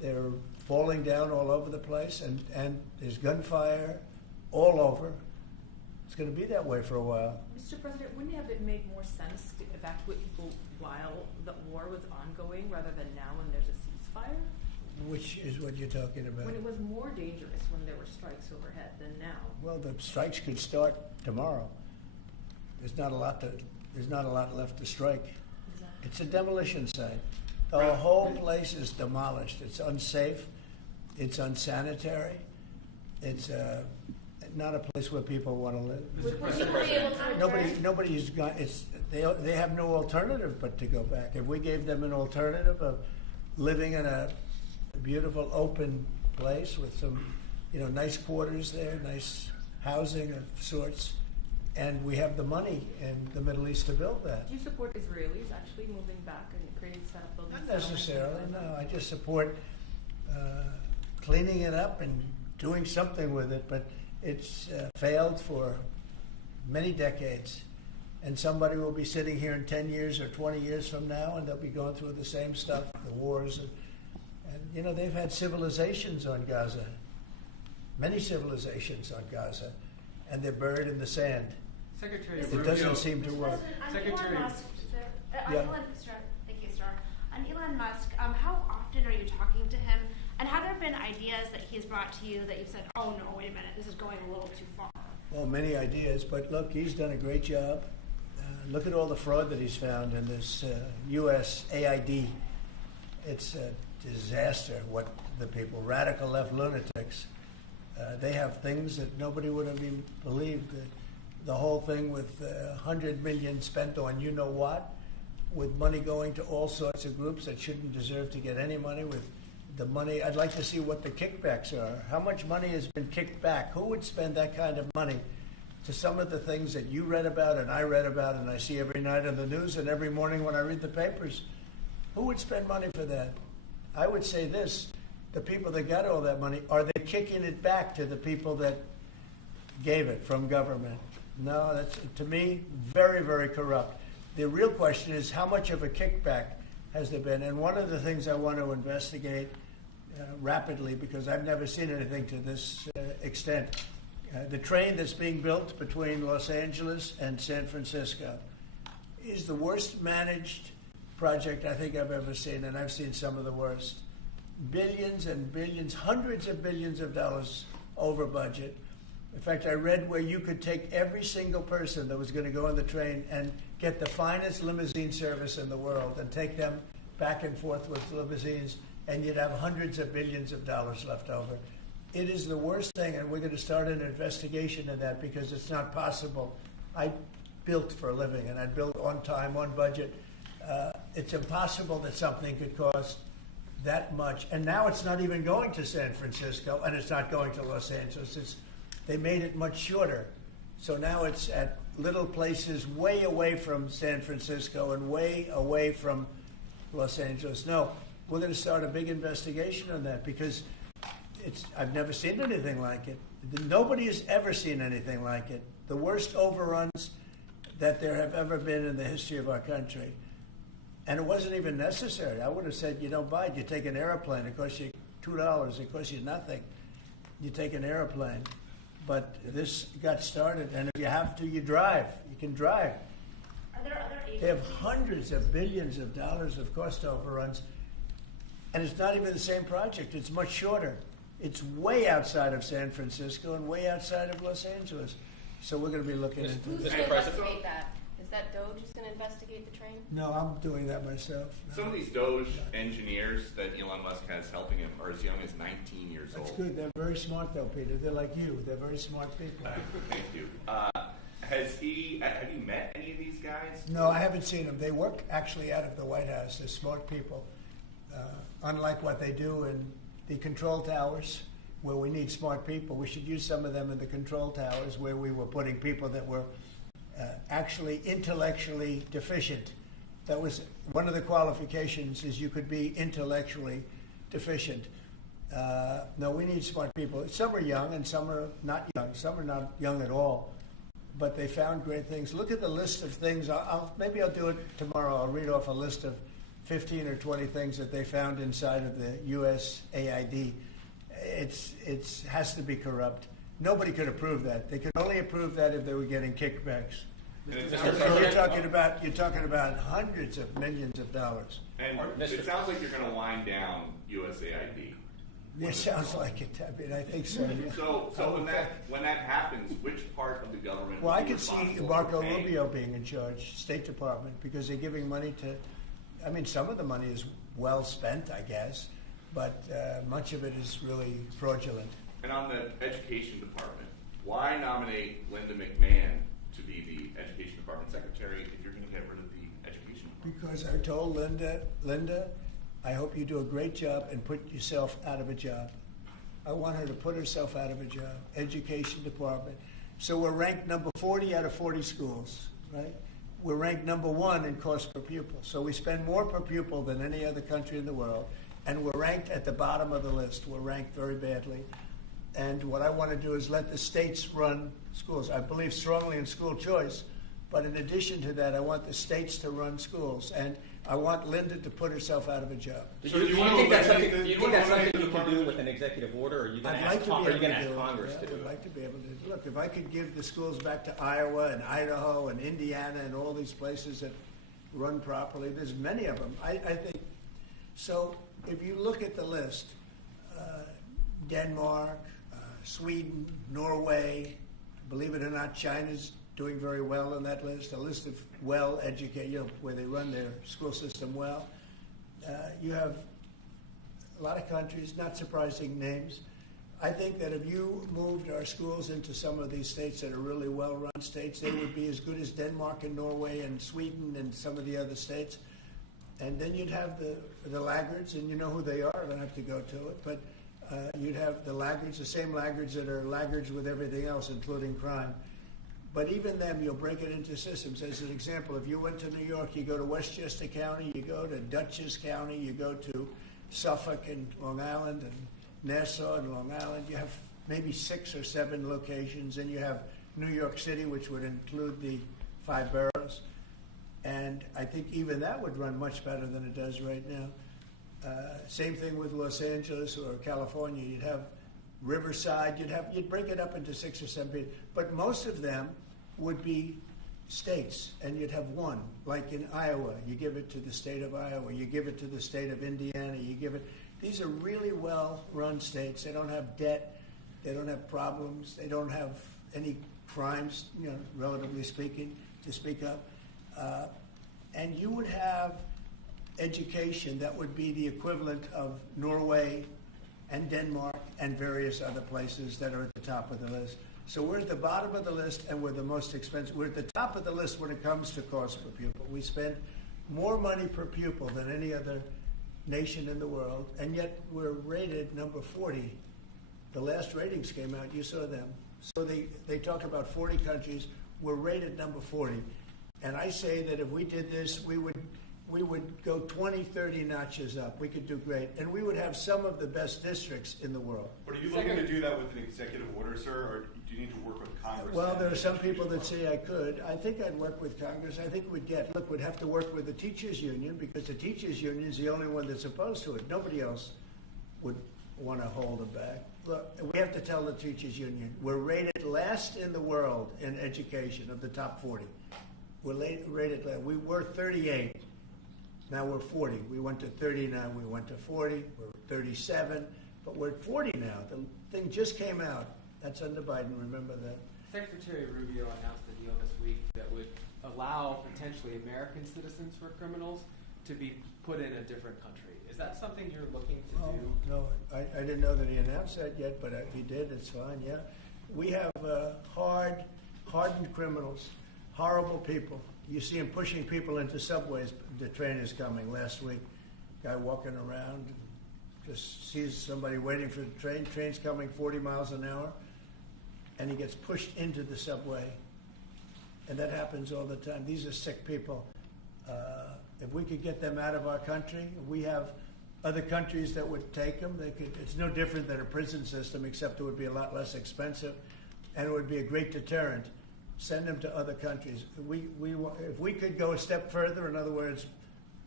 They're falling down all over the place, and there's gunfire all over. It's going to be that way for a while. Mr. President, wouldn't it have made more sense to evacuate people while the war was ongoing rather than now when there's a ceasefire? Which is what you're talking about. When it was more dangerous when there were strikes overhead than now. Well, the strikes could start tomorrow. There's not a lot left to strike. Exactly. It's a demolition site. The whole place is demolished. It's unsafe. It's unsanitary. It's not a place where people want to live. Would you be able to return? Nobody's got. They have no alternative but to go back. If we gave them an alternative of living in a beautiful open place with some, nice quarters there, nice housing of sorts, and we have the money in the Middle East to build that. Do you support Israelis actually moving back and creating building? Not necessarily, no. I just support cleaning it up and doing something with it, but it's failed for many decades. And somebody will be sitting here in 10 years or 20 years from now, and they'll be going through the same stuff, the wars. And they've had civilizations on Gaza, many civilizations on Gaza, and they're buried in the sand. Secretary It doesn't seem to work. Secretary. Thank you, Star. On Elon Musk, how often are you talking to him? And have there been ideas that he's brought to you that you've said, oh no, wait a minute, this is going a little too far? Well, many ideas, but look, he's done a great job. Look at all the fraud that he's found in this U.S. AID. It's a disaster what the people, radical left lunatics, they have things that nobody would have even believed. The whole thing with $100 million spent on you-know-what, with money going to all sorts of groups that shouldn't deserve to get any money, with the money. I'd like to see what the kickbacks are. How much money has been kicked back? Who would spend that kind of money to some of the things that you read about and I read about and I see every night on the news and every morning when I read the papers? Who would spend money for that? I would say this, the people that got all that money, are they kicking it back to the people that gave it from government? No, that's, to me, very, very corrupt. The real question is how much of a kickback has there been? And one of the things I want to investigate rapidly, because I've never seen anything to this extent, the train that's being built between Los Angeles and San Francisco is the worst managed project I think I've ever seen, and I've seen some of the worst. Billions and billions, hundreds of billions of dollars over budget. In fact, I read where you could take every single person that was going to go on the train and get the finest limousine service in the world and take them back and forth with limousines, and you'd have hundreds of billions of dollars left over. It is the worst thing, and we're going to start an investigation of that because it's not possible. I built for a living, and I built on time, on budget. It's impossible that something could cost that much. And now it's not even going to San Francisco, and it's not going to Los Angeles. They made it much shorter. So now it's at little places way away from San Francisco and way away from Los Angeles. No, we're going to start a big investigation on that because I've never seen anything like it. Nobody has ever seen anything like it. The worst overruns that there have ever been in the history of our country. And it wasn't even necessary. I would have said, you don't buy it. You take an airplane. It costs you $2. It costs you nothing. You take an airplane. But this got started, and if you have to, you drive. You can drive. Are there other agencies? They have hundreds of billions of dollars of cost overruns, and it's not even the same project. It's much shorter. It's way outside of San Francisco and way outside of Los Angeles. So we're going to be looking into Who's this. going to investigate that? Is that DOJ who's going to investigate the train? No, I'm doing that myself. No. Some of these Doge engineers that Elon Musk has helping him are as young as 19 years old. That's good. They're very smart, though, Peter. They're like you. They're very smart people. Thank you. Have you met any of these guys? No, I haven't seen them. They work actually out of the White House. They're smart people. Unlike what they do in the control towers, where we need smart people, we should use some of them in the control towers where we were putting people that were actually intellectually deficient. That was one of the qualifications, is you could be intellectually deficient. No, we need smart people. Some are young and some are not young. Some are not young at all. But they found great things. Look at the list of things. Maybe I'll do it tomorrow. I'll read off a list of 15 or 20 things that they found inside of the USAID. It has to be corrupt. Nobody could approve that. They could only approve that if they were getting kickbacks. You're talking about hundreds of millions of dollars. And it sounds like you're going to wind down USAID. It sounds like it. I mean, I think so. Yeah. So when that happens, which part of the government? Well, I could see Marco Rubio being in charge, State Department, because they're giving money to. I mean, some of the money is well spent, I guess, but much of it is really fraudulent. And on the Education Department, why nominate Linda McMahon to be the Education Department Secretary if you're going to get rid of the Education Department? Because I told Linda, I hope you do a great job and put yourself out of a job. I want her to put herself out of a job. Education Department. So we're ranked number 40 out of 40 schools, right? We're ranked number 1 in cost per pupil. So we spend more per pupil than any other country in the world. And we're ranked at the bottom of the list. We're ranked very badly. And what I want to do is let the states run schools. I believe strongly in school choice. But in addition to that, I want the states to run schools. And I want Linda to put herself out of a job. So do you think that's something you can do with an executive order, or are you going to ask Congress to do it? I would like to be able to. Look, if I could give the schools back to Iowa and Idaho and Indiana and all these places that run properly, there's many of them. I think. So if you look at the list, Denmark, Sweden, Norway, believe it or not, China's doing very well on that list, a list of well-educated, where they run their school system well. You have a lot of countries, not surprising names. I think that if you moved our schools into some of these states that are really well-run states, they would be as good as Denmark and Norway and Sweden and some of the other states. And then you'd have the laggards, and you know who they are. I don't have to go to it. But you'd have the laggards, the same laggards that are laggards with everything else, including crime. But even them, you'll break it into systems. As an example, if you went to New York, you go to Westchester County, you go to Dutchess County, you go to Suffolk and Long Island and Nassau and Long Island. You have maybe 6 or 7 locations. And you have New York City, which would include the 5 boroughs. And I think even that would run much better than it does right now. Same thing with Los Angeles or California. You'd have Riverside. You'd break it up into 6 or 7. But most of them would be states, and you'd have one. Like in Iowa, you give it to the state of Iowa. You give it to the state of Indiana. You give it. These are really well-run states. They don't have debt. They don't have problems. They don't have any crimes, relatively speaking, to speak of. And you would have education that would be the equivalent of Norway and Denmark and various other places that are at the top of the list. So we're at the bottom of the list, and we're the most expensive. We're at the top of the list when it comes to cost per pupil. We spend more money per pupil than any other nation in the world, and yet we're rated number 40. The last ratings came out, you saw them. So they talk about 40 countries. We're rated number 40. And I say that if we did this, we would go 20, 30 notches up. We could do great. And we would have some of the best districts in the world. But are you looking to do that with an executive order, sir, or do you need to work with Congress? Well, there are some people that say I could. I think I'd work with Congress. I think we'd have to work with the teachers union, because the teachers union is the only one that's opposed to it. Nobody else would want to hold it back. Look, we have to tell the teachers union, we're rated last in the world in education of the top 40. We're rated last. We were 38. Now we're 40. We went to 39. We went to 40. We're 37. But we're at 40 now. The thing just came out. That's under Biden. Remember that. Secretary Rubio announced a deal this week that would allow potentially American citizens who are criminals to be put in a different country. Is that something you're looking to do? No, I didn't know that he announced that yet, but if he did, it's fine, yeah. We have hardened criminals, horrible people. You see them pushing people into subways. The train is coming last week. Guy walking around, just sees somebody waiting for the train. Train's coming 40 miles an hour, and he gets pushed into the subway. And that happens all the time. These are sick people. If we could get them out of our country, we have other countries that would take them. It's no different than a prison system, except it would be a lot less expensive, and it would be a great deterrent. Send them to other countries. If we could go a step further, in other words,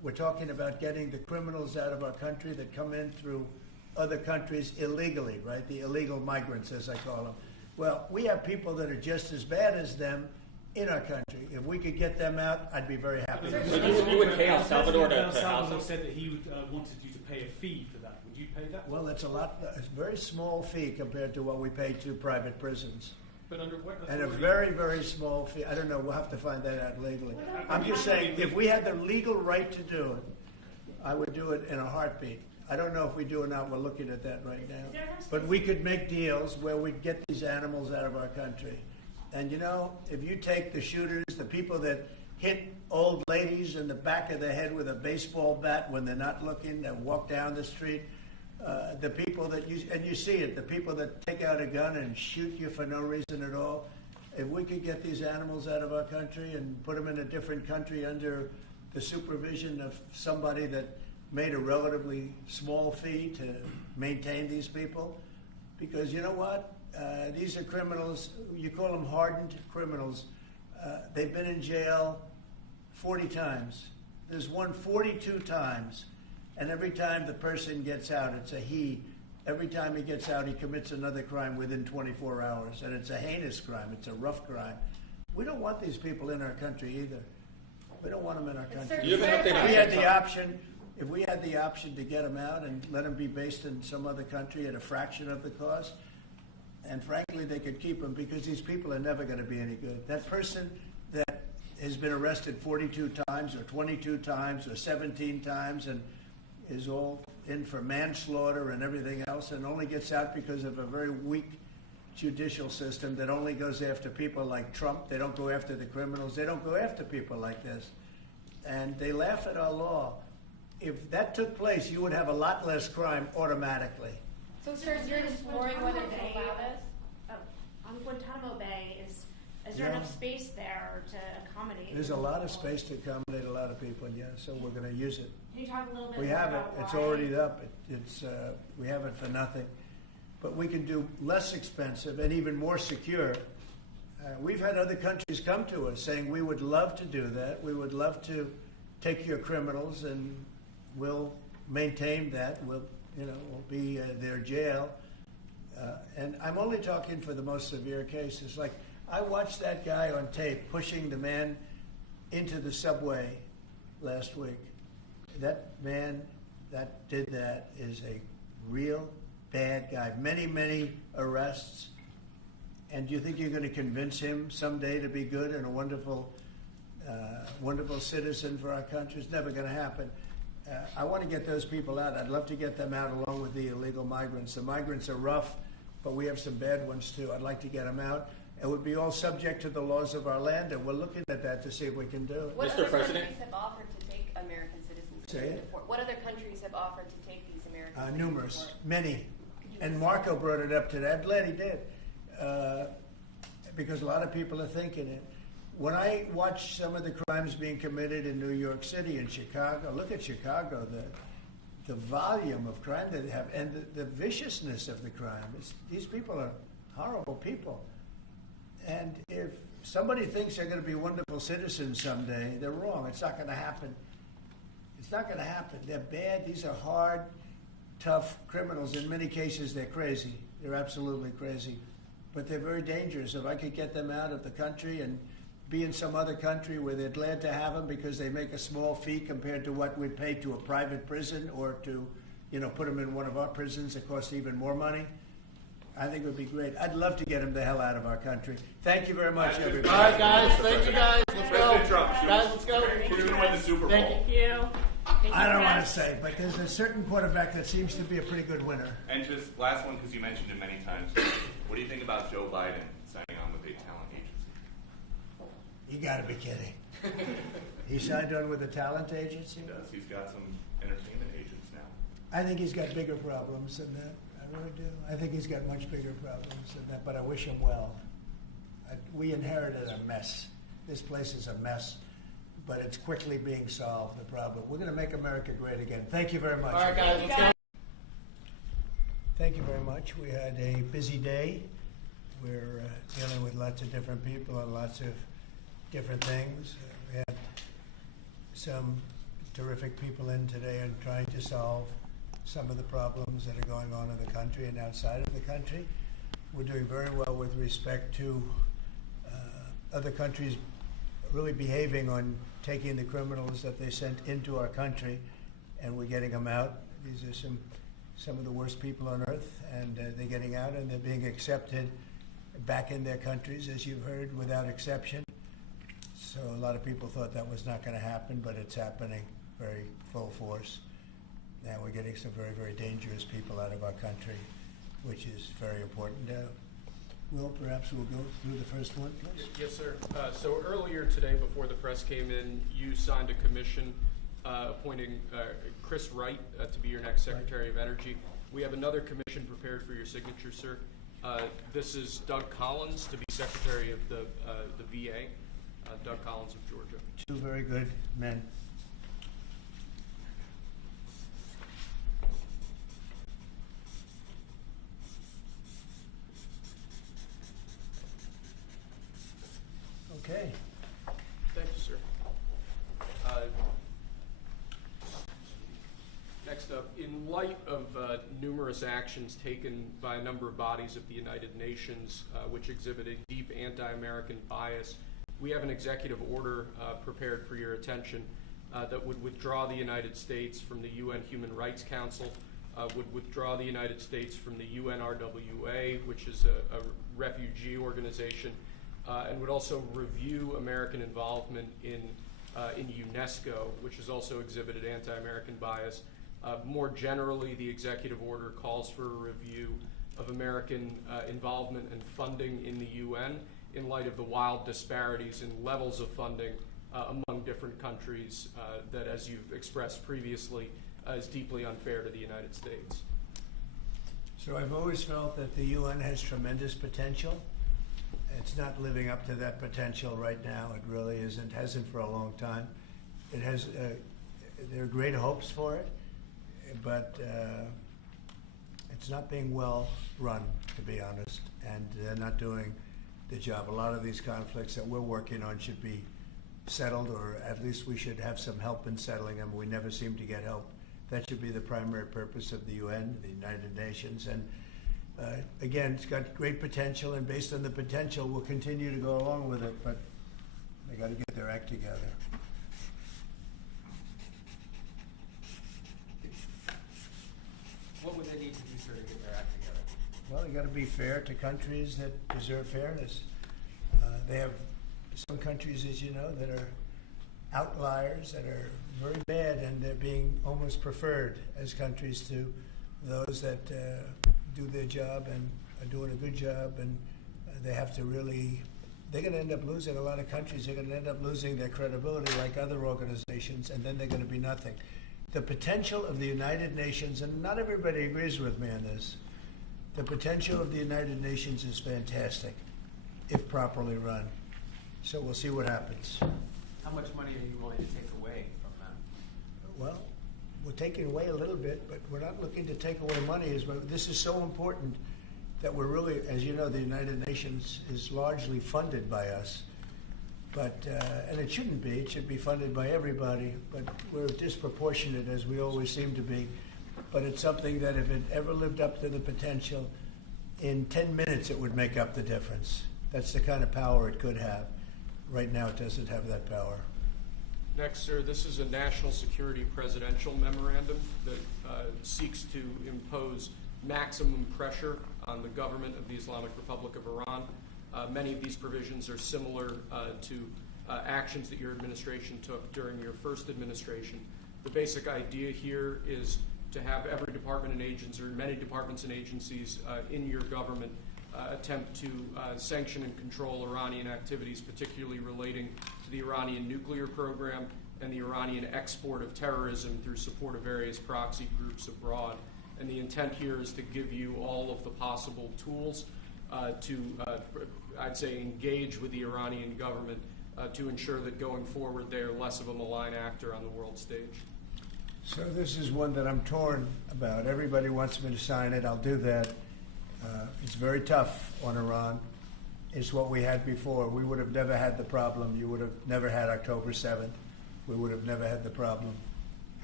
We're talking about getting the criminals out of our country that come in through other countries illegally, right? The illegal migrants, as I call them. Well, we have people that are just as bad as them in our country. If we could get them out, I'd be very happy. So you would pay El Salvador to house them? said that he wanted you to pay a fee for that. Would you pay that? Well, it's a very small fee compared to what we pay to private prisons. But under what And a authority? very, very small fee. I don't know. We'll have to find that out legally. I'm just saying, if we had the legal right to do it, I would do it in a heartbeat. I don't know if we do or not. We're looking at that right now. But we could make deals where we'd get these animals out of our country. And you know, if you take the shooters, the people that hit old ladies in the back of the head with a baseball bat when they're not looking, that walk down the street, the people that you see it, the people that take out a gun and shoot you for no reason at all. If we could get these animals out of our country and put them in a different country under the supervision of somebody that made a relatively small fee to maintain these people, because you know what? These are criminals. You call them hardened criminals. They've been in jail 40 times. There's one 42 times. And every time the person gets out, it's a he. Every time he gets out, he commits another crime within 24 hours. And it's a heinous crime. It's a rough crime. We don't want these people in our country either. We don't want them in our country. If we had the option to get them out and let them be based in some other country at a fraction of the cost, and frankly, they could keep them because these people are never going to be any good. That person that has been arrested 42 times or 22 times or 17 times and is all in for manslaughter and everything else and only gets out because of a very weak judicial system that only goes after people like Trump. They don't go after the criminals. They don't go after people like this. And they laugh at our law. If that took place, you would have a lot less crime automatically. So, sir, you're exploring whether to allow this? On Guantanamo Bay, is there enough space there to accommodate? There's a lot of space to accommodate a lot of people, yeah, so we're going to use it. Can you talk a little bit We more have it. about It's why? already up. We have it for nothing. But we can do less expensive and even more secure. We've had other countries come to us saying, we would love to do that. We would love to take your criminals and we'll maintain that. We'll be their jail. And I'm only talking for the most severe cases. Like, I watched that guy on tape pushing the man into the subway last week. That man that did that is a real bad guy. Many, many arrests. And do you think you're going to convince him someday to be good and a wonderful citizen for our country? It's never going to happen. I want to get those people out. I'd love to get them out along with the illegal migrants. The migrants are rough, but we have some bad ones too. I'd like to get them out. It would be all subject to the laws of our land, and we're looking at that to see if we can do it. What other countries have offered to take American citizens to Say it? deport? What other countries have offered to take these American citizens? Numerous, many. And Marco brought it up today. I'm glad he did, because a lot of people are thinking it. When I watch some of the crimes being committed in New York City and Chicago, look at Chicago, the volume of crime that they have, and the viciousness of the crime. These people are horrible people. And if somebody thinks they're going to be wonderful citizens someday, they're wrong. It's not going to happen. It's not going to happen. They're bad. These are hard, tough criminals. In many cases, they're crazy. They're absolutely crazy. But they're very dangerous. If I could get them out of the country and be in some other country where they're glad to have them because they make a small fee compared to what we'd pay to a private prison or to, put them in one of our prisons that costs even more money, I think it would be great. I'd love to get them the hell out of our country. Thank you very much, everybody. All right, guys. Thank you, guys. Let's go. Guys, let's go. Who's going to win the Super Bowl? Thank you. I don't want to say, but there's a certain quarterback that seems to be a pretty good winner. And just last one, because you mentioned it many times. What do you think about Joe Biden signing on with a talent agency? You got to be kidding. He signed on with a talent agency? He does. He's got some entertainment agents now. I think he's got bigger problems than that. I really do. I think he's got much bigger problems than that, but I wish him well. We inherited a mess. This place is a mess, but it's quickly being solved, the problem. We're going to make America great again. Thank you very much. All right, guys, let's go. Thank you very much. We had a busy day. We're dealing with lots of different people and lots of different things. We had some terrific people in today and trying to solve some of the problems that are going on in the country and outside of the country. We're doing very well with respect to other countries really behaving on taking the criminals that they sent into our country, and we're getting them out. These are some of the worst people on earth, and they're getting out and they're being accepted back in their countries, as you've heard, without exception. So a lot of people thought that was not going to happen, but it's happening very full force. And we're getting some very, very dangerous people out of our country, which is very important. Will, perhaps we'll go through the first one, please. Yes, sir. So earlier today, before the press came in, you signed a commission appointing Chris Wright to be your next Secretary of Energy. We have another commission prepared for your signature, sir. This is Doug Collins to be Secretary of the VA. Doug Collins of Georgia. Two very good men. Okay. Thank you, sir. Next up, in light of numerous actions taken by a number of bodies of the United Nations which exhibit a deep anti-American bias, we have an executive order prepared for your attention that would withdraw the United States from the UN Human Rights Council, would withdraw the United States from the UNRWA, which is a refugee organization, and would also review American involvement in UNESCO, which has also exhibited anti-American bias. More generally, the executive order calls for a review of American involvement and funding in the UN in light of the wild disparities in levels of funding among different countries that, as you've expressed previously, is deeply unfair to the United States. So I've always felt that the UN has tremendous potential. It's not living up to that potential right now. It really isn't, hasn't for a long time. It has, there are great hopes for it, but it's not being well run, to be honest, and they're not doing the job. A lot of these conflicts that we're working on should be settled, or at least we should have some help in settling them. We never seem to get help. That should be the primary purpose of the UN, the United Nations. And again, it's got great potential, and based on the potential, we'll continue to go along with it, but they got to get their act together. What would they need to do, sir, to get their act together? Well, they got to be fair to countries that deserve fairness. They have some countries, as you know, that are outliers, that are very bad, and they're being almost preferred as countries to those that do their job and are doing a good job, and they have to really, they're going to end up losing, a lot of countries, they're going to end up losing their credibility like other organizations, and then they're going to be nothing. The potential of the United Nations, and not everybody agrees with me on this, the potential of the United Nations is fantastic if properly run. So we'll see what happens. How much money are you willing to take away from them? Well, we're taking away a little bit, but we're not looking to take away money. This is so important that we're really, as you know, the United Nations is largely funded by us. But, and it shouldn't be. It should be funded by everybody, but we're disproportionate, as we always seem to be. But it's something that if it ever lived up to the potential, in 10 minutes it would make up the difference. That's the kind of power it could have. Right now it doesn't have that power. Next, sir, this is a national security presidential memorandum that seeks to impose maximum pressure on the government of the Islamic Republic of Iran. Many of these provisions are similar to actions that your administration took during your first administration. The basic idea here is to have every department and agency, or many departments and agencies in your government attempt to sanction and control Iranian activities, particularly relating to the Iranian nuclear program and the Iranian export of terrorism through support of various proxy groups abroad. And the intent here is to give you all of the possible tools to, I'd say, engage with the Iranian government to ensure that going forward they are less of a malign actor on the world stage. So this is one that I'm torn about. Everybody wants me to sign it. I'll do that. It's very tough on Iran. It's what we had before. We would have never had the problem. You would have never had October 7th. We would have never had the problem.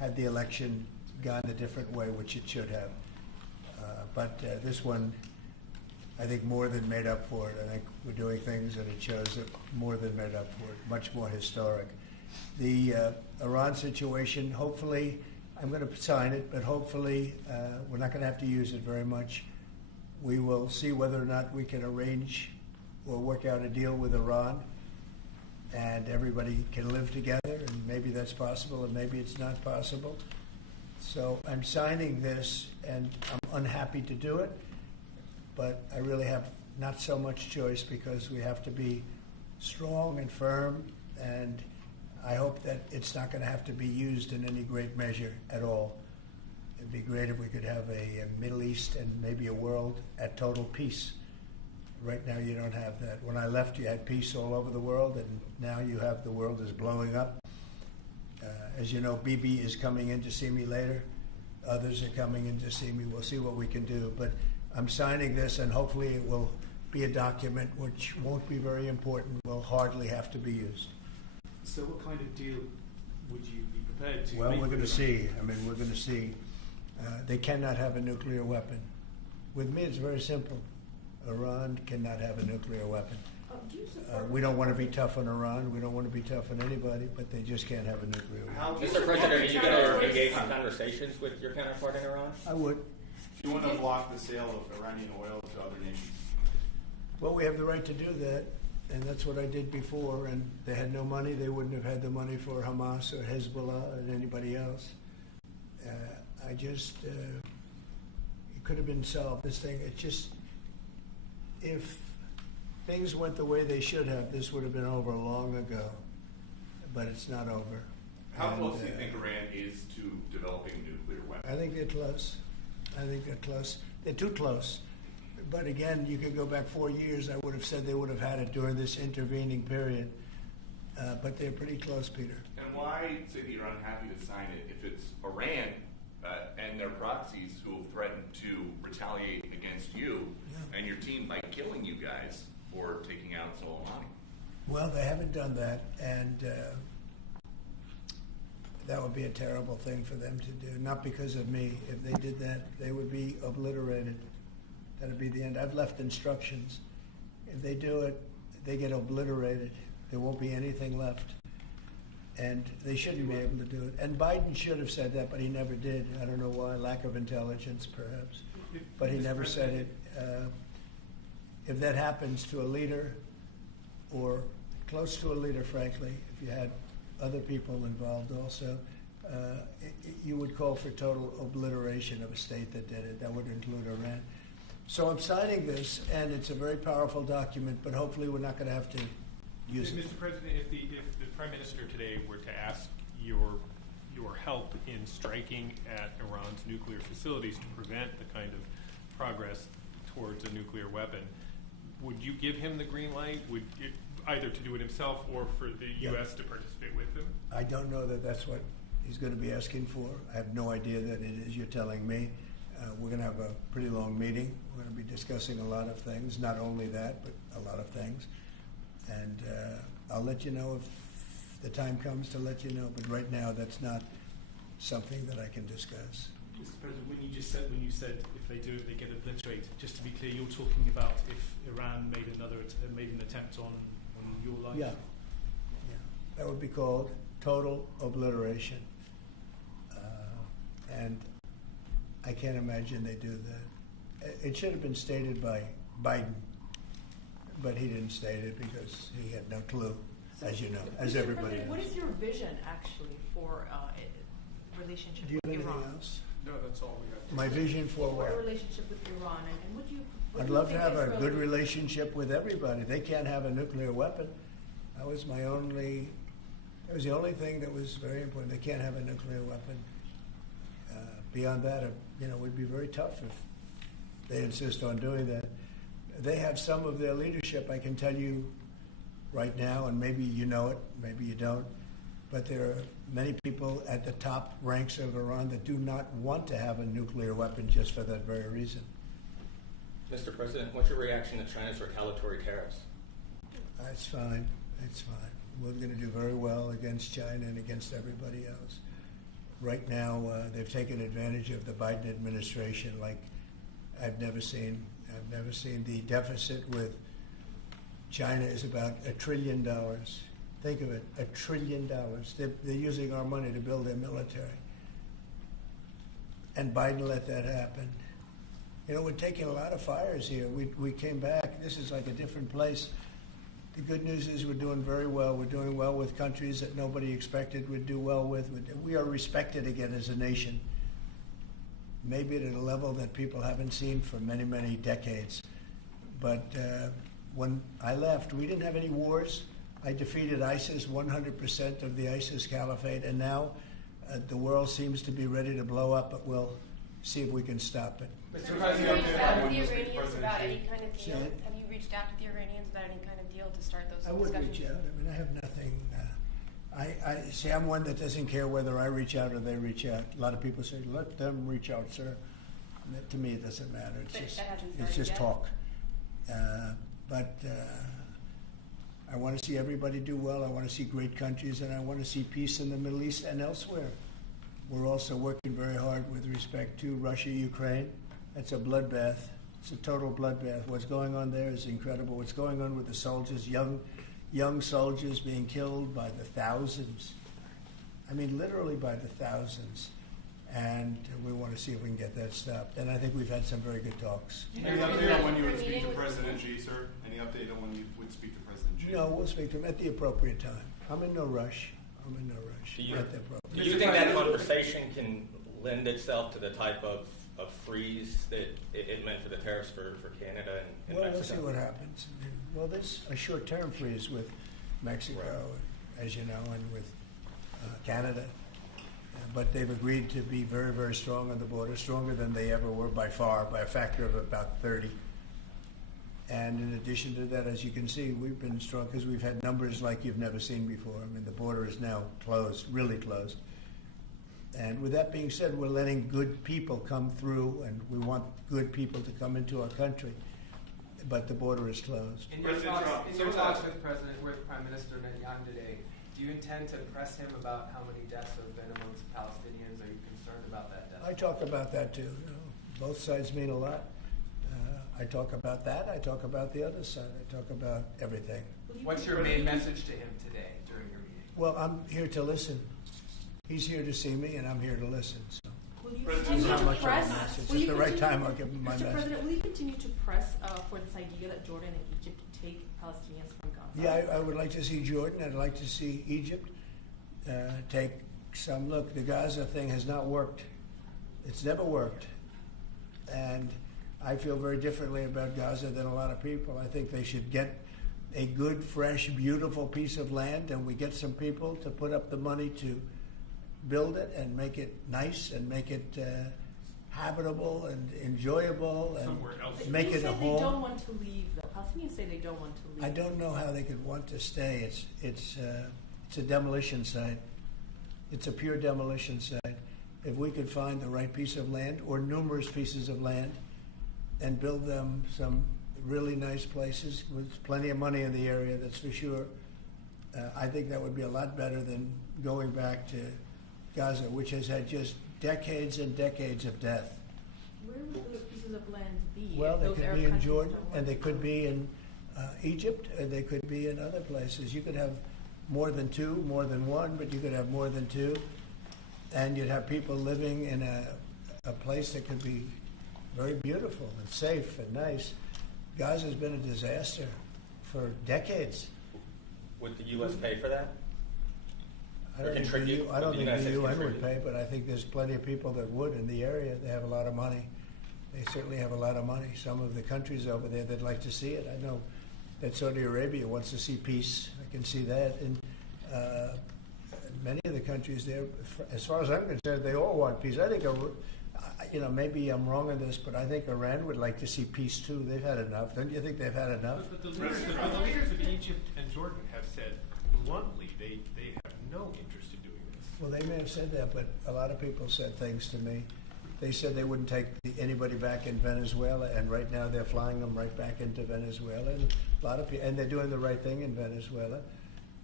had the election gone a different way, which it should have. But this one, I think, more than made up for it. I think we're doing things, and it shows that more than made up for it, much more historic. The Iran situation, hopefully, I'm going to sign it, but hopefully we're not going to have to use it very much. We will see whether or not we can arrange or work out a deal with Iran, and everybody can live together, and maybe that's possible, and maybe it's not possible. So I'm signing this, and I'm unhappy to do it, but I really have not so much choice because we have to be strong and firm, and I hope that it's not going to have to be used in any great measure at all. It'd be great if we could have a Middle East and maybe a world at total peace. Right now you don't have that. When I left, you had peace all over the world, and now you have the world is blowing up. As you know, Bibi is coming in to see me later. Others are coming in to see me. We'll see what we can do. But I'm signing this, and hopefully it will be a document which won't be very important, will hardly have to be used. So what kind of deal would you be prepared to Well, make we're going to with Iran? see. I mean, we're going to see. They cannot have a nuclear weapon. With me, it's very simple. Iran cannot have a nuclear weapon. We don't want to be tough on Iran. We don't want to be tough on anybody, but they just can't have a nuclear weapon. Mr. President, are you going to engage in conversations with your counterpart in Iran? I would. Do you want to block the sale of Iranian oil to other nations? Well, we have the right to do that, and that's what I did before, and they had no money. They wouldn't have had the money for Hamas or Hezbollah or anybody else. It could have been solved, this thing. It just, if things went the way they should have, this would have been over long ago, but it's not over. How close do you think Iran is to developing a nuclear weapon? I think they're close. I think they're close. They're too close. But again, you could go back 4 years. I would have said they would have had it during this intervening period. But they're pretty close, Peter. And why say that you're unhappy to sign it if it's Iran and their proxies who have threatened to retaliate against you and your team by killing you guys or taking out Soleimani? Well, they haven't done that, and that would be a terrible thing for them to do. Not because of me. If they did that, they would be obliterated. That would be the end. I've left instructions. If they do it, they get obliterated. There won't be anything left. And they shouldn't be able to do it. And Biden should have said that, but he never did. I don't know why. Lack of intelligence, perhaps. But he never said it. If that happens to a leader, or close to a leader, frankly, if you had other people involved also, you would call for total obliteration of a state that did it. That would include Iran. So I'm signing this, and it's a very powerful document, but hopefully we're not going to have to use it. Mr. President, if the Prime Minister today were to ask your help in striking at Iran's nuclear facilities to prevent the kind of progress towards a nuclear weapon, would you give him the green light? Would it, either to do it himself or for the U.S. to participate with him? I don't know that that's what he's going to be asking for. I have no idea that it is. You're telling me. We're going to have a pretty long meeting. We're going to be discussing a lot of things, not only that, but a lot of things. And I'll let you know if the time comes to let you know. But right now, that's not something that I can discuss. Mr. President, when you said if they do it, they get obliterated. Just to be clear, you're talking about if Iran made an attempt on your life. Yeah. That would be called total obliteration. And I can't imagine they do that. It should have been stated by Biden, but he didn't state it because he had no clue, as you know, as everybody knows. What is your vision, actually, for relationship Do you with have Iran? anything else? No, that's all we got. My vision for For what? a relationship with Iran, and would you? I'd love to have a good relationship with everybody. They can't have a nuclear weapon. That was the only thing that was very important. They can't have a nuclear weapon. Beyond that, it would be very tough if they insist on doing that. They have some of their leadership, I can tell you right now, and maybe you know it, maybe you don't, but there are many people at the top ranks of Iran that do not want to have a nuclear weapon just for that very reason. Mr. President, what's your reaction to China's retaliatory tariffs? It's fine. It's fine. We're going to do very well against China and against everybody else. right now, they've taken advantage of the Biden administration like I've never seen. I've never seen. The deficit with China is about $1 trillion. Think of it, $1 trillion. They're using our money to build their military. And Biden let that happen. You know, we're taking a lot of fires here. We came back. This is like a different place. The good news is we're doing very well. We're doing well with countries that nobody expected we'd do well with. We are respected again as a nation, maybe at a level that people haven't seen for many, many decades. But when I left, we didn't have any wars. I defeated ISIS, 100% of the ISIS caliphate, and now the world seems to be ready to blow up, but we'll see if we can stop it. Mr. President, have you reached out to the Iranians about any kind of deal? Have you reached out to the Iranians about any kind of deal to start those I would discussions? reach out. I mean, I have nothing. I see. I'm one that doesn't care whether I reach out or they reach out. A lot of people say, "Let them reach out, sir." And that, to me, it doesn't matter. It's just talk. But I want to see everybody do well. I want to see great countries, and I want to see peace in the Middle East and elsewhere. We're also working very hard with respect to Russia, Ukraine. That's a bloodbath. It's a total bloodbath. What's going on there is incredible. What's going on with the soldiers, young soldiers being killed by the thousands. I mean, literally by the thousands. And we want to see if we can get that stopped. And I think we've had some very good talks. Any update on when you would speak to President Xi, sir? Any update on when you would speak to President Xi? No, we'll speak to him at the appropriate time. I'm in no rush. Do you think that conversation can lend itself to the type of freeze that it meant for the tariffs for Canada and Well, Mexico? we'll see what happens. Well, there's a short-term freeze with Mexico, as you know, and with Canada. But they've agreed to be very, very strong on the border, stronger than they ever were by far, by a factor of about 30. And in addition to that, as you can see, we've been strong because we've had numbers like you've never seen before. I mean, the border is now closed, really closed. And with that being said, we're letting good people come through, and we want good people to come into our country. But the border is closed. In your talks with Prime Minister Netanyahu today, do you intend to press him about how many deaths have been amongst Palestinians? Are you concerned about that death? I talk about that too. You know, both sides mean a lot. I talk about that. I talk about the other side. I talk about everything. What's your main message to him today during your meeting? Well, I'm here to listen. He's here to see me, and I'm here to listen. So. Will you It's continue not to much of a press? message. Will At you the right continue- time, I'll give him my Mr. message. President, will you continue to press for this idea that Jordan and Egypt take Palestinians from Gaza? Yeah, I would like to see Jordan. I'd like to see Egypt take some look. The Gaza thing has not worked. It's never worked. And I feel very differently about Gaza than a lot of people. I think they should get a good, fresh, beautiful piece of land, and we get some people to put up the money to build it and make it nice and make it habitable and enjoyable and Somewhere else. make it a They say home. they don't want to leave, though. Palestinians say they don't want to leave. I don't know how they could want to stay. It's a demolition site. It's a pure demolition site. If we could find the right piece of land or numerous pieces of land and build them some really nice places with plenty of money in the area, that's for sure, I think that would be a lot better than going back to Gaza, which has had just decades and decades of death. Where would those pieces of land be? Well, if they those could Arab be in countries Jordan, don't want and they to? could be in Egypt, and they could be in other places. You could have more than two, more than one, but you could have more than two. And you'd have people living in a place that could be very beautiful and safe and nice. Gaza's been a disaster for decades. Would the U.S. pay for that? I Or don't think contribute? I don't Would the think United the States UN would contribute? pay, but I think there's plenty of people that would in the area. They have a lot of money. They certainly have a lot of money. Some of the countries over there, they'd like to see it. I know that Saudi Arabia wants to see peace. I can see that. And many of the countries there, as far as I'm concerned, they all want peace. I think, maybe I'm wrong on this, but I think Iran would like to see peace too. They've had enough. Don't you think they've had enough? But the leaders of Egypt and Jordan have said bluntly they have no interest in doing this. Well, they may have said that, but a lot of people said things to me. They said they wouldn't take anybody back in Venezuela, and right now they're flying them right back into Venezuela. And a lot of people, and they're doing the right thing in Venezuela.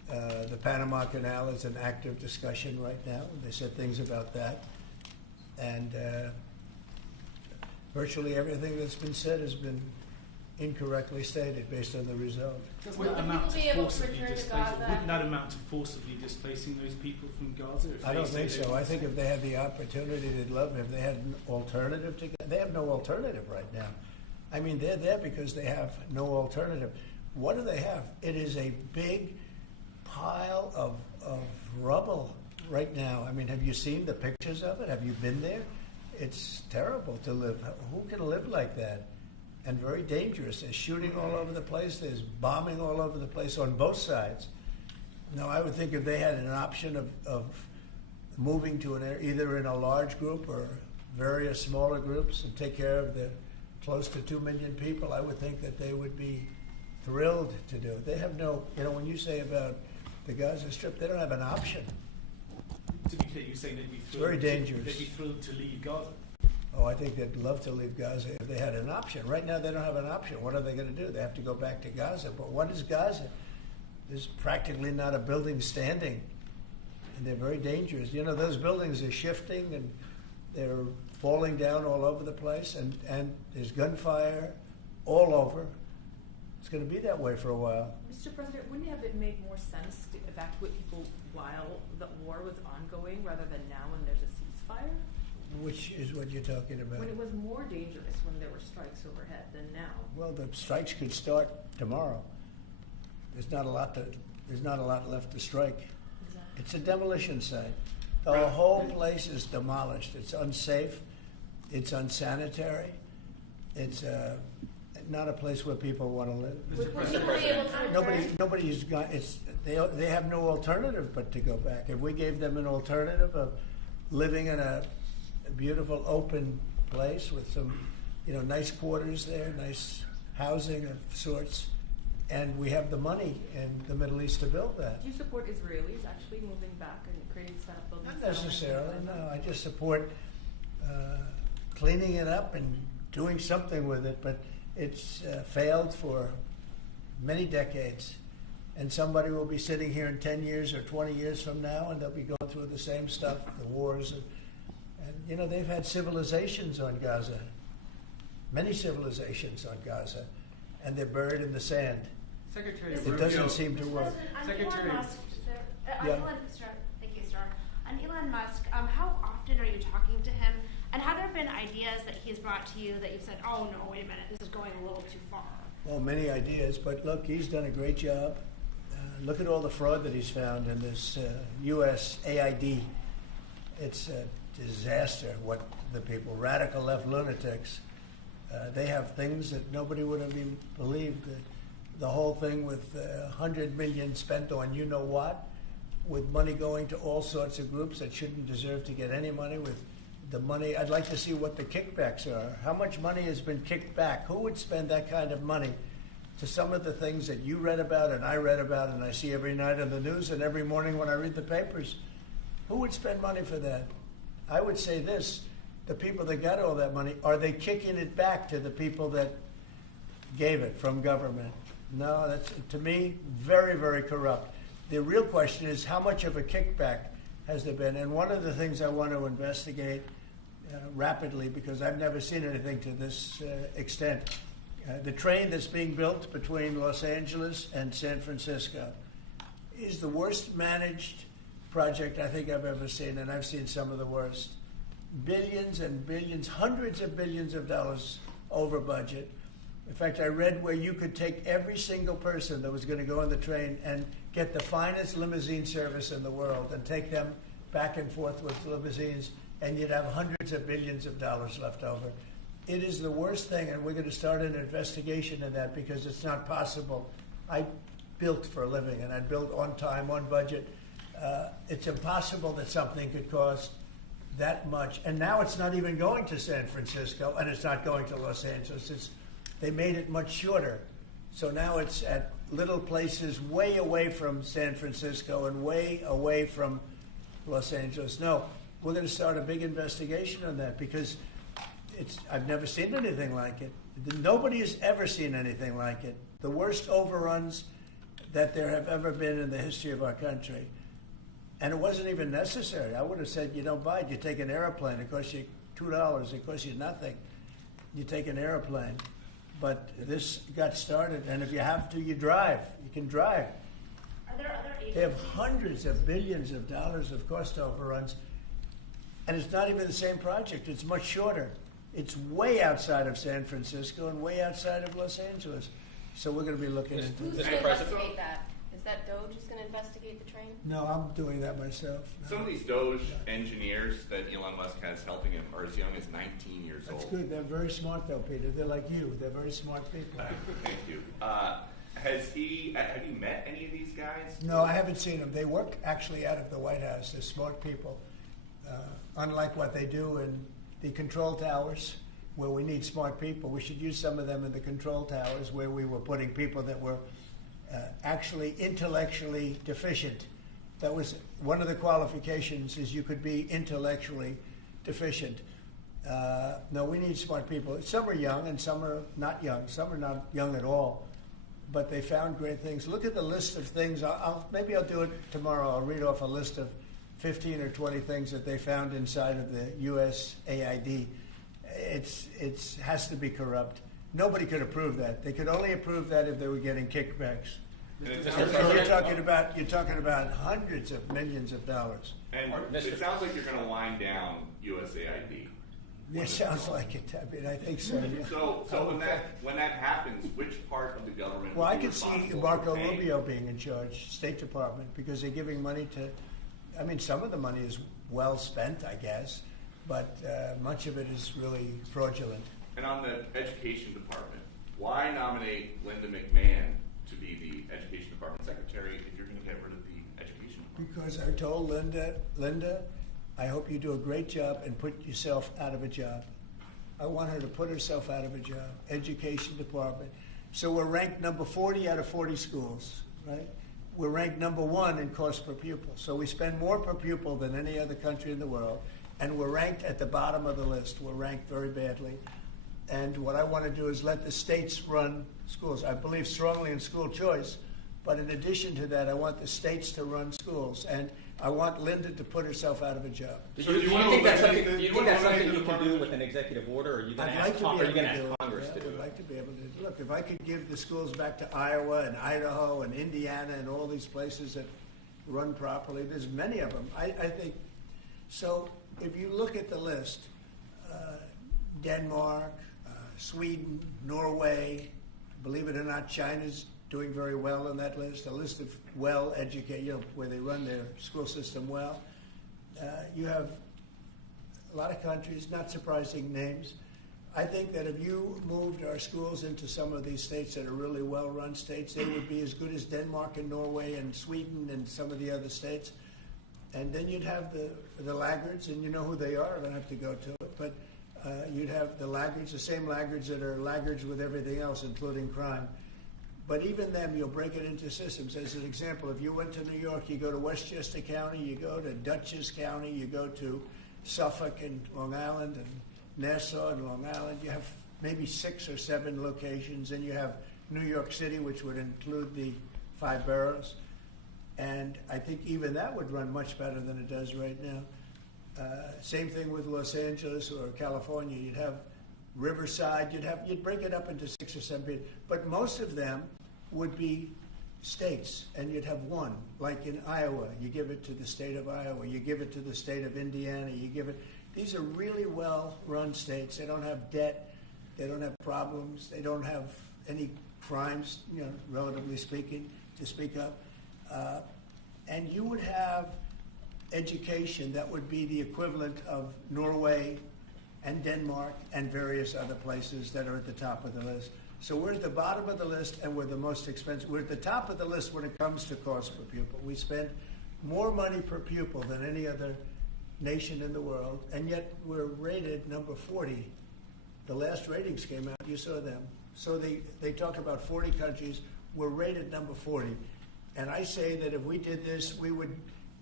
The Panama Canal is an active discussion right now. They said things about that. And virtually everything that's been said has been incorrectly stated based on the result. Wouldn't that amount to forcibly displacing those people from Gaza? I don't think so. I think if they had the opportunity, they'd love it. If they had an alternative to, they have no alternative right now. I mean, they're there because they have no alternative. What do they have? It is a big pile of rubble right now. I mean, have you seen the pictures of it? Have you been there? It's terrible to live. Who can live like that? And very dangerous. There's shooting all over the place. There's bombing all over the place on both sides. Now, I would think if they had an option of moving to an area, either in a large group or various smaller groups, and take care of the close to 2 million people, I would think that they would be thrilled to do it. They have no, when you say about the Gaza Strip, they don't have an option. To be clear, you're saying they'd be thrilled. It's very dangerous. They'd be thrilled to leave Gaza. Oh, I think they'd love to leave Gaza if they had an option. Right now, they don't have an option. What are they going to do? They have to go back to Gaza. But what is Gaza? There's practically not a building standing, and they're very dangerous. Those buildings are shifting, and they're falling down all over the place, and there's gunfire all over. It's going to be that way for a while. Mr. President, wouldn't it have made more sense to evacuate people while the war was ongoing rather than now when there's a ceasefire? Which is what you're talking about? When it was more dangerous when there were strikes overhead than now. Well, the strikes could start tomorrow. There's not a lot left to strike. Exactly. It's a demolition site. The whole place is demolished. It's unsafe. It's unsanitary. It's not a place where people want to live. Nobody's got. They have no alternative but to go back. If we gave them an alternative of living in a beautiful open place with some, nice quarters there, nice housing of sorts, and we have the money in the Middle East to build that. Do you support Israelis actually moving back and creating buildings? Not necessarily, no. I just support cleaning it up and doing something with it, but it's failed for many decades. And somebody will be sitting here in 10 years or 20 years from now, and they'll be going through the same stuff, the wars. And they've had civilizations on Gaza, many civilizations on Gaza, and they're buried in the sand. Secretary It doesn't seem to work. Secretary. Thank you, sir. On Elon Musk, how often are you talking to him? And have there been ideas that he's brought to you that you've said, oh, no, wait a minute, this is going a little too far? Well, many ideas, but look, he's done a great job. Look at all the fraud that he's found in this U.S. AID. It's a disaster what the people, radical left lunatics, they have things that nobody would have even believed. The whole thing with $100 million spent on you-know-what, with money going to all sorts of groups that shouldn't deserve to get any money, with the money. I'd like to see what the kickbacks are. How much money has been kicked back? Who would spend that kind of money to some of the things that you read about and I read about and I see every night on the news and every morning when I read the papers? Who would spend money for that? I would say this, the people that got all that money, are they kicking it back to the people that gave it from government? No, that's, to me, very, very corrupt. The real question is, how much of a kickback has there been? And one of the things I want to investigate rapidly, because I've never seen anything to this extent, the train that's being built between Los Angeles and San Francisco is the worst managed project I think I've ever seen, and I've seen some of the worst. Billions and billions, hundreds of billions of dollars over budget. In fact, I read where you could take every single person that was going to go on the train and get the finest limousine service in the world and take them back and forth with limousines, and you'd have hundreds of billions of dollars left over. It is the worst thing, and we're going to start an investigation of that because it's not possible. I built for a living, and I built on time, on budget. It's impossible that something could cost that much. And now it's not even going to San Francisco, and it's not going to Los Angeles. They made it much shorter. So now it's at little places way away from San Francisco and way away from Los Angeles. No, we're going to start a big investigation on that because I've never seen anything like it. Nobody has ever seen anything like it. The worst overruns, that there have ever been in the history of our country. And it wasn't even necessary. I would have said, you don't buy it. You take an airplane. It costs you $2. It costs you nothing. You take an airplane. But this got started, and if you have to, you drive. You can drive. Are there other agencies? They have hundreds of billions of dollars of cost overruns, and it's not even the same project. It's much shorter. It's way outside of San Francisco and way outside of Los Angeles. So we're going to be looking into Who's this. going to investigate that? Is that DOJ who's going to investigate the train? No, I'm doing that myself. No. Some of these Doge engineers that Elon Musk has helping him are as young as 19 years That's old. good. They're very smart, though, Peter. They're like you. They're very smart people. Thank you. Have you met any of these guys? No, I haven't seen them. They work actually out of the White House. They're smart people. Unlike what they do in the control towers, where we need smart people, we should use some of them in the control towers, where we were putting people that were actually intellectually deficient. That was one of the qualifications, is you could be intellectually deficient. No, we need smart people. Some are young and some are not young. Some are not young at all. But they found great things. Look at the list of things. Maybe I'll do it tomorrow. I'll read off a list of 15 or 20 things that they found inside of the USAID. It has to be corrupt. Nobody could approve that. They could only approve that if they were getting kickbacks. And you're talking about hundreds of millions of dollars. And it sounds like you're going to wind down USAID. It sounds like it. I mean, I think so. Yeah. So when that happens, which part of the government? Well, will I be could see responsible Marco for paying? Rubio being in charge, State Department, because they're giving money to. I mean, some of the money is well spent, I guess, but much of it is really fraudulent. And on the education department, why nominate Linda McMahon to be the education department secretary if you're going to get rid of the education department? Because I told Linda, I hope you do a great job and put yourself out of a job. I want her to put herself out of a job. Education department. So we're ranked number 40 out of 40 schools, right? We're ranked number 1 in cost per pupil. So we spend more per pupil than any other country in the world, and we're ranked at the bottom of the list. We're ranked very badly. And what I want to do is let the states run schools. I believe strongly in school choice, but in addition to that, I want the states to run schools, and I want Linda to put herself out of a job. Do you think that's something you can do with an executive order, or are you going to ask Congress to do it? I would like to be able to. Look, if I could give the schools back to Iowa and Idaho and Indiana and all these places that run properly, there's many of them. I think so. If you look at the list, Denmark, Sweden, Norway, believe it or not, China's doing very well on that list. A list of well-educated, where they run their school system well. You have a lot of countries, not surprising names. I think that if you moved our schools into some of these states that are really well-run states, they would be as good as Denmark and Norway and Sweden and some of the other states. And then you'd have the laggards, and you know who they are. I don't have to go to it, but you'd have the laggards, the same laggards that are laggards with everything else, including crime. But even them, you'll break it into systems. As an example, if you went to New York, you go to Westchester County, you go to Dutchess County, you go to Suffolk and Long Island and Nassau and Long Island. You have maybe 6 or 7 locations. And you have New York City, which would include the 5 boroughs. And I think even that would run much better than it does right now. Same thing with Los Angeles or California. You'd have Riverside. You'd break it up into 6 or 7, but most of them would be states, and you'd have one. Like in Iowa, you give it to the state of Iowa. You give it to the state of Indiana. You give it. These are really well-run states. They don't have debt. They don't have problems. They don't have any crimes, relatively speaking, to speak of. And you would have education that would be the equivalent of Norway and Denmark and various other places that are at the top of the list. So we're at the bottom of the list, and we're the most expensive. We're at the top of the list when it comes to cost per pupil. We spend more money per pupil than any other nation in the world, and yet we're rated number 40. The last ratings came out, you saw them. So they talk about 40 countries. We're rated number 40. And I say that if we did this, we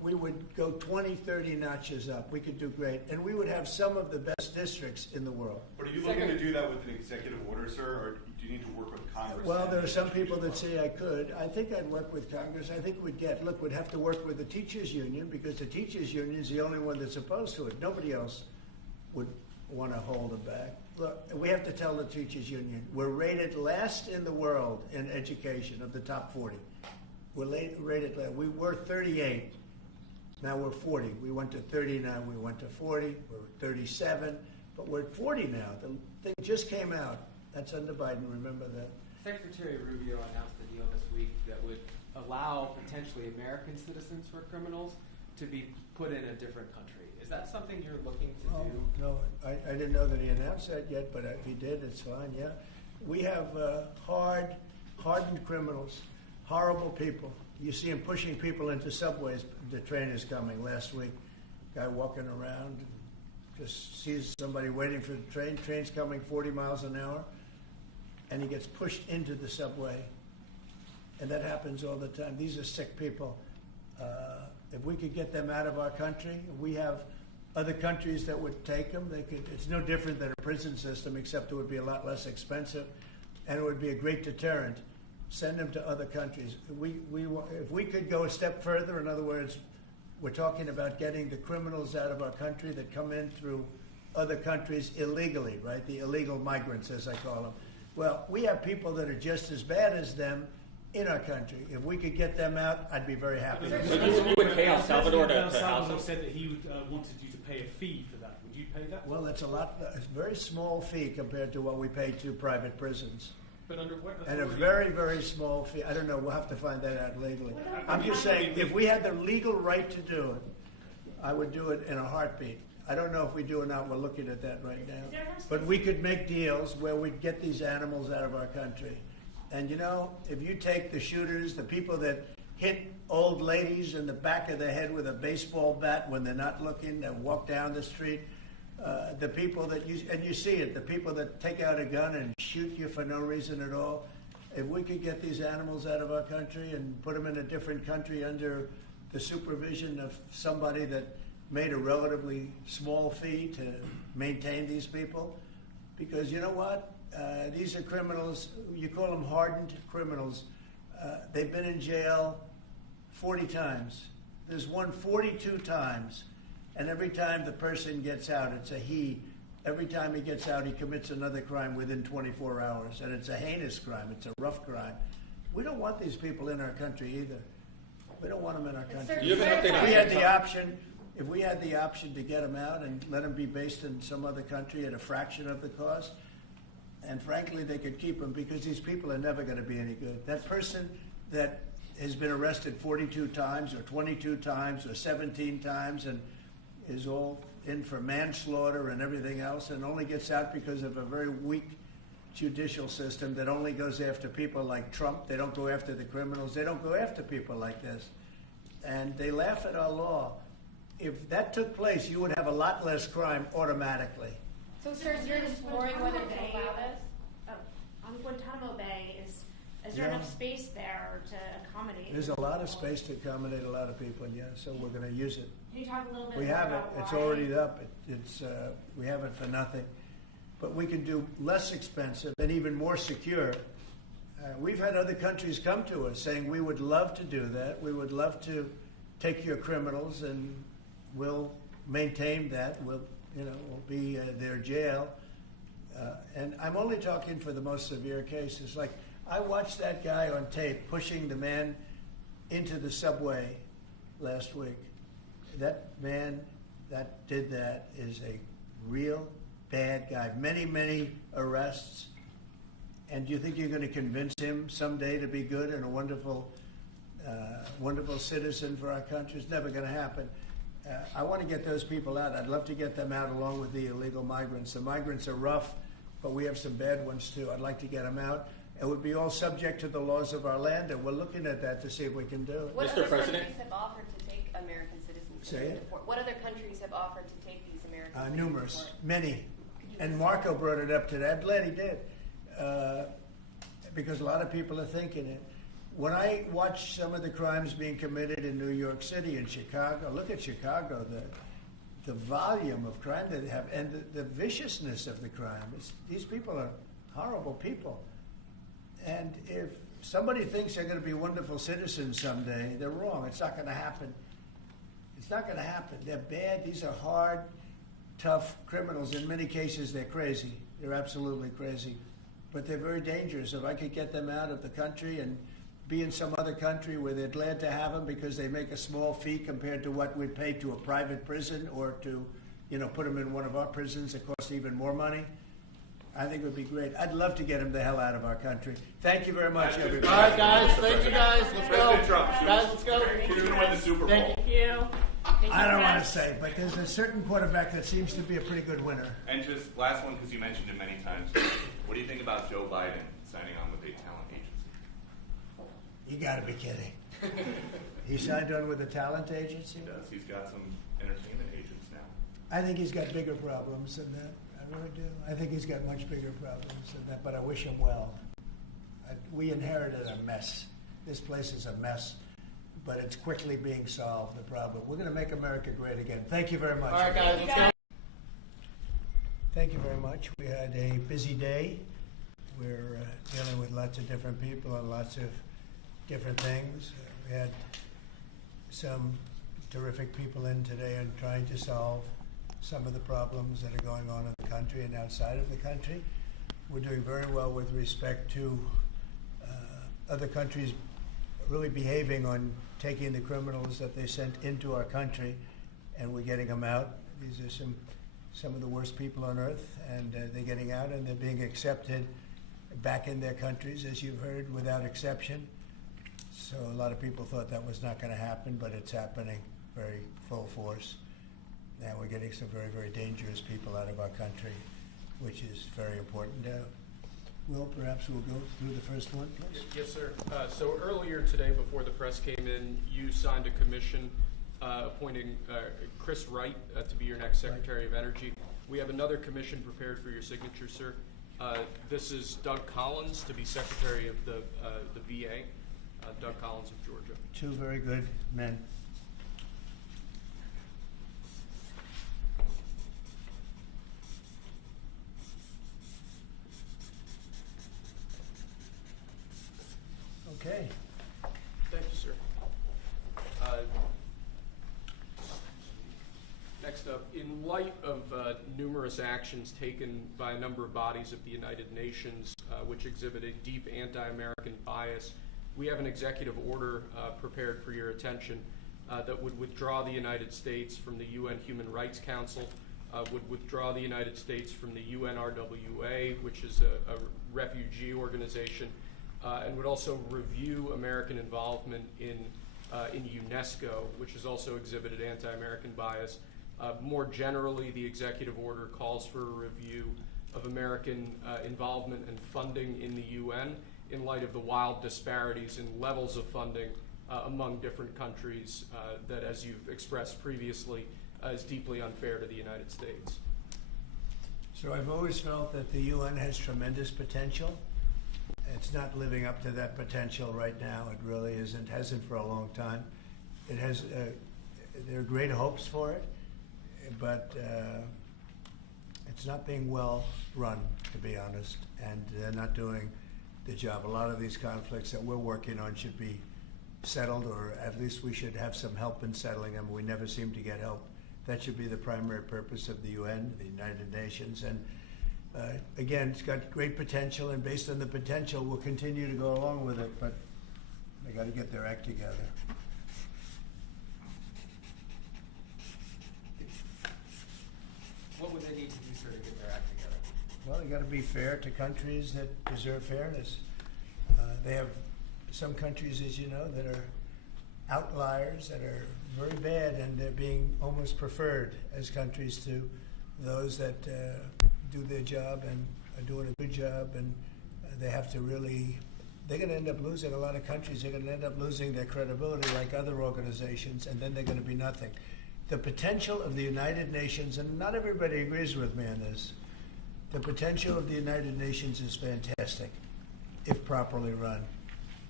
we would go 20, 30 notches up. We could do great. And we would have some of the best districts in the world. But are you looking to do that with an executive order, sir, or do you need to work with Congress? Well, there are some people that say I could. I think I'd work with Congress. I think we'd have to work with the teachers union, because the teachers union is the only one that's opposed to it. Nobody else would want to hold it back. Look, we have to tell the teachers union, we're rated last in the world in education of the top 40. We're rated last. We were 38. Now we're 40. We went to 39. We went to 40. We're 37. But we're at 40 now. The thing just came out. That's under Biden. Remember that. Secretary Rubio announced a deal this week that would allow potentially American citizens who are criminals to be put in a different country. Is that something you're looking to do? No, I didn't know that he announced that yet, but if he did, it's fine, yeah. We have hardened criminals, horrible people. You see them pushing people into subways. The train is coming. Last week, guy walking around, just sees somebody waiting for the train. Train's coming 40 miles an hour, and he gets pushed into the subway. And that happens all the time. These are sick people. If we could get them out of our country, we have other countries that would take them. It's no different than a prison system, except it would be a lot less expensive, and it would be a great deterrent. Send them to other countries. If we could go a step further, in other words, we're talking about getting the criminals out of our country that come in through other countries illegally, right? The illegal migrants, as I call them. Well, we have people that are just as bad as them in our country. If we could get them out, I'd be very happy. You would pay El Salvador to house them? said that he wanted you to pay a fee for that. Would you pay that? Well, it's a very small fee compared to what we pay to private prisons. But under what And a authority? very, very small fee. I don't know. We'll have to find that out legally. I'm just saying, if we had the legal right to do it, I would do it in a heartbeat. I don't know if we do or not. We're looking at that right now. But we could make deals where we'd get these animals out of our country. And you know, if you take the shooters, the people that hit old ladies in the back of the head with a baseball bat when they're not looking, and walk down the street, the people that you see it, the people that take out a gun and shoot you for no reason at all. If we could get these animals out of our country and put them in a different country under the supervision of somebody that made a relatively small fee to maintain these people, because you know what? These are criminals. You call them hardened criminals. They've been in jail 40 times. There's one 42 times. And every time the person gets out, it's a he. Every time he gets out, he commits another crime within 24 hours. And it's a heinous crime. It's a rough crime. We don't want these people in our country either. We don't want them in our country. If we had the option to get them out and let them be based in some other country at a fraction of the cost, and frankly, they could keep them, because these people are never going to be any good. That person that has been arrested 42 times or 22 times or 17 times and is all in for manslaughter and everything else, and only gets out because of a very weak judicial system that only goes after people like Trump. They don't go after the criminals. They don't go after people like this. And they laugh at our law. If that took place, you would have a lot less crime automatically. So, sir, you're exploring whether to allow this? On Guantanamo Bay, is there enough space there to accommodate? There's a lot of space to accommodate a lot of people, yeah, so we're going to use it. Can you talk a little bit We more have it. about It's why? already up. We have it for nothing. But we can do less expensive and even more secure. We've had other countries come to us saying, we would love to do that. We would love to take your criminals and we'll maintain that. We'll be their jail. And I'm only talking for the most severe cases. Like, I watched that guy on tape pushing the man into the subway last week. That man that did that is a real bad guy. Many, many arrests. And do you think you're going to convince him someday to be good and a wonderful, wonderful citizen for our country? It's never going to happen. I want to get those people out. I'd love to get them out along with the illegal migrants. The migrants are rough, but we have some bad ones too. I'd like to get them out. It would be all subject to the laws of our land, and we're looking at that to see if we can do it. What other countries have offered to take American citizens? Say it? What other countries have offered to take these American citizens? Numerous, many. And Marco brought it up today. I'm glad he did, because a lot of people are thinking it. when I watch some of the crimes being committed in New York City and Chicago, look at Chicago, the volume of crime that they have, and the viciousness of the crime. These people are horrible people. And if somebody thinks they're going to be wonderful citizens someday, they're wrong. It's not going to happen. It's not going to happen. They're bad. These are hard, tough criminals. In many cases, they're crazy. They're absolutely crazy. But they're very dangerous. If I could get them out of the country and be in some other country where they're glad to have them because they make a small fee compared to what we'd pay to a private prison, or to, put them in one of our prisons that costs even more money, I think it would be great. I'd love to get them the hell out of our country. Thank you very much, everybody. All right, guys. Thank you, guys. Let's go. Guys, let's go. Who's going to win the Super Bowl? Thank you. I don't want to say, but there's a certain quarterback that seems to be a pretty good winner. And just last one, because you mentioned it many times. What do you think about Joe Biden signing on with a talent agency? You got to be kidding. He signed on with a talent agency? He does. He's got some entertainment agents now. I think he's got bigger problems than that. I really do. I think he's got much bigger problems than that, but I wish him well. We inherited a mess. This place is a mess, but it's quickly being solved, the problem. We're going to make America great again. Thank you very much. All right, guys, let's go. Thank you very much. We had a busy day. We're dealing with lots of different people and lots of different things. We had some terrific people in today and trying to solve some of the problems that are going on in the country and outside of the country. We're doing very well with respect to other countries really behaving on taking the criminals that they sent into our country, and we're getting them out. These are some of the worst people on earth, and they're getting out and they're being accepted back in their countries, as you've heard, without exception. So a lot of people thought that was not going to happen, but it's happening very full force. And we're getting some very, very dangerous people out of our country, which is very important. Will, perhaps we'll go through the first one, please. Yes, sir. So earlier today, before the press came in, you signed a commission appointing Chris Wright to be your next Secretary of Energy. We have another commission prepared for your signature, sir. This is Doug Collins to be Secretary of the VA. Doug Collins of Georgia. Two very good men. Okay. Thank you, sir. Next up, in light of numerous actions taken by a number of bodies of the United Nations which exhibit a deep anti-American bias, we have an executive order prepared for your attention that would withdraw the United States from the UN Human Rights Council, would withdraw the United States from the UNRWA, which is a refugee organization, and would also review American involvement in UNESCO, which has also exhibited anti-American bias. More generally, the executive order calls for a review of American involvement and funding in the UN in light of the wild disparities in levels of funding among different countries that, as you've expressed previously, is deeply unfair to the United States. So I've always felt that the UN has tremendous potential. It's not living up to that potential right now. It really isn't, hasn't for a long time. It has, there are great hopes for it, but it's not being well run, to be honest, and they're not doing the job. A lot of these conflicts that we're working on should be settled, or at least we should have some help in settling them. We never seem to get help. That should be the primary purpose of the UN, the United Nations. And again, it's got great potential, and based on the potential, we'll continue to go along with it, but they got to get their act together. What would they need to do, sir, to get their act together? Well, they got to be fair to countries that deserve fairness. They have some countries, as you know, that are outliers, that are very bad, and they're being almost preferred as countries to those that do their job and are doing a good job, and they have to really, they're going to end up losing, a lot of countries, they're going to end up losing their credibility like other organizations, and then they're going to be nothing. The potential of the United Nations, and not everybody agrees with me on this, the potential of the United Nations is fantastic if properly run.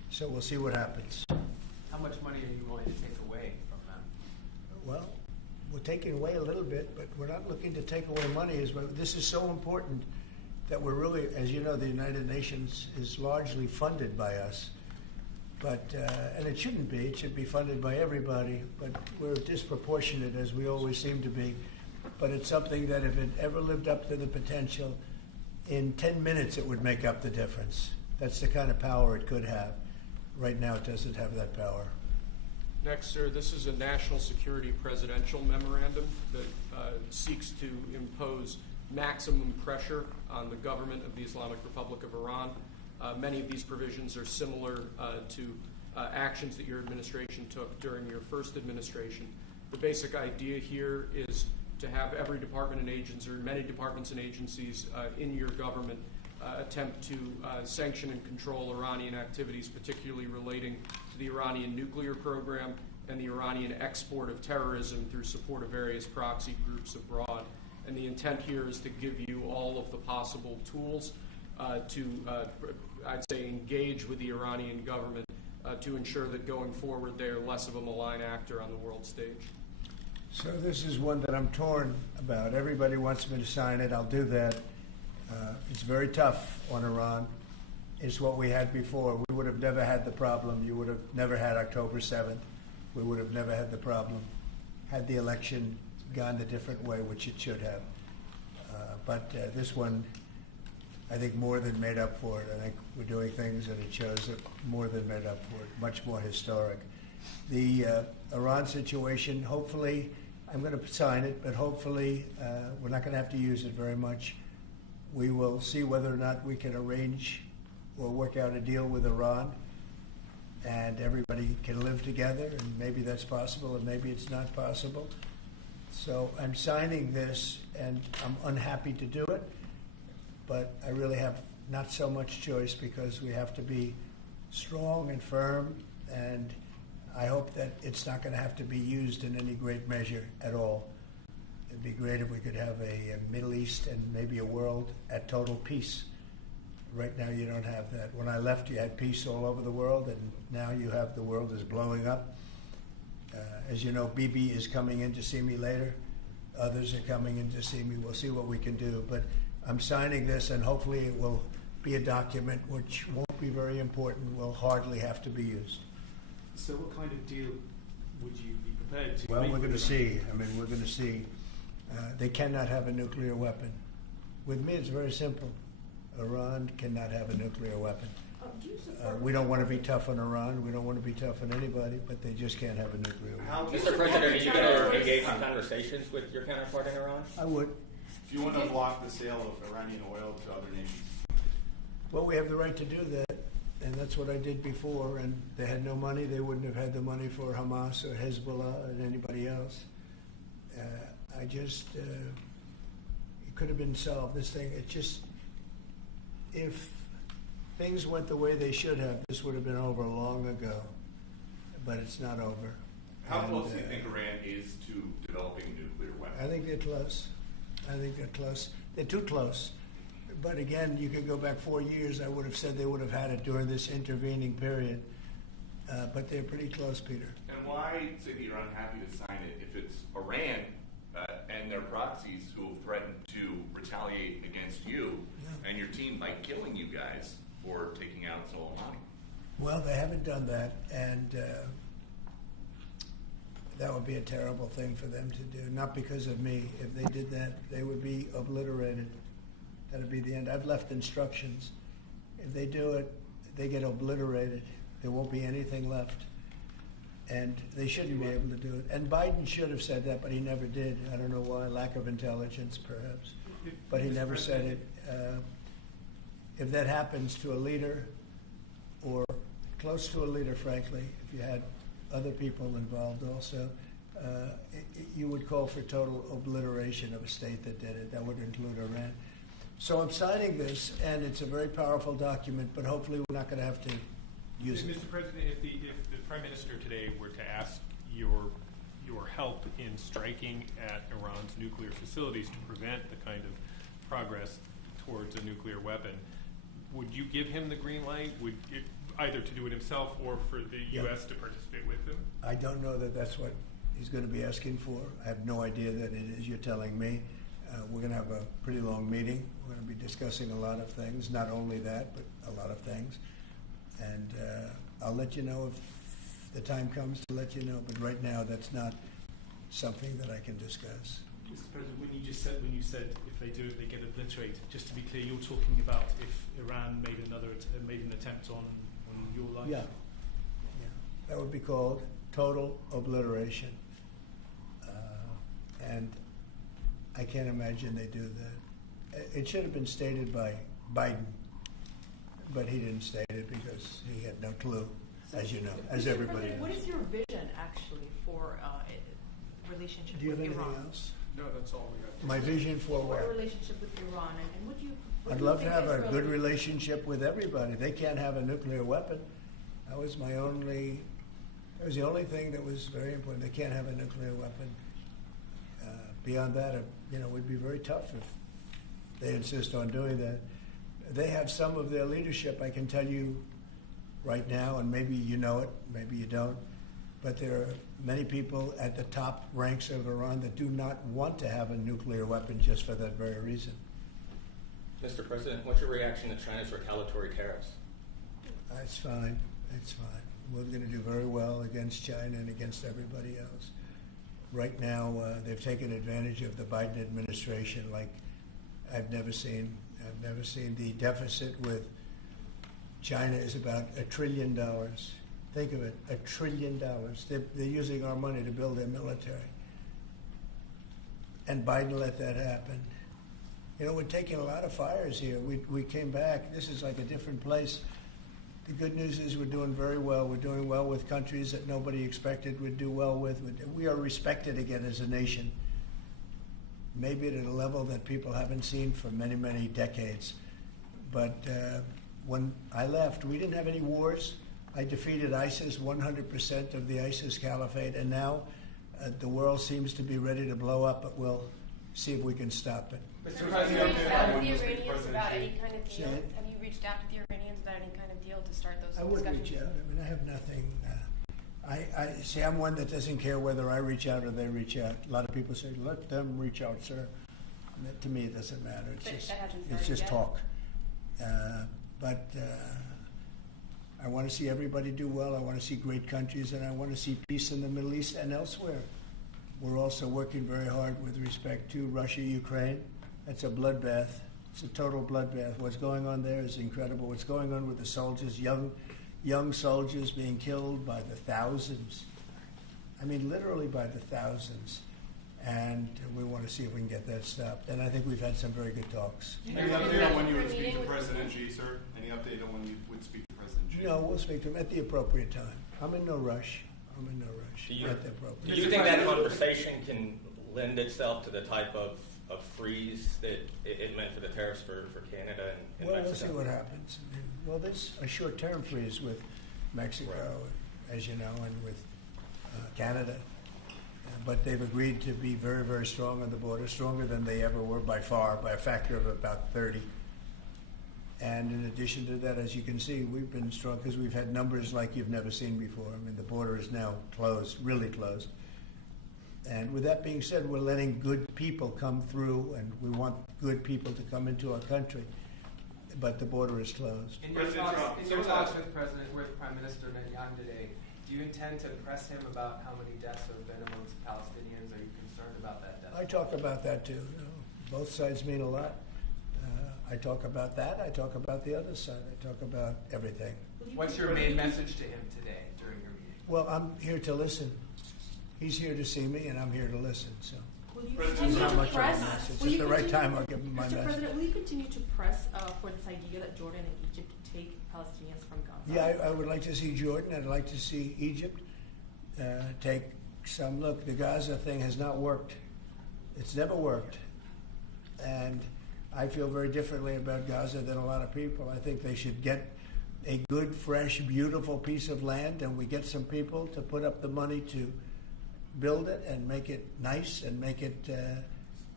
So we'll see what happens. How much money are you willing to take away from them? Well, we're taking away a little bit, but we're not looking to take away money. This is so important that we're really, as you know, the United Nations is largely funded by us. But, and it shouldn't be. It should be funded by everybody. But we're disproportionate, as we always seem to be. But it's something that if it ever lived up to the potential, in 10 minutes it would make up the difference. That's the kind of power it could have. Right now it doesn't have that power. Next, sir, this is a national security presidential memorandum that seeks to impose maximum pressure on the government of the Islamic Republic of Iran. Many of these provisions are similar to actions that your administration took during your first administration. The basic idea here is to have every department and agency, or many departments and agencies in your government attempt to sanction and control Iranian activities, particularly relating to the Iranian nuclear program and the Iranian export of terrorism through support of various proxy groups abroad. And the intent here is to give you all of the possible tools to, I'd say, engage with the Iranian government to ensure that going forward they are less of a malign actor on the world stage. So this is one that I'm torn about. Everybody wants me to sign it. I'll do that. It's very tough on Iran. It's what we had before. We would have never had the problem. You would have never had October 7th. We would have never had the problem had the election gone the different way, which it should have. But this one, I think, more than made up for it. I think we're doing things, and it shows that more than made up for it, much more historic. The Iran situation, hopefully, I'm going to sign it, but hopefully we're not going to have to use it very much. We will see whether or not we can arrange or work out a deal with Iran, and everybody can live together, and maybe that's possible, and maybe it's not possible. So I'm signing this, and I'm unhappy to do it, but I really have not so much choice because we have to be strong and firm, and I hope that it's not going to have to be used in any great measure at all. It'd be great if we could have a Middle East and maybe a world at total peace. Right now you don't have that. When I left, you had peace all over the world, and now you have the world is blowing up. As you know, Bibi is coming in to see me later. Others are coming in to see me. We'll see what we can do. But I'm signing this, and hopefully it will be a document which won't be very important, will hardly have to be used. So what kind of deal would you be prepared to Well, make we're going to with see. I mean, we're going to see. They cannot have a nuclear weapon. With me, it's very simple. Iran cannot have a nuclear weapon. We don't want to be tough on Iran. We don't want to be tough on anybody, but they just can't have a nuclear weapon. Mr. President, are you going to engage in conversations with your counterpart in Iran? I would. Do you want to block the sale of Iranian oil to other nations? Well, we have the right to do that, and that's what I did before, and they had no money. They wouldn't have had the money for Hamas or Hezbollah and anybody else. It could have been solved, this thing. It just, if things went the way they should have, this would have been over long ago, but it's not over. How close do you think Iran is to developing a nuclear weapon? I think they're close. I think they're close. They're too close. But again, you could go back 4 years. I would have said they would have had it during this intervening period. But they're pretty close, Peter. And why say that you're unhappy to sign it if it's Iran and their proxies who have threatened to retaliate against you and your team by killing you guys for taking out Soleimani? Well, they haven't done that, and that would be a terrible thing for them to do. Not because of me. If they did that, they would be obliterated. That would be the end. I've left instructions. If they do it, they get obliterated. There won't be anything left. And they shouldn't be able to do it. And Biden should have said that, but he never did. I don't know why. Lack of intelligence, perhaps. But he never said it. If that happens to a leader, or close to a leader, frankly, if you had other people involved also, you would call for total obliteration of a state that did it. That would include Iran. So I'm signing this, and it's a very powerful document, but hopefully we're not going to have to use it. Mr. President, if the Prime Minister today were to ask your help in striking at Iran's nuclear facilities to prevent the kind of progress towards a nuclear weapon, would you give him the green light? either to do it himself or for the U.S. to participate with him? I don't know that that's what he's going to be asking for. I have no idea that it is. You're telling me. We're going to have a pretty long meeting. We're going to be discussing a lot of things, not only that, but a lot of things. And I'll let you know if the time comes to let you know. But right now, that's not something that I can discuss. Mr. President, when you said if they do it, they get obliterated. Just to be clear, you're talking about if Iran made an attempt on your life. Yeah. That would be called total obliteration. And I can't imagine they do that. It should have been stated by Biden, but he didn't state it because he had no clue, as you know, as everybody knows. What is your vision actually for relationship Do you have with anything Iran? else? No, that's all we got. My vision for For what? a relationship with Iran, and would you? I'd love to have a good relationship with everybody. They can't have a nuclear weapon. That was the only thing that was very important. They can't have a nuclear weapon. Beyond that, it would be very tough if they insist on doing that. They have some of their leadership, I can tell you right now, and maybe you know it, maybe you don't, but there are many people at the top ranks of Iran that do not want to have a nuclear weapon just for that very reason. Mr. President, what's your reaction to China's retaliatory tariffs? It's fine. It's fine. We're going to do very well against China and against everybody else. Right now, they've taken advantage of the Biden administration like I've never seen. I've never seen. The deficit with China is about $1 trillion. Think of it, $1 trillion. They're using our money to build their military. And Biden let that happen. We're taking a lot of fires here. We came back. This is like a different place. The good news is we're doing very well. We're doing well with countries that nobody expected we'd do well with. We are respected again as a nation, maybe at a level that people haven't seen for many, many decades. But when I left, we didn't have any wars. I defeated ISIS, 100% of the ISIS caliphate, and now the world seems to be ready to blow up, but we'll see if we can stop it. Mr. President, have you reached out to the Iranians about any kind of deal? Have you reached out to the Iranians about any kind of deal to start those discussions? I would reach out. I mean, I have nothing. I see. I'm one that doesn't care whether I reach out or they reach out. A lot of people say, "Let them reach out, sir." And that, to me, it doesn't matter. It's just talk. But I want to see everybody do well. I want to see great countries, and I want to see peace in the Middle East and elsewhere. We're also working very hard with respect to Russia, Ukraine. It's a bloodbath. It's a total bloodbath. What's going on there is incredible. What's going on with the soldiers, young soldiers being killed by the thousands. I mean, literally by the thousands. And we want to see if we can get that stopped. And I think we've had some very good talks. Any update on when you would speak to President Xi, sir? Any update on when you would speak to President Xi? No, we'll speak to him at the appropriate time. I'm in no rush. Do you, at the appropriate do you think that conversation can lend itself to the type of freeze that it meant for the tariffs for Canada and Well, Mexico? we'll see what happens. Well, there's a short-term freeze with Mexico, as you know, and with Canada. But they've agreed to be very, very strong on the border, stronger than they ever were by far, by a factor of about 30. And in addition to that, as you can see, we've been strong because we've had numbers like you've never seen before. I mean, the border is now closed, really closed. And with that being said, we're letting good people come through, and we want good people to come into our country. But the border is closed. In your talks with Prime Minister Netanyahu today, do you intend to press him about how many deaths have been amongst Palestinians? Are you concerned about that death? I talk about that too. Both sides mean a lot. I talk about that. I talk about the other side. I talk about everything. What's your main message to him today during your meeting? Well, I'm here to listen. He's here to see me, and I'm here to listen. So, will you continue to press? At the right time, I'll give him my message. Mr. President, will you continue to press for this idea that Jordan and Egypt take Palestinians from Gaza? Yeah, I would like to see Jordan. I'd like to see Egypt take some. Look, the Gaza thing has not worked. It's never worked, and I feel very differently about Gaza than a lot of people. I think they should get a good, fresh, beautiful piece of land, and we get some people to put up the money to build it and make it nice and make it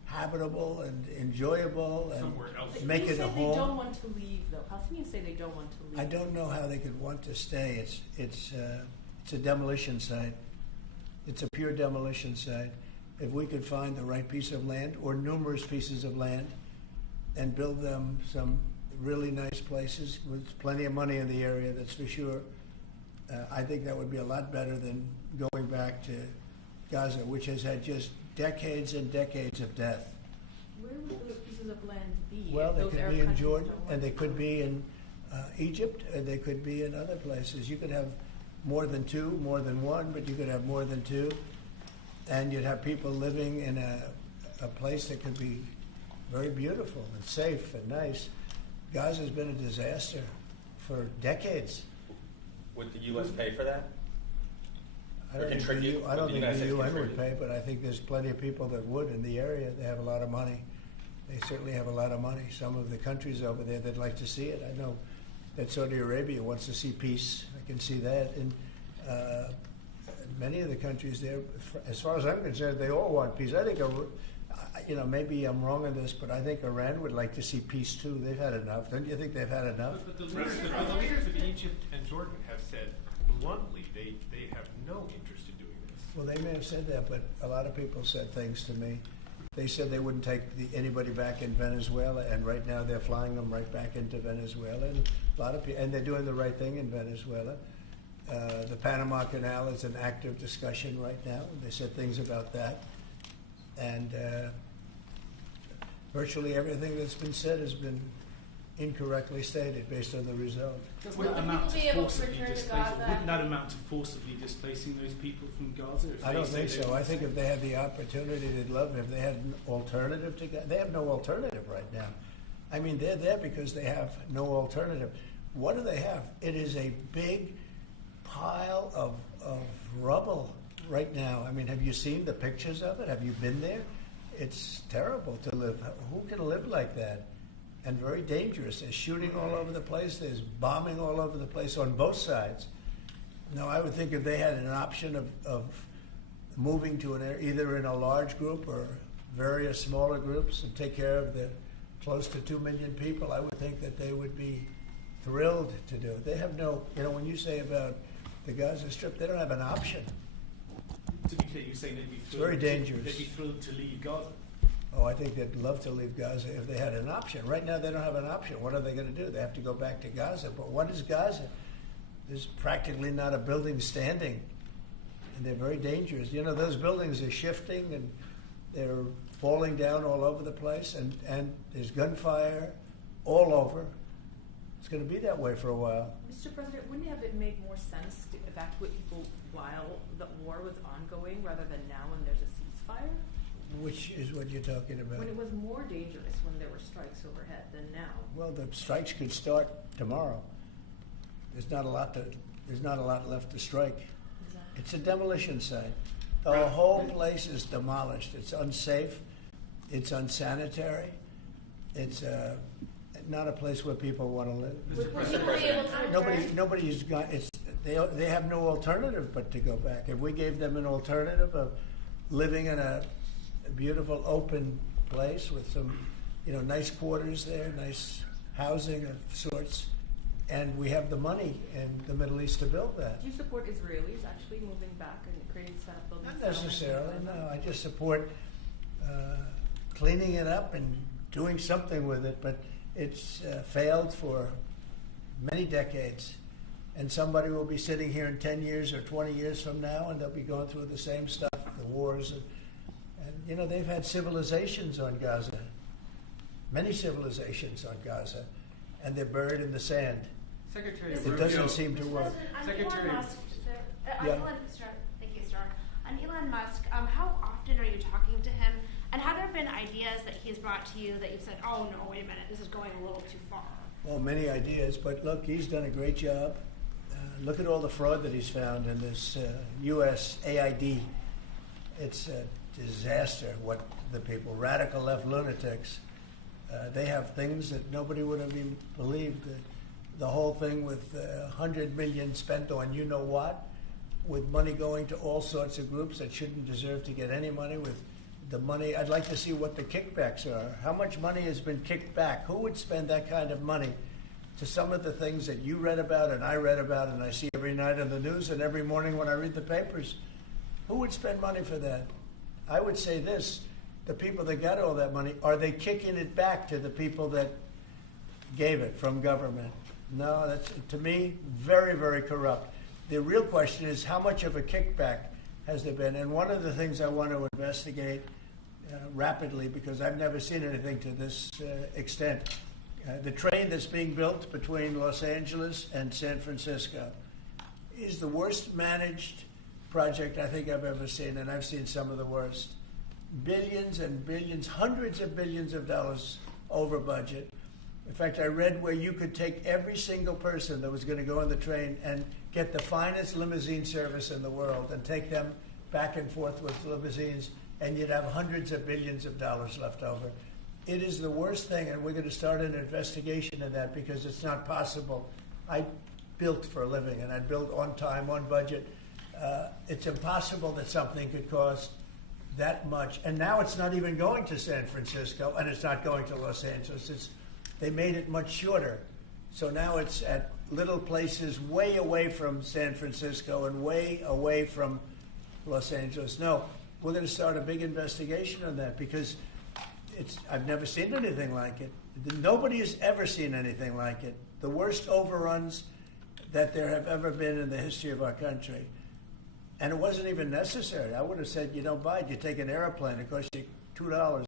habitable and enjoyable and Somewhere else. make you it a say home. they don't want to leave, though. How can you say they don't want to leave? I don't know how they could want to stay. It's a demolition site. It's a pure demolition site. If we could find the right piece of land or numerous pieces of land and build them some really nice places with plenty of money in the area, that's for sure, I think that would be a lot better than going back to Gaza, which has had just decades and decades of death. Where would those pieces of land be? Well, if they those could Arab be in countries Jordan, don't want and they to could go? be in Egypt, and they could be in other places. You could have more than two, more than one, but you could have more than two. And you'd have people living in a place that could be very beautiful and safe and nice. Gaza's been a disaster for decades. Would the U.S. pay for that? I don't think Contribute? I don't Would the think United the States UN would contribute? pay, but I think there's plenty of people that would in the area. They have a lot of money. They certainly have a lot of money. Some of the countries over there, they'd like to see it. I know that Saudi Arabia wants to see peace. I can see that. And many of the countries there, as far as I'm concerned, they all want peace. I think, maybe I'm wrong on this, but I think Iran would like to see peace too. They've had enough. Don't you think they've had enough? But the leaders of Egypt and Jordan have said bluntly they have no interest in doing this. Well, they may have said that, but a lot of people said things to me. They said they wouldn't take anybody back in Venezuela, and right now they're flying them right back into Venezuela. And a lot of people, and they're doing the right thing in Venezuela. The Panama Canal is an active discussion right now. They said things about that, and virtually everything that's been said has been incorrectly stated based on the result. Wouldn't Will that amount people to be able to forcibly return to displacing? Gaza? Wouldn't that amount to forcibly displacing those people from Gaza? If I they don't say think they so. want I to think stay? if they had the opportunity, they'd love it. If they had an alternative to Gaza, they have no alternative right now. I mean, they're there because they have no alternative. What do they have? It is a big pile of rubble right now. I mean, have you seen the pictures of it? Have you been there? It's terrible to live. Who can live like that? And very dangerous. There's shooting all over the place. There's bombing all over the place on both sides. Now, I would think if they had an option of moving to an area, either in a large group or various smaller groups, and take care of the close to 2 million people, I would think that they would be thrilled to do it. They have no, when you say about the Gaza Strip, they don't have an option. To be clear, you're saying they'd be It's thrilled. very dangerous. They'd be thrilled to leave Gaza. Oh, I think they'd love to leave Gaza if they had an option. Right now, they don't have an option. What are they going to do? They have to go back to Gaza. But what is Gaza? There's practically not a building standing, and they're very dangerous. Those buildings are shifting, and they're falling down all over the place, and there's gunfire all over. It's going to be that way for a while. Mr. President, wouldn't it have made more sense to evacuate people while the war was ongoing rather than now when there's a ceasefire? Which is what you're talking about. When it was more dangerous when there were strikes overhead than now. Well, the strikes could start tomorrow. There's not a lot left to strike. It's a demolition site. The whole place is demolished. It's unsafe. It's unsanitary. It's not a place where people want to live. Would people be able to return? Nobody's got. They have no alternative but to go back. If we gave them an alternative of living in a beautiful open place with some, nice quarters there, nice housing of sorts, and we have the money in the Middle East to build that. Do you support Israelis actually moving back and creating setup buildings? Not necessarily, no. I just support cleaning it up and doing something with it, but it's failed for many decades. And somebody will be sitting here in 10 years or 20 years from now, and they'll be going through the same stuff, the wars. And they've had civilizations on Gaza, many civilizations on Gaza, and they're buried in the sand. Secretary It Rubio, doesn't seem to work. Secretary- Elon Musk, Yeah. thank you, Star. On Elon Musk, how often are you talking to him? And have there been ideas that he's brought to you that you've said, oh no, wait a minute, this is going a little too far? Well, many ideas, but look, he's done a great job. Look at all the fraud that he's found in this U.S. AID. It's a disaster what the people, radical left lunatics, they have things that nobody would have even believed. The whole thing with $100 million spent on you-know-what, with money going to all sorts of groups that shouldn't deserve to get any money, with the money. I'd like to see what the kickbacks are. How much money has been kicked back? Who would spend that kind of money to some of the things that you read about and I read about and I see every night on the news and every morning when I read the papers? Who would spend money for that? I would say this, the people that got all that money, are they kicking it back to the people that gave it from government? No, that's, to me, very, very corrupt. The real question is, how much of a kickback has there been? And one of the things I want to investigate rapidly, because I've never seen anything to this extent, the train that's being built between Los Angeles and San Francisco is the worst managed project I think I've ever seen, and I've seen some of the worst. Billions and billions, hundreds of billions of dollars over budget. In fact, I read where you could take every single person that was going to go on the train and get the finest limousine service in the world and take them back and forth with limousines, and you'd have hundreds of billions of dollars left over. It is the worst thing, and we're going to start an investigation of that because it's not possible. I built for a living, and I built on time, on budget. It's impossible that something could cost that much. And now it's not even going to San Francisco, and it's not going to Los Angeles. They made it much shorter. So now it's at little places way away from San Francisco and way away from Los Angeles. No, we're going to start a big investigation on that because I've never seen anything like it. Nobody has ever seen anything like it. The worst overruns that there have ever been in the history of our country. And it wasn't even necessary. I would have said, you don't buy it. You take an airplane. It costs you $2